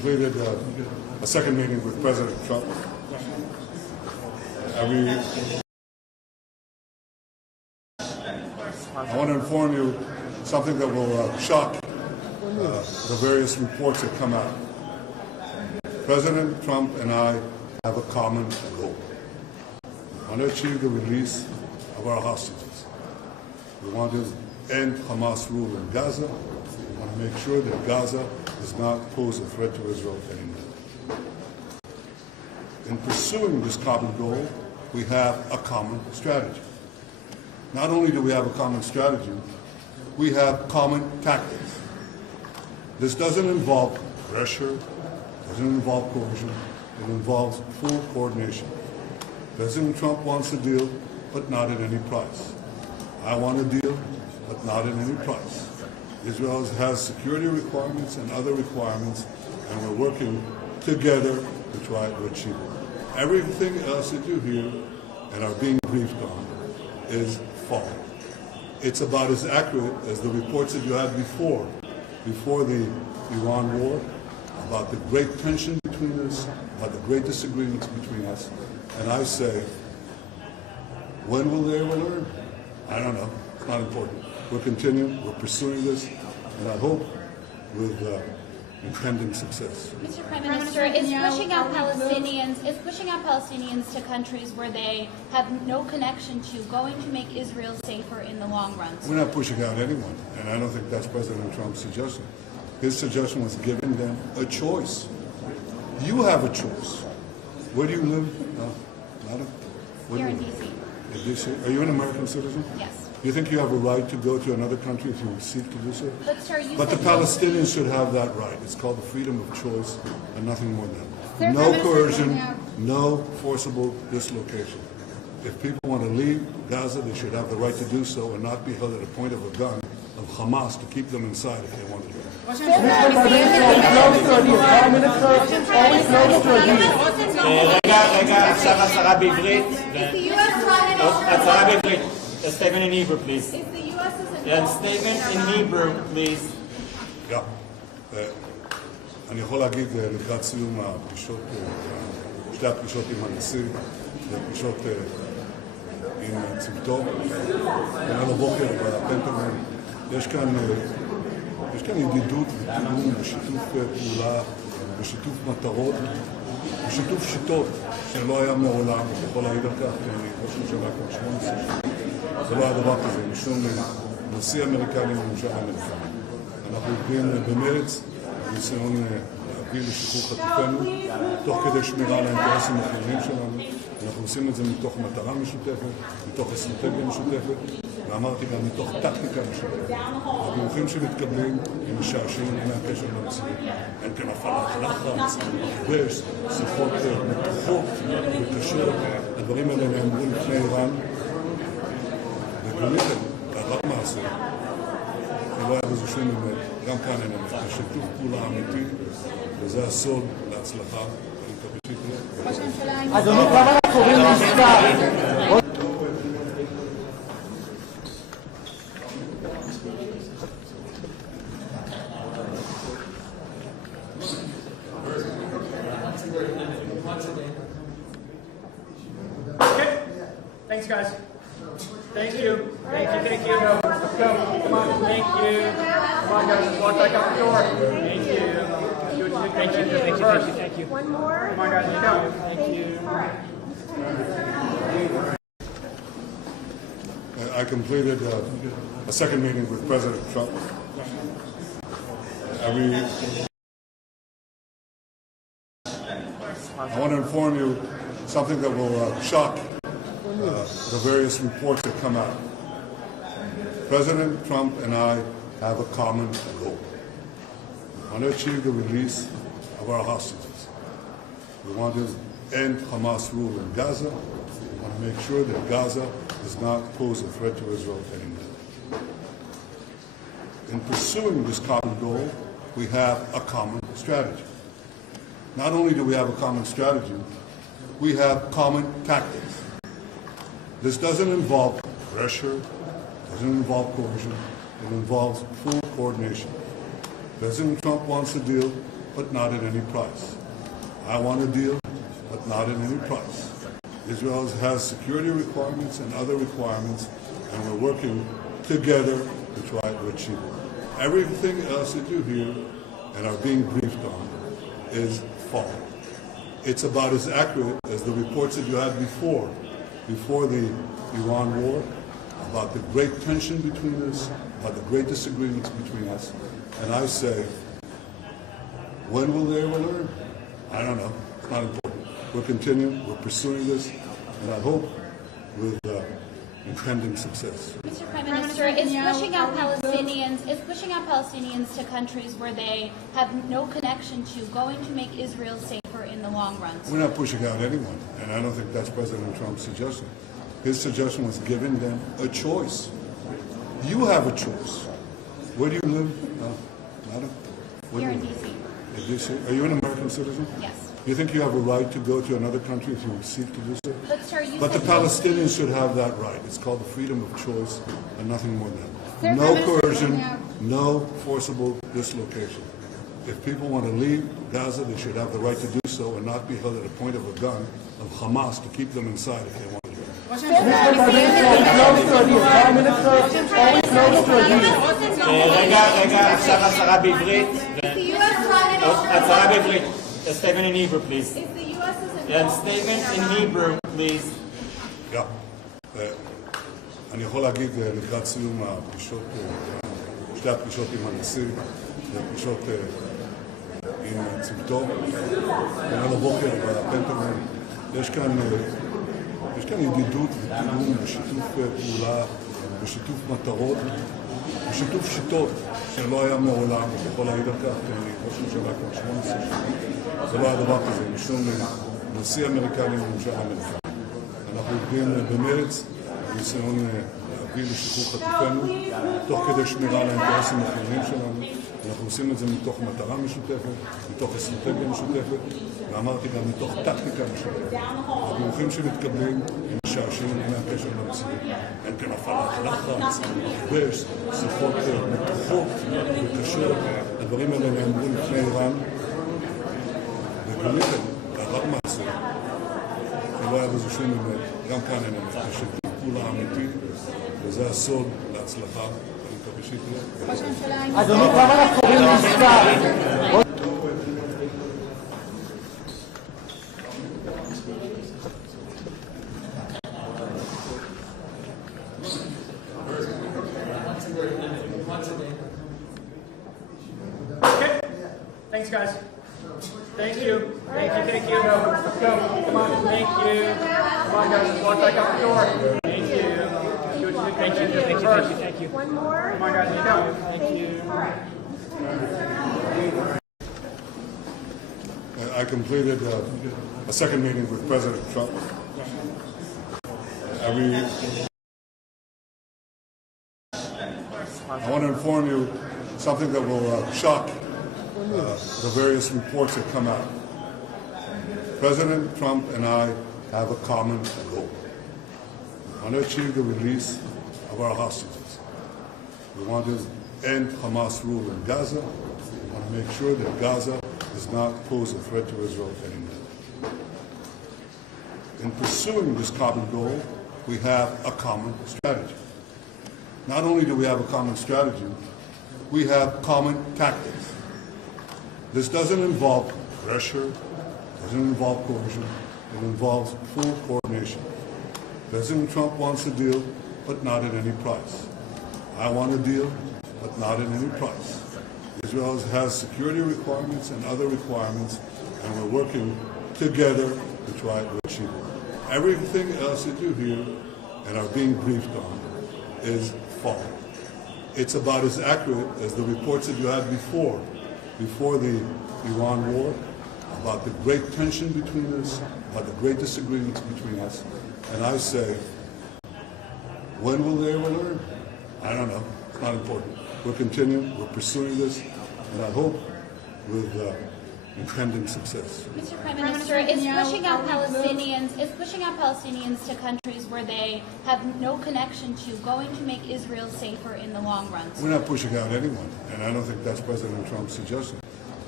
completed a second meeting with President Trump. I want to inform you something that will shock the various reports that come out. President Trump and I have a common goal. We want to achieve the release of our hostages. We want to end Hamas rule in Gaza. We want to make sure that Gaza does not pose a threat to Israel anymore. In pursuing this common goal, we have a common strategy. Not only do we have a common strategy, we have common tactics. This doesn't involve pressure, doesn't involve coercion, it involves full coordination. President Trump wants a deal, but not at any price. I want a deal, but not at any price. Israel has security requirements and other requirements, and we're working together to try to achieve it. Everything else that you hear and are being briefed on is false. It's about as accurate as the reports that you had before the Iran war, about the great tension between us, about the great disagreements between us. And I say, when will they ever learn? I don't know. It's not important. We're continuing, we're pursuing this, and I hope with impending success. Mr. Prime Minister, is pushing out Palestinians to countries where they have no connection to going to make Israel safer in the long run? We're not pushing out anyone, and I don't think that's President Trump's suggestion. His suggestion was giving them a choice. You have a choice. Where do you live? No, Here in D.C. In D.C. Are you an American citizen? Yes. Do you think you have a right to go to another country if you seek to do so? But, sir, But the Palestinians should have that right. It's called the freedom of choice and nothing more than that. No coercion, no forcible dislocation. If people want to leave Gaza, they should have the right to do so and not be held at a point of a gun of Hamas to keep them inside if they want to leave. רגע, עכשיו הצהרה בעברית. הצהרה בעברית. A statement in Hebrew, please. Yeah, statement in Hebrew, please. אני יכול להגיד לקראת סיום הפגישות, שתי הפגישות עם הנשיא, הפגישות עם צוותו, כנראה לבוקר בפנטגון, יש כאן ידידות ותיאום ושיתוף פעולה ושיתוף מטרות ושיתוף שיטות שלא היה מעולם, אני יכול להעיד על כך, כי אני ראש ממשלה כבר 18 שנים. זה לא היה דבר כזה, משום נשיא אמריקני וממשל אמריקני. אנחנו עובדים במרץ, בניסיון להביא לשחרור חטופינו, תוך כדי שמירה על האינטרסים החיוניים שלנו. אנחנו עושים את זה מתוך מטרה משותפת, מתוך אסטרטגיה משותפת, ואמרתי גם מתוך טקטיקה משותפת. הדיווחים שמתקבלים הם משעשעים מהקשר למציאות. אין כאן הפעלת לחץ, מכבש, שיחות מתוחות וקשות. הדברים האלה נאמרו לפני איראן. וגונית, לאחר מעשה, שלא היה בזה שום אמת, גם כאן אין אמת. זה שיתוף פעולה אמיתי, וזה הסוד להצלחה. אדוני, כמה קוראים מספר? Thanks, guys. Thank you. Thank you. Thank you. Let's go. Come on. Thank you. Come on, guys. Let's walk back out the door. Thank you. Thank you. Thank you. Thank you. Thank you. One more. Come on, guys. Let's go. Thank you. I completed a second meeting with President Trump. I want to inform you something that will shock the various reports that come out. President Trump and I have a common goal. We want to achieve the release of our hostages. We want to end Hamas rule in Gaza. We want to make sure that Gaza does not pose a threat to Israel anymore. In pursuing this common goal, we have a common strategy. Not only do we have a common strategy, we have common tactics. This doesn't involve pressure, doesn't involve coercion, it involves full coordination. President Trump wants a deal, but not at any price. I want a deal, but not at any price. Israel has security requirements and other requirements, and we're working together to try to achieve it. Everything else that you hear and are being briefed on is false. It's about as accurate as the reports that you had before the Iran war, about the great tension between us, about the great disagreements between us. And I say, when will they ever learn? I don't know. It's not important. We're continuing. We're pursuing this, and I hope with impending success. Mr. Prime Minister, is pushing out Palestinians to countries where they have no connection to going to make Israel safer in the long run? We're not pushing out anyone, and I don't think that's President Trump's suggestion. His suggestion was giving them a choice. You have a choice. Where do you live, madam? Here in D.C. In D.C. Are you an American citizen? Yes. You think you have a right to go to another country if you seek to do so? But, sir, you But the said Palestinians should have that right. It's called the freedom of choice and nothing more than that. No coercion, no forcible dislocation. If people want to leave Gaza, they should have the right to do so and not be held at a point of a gun of Hamas to keep them inside if they want to go. Mr. President, are we close to a deal? Prime Minister, are we close to a deal? רגע, עכשיו הצהרה בעברית. הצהרה בעברית. A statement in Hebrew, please. And statement in Hebrew, please. אני יכול להגיד לקראת סיום הפגישות, שתי הפגישות עם הנשיא, הפגישות עם צוותו, כולל הבוקר בפנטגון, יש כאן ידידות ותיאום ושיתוף פעולה ושיתוף מטרות ושיתוף שיטות שלא היה מעולם, אני יכול להעיד על כך, כי אני ראש ממשלה כבר 18 שנים, זה לא היה דבר כזה, משום נשיא אמריקני וממשל אמריקני. אנחנו עובדים במרץ, בניסיון להביא לשחרור חטופינו, תוך כדי שמירה על האינטרסים החיוניים שלנו. אנחנו עושים את זה מתוך מטרה משותפת, מתוך אסטרטגיה משותפת, ואמרתי גם מתוך טקטיקה משותפת. הדיווחים שמתקבלים הם משעשעים מהקשר למציאות. אין כאן הפעלת לחץ, מכבש, שיחות מתוחות וקשות. הדברים האלה נאמרו לפני איראן, וגיליתם, לאחר מעשה, שלא היה בזה שום אמת, גם כאן אין אמת. יש שיתוף פעולה אמיתי, וזה הסוד להצלחה. אדוני, כמה אנחנו קוראים לעסקה? Okay. Thanks, guys. Thank you. Thank you. Let's go. Come on. Thank you. Come on, guys. Let's walk back out the door. Thank you. Thank you. One more. Come on, guys. Let's go. Thank you. I completed a second meeting with President Trump. I want to inform you something that will shock the various reports that come out. President Trump and I have a common goal. We want to achieve the release of our hostages. We want to end Hamas rule in Gaza. We want to make sure that Gaza does not pose a threat to Israel anymore. In pursuing this common goal, we have a common strategy. Not only do we have a common strategy, we have common tactics. This doesn't involve pressure, doesn't involve coercion, it involves full coordination. President Trump wants a deal, but not at any price. I want a deal, but not at any price. Israel has security requirements and other requirements, and we're working together to try to achieve it. Everything else that you hear and are being briefed on is false. It's about as accurate as the reports that you had before the Iran war, about the great tension between us, about the great disagreements between us. And I say, when will they ever learn? I don't know. It's not important. We're continuing. We're pursuing this, and I hope with impending success. Mr. Prime Minister, is pushing out Palestinians to countries where they have no connection to going to make Israel safer in the long run? We're not pushing out anyone, and I don't think that's President Trump's suggestion.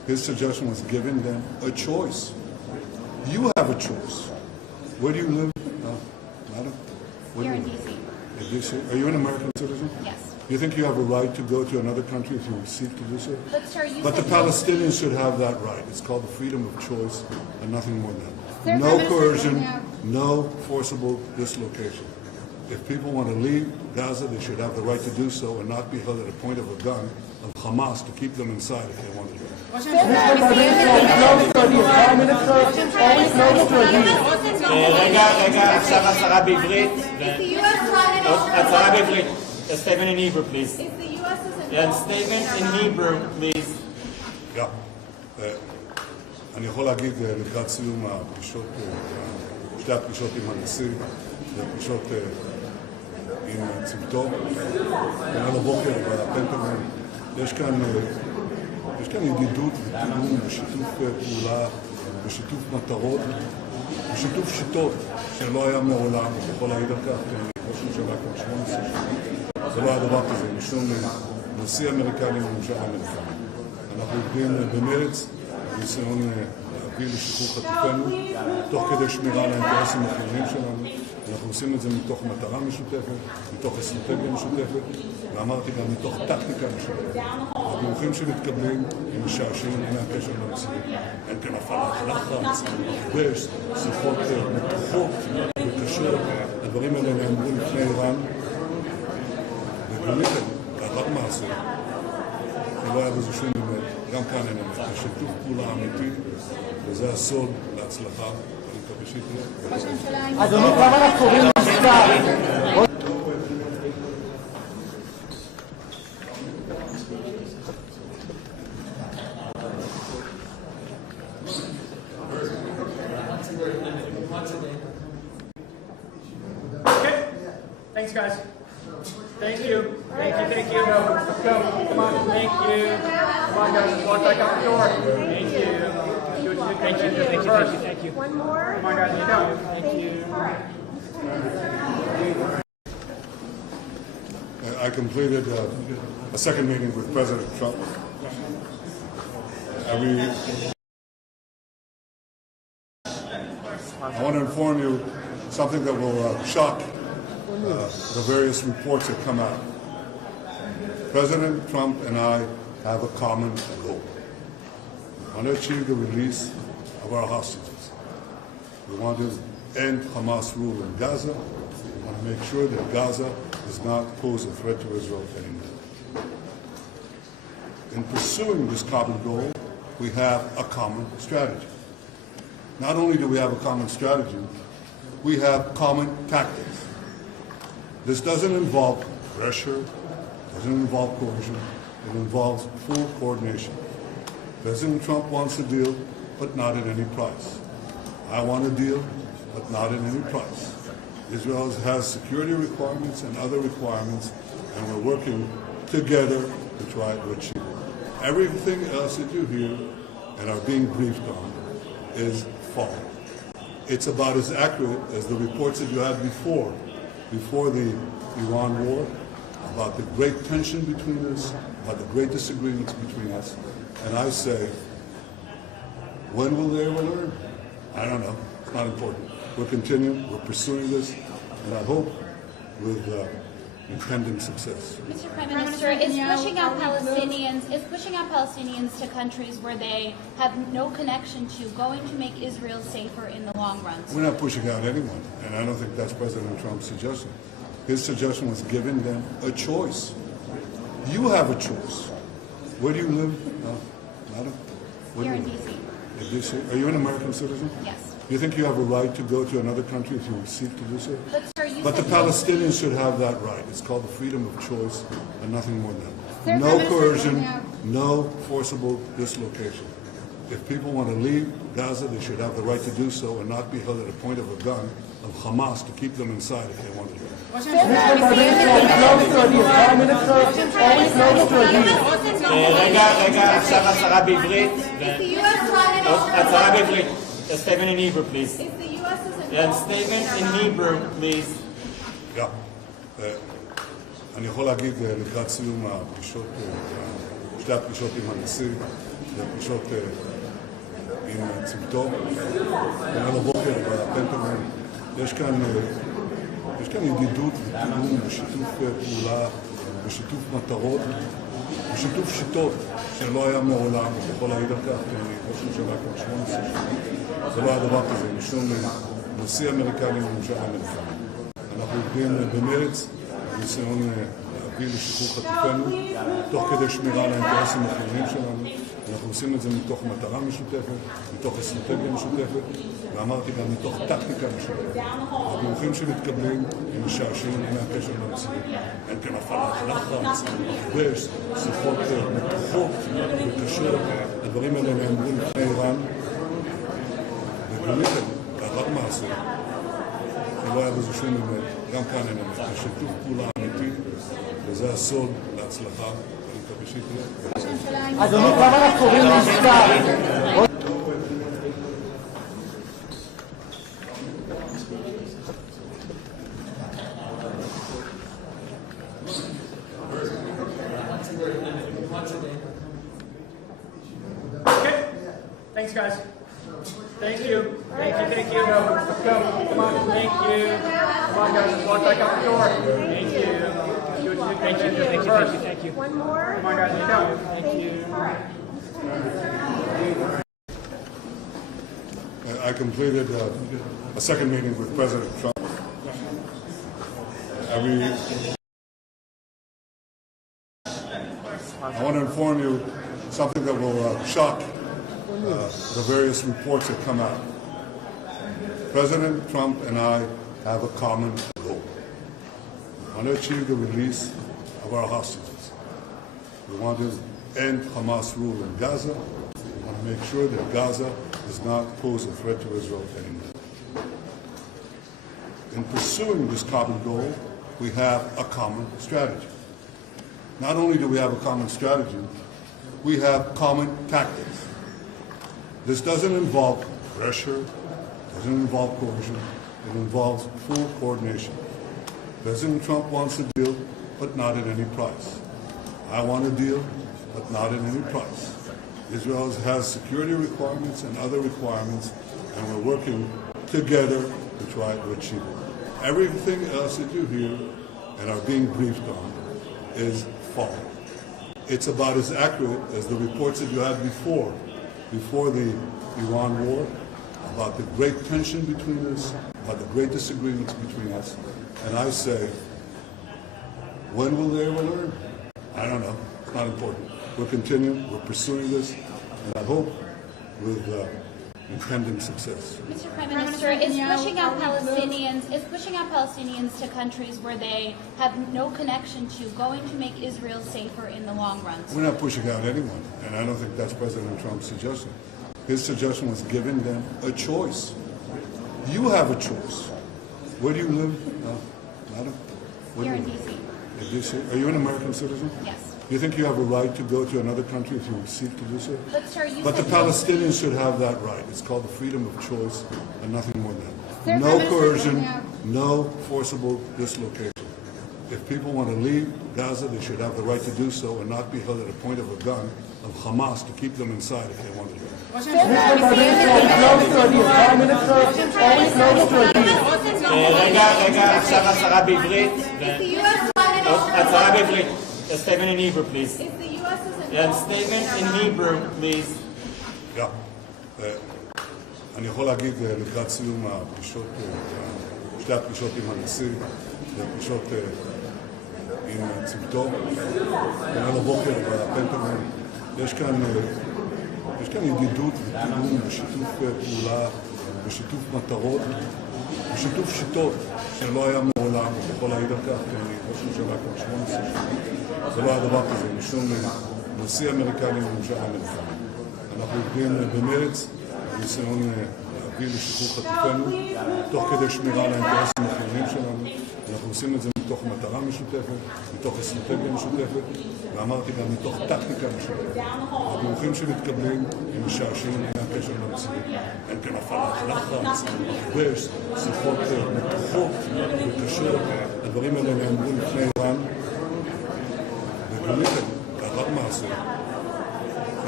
His suggestion was giving them a choice. You have a choice. Where do you live, madam? Where Here do in you live? D.C. In D.C. Are you an American citizen? Yes. Do you think you have a right to go to another country if you seek to do so? But sir, you But the said Palestinians should have that right. It's called the freedom of choice and nothing more than Sir, that. No Prime Minister coercion, Netanyahu. no forcible dislocation. If people want to leave Gaza, they should have the right to do so and not be held at a point of a gun of Hamas to keep them inside if they want to do it. Mr. President, always close to the Prime Minister, always close to a deal. רגע, עכשיו הצהרה בעברית. הצהרה בעברית. A statement in Hebrew, please. Yeah, statement in Hebrew, please. Yeah. אני יכול להגיד לקראת סיום הפגישות, שתי הפגישות עם הנשיא, והפגישות עם צוותו, כנראה לבוקר בפנטגון, יש כאן ידידות ותיאום ושיתוף פעולה ושיתוף מטרות ושיתוף שיטות שלא היה מעולם, אני יכול להעיד על כך, כי אני ראש ממשלה כבר 18 שנים, זה לא היה דבר כזה, משום נשיא אמריקני וממשל אמריקני. אנחנו עובדים במרץ, בניסיון להביא לשחרור חטופינו, תוך כדי שמירה על האינטרסים החיוניים שלנו. אנחנו עושים את זה מתוך מטרה משותפת, מתוך אסטרטגיה משותפת, ואמרתי גם מתוך טקטיקה משותפת. הדיווחים שמתקבלים הם משעשעים מהקשר למציאות. אין כאן הפעלת לחץ, מכבש, שיחות מתוחות וקשות. הדברים האלה נאמרו לפני איראן, ובאמת, לאחר מעשה, לא היה בזה שום אמת, גם כאן אין אמת. זה שיתוף פעולה אמיתי, וזה הסוד להצלחה. אני מקווה שתהיה. אדוני, כמה אנחנו קוראים למשטר? Okay. Thanks, guys. Thank you. Thank you. Thank you. Let's go. Come on. Thank you. Come on, guys. Let's walk back out the door. Thank you. Thank you. Thank you. One more. Come on, guys. Let's go. Thank you. I completed a second meeting with President Trump. I want to inform you something that will shock the various reports that come out. President Trump and I have a common goal. We want to achieve the release of our hostages. We want to end Hamas rule in Gaza. We want to make sure that Gaza does not pose a threat to Israel anymore. In pursuing this common goal, we have a common strategy. Not only do we have a common strategy, we have common tactics. This doesn't involve pressure, doesn't involve coercion, it involves full coordination. President Trump wants a deal, but not at any price. I want a deal, but not at any price. Israel has security requirements and other requirements, and we're working together to try to achieve it. Everything else that you hear and are being briefed on is false. It's about as accurate as the reports that you had before the Iran war, about the great tension between us, about the great disagreements between us. And I say, when will they ever learn? I don't know. It's not important. We're continuing. We're pursuing this, and I hope with impending success. Mr. Prime Minister, is pushing out Palestinians to countries where they have no connection to going to make Israel safer in the long run? We're not pushing out anyone, and I don't think that's President Trump's suggestion. His suggestion was giving them a choice. You have a choice. Where do you live, madam? Where Here do in you live? D.C. In D.C. Are you an American citizen? Yes. Do you think you have a right to go to another country if you seek to do so? But sir, you But the said Palestinians should have that right. It's called the freedom of choice and nothing more than Sir, that. No Prime Minister coercion, Netanyahu. no forcible dislocation. If people want to leave Gaza, they should have the right to do so and not be held at a point of a gun of Hamas to keep them inside if they want to do it. Mr. President, always close to a deal. Prime Minister, always close to a deal. רגע, עכשיו הצהרה בעברית. הצהרה בעברית. A statement in Hebrew, please. Yeah, statement in Hebrew, please. Yeah. אני יכול להגיד לקראת סיום הפגישות, שתי הפגישות עם הנשיא, לפגישות עם צוותו. כולל הבוקר בפנטגון. יש כאן ידידות ותיאום ושיתוף פעולה ושיתוף מטרות ושיתוף שיטות שלא היה מעולם, אני יכול להעיד על כך, כי אני ראש ממשלה כבר 18 שנים. זה לא היה דבר כזה, משום נשיא אמריקני וממשל אמריקני. אנחנו עובדים במרץ, בניסיון להביא לשחרור חטופינו, תוך כדי שמירה על האינטרסים החיוניים שלנו. אנחנו עושים את זה מתוך מטרה משותפת, מתוך אסטרטגיה משותפת, ואמרתי גם מתוך טקטיקה משותפת. הדיווחים שמתקבלים הם משעשעים מהקשר למציאות. אין כאן הפעלת לחץ, מכבש, שיחות מתוחות וקשות. הדברים האלה נאמרים לפני איראן, ובאמת, לאחר מעשה, שלא היה בזה שום אמת, גם כאן אין אמת. יש שיתוף פעולה אמיתי, וזה הסוד להצלחה. אדוני, כמה אנחנו קוראים לעסקה? Okay. Thanks, guys. Thank you. Thank you. Thank you. Let's go. Come on. Thank you. Come on, guys. Let's walk back out the door. Thank you. Thank you. Thank you. Thank you. One more. Come on, guys. Let's go. Thank you. I completed a second meeting with President Trump. I want to inform you something that will shock the various reports that come out. President Trump and I have a common goal. We want to achieve the release of our hostages. We want to end Hamas rule in Gaza. We want to make sure that Gaza does not pose a threat to Israel anymore. In pursuing this common goal, we have a common strategy. Not only do we have a common strategy, we have common tactics. This doesn't involve pressure, doesn't involve coercion, it involves full coordination. President Trump wants a deal, but not at any price. I want a deal, but not at any price. Israel has security requirements and other requirements, and we're working together to try to achieve it. Everything else that you hear and are being briefed on is false. It's about as accurate as the reports that you had before the Iran war, about the great tension between us, about the great disagreements between us. And I say, when will they ever learn? I don't know. It's not important. We're continuing. We're pursuing this, and I hope with impending success. Mr. Prime Minister, is pushing out Palestinians to countries where they have no connection to going to make Israel safer in the long run? We're not pushing out anyone, and I don't think that's President Trump's suggestion. His suggestion was giving them a choice. You have a choice. Where do you live, madam? Here in D.C. In D.C. Are you an American citizen? Yes. Do you think you have a right to go to another country if you would seek to do so? But, sir, you But the said Palestinians should have that right. It's called the freedom of choice and nothing more than that. Sir, No Prime Minister coercion, Netanyahu. no forcible dislocation. If people want to leave Gaza, they should have the right to do so and not be held at a point of a gun of Hamas to keep them inside if they want to leave. Mr. Prime Minister, always close to a deal. רגע, עכשיו הצהרה בעברית. הצהרה בעברית. A statement in Hebrew, please. Yeah, statement in Hebrew, please. אני יכול להגיד לקראת סיום הפגישות, שתי הפגישות עם הנשיא, והפגישות עם צוותו, כולל הבוקר בפנטגון. יש כאן ידידות ותיאום ושיתוף פעולה ושיתוף מטרות ושיתוף שיטות שלא היה מעולם, אני יכול להעיד על כך, כי אני ראש ממשלה כבר 18 שנים. זה לא היה דבר כזה, משום נשיא אמריקני וממשל אמריקני. אנחנו עובדים במרץ, בניסיון להביא לשחרור חטופינו, תוך כדי שמירה על האינטרסים החיוניים שלנו. אנחנו עושים את זה מתוך מטרה משותפת, מתוך אסטרטגיה משותפת, ואמרתי גם מתוך טקטיקה משותפת. הדיווחים שמתקבלים הם משעשעים מהקשר למציאות. אין כאן הפעלת לחץ, מכבש, שיחות מתוחות וקשות. הדברים האלה נאמרים לפני איראן, ובאמת, לאחר מעשה, שלא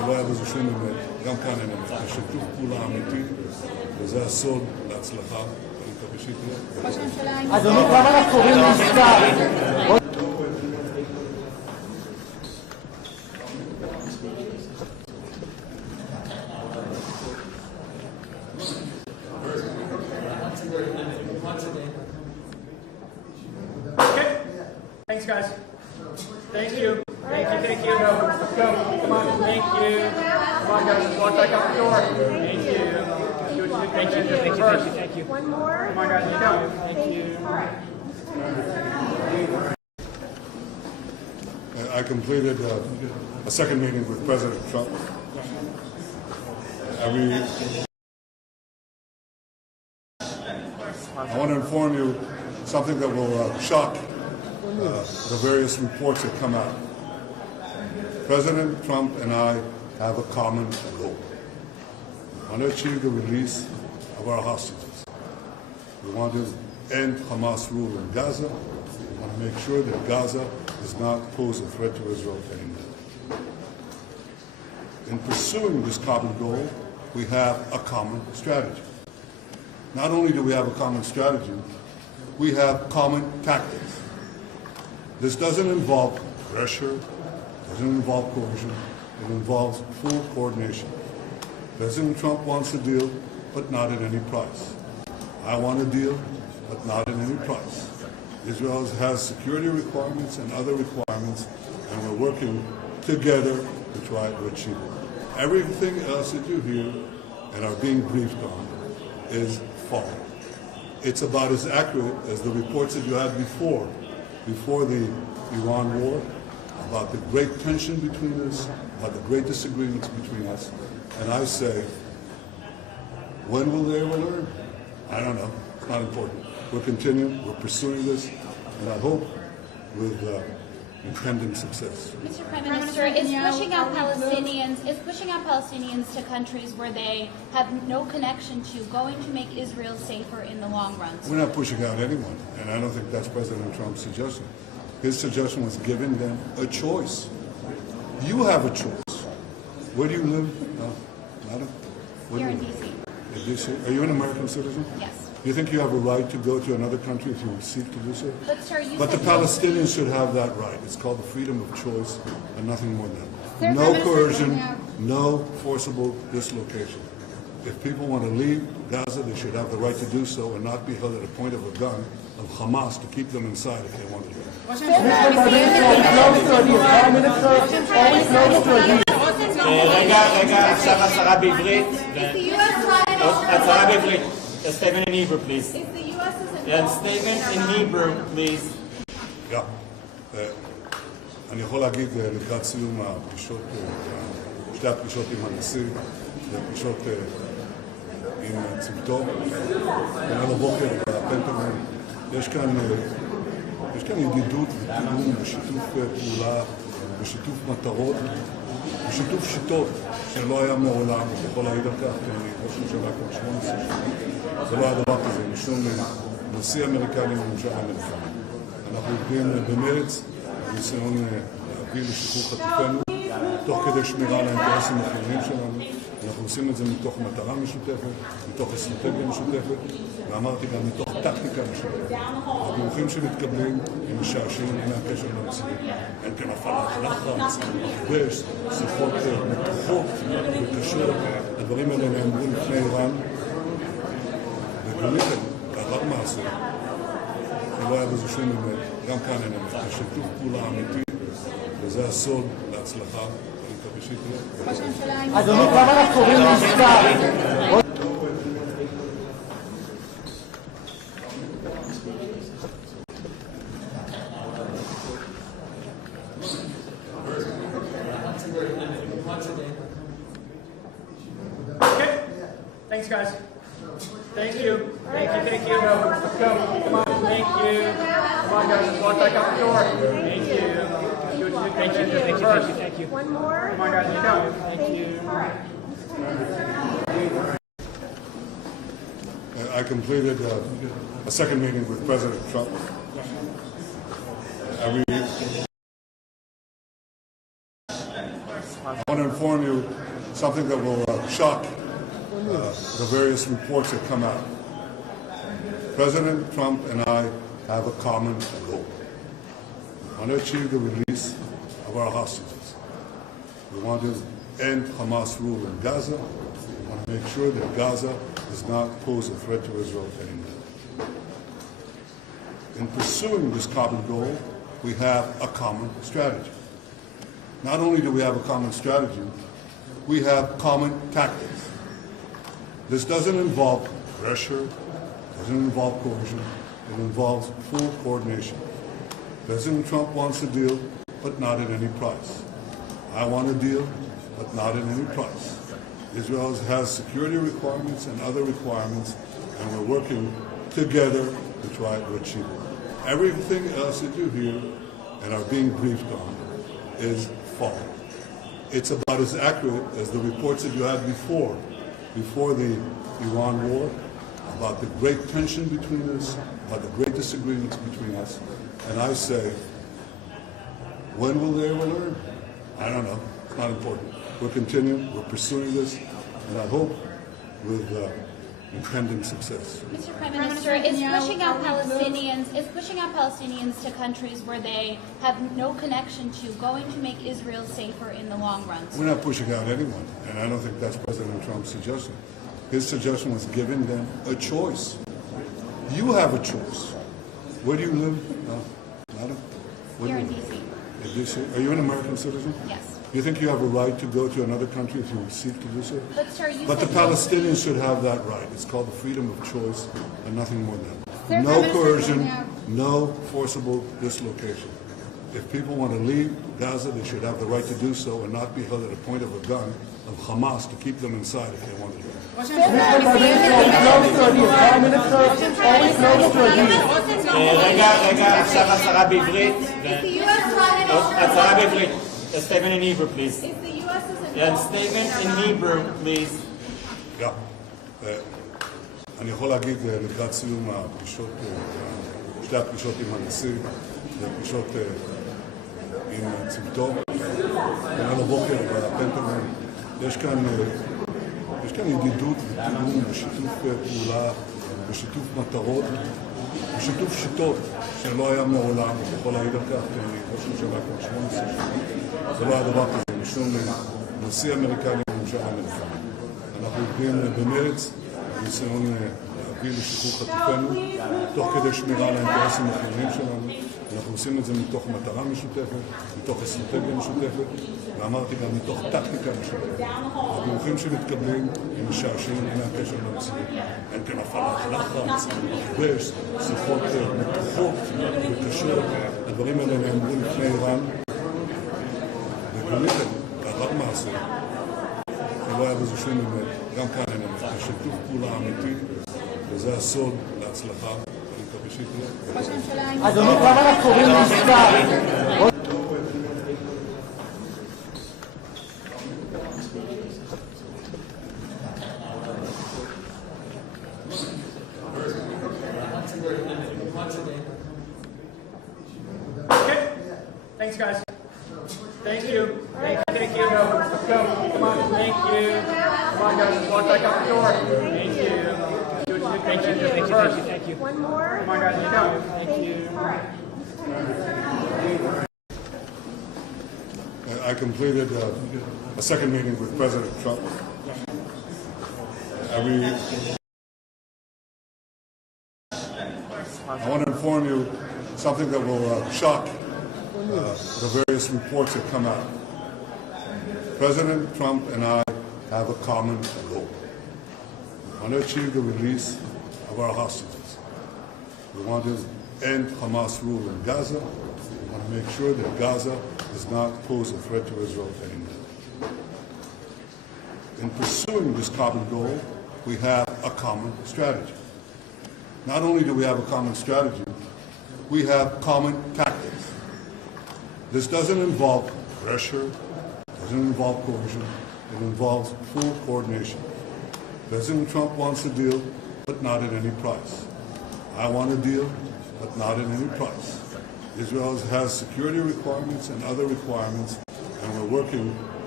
שלא היה בזה שום אמת, גם כאן אין אמת. זה שיתוף פעולה אמיתי, וזה הסוד להצלחה. אני מקווה שתהיה. אדוני, כמה אנחנו קוראים לעסקה? Okay. Thanks, guys. Thank you. Thank you. Thank you. Let's go. Come on. Thank you. Come on, guys. Let's walk back out the door. Thank you. Thank you. Thank you. Thank you. One more. Come on, guys. Let's go. Thank you. I completed a second meeting with President Trump. I want to inform you something that will shock the various reports that come out. President Trump and I have a common goal. We want to achieve the release of our hostages. We want to end Hamas rule in Gaza. We want to make sure that Gaza does not pose a threat to Israel anymore. In pursuing this common goal, we have a common strategy. Not only do we have a common strategy, we have common tactics. This doesn't involve pressure, doesn't involve coercion, it involves full coordination. President Trump wants a deal, but not at any price. I want a deal, but not at any price. Israel has security requirements and other requirements, and we're working together to try to achieve it. Everything else that you hear and are being briefed on is false. It's about as accurate as the reports that you had before the Iran war, about the great tension between us, about the great disagreements between us. And I say, when will they ever learn? I don't know. It's not important. We're continuing. We're pursuing this, and I hope with impending success. Mr. Prime Minister, is pushing out Palestinians to countries where they have no connection to going to make Israel safer in the long run? We're not pushing out anyone, and I don't think that's President Trump's suggestion. His suggestion was giving them a choice. You have a choice. Where do you live? Madam? Here in D.C. In D.C. Are you an American citizen? Yes. Do you think you have a right to go to another country if you seek to do so? But, sir, But the Palestinians should have that right. It's called the freedom of choice and nothing more than that. No coercion, no forcible dislocation. If people want to leave Gaza, they should have the right to do so and not be held at a point of a gun of Hamas to keep them inside if they want to leave. רגע, עכשיו הצהרה בעברית. הצהרה בעברית. A statement in Hebrew, please. And statement in Hebrew, please. אני יכול להגיד לקראת סיום הפגישות, שתי הפגישות עם הנשיא, והפגישות עם צוותו. אתמול בבוקר בפנטגון יש כאן ידידות ותיאום ושיתוף פעולה ושיתוף מטרות ושיתוף שיטות שלא היה מעולם, אני יכול להעיד על כך, כי אני ראש ממשלה כבר 18 שנים. זה לא היה דבר כזה, משום נשיא אמריקני וממשל אמריקני. אנחנו עובדים במרץ, בניסיון להביא לשחרור חטופינו, תוך כדי שמירה על האינטרסים החיוניים שלנו. אנחנו עושים את זה מתוך מטרה משותפת, מתוך אסטרטגיה משותפת, ואמרתי גם מתוך טקטיקה משותפת. הדיווחים שמתקבלים הם משעשעים מהקשר למציאות. אין כאן הפעלת לחץ, מכבש, שיחות מתוחות וקשות. הדברים האלה נאמרו לפני איראן, וגונית לאחר מעשה, שלא היה בזה שום אמת, גם כאן אין אמת. זה שיתוף פעולה אמיתי, וזה הסוד להצלחה. אני מקווה שתהיה. אדוני, כמה אנחנו קוראים לעסקה? Okay. Thanks, guys. Thank you. Thank you. Thank you. Let's go. Come on. Thank you. Come on, guys. Let's walk back out the door. Thank you. Thank you. Thank you. Thank you. One more. Come on, guys. Let's go. Thank you. I completed a second meeting with President Trump. I want want to inform you something that will shock the various reports that come out. President Trump and I have a common goal. We want to achieve the release of our hostages. We want to end Hamas rule in Gaza. We want to make sure that Gaza does not pose a threat to Israel anymore. In pursuing this common goal, we have a common strategy. Not only do we have a common strategy, we have common tactics. This doesn't involve pressure, doesn't involve coercion, it involves full coordination. President Trump wants a deal, but not at any price. I want a deal, but not at any price. Israel has security requirements and other requirements, and we're working together to try to achieve it. Everything else that you hear and are being briefed on is false. It's about as accurate as the reports that you had before the Iran war, about the great tension between us, about the great disagreements between us. And I say, when will they ever learn? I don't know. It's not important. We're continuing. We're pursuing this, and I hope with impending success. Mr. Prime Minister, is pushing out Palestinians to countries where they have no connection to going to make Israel safer in the long run? We're not pushing out anyone, and I don't think that's President Trump's suggestion. His suggestion was giving them a choice. You have a choice. Where do you live? No, Madam? Here in D.C. In D.C. Are you an American citizen? Yes. Do you think you have a right to go to another country if you seek to do so? But, sir, But the Palestinians should have that right. It's called the freedom of choice and nothing more than that. No coercion, no forcible dislocation. If people want to leave Gaza, they should have the right to do so and not be held at a point of a gun of Hamas to keep them inside if they want to leave. רגע, עכשיו הצהרה בעברית. הצהרה בעברית. A statement in Hebrew, please. And statement in Hebrew, please. אני יכול להגיד לקראת סיום הפגישות, שתי הפגישות עם הנשיא, והפגישות עם צוותו. היום הבוקר בפנטגון יש כאן ידידות ותיאום ושיתוף פעולה ושיתוף מטרות ושיתוף שיטות שלא היה מעולם, אני יכול להעיד על כך, כי אני ראש ממשלה כבר 18 שנים. זה לא היה דבר כזה, משום נשיא אמריקני וממשל אמריקני. אנחנו עובדים במרץ, בניסיון להביא לשחרור חטופינו, תוך כדי שמירה על האינטרסים החיוניים שלנו. אנחנו עושים את זה מתוך מטרה משותפת, מתוך אסטרטגיה משותפת, ואמרתי גם מתוך טקטיקה משותפת. הדיווחים שמתקבלים הם משעשעים מהקשר למציאות. אין כאן הפעלת לחץ, מכבש, שיחות מתוחות וקשות. הדברים האלה נאמרו לפני איראן, וגיליתם, לאחר מעשה, שלא היה בזה שום אמת, גם כאן אין אמת. יש שיתוף פעולה אמיתי, וזה הסוד להצלחה. אדוני, כמה אנחנו קוראים לעסקה? Okay. Thanks, guys. Thank you. Thank you. Let's go. Come on. Thank you. Come on, guys. Walk back out the door. Thank you. Thank you. One more. Come on, guys. Let's go. Thank you. I completed a second meeting with President Trump. I want to inform you something that will shock the various reports that come out. President Trump and I have a common goal. We want to achieve the release of our hostages. We want to end Hamas rule in Gaza. We want to make sure that Gaza does not pose a threat to Israel anymore. In pursuing this common goal, we have a common strategy. Not only do we have a common strategy, we have common tactics. This doesn't involve pressure, doesn't involve coercion, it involves full coordination. President Trump wants a deal, but not at any price. I want a deal, but not at any price. Israel has security requirements and other requirements, and we're working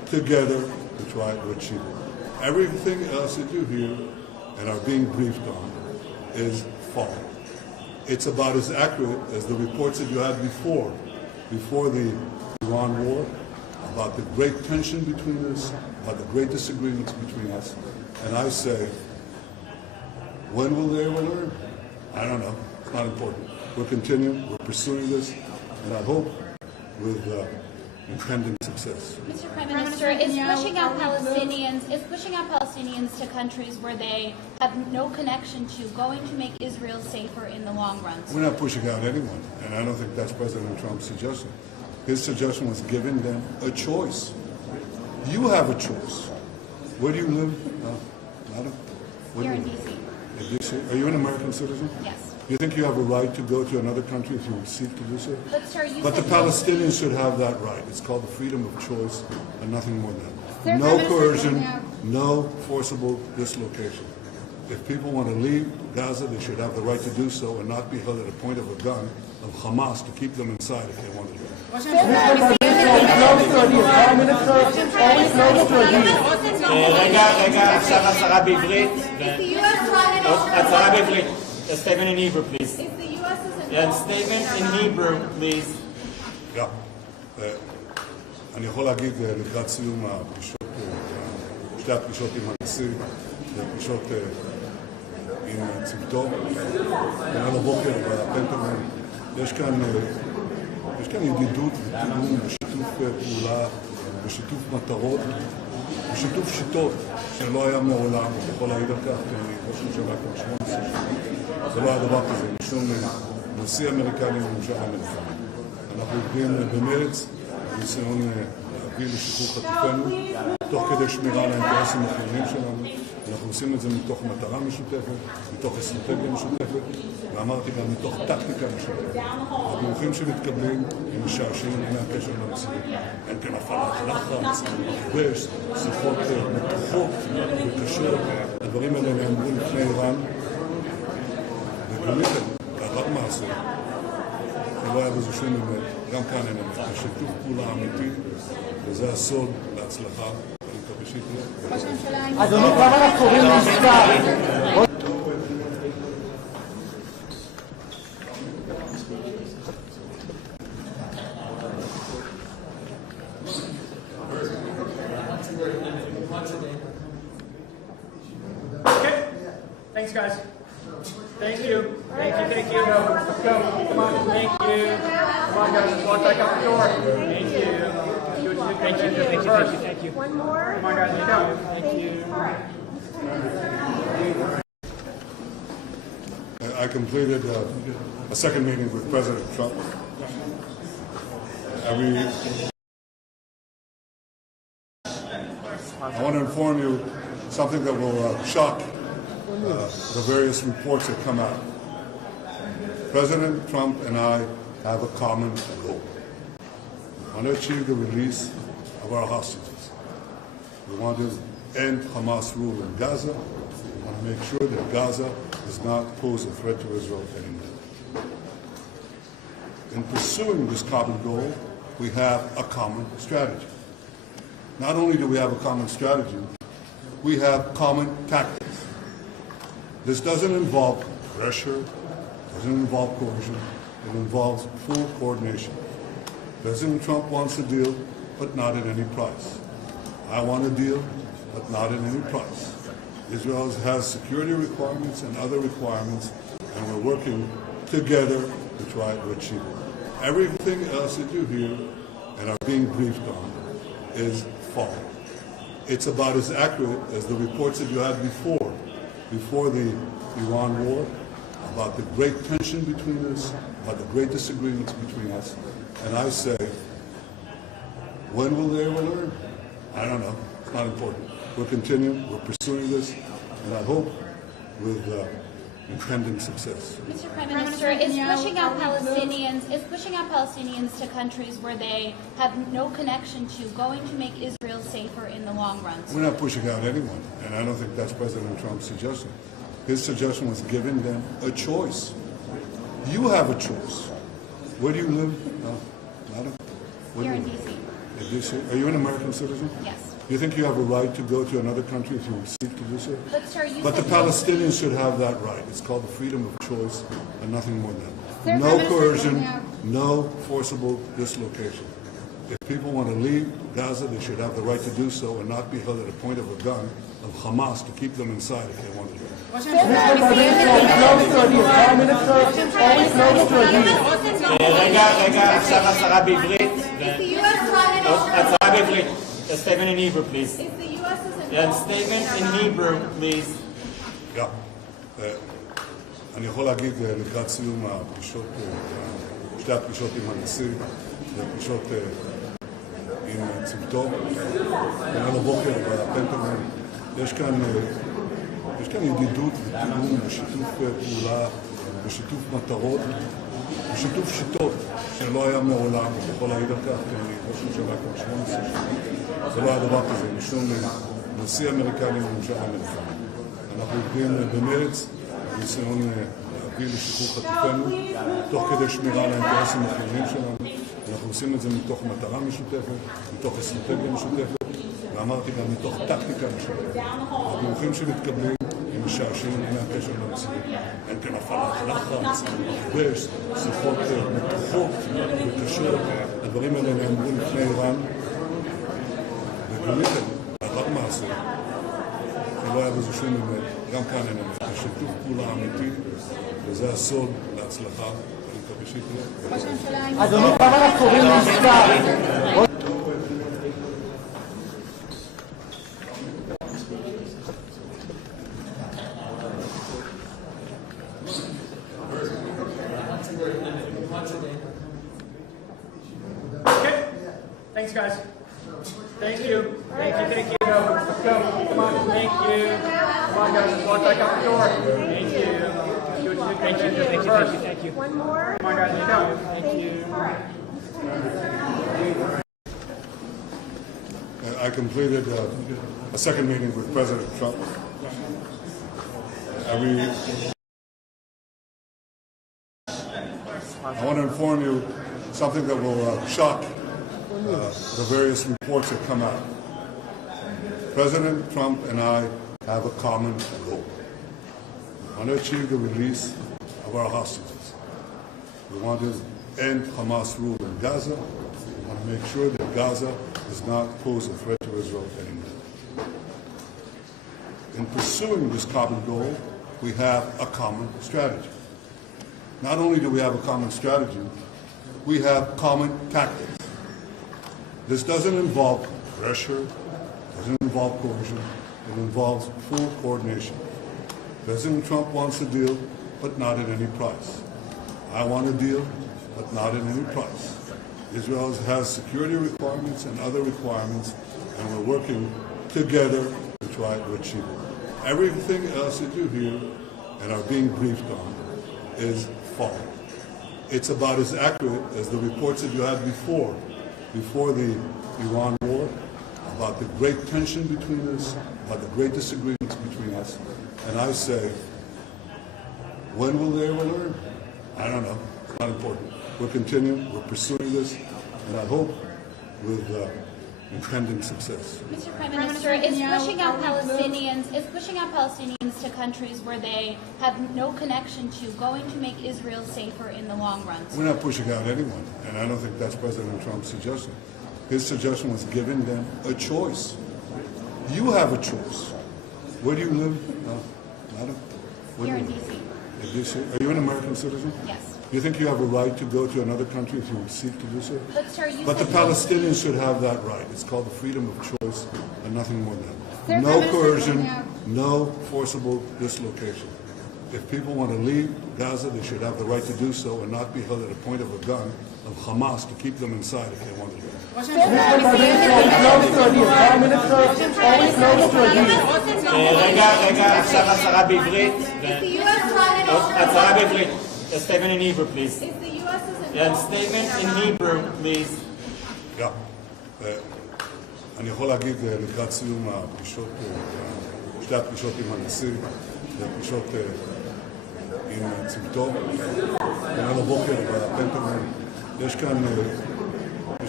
together to try to achieve it. Everything else that you hear and are being briefed on is false. It's about as accurate as the reports that you had before the Iran war, about the great tension between us, about the great disagreements between us. And I say, when will they ever learn? I don't know. It's not important. We're continuing. We're pursuing this. And I hope with impending success. Mr. Prime Minister, is pushing out Palestinians to countries where they have no connection to going to make Israel safer in the long run? We're not pushing out anyone, and I don't think that's President Trump's suggestion. His suggestion was giving them a choice. You have a choice. Where do you live, madam? Here in D.C. In D.C. Are you an American citizen? Yes. Do you think you have a right to go to another country if you seek to do so? But, sir, But the Palestinians should have that right. It's called the freedom of choice and nothing more than that. No coercion, no forcible dislocation. If people want to leave Gaza, they should have the right to do so and not be held at a point of a gun of Hamas to keep them inside if they want to leave. רגע, עכשיו הצהרה בעברית. הצהרה בעברית. A statement in Hebrew, please. And statement in Hebrew, please. אני יכול להגיד לקראת סיום הפגישות, שתי הפגישות עם הנשיא, הפגישות עם צוותו, וגם הבוקר בפנטגון, יש כאן ידידות ותיאום ושיתוף פעולה ושיתוף מטרות ושיתוף שיטות שלא היה מעולם, אני יכול להעיד על כך, כי אני ראש ממשלה כבר 18 שנים. זה לא היה דבר כזה, משום נשיא אמריקני וממשל אמריקני. אנחנו עובדים במרץ, בניסיון להביא לשחרור חטופינו, תוך כדי שמירה על האינטרסים החיוניים שלנו. אנחנו עושים את זה מתוך מטרה משותפת, מתוך אסטרטגיה משותפת, ואמרתי גם מתוך טקטיקה משותפת. הדיווחים שמתקבלים הם משעשעים מהקשר למציאות. אין כאן הפעלת לחץ, מכבש, שיחות מתוחות וקשות. הדברים האלה נאמרו לפני איראן, וגונית לאחר מעשה. לא היה בזה שום אמת, גם כאן אין אמת. יש שיתוף פעולה אמיתי, וזה הסוד להצלחה. אדוני, כמה אנחנו קוראים מספר? Okay. Thanks, guys. Thank you. Thank you. Thank you. Let's go. Come on. Thank you. Come on, guys. Let's walk back out the door. Thank you. Thank you. Thank you. Thank you. Thank you. One more. Come on, guys. Let's go. Thank you. I completed a second meeting with President Trump. I want to inform you something that will shock the various reports that come out. President Trump and I have a common goal. We want to achieve the release of our hostages. We want to end Hamas rule in Gaza. We want to make sure that Gaza does not pose a threat to Israel anymore. In pursuing this common goal, we have a common strategy. Not only do we have a common strategy, we have common tactics. This doesn't involve pressure, doesn't involve coercion, it involves full coordination. President Trump wants a deal, but not at any price. I want a deal, but not at any price. Israel has security requirements and other requirements, and we're working together to try to achieve it. Everything else that you hear and are being briefed on is false. It's about as accurate as the reports that you had before the Iran war, about the great tension between us, about the great disagreements between us. And I say, when will they ever learn? I don't know. It's not important. We're continuing. We're pursuing this. And I hope with impending success. Mr. Prime Minister, is pushing out Palestinians to countries where they have no connection to going to make Israel safer in the long run? We're not pushing out anyone, and I don't think that's President Trump's suggestion. His suggestion was giving them a choice. You have a choice. Where do you live, madam? Here in D.C. Are you an American citizen? Yes. Do you think you have a right to go to another country if you seek to do so? But sir, you But the said Palestinians should have that right. It's called the freedom of choice and nothing more than that. Sir, No Prime Minister coercion, Netanyahu. no forcible dislocation. If people want to leave Gaza, they should have the right to do so and not be held at the point of a gun of Hamas to keep them inside if they want to leave. Mr. President, Prime Minister, always close to a deal. רגע, עכשיו הצהרה בעברית. הצהרה בעברית. A statement in Hebrew, please. And statement in Hebrew, please. אני יכול להגיד לקראת סיום הפגישות, שתי הפגישות עם הנשיא, והפגישות עם צוותו, וגם הבוקר בפנטגון, יש כאן ידידות ותיאום ושיתוף פעולה ושיתוף מטרות ושיתוף שיטות שלא היה מעולם, אני יכול להעיד על כך, כי אני ראש ממשלה כבר 18 שנים, זה לא היה דבר כזה, משום נשיא אמריקני וממשל אמריקני. אנחנו עובדים במרץ, ניסיון להביא לשחרור חטופינו, תוך כדי שמירה על האינטרסים החיוניים שלנו. אנחנו עושים את זה מתוך מטרה משותפת, מתוך אסטרטגיה משותפת, ואמרתי גם מתוך טקטיקה משותפת. הדיווחים שמתקבלים הם משעשעים מהקשר למציאות. אין כאן הפעלת לחץ, מכבש, שיחות מתוחות וקשות. הדברים האלה נאמרו לפני איראן, וגונית לאחר מעשה. לא היה בזה שום אמת, גם כאן אין אמת. יש שיתוף פעולה אמיתי, וזה הסוד להצלחה. אני מקווה שיקרה. אדוני, כמה אנחנו קוראים בעסקה? Okay. Thanks, guys. Thank you. Thank you. Thank you. Let's go. Come on. Thank you. Come on, guys. Let's walk back out the door. Thank you. Thank you. Thank you. Thank you. One more. Come on, guys. Let's go. Thank you. I completed a second meeting with President Trump. I want to inform you something that will shock the various reports that come out. President Trump and I have a common goal. We want to achieve the release of our hostages. We want to end Hamas rule in Gaza. We want to make sure that Gaza does not pose a threat to Israel anymore. In pursuing this common goal, we have a common strategy. Not only do we have a common strategy, we have common tactics. This doesn't involve pressure, doesn't involve coercion, it involves full coordination. President Trump wants a deal, but not at any price. I want a deal, but not at any price. Israel has security requirements and other requirements, and we're working together to try to achieve it. Everything else that you hear and are being briefed on is false. It's about as accurate as the reports that you had before the Iran war, about the great tension between us, about the great disagreements between us. And I say, when will they ever learn? I don't know. It's not important. We're continuing, we're pursuing this, and I hope with impending success. Mr. Prime Minister, is pushing out Palestinians to countries where they have no connection to going to make Israel safer in the long run? We're not pushing out anyone, and I don't think that's President Trump's suggestion. His suggestion was giving them a choice. You have a choice. Where do you live, madam? Here in D.C. Are you an American citizen? Yes. Do you think you have a right to go to another country if you seek to do so? But sir, you But the said Palestinians should have that right. It's called the freedom of choice and nothing more than that. Sir, No Prime Minister coercion, Netanyahu. no forcible dislocation. If people want to leave Gaza, they should have the right to do so and not be held at a point of a gun of Hamas to keep them inside if they want to leave. Mr. President, close to a deal. Prime Minister, always close to a deal. רגע, עכשיו הצהרה בעברית. הצהרה בעברית. A statement in Hebrew, please. And statement in Hebrew, please. אני יכול להגיד לקראת סיום הפגישות, שתי הפגישות עם הנשיא, והפגישות עם צוותו, וגם הבוקר בפנטגון, יש כאן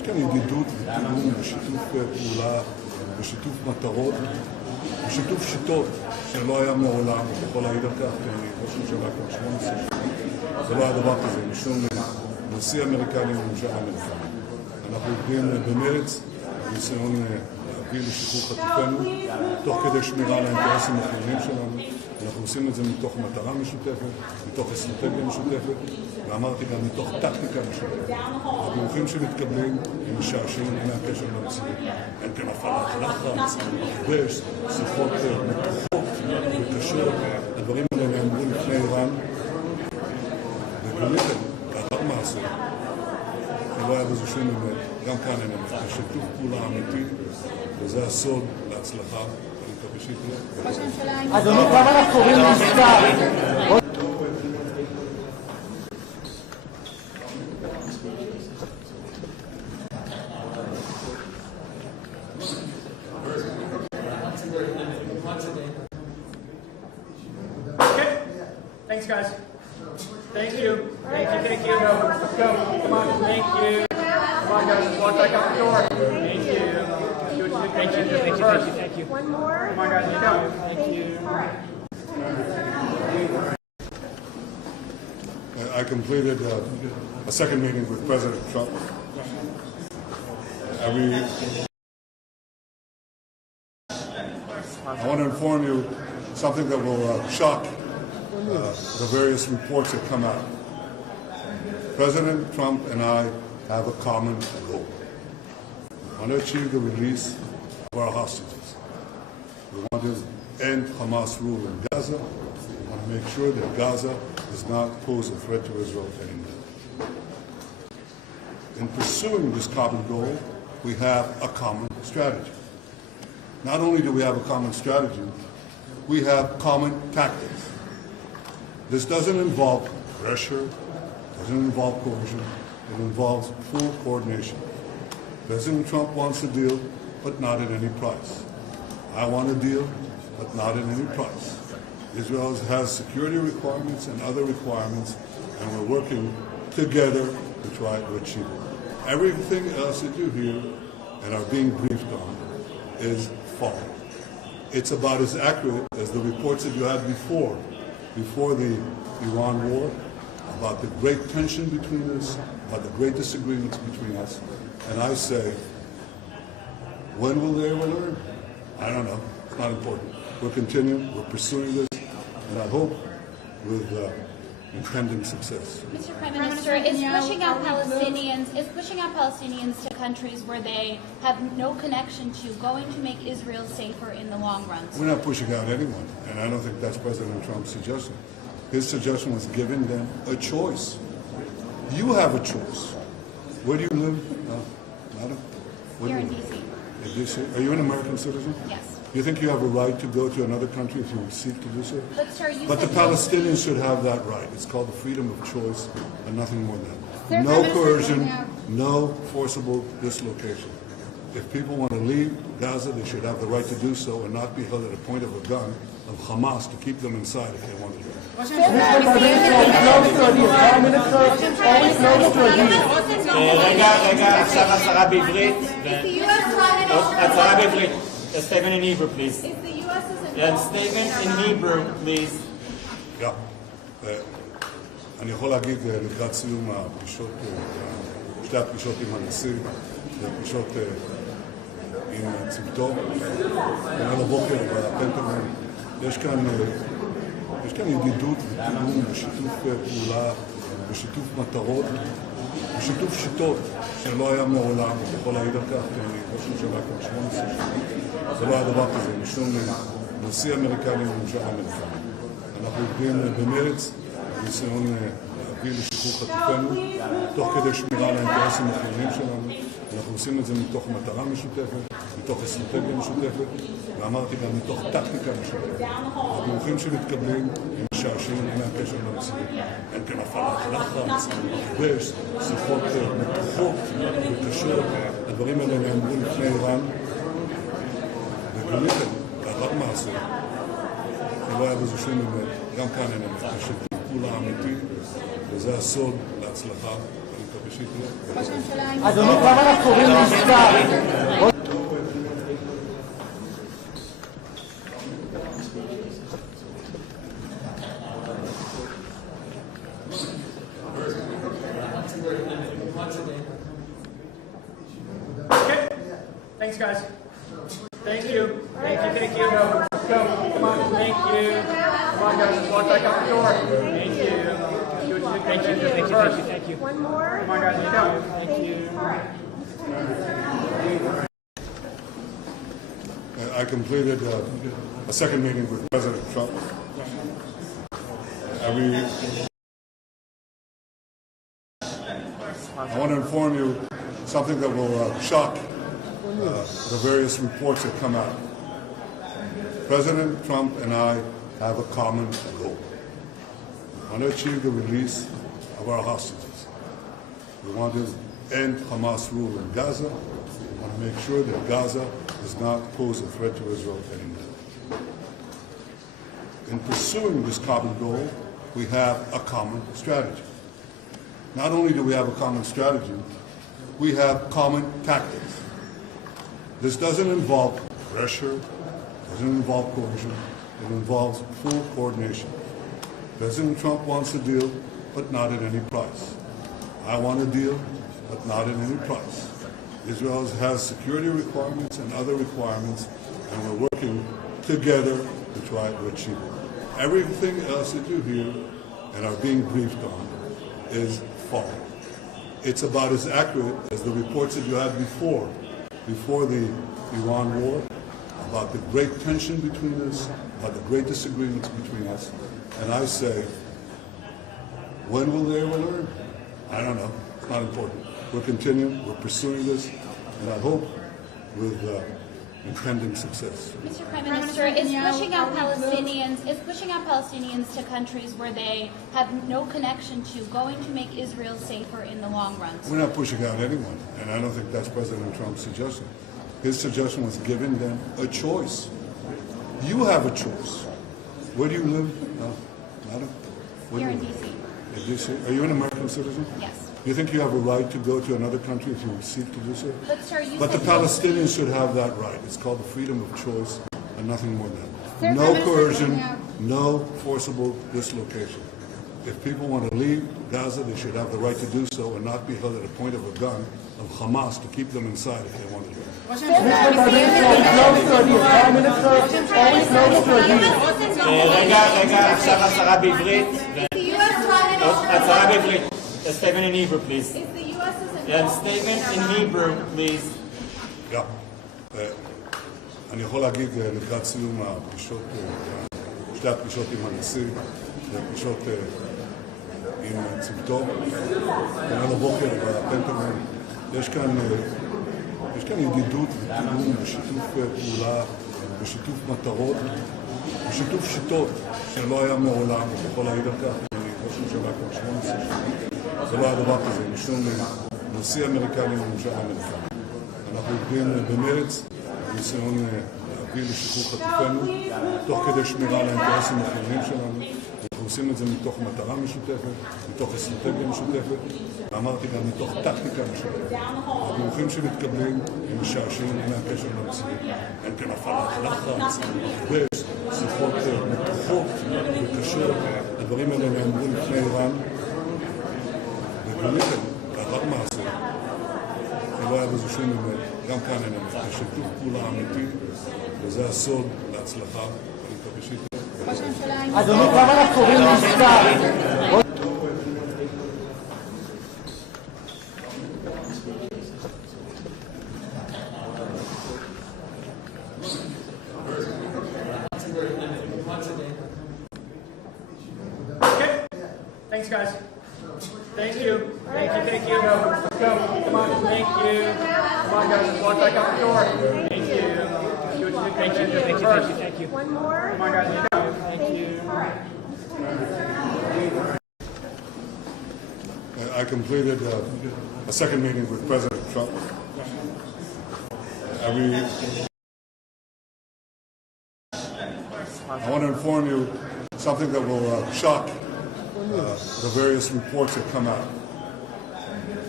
כאן ידידות ותיאום ושיתוף פעולה ושיתוף מטרות ושיתוף שיטות שלא היה מעולם, אני יכול להעיד על כך, כי אני ראש ממשלה כבר 18 שנים, זה לא היה דבר כזה, משום נשיא אמריקני וממשל אמריקני. אנחנו עובדים במרץ, בניסיון להביא לשחרור חטופינו, תוך כדי שמירה על האינטרסים החיוניים שלנו. אנחנו עושים את זה מתוך מטרה משותפת, מתוך אסטרטגיה משותפת, ואמרתי גם מתוך טקטיקה משותפת. הדיווחים שמתקבלים הם משעשעים, אין הקשר למציאות. אין כאן הפעלת לחץ, מכבש, שיחות מתוחות וקשות. הדברים האלה נאמרו לפני איראן, ובאמת, לאחר מעשה, שלא היה בזה שום אמת, גם כאן אין אמת. זה שיתוף פעולה אמיתי, וזה הסוד להצלחה. אדוני, כמה אנחנו קוראים למספר? Okay. Thanks, guys. Thank you. Thank you. Thank you. Let's go. Come on. Thank you. Come on, guys. Let's walk back out the door. Thank you. Thank you. Thank you. Thank you. Thank you. One more. Come on, guys. Let's go. Thank you. I completed a second meeting with President Trump. I want to inform you something that will shock the various reports that come out. President Trump and I have a common goal. We want to achieve the release of our hostages. We want to end Hamas rule in Gaza. We want to make sure that Gaza does not pose a threat to Israel anymore. In pursuing this common goal, we have a common strategy. Not only do we have a common strategy, we have common tactics. This doesn't involve pressure, doesn't involve coercion, it involves full coordination. President Trump wants a deal, but not at any price. I want a deal, but not at any price. Israel has security requirements and other requirements, and we're working together to try to achieve it. Everything else that you hear and are being briefed on is false. It's about as accurate as the reports that you had before the Iran war, about the great tension between us, about the great disagreements between us. And I say, when will they ever learn? I don't know. It's not important. We're continuing. We're pursuing this. And I hope with impending success. Mr. Prime Minister, is pushing out Palestinians to countries where they have no connection to going to make Israel safer in the long run? We're not pushing out anyone, and I don't think that's President Trump's suggestion. His suggestion was giving them a choice. You have a choice. Where do you live, madam? Here in D.C. In D.C. Are you an American citizen? Yes. You think you have a right to go to another country if you seek to do so? But, sir, you But the said Palestinians should have that right. It's called the freedom of choice and nothing more than that. Sir, No Prime Minister coercion, Netanyahu. no forcible dislocation. If people want to leave Gaza, they should have the right to do so and not be held at a point of a gun of Hamas to keep them inside if they want to leave. Mr. Prime Minister, always close to a deal. רגע, עכשיו הצהרה בעברית. הצהרה בעברית. A statement in Hebrew, please. Yeah, statement in Hebrew, please. אני יכול להגיד לקראת סיום הפגישות, שתי הפגישות עם הנשיא, והפגישות עם צוותו, כולל הבוקר בפנטגון, יש כאן ידידות ותיאום ושיתוף פעולה ושיתוף מטרות ושיתוף שיטות שלא היה מעולם, אני יכול להעיד על כך, כי אני ראש ממשלה כבר 18 שנים, זה לא היה דבר כזה, משום נשיא אמריקני וממשל אמריקני. אנחנו עובדים במרץ, בניסיון להביא לשחרור חטופינו, תוך כדי שמירה על האינטרסים החיוניים שלנו. אנחנו עושים את זה מתוך מטרה משותפת, מתוך אסטרטגיה משותפת, ואמרתי גם מתוך טקטיקה משותפת. הדיווחים שמתקבלים הם משעשעים, אין הקשר למציאות. אין כאן הפעלת לחץ, מכבש, שיחות מתוחות וקשות. הדברים האלה נאמרו לפני איראן, ובאמת, לאחר מעשה, שלא היה בזה שום אמת, גם כאן אין אמת. זה שיתוף פעולה אמיתי, וזה הסוד להצלחה. מקווה שהיא תהיה. אדוני, כמה אנחנו קוראים לעסקה? Okay. Thanks, guys. Thank you. Thank you. Thank you. Go. Come on. Thank you. Come on, guys. Let's walk back out the door. Thank you. Thank you. Thank you. One more. Come on, guys. Let's go. Thank you. I completed a second meeting with President Trump. I want to inform you something that will shock the various reports that come out. President Trump and I have a common goal. We want to achieve the release of our hostages. We want to end Hamas rule in Gaza. We want to make sure that Gaza does not pose a threat to Israel anymore. In pursuing this common goal, we have a common strategy. Not only do we have a common strategy, we have common tactics. This doesn't involve pressure, doesn't involve coercion, it involves full coordination. President Trump wants a deal, but not at any price. I want a deal, but not at any price. Israel has security requirements and other requirements, and we're working together to try to achieve it. Everything else that you hear and are being briefed on is false. It's about as accurate as the reports that you had before the Iran war, about the great tension between us, about the great disagreements between us. And I say, when will they ever learn? I don't know. It's not important. We're continuing. We're pursuing this, and I hope with impending success. Mr. Prime Minister, is pushing out Palestinians to countries where they have no connection to going to make Israel safer in the long run? We're not pushing out anyone, and I don't think that's President Trump's suggestion. His suggestion was giving them a choice. You have a choice. Where do you live, madam? Here in D.C. In D.C. Are you an American citizen? Yes. You think you have a right to go to another country if you seek to do so? But, sir, you But the said Palestinians should have that right. It's called the freedom of choice and nothing more than that. Sir, No Prime Minister coercion, Netanyahu. no forcible dislocation. If people want to leave Gaza, they should have the right to do so and not be held at a point of a gun of Hamas to keep them inside if they want to do it. Mr. Prime Minister, always close to a deal. רגע, עכשיו הצהרה בעברית. הצהרה בעברית. A statement in Hebrew, please. Yeah, statement in Hebrew, please. אני יכול להגיד לקראת סיום הפגישות, שתי הפגישות עם הנשיא, הפגישות עם צוותו, כולל הבוקר בפנטגון, יש כאן ידידות ותיאום ושיתוף פעולה ושיתוף מטרות ושיתוף שיטות שלא היה מעולם, אני יכול להעיד על כך, אני ראש ממשלה כבר 18 שנים, זה לא היה דבר כזה, משום נשיא אמריקני וממשל אמריקני. אנחנו עובדים במרץ, ניסיון להביא לשחרור חטופינו, תוך כדי שמירה על האינטרסים החיוניים שלנו. אנחנו עושים את זה מתוך מטרה משותפת, מתוך אסטרטגיה משותפת, ואמרתי גם מתוך טקטיקה משותפת. הדיווחים שמתקבלים הם משעשעים מהקשר למציאות. אין כאן הפעלת לחץ, מכבש, שיחות מתוחות וקשות. הדברים האלה נאמרו לפני איראן, ובאמת, לאחר מעשה, לא היה בזה שום אמת, גם כאן אין אמת. יש שיתוף פעולה אמיתי, וזה הסוד להצלחה. אני מקווה שהיא תהיה. אדוני, כמה אנחנו קוראים לעסקה? Okay. Thanks, guys. Thank you. Thank you. Thank you. Go. Come on. Thank you. Come on, guys. Let's walk back out the door. Thank you. Thank you. Thank you. One more. Come on, guys. Let's go. Thank you. I completed a second meeting with President Trump. I want to inform you something that will shock the various reports that come out.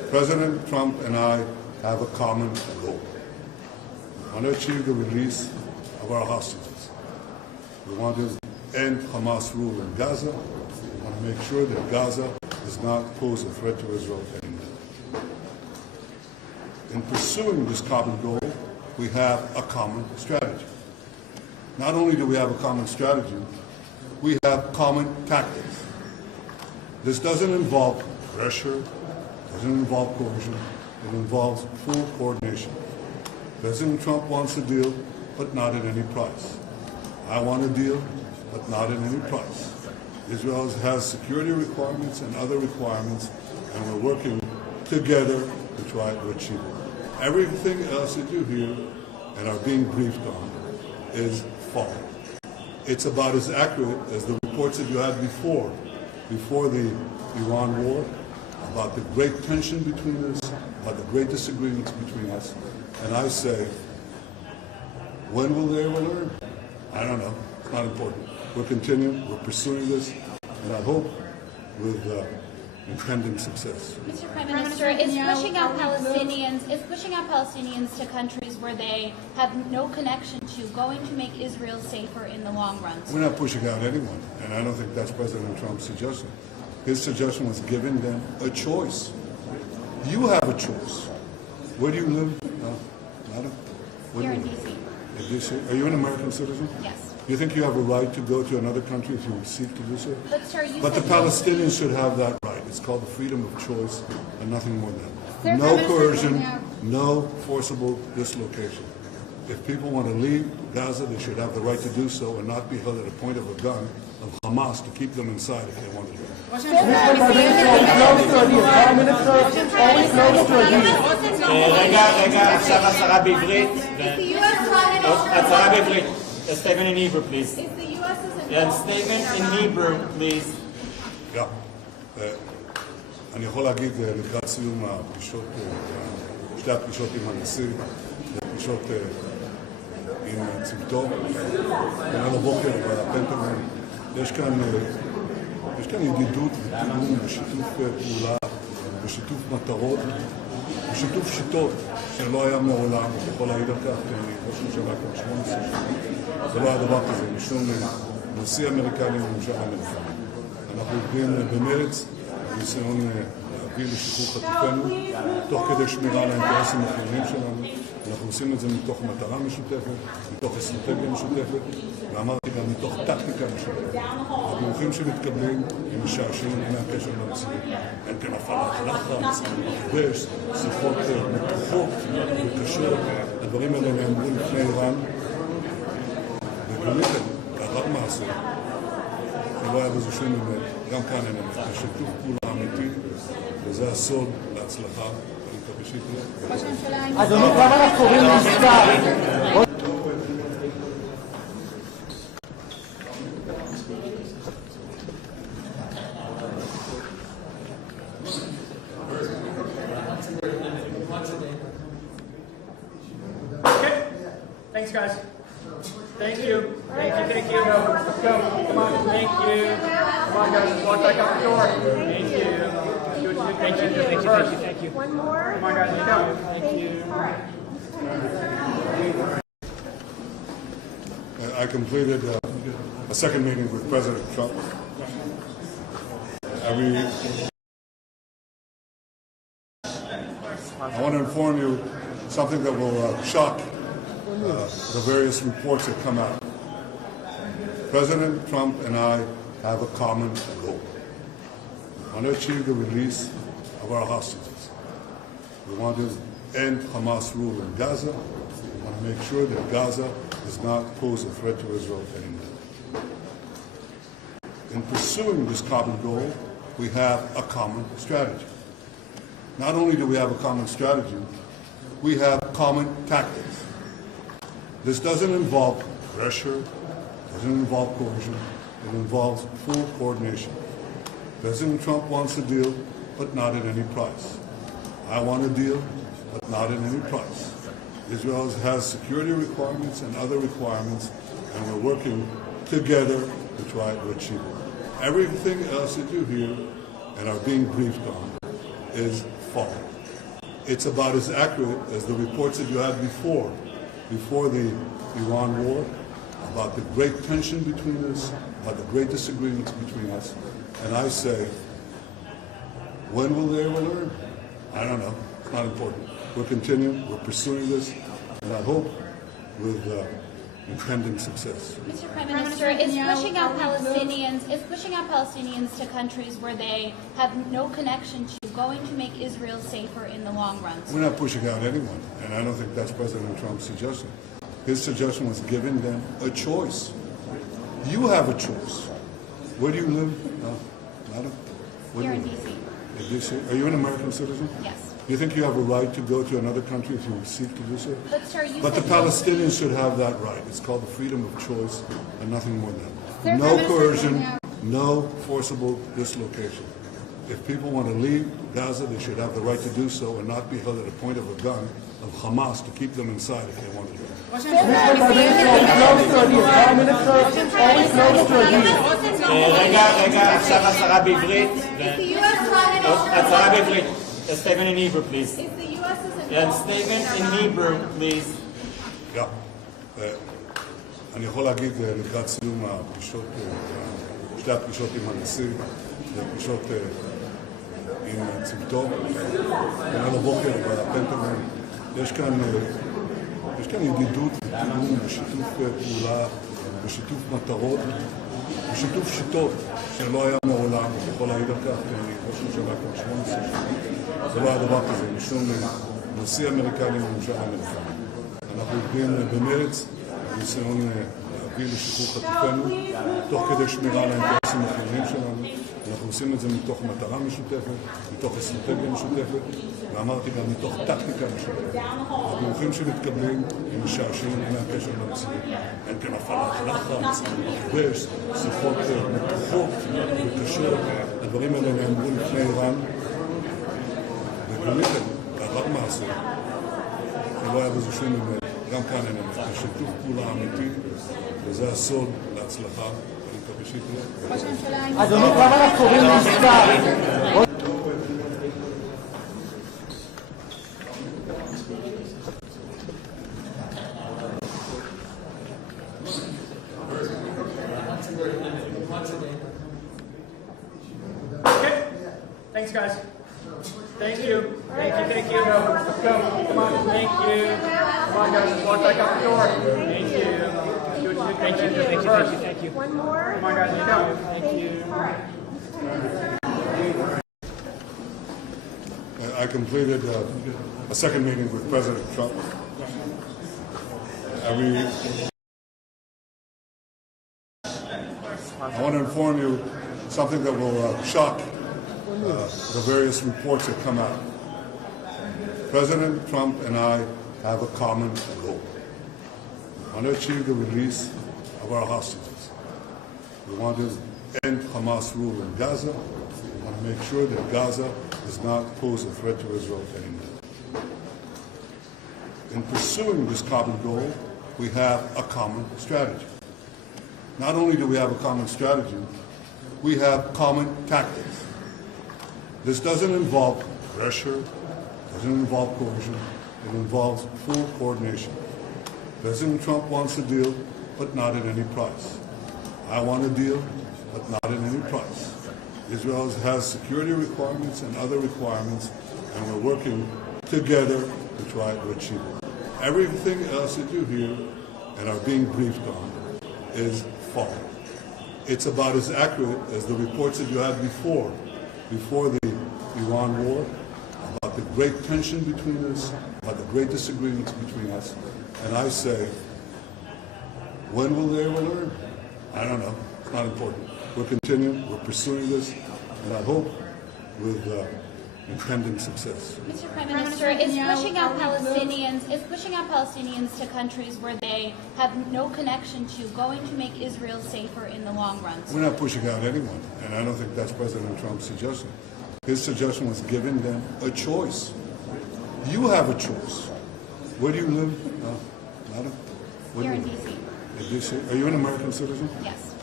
President Trump and I have a common goal. We want to achieve the release of our hostages. We want to end Hamas rule in Gaza. We want to make sure that Gaza does not pose a threat to Israel anymore. In pursuing this common goal, we have a common strategy. Not only do we have a common strategy, we have common tactics. This doesn't involve pressure, doesn't involve coercion, it involves full coordination. President Trump wants a deal, but not at any price. I want a deal, but not at any price. Israel has security requirements and other requirements, and we're working together to try to achieve it. Everything else that you hear and are being briefed on is false. It's about as accurate as the reports that you had before the Iran war, about the great tension between us, about the great disagreements between us. And I say, when will they ever learn? I don't know. It's not important. We're continuing. We're pursuing this. And I hope with impending success. Mr. Prime Minister, is pushing out Palestinians to countries where they have no connection to going to make Israel safer in the long run? We're not pushing out anyone, and I don't think that's President Trump's suggestion. His suggestion was giving them a choice. You have a choice. Where do you live, madam? Here in D.C. In D.C.? Are you an American citizen? Yes. Do you think you have a right to go to another country if you would seek to do so? But, sir, you But the said Palestinians should have that right. It's called the freedom of choice and nothing more than that. Sir, No Prime Minister coercion, Netanyahu. no forcible dislocation. If people want to leave Gaza, they should have the right to do so and not be held at a point of a gun of Hamas to keep them inside if they want to leave. Mr. President, are we close to a deal? Prime Minister, are we close to a deal? רגע, עכשיו הצהרה בעברית. הצהרה בעברית. A statement in Hebrew, please. And statement in Hebrew, please. אני יכול להגיד לקראת סיום הפגישות, שתי הפגישות עם הנשיא, פגישות עם צוותו, וגם הבוקר בפנטגון, יש כאן ידידות ותיאום ושיתוף פעולה ושיתוף מטרות ושיתוף שיטות שלא היה מעולם, אני יכול להעיד על כך, כי אני ראש ממשלה כבר 18 שנים, זה לא היה דבר כזה, משום נשיא אמריקני וממשל אמריקני. אנחנו עובדים במרץ, בניסיון להביא לשחרור חטופינו, תוך כדי שמירה על האינטרסים החיוניים שלנו. אנחנו עושים את זה מתוך מטרה משותפת, מתוך אסטרטגיה משותפת, ואמרתי גם מתוך טקטיקה משותפת. הדיווחים שמתקבלים הם משעשעים מהקשר למציאות. אין כאן הפעלת לחץ, מכבש, שיחות מתוחות וקשות. הדברים האלה נאמרו לפני איראן, וגיליתם, לאחר מעשה, שלא היה בזה שום אמת, גם כאן אין אמת. זה שיתוף פעולה אמיתי, וזה הסוד להצלחה. אדוני, כמה אנחנו קוראים לעסקה? Okay. Thanks, guys. Thank you. Thank you. Thank you. Let's go. Come on. Thank you. Come on, guys. Let's walk back out the door. Thank you. Thank you. Thank you. Thank you. One more. Come on, guys. Let's go. Thank you. I completed a second meeting with President Trump. I want to inform you something that will shock the various reports that come out. President Trump and I have a common goal. We want to achieve the release of our hostages. We want to end Hamas rule in Gaza. We want to make sure that Gaza does not pose a threat to Israel anymore. In pursuing this common goal, we have a common strategy. Not only do we have a common strategy, we have common tactics. This doesn't involve pressure, doesn't involve coercion, it involves full coordination. President Trump wants a deal, but not at any price. I want a deal, but not at any price. Israel has security requirements and other requirements, and we're working together to try to achieve it. Everything else that you hear and are being briefed on is false. It's about as accurate as the reports that you had before the Iran war, about the great tension between us, about the great disagreements between us. And I say, when will they ever learn? I don't know. It's not important. We're continuing. We're pursuing this. And I hope with impending success. Mr. Prime Minister, is pushing out Palestinians to countries where they have no connection to going to make Israel safer in the long run? We're not pushing out anyone, and I don't think that's President Trump's suggestion. His suggestion was giving them a choice. You have a choice. Where do you live? No, madam? Here in D.C. In D.C.? Are you an American citizen? Yes. Do you think you have a right to go to another country if you seek to do so? But, sir, you But the said Palestinians should have that right. It's called the freedom of choice and nothing more than that. Sir, No Prime Minister coercion, Netanyahu. no forcible dislocation. If people want to leave Gaza, they should have the right to do so and not be held at a point of a gun of Hamas to keep them inside if they want to leave. Mr. Prime Minister, always close to a deal. רגע, עכשיו הצהרה בעברית. הצהרה בעברית. A statement in Hebrew, please. And statement in Hebrew, please. אני יכול להגיד לקראת סיום הפגישות, שתי הפגישות עם הנשיא, והפגישות עם צוותו, כולל הבוקר בפנטגון, יש כאן ידידות וקידום ושיתוף פעולה ושיתוף מטרות ושיתוף שיטות שלא היה מעולם, אני יכול להעיד על כך, כי אני ראש ממשלה כבר 18 שנים, זה לא היה דבר כזה, משום נשיא אמריקני וממשל אמריקני. אנחנו עובדים במרץ, בניסיון להביא לשחרור חטופינו, תוך כדי שמירה על האינטרסים החיוניים שלנו. אנחנו עושים את זה מתוך מטרה משותפת, מתוך אסטרטגיה משותפת, ואמרתי גם מתוך טקטיקה משותפת. הדיווחים שמתקבלים הם משעשעים, אין להם קשר למציאות. אין כאן הפעלת לחץ, מכבש, שיחות מתוחות וקשות. הדברים האלה נאמרו לפני איראן, וגונית לאחר מעשה, שלא היה בזה שום אמת. גם כאן אין אמת. זה שיתוף פעולה אמיתי, וזה הסוד להצלחה. אני מקווה שיקרה. אדוני, כמה אנחנו קוראים לעסקה? Okay. Thanks, guys. Thank you. Thank you. Thank you. Let's go. Come on. Thank you. Come on, guys. Let's walk back out the door. Thank you. Thank you. Thank you. Thank you. One more. Come on, guys. Let's go. Thank you. I completed a second meeting with President Trump. I want to inform you something that will shock the various reports that come out. President Trump and I have a common goal. We want to achieve the release of our hostages. We want to end Hamas rule in Gaza. We want to make sure that Gaza does not pose a threat to Israel anymore. In pursuing this common goal, we have a common strategy. Not only do we have a common strategy, we have common tactics. This doesn't involve pressure, doesn't involve coercion, it involves full coordination. President Trump wants a deal, but not at any price. I want a deal, but not at any price. Israel has security requirements and other requirements, and we're working together to try to achieve it. Everything else that you hear and are being briefed on is false. It's about as accurate as the reports that you had before the Iran war, about the great tension between us, about the great disagreements between us. And I say, when will they ever learn? I don't know. It's not important. We're continuing. We're pursuing this. And I hope with impending success. Mr. Prime Minister, is pushing out Palestinians to countries where they have no connection to going to make Israel safer in the long run? We're not pushing out anyone, and I don't think that's President Trump's suggestion. His suggestion was giving them a choice. You have a choice. Where do you live? No, madam? Where Here do in you live? D.C. In D.C. Are you an American citizen? Yes.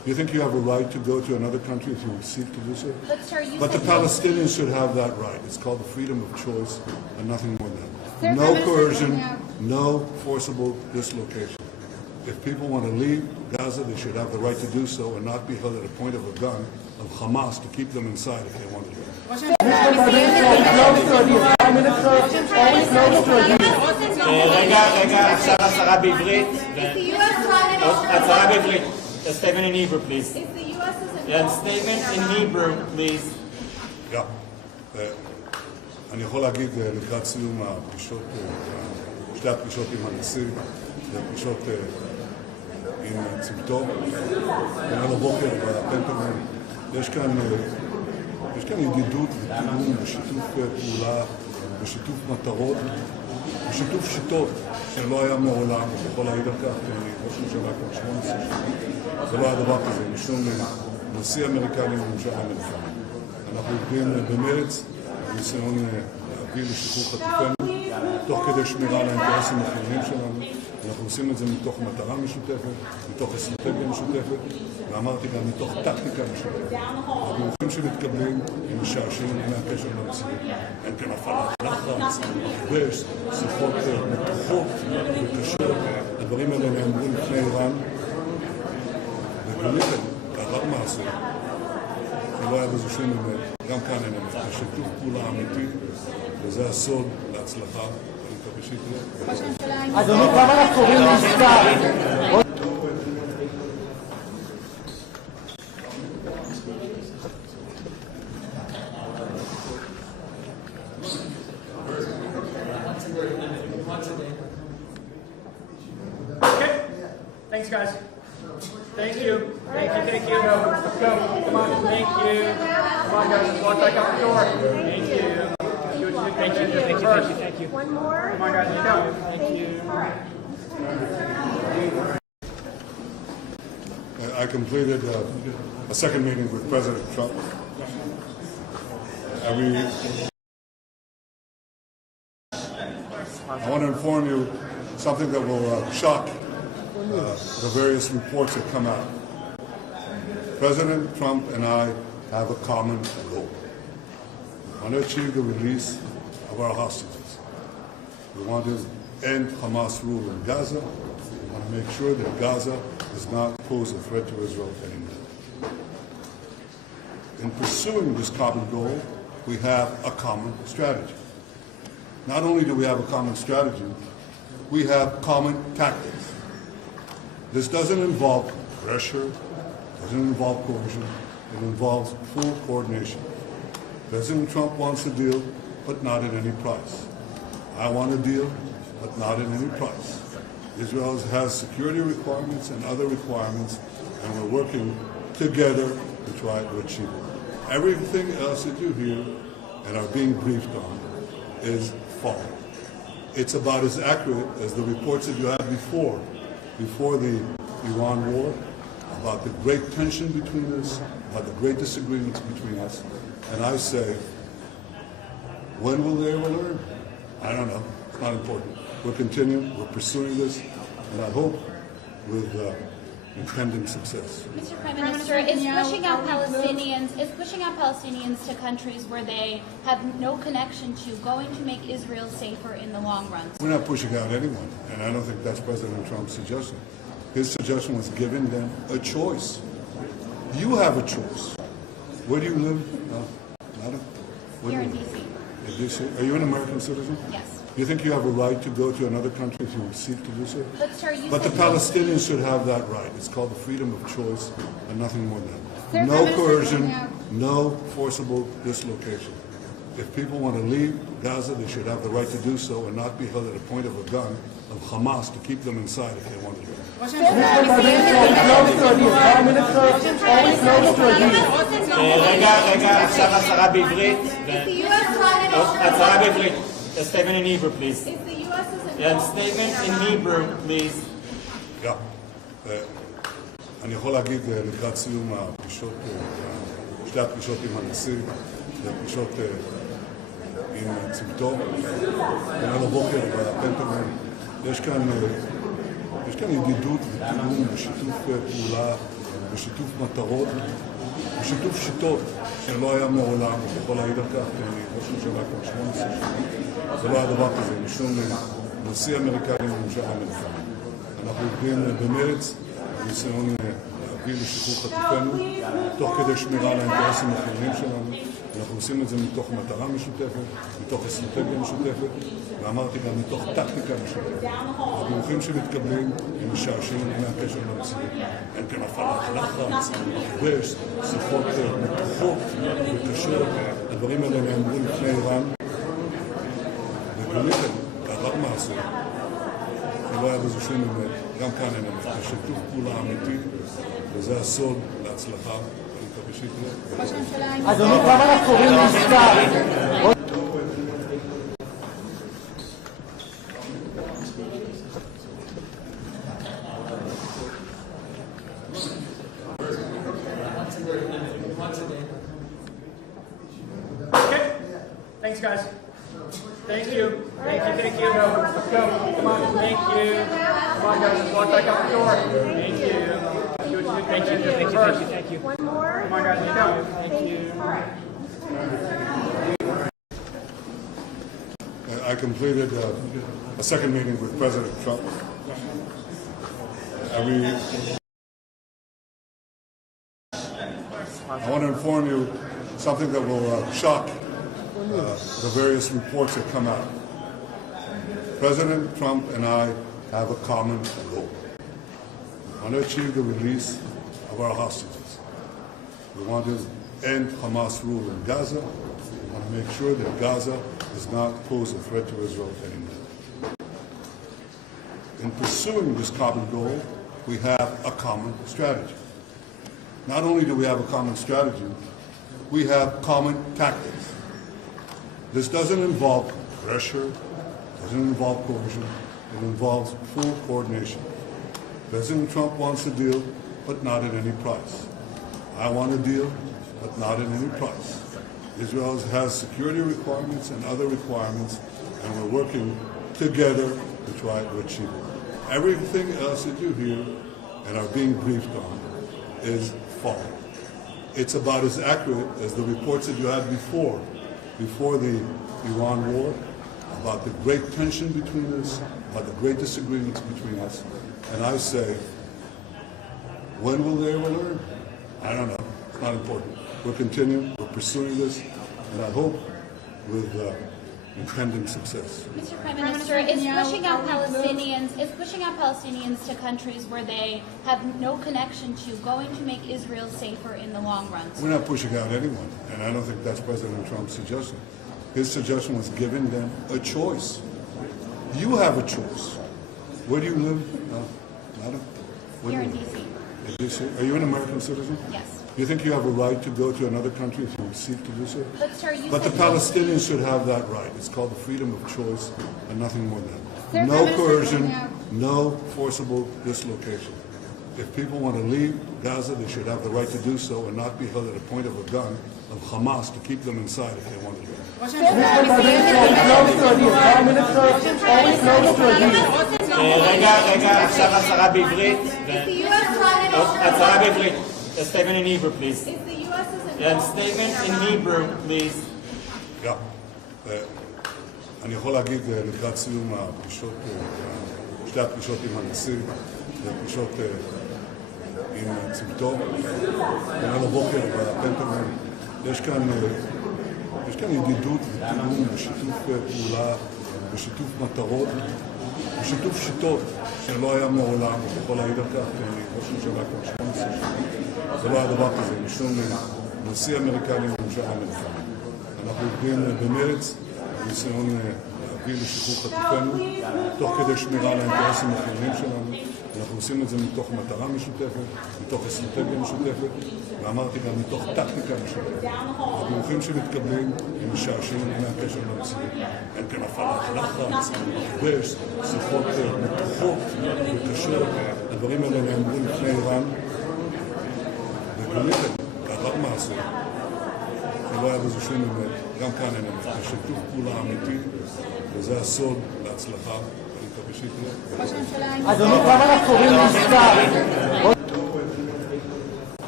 you think you have a right to go to another country if you seek to do so? But The Palestinians should have that right. It's called the freedom of choice and nothing more than that. Sir, No Prime Minister coercion, Netanyahu. no forcible dislocation. If people want to leave Gaza, they should have the right to do so and not be held at a point of a gun of Hamas to keep them inside if they want to leave. Prime Minister, always close to a deal. רגע, עכשיו הצהרה בעברית. הצהרה בעברית. A statement in Hebrew, please. And statement in Hebrew, please. Yeah. אני יכול להגיד לקראת סיום הפגישות, שתי הפגישות עם הנשיא, והפגישות עם צוותו, וגם הבוקר בפנטגון, יש כאן ידידות ותיאום ושיתוף פעולה ושיתוף מטרות ושיתוף שיטות שלא היה מעולם, אני יכול להעיד על כך, כי אני ראש ממשלה כבר 18 שנים, זה לא היה דבר כזה, משום נשיא אמריקני וממשל אמריקני. אנחנו עובדים במרץ, בניסיון להביא לשחרור חטופינו, תוך כדי שמירה על האינטרסים החיוניים שלנו. אנחנו עושים את זה מתוך מטרה משותפת, מתוך אסטרטגיה משותפת, ואמרתי גם מתוך טקטיקה משותפת. הדיווחים שמתקבלים הם משעשעים מהקשר למציאות. אין כאן הפעלת לחץ, מכבש, שיחות מתוחות וקשות. הדברים האלה נאמרו לפני איראן, וגיליתם, לאחר מעשה, שלא היה בזה שום אמת, גם כאן אין אמת. זה שיתוף פעולה אמיתי, וזה הסוד להצלחה. אני מקווה שיקרה. אדוני, כמה אנחנו קוראים לעסקה? Okay. Thanks, guys. Thank you. Thank you. Thank you. Let's go. Come on. Thank you. Come on, guys. Let's walk back out the door. Thank you. Thank you. Thank you. Thank you. One more. Come on, guys. Let's go. Thank you. I completed a second meeting with President Trump. I want to inform you something that will shock the various reports that come out. President Trump and I have a common goal. We want to achieve the release of our hostages. We want to end Hamas rule in Gaza. We want to make sure that Gaza does not pose a threat to Israel anymore. In pursuing this common goal, we have a common strategy. Not only do we have a common strategy, we have common tactics. This doesn't involve pressure, doesn't involve coercion, it involves full coordination. President Trump wants a deal, but not at any price. I want a deal, but not at any price. Israel has security requirements and other requirements, and we're working together to try to achieve it. Everything else that you hear and are being briefed on is false. It's about as accurate as the reports that you had before the Iran war, about the great tension between us, about the great disagreements between us. And I say, when will they ever learn? I don't know. It's not important. We're continuing. We're pursuing this, and I hope with impending success. Mr. Prime Minister, is pushing out Palestinians to countries where they have no connection to going to make Israel safer in the long run? We're not pushing out anyone, and I don't think that's President Trump's suggestion. His suggestion was giving them a choice. You have a choice. Where do you live? Madam? Here in D.C. In D.C.? Are you an American citizen? Yes. Do you think you have a right to go to another country if you seek to do so? But the Palestinians should have that right. It's called the freedom of choice and nothing more than that. Sir, No Prime Minister coercion, Netanyahu. no forcible dislocation. If people want to leave Gaza, they should have the right to do so and not be held at a point of a gun of Hamas to keep them inside if they want to leave. Prime Minister, always close to a deal. רגע, עכשיו הצהרה בעברית. הצהרה בעברית. A statement in Hebrew, please. And statement in Hebrew, please. Yeah. אני יכול להגיד לקראת סיום הפגישות, שתי הפגישות עם הנשיא, והפגישות עם צוותו, וגם הבוקר בפנטגון, יש כאן ידידות ותיאום ושיתוף פעולה בשיתוף מטרות, בשיתוף שיטות שלא היה מעולם, אני יכול להעיד על כך, כי אני ראש ממשלה כבר 18 שנים. זה לא היה דבר כזה, משום נשיא אמריקני וממשל אמריקני. אנחנו עובדים במרץ, בניסיון להביא לשחרור חטופינו, תוך כדי שמירה על האינטרסים החיוניים שלנו. אנחנו עושים את זה מתוך מטרה משותפת, מתוך אסטרטגיה משותפת, ואמרתי גם מתוך טקטיקה משותפת. הדיווחים שמתקבלים הם משעשעים מהקשר למציאות. אין כאן הפעלת לחץ, מכבש, שיחות מתוחות וקשות. הדברים האלה נאמרו לפני איראן, וגונית בעבר מעשה, שלא היה בזה שום אמת, גם כאן אין אמת. יש שיתוף פעולה אמיתי, וזה הסוד להצלחה. אדוני, כמה אנחנו קוראים לעסקה? Okay. Thanks, guys. Thank you. Thank you. Thank you. Let's go. Come on. Thank you. Come on, guys. Walk back out the door. Thank you. Thank you. Thank you. Thank you. One more. Come on, guys. Let's go. Thank you. All right. I completed a second meeting with President Trump. I want to inform you something that will shock the various reports that come out. President Trump and I have a common goal. We want to achieve the release of our hostages. We want to end Hamas rule in Gaza. We want to make sure that Gaza does not pose a threat to Israel anymore. In pursuing this common goal, we have a common strategy. Not only do we have a common strategy, we have common tactics. This doesn't involve pressure, doesn't involve coercion, it involves full coordination. President Trump wants a deal, but not at any price. I want a deal, but not at any price. Israel has security requirements and other requirements, and we're working together to try to achieve it. Everything else that you hear and are being briefed on is false. It's about as accurate as the reports that you had before the Iran war, about the great tension between us, about the great disagreements between us. And I say, when will they ever learn? I don't know. It's not important. We're continuing. We're pursuing this, and I hope with impending success. Mr. Prime Minister, is pushing out Palestinians to countries where they have no connection to going to make Israel safer in the long run? We're not pushing out anyone, and I don't think that's President Trump's suggestion. His suggestion was giving them a choice. You have a choice. Where do you live? Madam? Here in D.C. In D.C. Are you an American citizen? Yes. Do you think you have a right to go to another country if you seek to do so? But, sir, But the Palestinians should have that right. It's called the freedom of choice and nothing more than that. No coercion, no forcible dislocation. If people want to leave Gaza, they should have the right to do so and not be held at a point of a gun of Hamas to keep them inside if they want to leave. רגע, עכשיו הצהרה בעברית. הצהרה בעברית. A statement in Hebrew, please. And statement in Hebrew, please. אני יכול להגיד לקראת סיום הפגישות, שתי הפגישות עם הנשיא, והפגישות עם צוותו, וגם הבוקר בפנטגון, יש כאן ידידות ותיאום ושיתוף פעולה, ושיתוף מטרות, ושיתוף שיטות שלא היה מעולם, אני יכול להעיד על כך, כי אני ראש ממשלה כבר 18 שנים. זה לא היה דבר כזה, משום נשיא אמריקני וממשל אמריקני. אנחנו עובדים במרץ, בניסיון להביא לשחרור חטופינו, תוך כדי שמירה על האינטרסים החיוניים שלנו. אנחנו עושים את זה מתוך מטרה משותפת, מתוך אסטרטגיה משותפת, ואמרתי גם מתוך טקטיקה משותפת. הדיווחים שמתקבלים הם משעשעים מהקשר למציאות. אין כאן הפעלת לחץ, מכבש, שיחות מתוחות וקשות. הדברים האלה נאמרו לפני איראן, וגונית בעבר מעשה, שלא היה בזה שום אמת, גם כאן אין אמת. יש שיתוף פעולה אמיתי, וזה הסוד להצלחה. אדוני, כמה אנחנו קוראים לעסקה?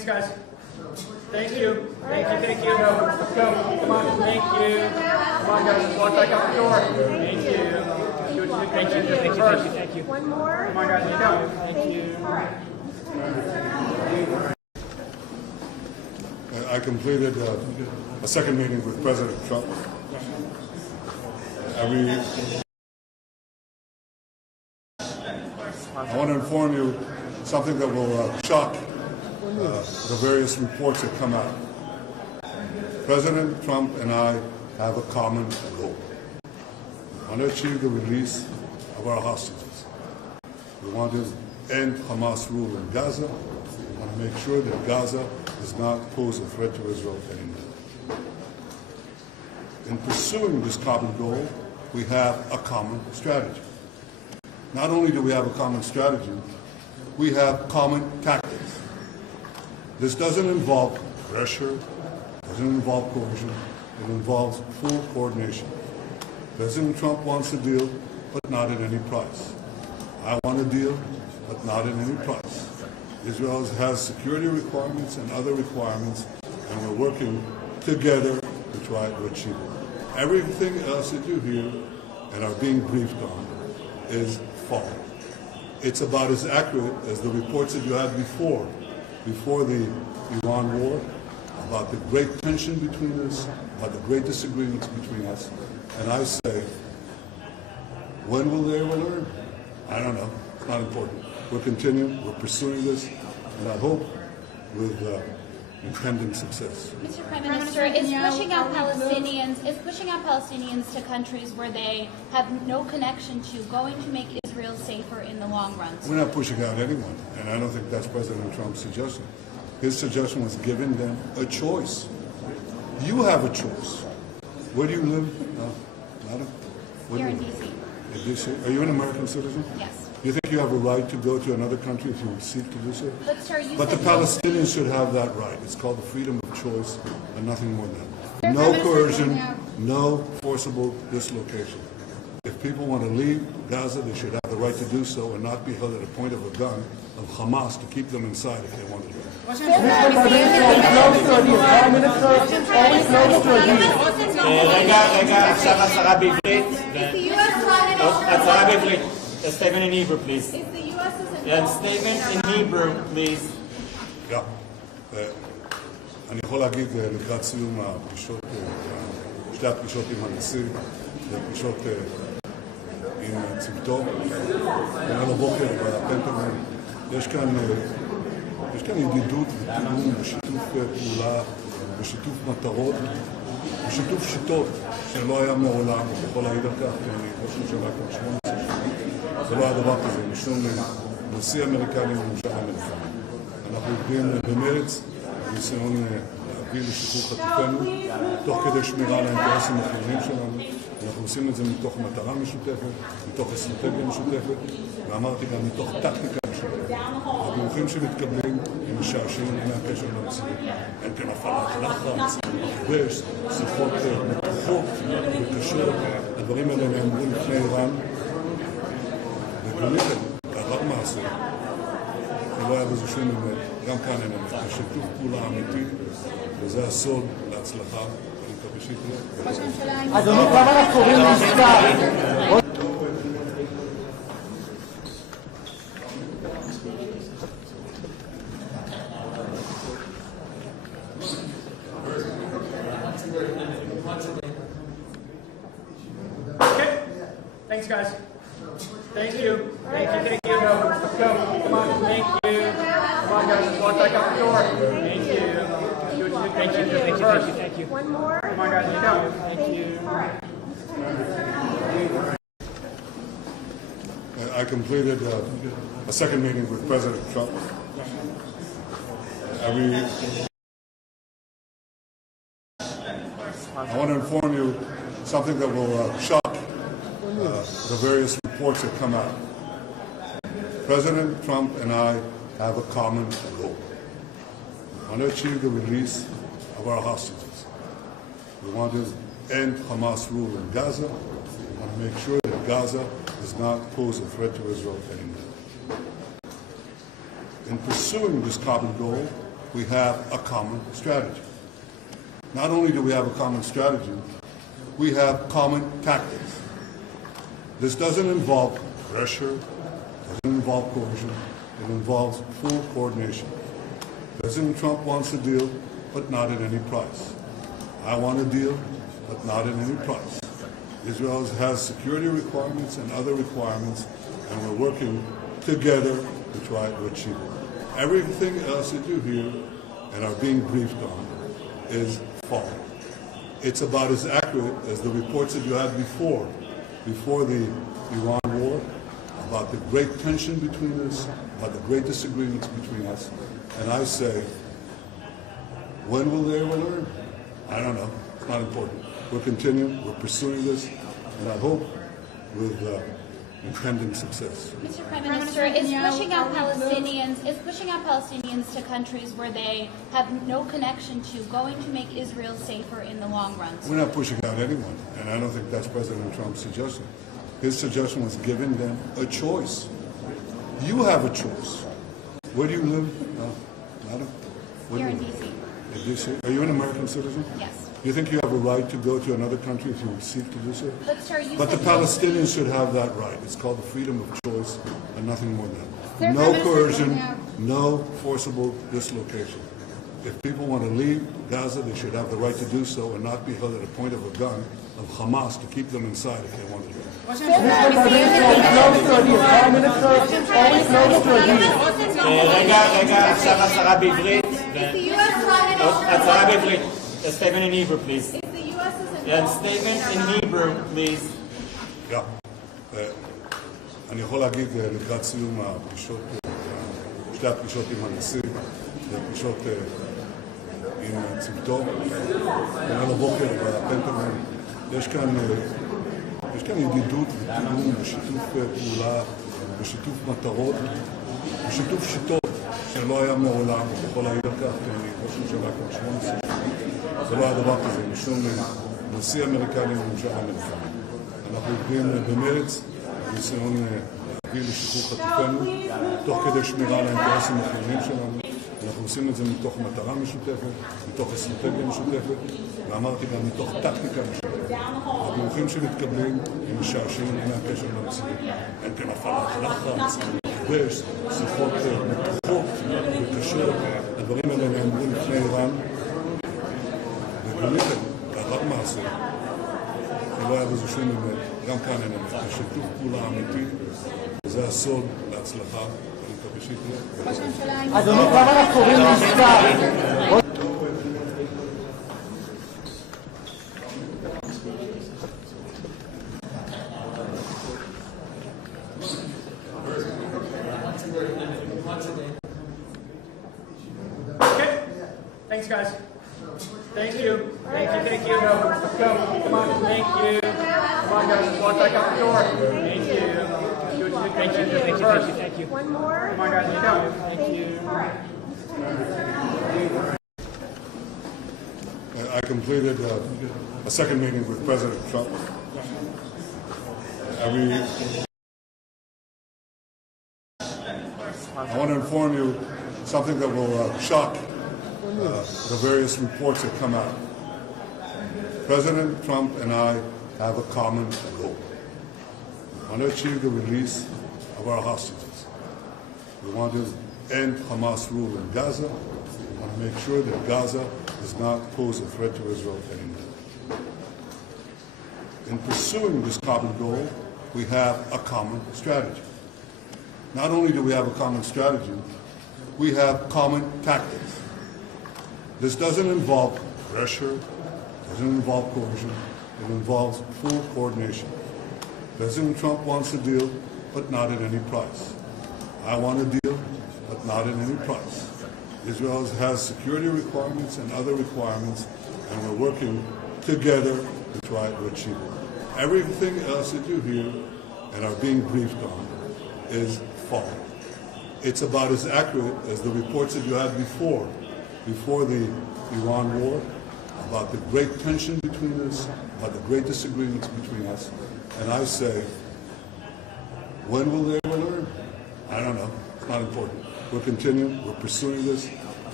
Thanks, guys. Thank you. Thank you. Thank you. Let's go. Come on. Thank you. Come on, guys. Walk back out the door. Thank you. Thank you. Thank you. Thank you. One more. Come on, guys. Let's go. Thank you. I completed a second meeting with President Trump. I want to inform you something that will shock the various reports that come out. President Trump and I have a common goal. We want to achieve the release of our hostages. We want to end Hamas rule in Gaza. We want to make sure that Gaza does not pose a threat to Israel anymore. In pursuing this common goal, we have a common strategy. Not only do we have a common strategy, we have common tactics. This doesn't involve pressure, doesn't involve coercion, it involves full coordination. President Trump wants a deal, but not at any price. I want a deal, but not at any price. Israel has security requirements and other requirements, and we're working together to try to achieve it. Everything else that you hear and are being briefed on is false. It's about as accurate as the reports that you had before the Iran war, about the great tension between us, about the great disagreements between us. And I say, when will they ever learn? I don't know. It's not important. We're continuing, we're pursuing this, and I hope with impending success. Mr. Prime Minister, is pushing out Palestinians to countries where they have no connection to going to make Israel safer in the long run? We're not pushing out anyone, and I don't think that's President Trump's suggestion. His suggestion was giving them a choice. You have a choice. Where do you live? Madam? Here in D.C. In D.C.? Are you an American citizen? Yes. You think you have a right to go to another country if you seek to do so? But, sir, But the Palestinians should have that right. It's called the freedom of choice and nothing more than that. No coercion, no forcible dislocation. If people want to leave Gaza, they should have the right to do so and not be held at a point of a gun of Hamas to keep them inside if they want to leave. רגע, עכשיו הצהרה בעברית. הצהרה בעברית. A statement in Hebrew, please. Yeah, statement in Hebrew, please. אני יכול להגיד לקראת סיום הפגישות, שתי הפגישות עם הנשיא, הפגישות עם צוותו, היום בבוקר בפנטגון, יש כאן ידידות ותיאום ושיתוף פעולה ושיתוף מטרות ושיתוף שיטות שלא היה מעולם, אני יכול להעיד על כך, כי אני ראש ממשלה כבר 18 שנים, זה לא היה דבר כזה, משום נשיא אמריקני וממשל אמריקני. אנחנו עובדים במרץ, בניסיון להביא לשחרור חטופינו, תוך כדי שמירה על האינטרסים החיוניים שלנו. אנחנו עושים את זה מתוך מטרה משותפת, מתוך אסטרטגיה משותפת, ואמרתי גם מתוך טקטיקה משותפת. הדיווחים שמתקבלים הם משעשעים מהקשר למציאות. אין כאן הפעלת לחץ, מכבש, שיחות מתוחות וקשות. הדברים האלה נאמרו לפני איראן, וגונית דבר מעשה. לא היה בזה שום אמת, גם כאן אין אמת. זה שיתוף פעולה אמיתי, וזה הסוד להצלחה. אני מקווה שיקרה. אדוני, כמה אנחנו קוראים לעסקה? Okay. Thanks, guys. Thank you. Thank you. Thank you. Let's go. Come on. Thank you. Come on, guys. Let's walk back out the door. Thank you. Thank you. Thank you. Thank you. One more. Come on, guys. Let's go. Thank you. I completed a second meeting with President Trump. I want to inform you something that will shock the various reports that come out. President Trump and I have a common goal. We want to achieve the release of our hostages. We want to end Hamas rule in Gaza. We want to make sure that Gaza does not pose a threat to Israel anymore. In pursuing this common goal, we have a common strategy. Not only do we have a common strategy, we have common tactics. This doesn't involve pressure, doesn't involve coercion, it involves full coordination. President Trump wants a deal, but not at any price. I want a deal, but not at any price. Israel has security requirements and other requirements, and we're working together to try to achieve it. Everything else that you hear and are being briefed on is false. It's about as accurate as the reports that you had before the Iran war, about the great tension between us, about the great disagreements between us. And I say, when will they ever learn? I don't know. It's not important. We're continuing, we're pursuing this, and I hope with impending success. Mr. Prime Minister, is pushing out Palestinians to countries where they have no connection to going to make Israel safer in the long run? We're not pushing out anyone, and I don't think that's President Trump's suggestion. His suggestion was giving them a choice. You have a choice. Where do you live? Madam? Here in D.C. In D.C. Are you an American citizen? Yes. Do you think you have a right to go to another country if you seek to do so? But, sir, you But the said Palestinians should have that right. It's called the freedom of choice and nothing more than that. Sir, No Prime Minister coercion, Netanyahu. no forcible dislocation. If people want to leave Gaza, they should have the right to do so and not be held at a point of a gun of Hamas to keep them inside if they want to leave. Mr. Prime Minister, are we close to a deal? רגע, עכשיו הצהרה בעברית. הצהרה בעברית. A statement in Hebrew, please. And statement in Hebrew, please. אני יכול להגיד לקראת סיום הפגישות, שתי הפגישות עם הנשיא, הפגישות עם צוותו, כולל הבוקר בפנטגון, יש כאן ידידות ותיאום ושיתוף פעולה ושיתוף מטרות ושיתוף שיטות שלא היה מעולם, אני יכול להעיד על כך, כי אני ראש ממשלה כבר 18 שנים, זה לא היה דבר כזה, משום נשיא אמריקני וממשל אמריקני. אנחנו עובדים במרץ, בניסיון להביא לשחרור חטופינו, תוך כדי שמירה על האינטרסים החיוניים שלנו. אנחנו עושים את זה מתוך מטרה משותפת, מתוך אסטרטגיה משותפת, ואמרתי גם מתוך טקטיקה משותפת. הדיווחים שמתקבלים הם משעשעים מהקשר למציאות. אין כאן הפעלת לחץ, יש שיחות מתוחות וקשות. הדברים האלה נאמרו לפני איראן, ובאמת, לאחר מעשה, שלא היה בזה שום אמת, גם כאן אין אמת. זה שיתוף פעולה אמיתי, וזה הסוד להצלחה. אדוני, כמה אנחנו קוראים מספר? Okay. Thanks, guys. Thank you. Thank you. Let's go. Come on. Thank you. Come on, guys. Walk back out the door. Thank you. Thank you. One more. Come on, guys. Let's go. Thank you. I completed a second meeting with President Trump. I want to inform you something that will shock the various reports that come out. President Trump and I have a common goal. We want to achieve the release of our hostages. We want to end Hamas rule in Gaza. We want to make sure that Gaza does not pose a threat to Israel anymore. In pursuing this common goal, we have a common strategy. Not only do we have a common strategy, we have common tactics. This doesn't involve pressure, doesn't involve coercion, it involves full coordination. President Trump wants a deal, but not at any price. I want a deal, but not at any price. Israel has security requirements and other requirements, and we're working together to try to achieve it. Everything else that you hear and are being briefed on is false. It's about as accurate as the reports that you had before the Iran war, about the great tension between us, about the great disagreements between us. And I say, when will they ever learn? I don't know. It's not important. We're continuing. We're pursuing this.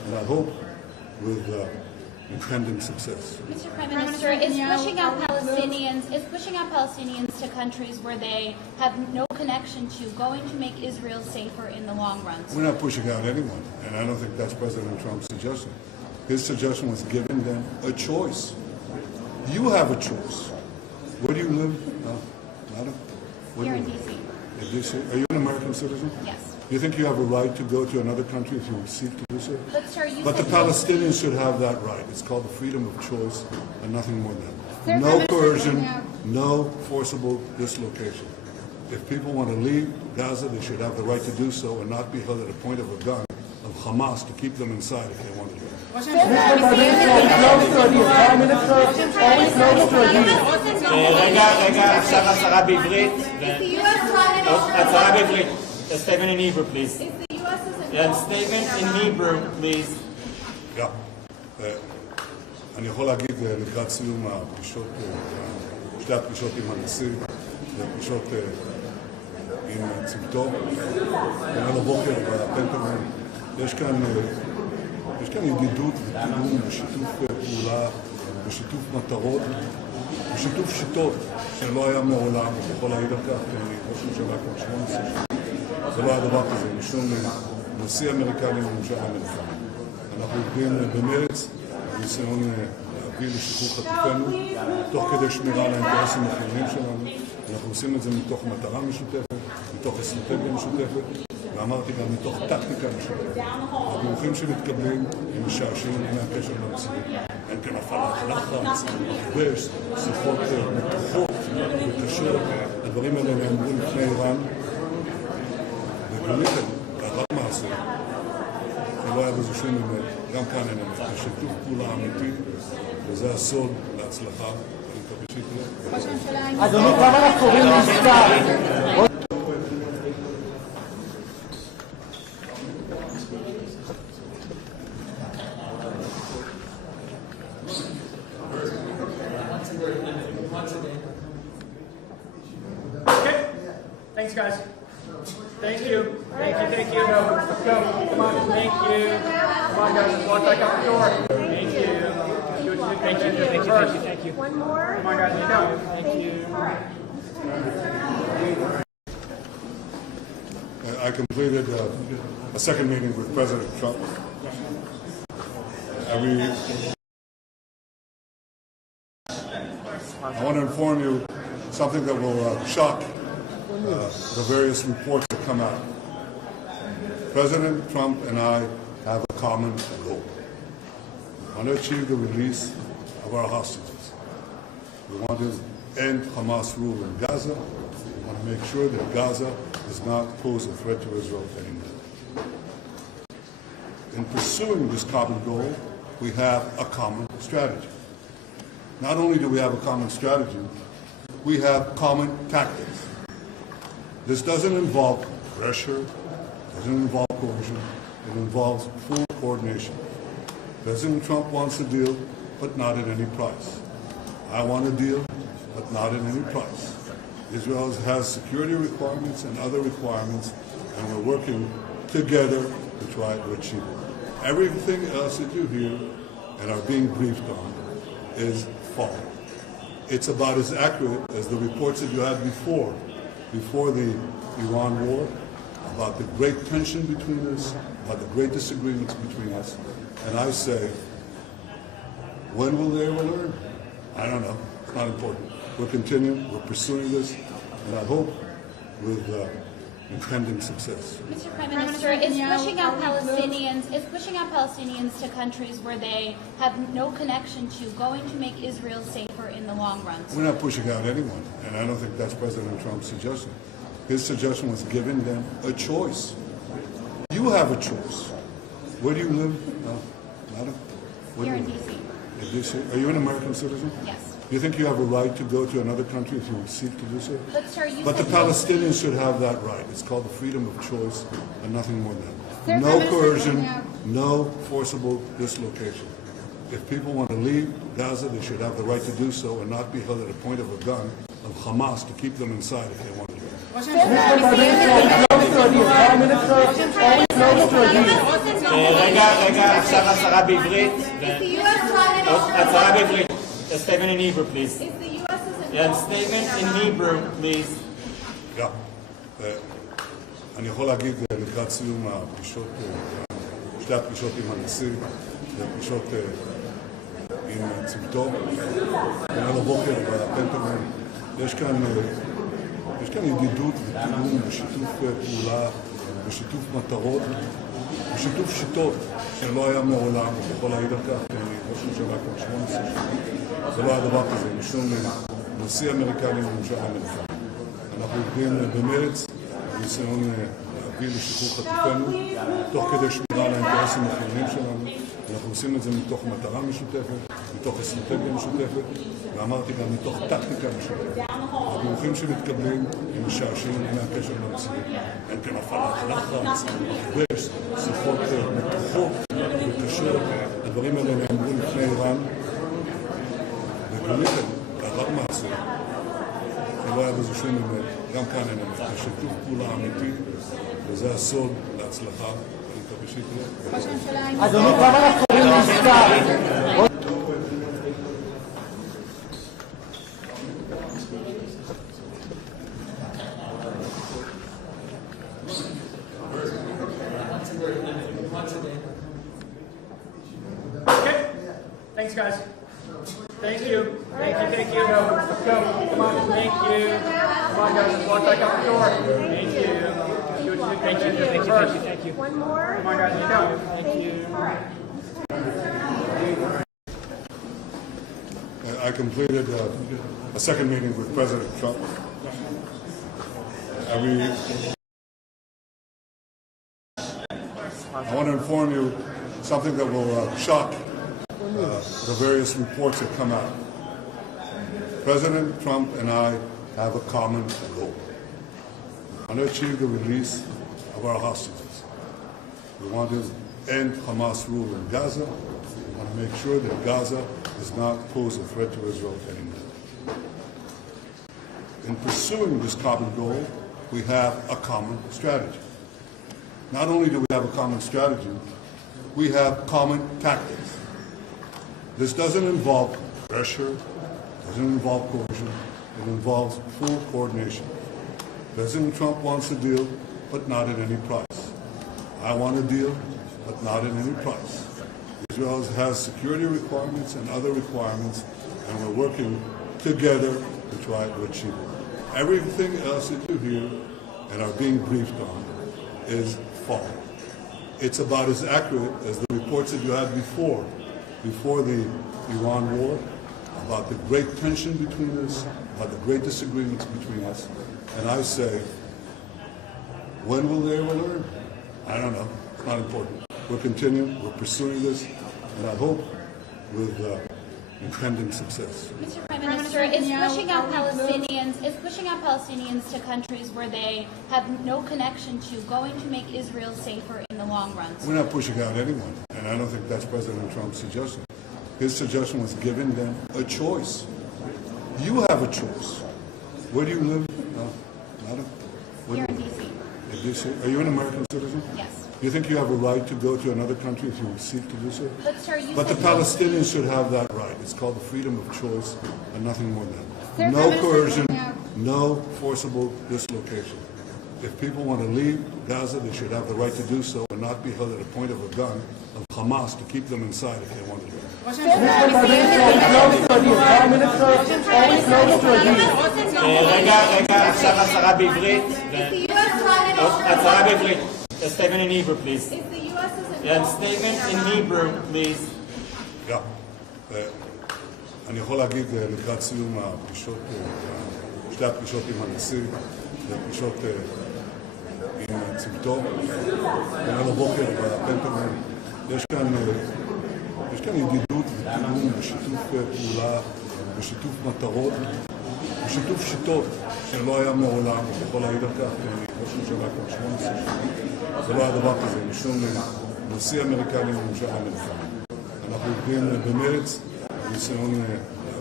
and I hope with impending success. Mr. Prime Minister, is pushing out Palestinians to countries where they have no connection to going to make Israel safer in the long run? We're not pushing out anyone, and I don't think that's President Trump's suggestion. His suggestion was giving them a choice. You have a choice. Where do you live, madam? Here in D.C. In D.C. Are you an American citizen? Yes. You think you have a right to go to another country if you seek to do so? But, sir, you But the said Palestinians should have that right. It's called the freedom of choice and nothing more than that. Sir, No Mr. coercion, Netanyahu. no forcible dislocation. If people want to leave Gaza, they should have the right to do so and not be held at a point of a gun of Hamas to keep them inside if they want to leave. Mr. Prime Minister, always close to a deal. רגע, עכשיו הצהרה בעברית. הצהרה בעברית. A statement in Hebrew, please. And statement in Hebrew, please. אני יכול להגיד לקראת סיום הפגישות, שתי הפגישות עם הנשיא, והפגישות עם צוותו, כולל הבוקר בפנטגון, יש כאן ידידות ותיאום ושיתוף פעולה ושיתוף מטרות ושיתוף שיטות שלא היה מעולם, אני יכול להעיד על כך, כי אני ראש ממשלה כבר 18 שנים, זה לא היה דבר כזה, משום נשיא אמריקני וממשל אמריקני. אנחנו עובדים במרץ, בניסיון להביא לשחרור חטופינו, תוך כדי שמירה על האינטרסים החיוניים שלנו. אנחנו עושים את זה מתוך מטרה משותפת, מתוך אסטרטגיה משותפת, ואמרתי גם מתוך טקטיקה משותפת. הדיווחים שמתקבלים הם משעשעים מהקשר למציאות. אין כאן הפעלת לחץ, מכבש, שיחות מתוחות וקשות. הדברים האלה נאמרו לפני איראן, ובאמת, לאחר מעשה, שלא היה בזה שום אמת, גם כאן אין אמת. זה שיתוף פעולה אמיתי, וזה הסוד להצלחה. אני מקווה שיקרה. אדוני, כמה אנחנו קוראים לעסקה? Okay. Thanks, guys. Thank you. Thank you. Let's go. Come on. Thank you. Come on, guys. Let's walk back out the door. Thank you. Thank you. One more. Come on, guys. Let's go. Thank you. I completed a second meeting with President Trump. I want to inform you something that will shock the various reports that come out. President Trump and I have a common goal. We want to achieve the release of our hostages. We want to end Hamas rule in Gaza. We want to make sure that Gaza does not pose a threat to Israel anymore. In pursuing this common goal, we have a common strategy. Not only do we have a common strategy, we have common tactics. This doesn't involve pressure, doesn't involve coercion, it involves full coordination. President Trump wants a deal, but not at any price. I want a deal, but not at any price. Israel has security requirements and other requirements, and we're working together to try to achieve it. Everything else that you hear and are being briefed on is false. It's about as accurate as the reports that you had before the Iran war, about the great tension between us, about the great disagreements between us. And I say, when will they ever learn? I don't know. It's not important. We're continuing, we're pursuing this, and I hope with impending success. Mr. Prime Minister, is pushing out Palestinians to countries where they have no connection to going to make Israel safer in the long run? We're not pushing out anyone, and I don't think that's President Trump's suggestion. His suggestion was giving them a choice. You have a choice. Where do you live, madam? Here in D.C. In D.C. Are you an American citizen? Yes. You think you have a right to go to another country if you seek to do so? But, sir, you But the said Palestinians should have that right. It's called the freedom of choice and nothing more than that. Sir, No Mr. coercion, Netanyahu. no forcible dislocation. If people want to leave Gaza, they should have the right to do so and not be held at a point of a gun of Hamas to keep them inside if they want to leave. Mr. Prime Minister, always close to a deal. Prime Minister, always close to a deal. רגע, עכשיו הצהרה בעברית. הצהרה בעברית. A statement in Hebrew, please. Yeah, statement in Hebrew, please. אני יכול להגיד לקראת סיום הפגישות, שתי הפגישות עם הנשיא, הפגישות עם צוותו, כולל הבוקר בפנטגון, יש כאן ידידות ותיאום ושיתוף פעולה ושיתוף מטרות ושיתוף שיטות שלא היה מעולם, אני יכול להעיד על כך, כי אני ראש ממשלה כבר 18 שנים, זה לא היה דבר כזה, משום נשיא אמריקני וממשל אמריקני. אנחנו עובדים במרץ, בניסיון להביא לשחרור חטופינו, תוך כדי שמירה על האינטרסים החיוניים שלנו. אנחנו עושים את זה מתוך מטרה משותפת, מתוך אסטרטגיה משותפת, ואמרתי גם מתוך טקטיקה משותפת. הדיווחים שמתקבלים הם משעשעים מהקשר למציאות. אין כאן הפעלת לחץ, מכבש, שיחות מתוחות וקשות. הדברים האלה נאמרו לפני איראן, וגונית לאחר מעשה. לא היה בזה שום אמת, גם כאן אין אמת. זה שיתוף פעולה אמיתי, וזה הסוד להצלחה. אני מקווה שיקרה. אדוני, כמה אנחנו קוראים לסתר? Okay. Thanks, guys. Thank you. Thank you. Thank you. Let's go. Come on. Thank you. Come on, guys. Let's walk back out the door. Thank you. Thank you. Thank you. Thank you. Thank you. One more. Come on, guys. Let's go. Thank you. I completed a second meeting with President Trump. I want to inform you something that will shock the various reports that come out. President Trump and I have a common goal. We want to achieve the release of our hostages. We want to end Hamas rule in Gaza. We want to make sure that Gaza does not pose a threat to Israel anymore. In pursuing this common goal, we have a common strategy. Not only do we have a common strategy, we have common tactics. This doesn't involve pressure, doesn't involve coercion, it involves full coordination. President Trump wants a deal, but not at any price. I want a deal, but not at any price. Israel has security requirements and other requirements, and we're working together to try to achieve it. Everything else that you hear and are being briefed on is false. It's about as accurate as the reports that you had before the Iran war, about the great tension between us, about the great disagreements between us. And I say, when will they ever learn? I don't know. It's not important. We're continuing. We're pursuing this, and I hope with impending success. Mr. Prime Minister, is pushing out Palestinians to countries where they have no connection to going to make Israel safer in the long run? We're not pushing out anyone, and I don't think that's President Trump's suggestion. His suggestion was giving them a choice. You have a choice. Where do you live? Madam? Here in D.C. In D.C. Are you an American citizen? Yes. You think you have a right to go to another country if you seek to do so? But, sir, you But the said Palestinians should have that right. It's called the freedom of choice and nothing more than that. Sir, No Prime coercion, Minister, no forcible dislocation. If people want to leave Gaza, they should have the right to do so and not be held at a point of a gun of Hamas to keep them inside if they want to leave. רגע, עכשיו הצהרה בעברית. הצהרה בעברית. A statement in Hebrew, please. Yeah, statement in Hebrew, please. אני יכול להגיד לקראת סיום הפגישות, שתי הפגישות עם הנשיא, הפגישות עם צוותו, כולל הבוקר בפנטגון, יש כאן ידידות ותיאום ושיתוף פעולה ושיתוף מטרות ושיתוף שיטות שלא היה מעולם, אני יכול להעיד על כך, כי אני ראש ממשלה כבר 18 שנים, זה לא היה דבר כזה, משום נשיא אמריקני וממשל אמריקני. אנחנו עובדים במרץ, בניסיון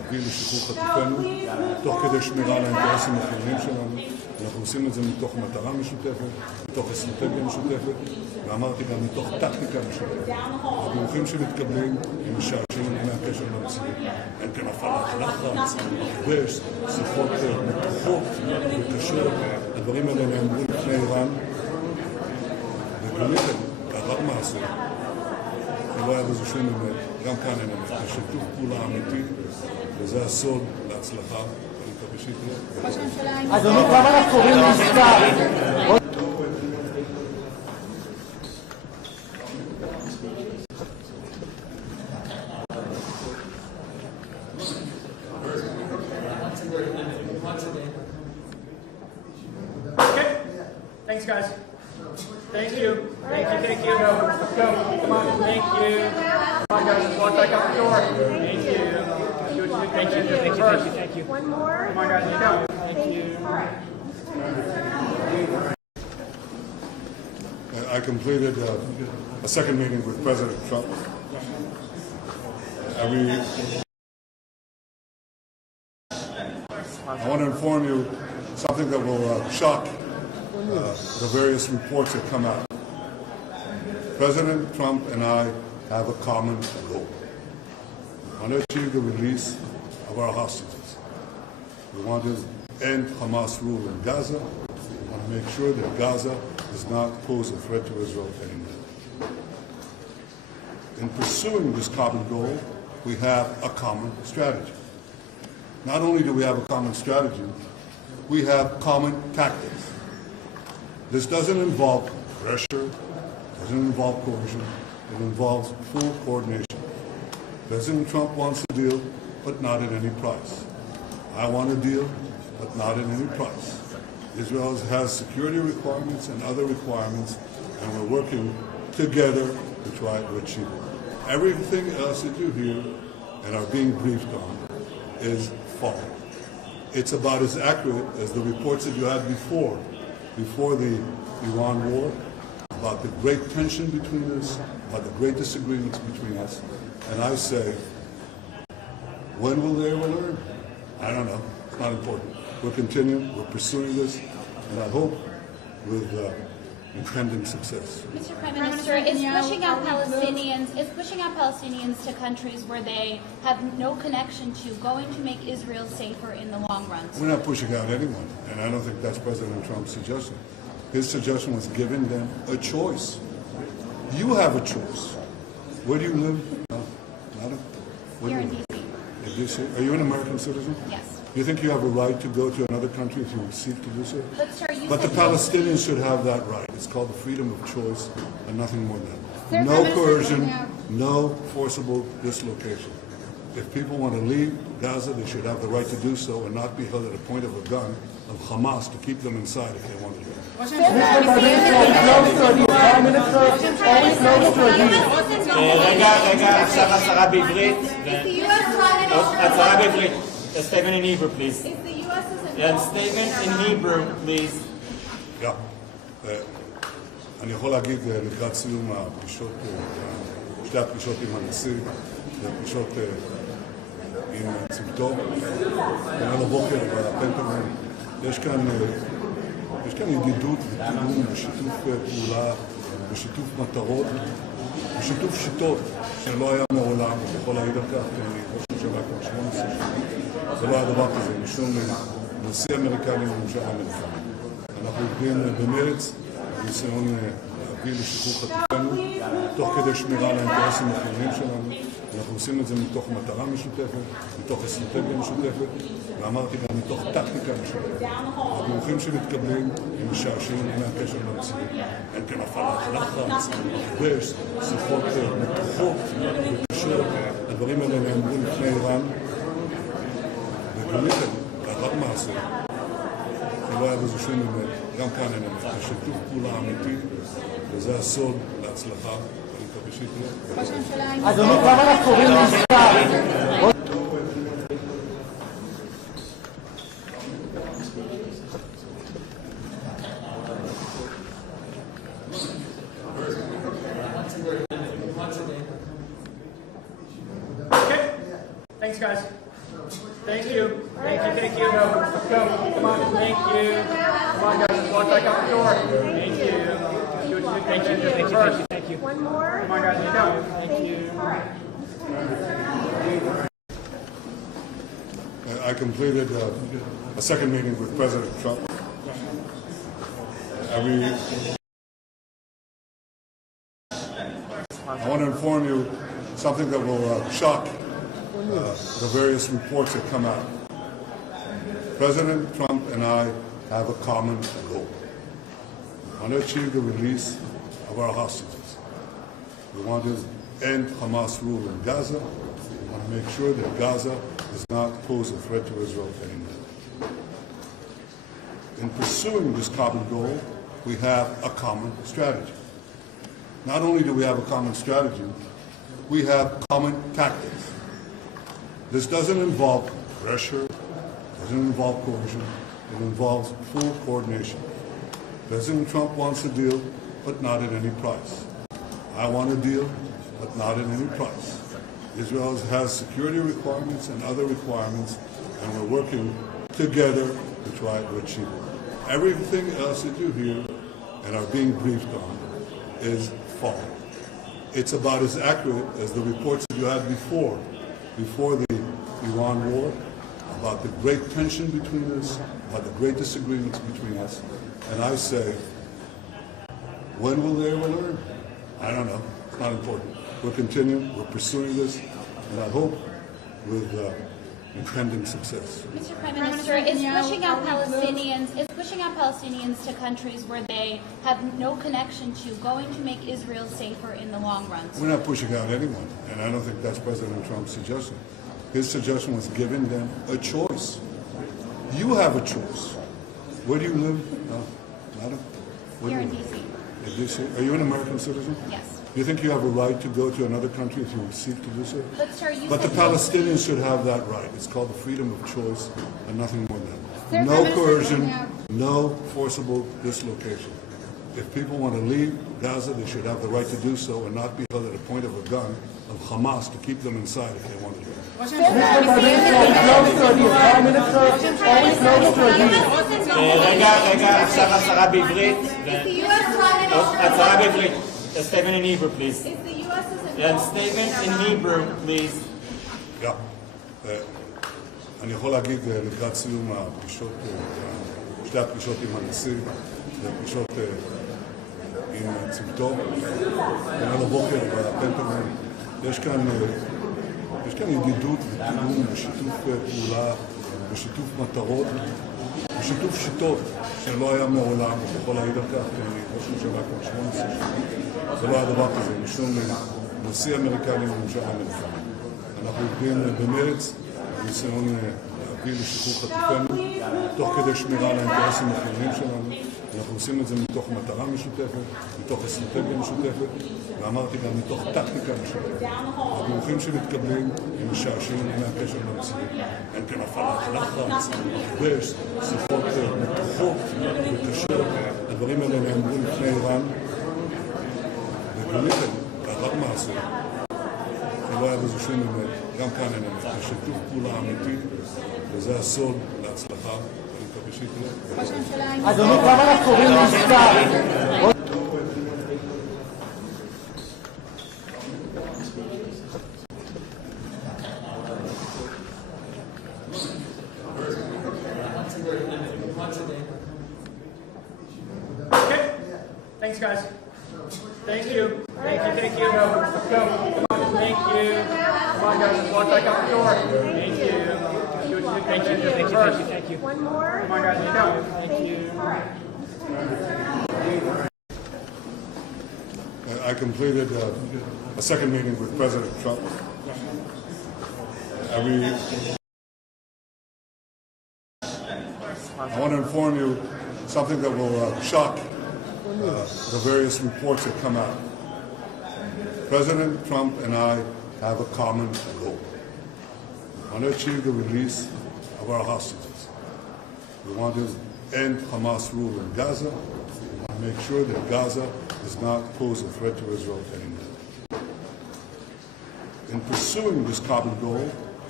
להביא לשחרור חטופינו, תוך כדי שמירה על האינטרסים החיוניים שלנו. אנחנו עושים את זה מתוך מטרה משותפת, מתוך אסטרטגיה משותפת, ואמרתי גם מתוך טקטיקה משותפת. הדיווחים שמתקבלים הם משעשעים מהקשר למציאות. אין כאן הפעלת לחץ, מכבש, שיחות מתוחות וקשות. הדברים האלה נאמרו לפני איראן, וגונית לאחר מעשה, שלא היה בזה שום אמת, גם כאן אין אמת. זה שיתוף פעולה אמיתי, וזה הסוד להצלחה. אני מקווה שיקרה. אדוני, כמה אנחנו קוראים לעסקה? Okay. Thanks, guys. Thank you. Thank you. Thank you. Let's go. Come on. Thank you. Come on, guys. Let's walk back out the door. Thank you. Thank you. Thank you. One more. Come on, guys. Let's go. Thank you. I completed a second meeting with President Trump. I want to inform you something that will shock the various reports that come out. President Trump and I have a common goal. We want to achieve the release of our hostages. We want to end Hamas rule in Gaza. We want to make sure that Gaza does not pose a threat to Israel anymore. In pursuing this common goal, we have a common strategy. Not only do we have a common strategy, we have common tactics. This doesn't involve pressure, doesn't involve coercion, it involves full coordination. President Trump wants a deal, but not at any price. I want a deal, but not at any price. Israel has security requirements and other requirements, and we're working together to try to achieve it. Everything else that you hear and are being briefed on is false. It's about as accurate as the reports that you had before the Iran war, about the great tension between us, about the great disagreements between us. And I say, when will they ever learn? I don't know. It's not important. We're continuing. We're pursuing this, and I hope with impending success. Mr. Prime Minister, is pushing out Palestinians to countries where they have no connection to going to make Israel safer in the long run? We're not pushing out anyone, and I don't think that's President Trump's suggestion. His suggestion was giving them a choice. You have a choice. Where do you live? No, not a, Here in D.C. Are you an American citizen? Yes. Do you think you have a right to go to another country if you seek to do so? But, sir, But the Palestinians should have that right. It's called the freedom of choice and nothing more than that. No coercion, no forcible dislocation. If people want to leave Gaza, they should have the right to do so and not be held at a point of a gun of Hamas to keep them inside if they want to leave. רגע, עכשיו הצהרה בעברית. הצהרה בעברית. A statement in Hebrew, please. And statement in Hebrew, please. אני יכול להגיד לקראת סיום הפגישות, שתי הפגישות עם הנשיא, והפגישות עם צוותו, וגם הבוקר בפנטגון, יש כאן ידידות ותיאום ושיתוף פעולה ושיתוף מטרות ושיתוף שיטות שלא היה מעולם, אני יכול להעיד על כך, כי אני ראש ממשלה כבר 18 שנים, זה לא היה דבר כזה, משום נשיא אמריקני וממשל אמריקני. אנחנו עובדים במרץ, בניסיון להביא לשחרור חטופינו, תוך כדי שמירה על האינטרסים החיוניים שלנו. אנחנו עושים את זה מתוך מטרה משותפת, מתוך אסטרטגיה משותפת, ואמרתי גם מתוך טקטיקה משותפת. הדיווחים שמתקבלים הם משעשעים מהקשר למציאות. אין כאן הפעלת לחץ, מכבש, שיחות מתוחות וקשות. הדברים האלה נאמרו לפני איראן, וגונית לאחר מעשה, שלא היה בזה שום אמת, גם כאן אין אמת. זה שיתוף פעולה אמיתי, וזה הסוד להצלחה. אני מקווה שיקרה. אדוני, כמה אנחנו קוראים לעסקה? Okay. Thanks, guys. Thank you. Thank you. Let's go. Come on. Thank you. Come on, guys. Let's walk back out the door. Thank you. Thank you. One more. Come on, guys. Let's go. Thank you. I completed a second meeting with President Trump. I want to inform you something that will shock the various reports that come out. President Trump and I have a common goal. We want to achieve the release of our hostages. We want to end Hamas rule in Gaza. We want to make sure that Gaza does not pose a threat to Israel anymore. In pursuing this common goal, we have a common strategy. Not only do we have a common strategy, we have common tactics. This doesn't involve pressure, doesn't involve coercion, it involves full coordination. President Trump wants a deal, but not at any price. I want a deal, but not at any price. Israel has security requirements and other requirements, and we're working together to try to achieve it. Everything else that you hear and are being briefed on is false. It's about as accurate as the reports that you had before the Iran war, about the great tension between us, about the great disagreements between us. And I say, when will they ever learn? I don't know. It's not important. We're continuing. We're pursuing this, and I hope with impending success. Mr. Prime Minister, is pushing out Palestinians to countries where they have no connection to going to make Israel safer in the long run? We're not pushing out anyone, and I don't think that's President Trump's suggestion. His suggestion was giving them a choice. You have a choice. Where do you live? No, madam? Here in D.C. In D.C.? Are you an American citizen? Yes. Do you think you have a right to go to another country if you seek to do so? But, sir, But the Palestinians should have that right. It's called the freedom of choice and nothing more than that. No coercion, no forcible dislocation. If people want to leave Gaza, they should have the right to do so and not be held at a point of a gun of Hamas to keep them inside if they want to leave. רגע, עכשיו הצהרה בעברית. הצהרה בעברית. A statement in Hebrew, please. And statement in Hebrew, please. אני יכול להגיד לקראת סיום הפגישות, שתי הפגישות עם הנשיא, והפגישות עם צוותו, וגם הבוקר בפנטגון, יש כאן ידידות ותיאום ושיתוף פעולה ושיתוף מטרות ושיתוף שיטות שלא היה מעולם, יכול להעיד על כך, כי אני ראש ממשלה כבר 18 שנה, זה לא היה דבר כזה, משום נשיא אמריקני וממשל אמריקני. אנחנו עובדים במרץ, בניסיון להביא לשחרור חטופינו, תוך כדי שמירה על האינטרסים החיוניים שלנו. אנחנו עושים את זה מתוך מטרה משותפת, מתוך אסטרטגיה משותפת, ואמרתי גם מתוך טקטיקה משותפת. הדיווחים שמתקבלים הם משעשעים מהקשר למציאות. אין כאן הפעלת לחץ, מכבש, שיחות מתוחות וקשות. הדברים האלה נאמרו לפני איראן, וגיליתם, לאחר מעשה, שלא היה בזה שום אמת, גם כאן אין אמת. יש שיתוף פעולה אמיתי, וזה הסוד להצלחה. אדוני, כמה אנחנו קוראים מספר? Okay. Thanks, guys. Thank you. Let's go. Come on. Thank you. Come on, guys. Let's walk back out the door. Thank you. Thank you. One more. Come on, guys. Let's go. Thank you. I completed a second meeting with President Trump. I want to inform you something that will shock the various reports that come out. President Trump and I have a common goal. We want to achieve the release of our hostages. We want to end Hamas rule in Gaza. We want to make sure that Gaza does not pose a threat to Israel anymore. In pursuing this common goal,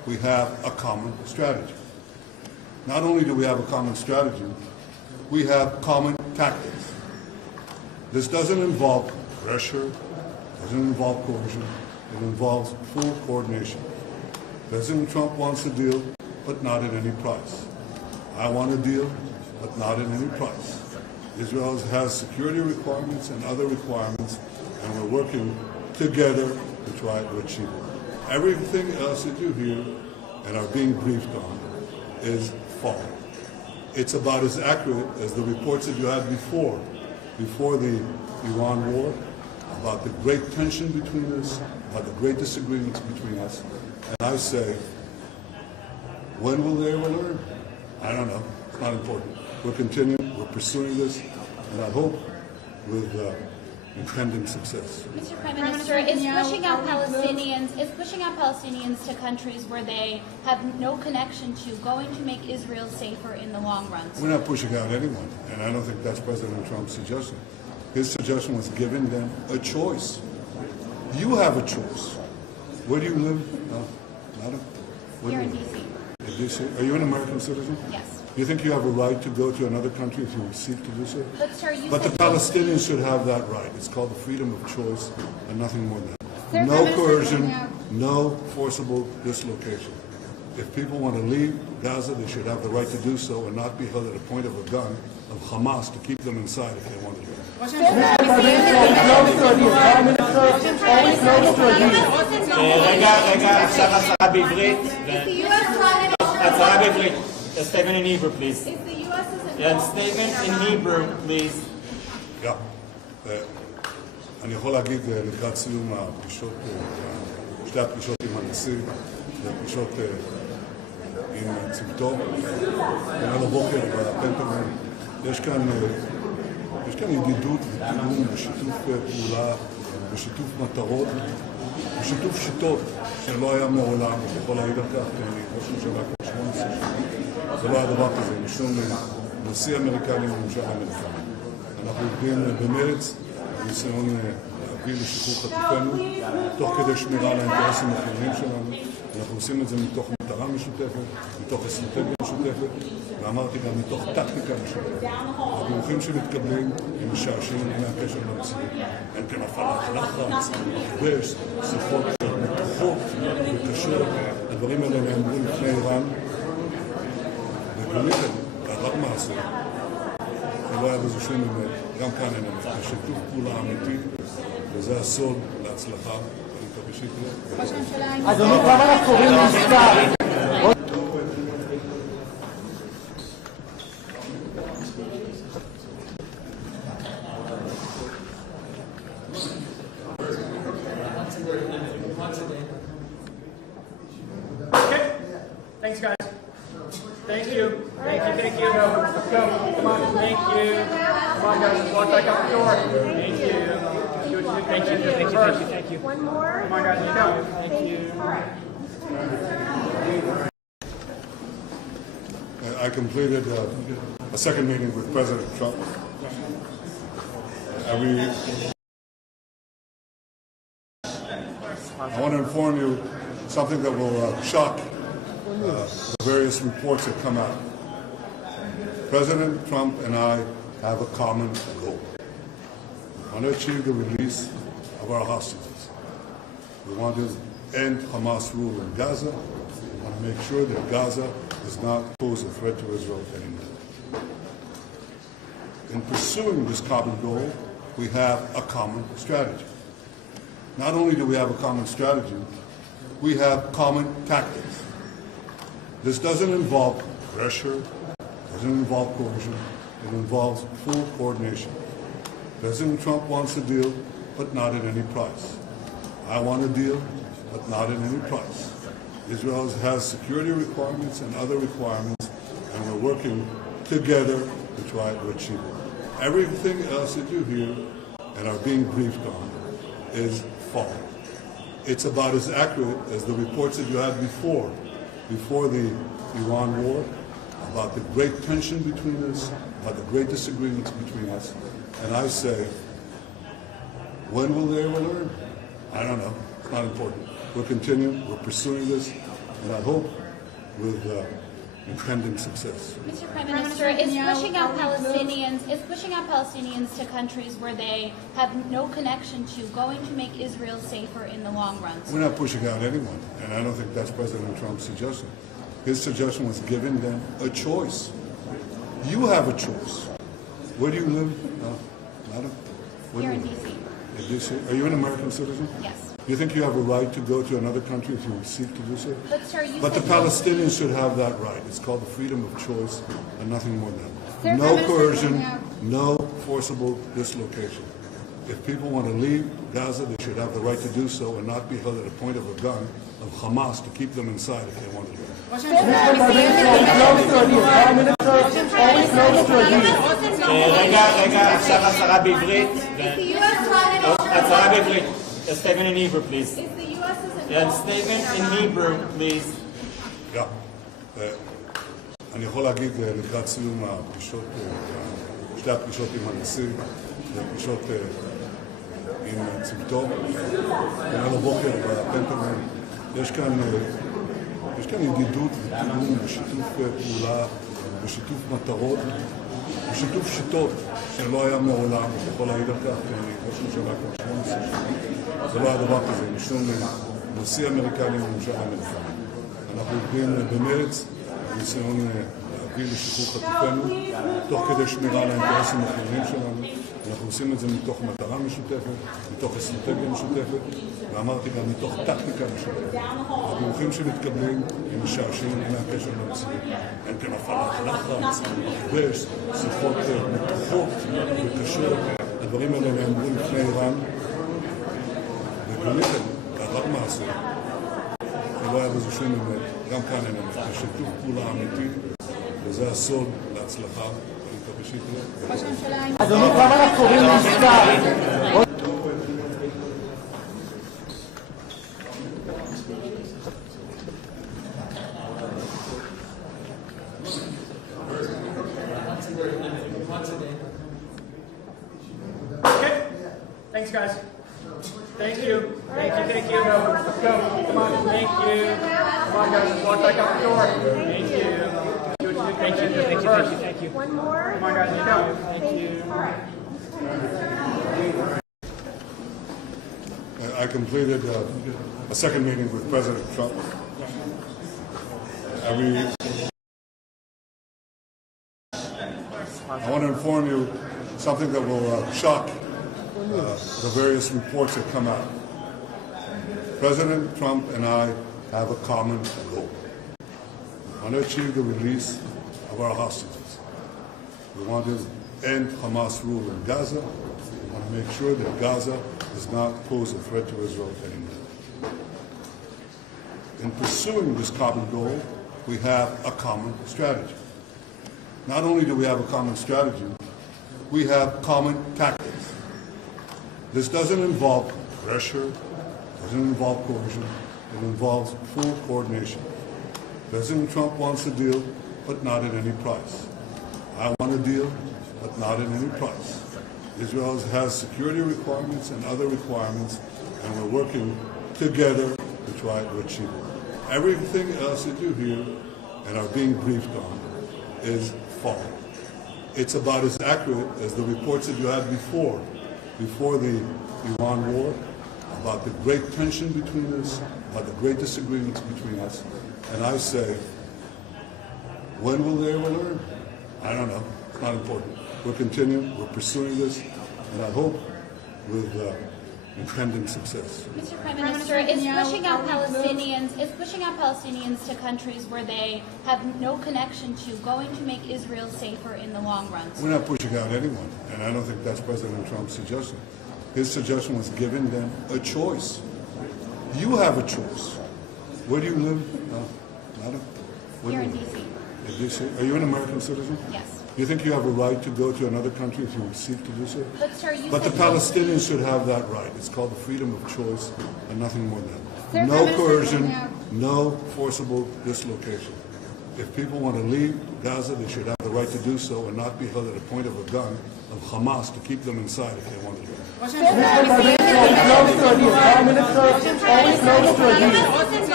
we have a common strategy. Not only do we have a common strategy, we have common tactics. This doesn't involve pressure, doesn't involve coercion, it involves full coordination. President Trump wants a deal, but not at any price. I want a deal, but not at any price. Israel has security requirements and other requirements, and we're working together to try to achieve it. Everything else that you hear and are being briefed on is false. It's about as accurate as the reports that you had before the Iran war, about the great tension between us, about the great disagreements between us. And I say, when will they ever learn? I don't know. It's not important. We're continuing. We're pursuing this, and I hope with impending success. Mr. Prime Minister, is pushing out Palestinians to countries where they have no connection to going to make Israel safer in the long run? We're not pushing out anyone, and I don't think that's President Trump's suggestion. His suggestion was giving them a choice. You have a choice. Where do you live? Madam? Here in D.C. In D.C.? Are you an American citizen? Yes. Do you think you have a right to go to another country if you seek to do so? But, sir, But the Palestinians should have that right. It's called the freedom of choice and nothing more than that. No coercion, no forcible dislocation. If people want to leave Gaza, they should have the right to do so and not be held at a point of a gun of Hamas to keep them inside if they want to leave. רגע, עכשיו הצהרה בעברית. הצהרה בעברית. A statement in Hebrew, please. Yeah, statement in Hebrew, please. אני יכול להגיד לקראת סיום הפגישות, שתי הפגישות עם הנשיא, והפגישות עם צוותו. היום בבוקר בפנטגון יש כאן ידידות ותיאום ושיתוף פעולה ושיתוף מטרות ושיתוף שיטות שלא היה מעולם, אני יכול להעיד על כך, כי אני ראש ממשלה כבר 18 שנים. זה לא היה דבר כזה, משום נשיא אמריקני וממשל אמריקני. אנחנו עובדים במרץ, בניסיון להביא לשחרור חטופינו, תוך כדי שמירה על האינטרסים החיוניים שלנו. אנחנו עושים את זה מתוך מטרה משותפת, מתוך אסטרטגיה משותפת, ואמרתי גם מתוך טקטיקה משותפת. הדיווחים שמתקבלים הם משעשעים, אין הקשר למציאות. אין כאן הפעלת לחץ, מכבש, שיחות מתוחות וקשות. הדברים האלה נאמרו לפני איראן, וגונית רק מעשה. לא היה בזה שום אמת, גם כאן אין אמת. זה שיתוף פעולה אמיתי, וזה הסוד להצלחה. אני מקווה שיקרה. אדוני, כמה אנחנו קוראים מספר? Okay. Thanks, guys. Thank you. Thank you. Thank you. Let's go. Come on. Thank you. Come on, guys. Walk back out the door. Thank you. Thank you. Thank you. Thank you. Thank you. One more. Come on, guys. Let's go. Thank you. I completed a second meeting with President Trump. I want to inform you something that will shock the various reports that come out. President Trump and I have a common goal. We want to achieve the release of our hostages. We want to end Hamas rule in Gaza. We want to make sure that Gaza does not pose a threat to Israel anymore. In pursuing this common goal, we have a common strategy. Not only do we have a common strategy, we have common tactics. This doesn't involve pressure, doesn't involve coercion, it involves full coordination. President Trump wants a deal, but not at any price. I want a deal, but not at any price. Israel has security requirements and other requirements, and we're working together to try to achieve it. Everything else that you hear and are being briefed on is false. It's about as accurate as the reports that you had before the Iran war, about the great tension between us, about the great disagreements between us. And I say, when will they ever learn? I don't know. It's not important. We're continuing. We're pursuing this, and I hope with impending success. Mr. Prime Minister, is pushing out Palestinians to countries where they have no connection to going to make Israel safer in the long run? We're not pushing out anyone, and I don't think that's President Trump's suggestion. His suggestion was giving them a choice. You have a choice. Where do you live, madam? Where Here do in you live? D.C. In D.C. Are you an American citizen? Yes. Do you think you have a right to go to another country if you seek to do so? But, sir, you But the said Palestinians should have that right. It's called the freedom of choice and nothing more than that. Sir, No Prime Minister coercion, Netanyahu. no forcible dislocation. If people want to leave Gaza, they should have the right to do so and not be held at a point of a gun of Hamas to keep them inside if they want to leave. Mr. Prime Minister, always close to a deal. רגע, עכשיו הצהרה בעברית. הצהרה בעברית. A statement in Hebrew, please. And statement in Hebrew, please. אני יכול להגיד לקראת סיום הפגישות, שתי הפגישות עם הנשיא, והפגישות עם צוותו, אתמול הבוקר בפנטגון, יש כאן ידידות ותיאום ושיתוף פעולה ושיתוף מטרות ושיתוף שיטות שלא היה מעולם, אני יכול להעיד על כך, כי אני ראש ממשלה כבר 18 שנים, זה לא היה דבר כזה, משום נשיא אמריקני וממשל אמריקני. אנחנו עובדים במרץ, ניסיון להביא לשחרור חטופינו, תוך כדי שמירה על האינטרסים החיוניים שלנו. אנחנו עושים את זה מתוך מטרה משותפת, מתוך אסטרטגיה משותפת, ואמרתי גם מתוך טקטיקה משותפת. הדיווחים שמתקבלים הם משעשעים, אין להם קשר למציאות. אין כאן הפעלת לחץ, מכבש, שיחות מתוחות וקשות. הדברים האלה נאמרו לפני איראן, וקוניתם, לאחר מעשה. לא היה בזה שום אמת, גם כאן אין אמת, יש שיתוף פעולה אמיתי, וזה הסוד להצלחה, אני מקווה שיקרה. אדוני, כמה אנחנו קוראים לעסקה? Okay. Thanks, guys. Thank you. Thank you. Let's go. Come on. Thank you. Come on, guys. Walk back out the door. Thank you. Thank you. One more. Come on, guys. Let's go. Thank you. All right. I completed a second meeting with President Trump. I want to inform you something that will shock the various reports that come out. President Trump and I have a common goal. We want to achieve the release of our hostages. We want to end Hamas rule in Gaza. We want to make sure that Gaza does not pose a threat to Israel anymore. In pursuing this common goal, we have a common strategy. Not only do we have a common strategy, we have common tactics. This doesn't involve pressure, doesn't involve coercion, it involves full coordination. President Trump wants a deal, but not at any price. I want a deal, but not at any price. Israel has security requirements and other requirements, and we're working together to try to achieve it. Everything else that you hear and are being briefed on is false. It's about as accurate as the reports that you had before the Iran war, about the great tension between us, about the great disagreements between us. And I say, when will they ever learn? I don't know. It's not important. We're continuing. We're pursuing this, and I hope with impending success. Mr. Prime Minister, is pushing out Palestinians to countries where they have no connection to going to make Israel safer in the long run? We're not pushing out anyone, and I don't think that's President Trump's suggestion. His suggestion was giving them a choice. You have a choice. Where do you live, madam? Here in D.C. In D.C. Are you an American citizen? Yes. Do you think you have a right to go to another country if you seek to do so? But, sir, you But the said Palestinians should have that right. It's called the freedom of choice and nothing more than that. Sir, No Prime Minister coercion, Netanyahu. no forcible dislocation. If people want to leave Gaza, they should have the right to do so and not be held at a point of a gun of Hamas to keep them inside if they want to leave. Mr. President, close to a deal. Prime Minister, always close to a deal.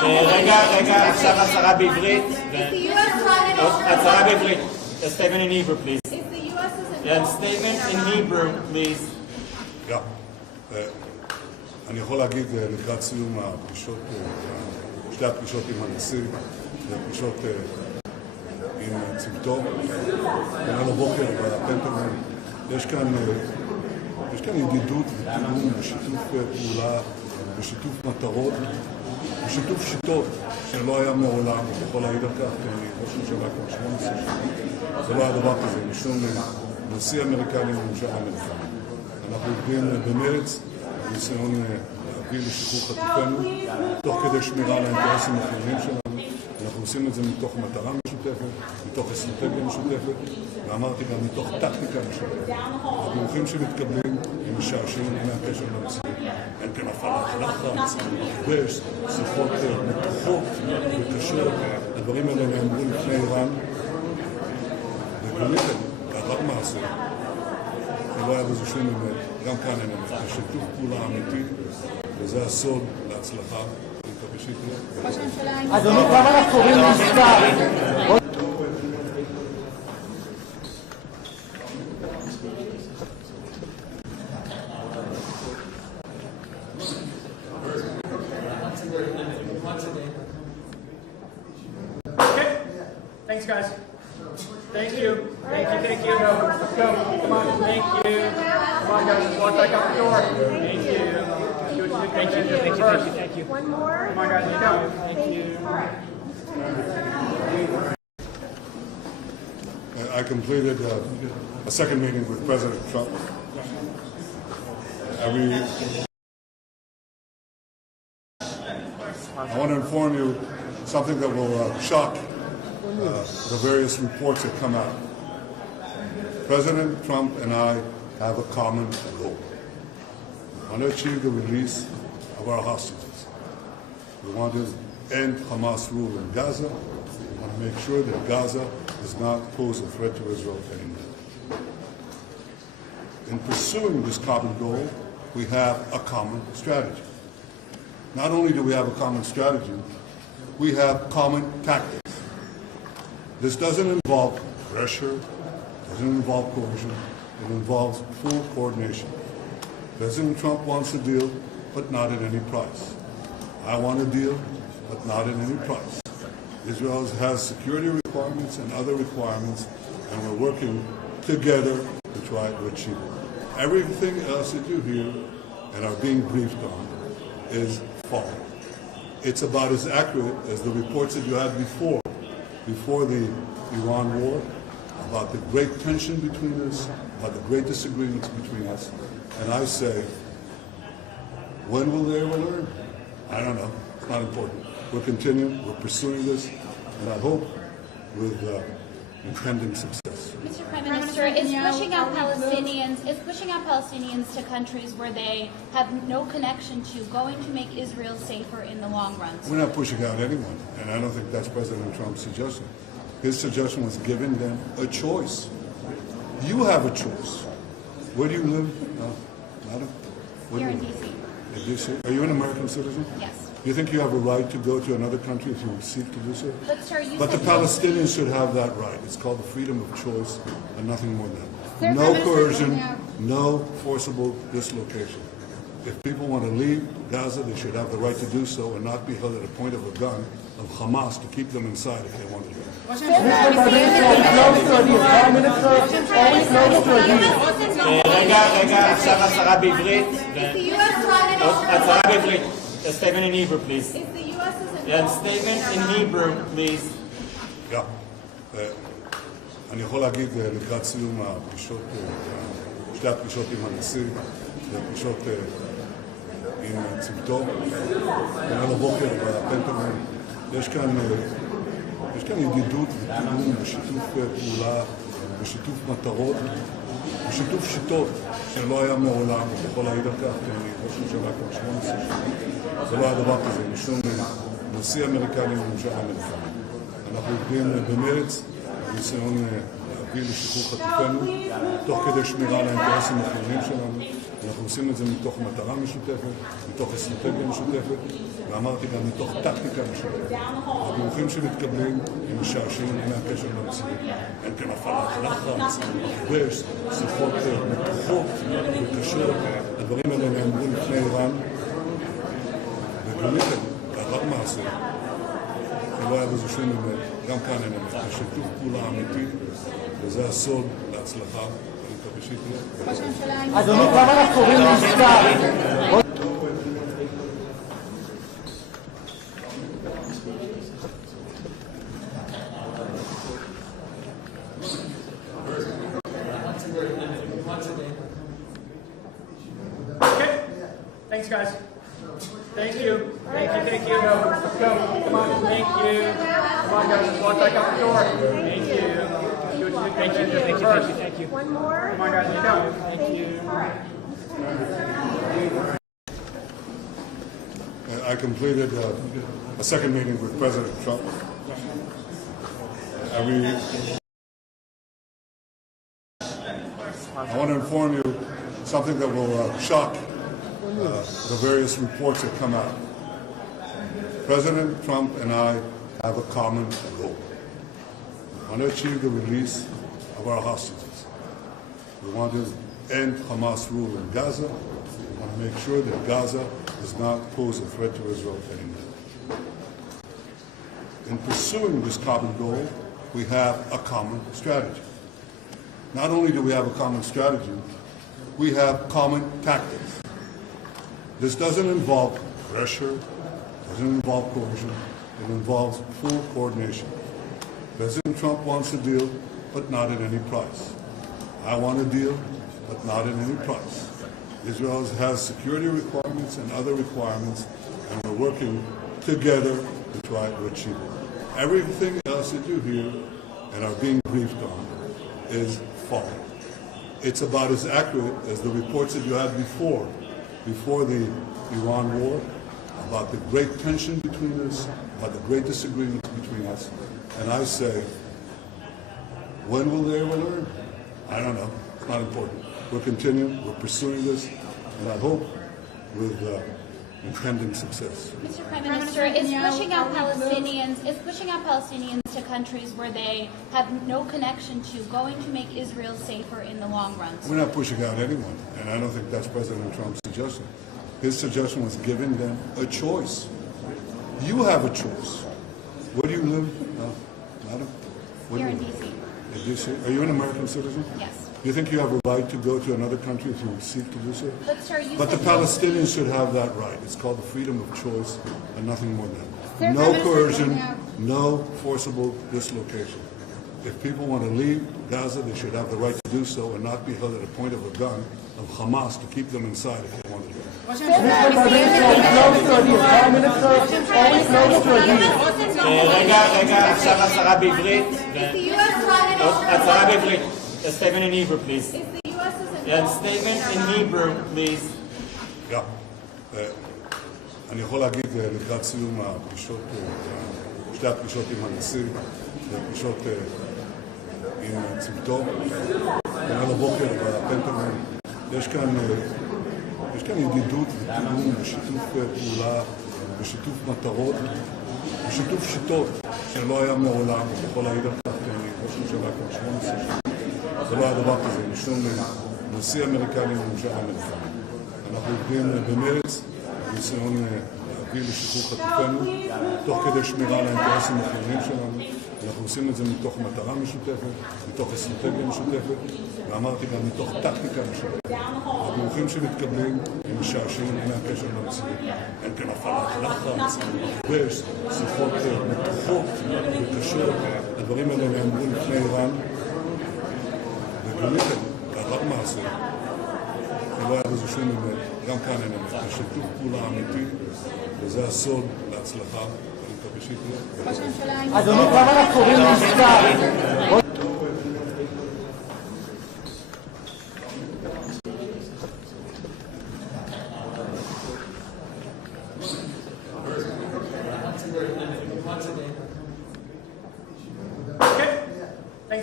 רגע, עכשיו הצהרה בעברית. הצהרה בעברית. A statement in Hebrew, please. And statement in Hebrew, please. אני יכול להגיד לקראת סיום הפגישות, שתי הפגישות עם הנשיא, והפגישות עם צוותו, וגם הבוקר בפנטגון, יש כאן ידידות ותיאום ושיתוף פעולה ושיתוף מטרות ושיתוף שיטות שלא היה מעולם, אני יכול להעיד על כך, כי אני ראש ממשלה כבר 18 שנים. זה לא היה דבר כזה, משום נשיא אמריקני וממשל אמריקני. אנחנו עובדים במרץ, בניסיון להביא לשחרור חטופינו, תוך כדי שמירה על האינטרסים החיוניים שלנו. אנחנו עושים את זה מתוך מטרה משותפת, מתוך אסטרטגיה משותפת, ואמרתי גם מתוך טקטיקה משותפת. הדיווחים שמתקבלים הם משעשעים, אין להם קשר למציאות. אין כאן הפעלת לחץ, מכבש, שיחות מתוחות וקשות. הדברים האלה נאמרו לפני איראן, וקוניתם, לאחר מעשה. לא היה בזה שום אמת, גם כאן אין אמת. זה שיתוף פעולה אמיתי, וזה הסוד להצלחה. אני מקווה שיקרה. אדוני, כמה אנחנו קוראים מספר? Okay. Thanks, guys. Thank you. Thank you. Thank you. Let's go. Come on. Thank you. Come on, guys. Walk back out the door. Thank you. Thank you. Thank you. Thank you. One more. Come on, guys. Let's go. Thank you. I completed a second meeting with President Trump. I want to inform you something that will shock the various reports that come out. President Trump and I have a common goal. We want to achieve the release of our hostages. We want to end Hamas rule in Gaza. We want to make sure that Gaza does not pose a threat to Israel anymore. In pursuing this common goal, we have a common strategy. Not only do we have a common strategy, we have common tactics. This doesn't involve pressure, doesn't involve coercion, it involves full coordination. President Trump wants a deal, but not at any price. I want a deal, but not at any price. Israel has security requirements and other requirements, and we're working together to try to achieve it. Everything else that you hear and are being briefed on is false. It's about as accurate as the reports that you had before the Iran war, about the great tension between us, about the great disagreements between us. And I say, when will they ever learn? I don't know. It's not important. We're continuing, we're pursuing this, and I hope with impending success. Mr. Prime Minister, is pushing out Palestinians to countries where they have no connection to going to make Israel safer in the long run? We're not pushing out anyone, and I don't think that's President Trump's suggestion. His suggestion was giving them a choice. You have a choice. Where do you live? Madam? Here in D.C. In D.C. Are you an American citizen? Yes. Do you think you have a right to go to another country if you seek to do so? But, sir, you But the said Palestinians should have that right. It's called the freedom of choice and nothing more than that. Sir, No Prime Minister coercion, Netanyahu. no forcible dislocation. If people want to leave Gaza, they should have the right to do so and not be held at a point of a gun of Hamas to keep them inside if they want to leave. Mr. Prime Minister, always close to a deal. רגע, עכשיו הצהרה בעברית. הצהרה בעברית. A statement in Hebrew, please. And statement in Hebrew, please. אני יכול להגיד לקראת סיום הפגישות, שתי הפגישות עם הנשיא, והפגישות עם צוותו, וגם הבוקר בפנטגון, יש כאן ידידות ותיאום ושיתוף פעולה ושיתוף מטרות ושיתוף שיטות שלא היה מעולם, אני יכול להעיד על כך, כי אני ראש ממשלה כבר 18 שנים. זה לא היה דבר כזה, משום נשיא אמריקני וממשל אמריקני. אנחנו עובדים במרץ, ניסיון להביא לשחרור חטופינו, תוך כדי שמירה על האינטרסים החיוניים שלנו. אנחנו עושים את זה מתוך מטרה משותפת, מתוך אסטרטגיה משותפת, ואמרתי גם מתוך טקטיקה משותפת. הדיווחים שמתקבלים הם משעשעים מהקשר למציאות. אין כאן הפעלת לחץ, מכבש, שיחות מתוחות וקשות. הדברים האלה נאמרו לפני איראן, ובאמת, לאחר מעשה, שלא היה בזה שום אמת, גם כאן אין אמת. זה שיתוף פעולה אמיתי, וזה הסוד להצלחה. אדוני, כמה אנחנו קוראים לעסקה? Okay. Thanks, guys. Thank you. Thank you. Thank you. Let's go. Come on. Thank you. Come on, guys. Let's walk back out the door. Thank you. Thank you. Thank you. Thank you. Thank you. One more. Come on, guys. Let's go. Thank you. I completed a second meeting with President Trump. I want to inform you something that will shock the various reports that come out. President Trump and I have a common goal. We want to achieve the release of our hostages. We want to end Hamas rule in Gaza. We want to make sure that Gaza does not pose a threat to Israel anymore. In pursuing this common goal, we have a common strategy. Not only do we have a common strategy, we have common tactics. This doesn't involve pressure, doesn't involve coercion, it involves full coordination. President Trump wants a deal, but not at any price. I want a deal, but not at any price. Israel has security requirements and other requirements, and we're working together to try to achieve it. Everything else that you hear and are being briefed on is false. It's about as accurate as the reports that you had before the Iran war, about the great tension between us, about the great disagreements between us. And I say, when will they ever learn? I don't know. It's not important. We're continuing, we're pursuing this, and I hope with impending success. Mr. Prime Minister, is pushing out Palestinians to countries where they have no connection to going to make Israel safer in the long run? We're not pushing out anyone, and I don't think that's President Trump's suggestion. His suggestion was giving them a choice. You have a choice. Where do you live, madam? Here in D.C. In D.C. Are you an American citizen? Yes. Do you think you have a right to go to another country if you seek to do so? But, sir, you But the said Palestinians should have that right. It's called the freedom of choice and nothing more than that. Sir, No Prime Minister coercion, Netanyahu. no forcible dislocation. If people want to leave Gaza, they should have the right to do so and not be held at a point of a gun of Hamas to keep them inside if they want to leave. Mr. President, are we close to a deal? Prime Minister, are we close to a deal? רגע, עכשיו הצהרה בעברית. הצהרה בעברית. A statement in Hebrew, please. And statement in Hebrew, please. אני יכול להגיד לקראת סיום הפגישות, שתי הפגישות עם הנשיא, הפגישות עם צוותו, כנראה לבוקר בפנטגון, יש כאן ידידות ותיאום ושיתוף פעולה ושיתוף מטרות ושיתוף שיטות שלא היה מעולם, אני יכול להעיד על כך ראש ממשלה כבר 18 שנים. זה לא היה דבר כזה, משום נשיא אמריקני וממשל אמריקני. אנחנו עובדים במרץ, ניסיון להביא לשחרור חטופינו, תוך כדי שמירה על האינטרסים החיוניים שלנו. אנחנו עושים את זה מתוך מטרה משותפת, מתוך אסטרטגיה משותפת, ואמרתי גם מתוך טקטיקה משותפת. הדיווחים שמתקבלים הם משעשעים מהקשר למציאות. אין כאן הפעלת לחץ, מכבש, שיחות מתוחות וקשות. הדברים האלה נאמרו לפני איראן, ובאמת, לאחר מעשה, שלא היה בזה שום אמת, גם כאן אין אמת. זה שיתוף פעולה אמיתי, וזה הסוד להצלחה. אדוני, כמה אנחנו קוראים לעסקה? Okay.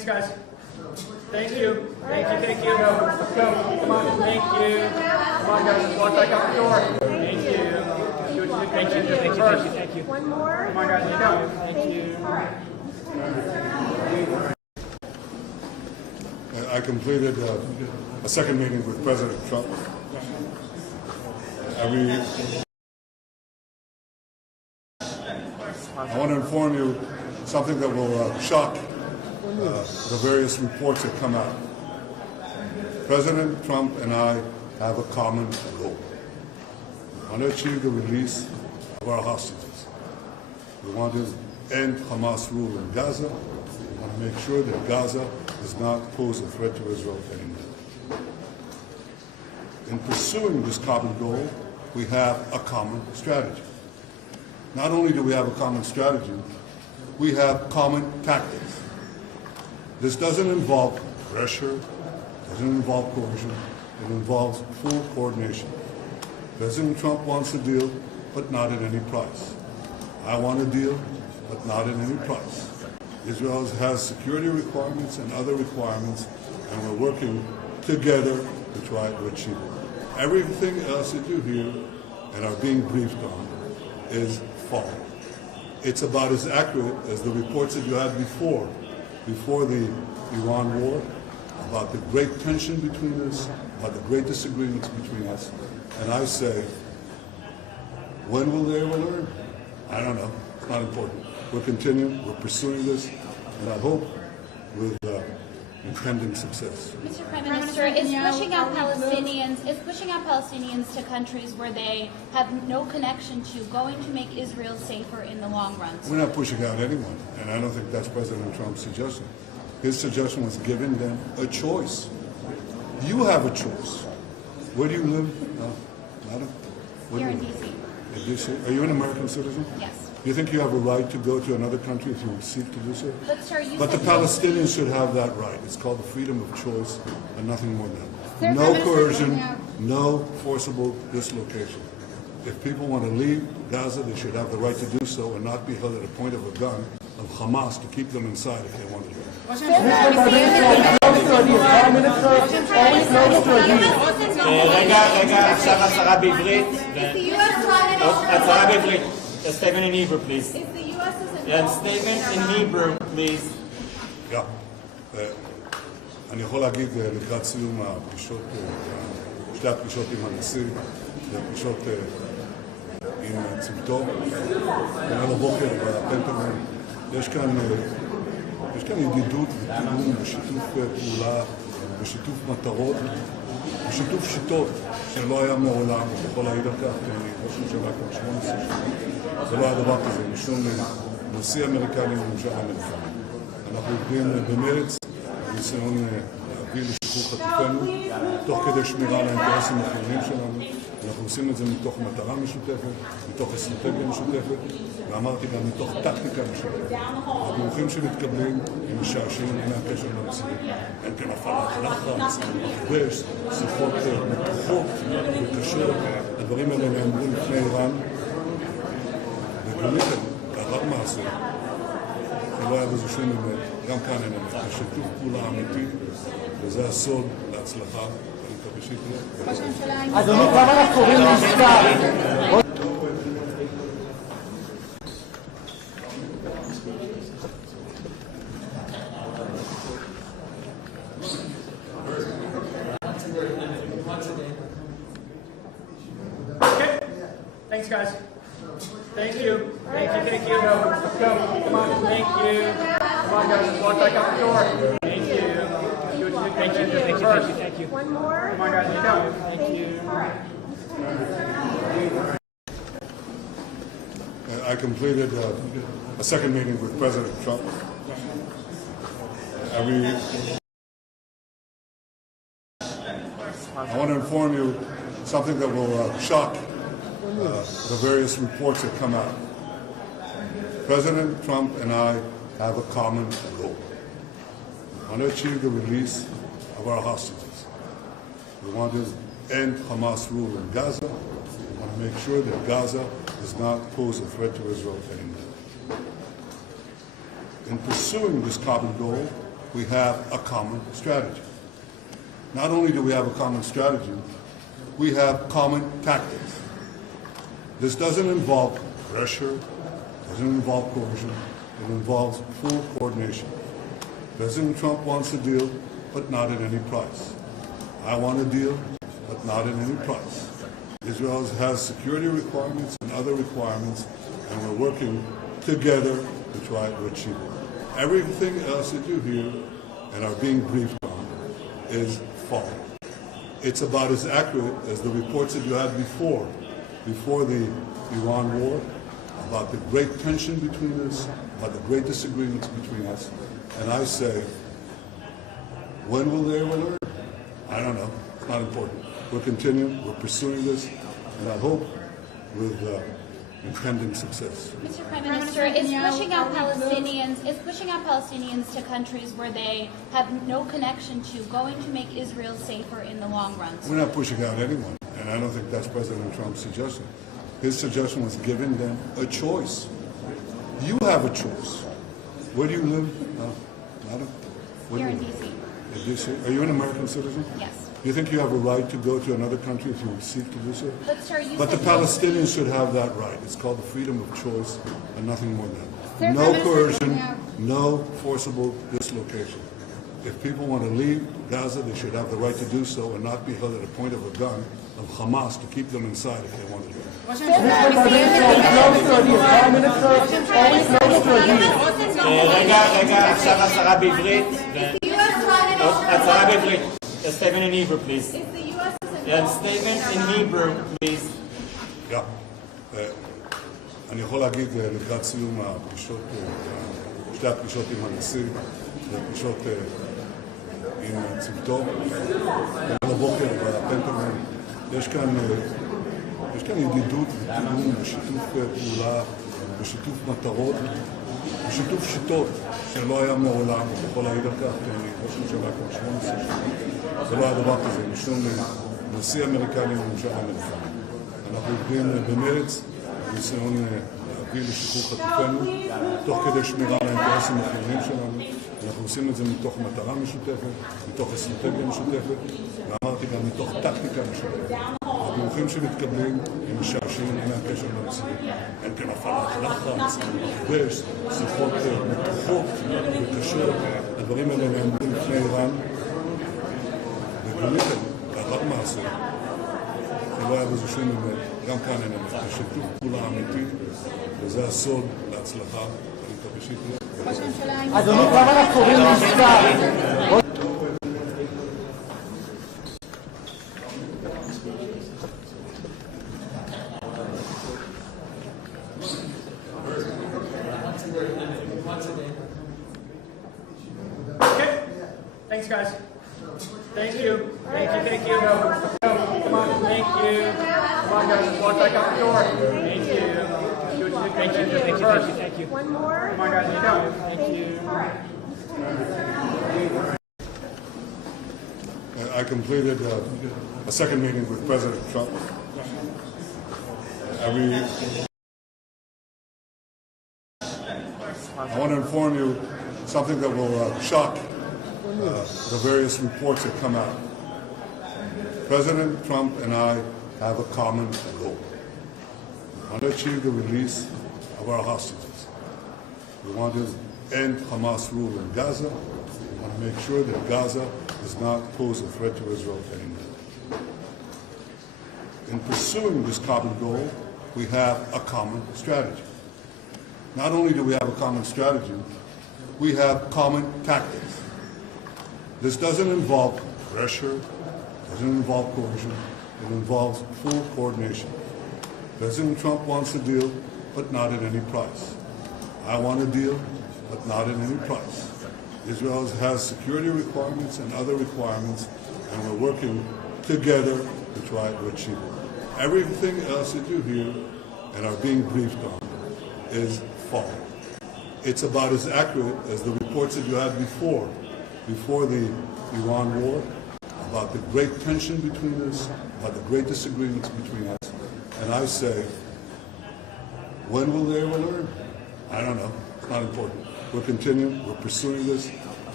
guys. Thank you. Thank you. Let's go. Come on. Thank you. Come on, guys. Let's walk back out the door. Thank you. Thank you. One more. Come on, guys. Let's go. Thank you. I completed a second meeting with President Trump. I want to inform you something that will shock the various reports that come out. President Trump and I have a common goal. We want to achieve the release of our hostages. We want to end Hamas rule in Gaza. We want to make sure that Gaza does not pose a threat to Israel anymore. In pursuing this common goal, we have a common strategy. Not only do we have a common strategy, we have common tactics. This doesn't involve pressure, doesn't involve coercion, it involves full coordination. President Trump wants a deal, but not at any price. I want a deal, but not at any price. Israel has security requirements and other requirements, and we're working together to try to achieve it. Everything else that you hear and are being briefed on is false. It's about as accurate as the reports that you had before the Iran war, about the great tension between us, about the great disagreements between us. And I say, when will they ever learn? I don't know. It's not important. We're continuing. We're pursuing this, and I hope with impending success. Mr. Prime Minister, is pushing out Palestinians to countries where they have no connection to going to make Israel safer in the long run? We're not pushing out anyone, and I don't think that's President Trump's suggestion. His suggestion was giving them a choice. You have a choice. Where do you live, madam? Here in D.C. In D.C. Are you an American citizen? Yes. Do you think you have a right to go to another country if you seek to do so? But, sir, But the Palestinians should have that right. It's called the freedom of choice and nothing more than that. No coercion, no forcible dislocation. If people want to leave Gaza, they should have the right to do so and not be held at a point of a gun of Hamas to keep them inside if they want to leave. רגע, עכשיו הצהרה בעברית. הצהרה בעברית. A statement in Hebrew, please. Yeah, statement in Hebrew, please. אני יכול להגיד לקראת סיום הפגישות, שתי הפגישות עם הנשיא, והפגישות עם צוותו, וגם הבוקר בפנטגון, יש כאן ידידות ותיאום ושיתוף פעולה ושיתוף מטרות ושיתוף שיטות שלא היה מעולם, אני יכול להעיד על כך, כי אני ראש ממשלה כבר 18 שנים, זה לא היה דבר כזה, משום נשיא אמריקני וממשל אמריקני. אנחנו עובדים במרץ, בניסיון להביא לשחרור חטופינו, תוך כדי שמירה על האינטרסים החיוניים שלנו. אנחנו עושים את זה מתוך מטרה משותפת, מתוך אסטרטגיה משותפת, ואמרתי גם מתוך טקטיקה משותפת. הדיווחים שמתקבלים הם משעשעים מהקשר למציאות. אין כאן הפעלת לחץ, מכבש, שיחות מתוחות וקשות. הדברים האלה נאמרו לפני איראן, וגיליתם, לאחר מעשה, שלא היה בזה שום אמת, גם כאן אין אמת. זה שיתוף פעולה אמיתי, וזה הסוד להצלחה. אדוני, כמה אנחנו קוראים לעסקה? Okay. Thanks, guys. Thank you. Let's go. Come on. Thank you. Come on, guys. Let's walk back out the door. Thank you. Thank you. One more. Come on, guys. Let's go. Thank you. I completed a second meeting with President Trump. I want to inform you something that will shock the various reports that come out. President Trump and I have a common goal. We want to achieve the release of our hostages. We want to end Hamas rule in Gaza. We want to make sure that Gaza does not pose a threat to Israel anymore. In pursuing this common goal, we have a common strategy. Not only do we have a common strategy, we have common tactics. This doesn't involve pressure, doesn't involve coercion, it involves full coordination. President Trump wants a deal, but not at any price. I want a deal, but not at any price. Israel has security requirements and other requirements, and we're working together to try to achieve it. Everything else that you hear and are being briefed on is false. It's about as accurate as the reports that you had before the Iran war, about the great tension between us, about the great disagreements between us. And I say, when will they ever learn? I don't know. It's not important. We're continuing. We're pursuing this, and I hope with impending success. Mr. Prime Minister, is pushing out Palestinians to countries where they have no connection to going to make Israel safer in the long run? We're not pushing out anyone, and I don't think that's President Trump's suggestion. His suggestion was giving them a choice. You have a choice. Where do you live, madam? Here in D.C. In D.C.? Are you an American citizen? Yes. Do you think you have a right to go to another country if you seek to do so? But, sir, But the Palestinians should have that right. It's called the freedom of choice and nothing more than that. No coercion, no forcible dislocation. If people want to leave Gaza, they should have the right to do so and not be held at a point of a gun of Hamas to keep them inside if they want to do it. רגע, עכשיו הצהרה בעברית. הצהרה בעברית. A statement in Hebrew, please. Yeah, statement in Hebrew, please. אני יכול להגיד לקראת סיום הפגישות, שתי הפגישות עם הנשיא, והפגישות עם צוותו, בבוקר בפנטגון, יש כאן ידידות ותיאום ושיתוף פעולה ושיתוף מטרות ושיתוף שיטות שלא היה מעולם, אני יכול להעיד על כך, כי אני ראש ממשלה כבר 18 שנים, זה לא היה דבר כזה, משום נשיא אמריקני וממשל אמריקני. אנחנו עובדים במרץ, בניסיון להביא לשחרור חטופינו, תוך כדי שמירה על האינטרסים החיוניים שלנו. אנחנו עושים את זה מתוך מטרה משותפת, מתוך אסטרטגיה משותפת, ואמרתי גם מתוך טקטיקה משותפת. הדיווחים שמתקבלים הם משעשעים מהקשר למציאות. אין כאן הפעלת לחץ, מכבש, שיחות מתוחות וקשות. הדברים האלה נאמרו לפני איראן, וגיליתם, לאחר מעשה, שלא היה בזה שום אמת, גם כאן אין אמת. זה שיתוף פעולה אמיתי, וזה הסוד להצלחה. אני מקווה שתהיה. אדוני, כמה אנחנו קוראים למשטר? Okay. Thanks, guys. Thank you. Thank you. Thank you. Come on. Thank you. Come on, guys. Let's walk back out the door. Thank you. Thank you. Thank you. Thank you. One more. Come on, guys. Let's go. Thank you. I completed a second meeting with President Trump. I want to inform you something that will shock the various reports that come out. President Trump and I have a common goal. We want to achieve the release of our hostages. We want to end Hamas rule in Gaza. We want to make sure that Gaza does not pose a threat to Israel anymore. In pursuing this common goal, we have a common strategy. Not only do we have a common strategy, we have common tactics. This doesn't involve pressure, doesn't involve coercion, it involves full coordination. President Trump wants a deal, but not at any price. I want a deal, but not at any price. Israel has security requirements and other requirements, and we're working together to try to achieve it. Everything else that you hear and are being briefed on is false. It's about as accurate as the reports that you had before the Iran war, about the great tension between us, about the great disagreements between us. And I say, when will they ever learn? I don't know. It's not important. We're continuing. We're pursuing this,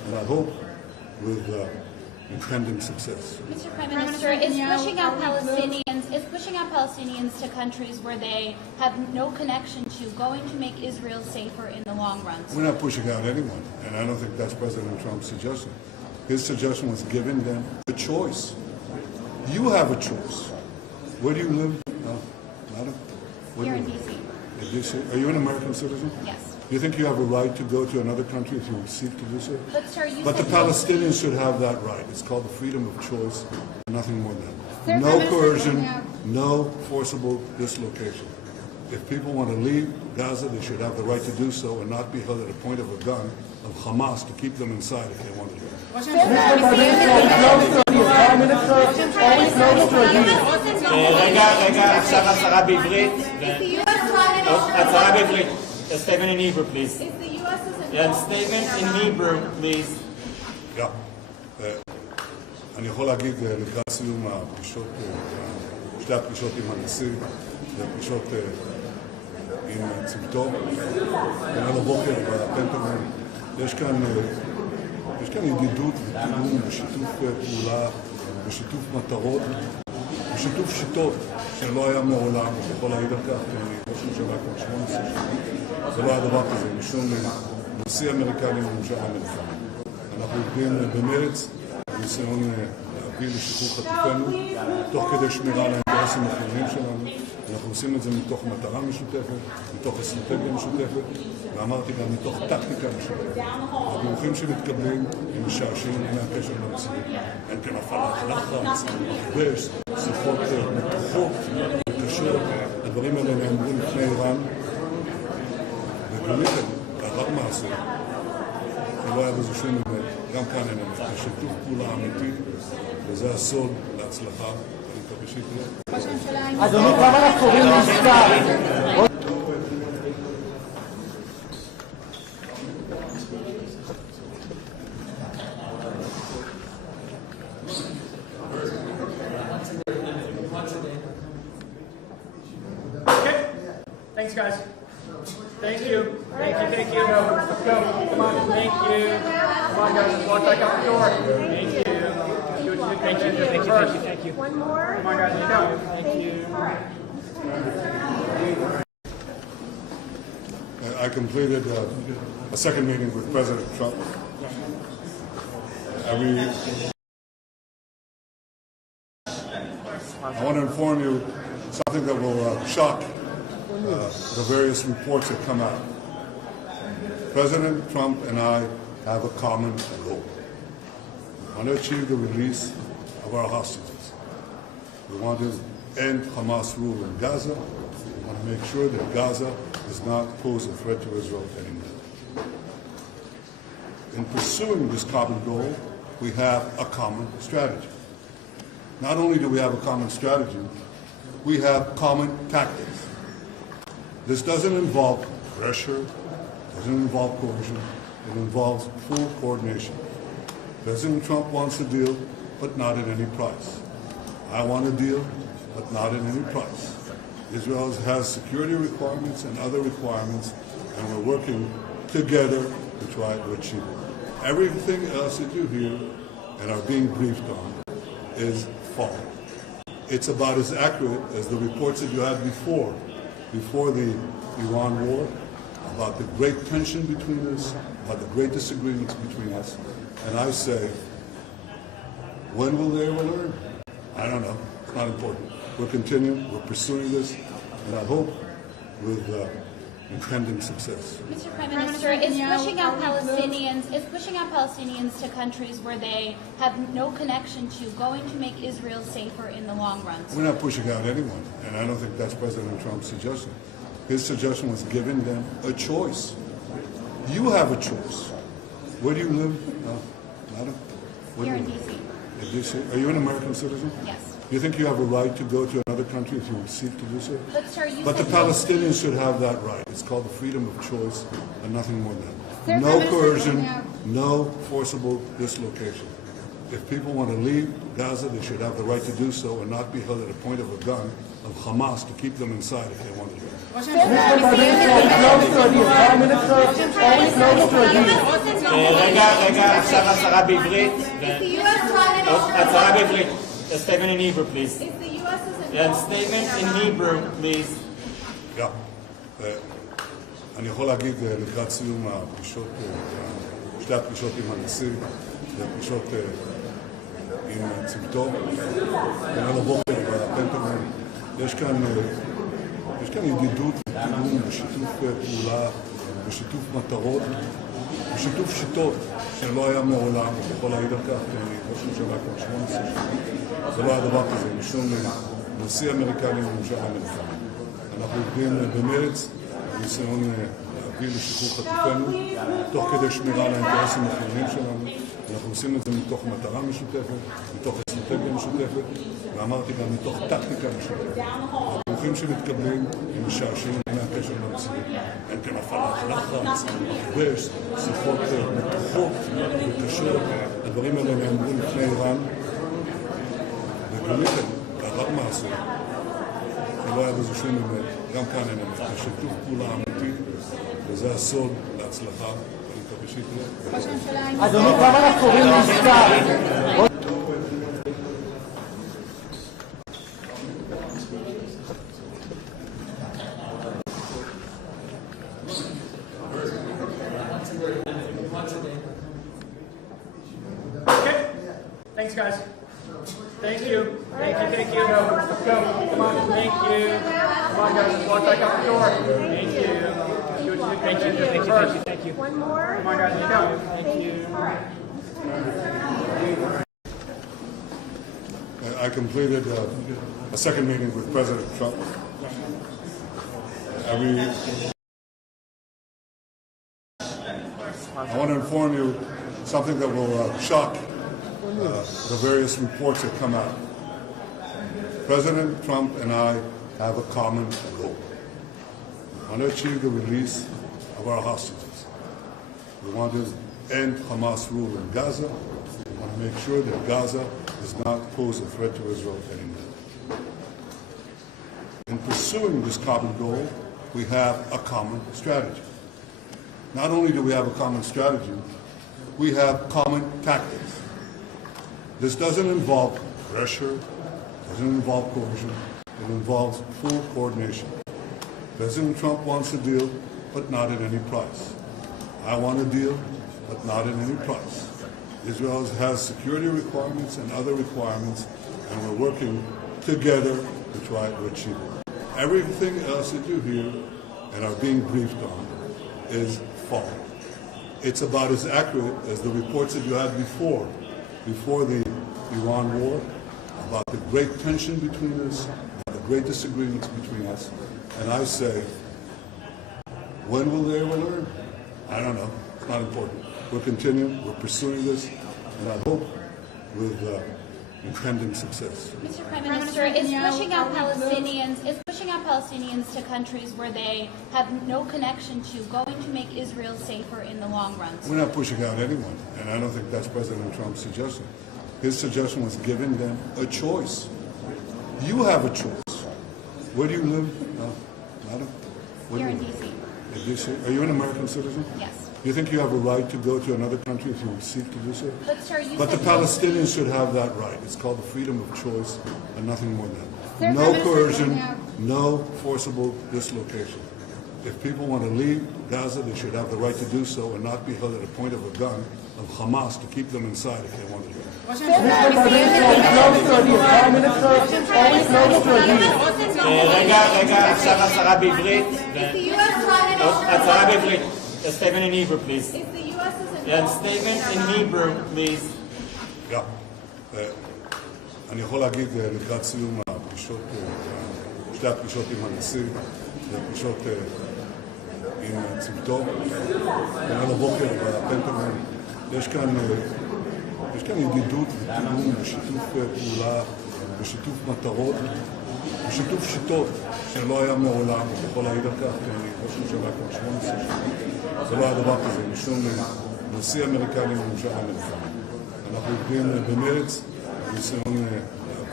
and I hope with impending success. Mr. Prime Minister, is pushing out Palestinians to countries where they have no connection to going to make Israel safer in the long run? We're not pushing out anyone, and I don't think that's President Trump's suggestion. His suggestion was giving them a choice. You have a choice. Where do you live, madam? Here in D.C. Are you an American citizen? Yes. Do you think you have a right to go to another country if you seek to do so? But, sir, But the Palestinians should have that right. It's called the freedom of choice, nothing more than that. No coercion, no forcible dislocation. If people want to leave Gaza, they should have the right to do so and not be held at a point of a gun of Hamas to keep them inside if they want to leave. רגע, עכשיו הצהרה בעברית. הצהרה בעברית. A statement in Hebrew, please. Yeah, statement in Hebrew, please. אני יכול להגיד לקראת סיום הפגישות, שתי הפגישות עם הנשיא, והפגישות עם צוותו, וגם הבוקר בפנטגון, יש כאן ידידות ותיאום ושיתוף פעולה ושיתוף מטרות ושיתוף שיטות שלא היה מעולם, אני יכול להעיד על כך, כי אני ראש ממשלה כבר 18 שנים, זה לא היה דבר כזה, משום נשיא אמריקני וממשל אמריקני. אנחנו עובדים במרץ, בניסיון להביא לשחרור חטופינו, תוך כדי שמירה על האינטרסים החיוניים שלנו. אנחנו עושים את זה מתוך מטרה משותפת, מתוך אסטרטגיה משותפת, ואמרתי גם מתוך טקטיקה משותפת. הדיווחים שמתקבלים הם משעשעים מהקשר למציאות. אין כאן הפעלת לחץ, מכבש, שיחות מתוחות וקשות. הדברים האלה נאמרים לפני איראן, ובאמת, לאחר מעשה, לא היה בזה שום אמת, גם כאן אין אמת. יש שיתוף פעולה אמיתי, וזה הסוד להצלחה. אני מקווה שיקרה. אדוני, כמה אנחנו קוראים לעסקה? Okay. Thanks, guys. Thank you. Thank you. Thank you. Let's go. Come on. Thank you. Come on, guys. Let's walk back out the door. Thank you. Thank you. Thank you. Thank you. One more. Come on, guys. Let's go. Thank you. I completed a second meeting with President Trump. I want to inform you something that will shock the various reports that come out. President Trump and I have a common goal. We want to achieve the release of our hostages. We want to end Hamas rule in Gaza. We want to make sure that Gaza does not pose a threat to Israel anymore. In pursuing this common goal, we have a common strategy. Not only do we have a common strategy, we have common tactics. This doesn't involve pressure, doesn't involve coercion, it involves full coordination. President Trump wants a deal, but not at any price. I want a deal, but not at any price. Israel has security requirements and other requirements, and we're working together to try to achieve it. Everything else that you hear and are being briefed on is false. It's about as accurate as the reports that you had before the Iran war, about the great tension between us, about the great disagreements between us. And I say, when will they ever learn? I don't know. It's not important. We're continuing. We're pursuing this, and I hope with impending success. Mr. Prime Minister, is pushing out Palestinians to countries where they have no connection to going to make Israel safer in the long run? We're not pushing out anyone, and I don't think that's President Trump's suggestion. His suggestion was giving them a choice. You have a choice. Where do you live, madam? Here in D.C. Are you an American citizen? Yes. Do you think you have a right to go to another country if you seek to do so? But, sir, But the Palestinians should have that right. It's called the freedom of choice and nothing more than that. No coercion, no forcible dislocation. If people want to leave Gaza, they should have the right to do so and not be held at a point of a gun of Hamas to keep them inside if they want to. רגע, עכשיו הצהרה בעברית. הצהרה בעברית. A statement in Hebrew, please. Yeah, statement in Hebrew, please. אני יכול להגיד לקראת סיום הפגישות, שתי הפגישות עם הנשיא, והפגישות עם צוותו, בליל הבוקר בפנטגון, יש כאן ידידות ותיאום ושיתוף פעולה ושיתוף מטרות ושיתוף שיטות שלא היה מעולם, אני יכול להעיד על כך, כי אני ראש ממשלה כבר 18 שנים, זה לא היה דבר כזה, משום נשיא אמריקני וממשל אמריקני. אנחנו עובדים במרץ, בניסיון להביא לשחרור חטופינו, תוך כדי שמירה על האינטרסים החיוניים שלנו. אנחנו עושים את זה מתוך מטרה משותפת, מתוך אסטרטגיה משותפת, ואמרתי גם מתוך טקטיקה משותפת. הדיווחים שמתקבלים הם משעשעים מהקשר למציאות. אין כאן הפעלת לחץ, מכבש, שיחות מתוחות וקשות. הדברים האלה נאמרו לפני איראן, וגיליתם, לאחר מעשה, שלא היה בזה שום אמת, גם כאן אין אמת. זה שיתוף פעולה אמיתי, וזה הסוד להצלחה. אדוני, כמה אנחנו קוראים לעסקה? Okay. Thanks, guys. Thank you. Thank you. Let's go. Come on. Thank you. Come on, guys. Let's walk back out the door. Thank you. Thank you. One more. Come on, guys. Let's go. Thank you. I completed a second meeting with President Trump. I want to inform you something that will shock the various reports that come out. President Trump and I have a common goal. We want to achieve the release of our hostages. We want to end Hamas rule in Gaza. We want to make sure that Gaza does not pose a threat to Israel anymore. In pursuing this common goal, we have a common strategy. Not only do we have a common strategy, we have common tactics. This doesn't involve pressure, doesn't involve coercion, it involves full coordination. President Trump wants a deal, but not at any price. I want a deal, but not at any price. Israel has security requirements and other requirements, and we're working together to try to achieve it. Everything else that you hear and are being briefed on is false. It's about as accurate as the reports that you had before the Iran war, about the great tension between us, the great disagreements between us. And I say, when will they ever learn? I don't know. It's not important. We're continuing. We're pursuing this, and I hope with impending success. Mr. Prime Minister, is pushing out Palestinians to countries where they have no connection to going to make Israel safer in the long run? We're not pushing out anyone, and I don't think that's President Trump's suggestion. His suggestion was giving them a choice. You have a choice. Where do you live? Madam? Here in D.C. In D.C.? Are you an American citizen? Yes. Do you think you have a right to go to another country if you seek to do so? But, sir, But the Palestinians should have that right. It's called the freedom of choice and nothing more than that. No coercion, no forcible dislocation. If people want to leave Gaza, they should have the right to do so and not be held at a point of a gun of Hamas to keep them inside if they want to leave. רגע, עכשיו הצהרה בעברית. הצהרה בעברית. A statement in Hebrew, please. Yeah, statement in Hebrew, please. אני יכול להגיד לקראת סיום הפגישות, שתי הפגישות עם הנשיא, והפגישות עם צוותו, בליל הבוקר בפנטגון, יש כאן ידידות ותיאום ושיתוף פעולה ושיתוף מטרות ושיתוף שיטות שלא היה מעולם, אני יכול להעיד על כך, כי אני ראש ממשלה כבר 18 שנים, זה לא היה דבר כזה, משום נשיא אמריקני וממשל אמריקני. אנחנו עובדים במרץ, בניסיון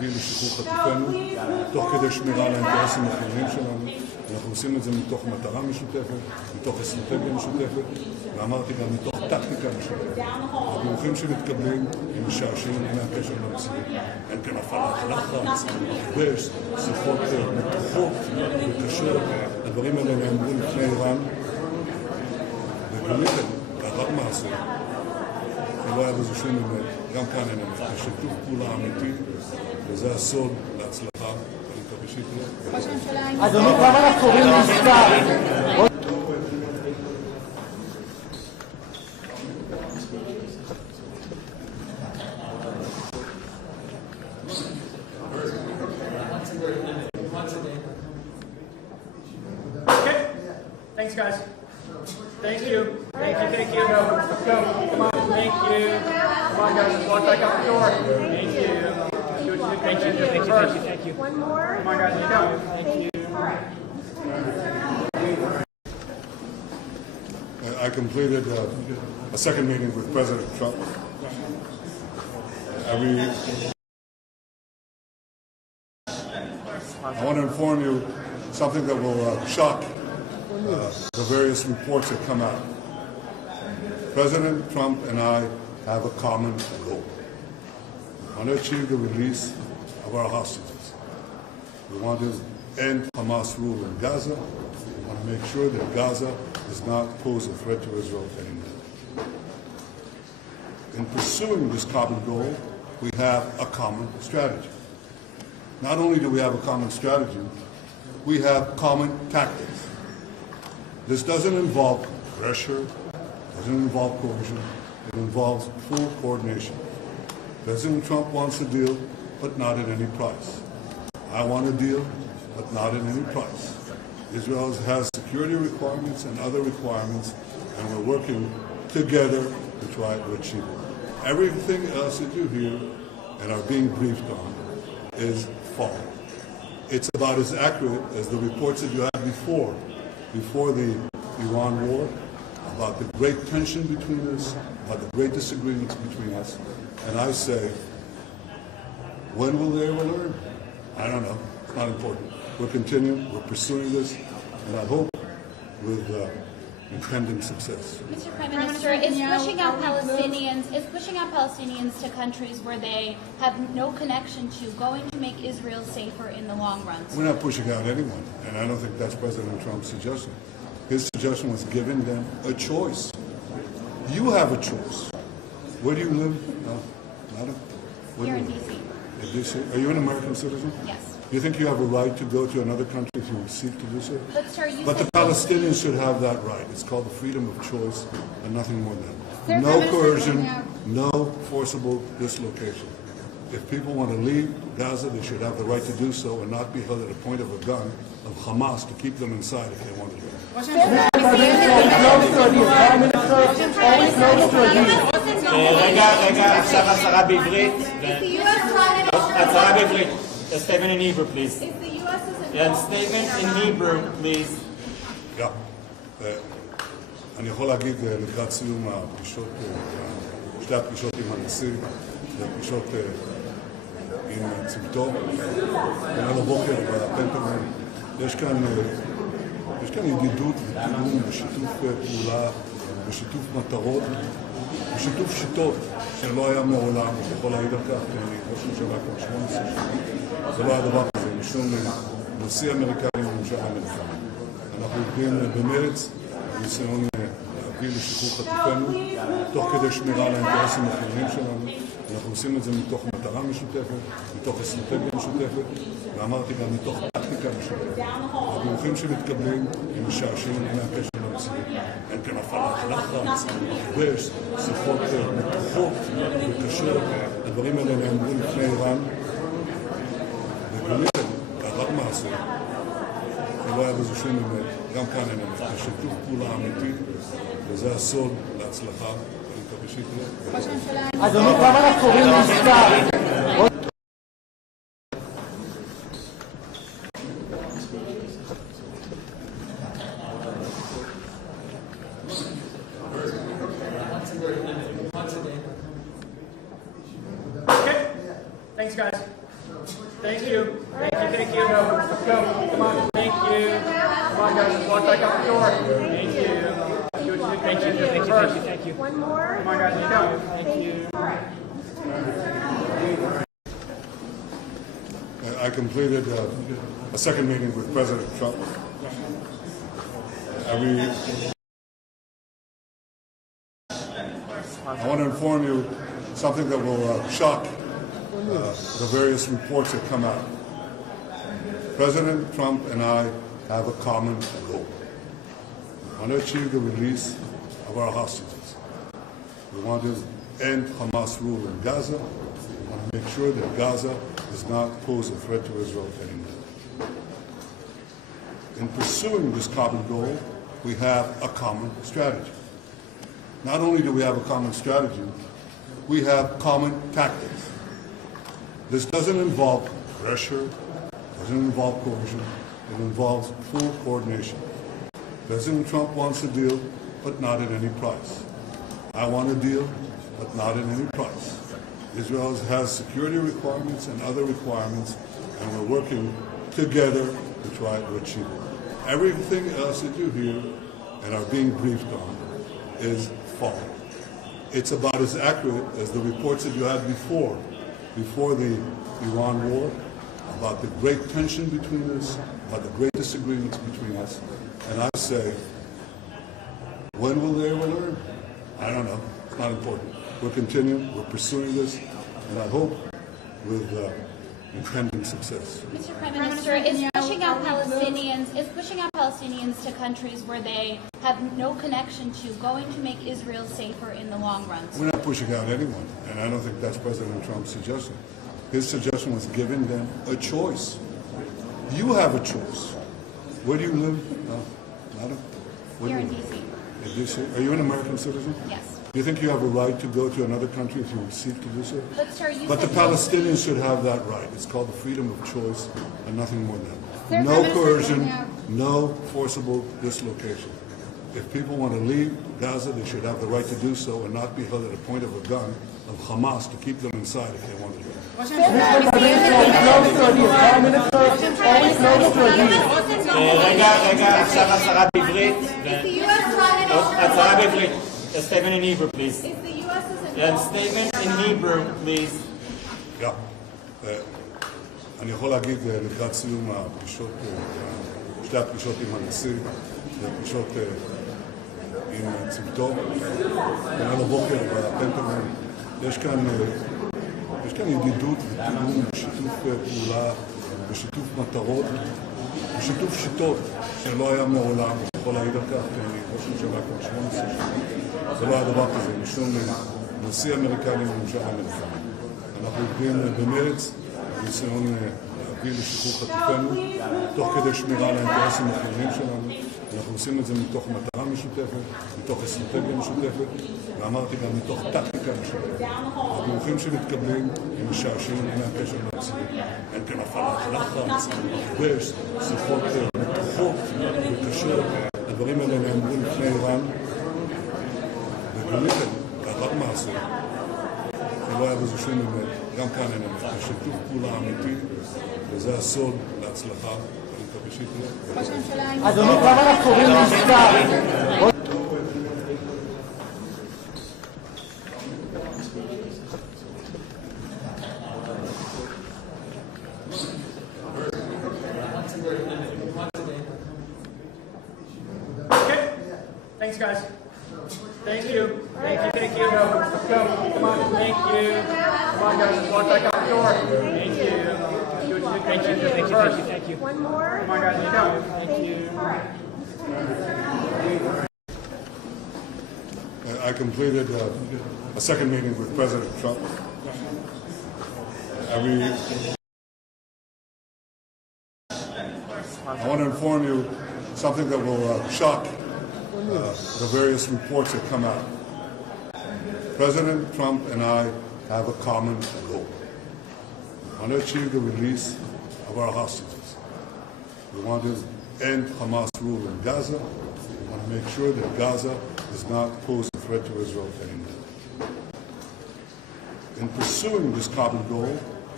להביא לשחרור חטופינו, תוך כדי שמירה על האינטרסים החיוניים שלנו. אנחנו עושים את זה מתוך מטרה משותפת, מתוך אסטרטגיה משותפת, ואמרתי גם מתוך טקטיקה משותפת. הדיווחים שמתקבלים הם משעשעים, אין להם קשר למציאות. אין כאן הפעלת לחץ, מכבש, שיחות מתוחות וקשות. הדברים האלה נאמרו לפני איראן, וקוניתם, לאחר מעשה. לא היה בזה שום אמת, גם כאן אין אמת, יש שיתוף פעולה אמיתי, וזה הסוד להצלחה, אני מקווה שיקרה. אדוני, כמה אנחנו קוראים מספר? Okay. Thanks, guys. Thank you. Thank you. Thank you. Let's go. Come on. Thank you. Come on, guys. Walk back out the door. Thank you. Thank you. Thank you. Thank you. One more. Come on, guys. Let's go. Thank you. I completed a second meeting with President Trump. I want to inform you something that will shock the various reports that come out. President Trump and I have a common goal. We want to achieve the release of our hostages. We want to end Hamas rule in Gaza. We want to make sure that Gaza does not pose a threat to Israel anymore. In pursuing this common goal, we have a common strategy. Not only do we have a common strategy, we have common tactics. This doesn't involve pressure, doesn't involve coercion, it involves full coordination. President Trump wants a deal, but not at any price. I want a deal, but not at any price. Israel has security requirements and other requirements, and we're working together to try to achieve it. Everything else that you hear and are being briefed on is false. It's about as accurate as the reports that you had before the Iran war, about the great tension between us, about the great disagreements between us. And I say, when will they ever learn? I don't know. It's not important. We're continuing. We're pursuing this. And I hope with impending success. Mr. Prime Minister, is pushing out Palestinians to countries where they have no connection to going to make Israel safer in the long run? We're not pushing out anyone, and I don't think that's President Trump's suggestion. His suggestion was giving them a choice. You have a choice. Where do you live? Madam? Here in D.C. In D.C.? Are you an American citizen? Yes. Do you think you have a right to go to another country if you seek to do so? But, sir, But the Palestinians should have that right. It's called the freedom of choice and nothing more than that. No coercion, no forcible dislocation. If people want to leave Gaza, they should have the right to do so and not be held at a point of a gun of Hamas to keep them inside if they want to leave. רגע, עכשיו הצהרה בעברית. הצהרה בעברית. A statement in Hebrew, please. And statement in Hebrew, please. אני יכול להגיד לקראת סיום הפגישות, שתי הפגישות עם הנשיא, והפגישות עם צוותו, היום בבוקר בפנטגון, יש כאן ידידות ותיאום ושיתוף פעולה ושיתוף מטרות ושיתוף שיטות שלא היה מעולם, אני יכול להעיד על כך, כי אני ראש ממשלה כבר 18 שנים. זה לא היה דבר כזה, משום נשיא אמריקאי וממשל אמריקאי. אנחנו עובדים במרץ, ניסיון להביא לשחרור חטופינו, תוך כדי שמירה על האינטרסים החיוניים שלנו. אנחנו עושים את זה מתוך מטרה משותפת, מתוך אסטרטגיה משותפת, ואמרתי גם מתוך טקטיקה משותפת. הדיווחים שמתקבלים הם משעשעים, אין להם קשר למציאות. אין כאן הפעלת לחץ, מכבש, שיחות מתוחות וקשות. הדברים האלה נאמרו לפני איראן, וקוניתם, לאחר מעשה. לא היה בזה שום אמת, גם כאן אין אמת. יש שיתוף פעולה אמיתי, וזה הסוד להצלחה. אני מקווה שיקרה. אדוני, כמה אנחנו קוראים מספר? Okay. Thanks, guys. Thank you. Thank you. Let's go. Come on. Thank you. Come on, guys. Let's walk back out the door. Thank you. Thank you. One more. Come on, guys. Let's go. Thank you. I completed a second meeting with President Trump. I want to inform you something that will shock the various reports that come out. President Trump and I have a common goal. We want to achieve the release of our hostages. We want to end Hamas rule in Gaza. We want to make sure that Gaza does not pose a threat to Israel anymore. In pursuing this common goal, we have a common strategy. Not only do we have a common strategy, we have common tactics. This doesn't involve pressure, doesn't involve coercion, it involves full coordination. President Trump wants a deal, but not at any price. I want a deal, but not at any price. Israel has security requirements and other requirements, and we're working together to try to achieve it. Everything else that you hear and are being briefed on is false. It's about as accurate as the reports that you had before the Iran war, about the great tension between us, about the great disagreements between us. And I say, when will they ever learn? I don't know. It's not important. We're continuing, we're pursuing this, and I hope with impending success. Mr. Prime Minister, is pushing out Palestinians to countries where they have no connection to going to make Israel safer in the long run? We're not pushing out anyone, and I don't think that's President Trump's suggestion. His suggestion was giving them a choice. You have a choice. Where do you live? Madam? Here in D.C. In D.C. Are you an American citizen? Yes. Do you think you have a right to go to another country if you seek to do so? But, sir, But the Palestinians should have that right. It's called the freedom of choice and nothing more than that. No coercion, no forcible dislocation. If people want to leave Gaza, they should have the right to do so and not be held at a point of a gun of Hamas to keep them inside if they want to leave. רגע, עכשיו הצהרה בעברית. הצהרה בעברית. A statement in Hebrew, please. And statement in Hebrew, please. אני יכול להגיד לקראת סיום הפגישות, שתי הפגישות עם הנשיא, הפגישות עם צוותו, כנראה לבוקר בפנטגון, יש כאן ידידות ותיאום, שיתוף פעולה, ושיתוף מטרות, ושיתוף שיטות שלא היה מעולם, אני יכול להעיד על כך, כי אני ראש ממשלה כבר 18 שנים, זה לא היה דבר כזה, משום נשיא אמריקני וממשל אמריקני. אנחנו עובדים במרץ, ניסיון להביא לשחרור חטופינו, תוך כדי שמירה על האינטרסים החיוניים שלנו. אנחנו עושים את זה מתוך מטרה משותפת, מתוך אסטרטגיה משותפת, ואמרתי גם מתוך טקטיקה משותפת. הדיווחים שמתקבלים הם משעשעים מהקשר למציאות. אין כאן הפעלת לחץ, מכבש, שיחות מתוחות וקשות. הדברים האלה נאמרו לפני איראן, וגיליתם, לאחר מעשה, שלא היה בזה שום אמת, גם כאן אין אמת. זה שיתוף פעולה אמיתי, וזה הסוד להצלחה. אדוני, כמה אנחנו קוראים מספר? Okay. Thanks, guys. Thank you. Let's go. Come on. Thank you. Come on, guys. Let's walk back out the door. Thank you. Thank you. One more. Come on, guys. Let's go. Thank you. I completed a second meeting with President Trump. I want to inform you something that will shock the various reports that come out. President Trump and I have a common goal. We want to achieve the release of our hostages. We want to end Hamas rule in Gaza. We want to make sure that Gaza does not pose a threat to Israel anymore. In pursuing this common goal,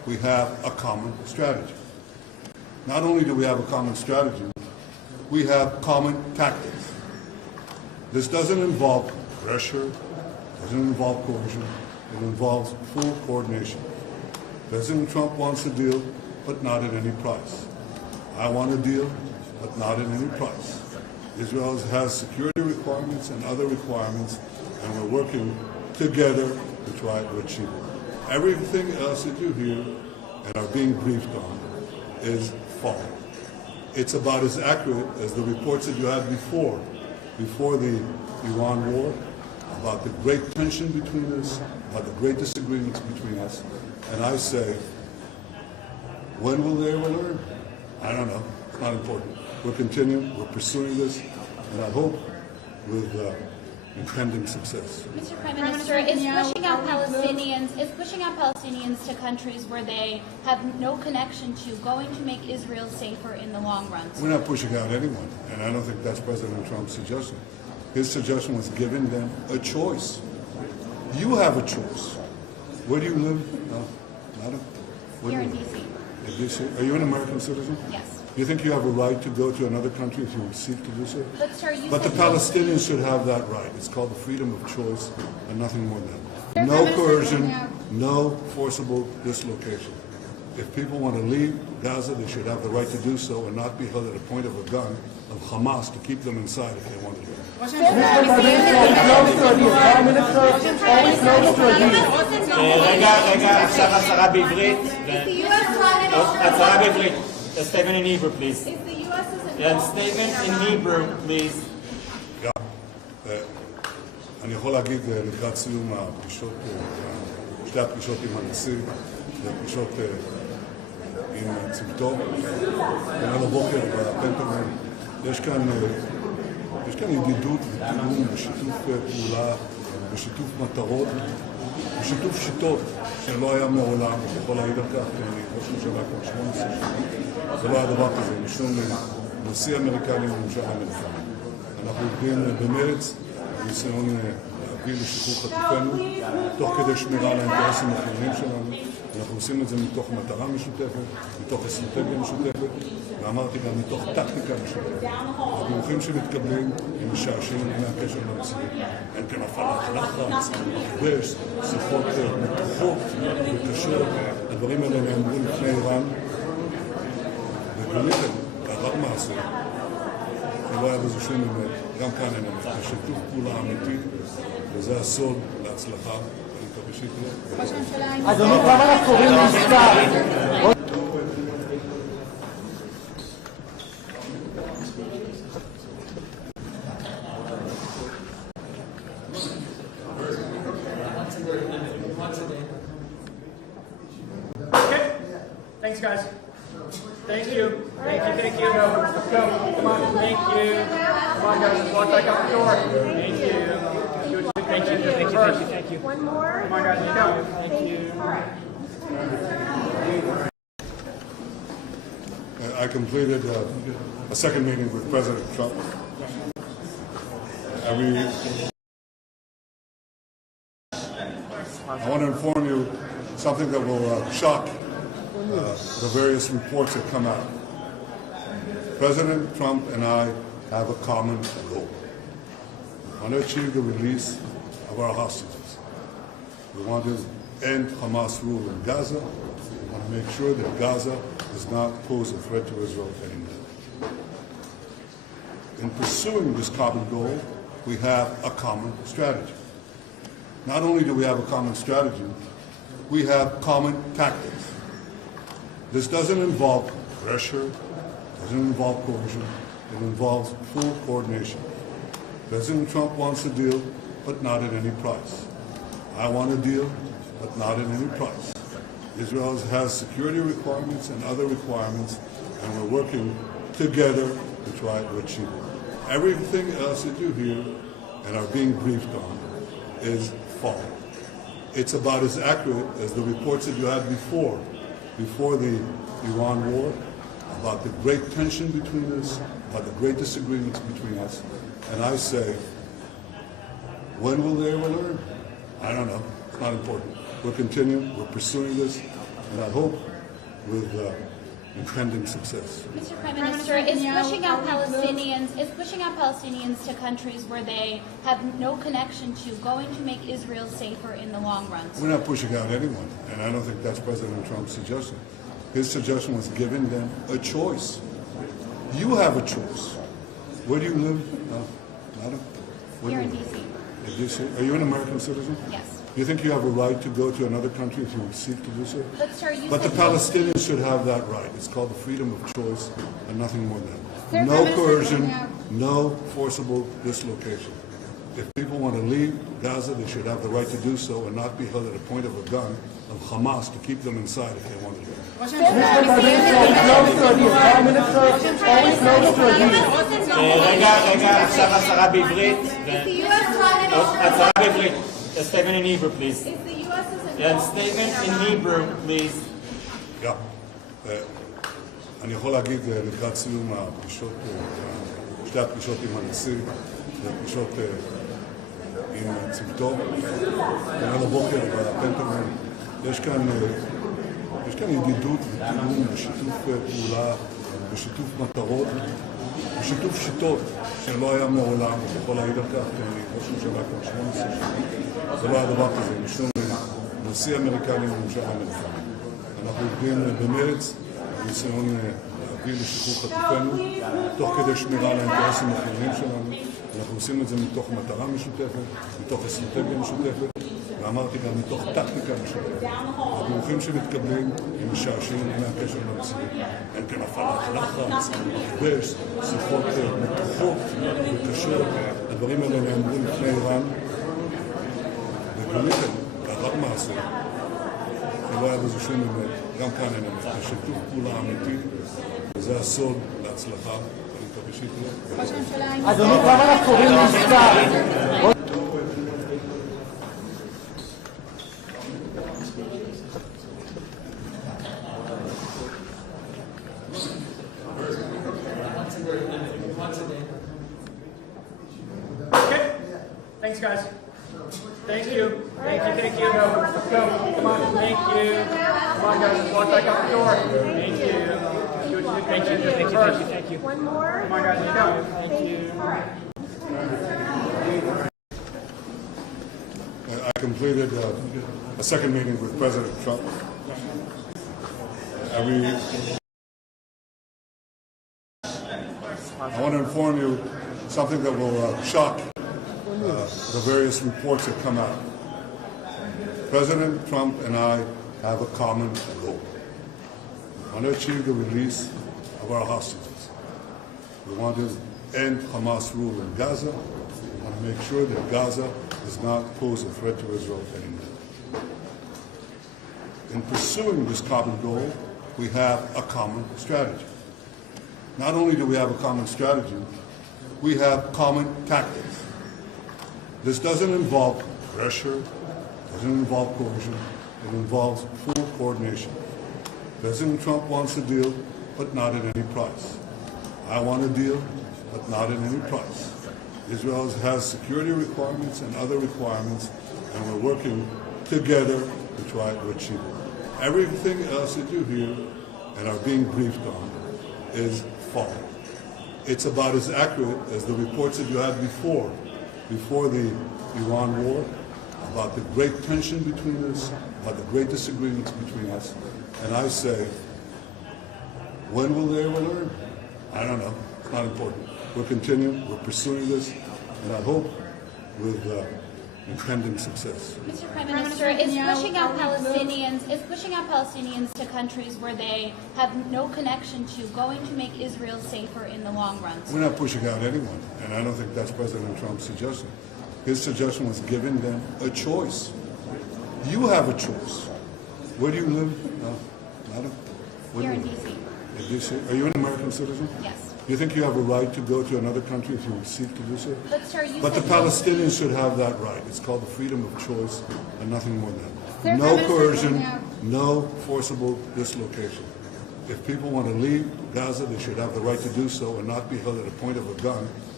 we have a common strategy. Not only do we have a common strategy, we have common tactics. This doesn't involve pressure, doesn't involve coercion, it involves full coordination. President Trump wants a deal, but not at any price. I want a deal, but not at any price. Israel has security requirements and other requirements, and we're working together to try to achieve it. Everything else that you hear and are being briefed on is false. It's about as accurate as the reports that you had before the Iran war, about the great tension between us, about the great disagreements between us. And I say, when will they ever learn? I don't know. It's not important. We're continuing. We're pursuing this, and I hope with impending success. Mr. Prime Minister, is pushing out Palestinians to countries where they have no connection to going to make Israel safer in the long run? We're not pushing out anyone, and I don't think that's President Trump's suggestion. His suggestion was giving them a choice. You have a choice. Where do you live? Madam? Here in D.C. In D.C. Are you an American citizen? Yes. Do you think you have a right to go to another country if you seek to do so? But, sir, But the Palestinians should have that right. It's called the freedom of choice and nothing more than that. No coercion, no forcible dislocation. If people want to leave Gaza, they should have the right to do so and not be held at a point of a gun of Hamas to keep them inside if they want to leave. Mr. Prime Minister, always close to a deal. רגע, עכשיו הצהרה בעברית. הצהרה בעברית. A statement in Hebrew, please. Yeah, statement in Hebrew, please. אני יכול להגיד לקראת סיום הפגישות, שתי הפגישות עם הנשיא, והפגישות עם צוותו, כנראה לבוקר בפנטגון, יש כאן ידידות ותיאום ושיתוף פעולה ושיתוף מטרות ושיתוף שיטות שלא היה מעולם, אני יכול להעיד על כך, כי אני ראש ממשלה כבר 18 שנים, זה לא היה דבר כזה, משום נשיא אמריקני וממשל אמריקני. אנחנו עובדים במרץ, בניסיון להביא לשחרור חטופינו, תוך כדי שמירה על האינטרסים החיוניים שלנו. אנחנו עושים את זה מתוך מטרה משותפת, מתוך אסטרטגיה משותפת, ואמרתי גם מתוך טקטיקה משותפת. הדיווחים שמתקבלים הם משעשעים מהקשר למציאות. אין כאן הפעלת לחץ, מכבש, שיחות מתוחות וקשות. הדברים האלה נאמרו לפני איראן, ובאמת, דבר מעשה, שלא היה בזה שום אמת, גם כאן אין אמת. זה שיתוף פעולה אמיתי, וזה הסוד להצלחה. אדוני, כמה אנחנו קוראים לעסקה? Okay. Thanks, guys. Thank you. Thank you. Let's go. Come on. Thank you. Come on, guys. Let's walk back out the door. Thank you. Thank you. One more. Come on, guys. Let's go. Thank you. I completed a second meeting with President Trump. I want to inform you something that will shock the various reports that come out. President Trump and I have a common goal. We want to achieve the release of our hostages. We want to end Hamas rule in Gaza. We want to make sure that Gaza does not pose a threat to Israel anymore. In pursuing this common goal, we have a common strategy. Not only do we have a common strategy, we have common tactics. This doesn't involve pressure, doesn't involve coercion, it involves full coordination. President Trump wants a deal, but not at any price. I want a deal, but not at any price. Israel has security requirements and other requirements, and we're working together to try to achieve it. Everything else that you hear and are being briefed on is false. It's about as accurate as the reports that you had before the Iran war, about the great tension between us, about the great disagreements between us. And I say, when will they ever learn? I don't know. It's not important. We're continuing. We're pursuing this, and I hope with impending success. Mr. Prime Minister, is pushing out Palestinians to countries where they have no connection to going to make Israel safer in the long run? We're not pushing out anyone, and I don't think that's President Trump's suggestion. His suggestion was giving them a choice. You have a choice. Where do you live, madam? Here in D.C. In D.C.? Are you an American citizen? Yes. Do you think you have a right to go to another country if you seek to do so? But, sir, you But the said Palestinians should have that right. It's called the freedom of choice and nothing more than that. Sir, No Prime Minister coercion, Netanyahu. no forcible dislocation. If people want to leave Gaza, they should have the right to do so and not be held at a point of a gun of Hamas to keep them inside if they want to leave. Mr. Prime Minister, always close to a deal. רגע, עכשיו הצהרה בעברית. הצהרה בעברית. A statement in Hebrew, please. And statement in Hebrew, please. אני יכול להגיד לקראת סיום הפגישות, שתי הפגישות עם הנשיא, והפגישות עם צוותו, כנראה לבוקר בפנטגון, יש כאן ידידות ותיאום ושיתוף פעולה ושיתוף מטרות ושיתוף שיטות שלא היה מעולם, אני יכול להעיד על כך, כי אני ראש ממשלה כבר 18 שנים, זה לא היה דבר כזה, משום נשיא אמריקני וממשל אמריקני. אנחנו עובדים במרץ, בניסיון להביא לשחרור חטופינו, תוך כדי שמירה על האינטרסים החיוניים שלנו. אנחנו עושים את זה מתוך מטרה משותפת, מתוך אסטרטגיה משותפת, ואמרתי גם מתוך טקטיקה משותפת. הדיווחים שמתקבלים הם משעשעים מהקשר למציאות. אין כאן הפעלת לחץ, מכבש, שיחות מתוחות וקשות. הדברים האלה נאמרו לפני איראן, ובאמת, לאחר מעשה, שלא היה בזה שום אמת, גם כאן אין אמת. זה שיתוף פעולה אמיתי, וזה הסוד להצלחה. אני מקווה שתהיה. אדוני, כמה אנחנו קוראים מבצע? Okay. Thanks, guys. Thank you. Thank you. Thank you. Let's go. Come on. Thank you. Come on, guys. Let's walk back out the door. Thank you. Thank you. Thank you. Thank you. Thank you. One more. Come on, guys. Let's go. Thank you. I completed a second meeting with President Trump. I want to inform you something that will shock the various reports that come out. President Trump and I have a common goal. We want to achieve the release of our hostages. We want to end Hamas rule in Gaza. We want to make sure that Gaza does not pose a threat to Israel anymore. In pursuing this common goal, we have a common strategy. Not only do we have a common strategy, we have common tactics. This doesn't involve pressure, doesn't involve coercion, it involves full coordination. President Trump wants a deal, but not at any price. I want a deal, but not at any price. Israel has security requirements and other requirements, and we're working together to try to achieve it. Everything else that you hear and are being briefed on is false. It's about as accurate as the reports that you had before the Iran war, about the great tension between us, about the great disagreements between us. And I say, when will they ever learn? I don't know. It's not important. We're continuing. We're pursuing this, and I hope with impending success. Mr. Prime Minister, is pushing out Palestinians to countries where they have no connection to going to make Israel safer in the long run? We're not pushing out anyone, and I don't think that's President Trump's suggestion. His suggestion was giving them a choice. You have a choice. Where do you live, madam? Here in D.C. In D.C. Are you an American citizen? Yes. Do you think you have a right to go to another country if you seek to do so? But, sir, you But the said Palestinians should have that right. It's called the freedom of choice and nothing more than that. Sir, No Prime Minister coercion, Netanyahu. no forcible dislocation. If people want to leave Gaza, they should have the right to do so and not be held at a point of a gun of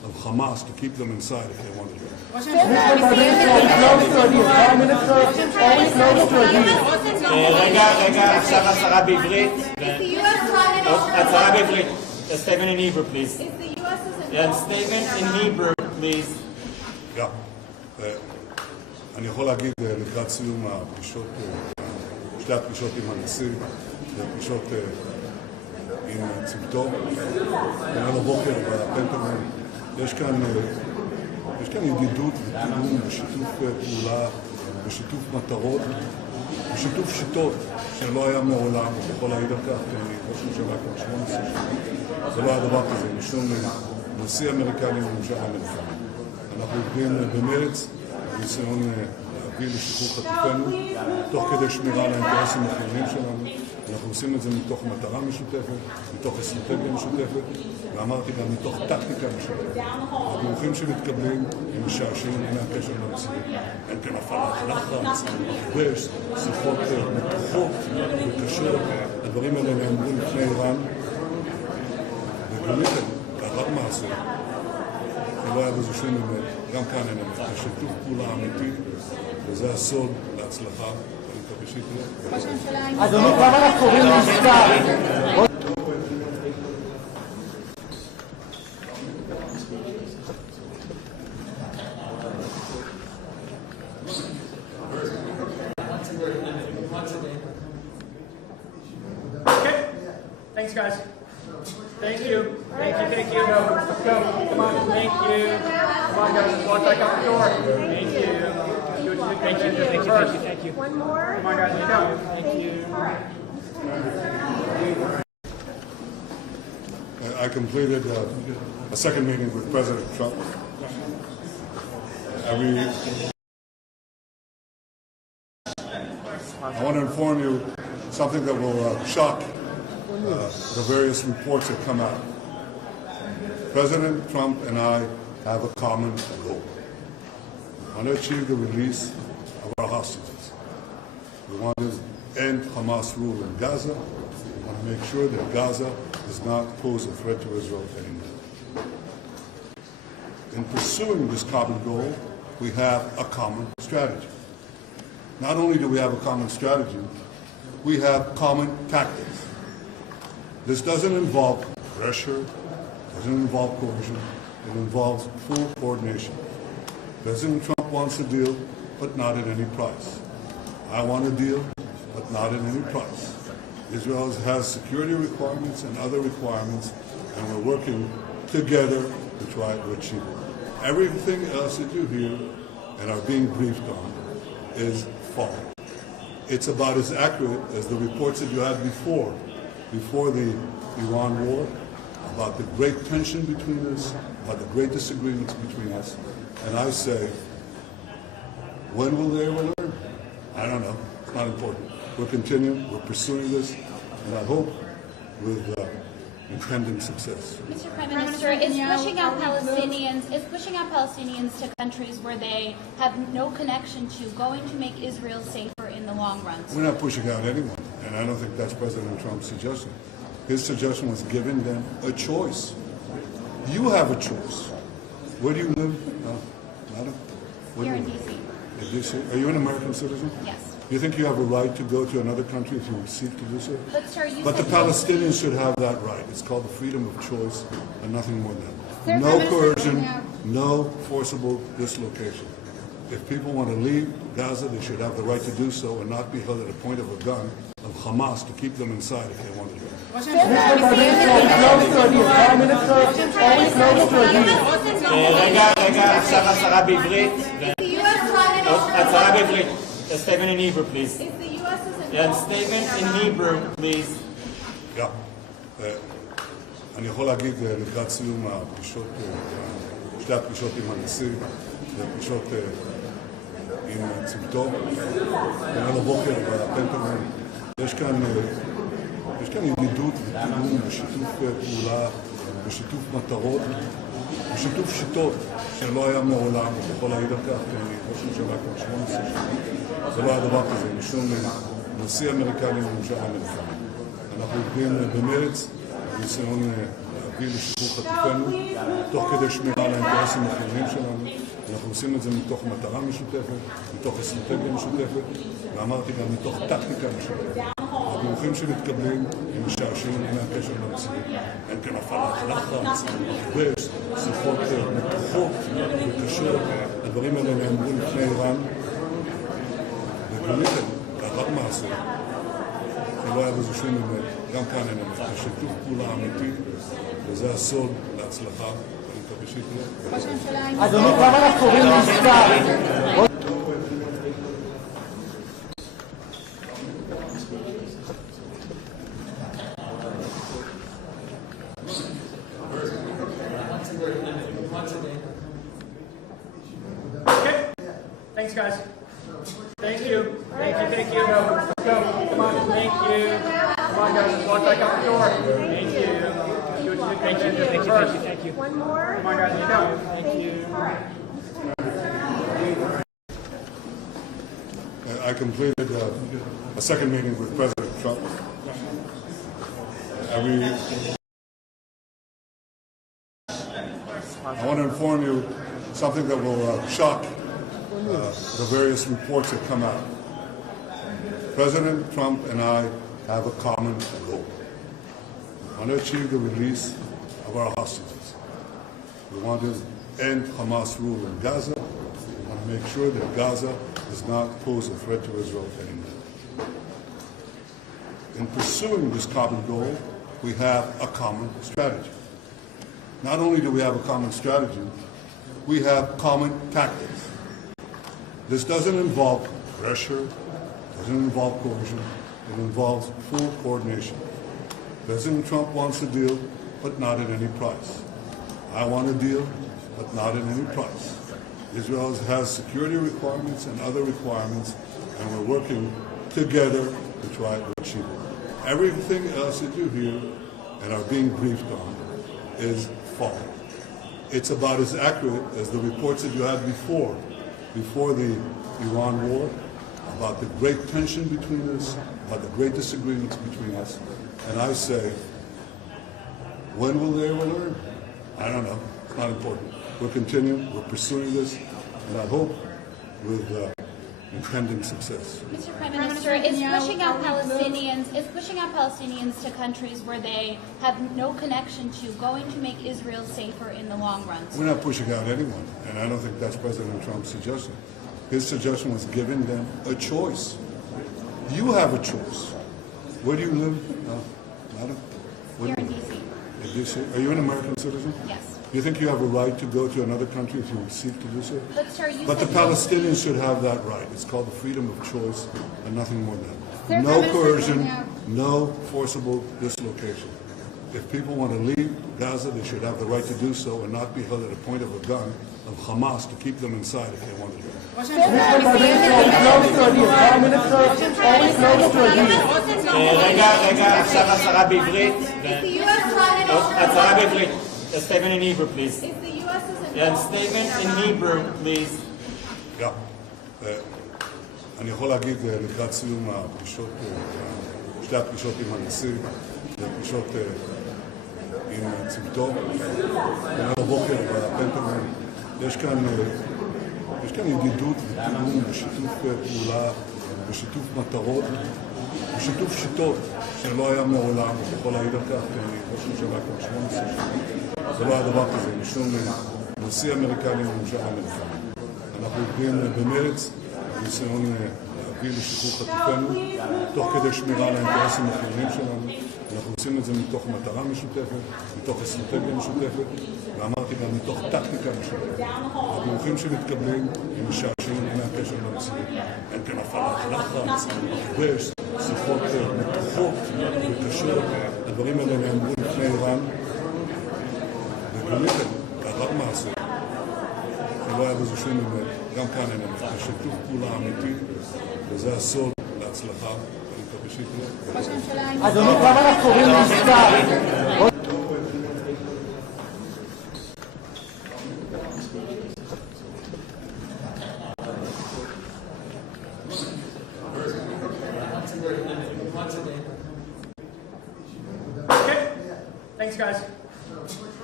of Hamas to keep them inside if they want to do it. Mr. President, always close to a deal. Prime Minister, always close to a deal. רגע, עכשיו הצהרה בעברית. הצהרה בעברית. A statement in Hebrew, please. Yeah, statement in Hebrew, please. אני יכול להגיד לקראת סיום הפגישות, שתי הפגישות עם הנשיא, והפגישות עם צוותו, ביום הבוקר בפנטגון, יש כאן ידידות ותיאום ושיתוף פעולה ושיתוף מטרות ושיתוף שיטות שלא היה מעולם, אני יכול להעיד על כך, כי אני ראש ממשלה כבר 18 שנה, זה לא היה דבר כזה, משום נשיא אמריקני וממשל אמריקני. אנחנו עובדים במרץ, בניסיון להביא לשחרור חטופינו, תוך כדי שמירה על האינטרסים החיוניים שלנו. אנחנו עושים את זה מתוך מטרה משותפת, מתוך אסטרטגיה משותפת, ואמרתי גם מתוך טקטיקה משותפת. הדיווחים שמתקבלים הם משעשעים מהקשר למציאות. אין כאן הפעלת לחץ, הכבש, שיחות מתוחות וקשות. הדברים האלה נאמרו לפני איראן, ובאמת קרה מעשה. לא היה בזה שום אמת, גם כאן אין אמת. יש שיתוף פעולה אמיתי, וזה הסוד להצלחה. אני מקווה שתהיה. אדוני, כמה אנחנו קוראים לעסקה? Okay. Thanks, guys. Thank you. Thank you. Let's go. Come on. Thank you. Come on, guys. Let's walk back out the door. Thank you. Thank you. One more. Come on, guys. Let's go. Thank you. I completed a second meeting with President Trump. I want to inform you something that will shock the various reports that come out. President Trump and I have a common goal. We want to achieve the release of our hostages. We want to end Hamas rule in Gaza. We want to make sure that Gaza does not pose a threat to Israel anymore. In pursuing this common goal, we have a common strategy. Not only do we have a common strategy, we have common tactics. This doesn't involve pressure, doesn't involve coercion, it involves full coordination. President Trump wants a deal, but not at any price. I want a deal, but not at any price. Israel has security requirements and other requirements, and we're working together to try to achieve it. Everything else that you hear and are being briefed on is false. It's about as accurate as the reports that you had before the Iran war, about the great tension between us, about the great disagreements between us. And I say, when will they ever learn? I don't know. It's not important. We're continuing. We're pursuing this, and I hope with impending success. Mr. Prime Minister, is pushing out Palestinians to countries where they have no connection to going to make Israel safer in the long run? We're not pushing out anyone, and I don't think that's President Trump's suggestion. His suggestion was giving them a choice. You have a choice. Where do you live, madam? Here in D.C. In D.C. Are you an American citizen? Yes. You think you have a right to go to another country if you seek to do so? But, sir, But the Palestinians should have that right. It's called the freedom of choice and nothing more than that. No coercion, no forcible dislocation. If people want to leave Gaza, they should have the right to do so and not be held at a point of a gun of Hamas to keep them inside if they want to do it. Mr. President, always close to a deal. Prime Minister, always close to a deal. רגע, עכשיו הצהרה בעברית. הצהרה בעברית. A statement in Hebrew, please. Yeah, statement in Hebrew, please. אני יכול להגיד לקראת סיום הפגישות, שתי הפגישות עם הנשיא, והפגישות עם צוותו, ביום הבוקר בפנטגון, יש כאן ידידות ותיאום ושיתוף פעולה ושיתוף מטרות ושיתוף שיטות שלא היה מעולם, אני יכול להעיד על כך, כי אני ראש ממשלה כבר 18 שנה, זה לא היה דבר כזה, משום נשיא אמריקני וממשל אמריקני. אנחנו עובדים במרץ, בניסיון להביא לשחרור חטופינו, תוך כדי שמירה על האינטרסים החיוניים שלנו. אנחנו עושים את זה מתוך מטרה משותפת, מתוך אסטרטגיה משותפת, ואמרתי גם מתוך טקטיקה משותפת. הדיווחים שמתקבלים הם משעשעים מהקשר למציאות. אין כאן הפעלת לחץ, מכבש, שיחות מתוחות וקשות. הדברים האלה נאמרו לפני איראן, וגולית לאחר מעשה, שלא היה בזה שום אמת, גם כאן אין אמת. זה שיתוף פעולה אמיתי, וזה הסוד להצלחה. אני מקווה שתהיה. אדוני, כמה אנחנו קוראים לעסקה? Okay. Thanks, guys. Thank you. Thank you. Thank you. Let's go. Come on. Thank you. Come on, guys. Let's walk back out the door. Thank you. Thank you. Thank you. One more. Come on, guys. Let's go. Thank you. I completed a second meeting with President Trump. I want to inform you something that will shock the various reports that come out. President Trump and I have a common goal. We want to achieve the release of our hostages. We want to end Hamas rule in Gaza. We want to make sure that Gaza does not pose a threat to Israel anymore. In pursuing this common goal, we have a common strategy. Not only do we have a common strategy, we have common tactics. This doesn't involve pressure, doesn't involve coercion, it involves full coordination. President Trump wants a deal, but not at any price. I want a deal, but not at any price. Israel has security requirements and other requirements, and we're working together to try to achieve it. Everything else that you hear and are being briefed on is false. It's about as accurate as the reports that you had before the Iran war, about the great tension between us, about the great disagreements between us. And I say, when will they ever learn? I don't know. It's not important. We're continuing. We're pursuing this, and I hope with impending success. Mr. Prime Minister, is pushing out Palestinians to countries where they have no connection to going to make Israel safer in the long run? We're not pushing out anyone, and I don't think that's President Trump's suggestion. His suggestion was giving them a choice. You have a choice. Where do you live, madam? Here in D.C. In D.C. Are you an American citizen? Yes. Do you think you have a right to go to another country if you seek to do so? But, sir, you But the said Palestinians should have that right. It's called the freedom of choice and nothing more than that. Sir, No Prime Minister coercion, Netanyahu. no forcible dislocation. If people want to leave Gaza, they should have the right to do so and not be held at a point of a gun of Hamas to keep them inside if they want to leave. רגע, עכשיו הצהרה בעברית. הצהרה בעברית. A statement in Hebrew, please. And statement in Hebrew, please. אני יכול להגיד לקראת סיום הפגישות, שתי הפגישות עם הנשיא, הפגישות עם צוותו, בבוקר בפנטגון, יש כאן ידידות ותיאום ושיתוף פעולה ושיתוף מטרות ושיתוף שיטות שלא היה מעולם, אני יכול להעיד על כך, כי אני ראש ממשלה כבר 18 שנים. זה לא היה דבר כזה, משום נשיא אמריקני וממשל אמריקני. אנחנו עובדים במרץ, בניסיון להביא לשחרור חטופינו, תוך כדי שמירה על האינטרסים החיוניים שלנו. אנחנו עושים את זה מתוך מטרה משותפת, מתוך אסטרטגיה משותפת, ואמרתי גם מתוך טקטיקה משותפת. הדיווחים שמתקבלים הם משעשעים מהקשר למציאות. אין כאן הפעלת לחץ, מכבש, שיחות מתוחות וקשות. הדברים האלה נאמרו לפני איראן, וגולית לאחר מעשה, שלא היה בזה שום אמת, גם כאן אין אמת. זה שיתוף פעולה אמיתי, וזה הסוד להצלחה. אני מקווה שתהיה. אדוני, כמה אנחנו קוראים לעסקה? Okay. Thanks, guys.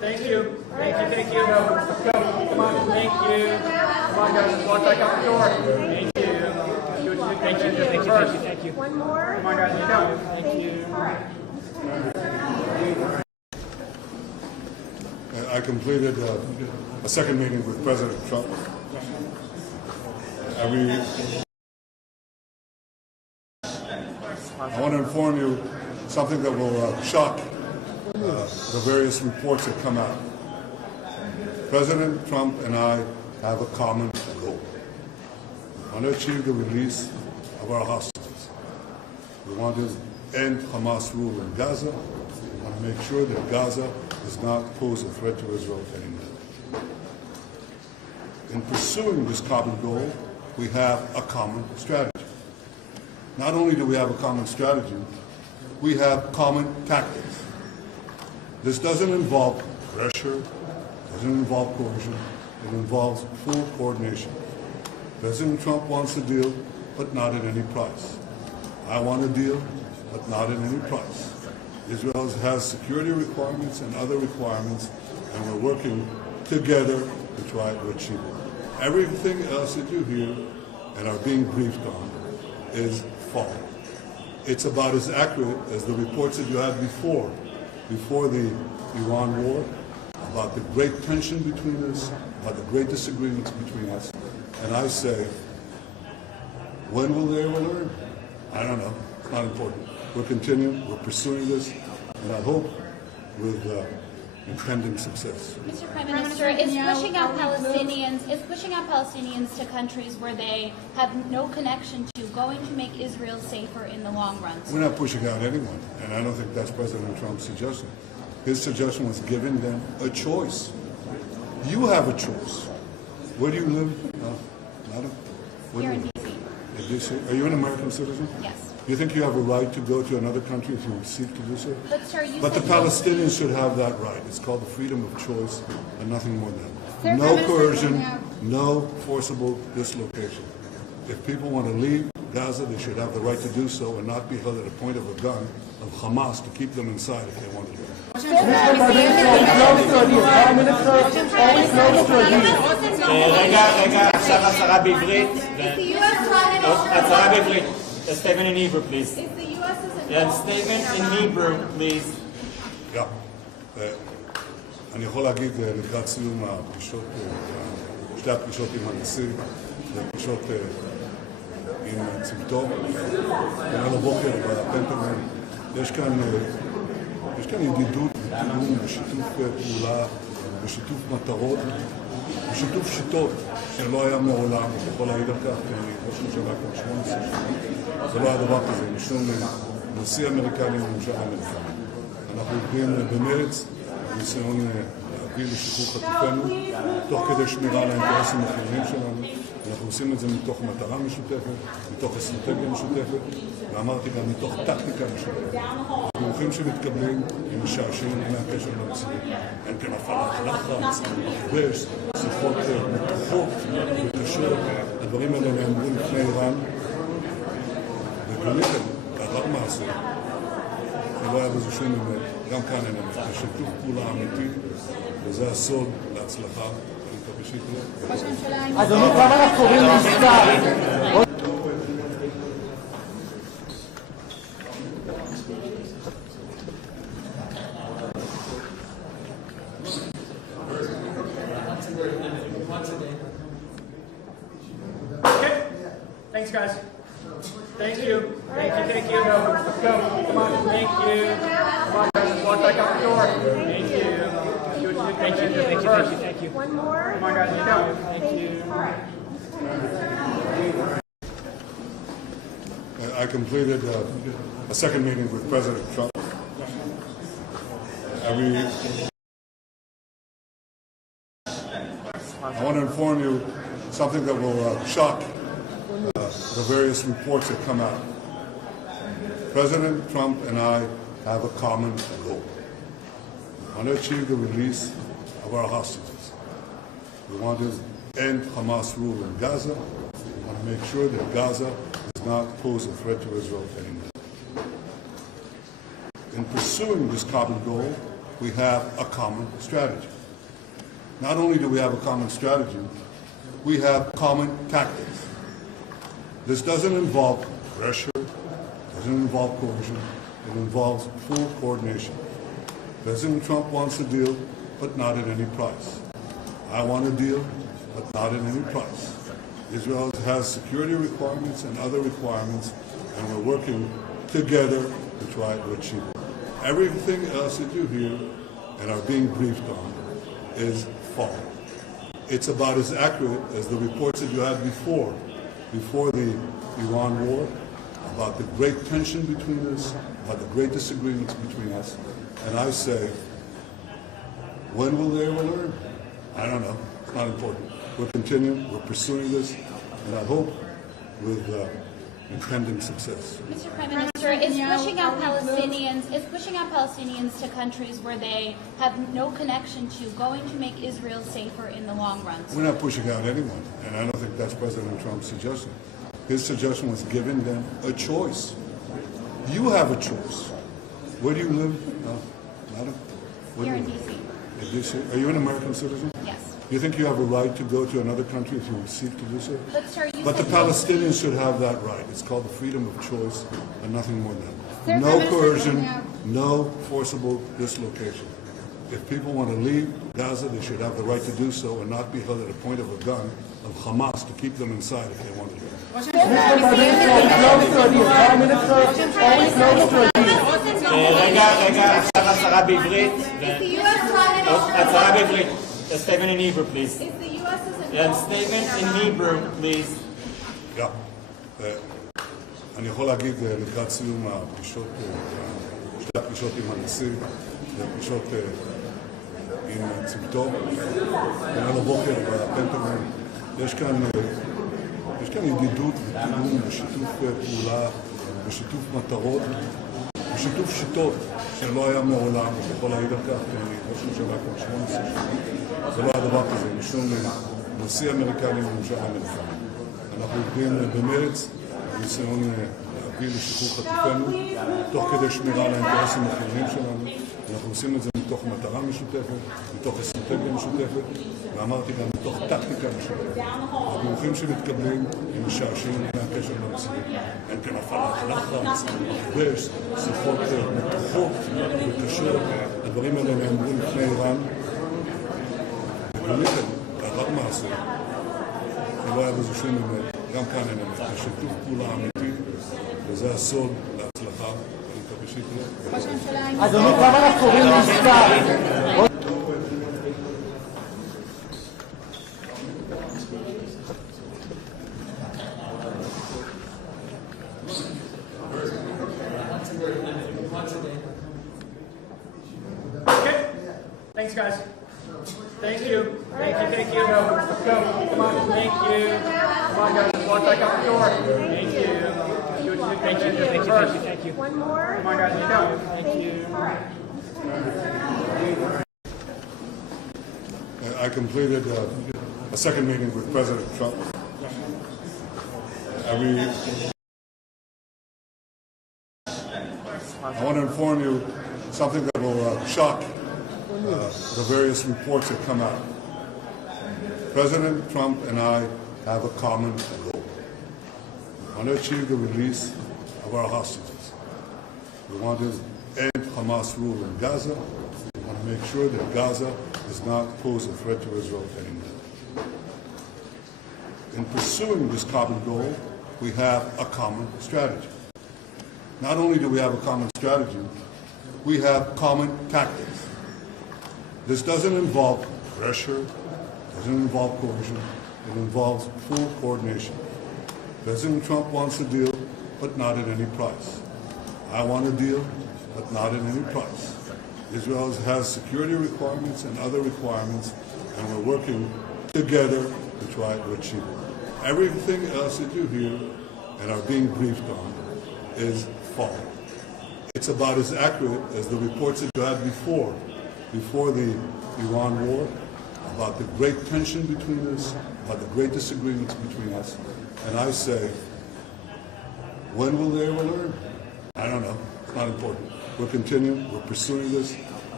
Thank you. Thank you. Thank you. Let's go. Come on. Thank you. Come on, guys. Let's walk back out the door. Thank you. Thank you. Thank you. Thank you. One more. Come on, guys. Let's go. Thank you. I completed a second meeting with President Trump. I want to inform you something that will shock the various reports that come out. President Trump and I have a common goal. We want to achieve the release of our hostages. We want to end Hamas rule in Gaza. We want to make sure that Gaza does not pose a threat to Israel anymore. In pursuing this common goal, we have a common strategy. Not only do we have a common strategy, we have common tactics. This doesn't involve pressure, doesn't involve coercion, it involves full coordination. President Trump wants a deal, but not at any price. I want a deal, but not at any price. Israel has security requirements and other requirements, and we're working together to try to achieve it. Everything else that you hear and are being briefed on is false. It's about as accurate as the reports that you had before the Iran war, about the great tension between us, about the great disagreements between us. And I say, when will they ever learn? I don't know. It's not important. We're continuing. We're pursuing this, and I hope with impending success. Mr. Prime Minister, is pushing out Palestinians to countries where they have no connection to going to make Israel safer in the long run? We're not pushing out anyone, and I don't think that's President Trump's suggestion. His suggestion was giving them a choice. You have a choice. Where do you live? Madam? Here in D.C. Are you an American citizen? Yes. You think you have a right to go to another country if you seek to do so? But, sir, But the Palestinians should have that right. It's called the freedom of choice and nothing more than that. No coercion, no forcible dislocation. If people want to leave Gaza, they should have the right to do so and not be held at a point of a gun of Hamas to keep them inside if they want to leave. רגע, עכשיו הצהרה בעברית. הצהרה בעברית. A statement in Hebrew, please. Yeah, statement in Hebrew, please. אני יכול להגיד לקראת סיום הפגישות, שתי הפגישות עם הנשיא, ופגישות עם צוותו, וגם הבוקר בפנטגון, יש כאן ידידות ותיאום ושיתוף פעולה ושיתוף מטרות ושיתוף שיטות שלא היה מעולם, אני יכול להעיד על כך, כי אני ראש ממשלה כבר 18 שנים, זה לא היה דבר כזה, משום נשיא אמריקני וממשל אמריקני. אנחנו עובדים במרץ, בניסיון להביא לשחרור חטופינו, תוך כדי שמירה על האינטרסים החיוניים שלנו. אנחנו עושים את זה מתוך מטרה משותפת, מתוך אסטרטגיה משותפת, ואמרתי גם מתוך טקטיקה משותפת. הדיווחים שמתקבלים הם משעשעים מהקשר למציאות. אין כאן הפעלת לחץ, מכבש, שיחות מתוחות וקשות. הדברים האלה נאמרים לפני איראן, וגליתם, קרה מעשה. לא היה בזה שום אמת, גם כאן אין אמת. זה שיתוף פעולה אמיתי, וזה הסוד להצלחה. אני מקווה שיקרה. אדוני, כמה אנחנו קוראים לעסקה? Okay. Thanks, guys. Thank you. Thank you. Thank you. Let's go. Come on. Thank you. Come on, guys. Let's walk back out the door. Thank you. Thank you. Thank you. Thank you. One more. Come on, guys. Let's go. Thank you. I completed a second meeting with President Trump. I want to inform you something that will shock the various reports that come out. President Trump and I have a common goal. We want to achieve the release of our hostages. We want to end Hamas rule in Gaza. We want to make sure that Gaza does not pose a threat to Israel anymore. In pursuing this common goal, we have a common strategy. Not only do we have a common strategy, we have common tactics. This doesn't involve pressure, doesn't involve coercion, it involves full coordination. President Trump wants a deal, but not at any price. I want a deal, but not at any price. Israel has security requirements and other requirements, and we're working together to try to achieve it. Everything else that you hear and are being briefed on is false. It's about as accurate as the reports that you had before the Iran war, about the great tension between us, about the great disagreements between us. And I say, when will they ever learn? I don't know. It's not important. We're continuing. We're pursuing this, and I hope with impending success. Mr. Prime Minister, is pushing out Palestinians to countries where they have no connection to going to make Israel safer in the long run. We're not pushing out anyone, and I don't think that's President Trump's suggestion. His suggestion was giving them a choice. You have a choice. Where do you live? Madam? Here in D.C. In D.C. Are you an American citizen? Yes. Do you think you have a right to go to another country if you seek to do so? But, sir, But the Palestinians should have that right. It's called the freedom of choice and nothing more than that. No coercion, no forcible dislocation. If people want to leave Gaza, they should have the right to do so and not be held at a point of a gun of Hamas to keep them inside if they want to leave. רגע, עכשיו הצהרה בעברית. הצהרה בעברית. A statement in Hebrew, please. And statement in Hebrew, please. אני יכול להגיד לקראת סיום הפגישות, שתי הפגישות עם הנשיא, והפגישות עם צוותו, וגם הבוקר בפנטגון, יש כאן ידידות ותיאום ושיתוף פעולה ושיתוף מטרות ושיתוף שיטות שלא היה מעולם, ויכול להעיד על כך, כי אני ראש ממשלה כבר 18 שנים, זה לא היה דבר כזה, משום נשיא אמריקני וממשל אמריקני. אנחנו עובדים במרץ, בניסיון להביא לשחרור חטופינו, תוך כדי שמירה על האינטרסים החיוניים שלנו. אנחנו עושים את זה מתוך מטרה משותפת, מתוך אסטרטגיה משותפת, ואמרתי גם מתוך טקטיקה משותפת. הדיווחים שמתקבלים הם משעשעים לפני הקשר למציאות. אין כאן הפעלת לחץ, מכבש, שיחות מתוחות וקשות. הדברים האלה נאמרו לפני איראן. ובאמת, לאחר מעשה, שלא היה בזה שום אמת, גם כאן אין אמת. יש שיתוף פעולה אמיתי, וזה הסוד להצלחה. אני מקווה שיקרה. אדוני, כמה אנחנו קוראים מספר? Okay. Thanks, guys. Thank you. Thank you. Thank you. Let's go. Come on. Thank you. Come on, guys. Walk back out the door. Thank you. Thank you. Thank you. Thank you. One more. Come on, guys. Let's go. Thank you. All right. I completed a second meeting with President Trump. I want to inform you something that will shock the various reports that come out. President Trump and I have a common goal. We want to achieve the release of our hostages. We want to end Hamas rule in Gaza. We want to make sure that Gaza does not pose a threat to Israel anymore. In pursuing this common goal, we have a common strategy. Not only do we have a common strategy, we have common tactics. This doesn't involve pressure, doesn't involve coercion, it involves full coordination. President Trump wants a deal, but not at any price. I want a deal, but not at any price. Israel has security requirements and other requirements, and we're working together to try to achieve it. Everything else that you hear and are being briefed on is false. It's about as accurate as the reports that you had before the Iran war, about the great tension between us, about the great disagreements between us. And I say, when will they ever learn? I don't know. It's not important. We're continuing. We're pursuing this,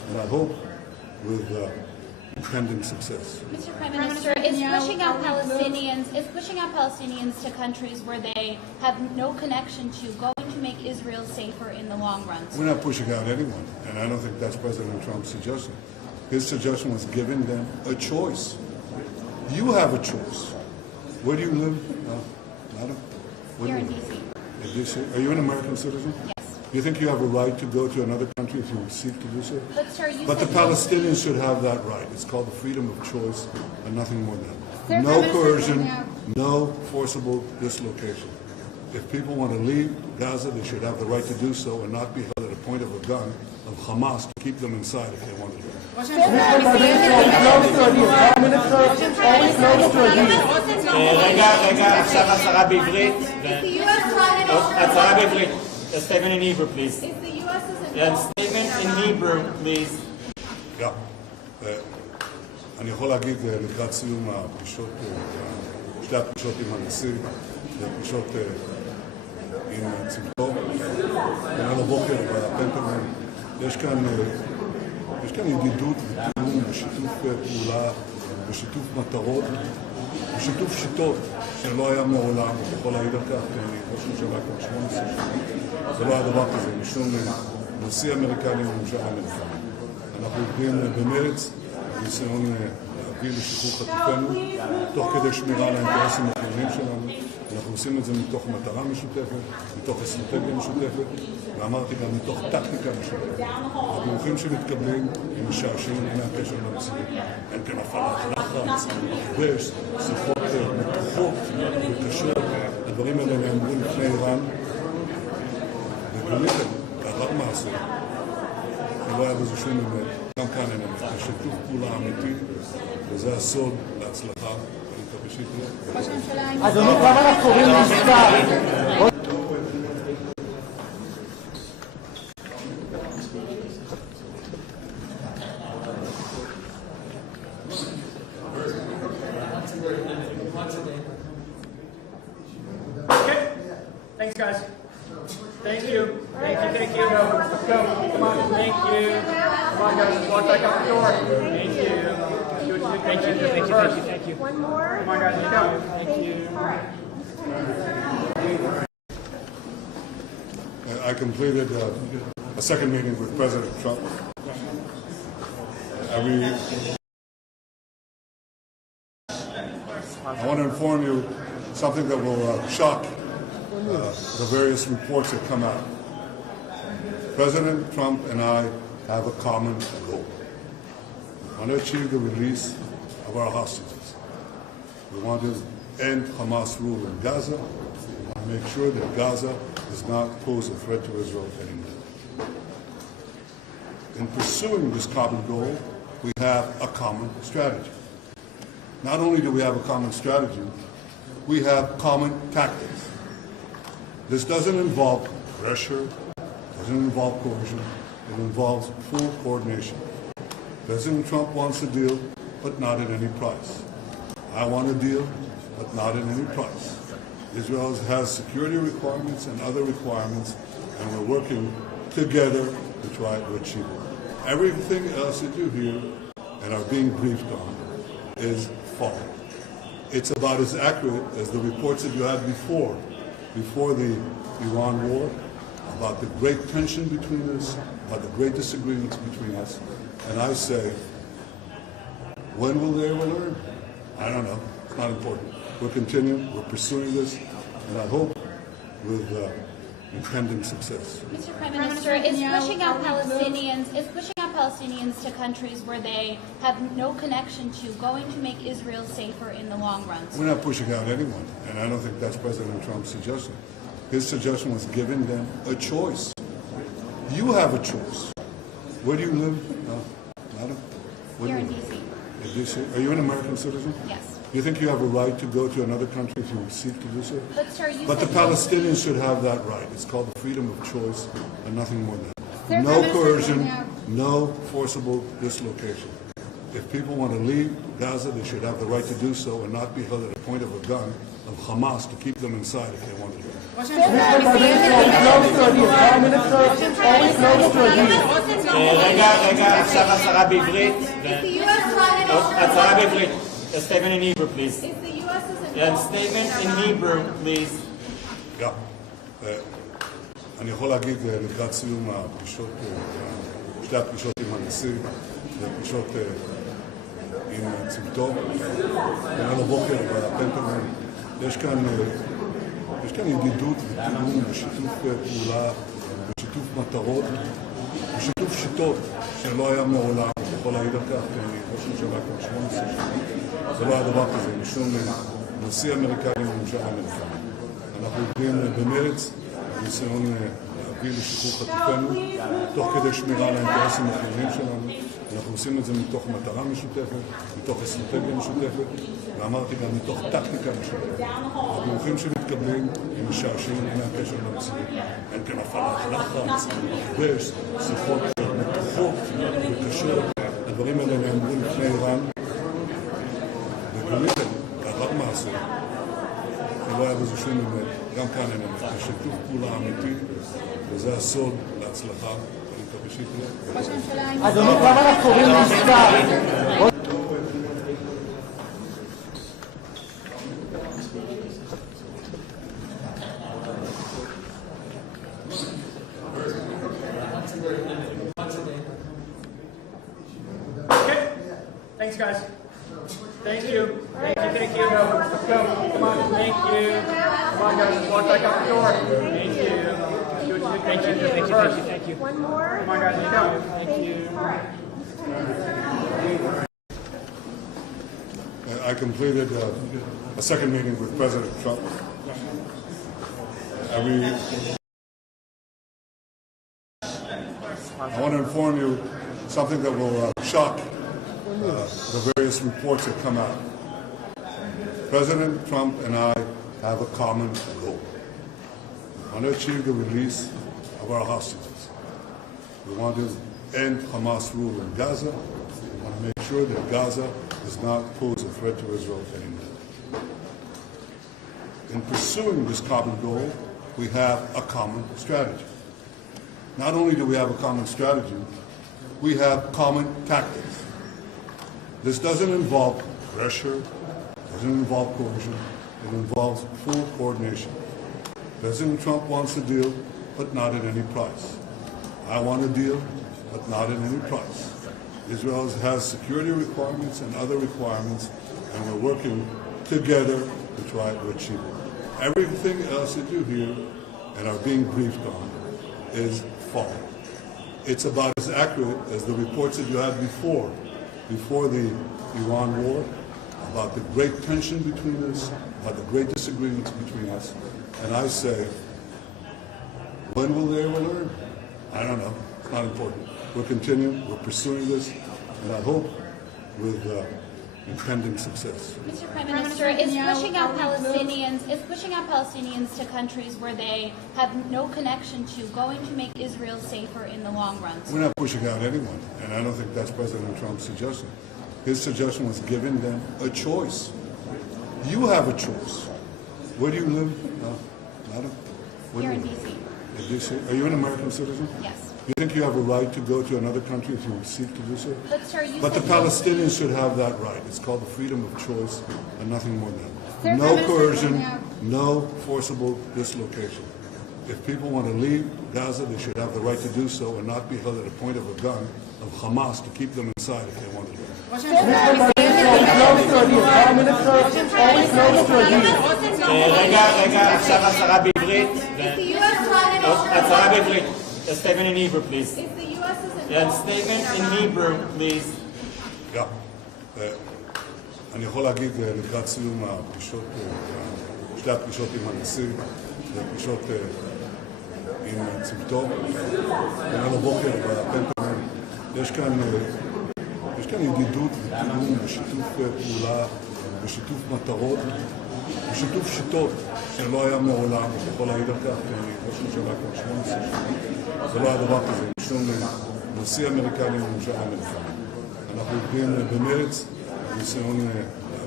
and I hope with impending success. Mr. Prime Minister, is pushing out Palestinians to countries where they have no connection to going to make Israel safer in the long run. We're not pushing out anyone, and I don't think that's President Trump's suggestion. His suggestion was giving them a choice. You have a choice. Where do you live, madam? Here in D.C. In D.C. Are you an American citizen? Yes. Do you think you have a right to go to another country if you seek to do so? But, sir, you But the said Palestinians should have that right. It's called the freedom of choice and nothing more than that. No coercion, no forcible dislocation. If people want to leave Gaza, they should have the right to do so and not be held at a point of a gun of Hamas to keep them inside if they want to leave. רגע, עכשיו הצהרה בעברית. הצהרה בעברית. A statement in Hebrew, please. And statement in Hebrew, please. אני יכול להגיד לקראת סיום הפגישות, שתי הפגישות עם הנשיא, והפגישות עם צוותו, וגם הבוקר בפנטגון, יש כאן ידידות ותיאום ושיתוף פעולה ושיתוף מטרות ושיתוף שיטות שלא היה מעולם, אני יכול להעיד על כך, כי אני ראש ממשלה כבר 18 שנים, זה לא היה דבר כזה, משום נשיא אמריקני וממשל אמריקני. אנחנו עובדים במרץ, בניסיון להביא לשחרור חטופינו, תוך כדי שמירה על האינטרסים החיוניים שלנו. אנחנו עושים את זה מתוך מטרה משותפת, מתוך אסטרטגיה משותפת, ואמרתי גם מתוך טקטיקה משותפת. הדיווחים שמתקבלים הם משעשעים, אין הקשר למציאות. אין כאן הפעלת לחץ, מכבש, שיחות מתוחות וקשות. הדברים האלה נאמרו לפני איראן, וגיליתם, לאחר מעשה, שלא היה בזה שום אמת, גם כאן אין אמת. יש שיתוף פעולה אמיתי, וזה הסוד להצלחה. אדוני, כמה אנחנו קוראים מספר? Okay. Thanks, guys. Thank you. Thank you. Thank you. Let's go. Come on. Thank you. Come on, guys. Walk back out the door. Thank you. Thank you. Thank you. Thank you. Thank you. One more. Come on, guys. Let's go. Thank you. I completed a second meeting with President Trump. I want to inform you something that will shock the various reports that come out. President Trump and I have a common goal. We want to achieve the release of our hostages. We want to end Hamas rule in Gaza. We want to make sure that Gaza does not pose a threat to Israel anymore. In pursuing this common goal, we have a common strategy. Not only do we have a common strategy, we have common tactics. This doesn't involve pressure, doesn't involve coercion, it involves full coordination. President Trump wants a deal, but not at any price. I want a deal, but not at any price. Israel has security requirements and other requirements, and we're working together to try to achieve it. Everything else that you hear and are being briefed on is false. It's about as accurate as the reports that you had before the Iran war, about the great tension between us, about the great disagreements between us. And I say, when will they ever learn? I don't know. It's not important. We're continuing. We're pursuing this. And I hope with impending success. Mr. Prime Minister, is pushing out Palestinians to countries where they have no connection to going to make Israel safer in the long run. We're not pushing out anyone, and I don't think that's President Trump's suggestion. His suggestion was giving them a choice. You have a choice. Where do you live, madam? Here in D.C. In D.C. Are you an American citizen? Yes. Do you think you have a right to go to another country if you seek to do so? But, sir, But the Palestinians should have that right. It's called the freedom of choice and nothing more than that. No coercion, no forcible dislocation. If people want to leave Gaza, they should have the right to do so and not be held at a point of a gun of Hamas to keep them inside if they want to leave. רגע, עכשיו הצהרה בעברית. הצהרה בעברית. A statement in Hebrew, please. And statement in Hebrew, please. אני יכול להגיד לקראת סיום הפגישות, שתי הפגישות עם הנשיא, והפגישות עם צוותו. היום בבוקר בפנטגון יש כאן ידידות ותיאום ושיתוף פעולה ושיתוף מטרות ושיתוף שיטות שלא היה מעולם. אני יכול להעיד על כך, כי אני ראש ממשלה כבר 18 שנים. זה לא היה דבר כזה, משום נשיא אמריקני וממשל אמריקני. אנחנו עובדים במרץ, בניסיון להביא לשחרור חטופינו, תוך כדי שמירה על האינטרסים החיוניים שלנו. אנחנו עושים את זה מתוך מטרה משותפת, מתוך אסטרטגיה משותפת, ואמרתי גם מתוך טקטיקה משותפת. הדיווחים שמתקבלים הם משעשעים, אין להם קשר למציאות. אין כאן הפעלת לחץ, מכבש, שיחות מתוחות וקשות. הדברים האלה נאמרו לפני איראן, וגולית לאחת מעשה. לא היה בזה שום אמת, גם כאן אין אמת. זה שיתוף פעולה אמיתי, וזה הסוד להצלחה. אני מקווה שיקרה. אדוני, כמה אנחנו קוראים לעסקה? Okay. Thanks, guys. Thank you. Thank you. Let's go. Come on. Thank you. Come on, guys. Walk back out the door. Thank you. Thank you. One more. Come on, guys. Let's go. Thank you. I completed a second meeting with President Trump. I want to inform you something that will shock the various reports that come out. President Trump and I have a common goal. We want to achieve the release of our hostages. We want to end Hamas rule in Gaza. We want to make sure that Gaza does not pose a threat to Israel anymore. In pursuing this common goal, we have a common strategy. Not only do we have a common strategy, we have common tactics. This doesn't involve pressure, doesn't involve coercion, it involves full coordination. President Trump wants a deal, but not at any price. I want a deal, but not at any price. Israel has security requirements and other requirements, and we're working together to try to achieve it. Everything else that you hear and are being briefed on is false. It's about as accurate as the reports that you had before the Iran war, about the great tension between us, about the great disagreements between us. And I say, when will they ever learn? I don't know. It's not important. We're continuing. We're pursuing this, and I hope with impending success. Mr. Prime Minister, is pushing out Palestinians to countries where they have no connection to going to make Israel safer in the long run? We're not pushing out anyone, and I don't think that's President Trump's suggestion. His suggestion was giving them a choice. You have a choice. Where do you live, madam? Here in D.C. In D.C. Are you an American citizen? Yes. You think you have a right to go to another country if you seek to do so? But, sir, But the Palestinians should have that right. It's called the freedom of choice and nothing more than that. No coercion, no forcible dislocation. If people want to leave Gaza, they should have the right to do so and not be held at a point of a gun of Hamas to keep them inside if they want to leave. רגע, עכשיו הצהרה בעברית. הצהרה בעברית. A statement in Hebrew, please. And statement in Hebrew, please. אני יכול להגיד לקראת סיום הפגישות, שתי הפגישות עם הנשיא, והפגישות עם צוותו. היום בבוקר בפנטגון יש כאן ידידות ותיאום ושיתוף פעולה ושיתוף מטרות ושיתוף שיטות שלא היה מעולם. אני יכול להעיד על כך, כי אני ראש ממשלה כבר 18 שנים. זה לא היה דבר כזה, משום נשיא אמריקני וממשל אמריקני. אנחנו עובדים במרץ, בניסיון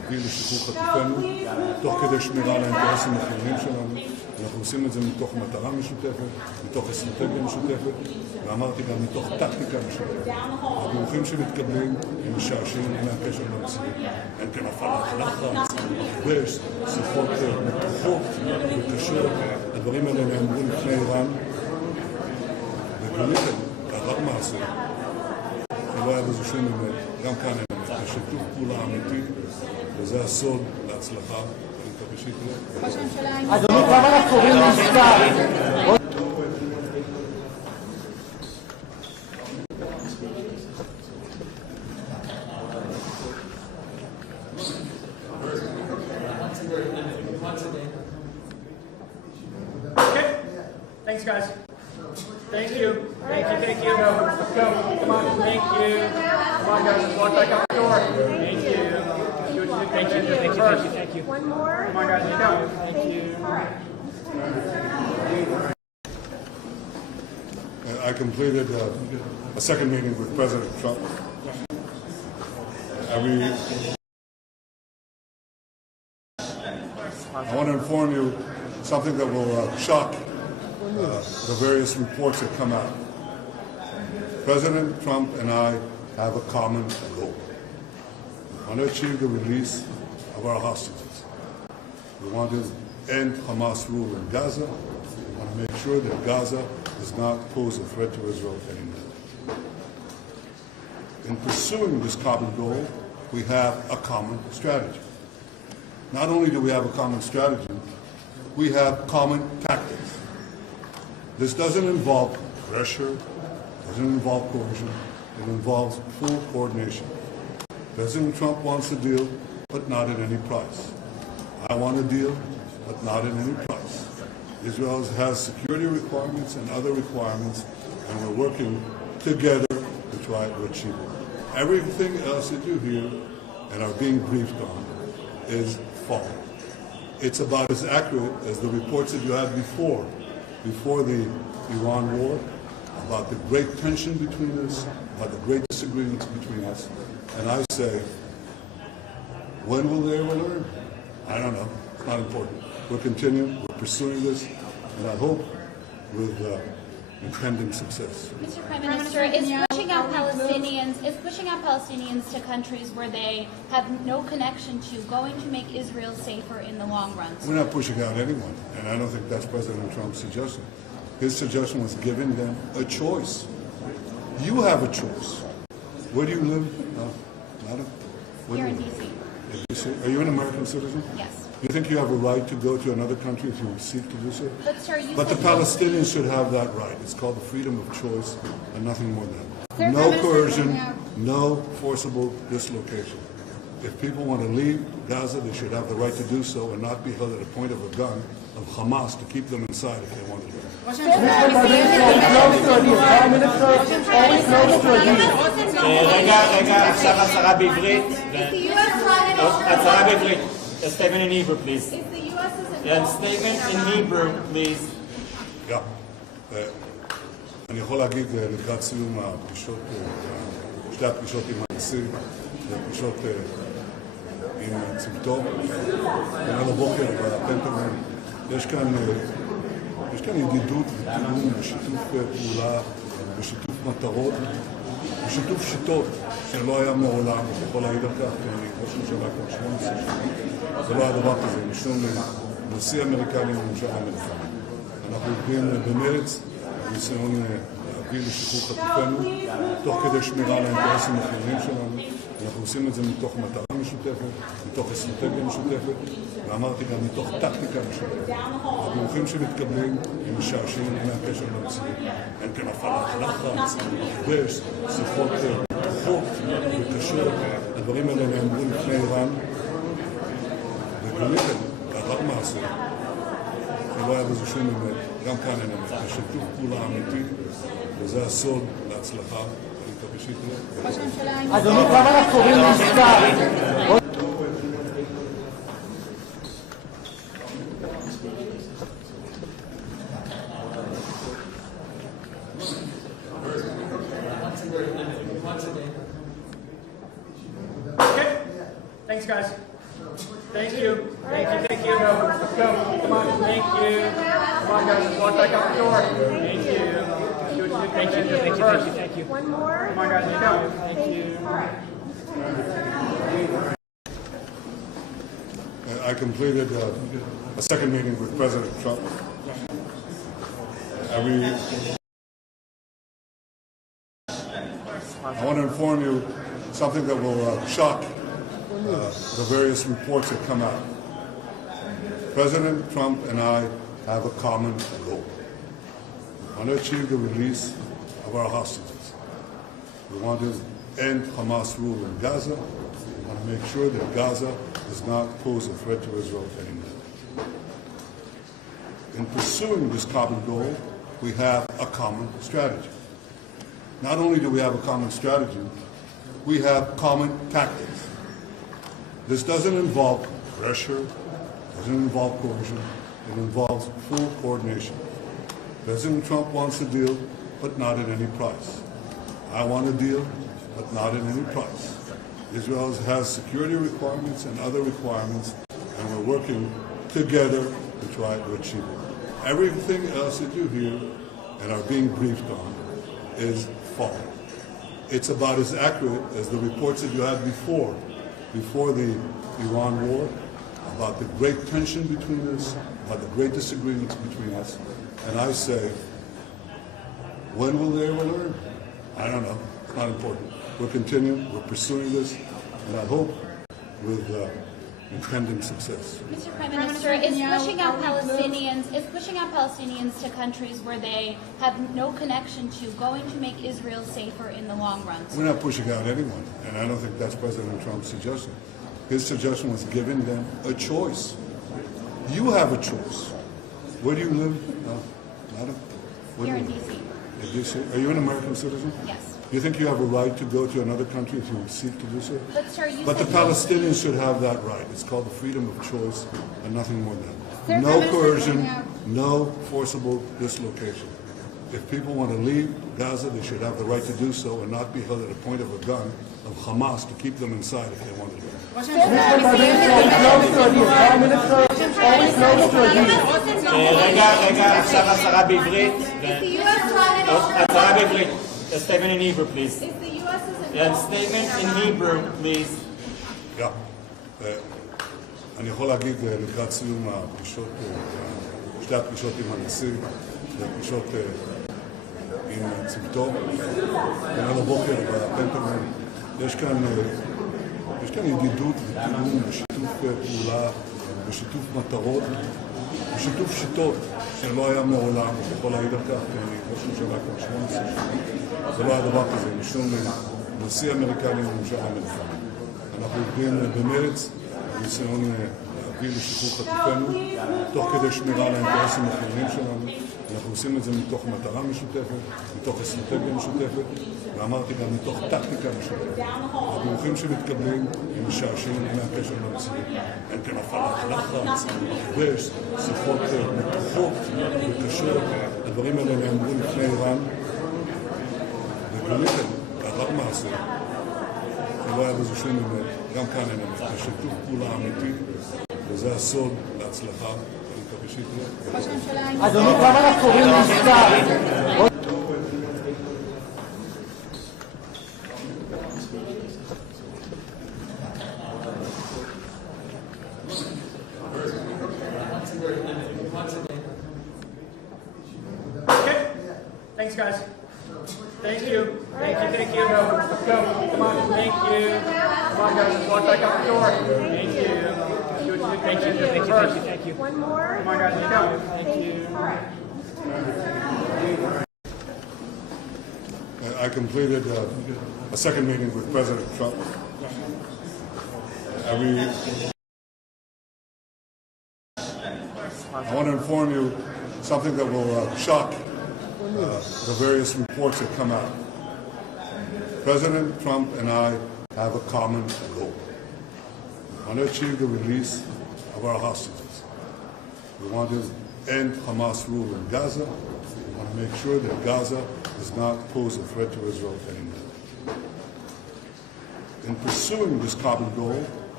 להביא לשחרור חטופינו, תוך כדי שמירה על האינטרסים החיוניים שלנו. אנחנו עושים את זה מתוך מטרה משותפת, מתוך אסטרטגיה משותפת, ואמרתי גם מתוך טקטיקה משותפת. הדיווחים שמתקבלים הם משעשעים, אין להם קשר למציאות. אין כאן הפעלת לחץ, מכבש, שיחות מתוחות וקשות. הדברים האלה נאמרו לפני איראן, וגלית קרה מעשה, שלא היה בזה שום אמת, גם כאן אין אמת. זה שיתוף פעולה אמיתי, וזה הסוד להצלחה. אדוני, כמה אנחנו קוראים מספר? Okay. Thanks, guys. Thank you. Thank you. Thank you. Let's go. Come on. Thank you. Come on, guys. Let's walk back out the door. Thank you. Thank you. Thank you. Thank you. Thank you. One more. Come on, guys. Let's go. Thank you. I completed a second meeting with President Trump. I want to inform you something that will shock the various reports that come out. President Trump and I have a common goal. We want to achieve the release of our hostages. We want to end Hamas rule in Gaza. We want to make sure that Gaza does not pose a threat to Israel anymore. In pursuing this common goal, we have a common strategy. Not only do we have a common strategy, we have common tactics. This doesn't involve pressure, doesn't involve coercion, it involves full coordination. President Trump wants a deal, but not at any price. I want a deal, but not at any price. Israel has security requirements and other requirements, and we're working together to try to achieve it. Everything else that you hear and are being briefed on is false. It's about as accurate as the reports that you had before the Iran war, about the great tension between us, about the great disagreements between us. And I say, when will they ever learn? I don't know. It's not important. We're continuing. We're pursuing this, and I hope with impending success. Mr. Prime Minister, is pushing out Palestinians to countries where they have no connection to going to make Israel safer in the long run? We're not pushing out anyone, and I don't think that's President Trump's suggestion. His suggestion was giving them a choice. You have a choice. Where do you live? Madam? Here in D.C. Are you an American citizen? Yes. You think you have a right to go to another country if you seek to do so? But, sir, But the Palestinians should have that right. It's called the freedom of choice and nothing more than that. No coercion, no forcible dislocation. If people want to leave Gaza, they should have the right to do so and not be held at a point of a gun of Hamas to keep them inside if they want to leave. רגע, עכשיו הצהרה בעברית. הצהרה בעברית. A statement in Hebrew, please. Yeah, statement in Hebrew, please. אני יכול להגיד לקראת סיום הפגישות, שתי הפגישות עם הנשיא, והפגישות עם צוותו, כנראה לבוקר בפנטגון, יש כאן ידידות ותיאום ושיתוף פעולה ושיתוף מטרות ושיתוף שיטות שלא היה מעולם, אני יכול להעיד על כך, כי אני ראש ממשלה כבר 18 שנים, זה לא היה דבר כזה, משום נשיא אמריקני וממשל אמריקני. אנחנו עובדים במרץ, ניסיון להביא לשחרור חטופינו, תוך כדי שמירה על האינטרסים החיוניים שלנו. אנחנו עושים את זה מתוך מטרה משותפת, מתוך אסטרטגיה משותפת, ואמרתי גם מתוך טקטיקה משותפת. הדיווחים שמתקבלים הם משעשעים, אין להם קשר למציאות. אין כאן הפעלת לחץ, מכבש, שיחות מתוחות וקשות. הדברים האלה נאמרו לפני איראן, וגלית קרה מעשה, שלא היה בזה שום אמת, גם כאן אין אמת. זה שיתוף פעולה אמיתי, וזה הסוד להצלחה. אדוני, כמה אנחנו קוראים מספר? Okay. Thanks, guys. Thank you. Thank you. Let's go. Come on. Thank you. Come on, guys. Let's walk back out the door. Thank you. Thank you. One more. Come on, guys. Let's go. Thank you. I completed a second meeting with President Trump. I want to inform you something that will shock the various reports that come out. President Trump and I have a common goal. We want to achieve the release of our hostages. We want to end Hamas rule in Gaza. We want to make sure that Gaza does not pose a threat to Israel anymore. In pursuing this common goal, we have a common strategy. Not only do we have a common strategy, we have common tactics. This doesn't involve pressure, doesn't involve coercion, it involves full coordination. President Trump wants a deal, but not at any price. I want a deal, but not at any price. Israel has security requirements and other requirements, and we're working together to try to achieve it. Everything else that you hear and are being briefed on is false. It's about as accurate as the reports that you had before the Iran war, about the great tension between us, about the great disagreements between us. And I say, when will they ever learn? I don't know. It's not important. We're continuing. We're pursuing this, and I hope with impending success. Mr. Prime Minister, is pushing out Palestinians to countries where they have no connection to going to make Israel safer in the long run? We're not pushing out anyone, and I don't think that's President Trump's suggestion. His suggestion was giving them a choice. You have a choice. Where do you live, madam? Here in D.C. In D.C. Are you an American citizen? Yes. Do you think you have a right to go to another country if you seek to do so? But, sir, you But the said Palestinians should have that right. It's called the freedom of choice and nothing more than that. No coercion, no forcible dislocation. If people want to leave Gaza, they should have the right to do so and not be held at a point of a gun of Hamas to keep them inside if they want to leave. רגע, עכשיו הצהרה בעברית. הצהרה בעברית. A statement in Hebrew, please. Yeah, statement in Hebrew, please. אני יכול להגיד לקראת סיום הפגישות, שתי הפגישות עם הנשיא, והפגישות עם צוותו, וגם הבוקר בפנטגון, יש כאן ידידות ותיאום ושיתוף פעולה ושיתוף מטרות ושיתוף שיטות שלא היה מעולם, אני יכול להעיד על כך, כי אני ראש ממשלה כבר 18 שנים, זה לא היה דבר כזה, משום נשיא אמריקני וממשל אמריקני. אנחנו עובדים במרץ, בניסיון להביא לשחרור חטופינו, תוך כדי שמירה על האינטרסים החיוניים שלנו. אנחנו עושים את זה מתוך מטרה משותפת, מתוך אסטרטגיה משותפת, ואמרתי גם מתוך טקטיקה משותפת. הדיווחים שמתקבלים הם משעשעים מהקשר למציאות. אין כאן הפעלת לחץ, מכבש, שיחות מתוחות וקשות. הדברים האלה נאמרו לפני איראן, וגיליתם, לאחר מעשה, שלא היה בזה שום אמת, גם כאן אין אמת. זה שיתוף פעולה אמיתי, וזה הסוד להצלחה. אדוני, כמה אנחנו קוראים לעסקה? Okay. Thanks, guys. Thank you. Let's go. Come on. Thank you. Come on, guys. Let's walk back out the door. Thank you. Thank you. One more. Come on, guys. Let's go. Thank you. I completed a second meeting with President Trump. I want to inform you something that will shock the various reports that come out. President Trump and I have a common goal. We want to achieve the release of our hostages. We want to end Hamas rule in Gaza. We want to make sure that Gaza does not pose a threat to Israel anymore. In pursuing this common goal,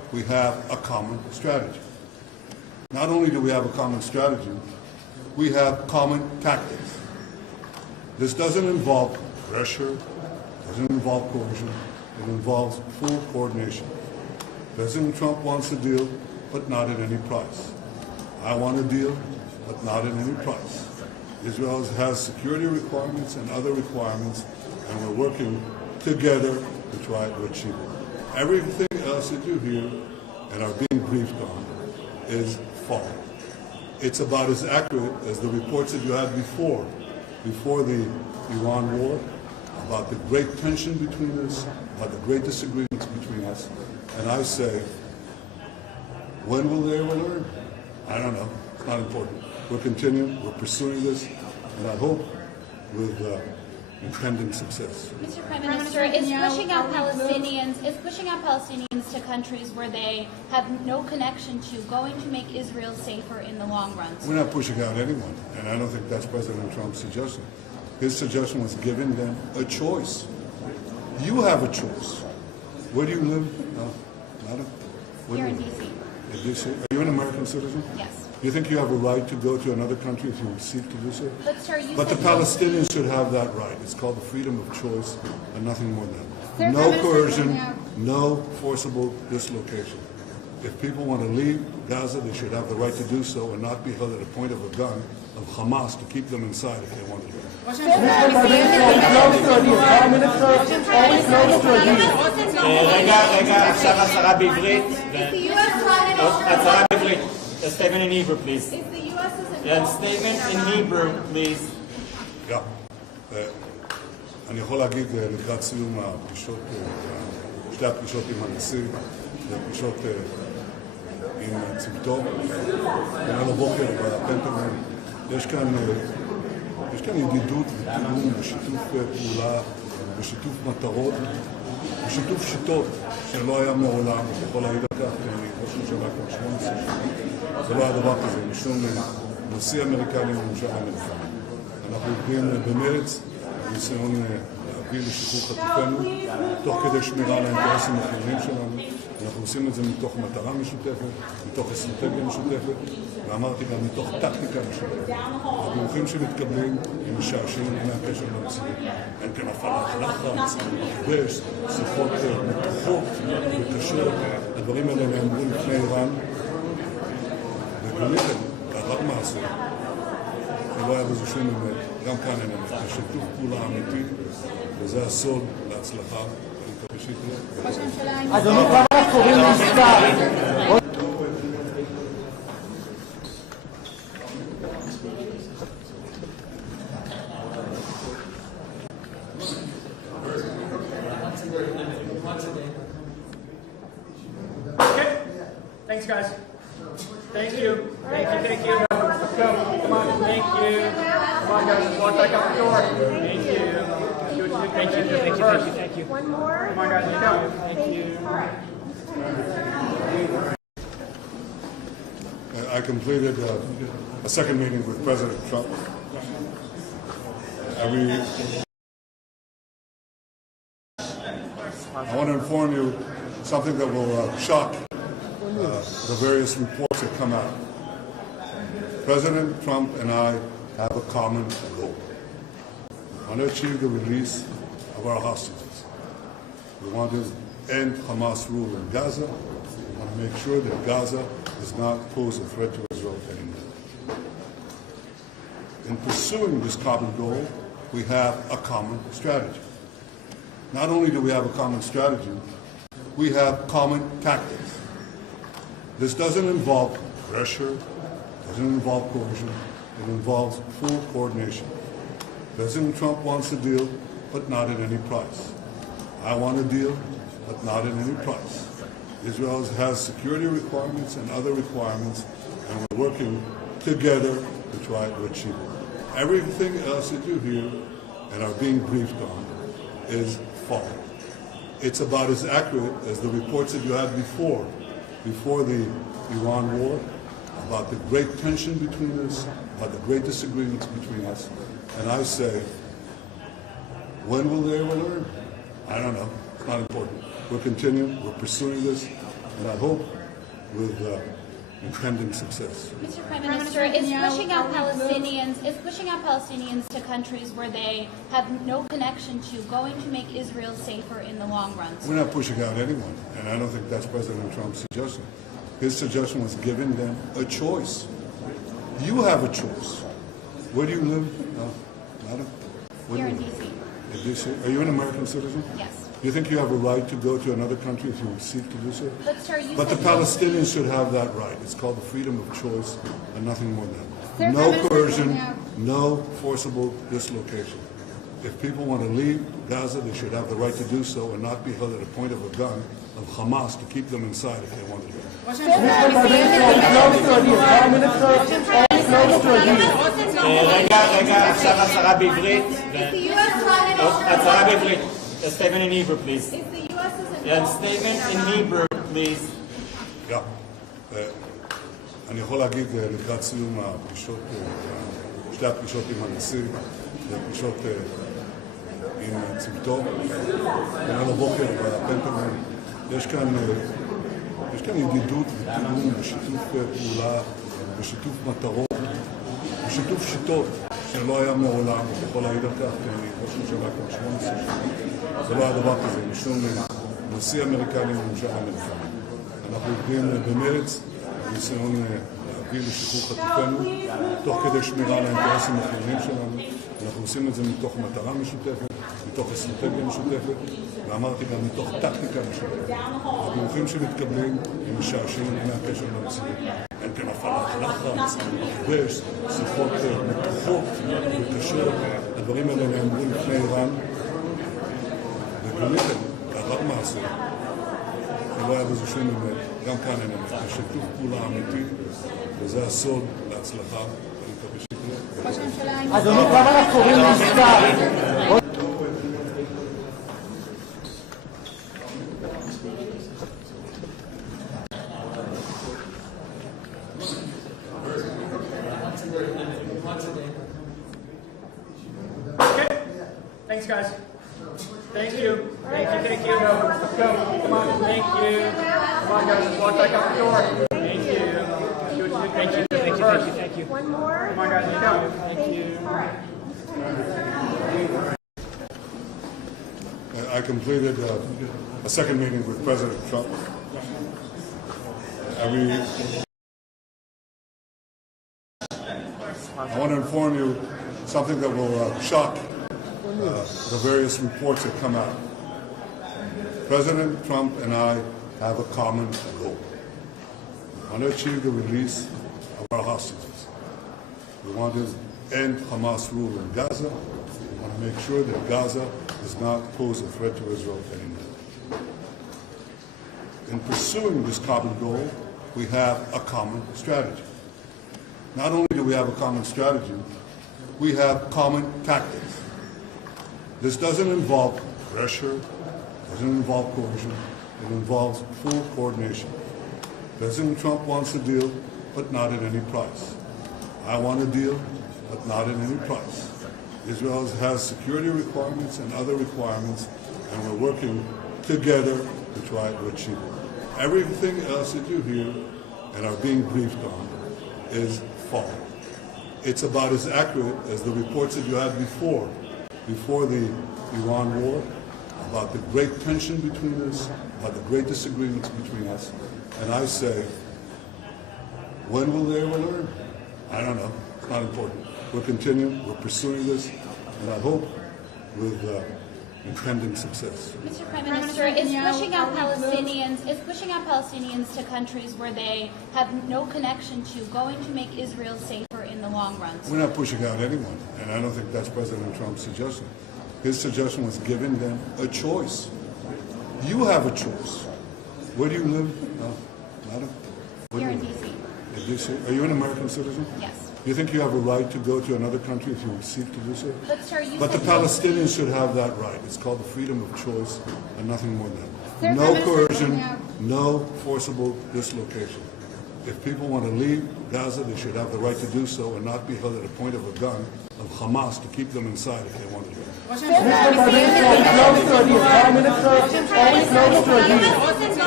we have a common strategy. Not only do we have a common strategy, we have common tactics. This doesn't involve pressure, doesn't involve coercion, it involves full coordination. President Trump wants a deal, but not at any price. I want a deal, but not at any price. Israel has security requirements and other requirements, and we're working together to try to achieve it. Everything else that you hear and are being briefed on is false. It's about as accurate as the reports that you had before the Iran war, about the great tension between us, about the great disagreements between us. And I say, when will they ever learn? I don't know. It's not important. We're continuing. We're pursuing this, and I hope with impending success. Mr. Prime Minister, is pushing out Palestinians to countries where they have no connection to going to make Israel safer in the long run? We're not pushing out anyone, and I don't think that's President Trump's suggestion. His suggestion was giving them a choice. You have a choice. Where do you live? No, not Here in D.C. In D.C. Are you an American citizen? Yes. Do you think you have a right to go to another country if you seek to do so? But, sir, you But the said Palestinians should have that right. It's called the freedom of choice and nothing more than that. Sir, No Prime Minister coercion, Netanyahu. no forcible dislocation. If people want to leave Gaza, they should have the right to do so and not be held at a point of a gun of Hamas to keep them inside if they want to leave. רגע, עכשיו הצהרה בעברית. הצהרה בעברית. A statement in Hebrew, please. Yeah, statement in Hebrew, please. אני יכול להגיד לקראת סיום הפגישות, שתי הפגישות עם הנשיא, והפגישות עם צוותו, כולל הבוקר בפנטגון, יש כאן ידידות ותיאום ושיתוף פעולה ושיתוף מטרות ושיתוף שיטות שלא היה מעולם, יכול להעיד על כך, כי אני ראש ממשלה כבר 18 שנים, זה לא היה דבר כזה, משום נשיא אמריקני וממשל אמריקני. אנחנו עובדים במרץ, בניסיון להביא לשחרור חטופינו, תוך כדי שמירה על האינטרסים החיוניים שלנו. אנחנו עושים את זה מתוך מטרה משותפת, מתוך אסטרטגיה משותפת, ואמרתי גם מתוך טקטיקה משותפת. הדיווחים שמתקבלים הם משעשעים מהקשר למציאות. אין כאן הפעלת לחץ, מכבש, שיחות מתוחות וקשות. הדברים האלה נאמרו לפני איראן, וגיליתם, רק מעשה. לא היה בזה שום אמת, גם כאן אין אמת. זה שיתוף פעולה אמיתי, וזה הסוד להצלחה. אני מקווה שיקרה. אדוני, כמה קוראים לעסקה? Okay. Thanks, guys. Thank you. Thank you. Thank you. Let's go. Come on. Thank you. Come on, guys. Let's walk back out the door. Thank you. Thank you. Thank you. Thank you. One more. Come on, guys. Let's go. Thank you. I completed a second meeting with President Trump. I want to inform you something that will shock the various reports that come out. President Trump and I have a common goal. We want to achieve the release of our hostages. We want to end Hamas rule in Gaza. We want to make sure that Gaza does not pose a threat to Israel anymore. In pursuing this common goal, we have a common strategy. Not only do we have a common strategy, we have common tactics. This doesn't involve pressure, doesn't involve coercion, it involves full coordination. President Trump wants a deal, but not at any price. I want a deal, but not at any price. Israel has security requirements and other requirements, and we're working together to try to achieve it. Everything else that you hear and are being briefed on is false. It's about as accurate as the reports that you had before the Iran war, about the great tension between us, about the great disagreements between us. And I say, when will they ever learn? I don't know. It's not important. We're continuing. We're pursuing this, and I hope with impending success. Mr. Prime Minister, is pushing out Palestinians to countries where they have no connection to going to make Israel safer in the long run? We're not pushing out anyone, and I don't think that's President Trump's suggestion. His suggestion was giving them a choice. You have a choice. Where do you live, madam? Here in D.C. In D.C. Are you an American citizen? Yes. Do you think you have a right to go to another country if you seek to do so? But, sir, you But the said Palestinians should have that right. It's called the freedom of choice and nothing more than that. No coercion, no forcible dislocation. If people want to leave Gaza, they should have the right to do so and not be held at a point of a gun of Hamas to keep them inside if they want to leave. רגע, עכשיו הצהרה בעברית. הצהרה בעברית. A statement in Hebrew, please. Yeah, statement in Hebrew, please. אני יכול להגיד לקראת סיום הפגישות, שתי הפגישות עם הנשיא, והפגישות עם צוותו, כולל הבוקר בפנטגון, יש כאן ידידות ותיאום ושיתוף פעולה ושיתוף מטרות ושיתוף שיטות שלא היה מעולם, אני יכול להעיד על כך, כי אני ראש ממשלה כבר 18 שנה, זה לא היה דבר כזה, משום נשיא אמריקני וממשל אמריקני. אנחנו עובדים במרץ, בניסיון להביא לשחרור חטופינו, תוך כדי שמירה על האינטרסים החיוניים שלנו. אנחנו עושים את זה מתוך מטרה משותפת, מתוך אסטרטגיה משותפת, ואמרתי גם מתוך טקטיקה משותפת. הדיווחים שמתקבלים הם משעשעים מהקשר למציאות. אין כאן הפעלת לחץ, מכבש, שיחות מתוחות וקשות. הדברים האלה נאמרו לפני איראן, וגיליתם, לאחר מעשה, שלא היה בזה שום אמת, גם כאן אין אמת. זה שיתוף פעולה אמיתי, וזה הסוד להצלחה, ואני מקווה שיקרה. אדוני, כמה אנחנו קוראים לעסקה? Thanks, guys. Thank you. Thank you. Thank you. Let's go. Come on. Thank you. Come on, guys. Let's walk back out the door. Thank you. Thank you. Thank you. Thank you. One more. Come on, guys. Let's go. Thank you. I completed a second meeting with President Trump. I want to inform you something that will shock the various reports that come out. President Trump and I have a common goal. We want to achieve the release of our hostages. We want to end Hamas rule in Gaza. We want to make sure that Gaza does not pose a threat to Israel anymore. In pursuing this common goal, we have a common strategy. Not only do we have a common strategy, we have common tactics. This doesn't involve pressure, doesn't involve coercion, it involves full coordination. President Trump wants a deal, but not at any price. I want a deal, but not at any price. Israel has security requirements and other requirements, and we're working together to try to achieve it. Everything else that you hear and are being briefed on is false. It's about as accurate as the reports that you had before the Iran war, about the great tension between us, about the great disagreements between us. And I say, when will they ever learn? I don't know. It's not important. We're continuing. We're pursuing this. And I hope with impending success. Mr. Prime Minister, is pushing out Palestinians to countries where they have no connection to going to make Israel safer in the long run? We're not pushing out anyone, and I don't think that's President Trump's suggestion. His suggestion was giving them a choice. You have a choice. Where do you live, madam? Here in D.C. In D.C. Are you an American citizen? Yes. Do you think you have a right to go to another country if you seek to do so? But, sir, But the Palestinians should have that right. It's called the freedom of choice and nothing more than that. No coercion, no forcible dislocation. If people want to leave Gaza, they should have the right to do so and not be held at a point of a gun of Hamas to keep them inside if they want to leave. Mr. President, always close to a deal. Prime Minister, always close to a deal.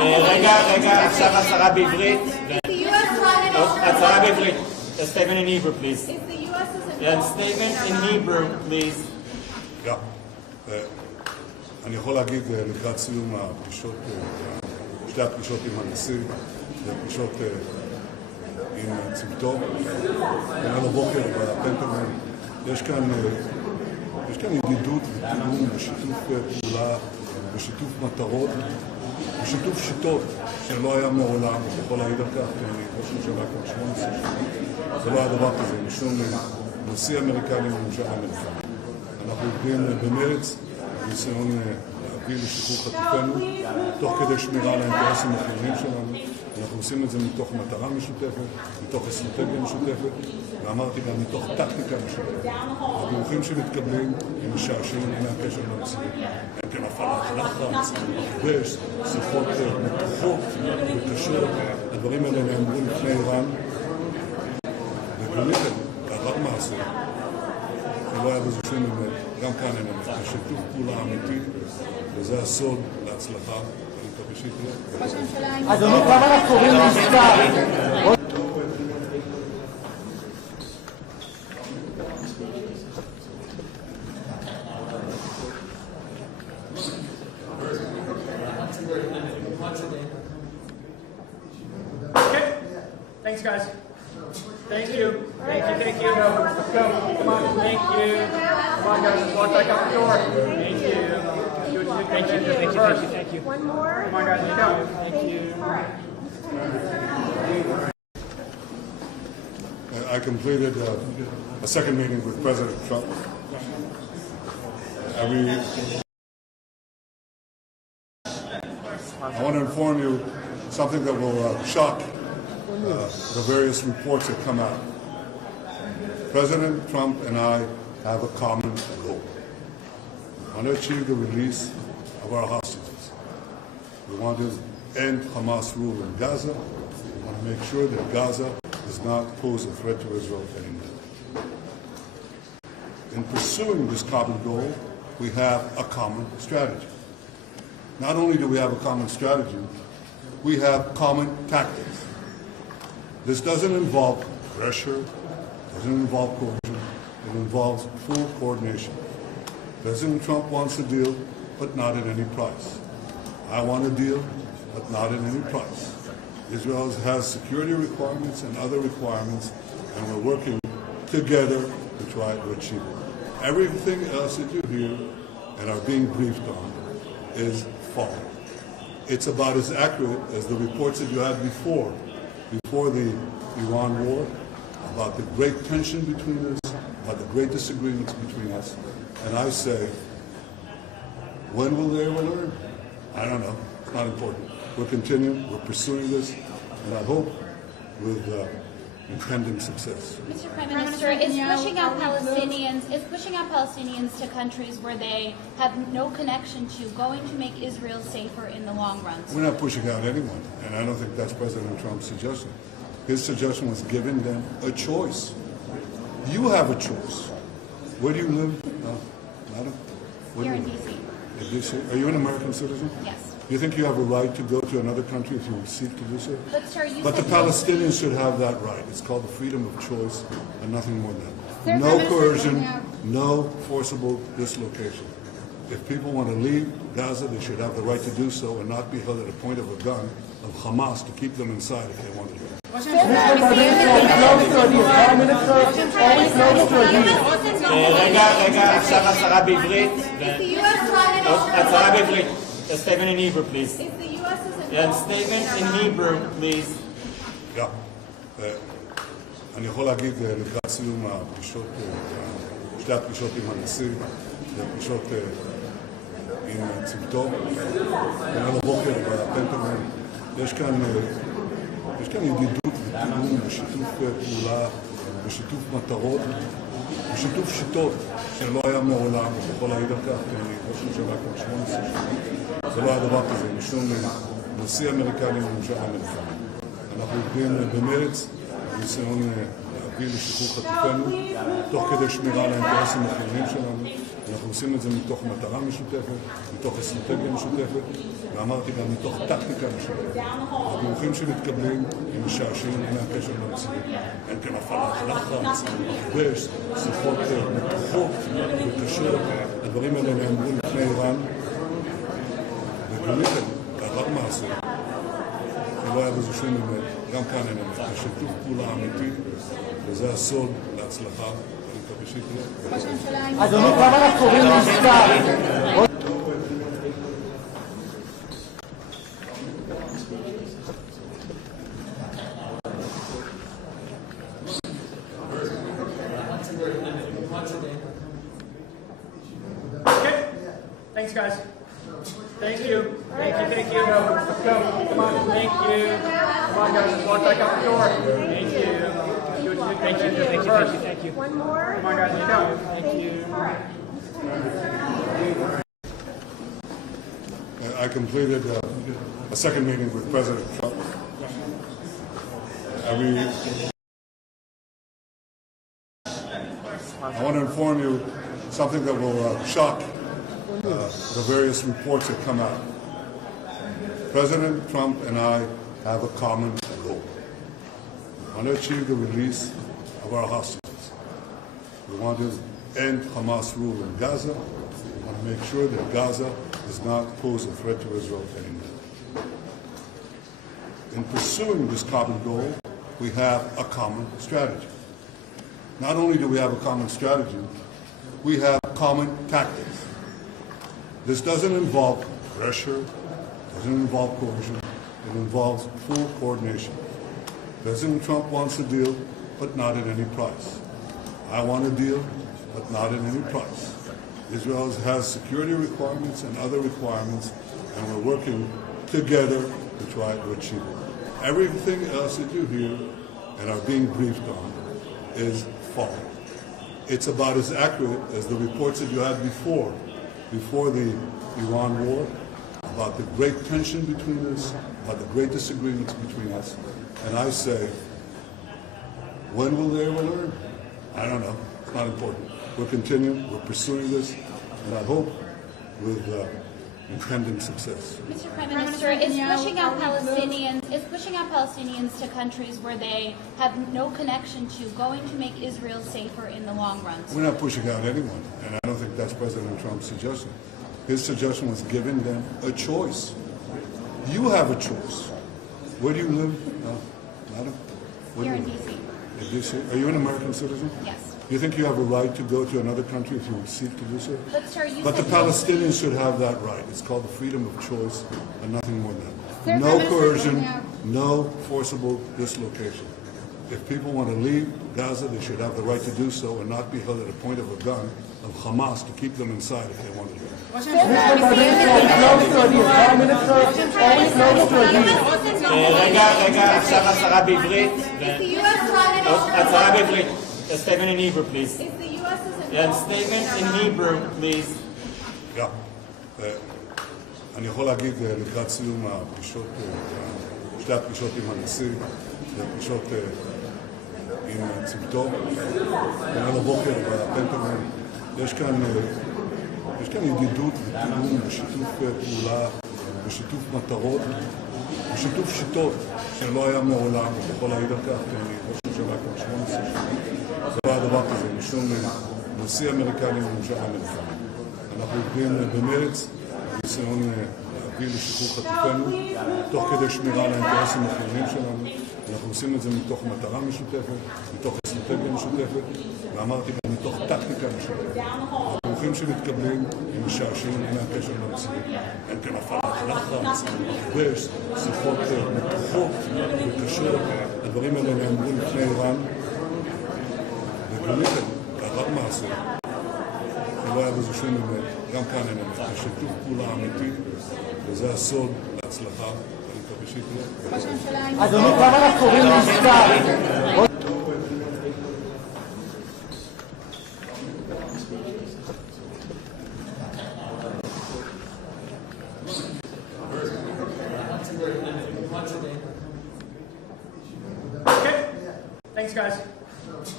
רגע, עכשיו הצהרה בעברית. הצהרה בעברית. A statement in Hebrew, please. And statement in Hebrew, please. אני יכול להגיד לקראת סיום הפגישות, שתי הפגישות עם הנשיא, והפגישות עם צוותו. אתמול בבוקר בפנטגון יש כאן ידידות ותיאום ושיתוף פעולה ושיתוף מטרות ושיתוף שיטות שלא היה מעולם, אני יכול להעיד על כך, כי אני ראש ממשלה כבר 18 שנה. זה לא היה דבר כזה, משום נשיא אמריקני וממשל אמריקני. אנחנו עובדים במרץ, בניסיון להביא לשחרור חטופינו, תוך כדי שמירה על האינטרסים החיוניים שלנו. אנחנו עושים את זה מתוך מטרה משותפת, מתוך אסטרטגיה משותפת, ואמרתי גם מתוך טקטיקה משותפת. הדיווחים שמתקבלים הם משעשעים מהקשר למציאות. הם כן הפעלת לחץ, מכבש, שיחות מתוחות וקשות. הדברים האלה נאמרו לפני איראן, וגוליתם, בעבר מעשה. לא היה בזה שום אמת, גם כאן אין אמת. זה שיתוף פעולה אמיתי, וזה הסוד להצלחה. אני מקווה שתהיה. אדוני, כמה אנחנו קוראים לעסקה? Okay. Thanks, guys. Thank you. Thank you. Let's go. Come on. Thank you. Come on, guys. Let's walk back out the door. Thank you. Thank you. One more. Come on, guys. Let's go. Thank you. I completed a second meeting with President Trump. I want to inform you something that will shock the various reports that come out. President Trump and I have a common goal. We want to achieve the release of our hostages. We want to end Hamas rule in Gaza. We want to make sure that Gaza does not pose a threat to Israel anymore. In pursuing this common goal, we have a common strategy. Not only do we have a common strategy, we have common tactics. This doesn't involve pressure, doesn't involve coercion, it involves full coordination. President Trump wants a deal, but not at any price. I want a deal, but not at any price. Israel has security requirements and other requirements, and we're working together to try to achieve it. Everything else that you hear and are being briefed on is false. It's about as accurate as the reports that you had before the Iran war, about the great tension between us, about the great disagreements between us. And I say, when will they ever learn? I don't know. It's not important. We're continuing. We're pursuing this. And I hope with impending success. Mr. Prime Minister, is pushing out Palestinians to countries where they have no connection to going to make Israel safer in the long run? We're not pushing out anyone, and I don't think that's President Trump's suggestion. His suggestion was giving them a choice. You have a choice. Where do you live? Madam? Here in D.C. In D.C. Are you an American citizen? Yes. Do you think you have a right to go to another country if you seek to do so? But, sir, But the Palestinians should have that right. It's called the freedom of choice and nothing more than that. No coercion, no forcible dislocation. If people want to leave Gaza, they should have the right to do so and not be held at a point of a gun of Hamas to keep them inside if they want to leave. רגע, עכשיו הצהרה בעברית. הצהרה בעברית. A statement in Hebrew, please. And statement in Hebrew, please. אני יכול להגיד לקראת סיום הפגישות, שתי הפגישות עם הנשיא, והפגישות עם צוותו. אתמול בבוקר בפנטגון יש כאן ידידות ותיאום ושיתוף פעולה ושיתוף מטרות ושיתוף שיטות שלא היה מעולם, אני יכול להעיד על כך, כי אני ראש ממשלה כבר 18 שנה. זה לא היה דבר כזה, משום נשיא אמריקני וממשל אמריקני. אנחנו עובדים במרץ, בניסיון להביא לשחרור חטופינו, תוך כדי שמירה על האינטרסים החיוניים שלנו. אנחנו עושים את זה מתוך מטרה משותפת, מתוך אסטרטגיה משותפת, ואמרתי גם מתוך טקטיקה משותפת. הדיווחים שמתקבלים הם משעשעים, אין להם קשר למציאות. אין כאן הפעלת לחץ, מכבש, שיחות מתוחות וקשות. הדברים האלה נאמרו לפני איראן, וגיליתם, לאחר מעשה, שלא היה בזה שום אמת, גם כאן אין אמת. יש שיתוף פעולה אמיתי, וזה הסוד להצלחה. אני מקווה שיקרה. אדוני, כמה אנחנו קוראים לעסקה? Okay. Thanks, guys. Thank you. Thank you. Thank you. Let's go. Come on. Thank you. Come on, guys. Let's walk back out the door. Thank you. Thank you. Thank you. Thank you. One more. Come on, guys. Let's go. Thank you. I completed a second meeting with President Trump. I want to inform you something that will shock the various reports that come out. President Trump and I have a common goal. We want to achieve the release of our hostages. We want to end Hamas rule in Gaza. We want to make sure that Gaza does not pose a threat to Israel anymore. In pursuing this common goal, we have a common strategy. Not only do we have a common strategy, we have common tactics. This doesn't involve pressure, doesn't involve coercion, it involves full coordination. President Trump wants a deal, but not at any price. I want a deal, but not at any price. Israel has security requirements and other requirements, and we're working together to try to achieve it. Everything else that you hear and are being briefed on is false. It's about as accurate as the reports that you had before the Iran war, about the great tension between us, about the great disagreements between us. And I say, when will they ever learn? I don't know. It's not important. We're continuing. We're pursuing this, and I hope with impending success. Mr. Prime Minister, is pushing out Palestinians to countries where they have no connection to going to make Israel safer in the long run? We're not pushing out anyone, and I don't think that's President Trump's suggestion. His suggestion was giving them a choice. You have a choice. Where do you live? Madam? Here in D.C. In D.C.? Are you an American citizen? Yes. Do you think you have a right to go to another country if you would seek to do so? But, sir, But the Palestinians should have that right. It's called the freedom of choice and nothing more than that. No coercion, no forcible dislocation. If people want to leave Gaza, they should have the right to do so and not be held at a point of a gun of Hamas to keep them inside if they want to leave. רגע, עכשיו הצהרה בעברית. הצהרה בעברית. A statement in Hebrew, please. And statement in Hebrew, please. אני יכול להגיד לקראת סיום הפגישות, שתי הפגישות עם הנשיא, והפגישות עם צוותו, וגם הבוקר בפנטגון, יש כאן ידידות ותיאום ושיתוף פעולה ושיתוף מטרות ושיתוף שיטות שלא היה מעולם, אני יכול להעיד על כך, כי אני ראש ממשלה כבר 18 שנים. זה לא היה דבר כזה, משום נשיא אמריקני וממשל אמריקני. אנחנו עובדים במרץ, ניסיון להביא לשחרור חטופינו, תוך כדי שמירה על האינטרסים החיוניים שלנו. אנחנו עושים את זה מתוך מטרה משותפת, מתוך אסטרטגיה משותפת, ואמרתי גם מתוך טקטיקה משותפת. הדיווחים שמתקבלים הם משעשעים, אין להם קשר למציאות. אין כאן הפעלת לחץ, מכבש, שיחות מתוחות וקשות. הדברים האלה נאמרו לפני איראן, וגיליתם, לאחר מעשה, שלא היה בזה שום אמת, גם כאן אין אמת. יש שיתוף פעולה אמיתי, וזה הסוד להצלחה. אני מקווה שיקרה. אדוני, כמה אנחנו קוראים לעסקה? Okay. Thanks, guys.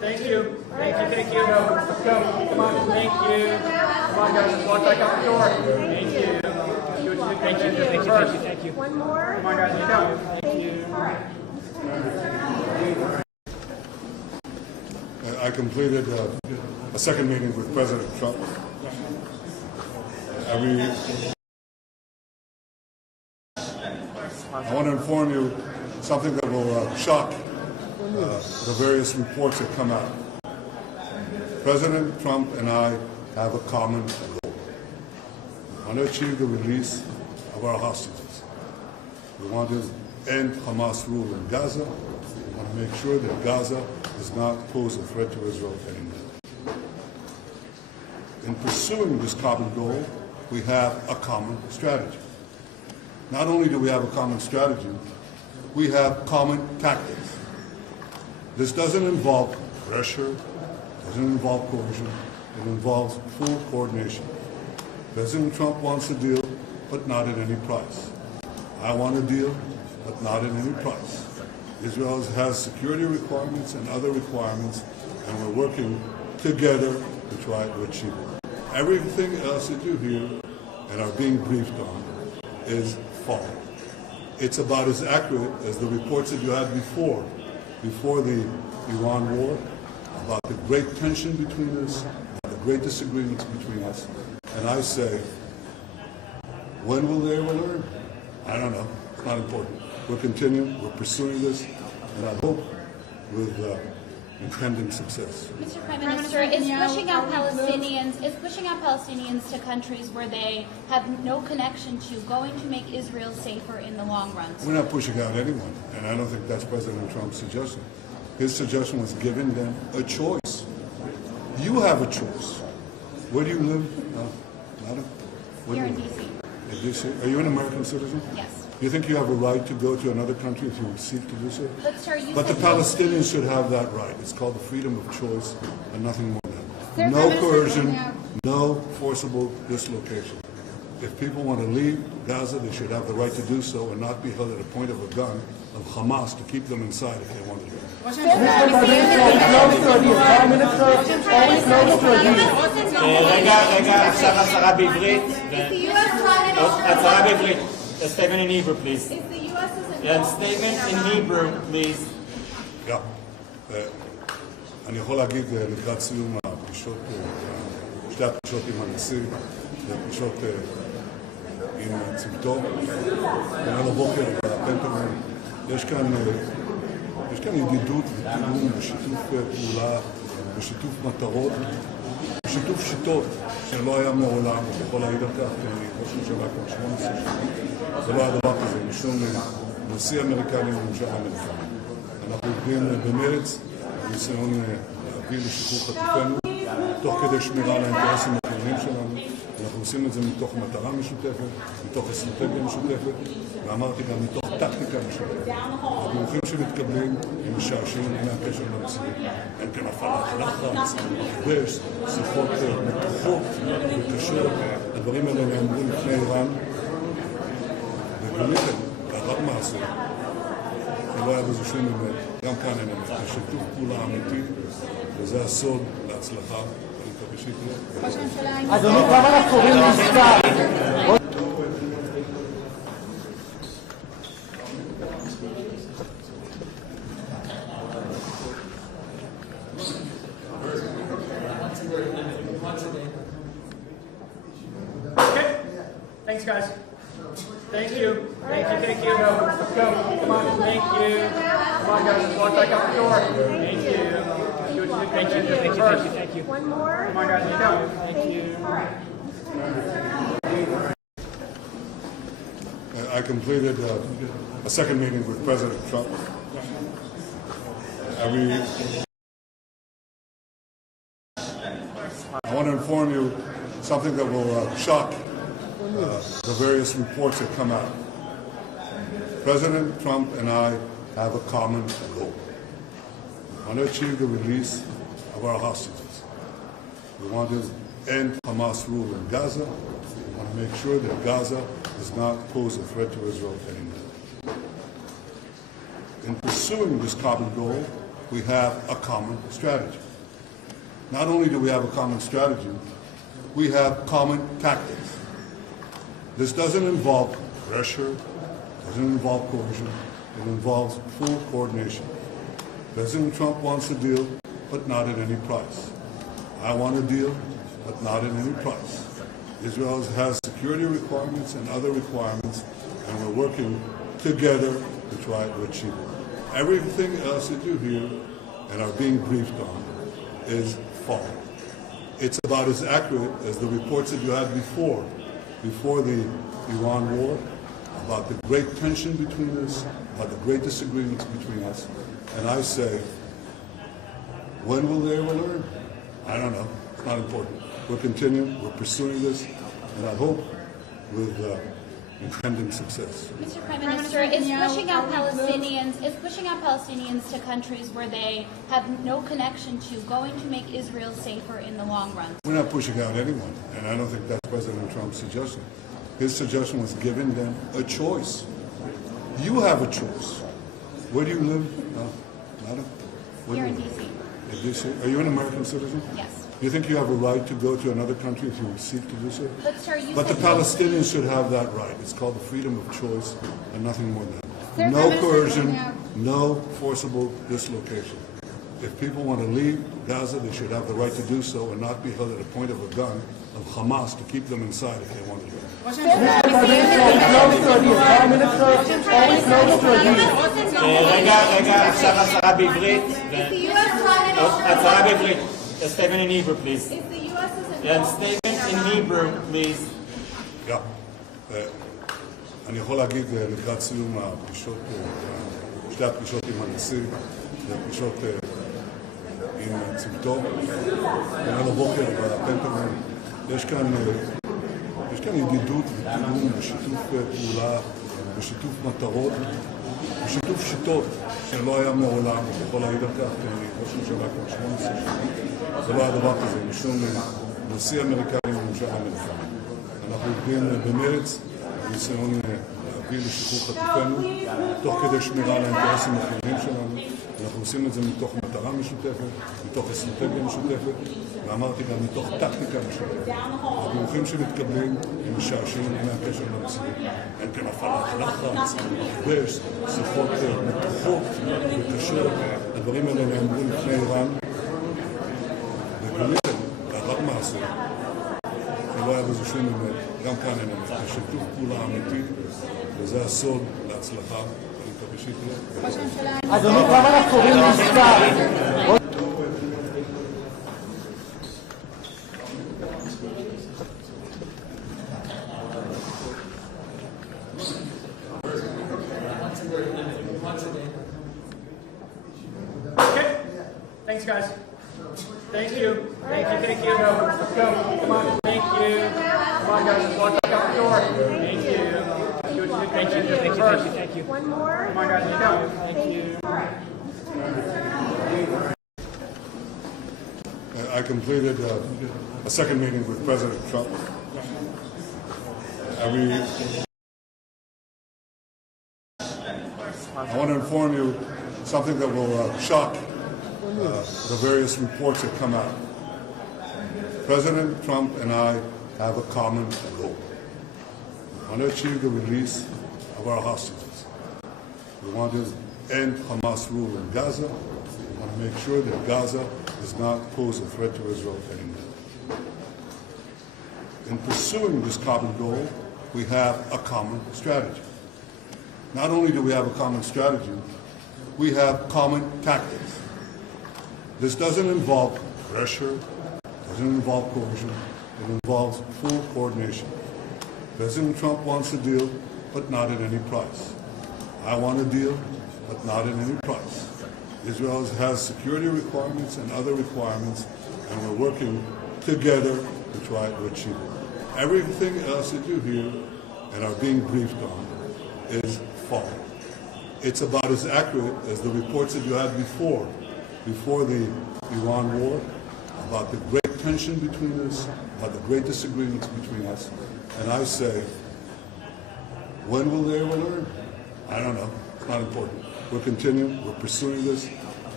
Thank you. Thank you. Thank you. Let's go. Come on. Thank you. Come on, guys. Let's walk back out the door. Thank you. Thank you. Thank you. Thank you. One more. Come on, guys. Let's go. Thank you. I completed a second meeting with President Trump. I want to inform you something that will shock the various reports that come out. President Trump and I have a common goal. We want to achieve the release of our hostages. We want to end Hamas rule in Gaza. We want to make sure that Gaza does not pose a threat to Israel anymore. In pursuing this common goal, we have a common strategy. Not only do we have a common strategy, we have common tactics. This doesn't involve pressure, doesn't involve coercion, it involves full coordination. President Trump wants a deal, but not at any price. I want a deal, but not at any price. Israel has security requirements and other requirements, and we're working together to try to achieve it. Everything else that you hear and are being briefed on is false. It's about as accurate as the reports that you had before the Iran war, about the great tension between us, the great disagreements between us. And I say, when will they ever learn? I don't know. It's not important. We're continuing, we're pursuing this, and I hope with impending success. Mr. Prime Minister, is pushing out Palestinians to countries where they have no connection to going to make Israel safer in the long run? We're not pushing out anyone, and I don't think that's President Trump's suggestion. His suggestion was giving them a choice. You have a choice. Where do you live? Here in D.C. In D.C.? Are you an American citizen? Yes. Do you think you have a right to go to another country if you seek to do so? But, sir, But the Palestinians should have that right. It's called the freedom of choice and nothing more than that. No coercion, no forcible dislocation. If people want to leave Gaza, they should have the right to do so and not be held at a point of a gun of Hamas to keep them inside if they want to leave. רגע, עכשיו הצהרה בעברית. הצהרה בעברית. A statement in Hebrew, please. And statement in Hebrew, please. אני יכול להגיד לקראת סיום הפגישות, שתי הפגישות עם הנשיא, הפגישות עם צוותו, וגם הבוקר בפנטגון, יש כאן ידידות ותיאום ושיתוף פעולה ושיתוף מטרות, שיתוף שיטות שלא היה מעולם, אני יכול להעיד על כך, כי אני ראש ממשלה כבר 18 שנים, זה לא היה דבר כזה, משום נשיא אמריקני וממשל אמריקני. אנחנו עובדים במרץ, ניסיון להביא לשחרור חטופינו, תוך כדי שמירה על האינטרסים החיוניים שלנו. אנחנו עושים את זה מתוך מטרה משותפת, מתוך אסטרטגיה משותפת, ואמרתי גם מתוך טקטיקה משותפת. הדיווחים שמתקבלים הם משעשעים, אין הקשר למציאות. אין כאן הפעלת לחץ, מכבש, שיחות מתוחות וקשות. הדברים האלה נאמרו לפני איראן, וגליתם, לאחר מעשה. לא היה בזה שום אמת, גם כאן אין אמת. זה שיתוף פעולה אמיתי, וזה הסוד להצלחה. אני מקווה שיקרה. אדוני, כמה אנחנו קוראים מספר? Okay. Thanks, guys. Thank you. Thank you. Thank you. Let's go. Come on. Thank you. Come on, guys. Let's walk back out the door. Thank you. Thank you. Thank you. Thank you. One more. Come on, guys. Let's go. Thank you. I completed a second meeting with President Trump. I want to inform you something that will shock the various reports that come out. President Trump and I have a common goal. We want to achieve the release of our hostages. We want to end Hamas rule in Gaza. We want to make sure that Gaza does not pose a threat to Israel anymore. In pursuing this common goal, we have a common strategy. Not only do we have a common strategy, we have common tactics. This doesn't involve pressure, doesn't involve coercion, it involves full coordination. President Trump wants a deal, but not at any price. I want a deal, but not at any price. Israel has security requirements and other requirements, and we're working together to try to achieve it. Everything else that you hear and are being briefed on is false. It's about as accurate as the reports that you had before the Iran war, about the great tension between us, about the great disagreements between us. And I say, when will they ever learn? I don't know. It's not important. We're continuing. We're pursuing this, and I hope with impending success. Mr. Prime Minister, is pushing out Palestinians to countries where they have no connection to going to make Israel safer in the long run? We're not pushing out anyone, and I don't think that's President Trump's suggestion. His suggestion was giving them a choice. You have a choice. Where do you live? Madam? Here in D.C. In D.C.? Are you an American citizen? Yes. Do you think you have a right to go to another country if you seek to do so? But, sir, you But the said Palestinians should have that right. It's called the freedom of choice and nothing more than that. Sir, No Mr. coercion, Netanyahu. no forcible dislocation. If people want to leave Gaza, they should have the right to do so and not be held at a point of a gun of Hamas to keep them inside if they want to leave. רגע, עכשיו הצהרה בעברית. הצהרה בעברית. A statement in Hebrew, please. And statement in Hebrew, please. אני יכול להגיד לקראת סיום הפגישות, שתי הפגישות עם הנשיא, והפגישות עם צוותו, וגם הבוקר בפנטגון, יש כאן ידידות ותיאום ושיתוף פעולה ושיתוף מטרות ושיתוף שיטות שלא היה מעולם, אני יכול להעיד על כך, כי אני ראש ממשלה כבר 18 שנים, זה לא היה דבר כזה, משום נשיא אמריקאי וממשל אמריקאי. אנחנו עובדים במרץ, ניסיון להביא לשחרור חטופינו, תוך כדי שמירה על האינטרסים החיוניים שלנו. אנחנו עושים את זה מתוך מטרה משותפת, מתוך אסטרטגיה משותפת, ואמרתי גם מתוך טקטיקה משותפת. הדיווחים שמתקבלים הם משעשעים, אין להם קשר למציאות. אין כאן הפעלת לחץ, מכבש, שיחות מתוחות וקשות. הדברים האלה נאמרו לפני איראן, וכנראה, לאחר מעשה, שלא היה בזה שום אמת, גם כאן אין אמת. זה שיתוף פעולה אמיתי, וזה הסוד להצלחה. אני מקווה שיקרה. אדוני, כמה אנחנו קוראים מספר? Okay. Thanks, guys. Thank you. Thank you. Thank you. Let's go. Come on. Thank you. Come on, guys. Walk back out the door. Thank you. Thank you. Thank you. Thank you. One more. Come on, guys. Let's go. Thank you. I completed a second meeting with President Trump. I want to inform you something that will shock the various reports that come out. President Trump and I have a common goal. We want to achieve the release of our hostages. We want to end Hamas rule in Gaza. We want to make sure that Gaza does not pose a threat to Israel anymore. In pursuing this common goal, we have a common strategy. Not only do we have a common strategy, we have common tactics. This doesn't involve pressure, doesn't involve coercion, it involves full coordination. President Trump wants a deal, but not at any price. I want a deal, but not at any price. Israel has security requirements and other requirements, and we're working together to try to achieve it. Everything else that you hear and are being briefed on is false. It's about as accurate as the reports that you had before the Iran war, about the great tension between us, about the great disagreements between us. And I say, when will they ever learn? I don't know. It's not important. We're continuing. We're pursuing this,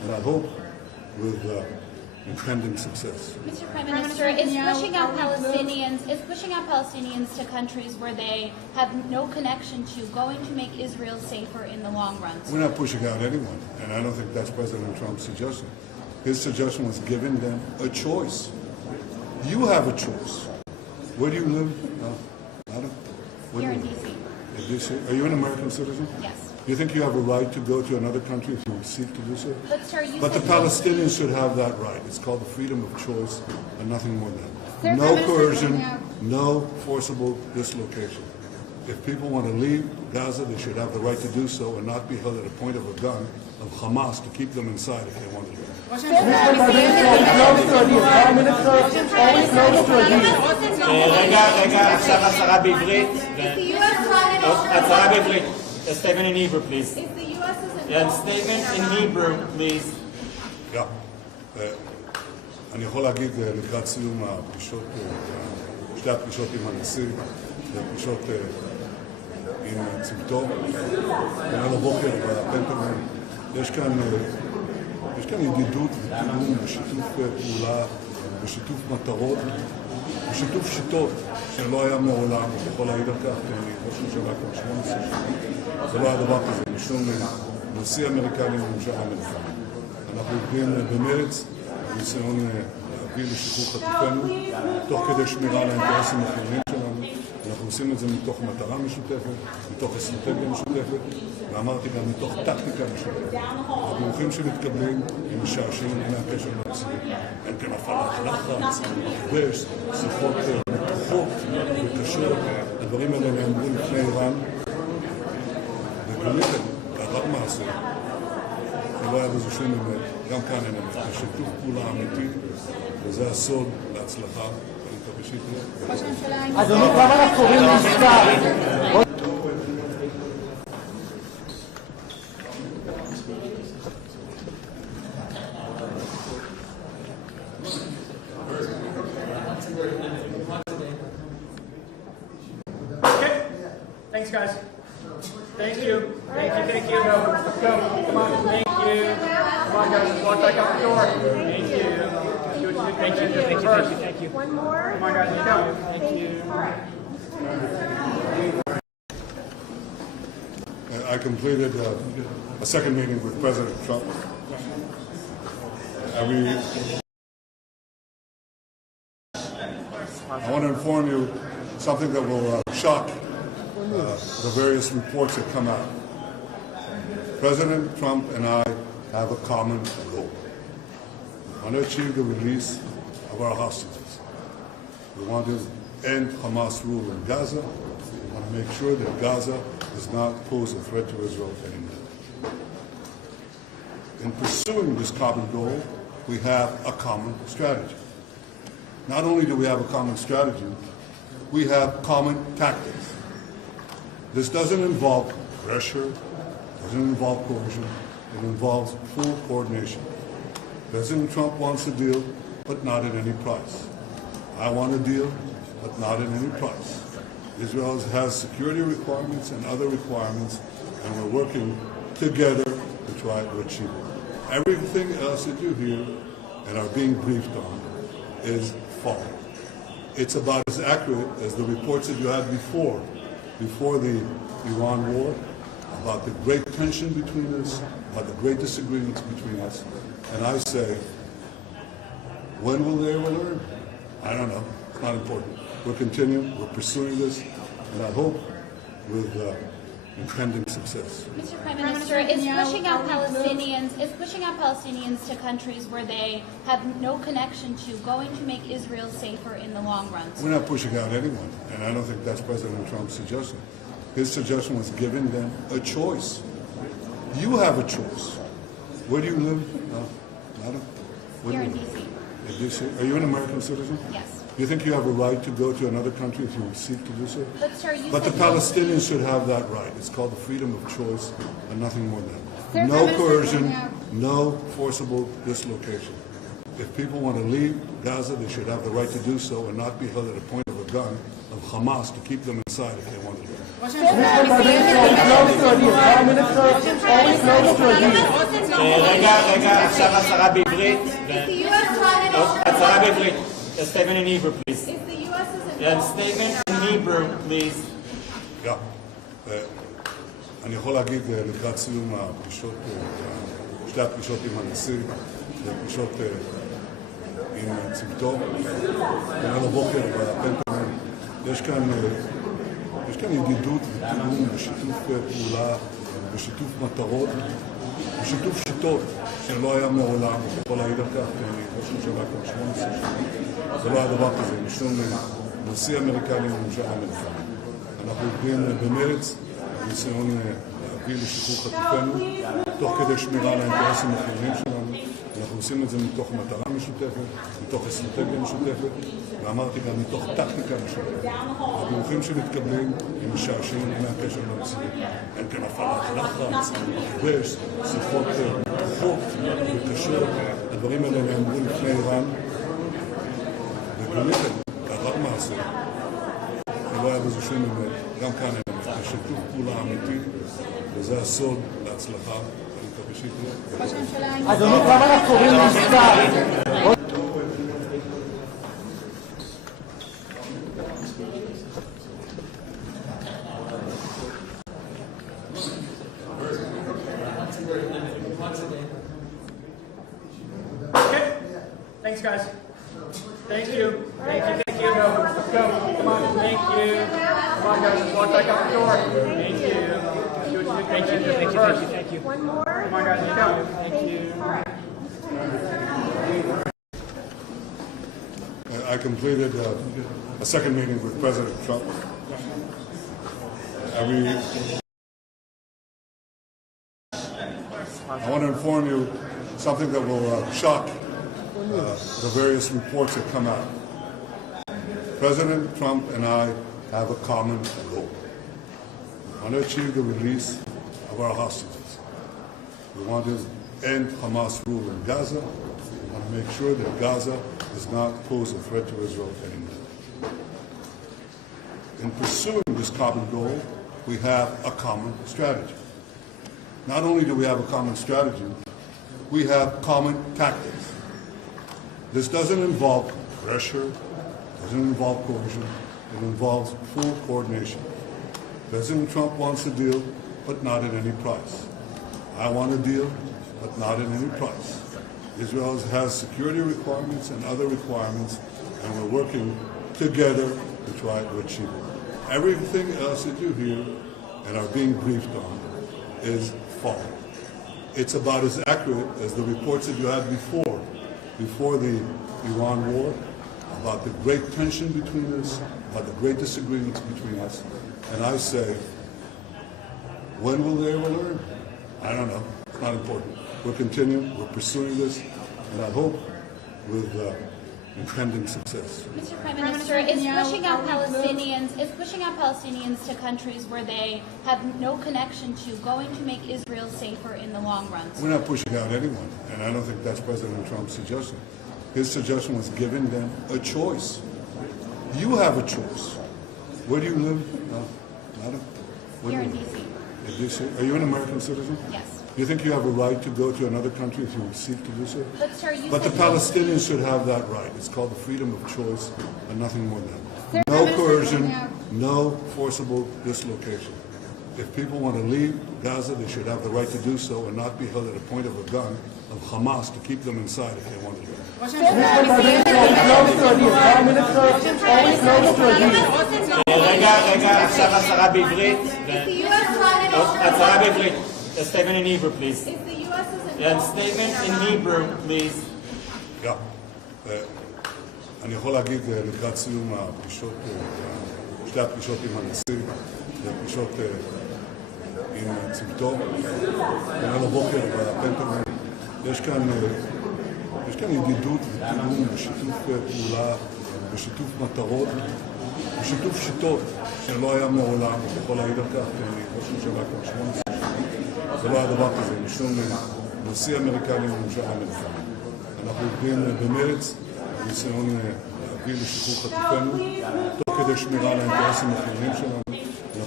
and I hope with impending success. Mr. Prime Minister, is pushing out Palestinians to countries where they have no connection to going to make Israel safer in the long run? We're not pushing out anyone, and I don't think that's President Trump's suggestion. His suggestion was giving them a choice. You have a choice. Where do you live? Adam? Here in D.C. Are you an American citizen? Yes. Do you think you have a right to go to another country if you seek to do so? But, sir, But the Palestinians should have that right. It's called the freedom of choice and nothing more than that. No coercion, no forcible dislocation. If people want to leave Gaza, they should have the right to do so and not be held at a point of a gun of Hamas to keep them inside if they want to leave. Mr. Prime Minister, always close to a deal. רגע, עכשיו הצהרה בעברית. הצהרה בעברית. A statement in Hebrew, please. And statement in Hebrew, please. אני יכול להגיד לקראת סיום הפגישות, שתי הפגישות עם הנשיא, הפגישות עם צוותו, כנראה לבוקר בפנטגון, יש כאן ידידות ותיאום ושיתוף פעולה ושיתוף מטרות ושיתוף שיטות שלא היה מעולם, אני יכול להעיד על כך, כי אני ראש ממשלה כבר 18 שנים, זה לא היה דבר כזה, משום נשיא אמריקני וממשל אמריקני. אנחנו עובדים במרץ, בניסיון להביא לשחרור חטופינו, תוך כדי שמירה על האינטרסים החיוניים שלנו. אנחנו עושים את זה מתוך מטרה משותפת, מתוך אסטרטגיה משותפת, ואמרתי גם מתוך טקטיקה משותפת. הדיווחים שמתקבלים הם משעשעים, הנה הקשר מהמציאות. אין כאן הפעלת לחץ, מכבש, שיחות מתוחות וקשות. הדברים האלה נאמרו לפני איראן, וגליתם, לאחר מעשה, שלא היה בזה שום אמת, גם כאן אין אמת. זה שיתוף פעולה אמיתי, וזה הסוד להצלחה. אדוני, כמה אנחנו קוראים מספר? Okay. Thanks, guys. Thank you. Thank you. Let's go. Come on. Thank you. Come on, guys. Let's walk back out the door. Thank you. Thank you. One more. Come on, guys. Let's go. Thank you. I completed a second meeting with President Trump. I want to inform you something that will shock the various reports that come out. President Trump and I have a common goal. We want to achieve the release of our hostages. We want to end Hamas rule in Gaza. We want to make sure that Gaza does not pose a threat to Israel anymore. In pursuing this common goal, we have a common strategy. Not only do we have a common strategy, we have common tactics. This doesn't involve pressure, doesn't involve coercion, it involves full coordination. President Trump wants a deal, but not at any price. I want a deal, but not at any price. Israel has security requirements and other requirements, and we're working together to try to achieve it. Everything else that you hear and are being briefed on is false. It's about as accurate as the reports that you had before the Iran war, about the great tension between us, about the great disagreements between us. And I say, when will they ever learn? I don't know. It's not important. We're continuing. We're pursuing this, and I hope with impending success. Mr. Prime Minister, is pushing out Palestinians to countries where they have no connection to going to make Israel safer in the long run? We're not pushing out anyone, and I don't think that's President Trump's suggestion. His suggestion was giving them a choice. You have a choice. Where do you live? Adam? Here in D.C. Are you an American citizen? Yes. Do you think you have a right to go to another country if you seek to do so? But, sir, But the Palestinians should have that right. It's called the freedom of choice and nothing more than that. No coercion, no forcible dislocation. If people want to leave Gaza, they should have the right to do so and not be held at a point of a gun of Hamas to keep them inside if they want to leave. Mr. Prime Minister, close to a deal. Prime Minister, always close to a deal. רגע, עכשיו הצהרה בעברית. הצהרה בעברית. A statement in Hebrew, please. And statement in Hebrew, please. אני יכול להגיד לקראת סיום הפגישות, שתי הפגישות עם הנשיא, הפגישות עם צוותו, כולל הבוקר בפנטגון, יש כאן ידידות ותיאום ושיתוף פעולה ושיתוף מטרות ושיתוף שיטות שלא היה מעולם, אני יכול להעיד על כך, כי אני ראש ממשלה כבר 18 שנים, זה לא היה דבר כזה, משום נשיא אמריקני וממשל אמריקני. אנחנו עובדים במרץ, בניסיון להביא לשחרור חטופינו, תוך כדי שמירה על האינטרסים החיוניים שלנו. אנחנו עושים את זה מתוך מטרה משותפת, מתוך אסטרטגיה משותפת, ואמרתי גם מתוך טקטיקה משותפת. הדיווחים שמתקבלים הם משעשעים מהקשר למציאות. אין כאן הפעלת לחץ, כיבש, שיחות פתוחות וקשות. הדברים האלה נאמרו לפני איראן, ובאמת קרה מעשה. לא היה בזה שום אמת, גם כאן אין אמת. זה שיתוף פעולה אמיתי, וזה הסוד להצלחה. אני מקווה שיקרה. אדוני, כמה אנחנו קוראים לסתר? Okay. Thanks, guys. Thank you. Thank you. Thank you. Let's go. Come on. Thank you. Come on, guys. Let's walk back out the door. Thank you. Thank you. Thank you. Thank you. Thank you. One more. Come on, guys. Let's go. Thank you. I completed a second meeting with President Trump. I want to inform you something that will shock the various reports that come out. President Trump and I have a common goal. We want to achieve the release of our hostages. We want to end Hamas rule in Gaza. We want to make sure that Gaza does not pose a threat to Israel anymore. In pursuing this common goal, we have a common strategy. Not only do we have a common strategy, we have common tactics. This doesn't involve pressure, doesn't involve coercion, it involves full coordination. President Trump wants a deal, but not at any price. I want a deal, but not at any price. Israel has security requirements and other requirements, and we're working together to try to achieve it. Everything else that you hear and are being briefed on is false. It's about as accurate as the reports that you had before the Iran war, about the great tension between us, about the great disagreements between us. And I say, when will they ever learn? I don't know. It's not important. We're continuing, we're pursuing this, and I hope with impending success. Mr. Prime Minister, is pushing out Palestinians to countries where they have no connection to going to make Israel safer in the long run? We're not pushing out anyone, and I don't think that's President Trump's suggestion. His suggestion was giving them a choice. You have a choice. Where do you live, madam? Here in D.C. In D.C. Are you an American citizen? Yes. Do you think you have a right to go to another country if you seek to do so? But, sir, you But the said Palestinians should have that right. It's called the freedom of choice and nothing more than that. No coercion, no forcible dislocation. If people want to leave Gaza, they should have the right to do so and not be held at a point of a gun of Hamas to keep them inside if they want to leave. רגע, עכשיו הצהרה בעברית. הצהרה בעברית. A statement in Hebrew, please. And statement in Hebrew, please. אני יכול להגיד לקראת סיום הפגישות, שתי הפגישות עם הנשיא, הפגישות עם צוותו, כולל הבוקר בפנטגון, יש כאן ידידות ותיאום ושיתוף פעולה ושיתוף מטרות ושיתוף שיטות שלא היה מעולם, אני יכול להעיד על כך, כי אני ראש ממשלה כבר 18 שנים, זה לא היה דבר כזה, משום נשיא אמריקני וממשל אמריקני. אנחנו עובדים במרץ, בניסיון להביא לשחרור חטופינו, תוך כדי שמירה על האינטרסים החיוניים שלנו. אנחנו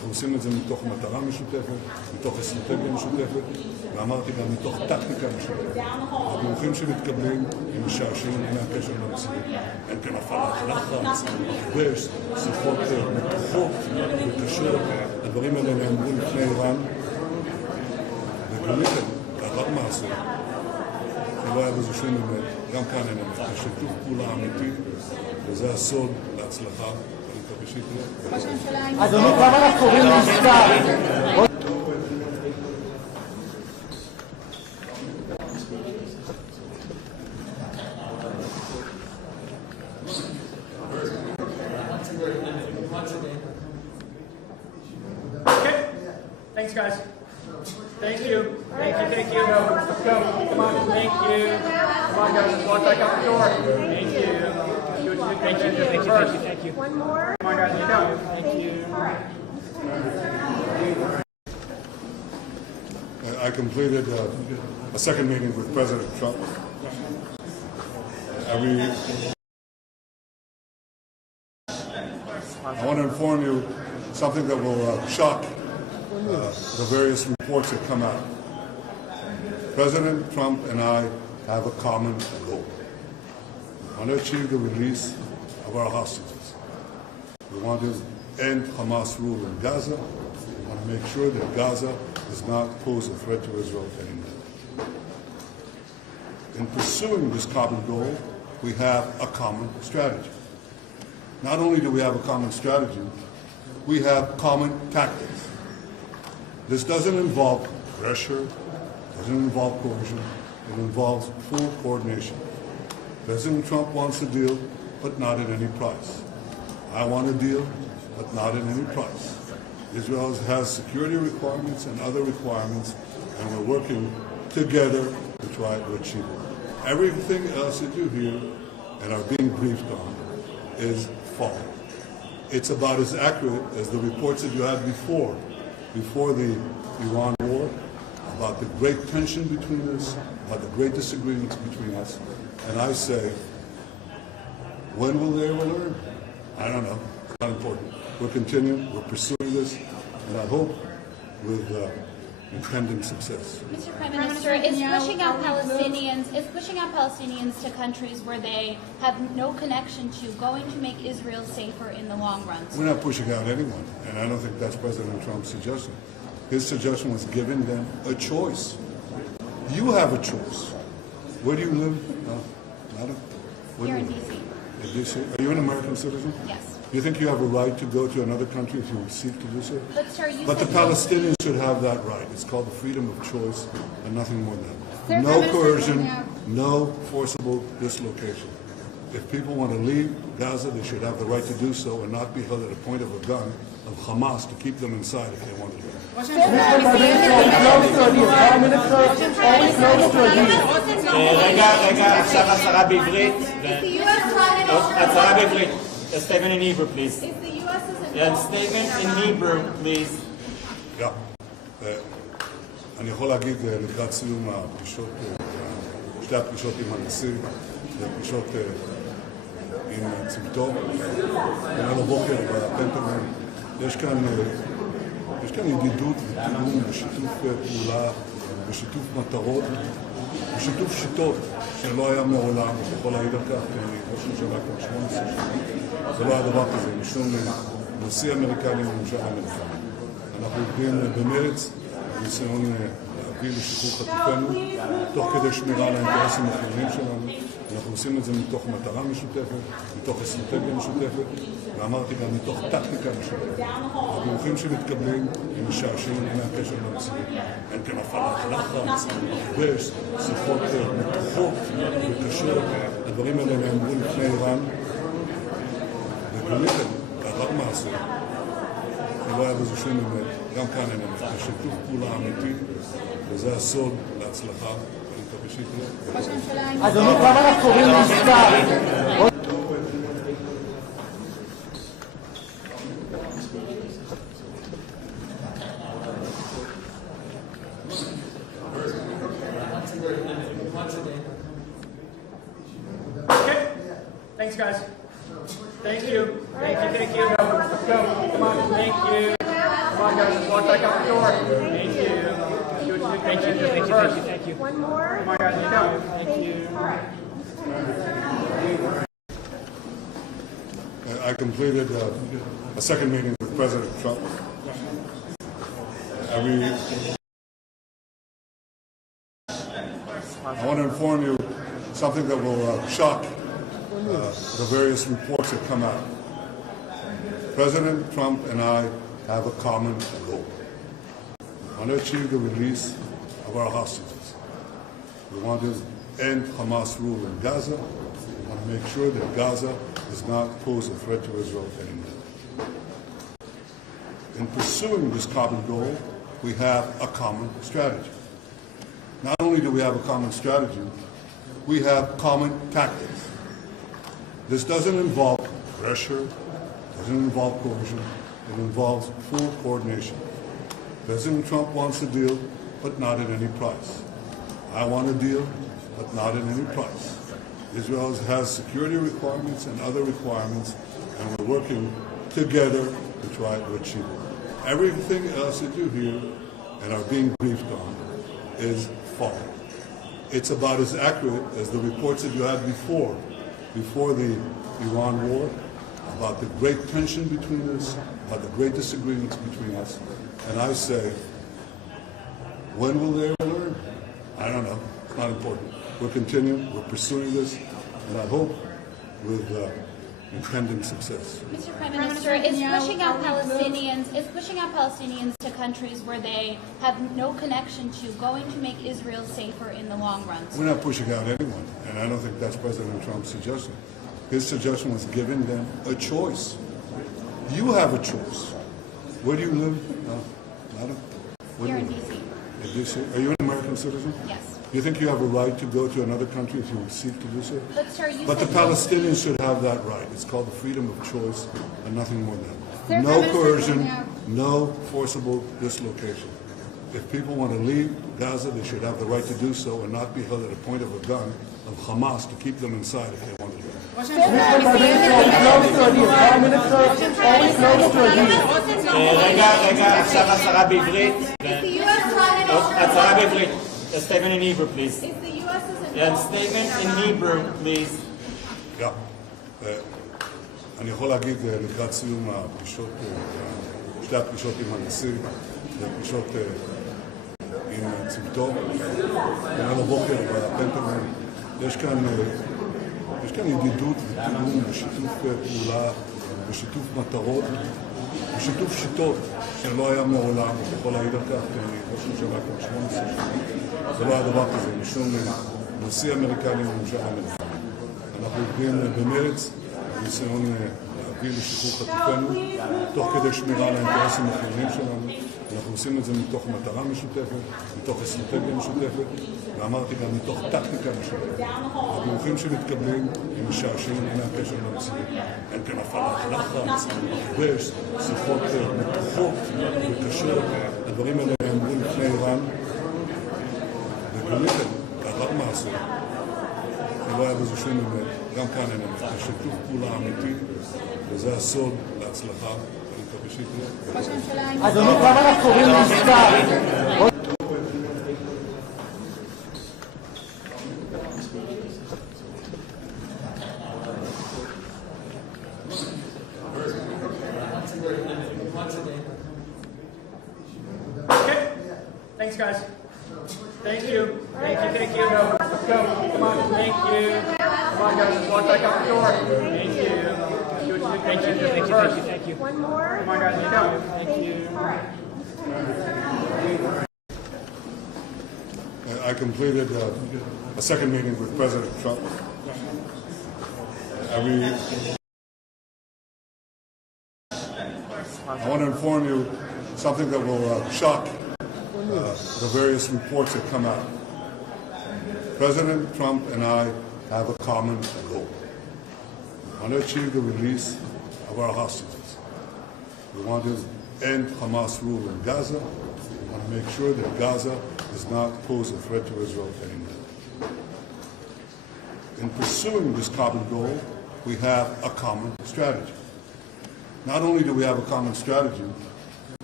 אנחנו עושים את זה מתוך מטרה משותפת, מתוך אסטרטגיה משותפת, ואמרתי גם מתוך טקטיקה משותפת. הדיווחים שמתקבלים הם משעשעים, אין הקשר למציאות. אין כאן הפעלת לחץ, מכבש, שיחות מתוחות וקשות. הדברים האלה נאמרו לפני איראן, וגלית קרה מעשה, שלא היה בזה שום אמת, גם כאן אין אמת. זה שיתוף פעולה אמיתי, וזה הסוד להצלחה. אדוני, כמה אנחנו קוראים מספר? Okay. Thanks, guys. Thank you. Thank you. Thank you. Let's go. Come on. Thank you. Come on, guys. Let's walk back out the door. Thank you. Thank you. Thank you. Thank you. Thank you. One more. Come on, guys. Let's go. Thank you. I completed a second meeting with President Trump. I want to inform you something that will shock the various reports that come out. President Trump and I have a common goal. We want to achieve the release of our hostages. We want to end Hamas rule in Gaza. We want to make sure that Gaza does not pose a threat to Israel anymore. In pursuing this common goal, we have a common strategy. Not only do we have a common strategy, we have common tactics. This doesn't involve pressure, doesn't involve coercion, it involves full coordination. President Trump wants a deal, but not at any price. I want a deal, but not at any price. Israel has security requirements and other requirements, and we're working together to try to achieve it. Everything else that you hear and are being briefed on is false. It's about as accurate as the reports that you had before the Iran war, about the great tension between us, about the great disagreements between us. And I say, when will they ever learn? I don't know. It's not important. We're continuing, we're pursuing this, and I hope with impending success. Mr. Prime Minister, is pushing out Palestinians to countries where they have no connection to going to make Israel safer in the long run? We're not pushing out anyone, and I don't think that's President Trump's suggestion. His suggestion was giving them a choice. You have a choice. Where do you live? Here in D.C. In D.C. Are you an American citizen? Yes. Do you think you have a right to go to another country if you seek to do so? But, sir, But the Palestinians should have that right. It's called the freedom of choice and nothing more than that. No coercion, no forcible dislocation. If people want to leave Gaza, they should have the right to do so and not be held at a point of a gun of Hamas to keep them inside if they want to leave. רגע, עכשיו הצהרה בעברית. הצהרה בעברית. A statement in Hebrew, please. Yeah, statement in Hebrew, please. אני יכול להגיד לקראת סיום הפגישות, שתי הפגישות עם הנשיא, הפגישות עם צוותו, ומן הבוקר בפנטגון, יש כאן ידידות ותיאום ושיתוף פעולה ושיתוף מטרות ושיתוף שיטות שלא היה מעולם, אני יכול להעיד על כך, כי אני ראש ממשלה כבר 18 שנים, זה לא היה דבר כזה, משום נשיא אמריקני וממשל אמריקני. אנחנו עובדים במרץ, בניסיון להביא לשחרור חטופינו, תוך כדי שמירה על האינטרסים החיוניים שלנו. אנחנו עושים את זה מתוך מטרה משותפת, מתוך אסטרטגיה משותפת, ואמרתי גם מתוך טקטיקה משותפת. הדיווחים שמתקבלים הם משעשעים, אין הקשר למציאות. אין כאן הפעלת לחץ, מכבש, שיחות מתוחות וקשות. הדברים האלה נאמרו לפני איראן, וגלית קרה מעשה. שלא היה בזה שום אמת, גם כאן אין אמת. זה שיתוף פעולה אמיתי, וזה הסוד להצלחה. אדוני, כמה אנחנו קוראים מספר? Okay. Thanks, guys. Thank you. Thank you. Thank you. Let's go. Come on. Thank you. Come on, guys, let's walk back out the door. Thank you. Thank you. One more. Come on, guys, let's go. Thank you. I completed a second meeting with President Trump. I want to inform you something that will shock the various reports that come out. President Trump and I have a common goal. We want to achieve the release of our hostages. We want to end Hamas rule in Gaza. We want to make sure that Gaza does not pose a threat to Israel anymore. In pursuing this common goal, we have a common strategy. Not only do we have a common strategy, we have common tactics. This doesn't involve pressure, doesn't involve coercion, it involves full coordination. President Trump wants a deal, but not at any price. I want a deal, but not at any price. Israel has security requirements and other requirements, and we're working together to try to achieve it. Everything else that you hear and are being briefed on is false. It's about as accurate as the reports that you had before the Iran war, about the great tension between us, about the great disagreements between us. And I say, when will they learn? I don't know. It's not important. We're continuing. We're pursuing this, and I hope with impending success. Mr. Prime Minister, is pushing out Palestinians to countries where they have no connection to going to make Israel safer in the long run? We're not pushing out anyone, and I don't think that's President Trump's suggestion. His suggestion was giving them a choice. You have a choice. Where do you live? Madam? Here in D.C. In D.C. Are you an American citizen? Yes. Do you think you have a right to go to another country if you would seek to do so? But, sir, you But the said Palestinians should have that right. It's called the freedom of choice and nothing more than that. Sir, No Prime Minister coercion, Netanyahu. no forcible dislocation. If people want to leave Gaza, they should have the right to do so and not be held at a point of a gun of Hamas to keep them inside if they want to leave. Mr. Prime Minister, always close to a deal. רגע, עכשיו הצהרה בעברית. הצהרה בעברית. A statement in Hebrew, please. Yeah, statement in Hebrew, please. אני יכול להגיד לקראת סיום הפגישות, שתי הפגישות עם הנשיא, והפגישות עם צוותו, וגם הבוקר בפנטגון, יש כאן ידידות ותיאום ושיתוף פעולה ושיתוף מטרות ושיתוף שיטות שלא היה מעולם, אני יכול להעיד על כך, כי אני ראש ממשלה כבר 18 שנים, זה לא היה דבר כזה, משום נשיא אמריקני וממשל אמריקני. אנחנו עובדים במרץ, בניסיון להביא לשחרור חטופינו, תוך כדי שמירה על האינטרסים החיוניים שלנו. אנחנו עושים את זה מתוך מטרה משותפת, מתוך אסטרטגיה משותפת, ואמרתי גם מתוך טקטיקה משותפת. הדיווחים שמתקבלים הם משעשעים מהקשר למציאות. אין כאן הפעלת לחץ, מכבש, שיחות מתוחות וקשות. הדברים האלה נאמרים לפני איראן, וגיליתם, לאחר מעשה, שלא היה בזה שום אמת, גם כאן אין אמת. זה שיתוף פעולה אמיתי, וזה הסוד להצלחה. אדוני, כמה אנחנו קוראים לעסקה? Okay. Thanks, guys. Thank you. Let's go. Come on. Thank you. Come on, guys. Let's walk back out the door. Thank you. Thank you. One more. Come on, guys. Let's go. Thank you. I completed a second meeting with President Trump. I want to inform you something that will shock the various reports that come out. President Trump and I have a common goal. We want to achieve the release of our hostages. We want to end Hamas rule in Gaza. We want to make sure that Gaza does not pose a threat to Israel anymore. In pursuing this common goal, we have a common strategy. Not only do we have a common strategy,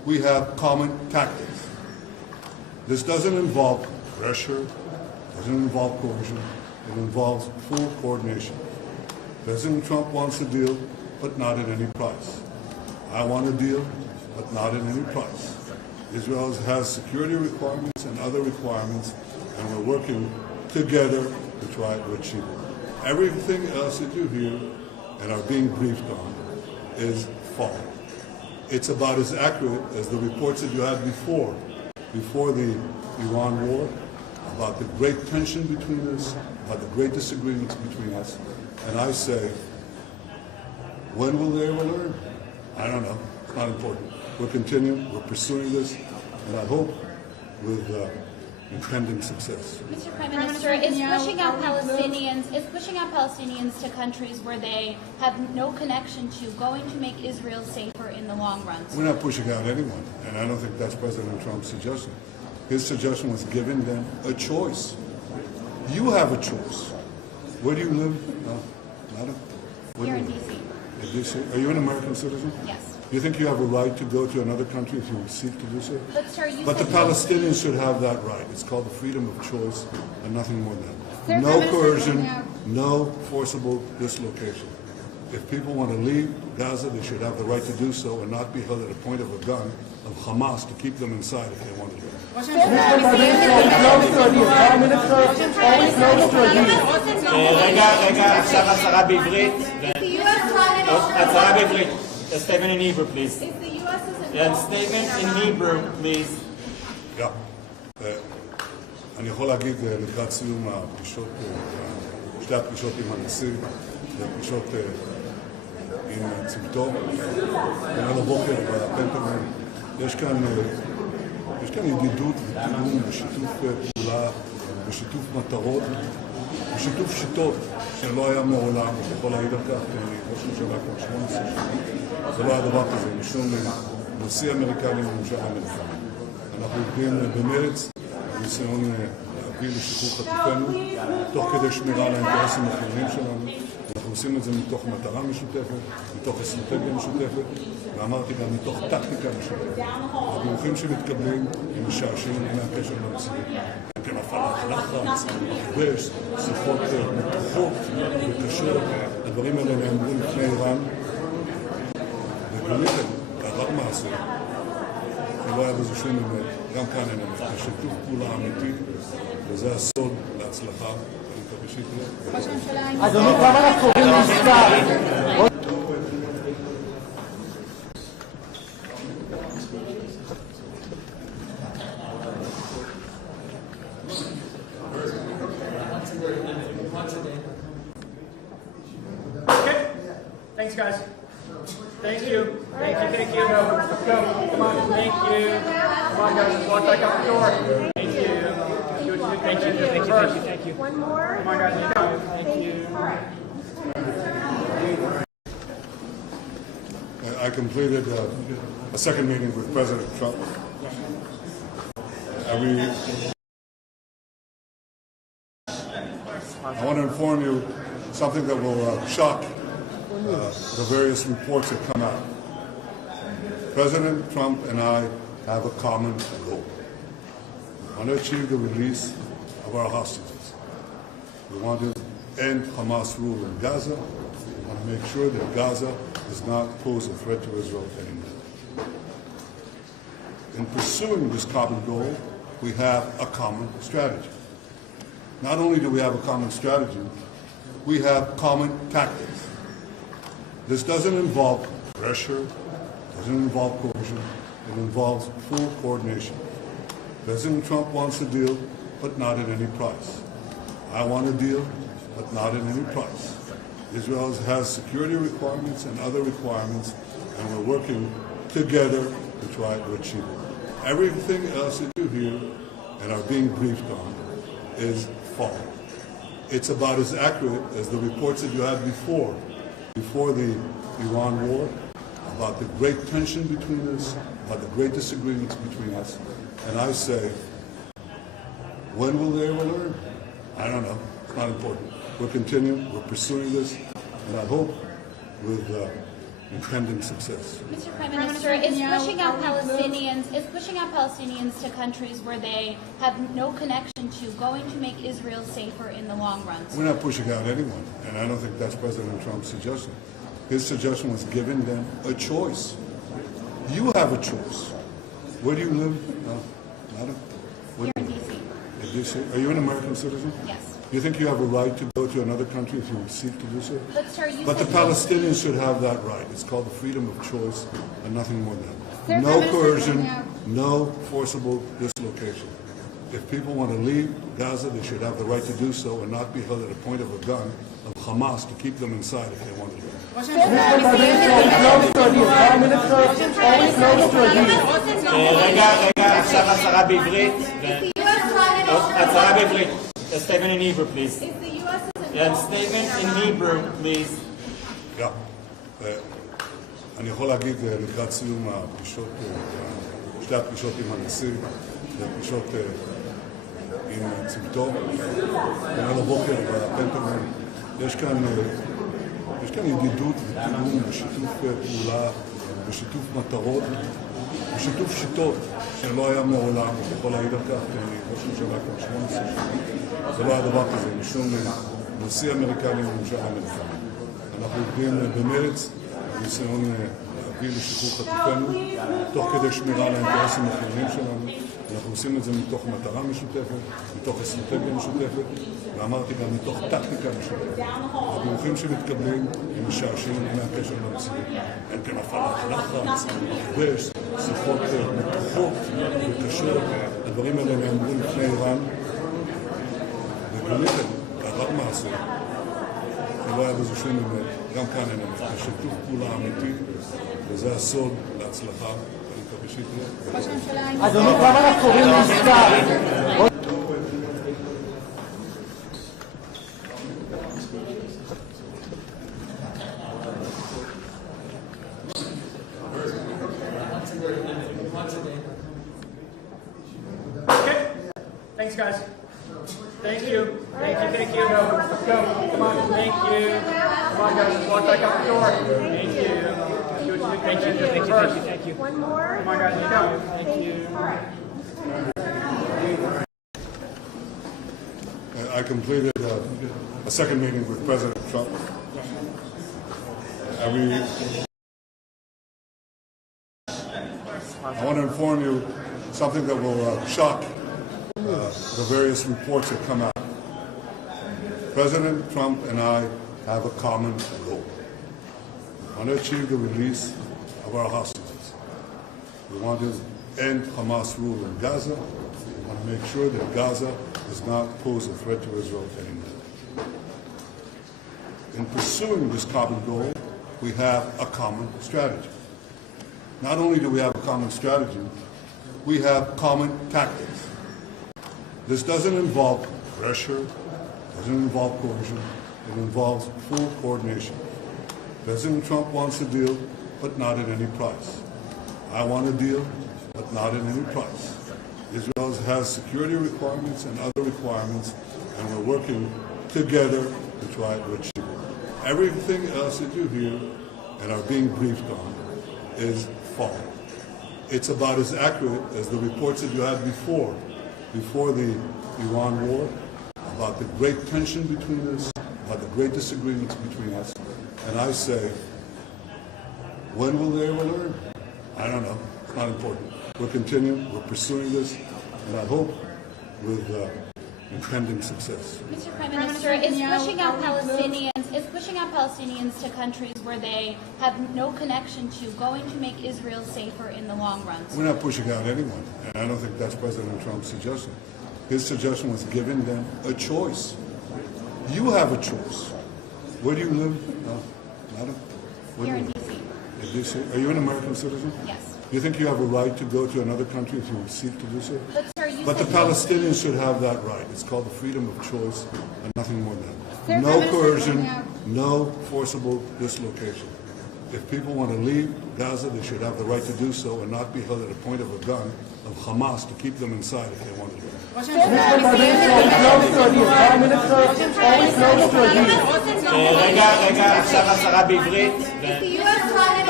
We have common tactics. This doesn't involve pressure, doesn't involve coercion. It involves full coordination. President Trump wants a deal, but not at any price. I want a deal, but not at any price. Israel has security requirements and other requirements, and we're working together to try to achieve it. Everything else that you hear and are being briefed on is false. It's about as accurate as the reports that you had before the Iran war, about the great tension between us, about the great disagreements between us. And I say, when will they ever learn? I don't know. It's not important. We're continuing. We're pursuing this. And I hope with impending success. Mr. Prime Minister, is pushing out Palestinians to countries where they have no connection to going to make Israel safer in the long run? We're not pushing out anyone, and I don't think that's President Trump's suggestion. His suggestion was giving them a choice. You have a choice. Where do you live? No, Madam? Here in D.C. In D.C.? Are you an American citizen? Yes. Do you think you have a right to go to another country if you seek to do so? But, sir, But the Palestinians should have that right. It's called the freedom of choice and nothing more than that. No coercion, no forcible dislocation. If people want to leave Gaza, they should have the right to do so and not be held at a point of a gun of Hamas to keep them inside if they want to leave. רגע, עכשיו הצהרה בעברית. הצהרה בעברית. A statement in Hebrew, please. And statement in Hebrew, please. אני יכול להגיד לקראת סיום הפגישות, שתי הפגישות עם הנשיא, והפגישות עם צוותו, ומן הבוקר בפנטגון, יש כאן ידידות ותיאום ושיתוף פעולה ושיתוף מטרות ושיתוף שיטות שלא היה מעולם, ויכול להעיד על כך, אני ראש ממשלה כבר 18 שנים, זה לא היה דבר כזה, משום נשיא אמריקני וממשל אמריקני. אנחנו עובדים במרץ, בניסיון להביא לשחרור חטופינו, תוך כדי שמירה על האינטרסים החיוניים שלנו. אנחנו עושים את זה מתוך מטרה משותפת, מתוך אסטרטגיה משותפת, ואמרתי גם מתוך טקטיקה משותפת. הדיווחים שמתקבלים הם משעשעים, אין הקשר למציאות. כן, הפעלת לחץ, מכבש, שיחות מתוחות וקשות. הדברים האלה נאמרו לפני איראן, וגונית, דבר מעשה. לא היה בזה שום אמת, גם כאן אין אמת. יש שיתוף פעולה אמיתי, וזה הסוד להצלחה. אני מקווה שיקרה. אדוני, כמה אנחנו קוראים מספר? Okay. Thanks, guys. Thank you. Thank you. Thank you. Let's go. Come on. Thank you. Come on, guys. Walk back out the door. Thank you. Thank you. Thank you. Thank you. One more. Come on, guys. Let's go. Thank you. All right. I completed a second meeting with President Trump. I want to inform you something that will shock the various reports that come out. President Trump and I have a common goal. We want to achieve the release of our hostages. We want to end Hamas rule in Gaza. We want to make sure that Gaza does not pose a threat to Israel anymore. In pursuing this common goal, we have a common strategy. Not only do we have a common strategy, we have common tactics. This doesn't involve pressure, doesn't involve coercion, it involves full coordination. President Trump wants a deal, but not at any price. I want a deal, but not at any price. Israel has security requirements and other requirements, and we're working together to try to achieve it. Everything else that you hear and are being briefed on is false. It's about as accurate as the reports that you had before the Iran war, about the great tension between us, about the great disagreements between us. And I say, when will they ever learn? I don't know. It's not important. We're continuing. We're pursuing this. And I hope with impending success. Mr. Prime Minister, is pushing out Palestinians to countries where they have no connection to going to make Israel safer in the long run? We're not pushing out anyone, and I don't think that's President Trump's suggestion. His suggestion was giving them a choice. You have a choice. Where do you live? Madam? Here in D.C. In D.C.? Are you an American citizen? Yes. Do you think you have a right to go to another country if you seek to do so? But, sir, you But the said Palestinians should have that right. It's called the freedom of choice and nothing more than that. No coercion, no forcible dislocation. If people want to leave Gaza, they should have the right to do so and not be held at a point of a gun of Hamas to keep them inside if they want to leave. רגע, עכשיו הצהרה בעברית. הצהרה בעברית. A statement in Hebrew, please. And statement in Hebrew, please. אני יכול להגיד לקראת סיום הפגישות, שתי הפגישות עם הנשיא, והפגישות עם צוותו, כנראה לבוקר בפנטגון, יש כאן ידידות ותיאום ושיתוף פעולה ושיתוף מטרות ושיתוף שיטות שלא היה מעולם, אני יכול להעיד על כך, כי אני ראש ממשלה כבר 18 שנים, זה לא היה דבר כזה, משום נשיא אמריקני וממשל אמריקני. אנחנו עובדים במרץ, ניסיון להביא לשחרור חטופינו, תוך כדי שמירה על האינטרסים החיוניים שלנו. אנחנו עושים את זה מתוך מטרה משותפת, מתוך אסטרטגיה משותפת, ואמרתי גם מתוך טקטיקה משותפת. הדיווחים שמתקבלים הם משעשעים מהקשר למציאות. אין כאן הפעלת לחץ, מכבש, שיחות מתוחות וקשות. הדברים האלה נאמרו לפני איראן, וגונית לאחר מעשה. לא היה בזה שום אמת, גם כאן אין אמת. יש שיתוף פעולה אמיתי, וזה הסוד להצלחה. אני מקווה שיקרה. אדוני, כמה אנחנו קוראים לעסקה? Okay. Thanks, guys. Thank you. Thank you. Thank you. Let's go. Come on. Thank you. Come on, guys. Walk back out the door. Thank you. Thank you. Thank you. Thank you. One more. Come on, guys. Let's go. Thank you. I completed a second meeting with President Trump. I want to inform you something that will shock the various reports that come out. President Trump and I have a common goal. We want to achieve the release of our hostages. We want to end Hamas rule in Gaza. We want to make sure that Gaza does not pose a threat to Israel anymore. In pursuing this common goal, we have a common strategy. Not only do we have a common strategy, we have common tactics. This doesn't involve pressure, doesn't involve coercion, it involves full coordination. President Trump wants a deal, but not at any price. I want a deal, but not at any price. Israel has security requirements and other requirements, and we're working together to try to achieve it. Everything else that you hear and are being briefed on is false. It's about as accurate as the reports that you had before the Iran war, about the great tension between us, about the great disagreements between us. And I say, when will they ever learn? I don't know. It's not important. We're continuing. We're pursuing this, and I hope with impending success. Mr. Prime Minister, is pushing out Palestinians to countries where they have no connection to going to make Israel safer in the long run? We're not pushing out anyone, and I don't think that's President Trump's suggestion. His suggestion was giving them a choice. You have a choice. Where do you live? Madam? Here in D.C. In D.C. Are you an American citizen? Yes. Do you think you have a right to go to another country if you seek to do so? But, sir, you But the said Palestinians should have that right. It's called the freedom of choice and nothing more than that. No coercion, no forcible dislocation. If people want to leave Gaza, they should have the right to do so and not be held at a point of a gun of Hamas to keep them inside if they want to leave. רגע, עכשיו הצהרה בעברית.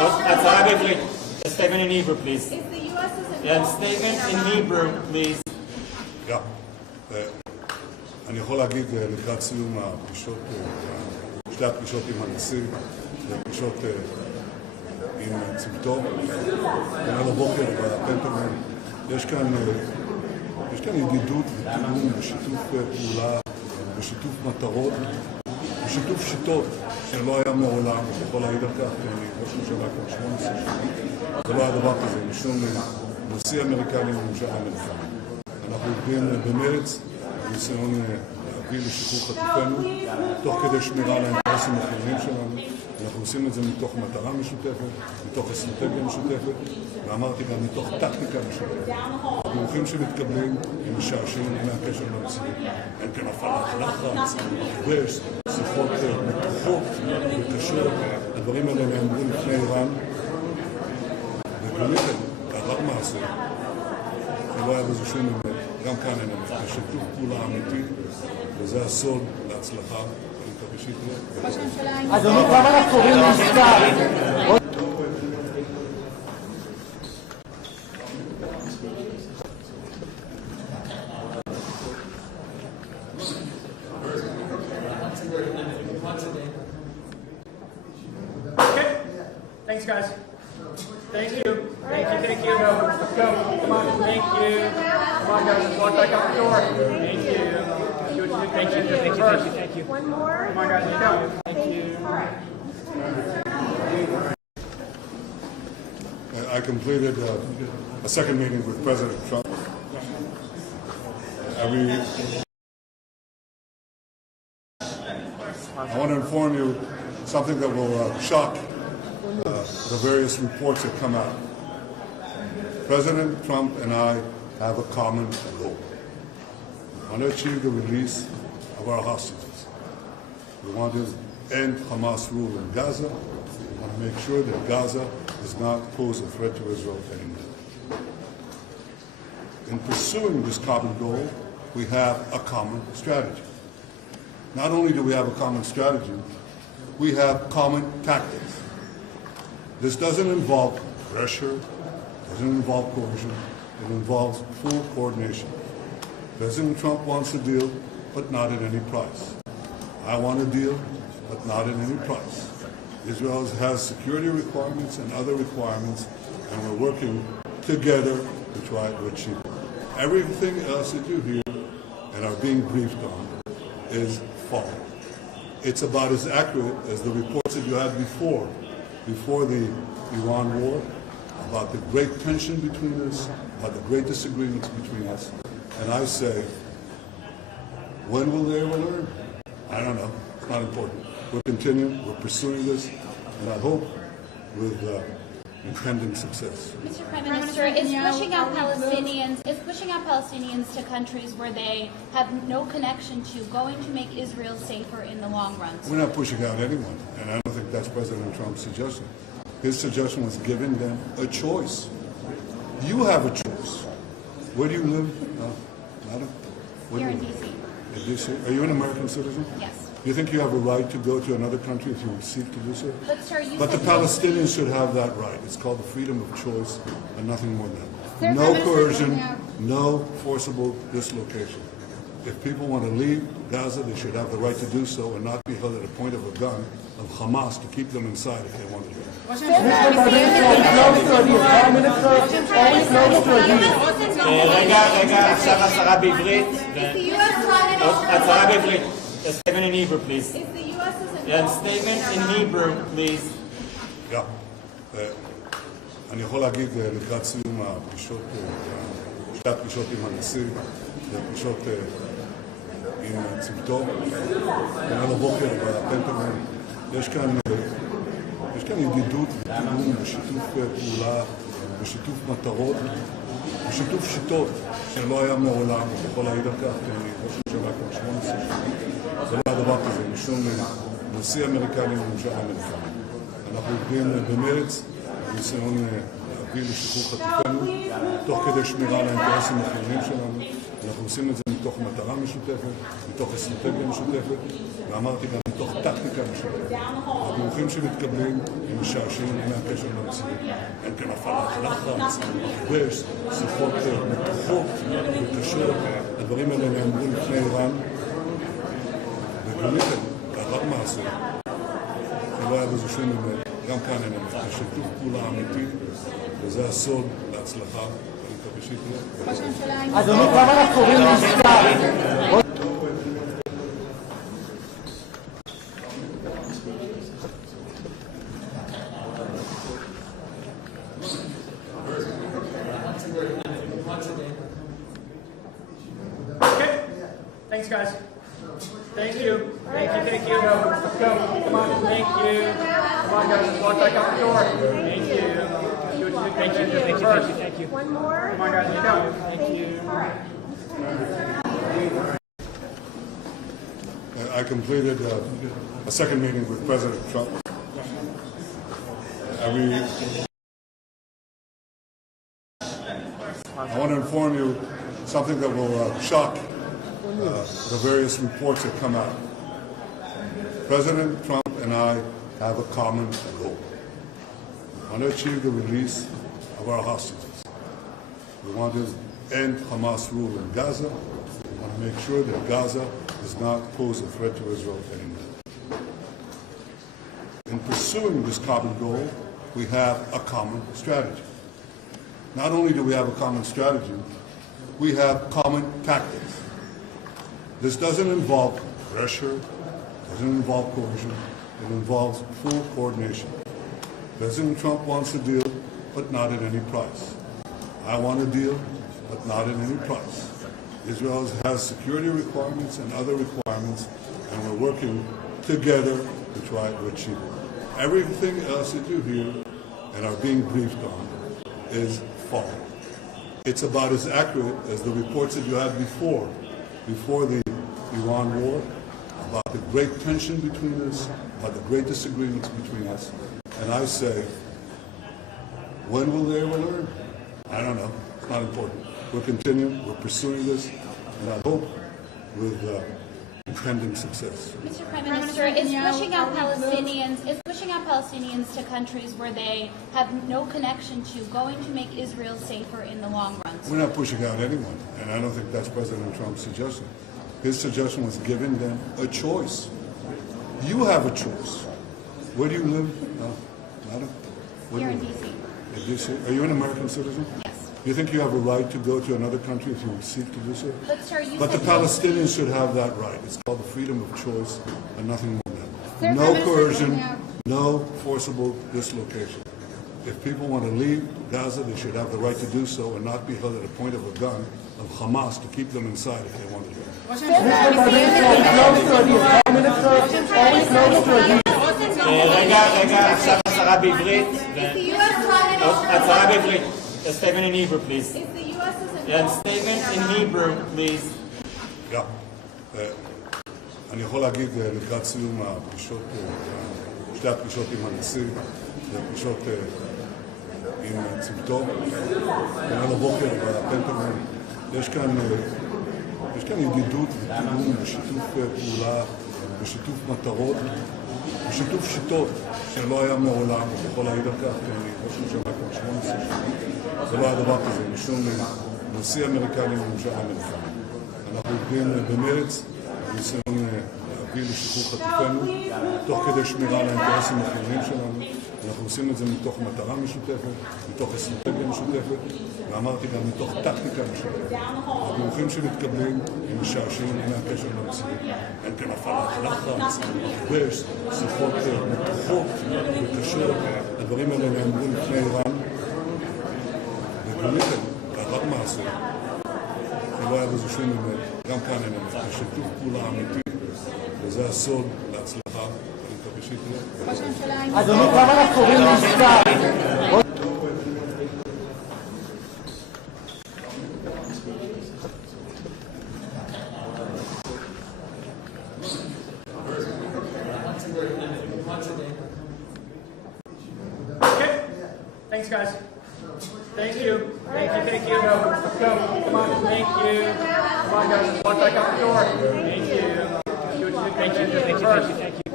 הצהרה בעברית. A statement in Hebrew, please. And statement in Hebrew, please. אני יכול להגיד לקראת סיום הפגישות, שתי הפגישות עם הנשיא, והפגישות עם צוותו, כנראה לבוקר בפנטגון, יש כאן ידידות ותיאום ושיתוף פעולה ושיתוף מטרות ושיתוף שיטות שלא היה מעולם, אני יכול להעיד על כך, כי אני ראש ממשלה כבר 18 שנים, זה לא היה דבר כזה, משום נשיא אמריקני וממשל אמריקני. אנחנו עובדים במרץ, ניסיון להביא לשחרור חטופינו, תוך כדי שמירה על האינטרסים החיוניים שלנו. אנחנו עושים את זה מתוך מטרה משותפת, מתוך אסטרטגיה משותפת, ואמרתי גם מתוך טקטיקה משותפת. הדיווחים שמתקבלים הם משעשעים מהקשר למציאות. אין כאן הפעלת לחץ, מכבש, שיחות מתוחות וקשות. הדברים האלה נאמרו לפני איראן, וכנראה, לאחר מעשה, שלא היה בזה שום אמת, גם כאן אין אמת. יש שיתוף פעולה אמיתי, וזה הסוד להצלחה. אני מקווה שיקרה. אדוני, כמה אנחנו קוראים לעסקה? Okay. Thanks, guys. Thank you. Thank you. Thank you. Let's go. Come on. Thank you. Come on, guys. Let's walk back out the door. Thank you. Thank you. Thank you. Thank you. One more. Come on, guys. Let's go. Thank you. I completed a second meeting with President Trump. I want to inform you something that will shock the various reports that come out. President Trump and I have a common goal. We want to achieve the release of our hostages. We want to end Hamas rule in Gaza. We want to make sure that Gaza does not pose a threat to Israel anymore. In pursuing this common goal, we have a common strategy. Not only do we have a common strategy, we have common tactics. This doesn't involve pressure, doesn't involve coercion, it involves full coordination. President Trump wants a deal, but not at any price. I want a deal, but not at any price. Israel has security requirements and other requirements, and we're working together to try to achieve it. Everything else that you hear and are being briefed on is false. It's about as accurate as the reports that you had before the Iran war, about the great tension between us, about the great disagreements between us. And I say, when will they ever learn? I don't know. It's not important. We're continuing, we're pursuing this, and I hope with impending success. Mr. Prime Minister, is pushing out Palestinians to countries where they have no connection to going to make Israel safer in the long run? We're not pushing out anyone, and I don't think that's President Trump's suggestion. His suggestion was giving them a choice. You have a choice. Where do you live? Madam? Here in D.C. In D.C.? Are you an American citizen? Yes. Do you think you have a right to go to another country if you seek to do so? But, sir, But the Palestinians should have that right. It's called the freedom of choice and nothing more than that. No coercion, no forcible dislocation. If people want to leave Gaza, they should have the right to do so and not be held at a point of a gun of Hamas to keep them inside if they want to leave. רגע, עכשיו הצהרה בעברית. הצהרה בעברית. A statement in Hebrew, please. And statement in Hebrew, please. אני יכול להגיד לקראת סיום הפגישות, שתי הפגישות עם הנשיא, והפגישות עם צוותו, כנראה לבוקר בפנטגון, יש כאן ידידות ותיאום ושיתוף פעולה ושיתוף מטרות ושיתוף שיטות שלא היה מעולם, אני יכול להעיד על כך, כי אני ראש ממשלה כבר 18 שנים. זה לא היה דבר כזה, משום נשיא אמריקני וממשל אמריקני. אנחנו עובדים במרץ, ניסיון להביא לשחרור חטופינו, תוך כדי שמירה על האינטרסים החיוניים שלנו. אנחנו עושים את זה מתוך מטרה משותפת, מתוך אסטרטגיה משותפת, ואמרתי גם מתוך טקטיקה משותפת. הדיווחים שמתקבלים הם משעשעים מהקשר למציאות. אין כאן הפעלת לחץ, מכבש, שיחות מתוחות וקשות. הדברים האלה נאמרו לפני איראן. וקודם לאחר מעשה, שלא היה בזה שום אמת, גם כאן אין אמת. זה שיתוף פעולה אמיתי, וזה הסוד להצלחה. אדוני, כמה אנחנו קוראים לעסקה? Okay. Thanks, guys. Thank you. Thank you. Thank you. Let's go. Come on. Thank you. Come on, guys. Walk back out the door. Thank you. Thank you. Thank you. Thank you. One more. Come on, guys. Let's go. Thank you. I completed a second meeting with President Trump. I want to inform you something that will shock the various reports that come out. President Trump and I have a common goal. We want to achieve the release of our hostages. We want to end Hamas rule in Gaza. We want to make sure that Gaza does not pose a threat to Israel anymore. In pursuing this common goal, we have a common strategy. Not only do we have a common strategy, we have common tactics. This doesn't involve pressure, doesn't involve coercion, it involves full coordination. President Trump wants a deal, but not at any price. I want a deal, but not at any price. Israel has security requirements and other requirements, and we're working together to try to achieve it. Everything else that you hear and are being briefed on is false. It's about as accurate as the reports that you had before the Iran war, about the great tension between us, about the great disagreements between us. And I say, when will they ever learn? I don't know. It's not important. We're continuing, we're pursuing this, and I hope with impending success. Mr. Prime Minister, is pushing out Palestinians to countries where they have no connection to going to make Israel safer in the long run? We're not pushing out anyone, and I don't think that's President Trump's suggestion. His suggestion was giving them a choice. You have a choice. Where do you live? Madam? Here in D.C. In D.C.? Are you an American citizen? Yes. You think you have a right to go to another country if you seek to do so? But, sir, But the Palestinians should have that right. It's called the freedom of choice and nothing more than that. No coercion, no forcible dislocation. If people want to leave Gaza, they should have the right to do so and not be held at a point of a gun of Hamas to keep them inside if they want to leave. רגע, עכשיו הצהרה בעברית. הצהרה בעברית. A statement in Hebrew, please. And statement in Hebrew, please. אני יכול להגיד לקראת סיום הפגישות, שתי הפגישות עם הנשיא, הפגישות עם צוותו, וגם הבוקר בפנטגון, יש כאן ידידות ותיאום ושיתוף פעולה ושיתוף מטרות ושיתוף שיטות שלא היה מעולם, אני יכול להעיד על כך, כי אני ראש ממשלה כבר 18 שנים, זה לא היה דבר כזה, משום נשיא אמריקני וממשל אמריקני. אנחנו עובדים במרץ, ניסיון להביא לשחרור חטופינו, תוך כדי שמירה על האינטרסים החיוניים שלנו. אנחנו עושים את זה מתוך מטרה משותפת, מתוך אסטרטגיה משותפת, ואמרתי גם מתוך טקטיקה משותפת. הדיווחים שמתקבלים הם משעשעים מהקשר למציאות. אין כאן הפעלת לחץ, מכבש, שיחות מתוחות וקשות. הדברים האלה נאמרו לפני איראן. וקודם לאחר מעשה, שלא היה בזה שום אמת, גם כאן אין אמת. זה שיתוף פעולה אמיתי, וזה הסוד להצלחה. אדוני, כמה אנחנו קוראים לעסקה? Okay. Thanks, guys. Thank you. Thank you. Thank you. Let's go. Come on. Thank you. Come on, guys. Walk back out the door. Thank you. Thank you. Thank you. Thank you.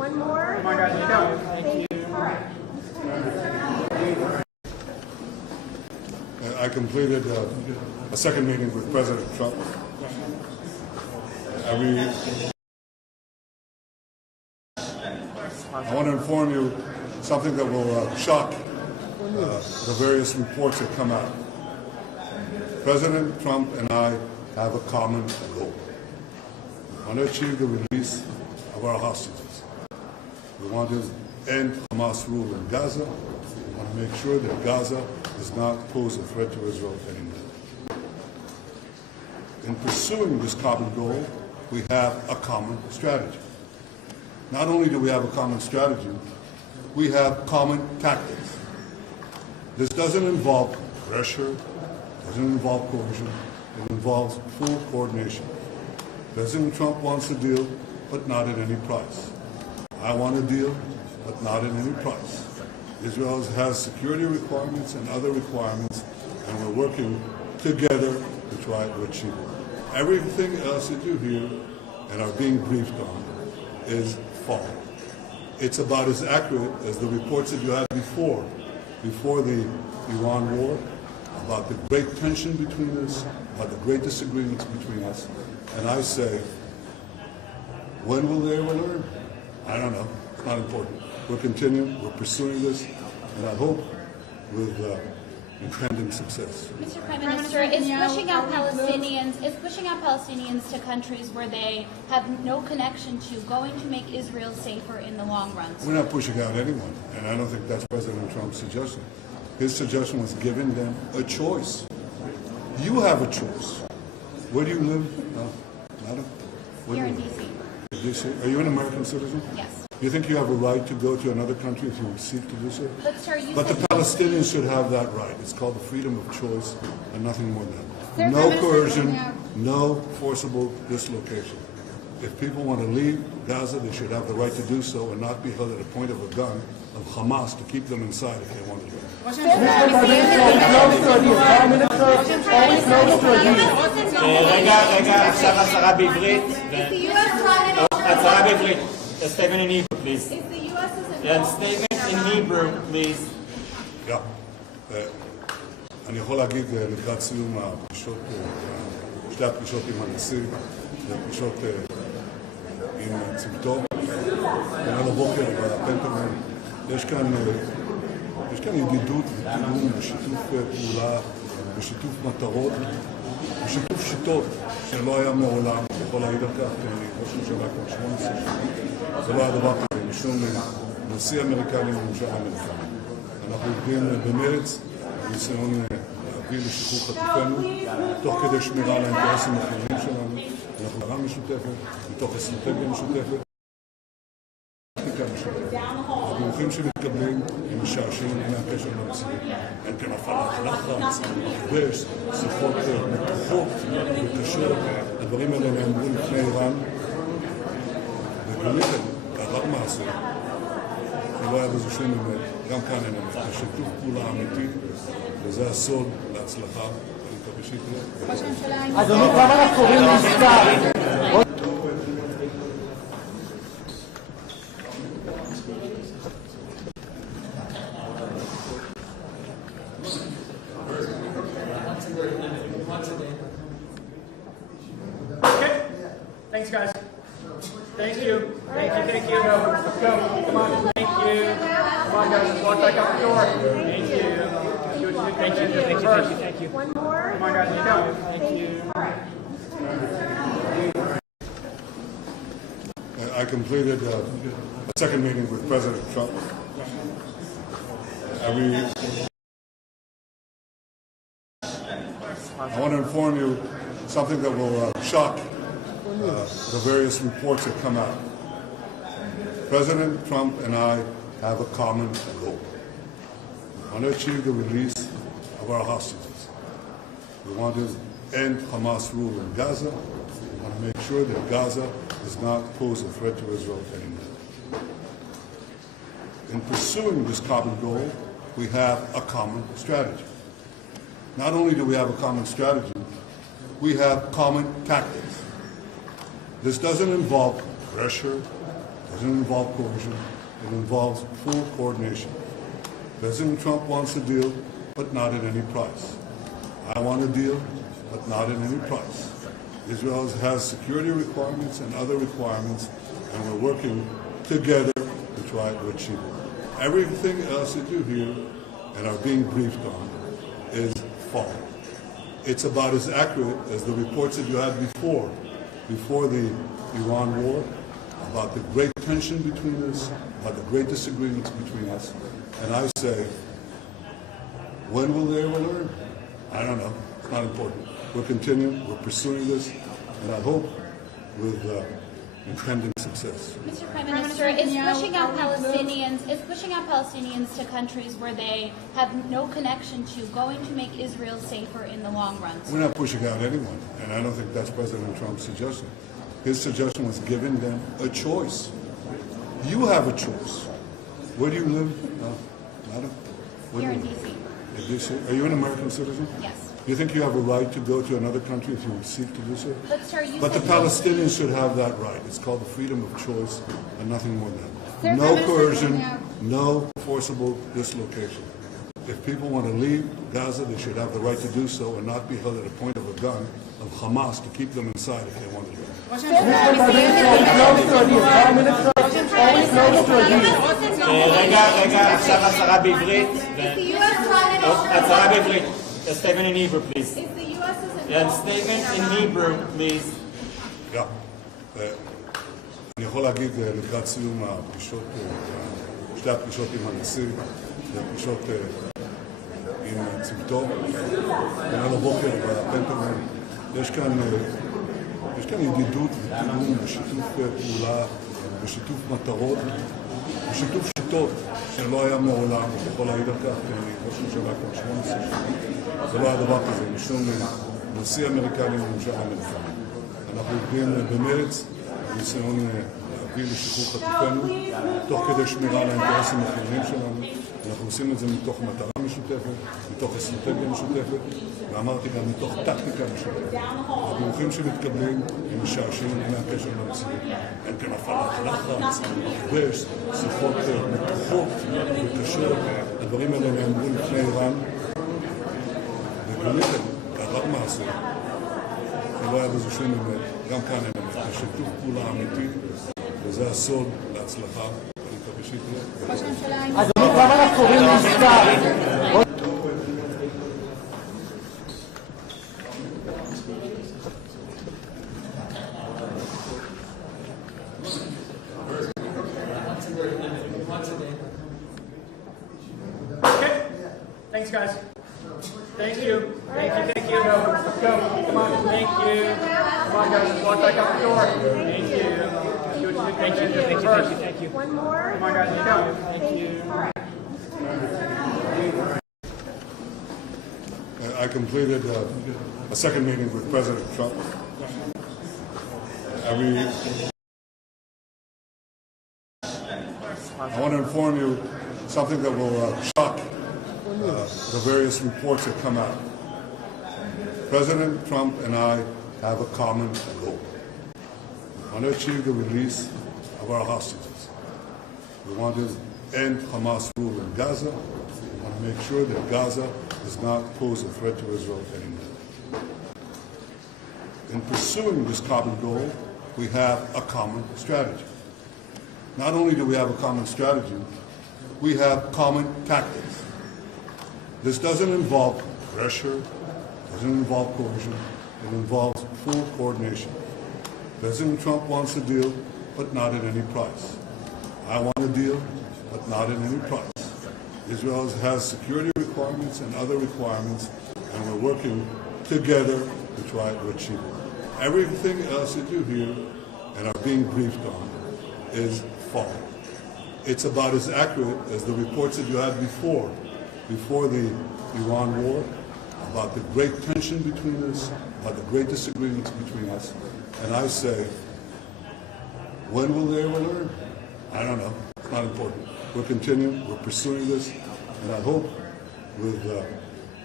One more. Come on, guys, let's go. Thank you. I completed a second meeting with President Trump. I want to inform you something that will shock the various reports that come out. President Trump and I have a common goal. We want to achieve the release of our hostages. We want to end Hamas rule in Gaza. We want to make sure that Gaza does not pose a threat to Israel anymore. In pursuing this common goal, we have a common strategy. Not only do we have a common strategy, we have common tactics. This doesn't involve pressure, doesn't involve coercion, it involves full coordination. President Trump wants a deal, but not at any price. I want a deal, but not at any price. Israel has security requirements and other requirements, and we're working together to try to achieve it. Everything else that you hear and are being briefed on is false. It's about as accurate as the reports that you had before the Iran war, about the great tension between us, about the great disagreements between us. And I say, when will they ever learn? I don't know. It's not important. We're continuing, we're pursuing this, and I hope with impending success. Mr. Prime Minister, is pushing out Palestinians to countries where they have no connection to going to make Israel safer in the long run? We're not pushing out anyone, and I don't think that's President Trump's suggestion. His suggestion was giving them a choice. You have a choice. Where do you live? No, madam? Here in D.C. Are you an American citizen? Yes. You think you have a right to go to another country if you seek to do so? But, sir, But the Palestinians should have that right. It's called the freedom of choice and nothing more than that. No coercion, no forcible dislocation. If people want to leave Gaza, they should have the right to do so and not be held at a point of a gun of Hamas to keep them inside if they want to leave. רגע, עכשיו הצהרה בעברית. הצהרה בעברית. A statement in Hebrew, please. And statement in Hebrew, please. אני יכול להגיד לקראת סיום הפגישות, שתי הפגישות עם הנשיא, הפגישות עם צוותו, כנראה לבוקר בפנטגון, יש כאן ידידות ותיאום ושיתוף פעולה ושיתוף מטרות ושיתוף שיטות שלא היה מעולם. אני יכול להעיד על כך, כי אני ראש ממשלה כבר 18 שנים. זה לא היה דבר כזה, משום נשיא אמריקני וממשל אמריקני. אנחנו עובדים במרץ, בניסיון להביא לשחרור חטופינו, תוך כדי שמירה על האינטרסים החיוביים שלנו. אנחנו מטרה משותפת, מתוך אסטרטגיה משותפת. הדיווחים שמתקבלים הם משעשעים, אין להם קשר למציאות. אין כאן הפעלת לחץ, מכבש, שיחות מתוחות וקשות. הדברים האלה נאמרו לפני איראן, וגיליתם, לאחר מעשה, שלא היה בזה שום אמת, גם כאן אין אמת. זה שיתוף פעולה אמיתי, וזה הסוד להצלחה. אני מקווה שיקרה. אדוני, כמה אנחנו קוראים לעסקה? Okay. Thanks, guys. Thank you. Thank you. Let's go. Come on. Thank you. Come on, guys. Let's walk back out the door. Thank you. Thank you. One more. Come on, guys. Let's go. Thank you. I completed a second meeting with President Trump. I want to inform you something that will shock the various reports that come out. President Trump and I have a common goal. We want to achieve the release of our hostages. We want to end Hamas rule in Gaza. We want to make sure that Gaza does not pose a threat to Israel anymore. In pursuing this common goal, we have a common strategy. Not only do we have a common strategy, we have common tactics. This doesn't involve pressure, doesn't involve coercion. It involves full coordination. President Trump wants a deal, but not at any price. I want a deal, but not at any price. Israel has security requirements and other requirements, and we're working together to try to achieve it. Everything else that you hear and are being briefed on is false. It's about as accurate as the reports that you had before the Iran war, about the great tension between us, about the great disagreements between us. And I say, when will they ever learn? I don't know. It's not important. We're continuing. We're pursuing this, and I hope with impending success. Mr. Prime Minister, is pushing out Palestinians to countries where they have no connection to going to make Israel safer in the long run? We're not pushing out anyone, and I don't think that's President Trump's suggestion. His suggestion was giving them a choice. You have a choice. Where do you live? Madam? Here in D.C. In D.C.? Are you an American citizen? Yes. Do you think you have a right to go to another country if you would seek to do so? But, sir, you But the said Palestinians should have that right. It's called the freedom of choice and nothing more than that. Sir, No Prime Minister coercion, Netanyahu. no forcible dislocation. If people want to leave Gaza, they should have the right to do so and not be held at a point of a gun of Hamas to keep them inside if they want to leave. Mr. Prime Minister, only close to a deal. רגע, עכשיו הצהרה בעברית. הצהרה בעברית. A statement in Hebrew, please. And statement in Hebrew, please. אני יכול להגיד לקראת סיום הפגישות, שתי הפגישות עם הנשיא, והפגישות עם צוותו, וגם הבוקר בפנטגון, יש כאן ידידות ותיאום ושיתוף פעולה ושיתוף מטרות ושיתוף שיטות שלא היה מעולם, ויכול להעיד על כך, כי אני ראש ממשלה כבר 18 שנים, זה לא היה דבר כזה, משום נשיא אמריקני וממשל אמריקני. אנחנו עובדים במרץ, בניסיון להביא לשחרור חטופינו, תוך כדי שמירה על האינטרסים החיוניים שלנו. אנחנו עושים את זה מתוך מטרה משותפת, מתוך אסטרטגיה משותפת, ואמרתי גם מתוך טקטיקה משותפת. הדיווחים שמתקבלים הם משעשעים, אין הקשר למציאות. אין כאן הפעלת לחץ, מכבש, שיחות מתוחות וקשות. הדברים האלה נאמרו לפני איראן, וגונית לאחר מעשה. לא היה בזה שום אמת, גם כאן אין אמת. יש שיתוף פעולה אמיתי, וזה הסוד להצלחה. אני מקווה שיקרה. אדוני, כמה אנחנו קוראים לעסקה? Okay. Thanks, guys. Thank you. Thank you. Thank you. Let's go. Come on. Thank you. Come on, guys. Walk back out the door. Thank you. Thank you. Thank you. Thank you. One more. Come on, guys. Let's go. Thank you. I completed a second meeting with President Trump. I want to inform you something that will shock the various reports that come out. President Trump and I have a common goal. We want to achieve the release of our hostages. We want to end Hamas rule in Gaza. We want to make sure that Gaza does not pose a threat to Israel anymore. In pursuing this common goal, we have a common strategy. Not only do we have a common strategy, we have common tactics. This doesn't involve pressure, doesn't involve coercion, it involves full coordination. President Trump wants a deal, but not at any price. I want a deal, but not at any price. Israel has security requirements and other requirements, and we're working together to try to achieve it. Everything else that you hear and are being briefed on is false. It's about as accurate as the reports that you had before the Iran war, about the great tension between us, about the great disagreements between us. And I say, when will they ever learn? I don't know. It's not important. We're continuing. We're pursuing this. And I hope with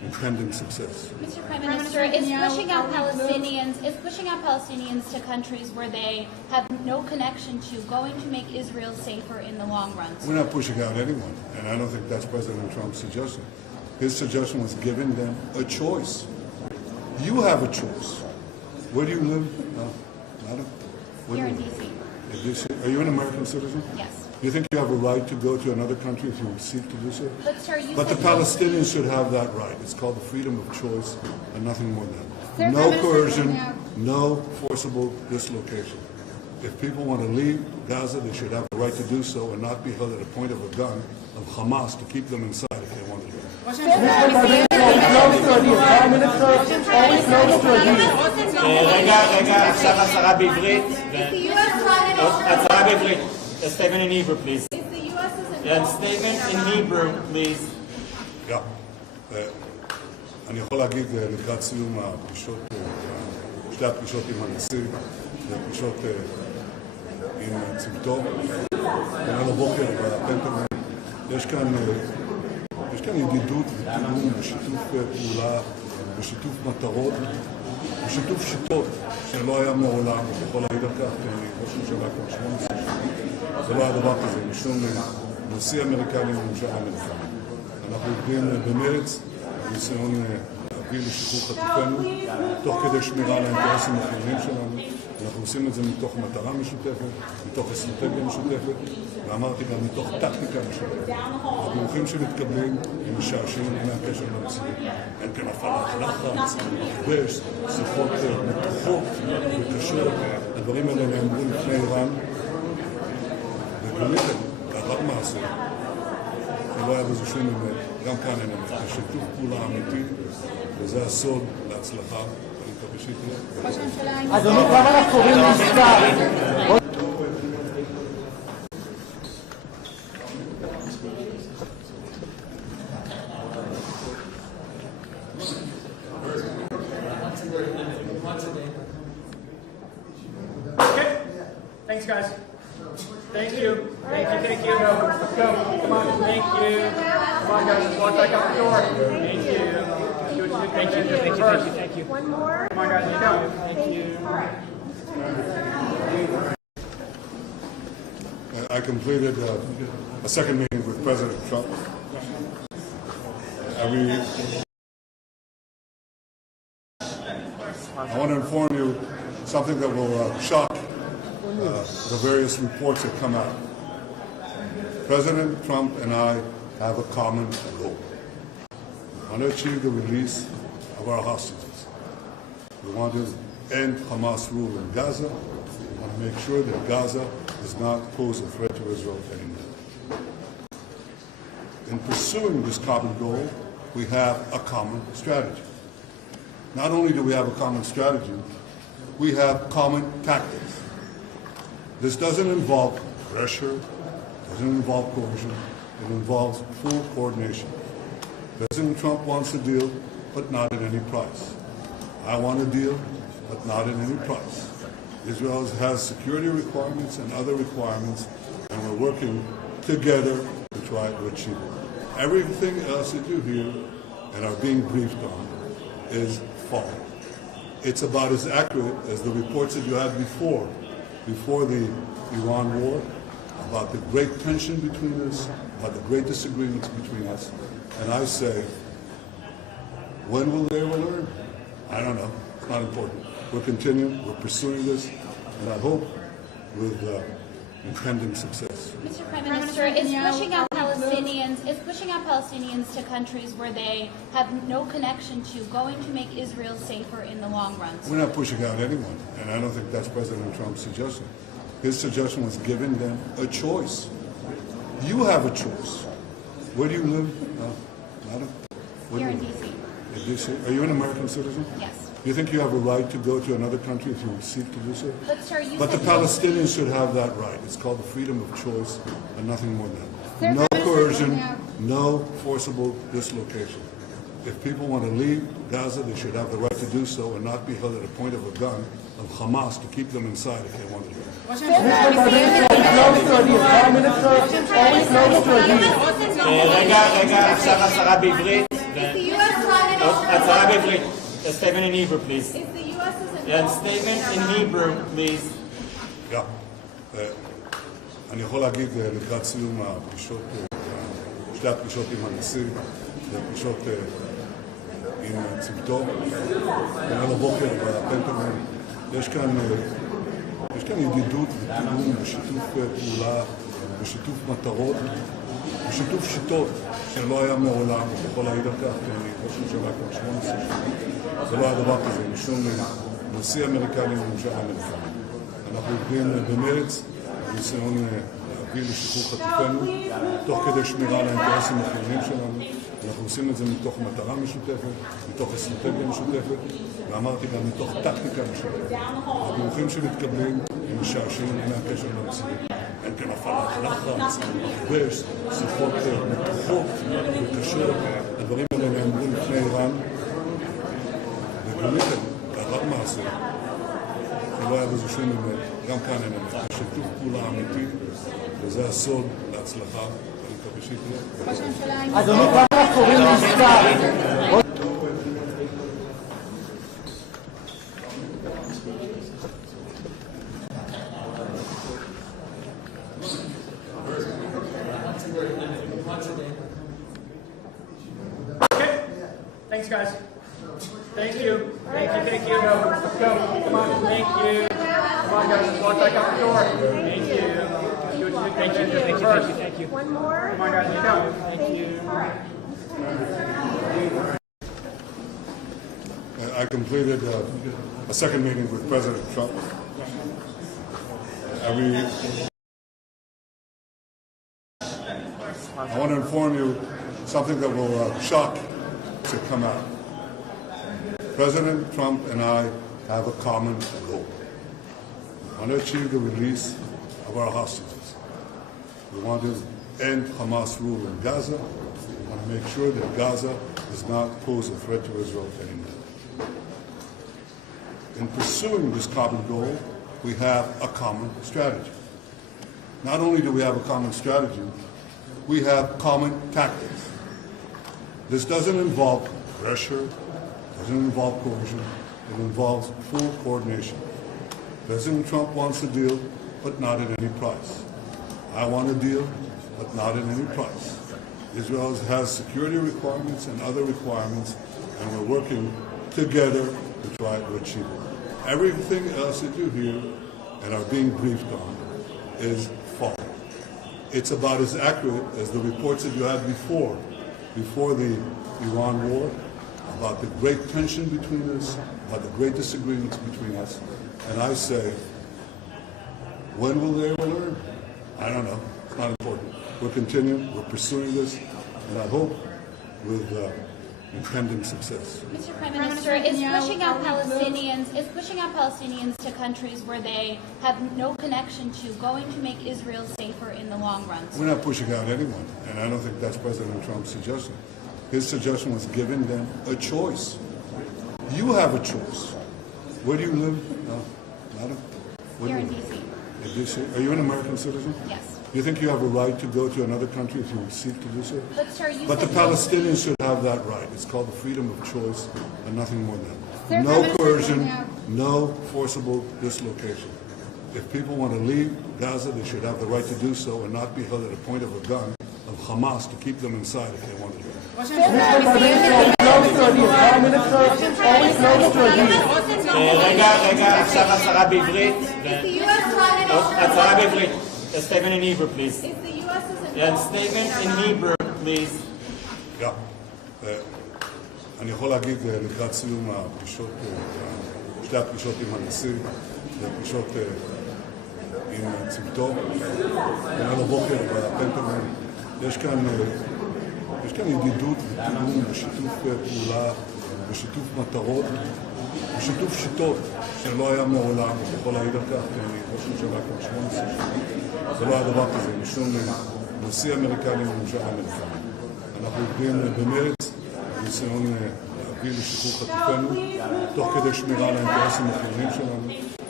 impending success. Mr. Prime Minister, is pushing out Palestinians to countries where they have no connection to going to make Israel safer in the long run? We're not pushing out anyone, and I don't think that's President Trump's suggestion. His suggestion was giving them a choice. You have a choice. Where do you live? Madam? Here in D.C. Are you an American citizen? Yes. Do you think you have a right to go to another country if you seek to do so? But, sir, But the Palestinians should have that right. It's called the freedom of choice and nothing more than that. No coercion, no forcible dislocation. If people want to leave Gaza, they should have the right to do so and not be held at a point of a gun of Hamas to keep them inside if they want to leave. רגע, עכשיו הצהרה בעברית. הצהרה בעברית. A statement in Hebrew, please. And statement in Hebrew, please. אני יכול להגיד לקראת סיום הפגישות, שתי הפגישות עם הנשיא, והפגישות עם צוותו, כולל הבוקר בפנטגון, יש כאן ידידות ותיאום ושיתוף פעולה ושיתוף מטרות ושיתוף שיטות שלא היה מעולם, ויכול להעיד על כך ראש ממשלה כבר 18 שנים. זה לא היה דבר כזה, משום נשיא אמריקני וממשל אמריקני. אנחנו עובדים במרץ, בניסיון להביא לשחרור חטופינו, תוך כדי שמירה על האינטרסים החיוניים שלנו. אנחנו עושים את זה מתוך מטרה משותפת, מתוך אסטרטגיה משותפת, ואמרתי גם מתוך טקטיקה משותפת. הדיווחים שמתקבלים הם משעשעים, אין להם קשר למציאות. אין כאן הפעלת לחץ, מכבש, שיחות מתוחות וקשות. הדברים האלה נאמרו לפני איראן, וגוליתם, לאחר מעשה, שלא היה בזה שום אמת, גם כאן אין אמת. זה שיתוף פעולה אמיתי, וזה הסוד להצלחה. אני מקווה שתהיה. אדוני, כמה אנחנו קוראים מספר? Okay. Thanks, guys. Thank you. Thank you. Thank you. Let's go. Come on. Thank you. Come on, guys. Let's walk back out the door. Thank you. Thank you. Thank you. Thank you. One more. Come on, guys. Let's go. Thank you. I completed a second meeting with President Trump. I want to inform you something that will shock the various reports that come out. President Trump and I have a common goal. We want to achieve the release of our hostages. We want to end Hamas rule in Gaza. We want to make sure that Gaza does not pose a threat to Israel anymore. In pursuing this common goal, we have a common strategy. Not only do we have a common strategy, we have common tactics. This doesn't involve pressure, doesn't involve coercion, it involves full coordination. President Trump wants a deal, but not at any price. I want a deal, but not at any price. Israel has security requirements and other requirements, and we're working together to try to achieve it. Everything else that you hear and are being briefed on is false. It's about as accurate as the reports that you had before the Iran war, about the great tension between us, about the great disagreements between us. And I say, when will they ever learn? I don't know. It's not important. We're continuing, we're pursuing this, and I hope with impending success. Mr. Prime Minister, is pushing out Palestinians to countries where they have no connection to going to make Israel safer in the long run? We're not pushing out anyone, and I don't think that's President Trump's suggestion. His suggestion was giving them a choice. You have a choice. Where do you live, Madam? Here in D.C. In D.C. Are you an American citizen? Yes. Do you think you have a right to go to another country if you seek to do so? But, sir, But the Palestinians should have that right. It's called the freedom of choice and nothing more than that. No coercion, no forcible dislocation. If people want to leave Gaza, they should have the right to do so and not be held at a point of a gun of Hamas to keep them inside if they want to leave. רגע, עכשיו הצהרה בעברית. הצהרה בעברית. A statement in Hebrew, please. And statement in Hebrew, please. אני יכול להגיד לקראת סיום הפגישות, שתי הפגישות עם הנשיא, והפגישות עם צוותו, בליל הבוקר בפנטגון, יש כאן ידידות ותיאום ושיתוף פעולה ושיתוף מטרות ושיתוף שיטות שלא היה מעולם, אני יכול להעיד על כך, כי אני ראש ממשלה כבר 18 שנים, זה לא היה דבר כזה, משום נשיא אמריקני וממשל אמריקני. אנחנו עובדים במרץ, בניסיון להביא לשחרור חטופינו, תוך כדי שמירה על האינטרסים החיוניים שלנו. אנחנו עושים את זה מתוך מטרה משותפת, מתוך אסטרטגיה משותפת, ואמרתי גם מתוך טקטיקה משותפת. הדיווחים שמתקבלים הם משעשעים מהקשר למציאות. אין כאן הפעלת לחץ, מכבש, שיחות מתוחות וקשות. הדברים האלה נאמרו לפני איראן, ובאמת קרה מעשה. לא היה בזה שום אמת, גם כאן אין אמת. יש שיתוף פעולה אמיתי, וזה הסוד להצלחה. אני מקווה שיקרה. אדוני, כמה קוראים מספר? Okay. Thanks, guys. Thank you. Thank you. Thank you. Let's go. Come on. Thank you. Come on, guys. Walk back out the door. Thank you. Thank you. Thank you. Thank you. Thank you. One more. Come on, guys. Let's go. Thank you. I completed a second meeting with President Trump. I want to inform you something that will shock to come out. President Trump and I have a common goal. We want to achieve the release of our hostages. We want to end Hamas rule in Gaza. We want to make sure that Gaza does not pose a threat to Israel anymore. In pursuing this common goal, we have a common strategy. Not only do we have a common strategy, we have common tactics. This doesn't involve pressure, doesn't involve coercion, it involves full coordination. President Trump wants a deal, but not at any price. I want a deal, but not at any price. Israel has security requirements and other requirements, and we're working together to try to achieve it. Everything else that you hear and are being briefed on is false. It's about as accurate as the reports that you had before the Iran war, about the great tension between us, about the great disagreements between us. And I say, when will they ever learn? I don't know. It's not important. We're continuing. We're pursuing this. And I hope with impending success. Mr. Prime Minister, is pushing out Palestinians to countries where they have no connection to going to make Israel safer in the long run? We're not pushing out anyone, and I don't think that's President Trump's suggestion. His suggestion was giving them a choice. You have a choice. Where do you live? Madam? Here in D.C. In D.C.? Are you an American citizen? Yes. Do you think you have a right to go to another country if you seek to do so? But, sir, But the Palestinians should have that right. It's called the freedom of choice and nothing more than that. No coercion, no forcible dislocation. If people want to leave Gaza, they should have the right to do so and not be held at a point of a gun of Hamas to keep them inside if they want to leave. רגע, עכשיו הצהרה בעברית. הצהרה בעברית. A statement in Hebrew, please. And statement in Hebrew, please. אני יכול להגיד לקראת סיום הפגישות, שתי הפגישות עם הנשיא, והפגישות עם צוותו, בליל הבוקר בפנטגון, יש כאן ידידות ותיאום ושיתוף פעולה ושיתוף מטרות ושיתוף שיטות שלא היה מעולם, אני יכול להעיד על כך, כי אני ראש ממשלה כבר 18 שנים, זה לא היה דבר כזה, משום נשיא אמריקני וממשל אמריקני. אנחנו עובדים במרץ, בניסיון להביא לשחרור חטופינו, תוך כדי שמירה על האינטרסים החיוניים שלנו.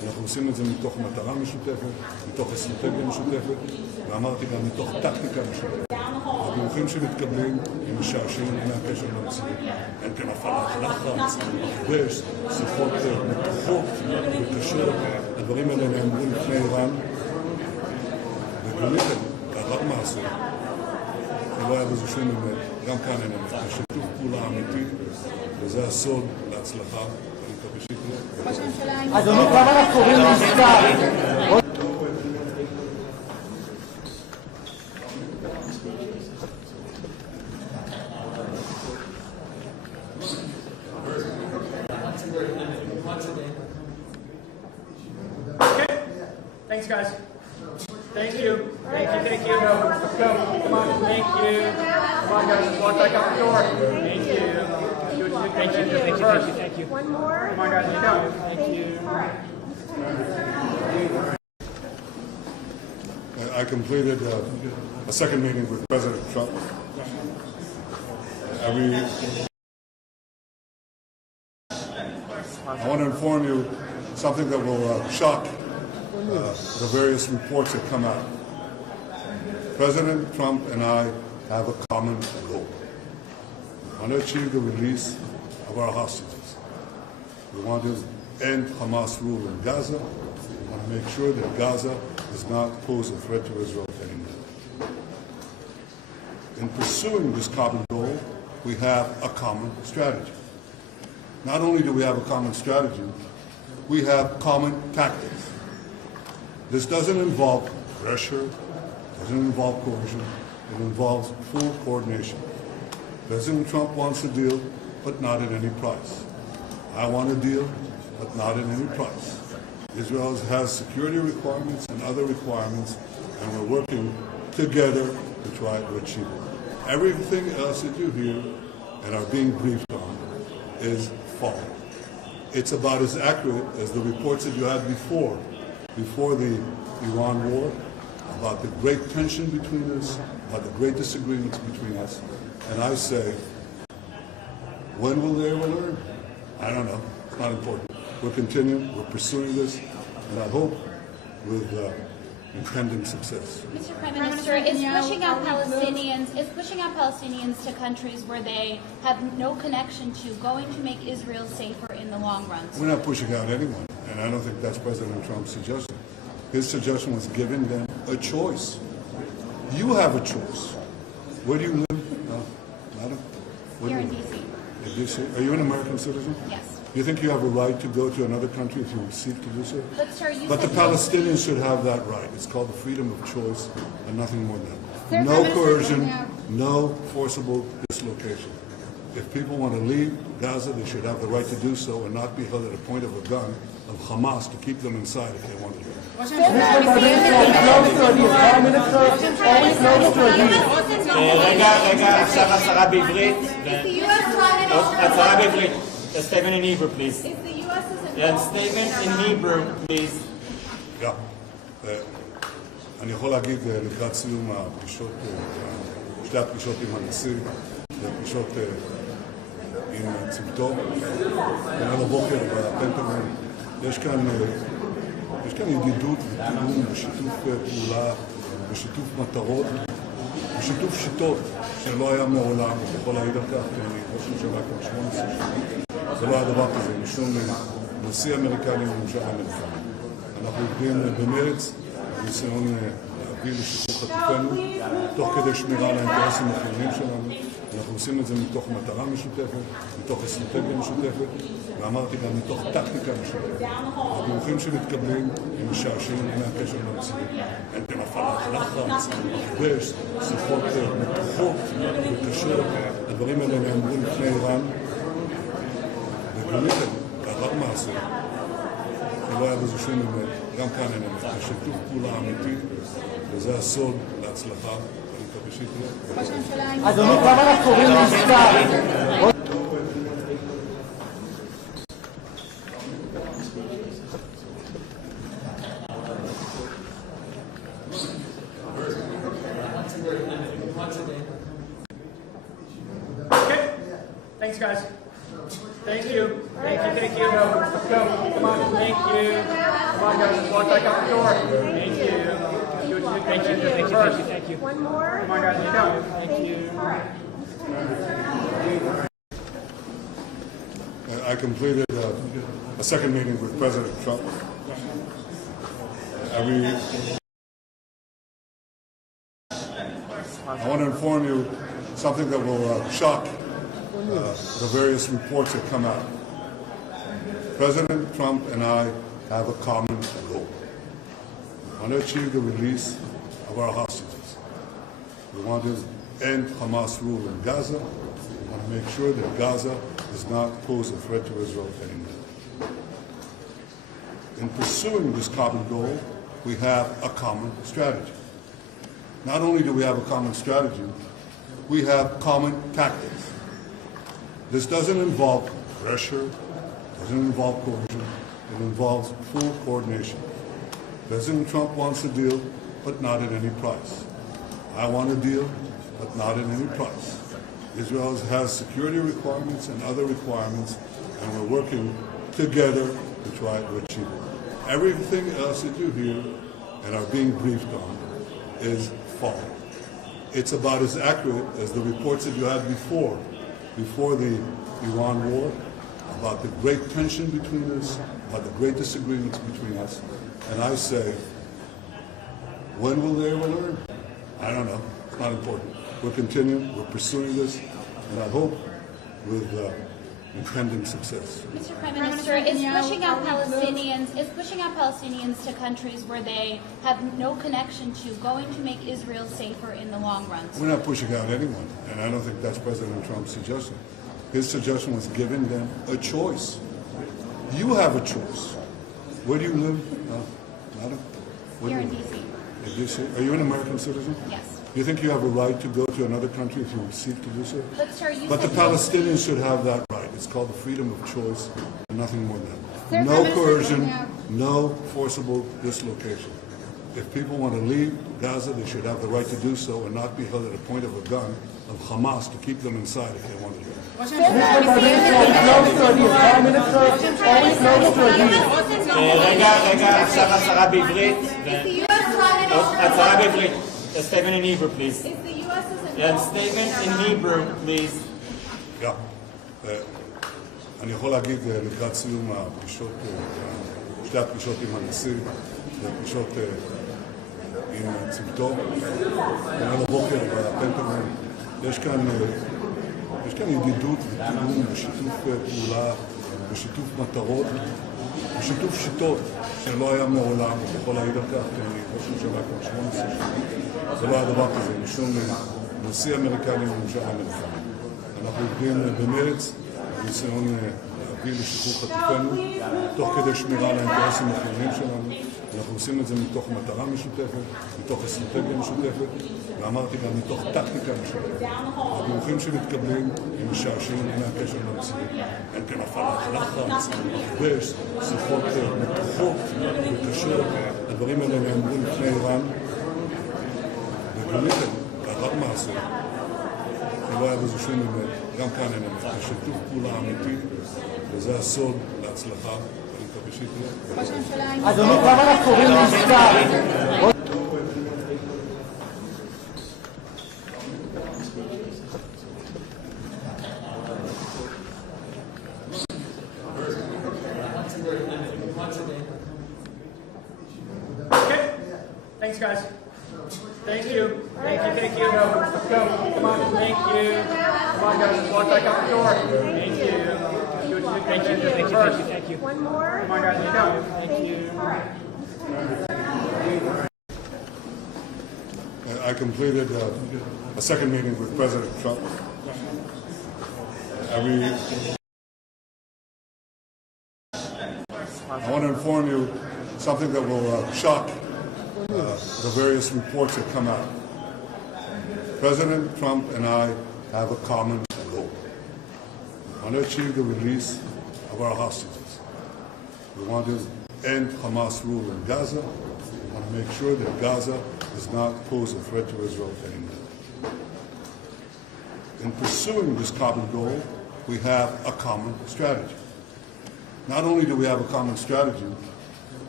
אנחנו עושים את זה מתוך מטרה משותפת, מתוך אסטרטגיה משותפת, ואמרתי גם מתוך טקטיקה משותפת. הדיווחים שמתקבלים הם משעשעים, אין הקשר למציאות. אין כאן הפעלת לחץ, מכבש, שיחות מתוחות וקשות. הדברים האלה נאמרו לפני איראן, וגונית לאחר מעשה. לא היה בזה שום אמת, גם כאן אין אמת. זה שיתוף פעולה אמיתי, וזה הסוד להצלחה. אני מקווה שיקרה. אדוני, כמה אנחנו קוראים מספר? Thanks, guys. Thank you. Thank you. Thank you. Let's go. Come on. Thank you. Come on, guys. Walk back out the door. Thank you. Thank you. Thank you. Thank you. One more. Come on, guys. Let's go. Thank you. I completed a second meeting with President Trump. I want to inform you something that will shock the various reports that come out. President Trump and I have a common goal. We want to achieve the release of our hostages. We want to end Hamas rule in Gaza. We want to make sure that Gaza does not pose a threat to Israel anymore. In pursuing this common goal, we have a common strategy. Not only do we have a common strategy, we have common tactics. This doesn't involve pressure, doesn't involve coercion, it involves full coordination. President Trump wants a deal, but not at any price. I want a deal, but not at any price. Israel has security requirements and other requirements, and we're working together to try to achieve it. Everything else that you hear and are being briefed on is false. It's about as accurate as the reports that you had before the Iran war, about the great tension between us, about the great disagreements between us. And I say, when will they ever learn? I don't know. It's not important. We're continuing. We're pursuing this. And I hope with impending success. Mr. Prime Minister, is pushing out Palestinians to countries where they have no connection to going to make Israel safer in the long run? We're not pushing out anyone, and I don't think that's President Trump's suggestion. His suggestion was giving them a choice. You have a choice. Where do you live? Madam? Here in D.C. In D.C. Are you an American citizen? Yes. Do you think you have a right to go to another country if you seek to do so? But, sir, But the Palestinians should have that right. It's called the freedom of choice and nothing more than that. No coercion, no forcible dislocation. If people want to leave Gaza, they should have the right to do so and not be held at a point of a gun of Hamas to keep them inside if they want to leave. רגע, עכשיו הצהרה בעברית. הצהרה בעברית. A statement in Hebrew, please. And statement in Hebrew, please. אני יכול להגיד לקראת סיום הפגישות, שתי הפגישות עם הנשיא, והפגישות עם צוותו, בליל הבוקר בפנטגון, יש כאן ידידות ותיאום ושיתוף פעולה ושיתוף מטרות ושיתוף שיטות שלא היה מעולם, אני יכול להעיד על כך, כי אני ראש ממשלה כבר 18 שנים. זה לא היה דבר כזה, משום נשיא אמריקני וממשל אמריקני. אנחנו עובדים במרץ, בניסיון להביא לשחרור חטופינו, תוך כדי שמירה על האינטרסים החיוניים שלנו. אנחנו עושים את זה מתוך מטרה משותפת, מתוך אסטרטגיה משותפת, ואמרתי גם מתוך טקטיקה משותפת. הדיווחים שמתקבלים הם משעשעים, אין הקשר למציאות. אין כאן הפעלת לחץ, מכבש, שיחות מתוחות וקשות. הדברים האלה נאמרו לפני איראן, וגונית לאחר מעשה. לא היה בזה שום אמת, גם כאן אין אמת. זה שיתוף פעולה אמיתי, וזה הסוד להצלחה. אני מקווה שיקרה. אדוני, כמה אנחנו קוראים מספר? Okay. Thanks, guys. Thank you. Thank you. Thank you. Let's go. Come on. Thank you. Come on, guys, let's walk back out the door. Thank you. Thank you. One more. Come on, guys, let's go. Thank you. I completed a second meeting with President Trump. I want to inform you something that will shock the various reports that come out. President Trump and I have a common goal. We want to achieve the release of our hostages. We want to end Hamas rule in Gaza. We want to make sure that Gaza does not pose a threat to Israel anymore. In pursuing this common goal, we have a common strategy. Not only do we have a common strategy, we have common tactics. This doesn't involve pressure, doesn't involve coercion, it involves full coordination. President Trump wants a deal, but not at any price. I want a deal, but not at any price. Israel has security requirements and other requirements, and we're working together to try to achieve it. Everything else that you hear and are being briefed on is false. It's about as accurate as the reports that you had before the Iran war, about the great tension between us, about the great disagreements between us. And I say, when will they ever learn? I don't know. It's not important. We're continuing, we're pursuing this, and I hope with impending success. Mr. Prime Minister, is pushing out Palestinians to countries where they have no connection to going to make Israel safer in the long run? We're not pushing out anyone, and I don't think that's President Trump's suggestion. His suggestion was giving them a choice. You have a choice. Where do you live, madam? Here in D.C. In D.C.? Are you an American citizen? Yes. Do you think you have a right to go to another country if you seek to do so? But, sir, you But the said Palestinians should have that right. It's called the freedom of choice and nothing more than that. Sir, No Prime Minister coercion, Netanyahu. no forcible dislocation. If people want to leave Gaza, they should have the right to do so and not be held at a point of a gun of Hamas to keep them inside if they want to leave. Mr. Prime Minister, always close to a deal. רגע, עכשיו הצהרה בעברית. הצהרה בעברית. A statement in Hebrew, please. And statement in Hebrew, please. אני יכול להגיד לקראת סיום הפגישות, שתי הפגישות עם הנשיא, הפגישות עם צוותו, גם הבוקר בפנטגון, יש כאן ידידות ותיאום ושיתוף פעולה ושיתוף מטרות ושיתוף שיטות שלא היה מעולם, אני יכול להעיד על כך, כי אני ראש ממשלה כבר 18 שנים, זה לא היה דבר כזה, משום נשיא אמריקני וממשל אמריקני. אנחנו עובדים במרץ, בניסיון להביא לשחרור חטופינו, תוך כדי שמירה על האינטרסים החיוניים שלנו. אנחנו עושים את זה מתוך מטרה משותפת, מתוך אסטרטגיה משותפת, ואמרתי גם מתוך טקטיקה משותפת. הדיווחים שמתקבלים הם משעשעים מהקשר למציאות. אין כאן הפעלת לחץ, מכבש, שיחות מתוחות וקשות. הדברים האלה נאמרו לפני איראן, וגליתם, לאחר מעשה, שלא היה בזה שום אמת, גם כאן אין אמת. זה שיתוף פעולה אמיתי, וזה הסוד להצלחה. אדוני, כמה אנחנו קוראים לעסקה? Okay. Thanks, guys. Thank you. Let's go. Come on. Thank you. Come on, guys. Let's walk back out the door. Thank you. Thank you. One more. Come on, guys. Let's go. Thank you. I completed a second meeting with President Trump. I want to inform you something that will shock the various reports that come out. President Trump and I have a common goal. We want to achieve the release of our hostages. We want to end Hamas rule in Gaza. We want to make sure that Gaza does not pose a threat to Israel anymore. In pursuing this common goal, we have a common strategy. Not only do we have a common strategy,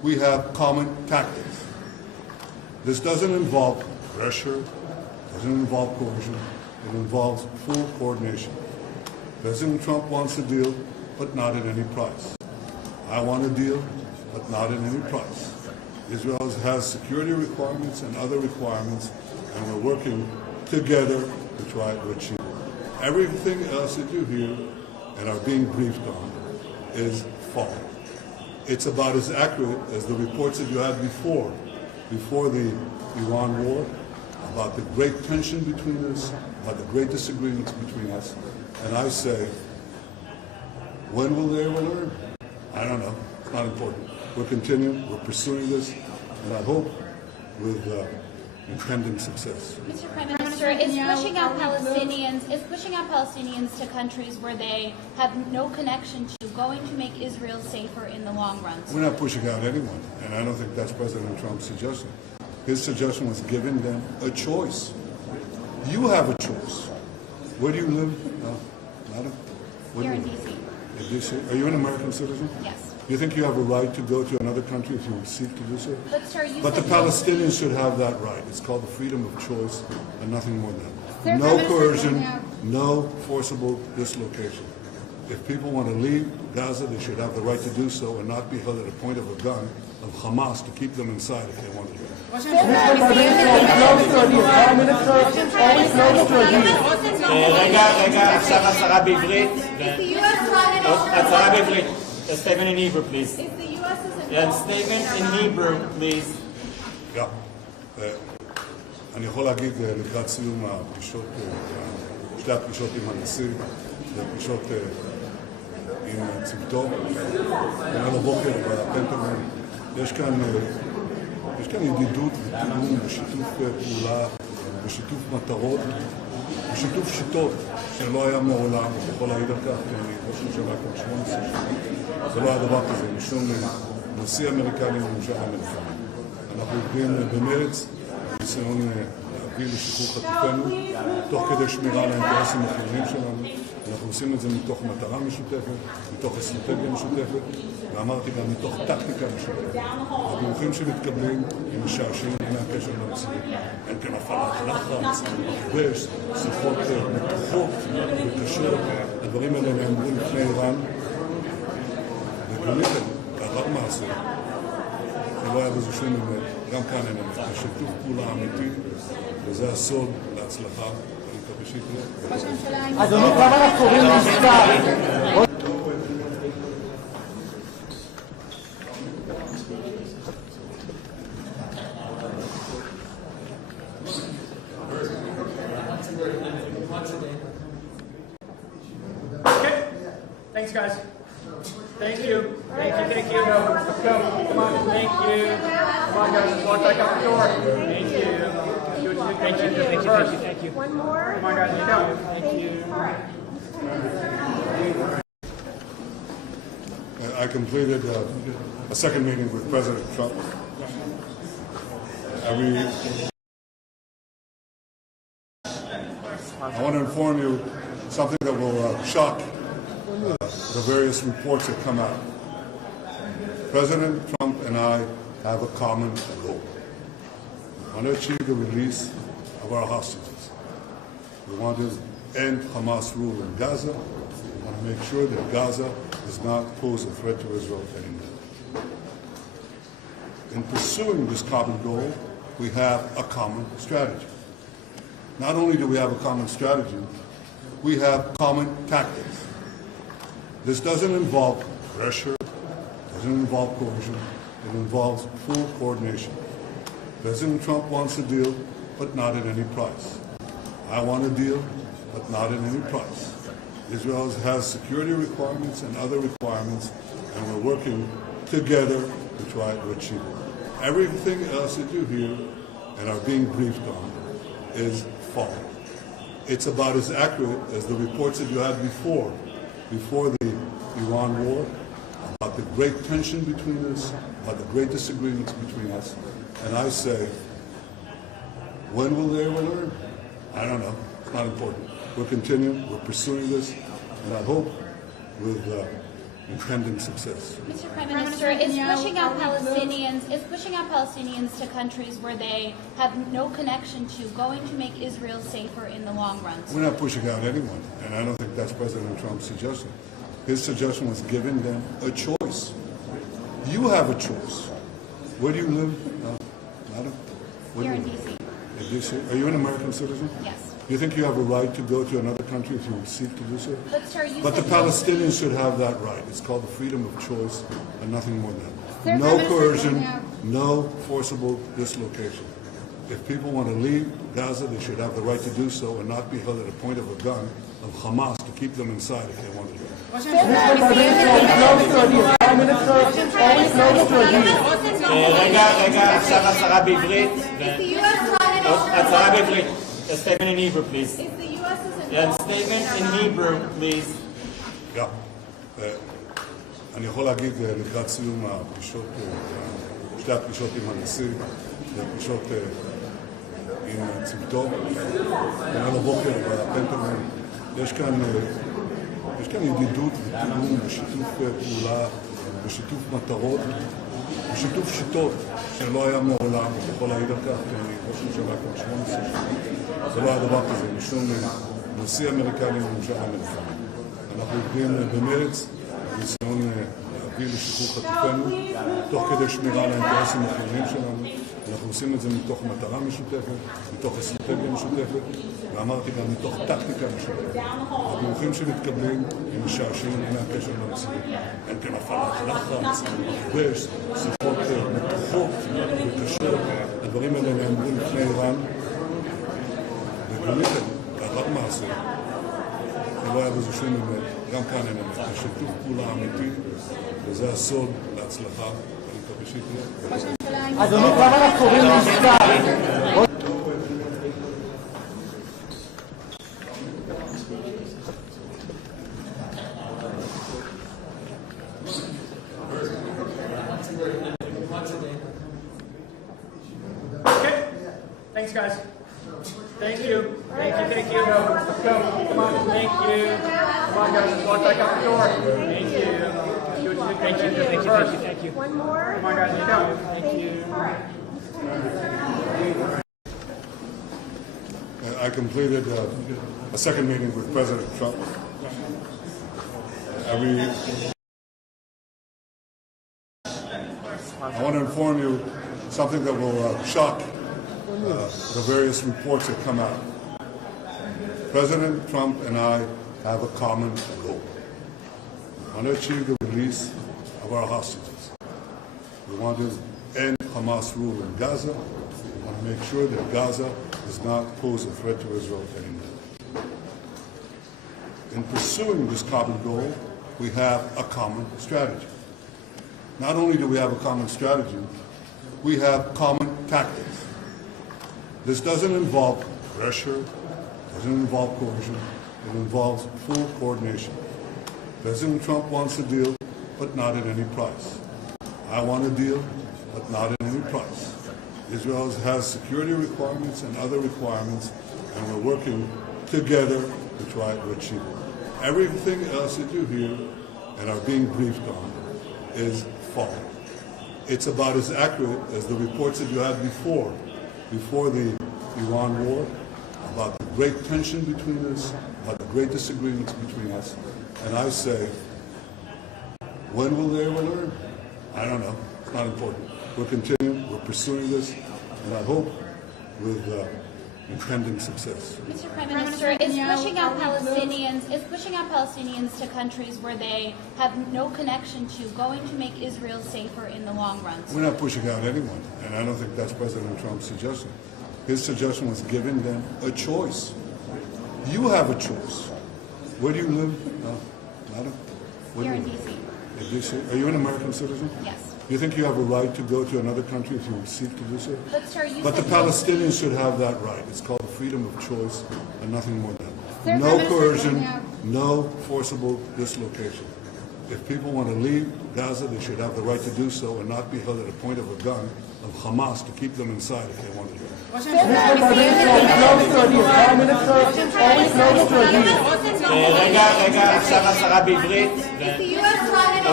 we have common tactics. This doesn't involve pressure, doesn't involve coercion, it involves full coordination. President Trump wants a deal, but not at any price. I want a deal, but not at any price. Israel has security requirements and other requirements, and we're working together to try to achieve it. Everything else that you hear and are being briefed on is false. It's about as accurate as the reports that you had before the Iran war, about the great tension between us, about the great disagreements between us. And I say, when will they ever learn? I don't know. It's not important. We're continuing. We're pursuing this, and I hope with impending success. Mr. Prime Minister, is pushing out Palestinians to countries where they have no connection to going to make Israel safer in the long run? We're not pushing out anyone, and I don't think that's President Trump's suggestion. His suggestion was giving them a choice. You have a choice. Where do you live? Madam? Here in D.C. In D.C. Are you an American citizen? Yes. Do you think you have a right to go to another country if you seek to do so? But, sir, But the Palestinians should have that right. It's called the freedom of choice and nothing more than that. No coercion, no forcible dislocation. If people want to leave Gaza, they should have the right to do so and not be held at a point of a gun of Hamas to keep them inside if they want to leave. רגע, עכשיו הצהרה בעברית. הצהרה בעברית. A statement in Hebrew, please. Yeah, statement in Hebrew, please. אני יכול להגיד לקראת סיום הפגישות, שתי הפגישות עם הנשיא, והפגישות עם צוותו, כולל הבוקר בפנטגון, יש כאן ידידות ותיאום ושיתוף פעולה ושיתוף מטרות ושיתוף שיטות שלא היה מעולם, אני יכול להעיד על כך, כי אני ראש ממשלה כבר 18 שנים, זה לא היה דבר כזה, משום נשיא אמריקני וממשל אמריקני. אנחנו עובדים במרץ, ניסיון להביא לשחרור חטופינו, תוך כדי שמירה על האינטרסים החיוניים שלנו. אנחנו עושים את זה מתוך מטרה משותפת, מתוך אסטרטגיה משותפת, ואמרתי גם מתוך טקטיקה משותפת. הדיווחים שמתקבלים הם משעשעים מהקשר למציאות. אין כאן הפעלת לחץ, מכבש, שיחות מתוחות וקשות. הדברים האלה נאמרו לפני איראן, וגיליתם, לאחר מעשה, שלא היה בזה שום אמת, גם כאן אין אמת. זה שיתוף פעולה אמיתי, וזה הסוד להצלחה. אדוני, כמה אנחנו קוראים לעסקה? Okay. Thanks, guys. Thank you. Thank you. Thank you. Let's go. Come on. Thank you. Come on, guys. Let's walk back out the door. Thank you. Thank you. Thank you. One more. Come on, guys. Let's go. Thank you. I completed a second meeting with President Trump. I want to inform you something that will shock the various reports that come out. President Trump and I have a common goal. We want to achieve the release of our hostages. We want to end Hamas rule in Gaza. We want to make sure that Gaza does not pose a threat to Israel anymore. In pursuing this common goal, we have a common strategy. Not only do we have a common strategy, we have common tactics. This doesn't involve pressure, doesn't involve coercion, it involves full coordination. President Trump wants a deal, but not at any price. I want a deal, but not at any price. Israel has security requirements and other requirements, and we're working together to try to achieve it. Everything else that you hear and are being briefed on is false. It's about as accurate as the reports that you had before the Iran war, about the great tension between us, about the great disagreements between us. And I say, when will they ever learn? I don't know. It's not important. We're continuing. We're pursuing this, and I hope with impending success. Mr. Prime Minister, is pushing out Palestinians to countries where they have no connection to going to make Israel safer in the long run? We're not pushing out anyone, and I don't think that's President Trump's suggestion. His suggestion was giving them a choice. You have a choice. Where do you live, madam? Here in D.C. In D.C.? Are you an American citizen? Yes. Do you think you have a right to go to another country if you seek to do so? But, sir, you But the said Palestinians should have that right. It's called the freedom of choice and nothing more than that. Sir, No Prime Minister coercion, Netanyahu. no forcible dislocation. If people want to leave Gaza, they should have the right to do so and not be held at a point of a gun of Hamas to keep them inside if they want to leave. Mr. Prime Minister, always close to a deal. רגע, עכשיו הצהרה בעברית. הצהרה בעברית. A statement in Hebrew, please. Yeah, statement in Hebrew, please. אני יכול להגיד לקראת סיום הפגישות, שתי הפגישות עם הנשיא, והפגישות עם צוותו, ומן הבוקר בפנטגון, יש כאן ידידות ותיאום ושיתוף פעולה ושיתוף מטרות ושיתוף שיטות שלא היה מעולם, אני יכול להעיד על כך, כי אני ראש ממשלה כבר 18 שנים, זה לא היה דבר כזה, משום נשיא אמריקני וממשל אמריקני. אנחנו עובדים במרץ, בניסיון להביא לשחרור חטופינו, תוך כדי שמירה על האינטרסים החיוניים שלנו. אנחנו עושים את זה מתוך מטרה משותפת, מתוך אסטרטגיה משותפת, ואמרתי גם מתוך טקטיקה משותפת. הדיווחים שמתקבלים הם משעשעים מהקשר למציאות. אין כאן הפעלת לחץ, מכבש, שיחות מתוחות וקשות. הדברים האלה נאמרים לפני איראן, ובאמת, לאחר מעשה, שלא היה בזה שום אמת, גם כאן אין אמת. זה שיתוף פעולה אמיתי, וזה הסוד להצלחה. אני מקווה שתהיה. אדוני, כמה אנחנו קוראים לעסקה? Okay. Thanks, guys. Thank you. Thank you. Thank you. Let's go. Come on. Thank you. Come on, guys. Let's walk back out the door. Thank you. Thank you. Thank you. Thank you. One more. Come on, guys. Let's go. Thank you. I completed a second meeting with President Trump. I want to inform you something that will shock the various reports that come out. President Trump and I have a common goal. We want to achieve the release of our hostages. We want to end Hamas rule in Gaza. We want to make sure that Gaza does not pose a threat to Israel anymore. In pursuing this common goal, we have a common strategy. Not only do we have a common strategy, we have common tactics. This doesn't involve pressure, doesn't involve coercion, it involves full coordination. President Trump wants a deal, but not at any price. I want a deal, but not at any price. Israel has security requirements and other requirements, and we're working together to try to achieve it. Everything else that you hear and are being briefed on is false. It's about as accurate as the reports that you had before the Iran war, about the great tension between us, about the great disagreements between us. And I say, when will they ever learn? I don't know. It's not important. We're continuing, we're pursuing this, and I hope with impending success. Mr. Prime Minister, is pushing out Palestinians to countries where they have no connection to going to make Israel safer in the long run? We're not pushing out anyone, and I don't think that's President Trump's suggestion. His suggestion was giving them a choice. You have a choice. Where do you live, madam? Here in D.C. In D.C. Are you an American citizen? Yes. Do you think you have a right to go to another country if you seek to do so? But, sir, you But the said Palestinians should have that right. It's called the freedom of choice and nothing more than that. No Prime Minister coercion, Netanyahu. no forcible dislocation. If people want to leave Gaza, they should have the right to do so and not be held at a point of a gun of Hamas to keep them inside if they want to leave. Mr. Prime Minister, always close to a deal. רגע, עכשיו הצהרה בעברית. Is the U.S. planning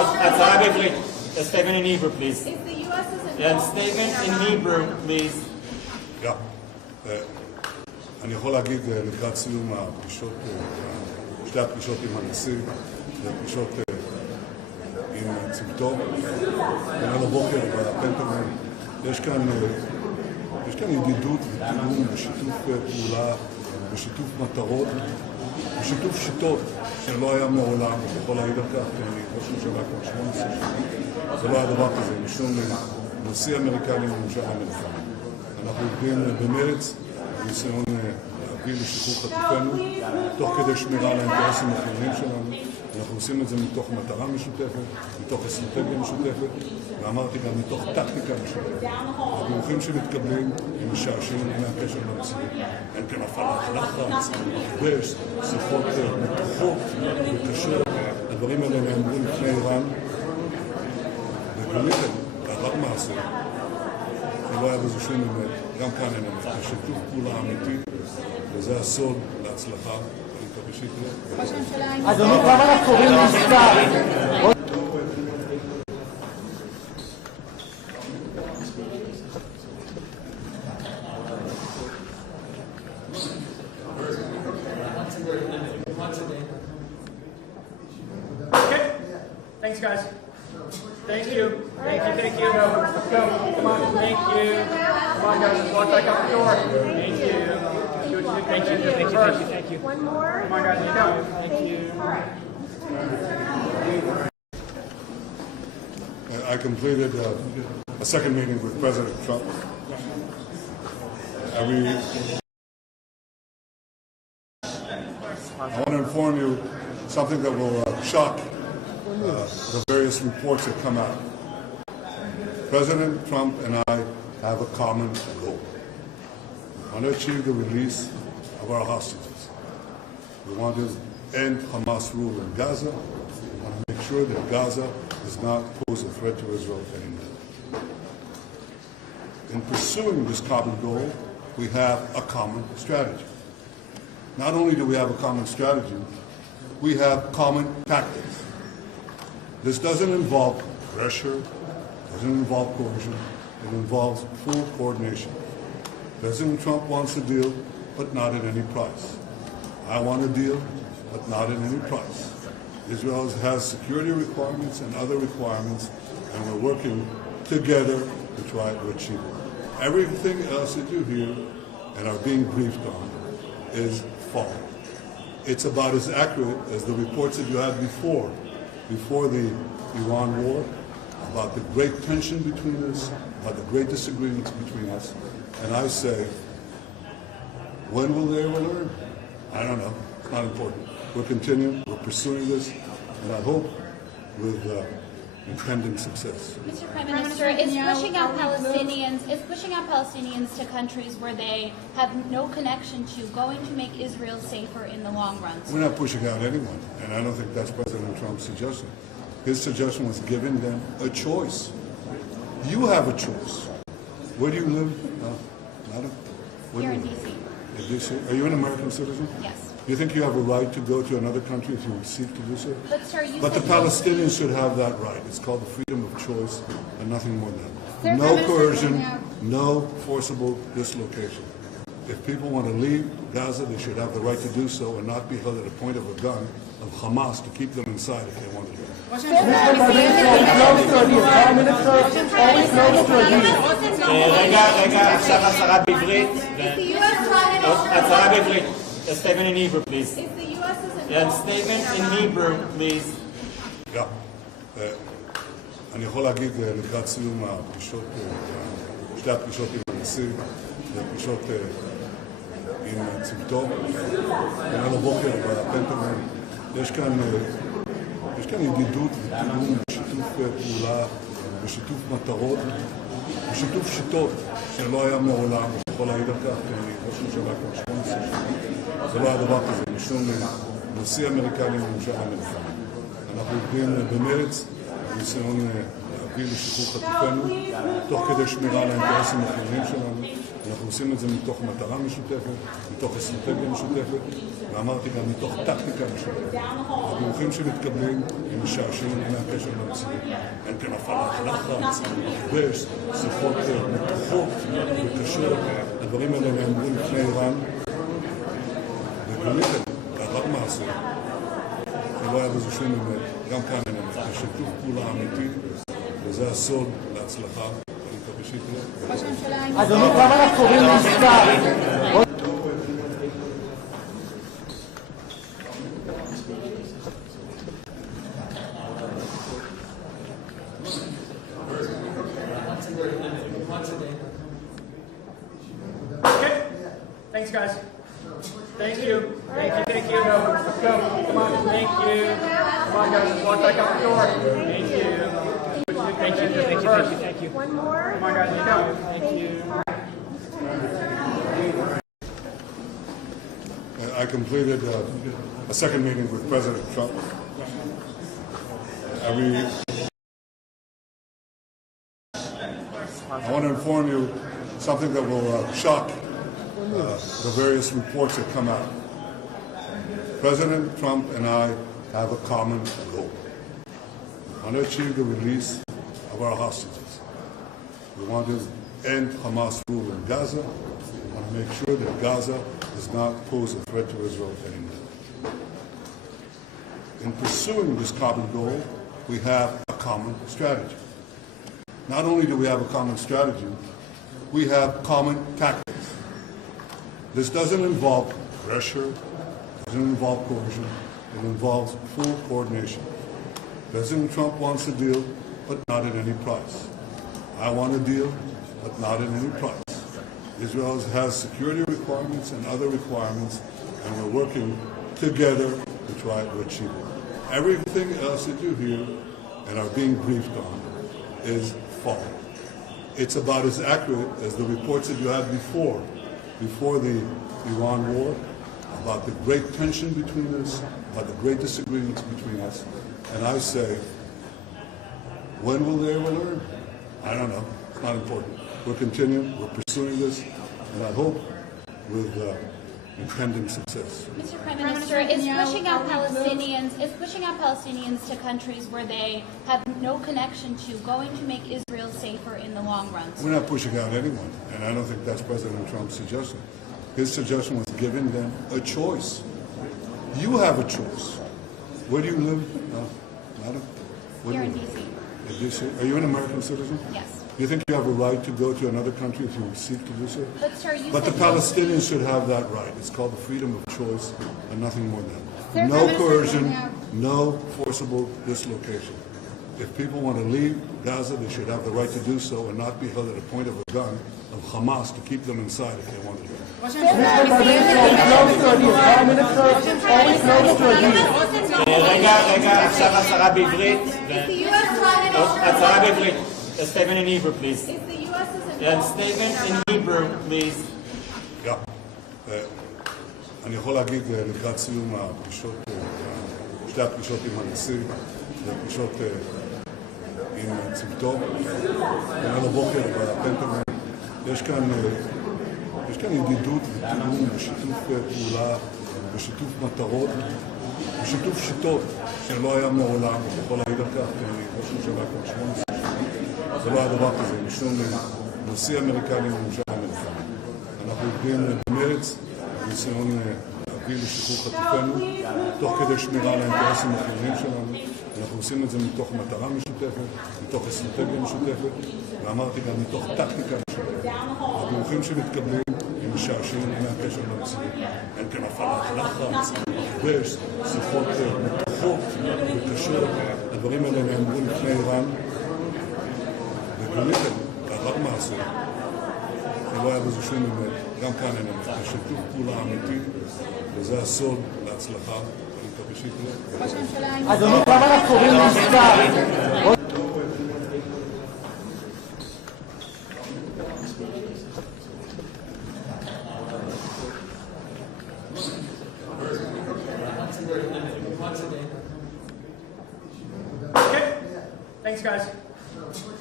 הצהרה בעברית. A statement in Hebrew, please. And statement in Hebrew, please. אני יכול להגיד לקראת סיום הפגישות, שתי הפגישות עם הנשיא, והפגישות עם צוותו, כולל הבוקר בפנטגון, יש כאן ידידות ותיאום ושיתוף פעולה ושיתוף מטרות ושיתוף שיטות שלא היה מעולם, אני יכול להעיד על כך, כי אני ראש ממשלה כבר 18 שנים, זה לא היה דבר כזה, משום נשיא אמריקני וממשל אמריקני. אנחנו עובדים במרץ, בניסיון להביא לשחרור חטופינו, תוך כדי שמירה על האינטרסים החיוניים שלנו. אנחנו עושים את זה מתוך מטרה משותפת, מתוך אסטרטגיה משותפת, ואמרתי גם מתוך טקטיקה משותפת. הדיווחים שמתקבלים הם משעשעים מהקשר למציאות. אין כאן הפעלת לחץ, מכבש, שיחות מתוחות וקשות. הדברים האלה נאמרו לפני איראן, וגליתם, בעבר מעשה, שלא היה בזה שום אמת, גם כאן אין אמת. זה שיתוף פעולה אמיתי, וזה הסוד להצלחה. אדוני, כמה אנחנו קוראים לעסקה? Okay. Thanks, guys. Thank you. Thank you. Thank you. Let's go. Come on. Thank you. Come on, guys. Let's walk back out the door. Thank you. Thank you. Thank you. One more. Come on, guys. Let's go. Thank you. I completed a second meeting with President Trump. I want to inform you something that will shock the various reports that come out. President Trump and I have a common goal. We want to achieve the release of our hostages. We want to end Hamas rule in Gaza. We want to make sure that Gaza does not pose a threat to Israel anymore. In pursuing this common goal, we have a common strategy. Not only do we have a common strategy, we have common tactics. This doesn't involve pressure, doesn't involve coercion, it involves full coordination. President Trump wants a deal, but not at any price. I want a deal, but not at any price. Israel has security requirements and other requirements, and we're working together to try to achieve it. Everything else that you hear and are being briefed on is false. It's about as accurate as the reports that you had before the Iran war, about the great tension between us, about the great disagreements between us. And I say, when will they ever learn? I don't know. It's not important. We're continuing. We're pursuing this, and I hope with impending success. Mr. Prime Minister, is pushing out Palestinians to countries where they have no connection to going to make Israel safer in the long run? We're not pushing out anyone, and I don't think that's President Trump's suggestion. His suggestion was giving them a choice. You have a choice. Where do you live, madam? Here in D.C. In D.C. Are you an American citizen? Yes. Do you think you have a right to go to another country if you seek to do so? But, sir, But the Palestinians should have that right. It's called the freedom of choice and nothing more than that. No coercion, no forcible dislocation. If people want to leave Gaza, they should have the right to do so and not be held at a point of a gun of Hamas to keep them inside if they want to leave. רגע, עכשיו הצהרה בעברית. הצהרה בעברית. A statement in Hebrew, please. And statement in Hebrew, please. אני יכול להגיד לקראת סיום הפגישות, שתי הפגישות עם הנשיא, והפגישות עם צוותו, כולל הבוקר בפנטגון, יש כאן ידידות ותיאום ושיתוף פעולה ושיתוף מטרות ושיתוף שיטות שלא היה מעולם, אני יכול להעיד על כך, כי אני ראש ממשלה כבר 18 שנים, זה לא היה דבר כזה, משום נשיא אמריקני וממשל אמריקני. אנחנו עובדים במרץ, בניסיון להביא לשחרור חטופינו, תוך כדי שמירה על האינטרסים החיוניים שלנו. אנחנו עושים את זה מתוך מטרה משותפת, מתוך אסטרטגיה משותפת, ואמרתי גם מתוך טקטיקה משותפת. הדיווחים שמתקבלים הם משעשעים מהקשר למציאות. אין כאן הפעלת לחץ, מכבש, שיחות מתוחות וקשות. הדברים האלה נאמרו לפני איראן, ובאמת, לאחר מעשה, שלא היה בזה שום אמת, גם כאן אין אמת. זה שיתוף פעולה אמיתי, וזה הסוד להצלחה. אני מקווה שיקרה. אדוני, כמה אנחנו קוראים לעסקה? Okay. Thanks, guys. Thank you. Thank you. Thank you. Let's go. Come on. Thank you. Come on, guys. Let's walk back out the door. Thank you. Thank you. Thank you. Thank you. One more. Come on, guys. Let's go. Thank you. I completed a second meeting with President Trump. I want to inform you something that will shock the various reports that come out. President Trump and I have a common goal. We want to achieve the release of our hostages. We want to end Hamas rule in Gaza. We want to make sure that Gaza does not pose a threat to Israel anymore. In pursuing this common goal, we have a common strategy. Not only do we have a common strategy, we have common tactics. This doesn't involve pressure, doesn't involve coercion, it involves full coordination. President Trump wants a deal, but not at any price. I want a deal, but not at any price. Israel has security requirements and other requirements, and we're working together to try to achieve it. Everything else that you hear and are being briefed on is false. It's about as accurate as the reports that you had before the Iran war, about the great tension between us, about the great disagreements between us. And I say, when will they ever learn? I don't know. It's not important. We're continuing. We're pursuing this, and I hope with impending success. Mr. Prime Minister, is pushing out Palestinians to countries where they have no connection to going to make Israel safer in the long run? We're not pushing out anyone, and I don't think that's President Trump's suggestion. His suggestion was giving them a choice. You have a choice. Where do you live, madam? Here in D.C. In D.C. Are you an American citizen? Yes. Do you think you have a right to go to another country if you seek to do so? But, sir, you But the said Palestinians should have that right. It's called the freedom of choice and nothing more than that. Sir, No Prime Minister coercion, Netanyahu. no forcible dislocation. If people want to leave Gaza, they should have the right to do so and not be held at a point of a gun of Hamas to keep them inside if they want to leave. רגע, עכשיו הצהרה בעברית. הצהרה בעברית. A statement in Hebrew, please. And statement in Hebrew, please. אני יכול להגיד לקראת סיום הפגישות, שתי הפגישות עם הנשיא, והפגישות עם צוותו, ומן הבוקר בפנטגון, יש כאן ידידות ותיאום ושיתוף פעולה ושיתוף מטרות ושיתוף שיטות שלא היה מעולם, אני יכול להעיד על כך, כי אני ראש ממשלה כבר 18 שנים, זה לא היה דבר כזה, משום נשיא אמריקני וממשל אמריקני. אנחנו עובדים במרץ, בניסיון להביא לשחרור חטופינו, תוך כדי שמירה על האינטרסים החיוניים שלנו. אנחנו עושים את זה מתוך מטרה משותפת, מתוך אסטרטגיה משותפת, ואמרתי גם מתוך טקטיקה משותפת. הדיווחים שמתקבלים הם משעשעים מהקשר למציאות. אין כאן הפעלת לחץ, מכבש, שיחות מתוחות וקשות. הדברים האלה נאמרו לפני איראן, ובאמת, לאחר מעשה, שלא היה בזה שום אמת, גם כאן אין אמת. זה שיתוף פעולה אמיתי, וזה הסוד להצלחה. אני מקווה שיקרה. אדוני, כמה אנחנו קוראים לעסקה? Okay. Thanks, guys.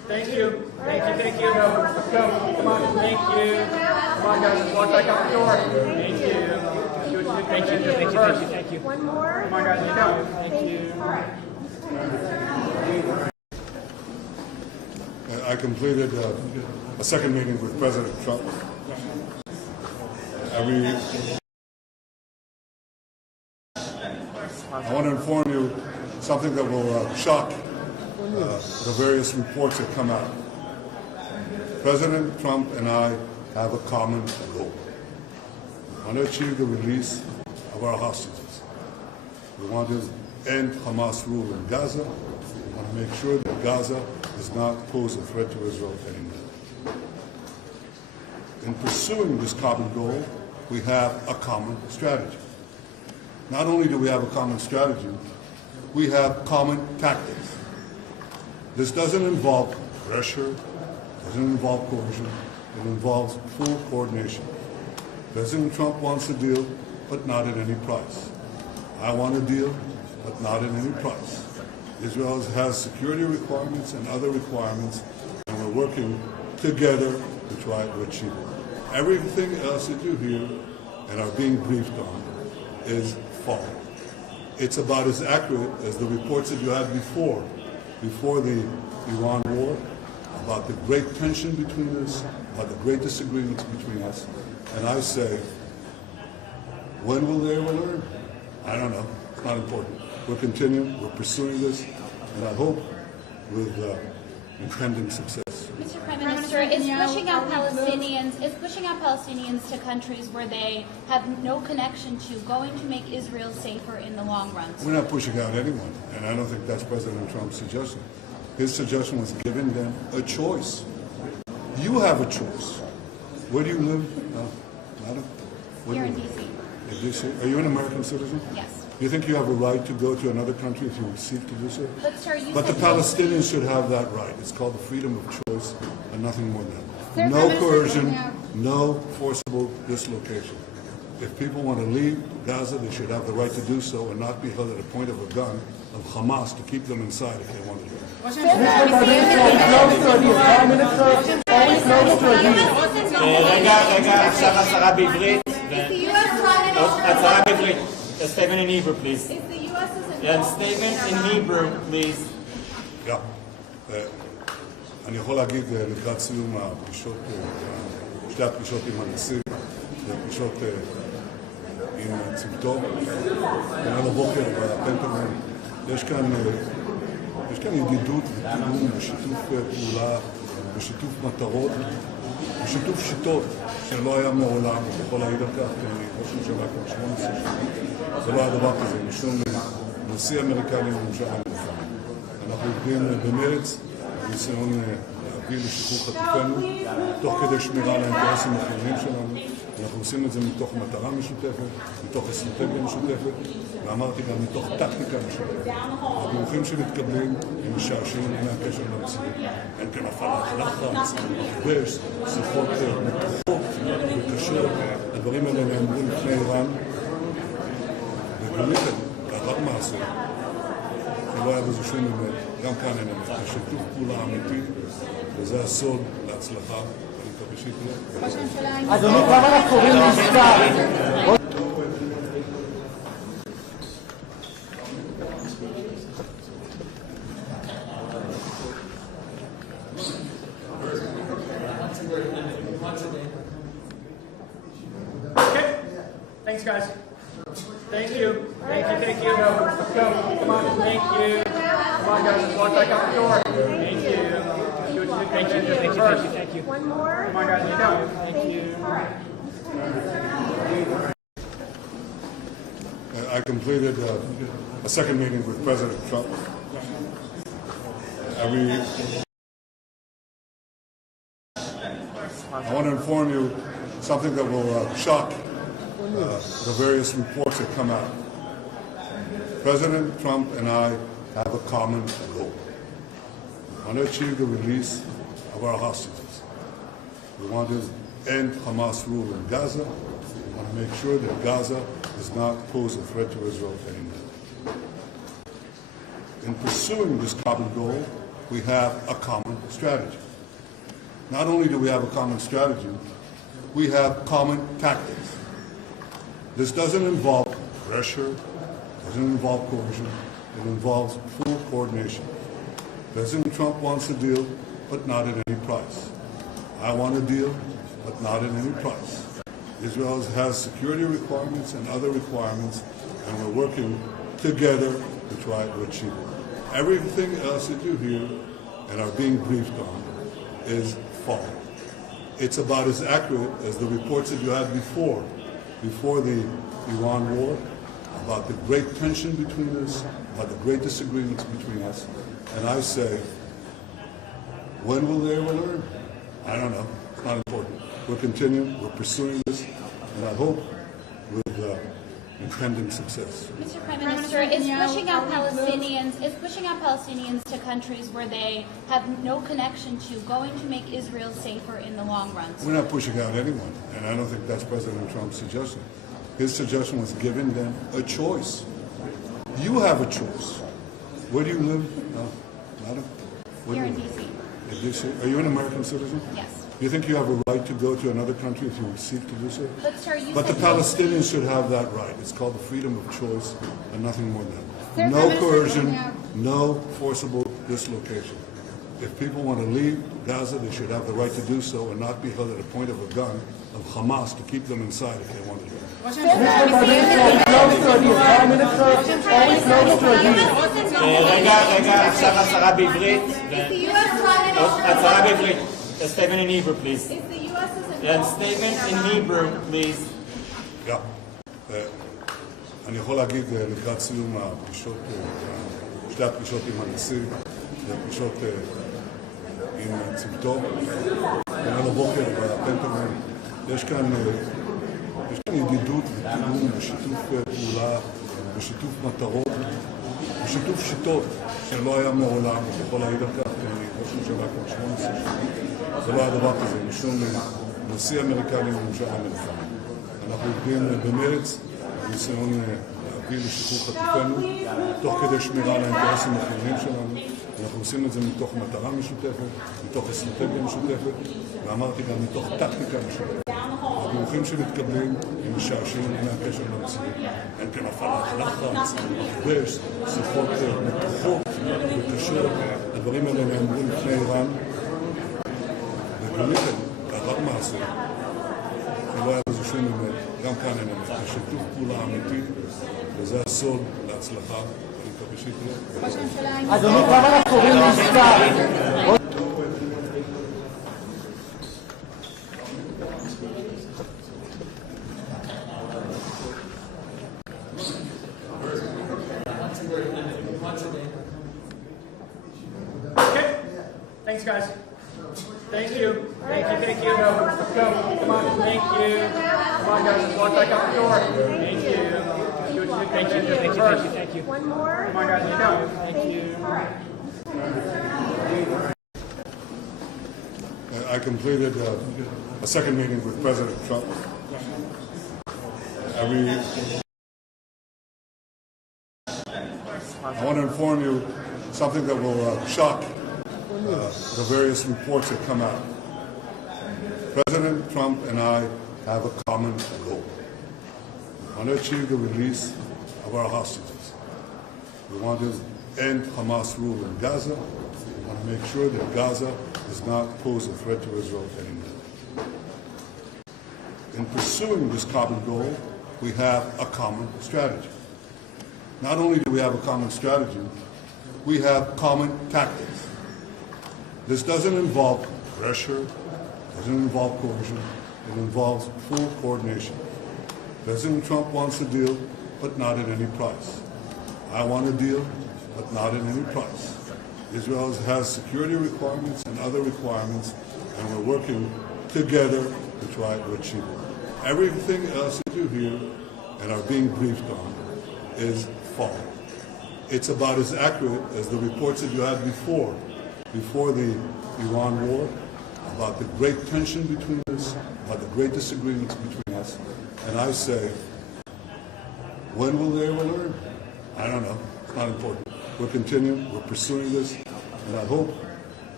Thank you. Thank you. Let's go. Come on. Thank you. Come on, guys. Let's walk back out the door. Thank you. Thank you. One more. Come on, guys. Let's go. Thank you. I completed a second meeting with President Trump. I want to inform you something that will shock the various reports that come out. President Trump and I have a common goal. We want to achieve the release of our hostages. We want to end Hamas rule in Gaza. We want to make sure that Gaza does not pose a threat to Israel anymore. In pursuing this common goal, we have a common strategy. Not only do we have a common strategy, we have common tactics. This doesn't involve pressure, doesn't involve coercion, it involves full coordination. President Trump wants a deal, but not at any price. I want a deal, but not at any price. Israel has security requirements and other requirements, and we're working together to try to achieve it. Everything else that you hear and are being briefed on is false. It's about as accurate as the reports that you had before the Iran war, about the great tension between us, about the great disagreements between us. And I say, when will they ever learn? I don't know. It's not important. We're continuing, we're pursuing this, and I hope with impending success. Mr. Prime Minister, is pushing out Palestinians to countries where they have no connection to going to make Israel safer in the long run? We're not pushing out anyone, and I don't think that's President Trump's suggestion. His suggestion was giving them a choice. You have a choice. Where do you live? Madam? Here in D.C. In D.C.? Are you an American citizen? Yes. Do you think you have a right to go to another country if you seek to do so? But, sir, But the Palestinians should have that right. It's called the freedom of choice and nothing more than that. No coercion, no forcible dislocation. If people want to leave Gaza, they should have the right to do so and not be held at a point of a gun of Hamas to keep them inside if they want to leave. רגע, עכשיו הצהרה בעברית. הצהרה בעברית. A statement in Hebrew, please. And statement in Hebrew, please. אני יכול להגיד לקראת סיום הפגישות, שתי הפגישות עם הנשיא, והפגישות עם צוותו, וגם הבוקר בפנטגון, יש כאן ידידות ותיאום ושיתוף פעולה ושיתוף מטרות ושיתוף שיטות שלא היה מעולם, אני יכול להעיד על כך, כי אני ראש ממשלה כבר 18 שנים. זה לא היה דבר כזה, משום נשיא אמריקני וממשל אמריקני. אנחנו עובדים במרץ, ניסיון להביא לשחרור חטופינו, תוך כדי שמירה על האינטרסים החיוניים שלנו. אנחנו עושים את זה מתוך מטרה משותפת, מתוך אסטרטגיה משותפת, ואמרתי גם מתוך טקטיקה משותפת. הדיווחים שמתקבלים הם משעשעים מהקשר למציאות. אין כאן הפעלת לחץ, מכבש, שיחות מתוחות וקשות. הדברים האלה נאמרו לפני איראן, וגונית לאחת מעשה, שלא היה בזה שום אמת, גם כאן אין אמת. זה שיתוף פעולה אמיתי, וזה הסוד להצלחה. אדוני, כמה אנחנו קוראים מספר? Okay. Thanks, guys. Thank you. Let's go. Come on. Thank you. Come on, guys. Let's walk back out the door. Thank you. Thank you. One more. Come on, guys. Let's go. Thank you. I completed a second meeting with President Trump. I want to inform you something that will shock the various reports that come out. President Trump and I have a common goal. We want to achieve the release of our hostages. We want to end Hamas rule in Gaza. We want to make sure that Gaza does not pose a threat to Israel anymore. In pursuing this common goal, we have a common strategy. Not only do we have a common strategy, we have common tactics. This doesn't involve pressure, doesn't involve coercion, it involves full coordination. President Trump wants a deal, but not at any price. I want a deal, but not at any price. Israel has security requirements and other requirements, and we're working together to try to achieve it. Everything else that you hear and are being briefed on is false. It's about as accurate as the reports that you had before the Iran war, about the great tension between us, about the great disagreements between us. And I say, when will they ever learn? I don't know. It's not important. We're continuing. We're pursuing this, and I hope with impending success. Mr. Prime Minister, is pushing out Palestinians to countries where they have no connection to going to make Israel safer in the long run? We're not pushing out anyone, and I don't think that's President Trump's suggestion. His suggestion was giving them a choice. You have a choice. Where do you live? Madam? Here in D.C. In D.C.? Are you an American citizen? Yes. Do you think you have a right to go to another country if you seek to do so? But, sir, you But the said Palestinians should have that right. It's called the freedom of choice and nothing more than that. Sir, No Prime Minister coercion, Netanyahu. no forcible dislocation. If people want to leave Gaza, they should have the right to do so and not be held at a point of a gun of Hamas to keep them inside if they want to leave. Mr. President, close to a deal. Prime Minister, always close to a deal. רגע, עכשיו הצהרה בעברית. הצהרה בעברית. A statement in Hebrew, please. And statement in Hebrew, please. אני יכול להגיד לקראת סיום הפגישות, שתי הפגישות עם הנשיא, הפגישות עם צוותו, וגם הבוקר בפנטגון, יש כאן ידידות ותיאום ושיתוף פעולה ושיתוף מטרות ושיתוף שיטות שלא היה מעולם, אני יכול להעיד על כך, כי אני ראש ממשלה כבר 18 שנים, זה לא היה דבר כזה, משום נשיא אמריקני וממשל אמריקני. אנחנו עובדים במרץ, ניסיון להביא לשחרור חטופינו, תוך כדי שמירה על האינטרסים החיוניים שלנו. אנחנו עושים את זה מתוך מטרה משותפת, מתוך אסטרטגיה משותפת, ואמרתי גם מתוך טקטיקה משותפת. הדיווחים שמתקבלים הם משעשעים, אין להם קשר למציאות. אין כאן הפעלת לחץ, מכבש, שיחות מתוחות וקשות. הדברים האלה נאמרו לפני איראן, וקוניתם, לאחר מעשה, ולא היה בזה שום אמת, גם כאן אין אמת. זה שיתוף פעולה אמיתי, וזה הסוד להצלחה. אני מקווה שיקרה. אדוני, כמה אנחנו קוראים לעסקה? Okay. Thanks, guys. Thank you. Thank you. Thank you. Let's go. Come on. Thank you. Come on, guys. Walk back out the door. Thank you. Thank you. Thank you. Thank you. One more. Come on, guys. Let's go. Thank you. All right. I completed a second meeting with President Trump. I want to inform you something that will shock the various reports that come out. President Trump and I have a common goal. We want to achieve the release of our hostages. We want to end Hamas rule in Gaza. We want to make sure that Gaza does not pose a threat to Israel anymore. In pursuing this common goal, we have a common strategy. Not only do we have a common strategy, we have common tactics. This doesn't involve pressure, doesn't involve coercion, it involves full coordination. President Trump wants a deal, but not at any price. I want a deal, but not at any price. Israel has security requirements and other requirements, and we're working together to try to achieve it. Everything else that you hear and are being briefed on is false. It's about as accurate as the reports that you had before the Iran war, about the great tension between us, about the great disagreements between us. And I say, when will they ever learn? I don't know. It's not important. We're continuing. We're pursuing this, and I hope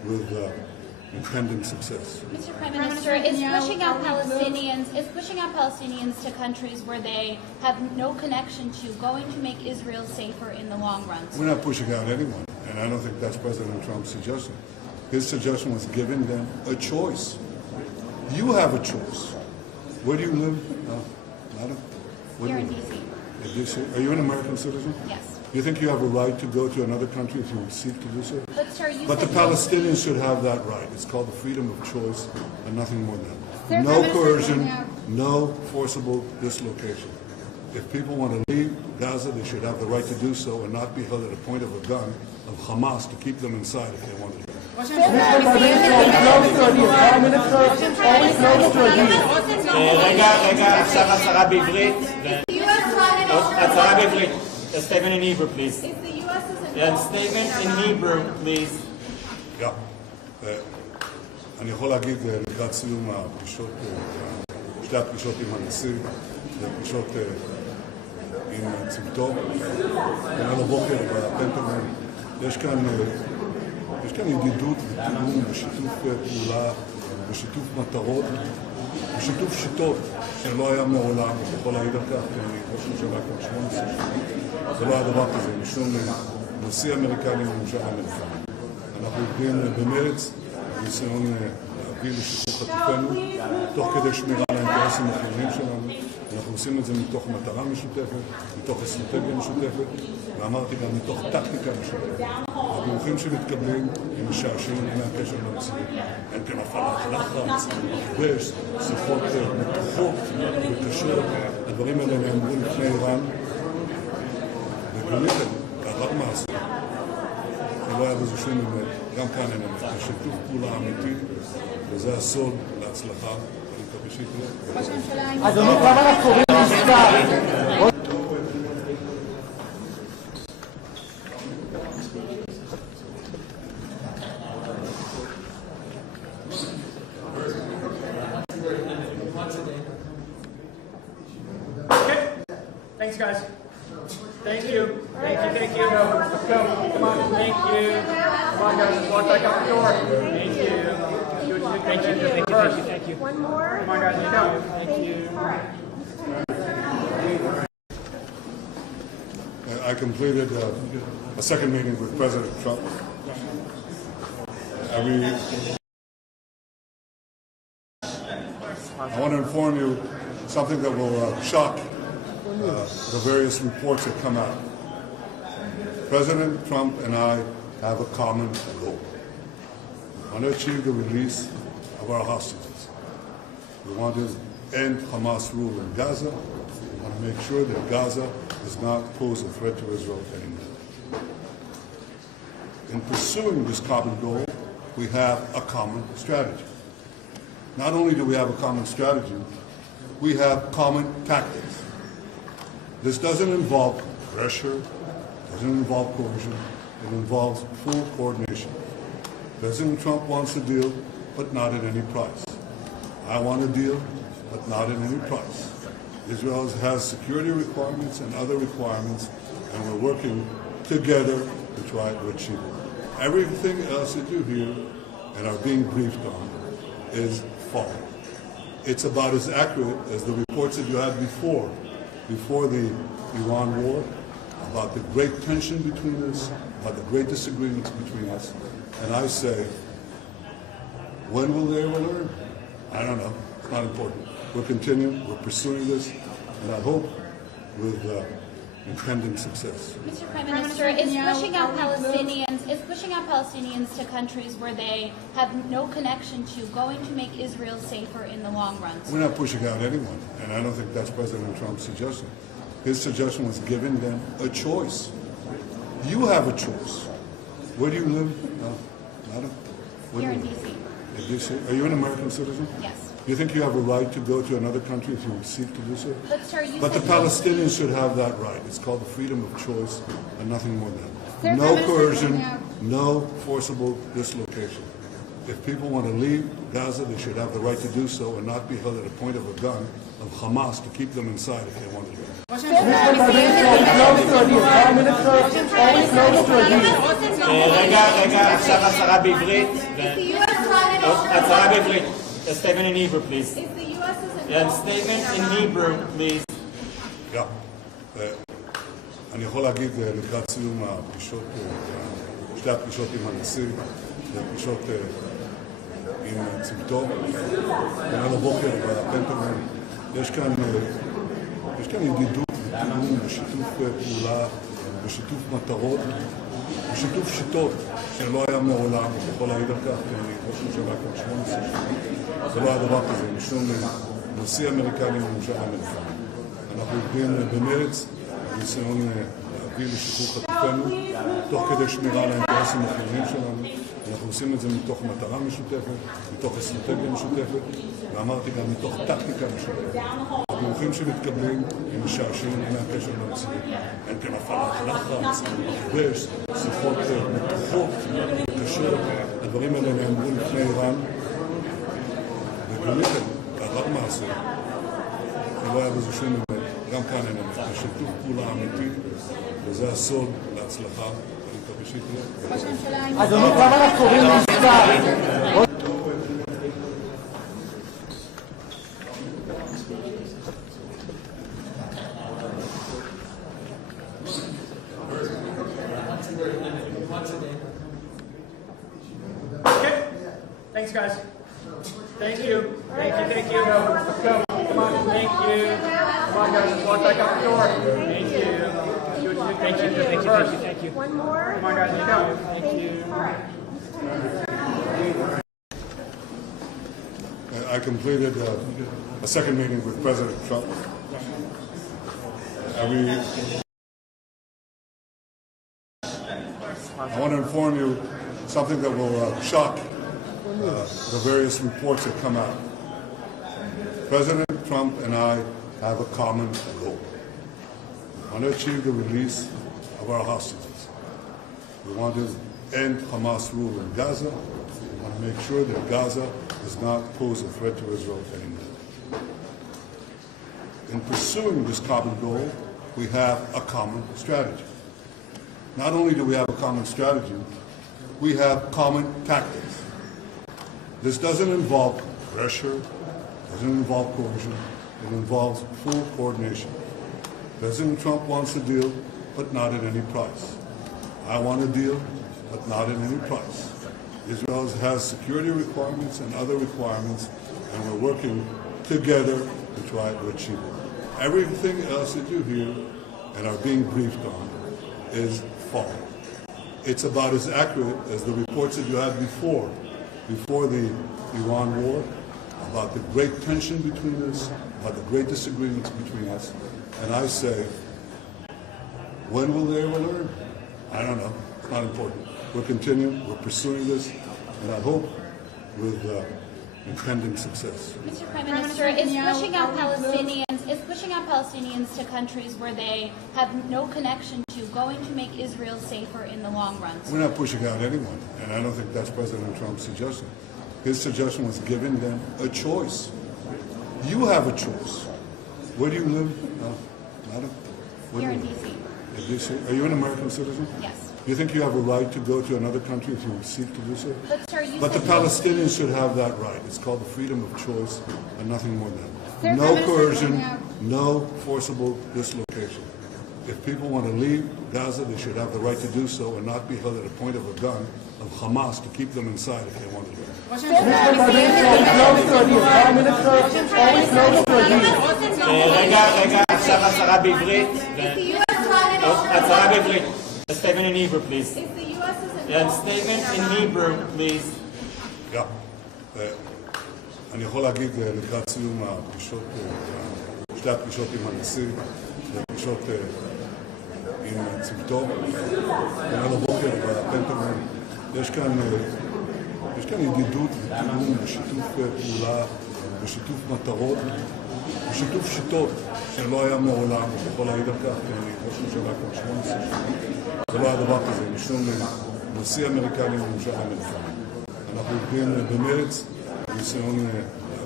with impending success. Mr. Prime Minister, is pushing out Palestinians to countries where they have no connection to going to make Israel safer in the long run? We're not pushing out anyone, and I don't think that's President Trump's suggestion. His suggestion was giving them a choice. You have a choice. Where do you live, madam? Here in D.C. Are you an American citizen? Yes. You think you have a right to go to another country if you seek to do so? But, sir, But the Palestinians should have that right. It's called the freedom of choice and nothing more than that. No coercion, no forcible dislocation. If people want to leave Gaza, they should have the right to do so and not be held at a point of a gun of Hamas to keep them inside if they want to leave. Mr. Prime Minister, always close to a deal. רגע, עכשיו הצהרה בעברית. הצהרה בעברית. A statement in Hebrew, please. And statement in Hebrew, please. אני יכול להגיד לקראת סיום הפגישות, שתי הפגישות עם הנשיא, הפגישות עם צוותו, כנראה לבוקר בפנטגון, יש כאן ידידות ותיאום ושיתוף פעולה ושיתוף מטרות ושיתוף שיטות שלא היה מעולם, אני יכול להעיד על כך, כי אני ראש ממשלה כבר 18 שנים, זה לא היה דבר כזה, משום נשיא אמריקני וממשל אמריקני. אנחנו עובדים במרץ, בניסיון להביא לשחרור חטופינו, תוך כדי שמירה על האינטרסים החיוניים שלנו. אנחנו עושים את זה מתוך מטרה משותפת, מתוך אסטרטגיה משותפת, ואמרתי גם מתוך טקטיקה משותפת. הדיווחים שמתקבלים הם משעשעים מהקשר למציאות. אין כאן הפעלת לחץ, מכבש, שיחות מתוחות וקשות. הדברים האלה נאמרו לפני איראן, וגונית כאחת מעשה. לא היה בזה שום אמת, גם כאן אין אמת. זה שיתוף פעולה אמיתי, וזה הסוד להצלחה. אני מקווה שיקרה. אדוני, כמה אנחנו קוראים עסקה? Okay. Thanks, guys. Thank you. Thank you. Let's go. Come on. Thank you. Come on, guys. Walk back out the door. Thank you. Thank you. One more. Come on, guys. Let's go. Thank you. I completed a second meeting with President Trump. I want to inform you something that will shock the various reports that come out. President Trump and I have a common goal. We want to achieve the release of our hostages. We want to end Hamas rule in Gaza. We want to make sure that Gaza does not pose a threat to Israel anymore. In pursuing this common goal, we have a common strategy. Not only do we have a common strategy, we have common tactics. This doesn't involve pressure, doesn't involve coercion, it involves full coordination. President Trump wants a deal, but not at any price. I want a deal, but not at any price. Israel has security requirements and other requirements, and we're working together to try to achieve it. Everything else that you hear and are being briefed on is false. It's about as accurate as the reports that you had before the Iran war, about the great tension between us, about the great disagreements between us. And I say, when will they ever learn? I don't know. It's not important. We're continuing. We're pursuing this, and I hope with impending success. Mr. Prime Minister, is pushing out Palestinians to countries where they have no connection to going to make Israel safer in the long run? We're not pushing out anyone, and I don't think that's President Trump's suggestion. His suggestion was giving them a choice. You have a choice. Where do you live, madam? Here in D.C. Are you an American citizen? Yes. You think you have a right to go to another country if you seek to do so? But, sir, But the Palestinians should have that right. It's called the freedom of choice and nothing more than that. No coercion, no forcible dislocation. If people want to leave Gaza, they should have the right to do so and not be held at a point of a gun of Hamas to keep them inside if they want to leave. Mr. Prime Minister, always close to a deal. Prime Minister, always close to a deal. רגע, עכשיו הצהרה בעברית. הצהרה בעברית. A statement in Hebrew, please. Yeah, statement in Hebrew, please. אני יכול להגיד לקראת סיום הפגישות, שתי הפגישות עם הנשיא, והפגישות עם צוותו, כולל הבוקר בפנטגון, יש כאן ידידות ותיאום ושיתוף פעולה ושיתוף מטרות ושיתוף שיטות שלא היה מעולם, אני יכול להעיד על כך, כי אני ראש ממשלה כבר 18 שנים, זה לא היה דבר כזה, משום נשיא אמריקני וממשל אמריקני. אנחנו עובדים במרץ, בניסיון להביא לשחרור חטופינו, תוך כדי שמירה על האינטרסים החיוניים שלנו. אנחנו עושים את זה מתוך מטרה משותפת, מתוך אסטרטגיה משותפת, ואמרתי גם מתוך טקטיקה משותפת. הדיווחים שמתקבלים הם משעשעים מהקשר למציאות. אין כאן הפעלת לחץ, מכבש, שיחות מתוחות, קשות. הדברים האלה נאמרו לפני איראן, ובאמת, לאחר מעשה, לא היה בזה שום אמת, גם כאן אין אמת. יש שיתוף פעולה אמיתי, וזה הסוד להצלחה. אני מקווה שתהיה. אדוני, כמה אנחנו קוראים למבצע? Okay. Thanks, guys. Thank you. Thank you. Thank you. Let's go. Come on. Thank you. Come on, guys. Let's walk back out the door. Thank you. Thank you. Thank you. Thank you. One more. Come on, guys. Let's go. Thank you. I completed a second meeting with President Trump. I want to inform you something that will shock the various reports that come out. President Trump and I have a common goal. We want to achieve the release of our hostages. We want to end Hamas rule in Gaza. We want to make sure that Gaza does not pose a threat to Israel anymore. In pursuing this common goal, we have a common strategy. Not only do we have a common strategy, we have common tactics. This doesn't involve pressure, doesn't involve coercion, it involves full coordination. President Trump wants a deal, but not at any price. I want a deal, but not at any price. Israel has security requirements and other requirements, and we're working together to try to achieve it. Everything else that you hear and are being briefed on is false. It's about as accurate as the reports that you had before the Iran war, about the great tension between us, about the great disagreements between us. And I say, when will they ever learn? I don't know. It's not important. We're continuing. We're pursuing this, and I hope with impending success. Mr. Prime Minister, is pushing out Palestinians to countries where they have no connection to going to make Israel safer in the long run? We're not pushing out anyone, and I don't think that's President Trump's suggestion. His suggestion was giving them a choice. You have a choice. Where do you live, madam? Here in D.C. In D.C. Are you an American citizen? Yes. You think you have a right to go to another country if you seek to do so? But, sir, you But the said Palestinians should have that right. It's called the freedom of choice and nothing more than that. Sir, No Prime Minister, coercion, we have- no forcible dislocation. If people want to leave Gaza, they should have the right to do so and not be held at a point of a gun of Hamas to keep them inside if they want to leave. Mr. Prime Minister, always close to a deal. רגע, עכשיו הצהרה בעברית. הצהרה בעברית. A statement in Hebrew, please. Yeah, statement in Hebrew, please. אני יכול להגיד לקראת סיום הפגישות, שתי הפגישות עם הנשיא, והפגישות עם צוותו, כולל הבוקר בפנטגון, יש כאן ידידות ותיאום ושיתוף פעולה ושיתוף מטרות ושיתוף שיטות שלא היה מעולם, אני יכול להעיד על כך, כי אני ראש ממשלה כבר 18 שנים, זה לא היה דבר כזה, משום נשיא אמריקני וממשל אמריקני. אנחנו עובדים במרץ, בניסיון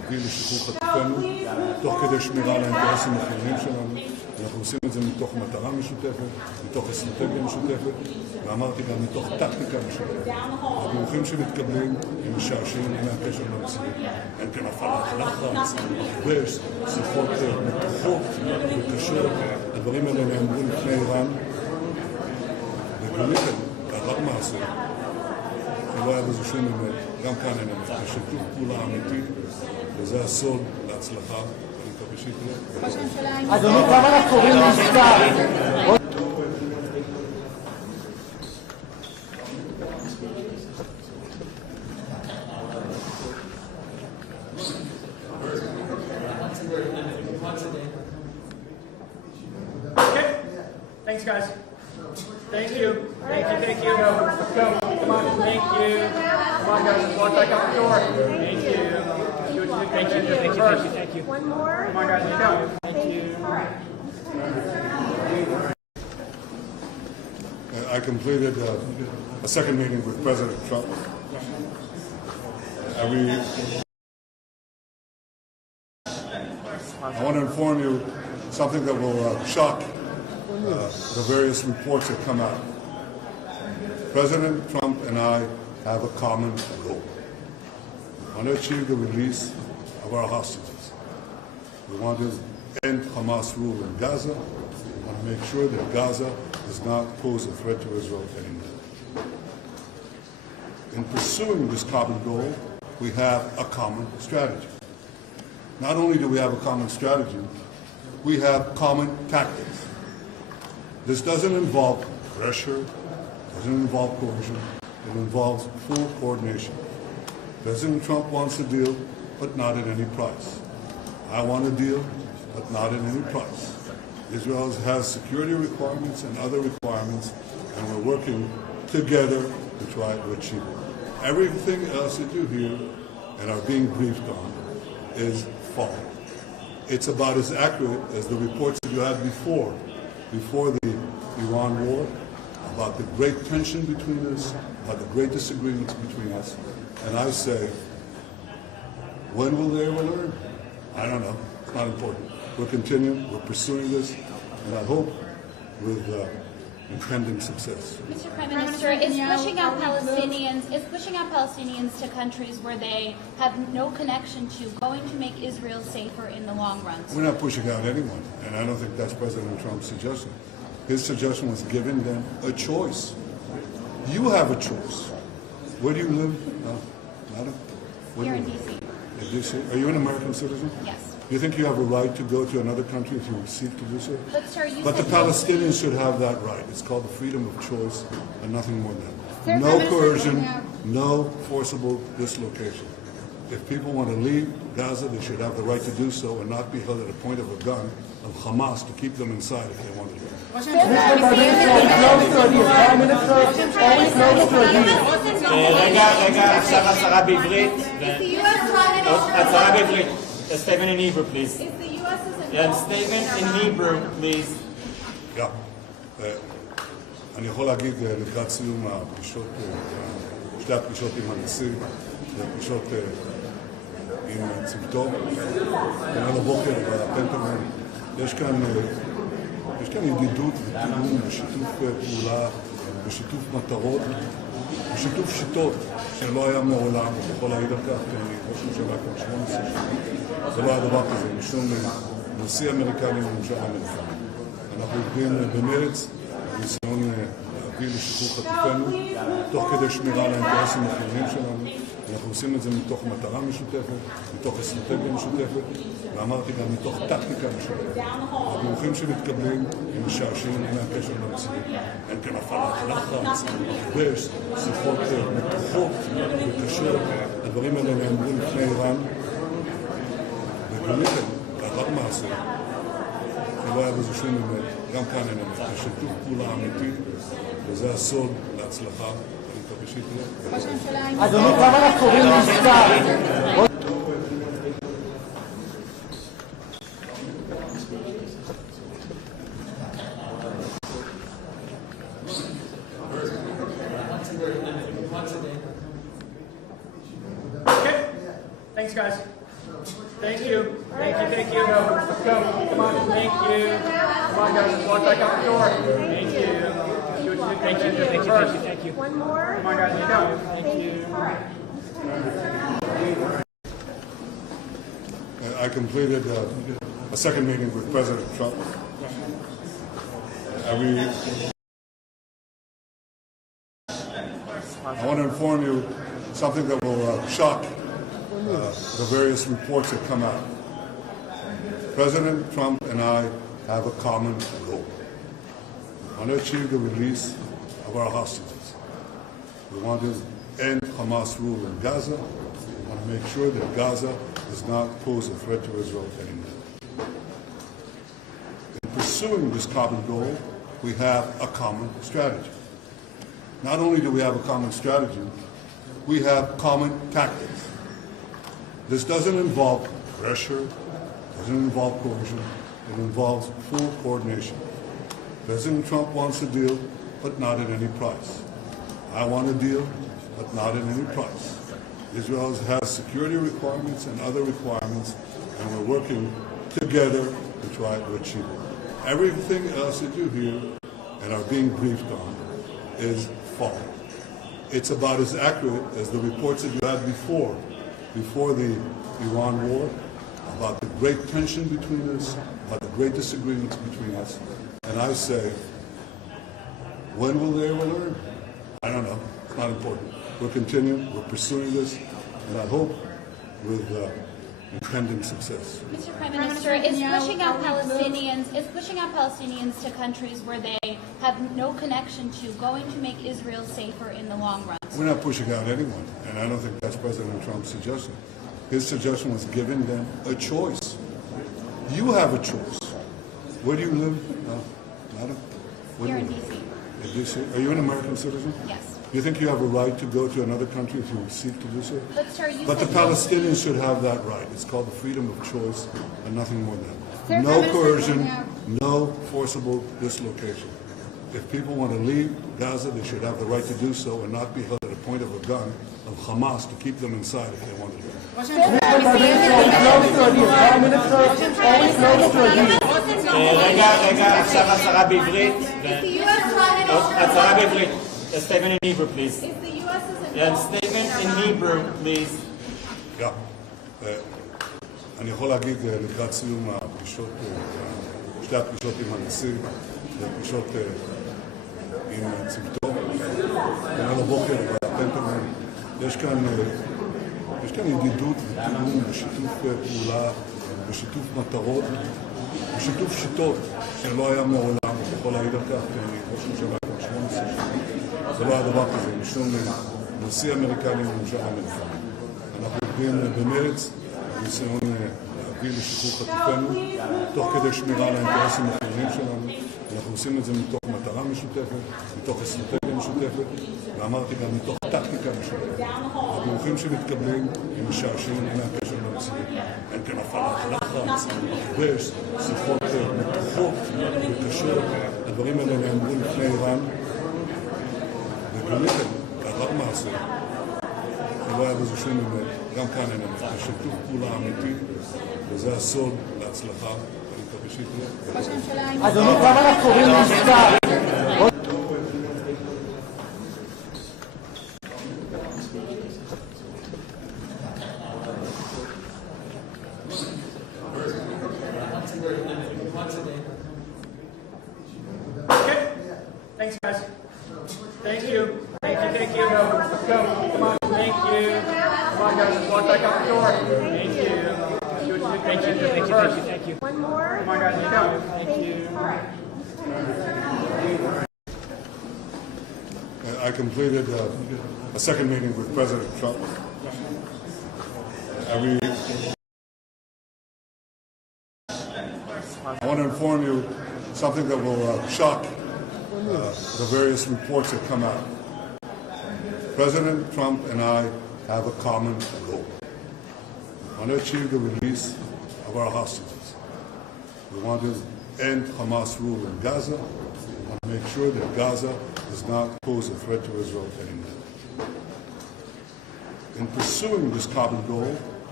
להביא לשחרור חטופינו, תוך כדי שמירה על האינטרסים החיוניים שלנו. אנחנו עושים את זה מתוך מטרה משותפת, מתוך אסטרטגיה משותפת, ואמרתי גם מתוך טקטיקה משותפת. הדיווחים שמתקבלים הם משעשעים, אין להם קשר למציאות. אין כאן הפעלת לחץ, מכבש, שיחות מתוחות וקשות. הדברים האלה נאמרו לפני איראן, וגלית קרה מעשה, שלא היה בזה שום אמת, גם כאן אין אמת. זה שיתוף פעולה אמיתי, וזה הסוד להצלחה. אני מקווה שיקרה. אדוני, כמה אנחנו קוראים למבצע? Okay. Thanks, guys. Thank you. Thank you. Thank you. Let's go. Come on. Thank you. Come on, guys. Let's walk back out the door. Thank you. Thank you. Thank you. Thank you. One more. Come on, guys. Let's go. Thank you. I completed a second meeting with President Trump. I want to inform you something that will shock the various reports that come out. President Trump and I have a common goal. We want to achieve the release of our hostages. We want to end Hamas rule in Gaza. We want to make sure that Gaza does not pose a threat to Israel anymore. In pursuing this common goal, we have a common strategy. Not only do we have a common strategy, we have common tactics. This doesn't involve pressure, doesn't involve coercion, it involves full coordination. President Trump wants a deal, but not at any price. I want a deal, but not at any price. Israel has security requirements and other requirements, and we're working together to try to achieve it. Everything else that you hear and are being briefed on is false. It's about as accurate as the reports that you had before the Iran war, about the great tension between us, about the great disagreements between us. And I say, when will they ever learn? I don't know. It's not important. We're continuing, we're pursuing this, and I hope with impending success. Mr. Prime Minister, is pushing out Palestinians to countries where they have no connection to going to make Israel safer in the long run? We're not pushing out anyone, and I don't think that's President Trump's suggestion. His suggestion was giving them a choice. You have a choice. Where do you live, madam? Here in D.C. In D.C. Are you an American citizen? Yes. Do you think you have a right to go to another country if you seek to do so? But, sir, you But the said Palestinians should have that right. It's called the freedom of choice and nothing more than that. Sir, No Prime Minister coercion, Netanyahu. no forcible dislocation. If people want to leave Gaza, they should have the right to do so and not be held at a point of a gun of Hamas to keep them inside if they want to leave. Mr. Prime Minister, always close to a deal. רגע, עכשיו הצהרה בעברית. הצהרה בעברית. A statement in Hebrew, please. Yeah, statement in Hebrew, please. אני יכול להגיד לקראת סיום הפגישות, שתי הפגישות עם הנשיא, והפגישות עם צוותו, כנראה לבוקר בפנטגון, יש כאן ידידות ותיאום ושיתוף פעולה ושיתוף מטרות ושיתוף שיטות שלא היה מעולם, אני יכול להעיד על כך, כי אני ראש ממשלה כבר 18 שנה, זה לא היה דבר כזה, משום נשיא אמריקני וממשל אמריקני. אנחנו עובדים במרץ, ניסיון להביא לשחרור חטופינו, תוך כדי שמירה על האינטרסים החיוניים שלנו. אנחנו עושים את זה מתוך מטרה משותפת, מתוך אסטרטגיה משותפת, ואמרתי גם מתוך טקטיקה משותפת. הדיווחים שמתקבלים הם משעשעים, אין להם קשר למציאות. אין כאן הפעלת לחץ, מכבש, שיחות מתוחות וקשות. הדברים האלה נאמרו לפני איראן, וגלית קרה מעשה, שלא היה בזה שום אמת, גם כאן אין אמת. זה שיתוף פעולה אמיתי, וזה הסוד להצלחה. אדוני, כמה אנחנו קוראים למבצע? Okay. Thanks, guys. Thank you. Thank you. Let's go. Come on. Thank you. Come on, guys. Let's walk back out the door. Thank you. Thank you. One more. Come on, guys. Let's go. Thank you. I completed a second meeting with President Trump. I want to inform you something that will shock the various reports that come out. President Trump and I have a common goal. We want to achieve the release of our hostages. We want to end Hamas rule in Gaza. We want to make sure that Gaza does not pose a threat to Israel anymore. In pursuing this common goal, we have a common strategy. Not only do we have a common strategy, we have common tactics. This doesn't involve pressure, doesn't involve coercion, it involves full coordination. President Trump wants a deal, but not at any price. I want a deal, but not at any price. Israel has security requirements and other requirements, and we're working together to try to achieve it. Everything else that you hear and are being briefed on is false. It's about as accurate as the reports that you had before the Iran war, about the great tension between us, about the great disagreements between us. And I say, when will they ever learn? I don't know. It's not important. We're continuing. We're pursuing this, and I hope with impending success. Mr. Prime Minister, is pushing out Palestinians to countries where they have no connection to going to make Israel safer in the long run? We're not pushing out anyone, and I don't think that's President Trump's suggestion. His suggestion was giving them a choice. You have a choice. Where do you live, madam? Here in D.C. In D.C. Are you an American citizen? Yes. Do you think you have a right to go to another country if you seek to do so? But, sir, you But the said Palestinians should have that right. It's called the freedom of choice and nothing more than that. Sir, No Prime Minister coercion, Netanyahu. no forcible dislocation. If people want to leave Gaza, they should have the right to do so and not be held at a point of a gun of Hamas to keep them inside if they want to leave. רגע, עכשיו הצהרה בעברית. הצהרה בעברית. A statement in Hebrew, please. Yeah, statement in Hebrew, please. אני יכול להגיד לקראת סיום הפגישות, שתי הפגישות עם הנשיא, הפגישות עם צוותו, וגם הבוקר בפנטגון, יש כאן ידידות ותיאום ושיתוף פעולה ושיתוף מטרות ושיתוף שיטות שלא היה מעולם, אני יכול להעיד על כך, כי אני ראש ממשלה כבר 18 שנים, זה לא היה דבר כזה, משום נשיא אמריקני וממשל אמריקני. אנחנו עובדים במרץ, בניסיון להביא לשחרור חטופינו, תוך כדי שמירה על האינטרסים החיוניים שלנו. אנחנו עושים את זה מתוך מטרה משותפת, מתוך אסטרטגיה משותפת, ואמרתי גם מתוך טקטיקה משותפת. הדיווחים שמתקבלים הם משעשעים מהקשר למציאות. אין כאן הפעלת לחץ, מכבש, שיחות מתוחות וקשות. הדברים האלה נאמרו לפני איראן, וגיליתם, לאחר מעשה, שלא היה בזה שום אמת, גם כאן אין אמת. זה שיתוף פעולה אמיתי, וזה הסוד להצלחה. אני מקווה שתהיה. אדוני, כמה אנחנו קוראים למבצע? Okay. Thanks, guys. Thank you. Let's go. Come on. Thank you. Come on, guys. Let's walk back out the door. Thank you. Thank you. One more. Come on, guys. Let's go. Thank you. I completed a second meeting with President Trump. I want to inform you something that will shock the various reports that come out. President Trump and I have a common goal. We want to achieve the release of our hostages. We want to end Hamas rule in Gaza. We want to make sure that Gaza does not pose a threat to Israel anymore. In pursuing this common goal,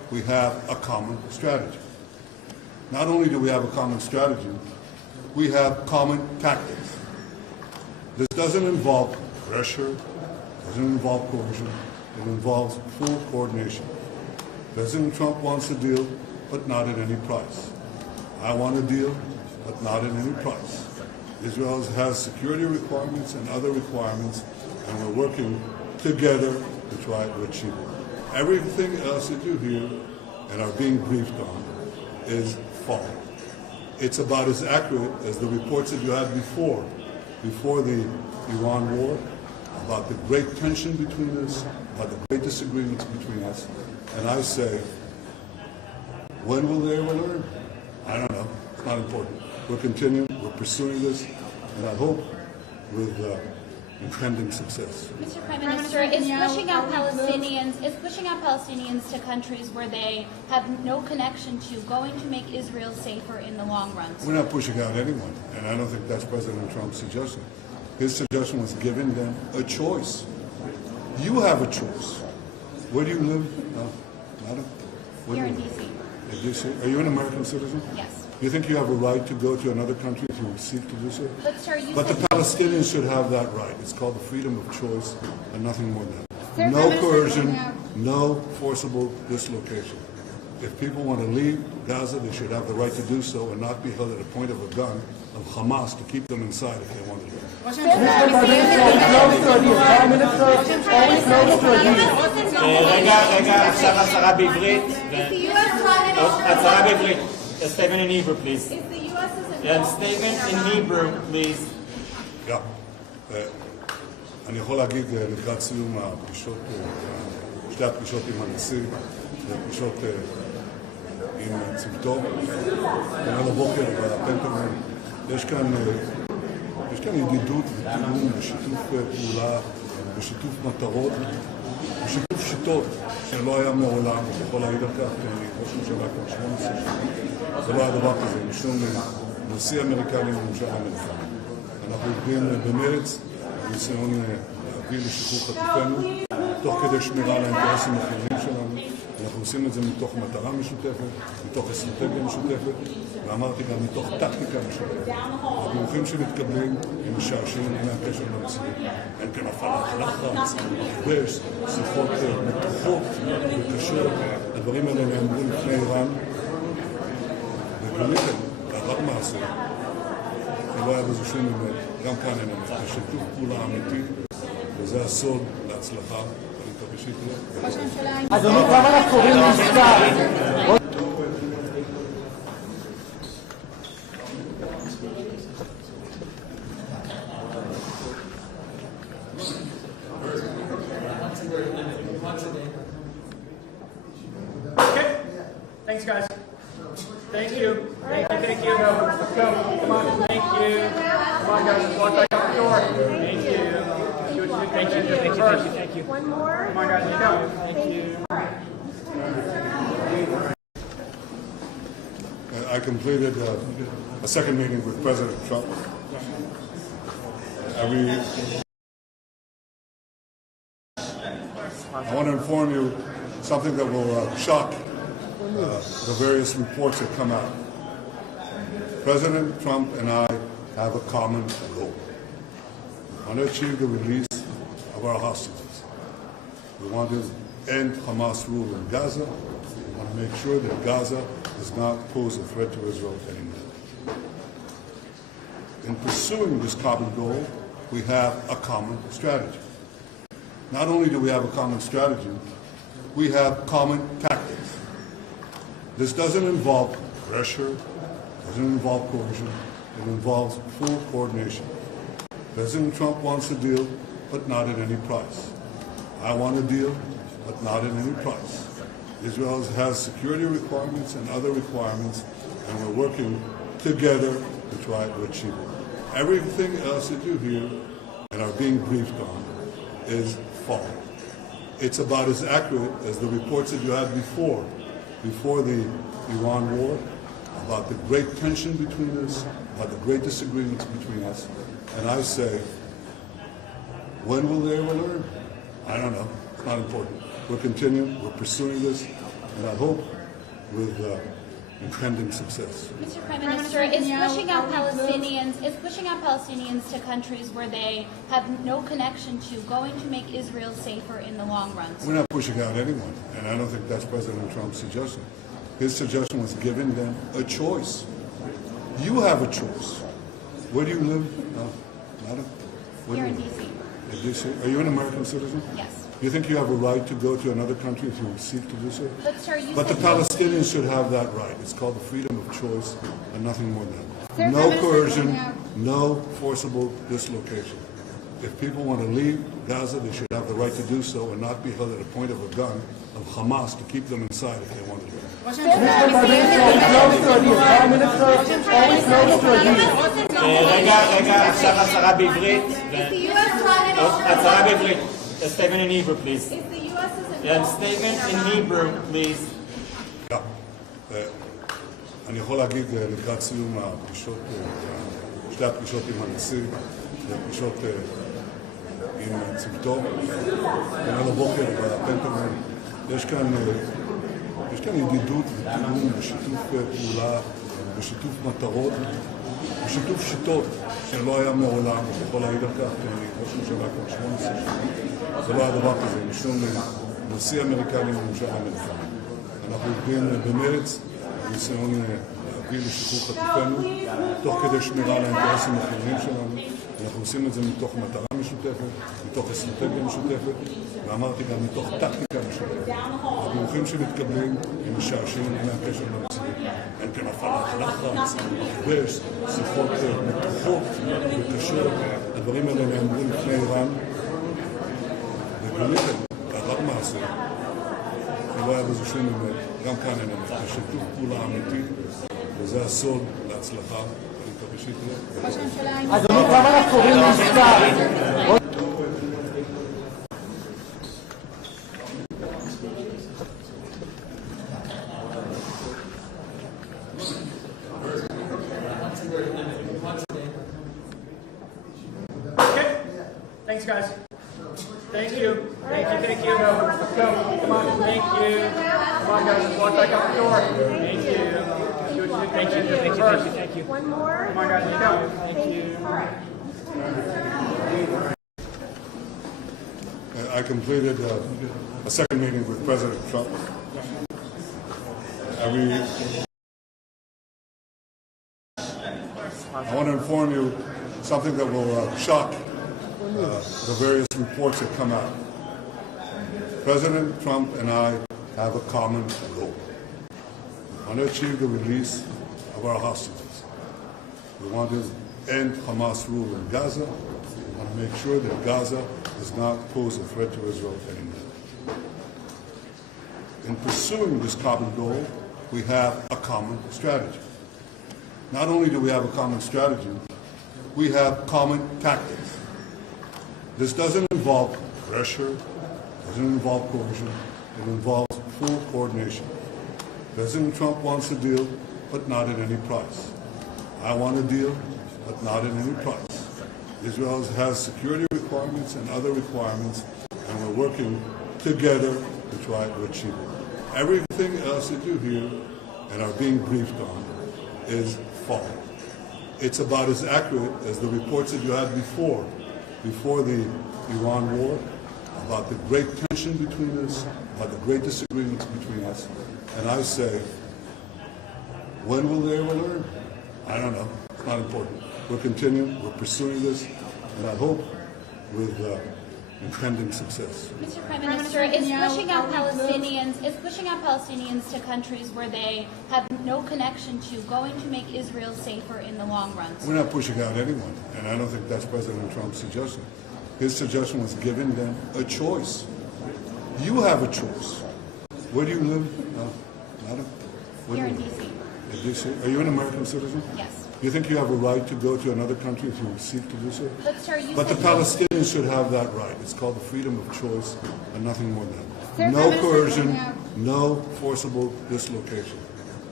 we have a common strategy. Not only do we have a common strategy, we have common tactics. This doesn't involve pressure, doesn't involve coercion, it involves full coordination. President Trump wants a deal, but not at any price. I want a deal, but not at any price. Israel has security requirements and other requirements, and we're working together to try to achieve it. Everything else that you hear and are being briefed on is false. It's about as accurate as the reports that you had before the Iran war, about the great tension between us, about the great disagreements between us. And I say, when will they ever learn? I don't know. It's not important. We're continuing. We're pursuing this, and I hope with impending success. Mr. Prime Minister, is pushing out Palestinians to countries where they have no connection to going to make Israel safer in the long run? We're not pushing out anyone, and I don't think that's President Trump's suggestion. His suggestion was giving them a choice. You have a choice. Where do you live? Madam? Here in D.C. In D.C.? Are you an American citizen? Yes. Do you think you have a right to go to another country if you seek to do so? But, sir, you But the said Palestinians should have that right. It's called the freedom of choice and nothing more than that. No coercion, no forcible dislocation. If people want to leave Gaza, they should have the right to do so and not be held at a point of a gun of Hamas to keep them inside if they want to leave. רגע, עכשיו הצהרה בעברית. הצהרה בעברית. A statement in Hebrew, please. And statement in Hebrew, please. אני יכול להגיד לקראת סיום הפגישות, שתי הפגישות עם הנשיא, הפגישות עם צוותו, וגם הבוקר בפנטגון, יש כאן ידידות ותיאום ושיתוף פעולה ושיתוף מטרות ושיתוף שיטות שלא היה מעולם, אני יכול להעיד על כך, כי אני ראש ממשלה כבר 18 שנים, זה לא היה דבר כזה, משום נשיא אמריקני וממשל אמריקני. אנחנו עובדים במרץ, בניסיון להביא לשחרור חטופינו, תוך כדי שמירה על האינטרסים החיוניים שלנו. אנחנו עושים את זה מתוך מטרה משותפת, מתוך אסטרטגיה משותפת, ואמרתי גם מתוך טקטיקה משותפת. הדיווחים שמתקבלים הם משעשעים מהקשר למציאות. אין כאן הפעלת לחץ, מכבש, שיחות מתוחות וקשות. הדברים האלה נאמרו לפני איראן, וגיליתם, לאחר מעשה, שלא היה בזה שום אמת, גם כאן אין אמת. זה שיתוף פעולה אמיתי, וזה הסוד להצלחה. אדוני, כמה אנחנו קוראים מבצע? Okay. Thanks, guys. Thank you. Thank you. Let's go. Come on. Thank you. Come on, guys. Let's walk back out the door. Thank you. Thank you. One more. Come on, guys. Let's go. Thank you. I completed a second meeting with President Trump. I want to inform you something that will shock the various reports that come out. President Trump and I have a common goal. We want to achieve the release of our hostages. We want to end Hamas rule in Gaza. We want to make sure that Gaza does not pose a threat to Israel anymore. In pursuing this common goal, we have a common strategy. Not only do we have a common strategy, we have common tactics. This doesn't involve pressure, doesn't involve coercion, it involves full coordination. President Trump wants a deal, but not at any price. I want a deal, but not at any price. Israel has security requirements and other requirements, and we're working together to try to achieve it. Everything else that you hear and are being briefed on is false. It's about as accurate as the reports that you had before the Iran war, about the great tension between us, about the great disagreements between us. And I say, when will they ever learn? I don't know. It's not important. We're continuing. We're pursuing this, and I hope with impending success. Mr. Prime Minister, is pushing out Palestinians to countries where they have no connection to going to make Israel safer in the long run? We're not pushing out anyone, and I don't think that's President Trump's suggestion. His suggestion was giving them a choice. You have a choice. Where do you live, madam? Here in D.C. In D.C. Are you an American citizen? Yes. Do you think you have a right to go to another country if you seek to do so? But, sir, you But the said Palestinians should have that right. It's called the freedom of choice and nothing more than that. No coercion, no forcible dislocation. If people want to leave Gaza, they should have the right to do so and not be held at a point of a gun of Hamas to keep them inside if they want to leave. רגע, עכשיו הצהרה בעברית. הצהרה בעברית. A statement in Hebrew, please. And statement in Hebrew, please. אני יכול להגיד לקראת סיום הפגישות, שתי הפגישות עם הנשיא, הפגישות עם צוותו, כנראה לבוקר בפנטגון, יש כאן ידידות ותיאום ושיתוף פעולה ושיתוף מטרות ושיתוף שיטות שלא היה מעולם, אני יכול להעיד על כך, כי אני ראש ממשלה כבר 18 שנים, זה לא היה דבר כזה, משום נשיא אמריקני וממשל אמריקני. אנחנו עובדים במרץ, ניסיון להביא לשחרור חטופינו, תוך כדי שמירה על האינטרסים החיוניים שלנו. אנחנו עושים את זה מתוך מטרה משותפת, מתוך אסטרטגיה משותפת, ואמרתי גם מתוך טקטיקה משותפת. הדיווחים שמתקבלים הם משעשעים מהקשר למציאות. אין כאן הפעלת לחץ, מכבש, שיחות מתוחות וקשות. הדברים האלה נאמרים לפני איראן, וגיליתם, לאחר מעשה, שלא היה בזה שום אמת, גם כאן אין אמת. זה שיתוף פעולה אמיתי, וזה הסוד להצלחה. אני מקווה שיקרה. אדוני, כמה אנחנו קוראים לעסקה? Okay. Thanks, guys. Thank you. Thank you. Thank you. Let's go. Come on. Thank you. Come on, guys. Let's walk back out the door. Thank you. Thank you. Thank you. Thank you. One more. Come on, guys. Let's go. Thank you. I completed a second meeting with President Trump. I want to inform you something that will shock the various reports that come out. President Trump and I have a common goal. We want to achieve the release of our hostages. We want to end Hamas rule in Gaza. We want to make sure that Gaza does not pose a threat to Israel anymore. In pursuing this common goal, we have a common strategy. Not only do we have a common strategy, we have common tactics. This doesn't involve pressure, doesn't involve coercion, it involves full coordination. President Trump wants a deal, but not at any price. I want a deal, but not at any price. Israel has security requirements and other requirements, and we're working together to try to achieve it. Everything else that you hear and are being briefed on is false. It's about as accurate as the reports that you had before the Iran war, about the great tension between us, about the great disagreements between us. And I say, when will they ever learn? I don't know. It's not important. We're continuing. We're pursuing this, and I hope with impending success. Mr. Prime Minister, is pushing out Palestinians to countries where they have no connection to going to make Israel safer in the long run? We're not pushing out anyone, and I don't think that's President Trump's suggestion. His suggestion was giving them a choice. You have a choice. Where do you live, madam? Here in D.C. In D.C. Are you an American citizen? Yes. Do you think you have a right to go to another country if you seek to do so? But, sir, But the Palestinians should have that right. It's called the freedom of choice and nothing more than that. No coercion, no forcible dislocation.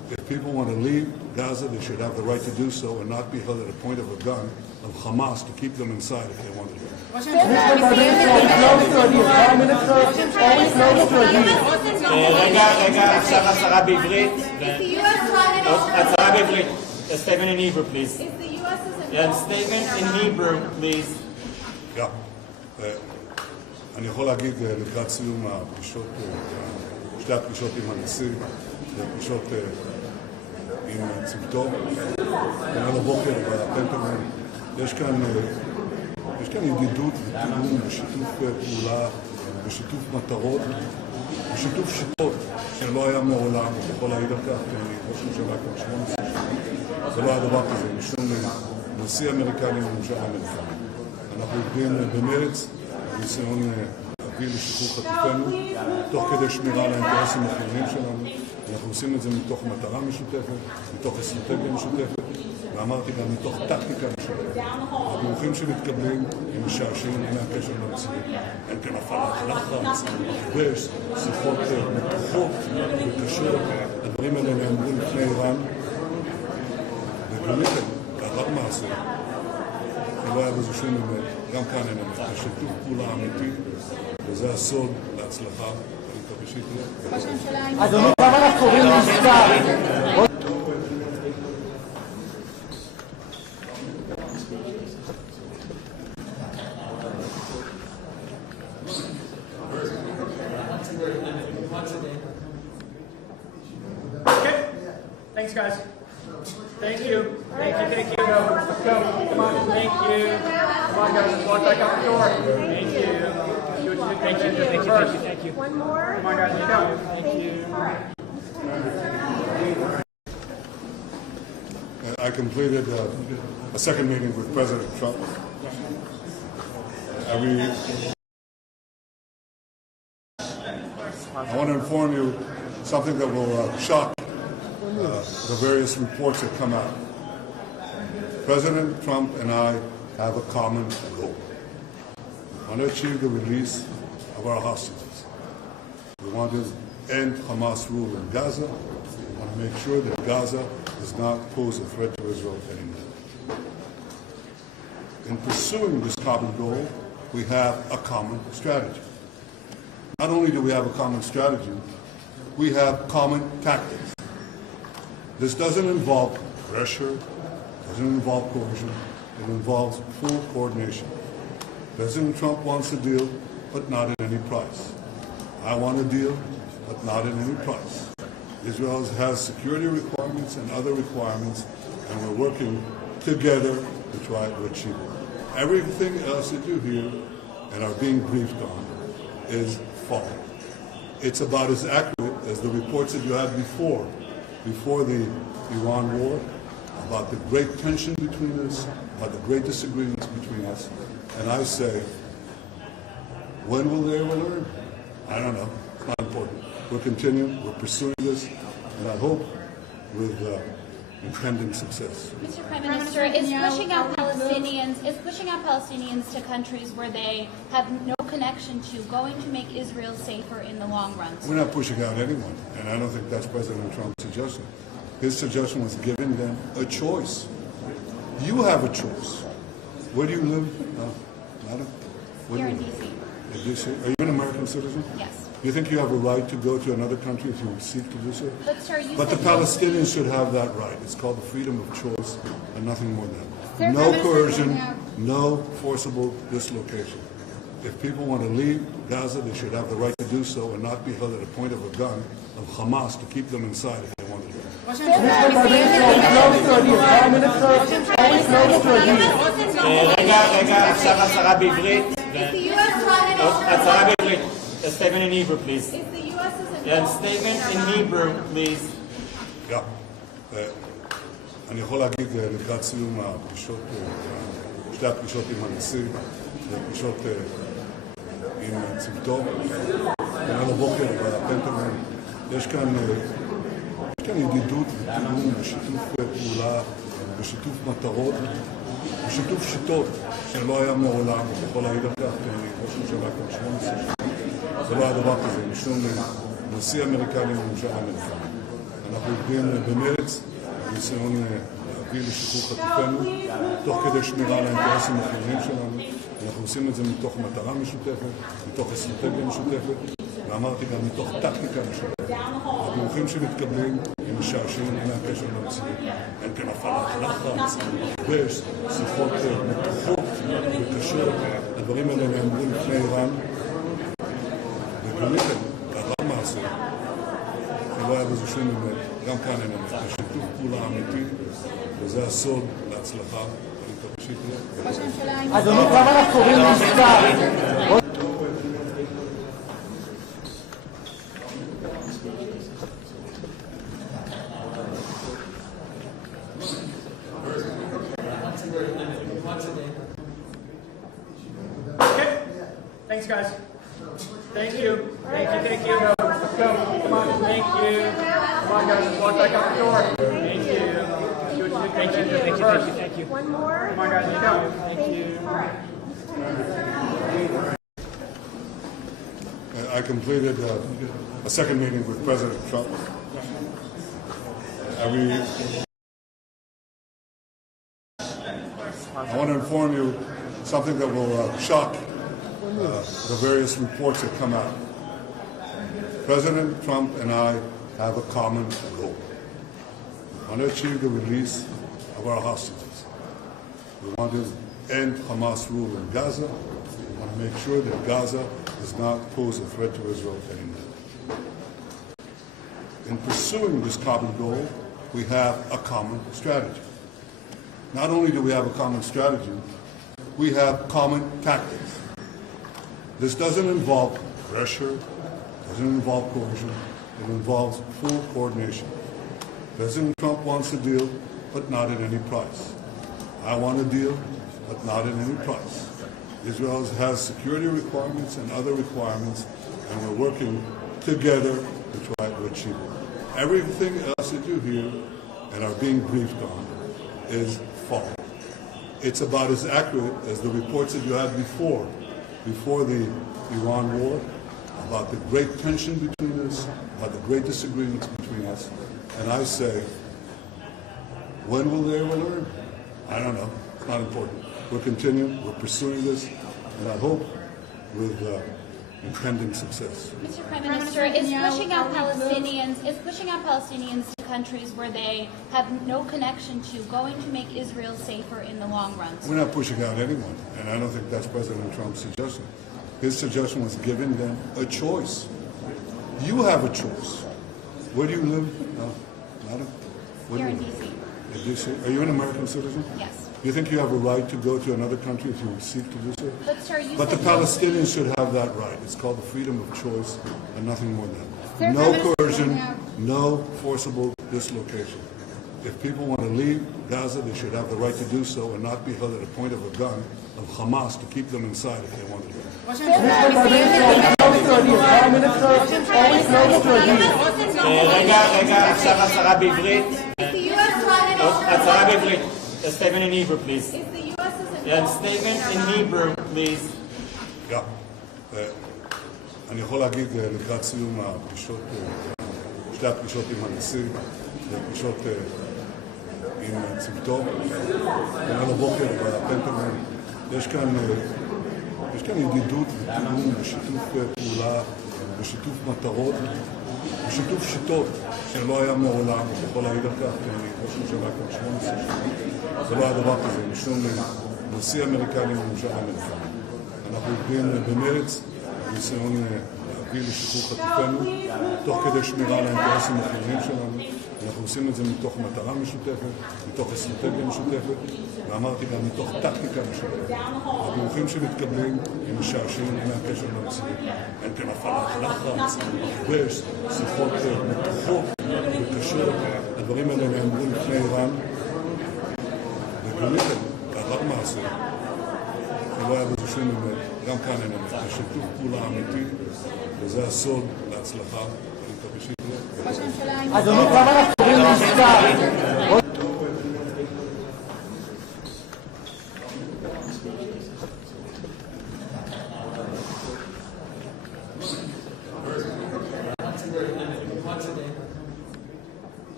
If people want to leave Gaza, they should have the right to do so and not be held at the point of a gun of Hamas to keep them inside if they want to leave. Mr. President, are we close to a deal? Prime Minister, are we close to a deal? רגע, עכשיו הצהרה בעברית. הצהרה בעברית. A statement in Hebrew, please. And statement in Hebrew, please. אני יכול להגיד לקראת סיום הפגישות, שתי הפגישות עם הנשיא, הפגישות עם צוותו, על הבוקר בפנטגון, יש כאן ידידות ותיאום ושיתוף פעולה ושיתוף מטרות ושיתוף שיטות שלא היה מעולם, אני יכול להעיד על כך, כי אני ראש ממשלה כבר 18 שנים, זה לא היה דבר כזה, משום נשיא אמריקני וממשל אמריקני. אנחנו עובדים במרץ, בניסיון להביא לשחרור חטופינו, תוך כדי שמירה על האינטרסים החיוניים שלנו. אנחנו עושים את זה מתוך מטרה משותפת, מתוך אסטרטגיה משותפת, ואמרתי גם מתוך טקטיקה משותפת. הדיווחים שמתקבלים הם משעשעים, אין הקשר למציאות. אין כאן הפעלת לחץ, מכבש, שיחות מתוחות וקשות. הדברים האלה נאמרו לפני איראן, וגיליתם, לאחר מעשה, לא היה בזה שום אמת, גם כאן אין אמת. יש שיתוף פעולה אמיתי, וזה הסוד להצלחה. אני מקווה שתהיה. אדוני, כמה אנחנו קוראים למספר? Okay. Thanks, guys. Thank you. Thank you. Thank you. Let's go. Come on. Thank you. Come on, guys. Let's walk back out the door. Thank you. Thank you. Thank you. Thank you. One more. Come on, guys. Let's go. Thank you. I completed a second meeting with President Trump. I want to inform you something that will shock the various reports that come out. President Trump and I have a common goal. We want to achieve the release of our hostages. We want to end Hamas rule in Gaza. We want to make sure that Gaza does not pose a threat to Israel anymore. In pursuing this common goal, we have a common strategy. Not only do we have a common strategy, we have common tactics. This doesn't involve pressure, doesn't involve coercion, it involves full coordination. President Trump wants a deal, but not at any price. I want a deal, but not at any price. Israel has security requirements and other requirements, and we're working together to try to achieve it. Everything else that you hear and are being briefed on is false. It's about as accurate as the reports that you had before the Iran war, about the great tension between us, about the great disagreements between us. And I say, when will they ever learn? I don't know. It's not important. We're continuing, we're pursuing this, and I hope with impending success. Mr. Prime Minister, is pushing out Palestinians to countries where they have no connection to going to make Israel safer in the long run? We're not pushing out anyone, and I don't think that's President Trump's suggestion. His suggestion was giving them a choice. You have a choice. Where do you live, madam? Here in D.C. In D.C. Are you an American citizen? Yes. Do you think you have a right to go to another country if you seek to do so? But, sir, But the Palestinians should have that right. It's called the freedom of choice and nothing more than that. No coercion, no forcible dislocation. If people want to leave Gaza, they should have the right to do so and not be held at a point of a gun of Hamas to keep them inside if they want to leave. Mr. President, are we close to a deal? Prime Minister, are we close to a deal? רגע, עכשיו הצהרה בעברית. הצהרה בעברית. A statement in Hebrew, please. And statement in Hebrew, please. אני יכול להגיד לקראת סיום הפגישות, שתי הפגישות עם הנשיא, הפגישות עם צוותו, על הבוקר בפנטגון, יש כאן ידידות ותיאום ושיתוף פעולה ושיתוף מטרות ושיתוף שיטות שלא היה מעולם, אני יכול להעיד על כך, כי אני ראש ממשלה כבר 18 שנים. זה לא היה דבר כזה, משום נשיא אמריקני וממשל אמריקני. אנחנו עובדים במרץ בניסיון להביא לשחרור חטופינו, תוך כדי שמירה על האינטרסים החיוניים שלנו. אנחנו עושים את זה מתוך מטרה משותפת, מתוך אסטרטגיה משותפת, ואמרתי גם מתוך טקטיקה משותפת. הדיווחים שמתקבלים הם משעשעים, אין להם קשר למציאות. אין כאן הפעלת לחץ, מכבש, שיחות מתוחות וקשות. הדברים האלה נאמרים לפני איראן, וגונית לאחר מעשה, שלא היה בזה שום אמת, גם כאן אין אמת. זה שיתוף פעולה אמיתי, וזה הסוד להצלחה. אדוני, כמה אנחנו קוראים מספר? Okay. Thanks, guys. Thank you. Thank you. Thank you. Let's go. Come on. Thank you. Come on, guys. Let's walk back out the door. Thank you. Thank you. Thank you. Thank you. Thank you. One more. Come on, guys. Let's go. Thank you. I completed a second meeting with President Trump. I want to inform you something that will shock the various reports that come out. President Trump and I have a common goal. We want to achieve the release of our hostages. We want to end Hamas rule in Gaza. We want to make sure that Gaza does not pose a threat to Israel anymore. In pursuing this common goal, we have a common strategy. Not only do we have a common strategy, we have common tactics. This doesn't involve pressure, doesn't involve coercion, it involves full coordination. President Trump wants a deal, but not at any price. I want a deal, but not at any price. Israel has security requirements and other requirements, and we're working together to try to achieve it. Everything else that you hear and are being briefed on is false. It's about as accurate as the reports that you had before the Iran war, about the great tension between us, about the great disagreements between us. And I say, when will they ever learn? I don't know. It's not important. We're continuing, we're pursuing this, and I hope with impending success. Mr. Prime Minister, is pushing out Palestinians to countries where they have no connection to going to make Israel safer in the long run? We're not pushing out anyone, and I don't think that's President Trump's suggestion. His suggestion was giving them a choice. You have a choice. Where do you live? Here in D.C. In D.C. Are you an American citizen? Yes. Do you think you have a right to go to another country if you seek to do so? But, sir, But the Palestinians should have that right. It's called the freedom of choice and nothing more than that. No coercion, no forcible dislocation. If people want to leave Gaza, they should have the right to do so and not be held at a point of a gun of Hamas to keep them inside if they want to leave. רגע, עכשיו הצהרה בעברית. הצהרה בעברית. A statement in Hebrew, please. Yeah, statement in Hebrew, please. אני יכול להגיד לקראת סיום הפגישות, שתי הפגישות עם הנשיא, הפגישות עם צוותו, כנראה לבוקר בפנטגון, יש כאן ידידות ותיאום ושיתוף פעולה ושיתוף מטרות ושיתוף שיטות שלא היה מעולם, אני יכול להעיד על כך, כי אני ראש ממשלה כבר 18 שנים, זה לא היה דבר כזה, משום נשיא אמריקני וממשל אמריקני. אנחנו עובדים במרץ בניסיון להביא לשחרור חטופינו, תוך כדי שמירה על האינטרסים החיוניים שלנו. אנחנו עושים את זה מתוך מטרה משותפת, מתוך אסטרטגיה משותפת, ואמרתי גם מתוך טקטיקה משותפת. הדיווחים שמתקבלים הם משעשעים, אין להם קשר למציאות. אין כאן הפעלת לחץ, מכבש, שיחות מתוחות וקשות. הדברים האלה נאמרים לפני איראן, וגונית לאחר מעשה, שלא היה בזה שום אמת, גם כאן אין אמת. זה שיתוף פעולה אמיתי, וזה הסוד להצלחה. אדוני, כמה אנחנו קוראים מספר?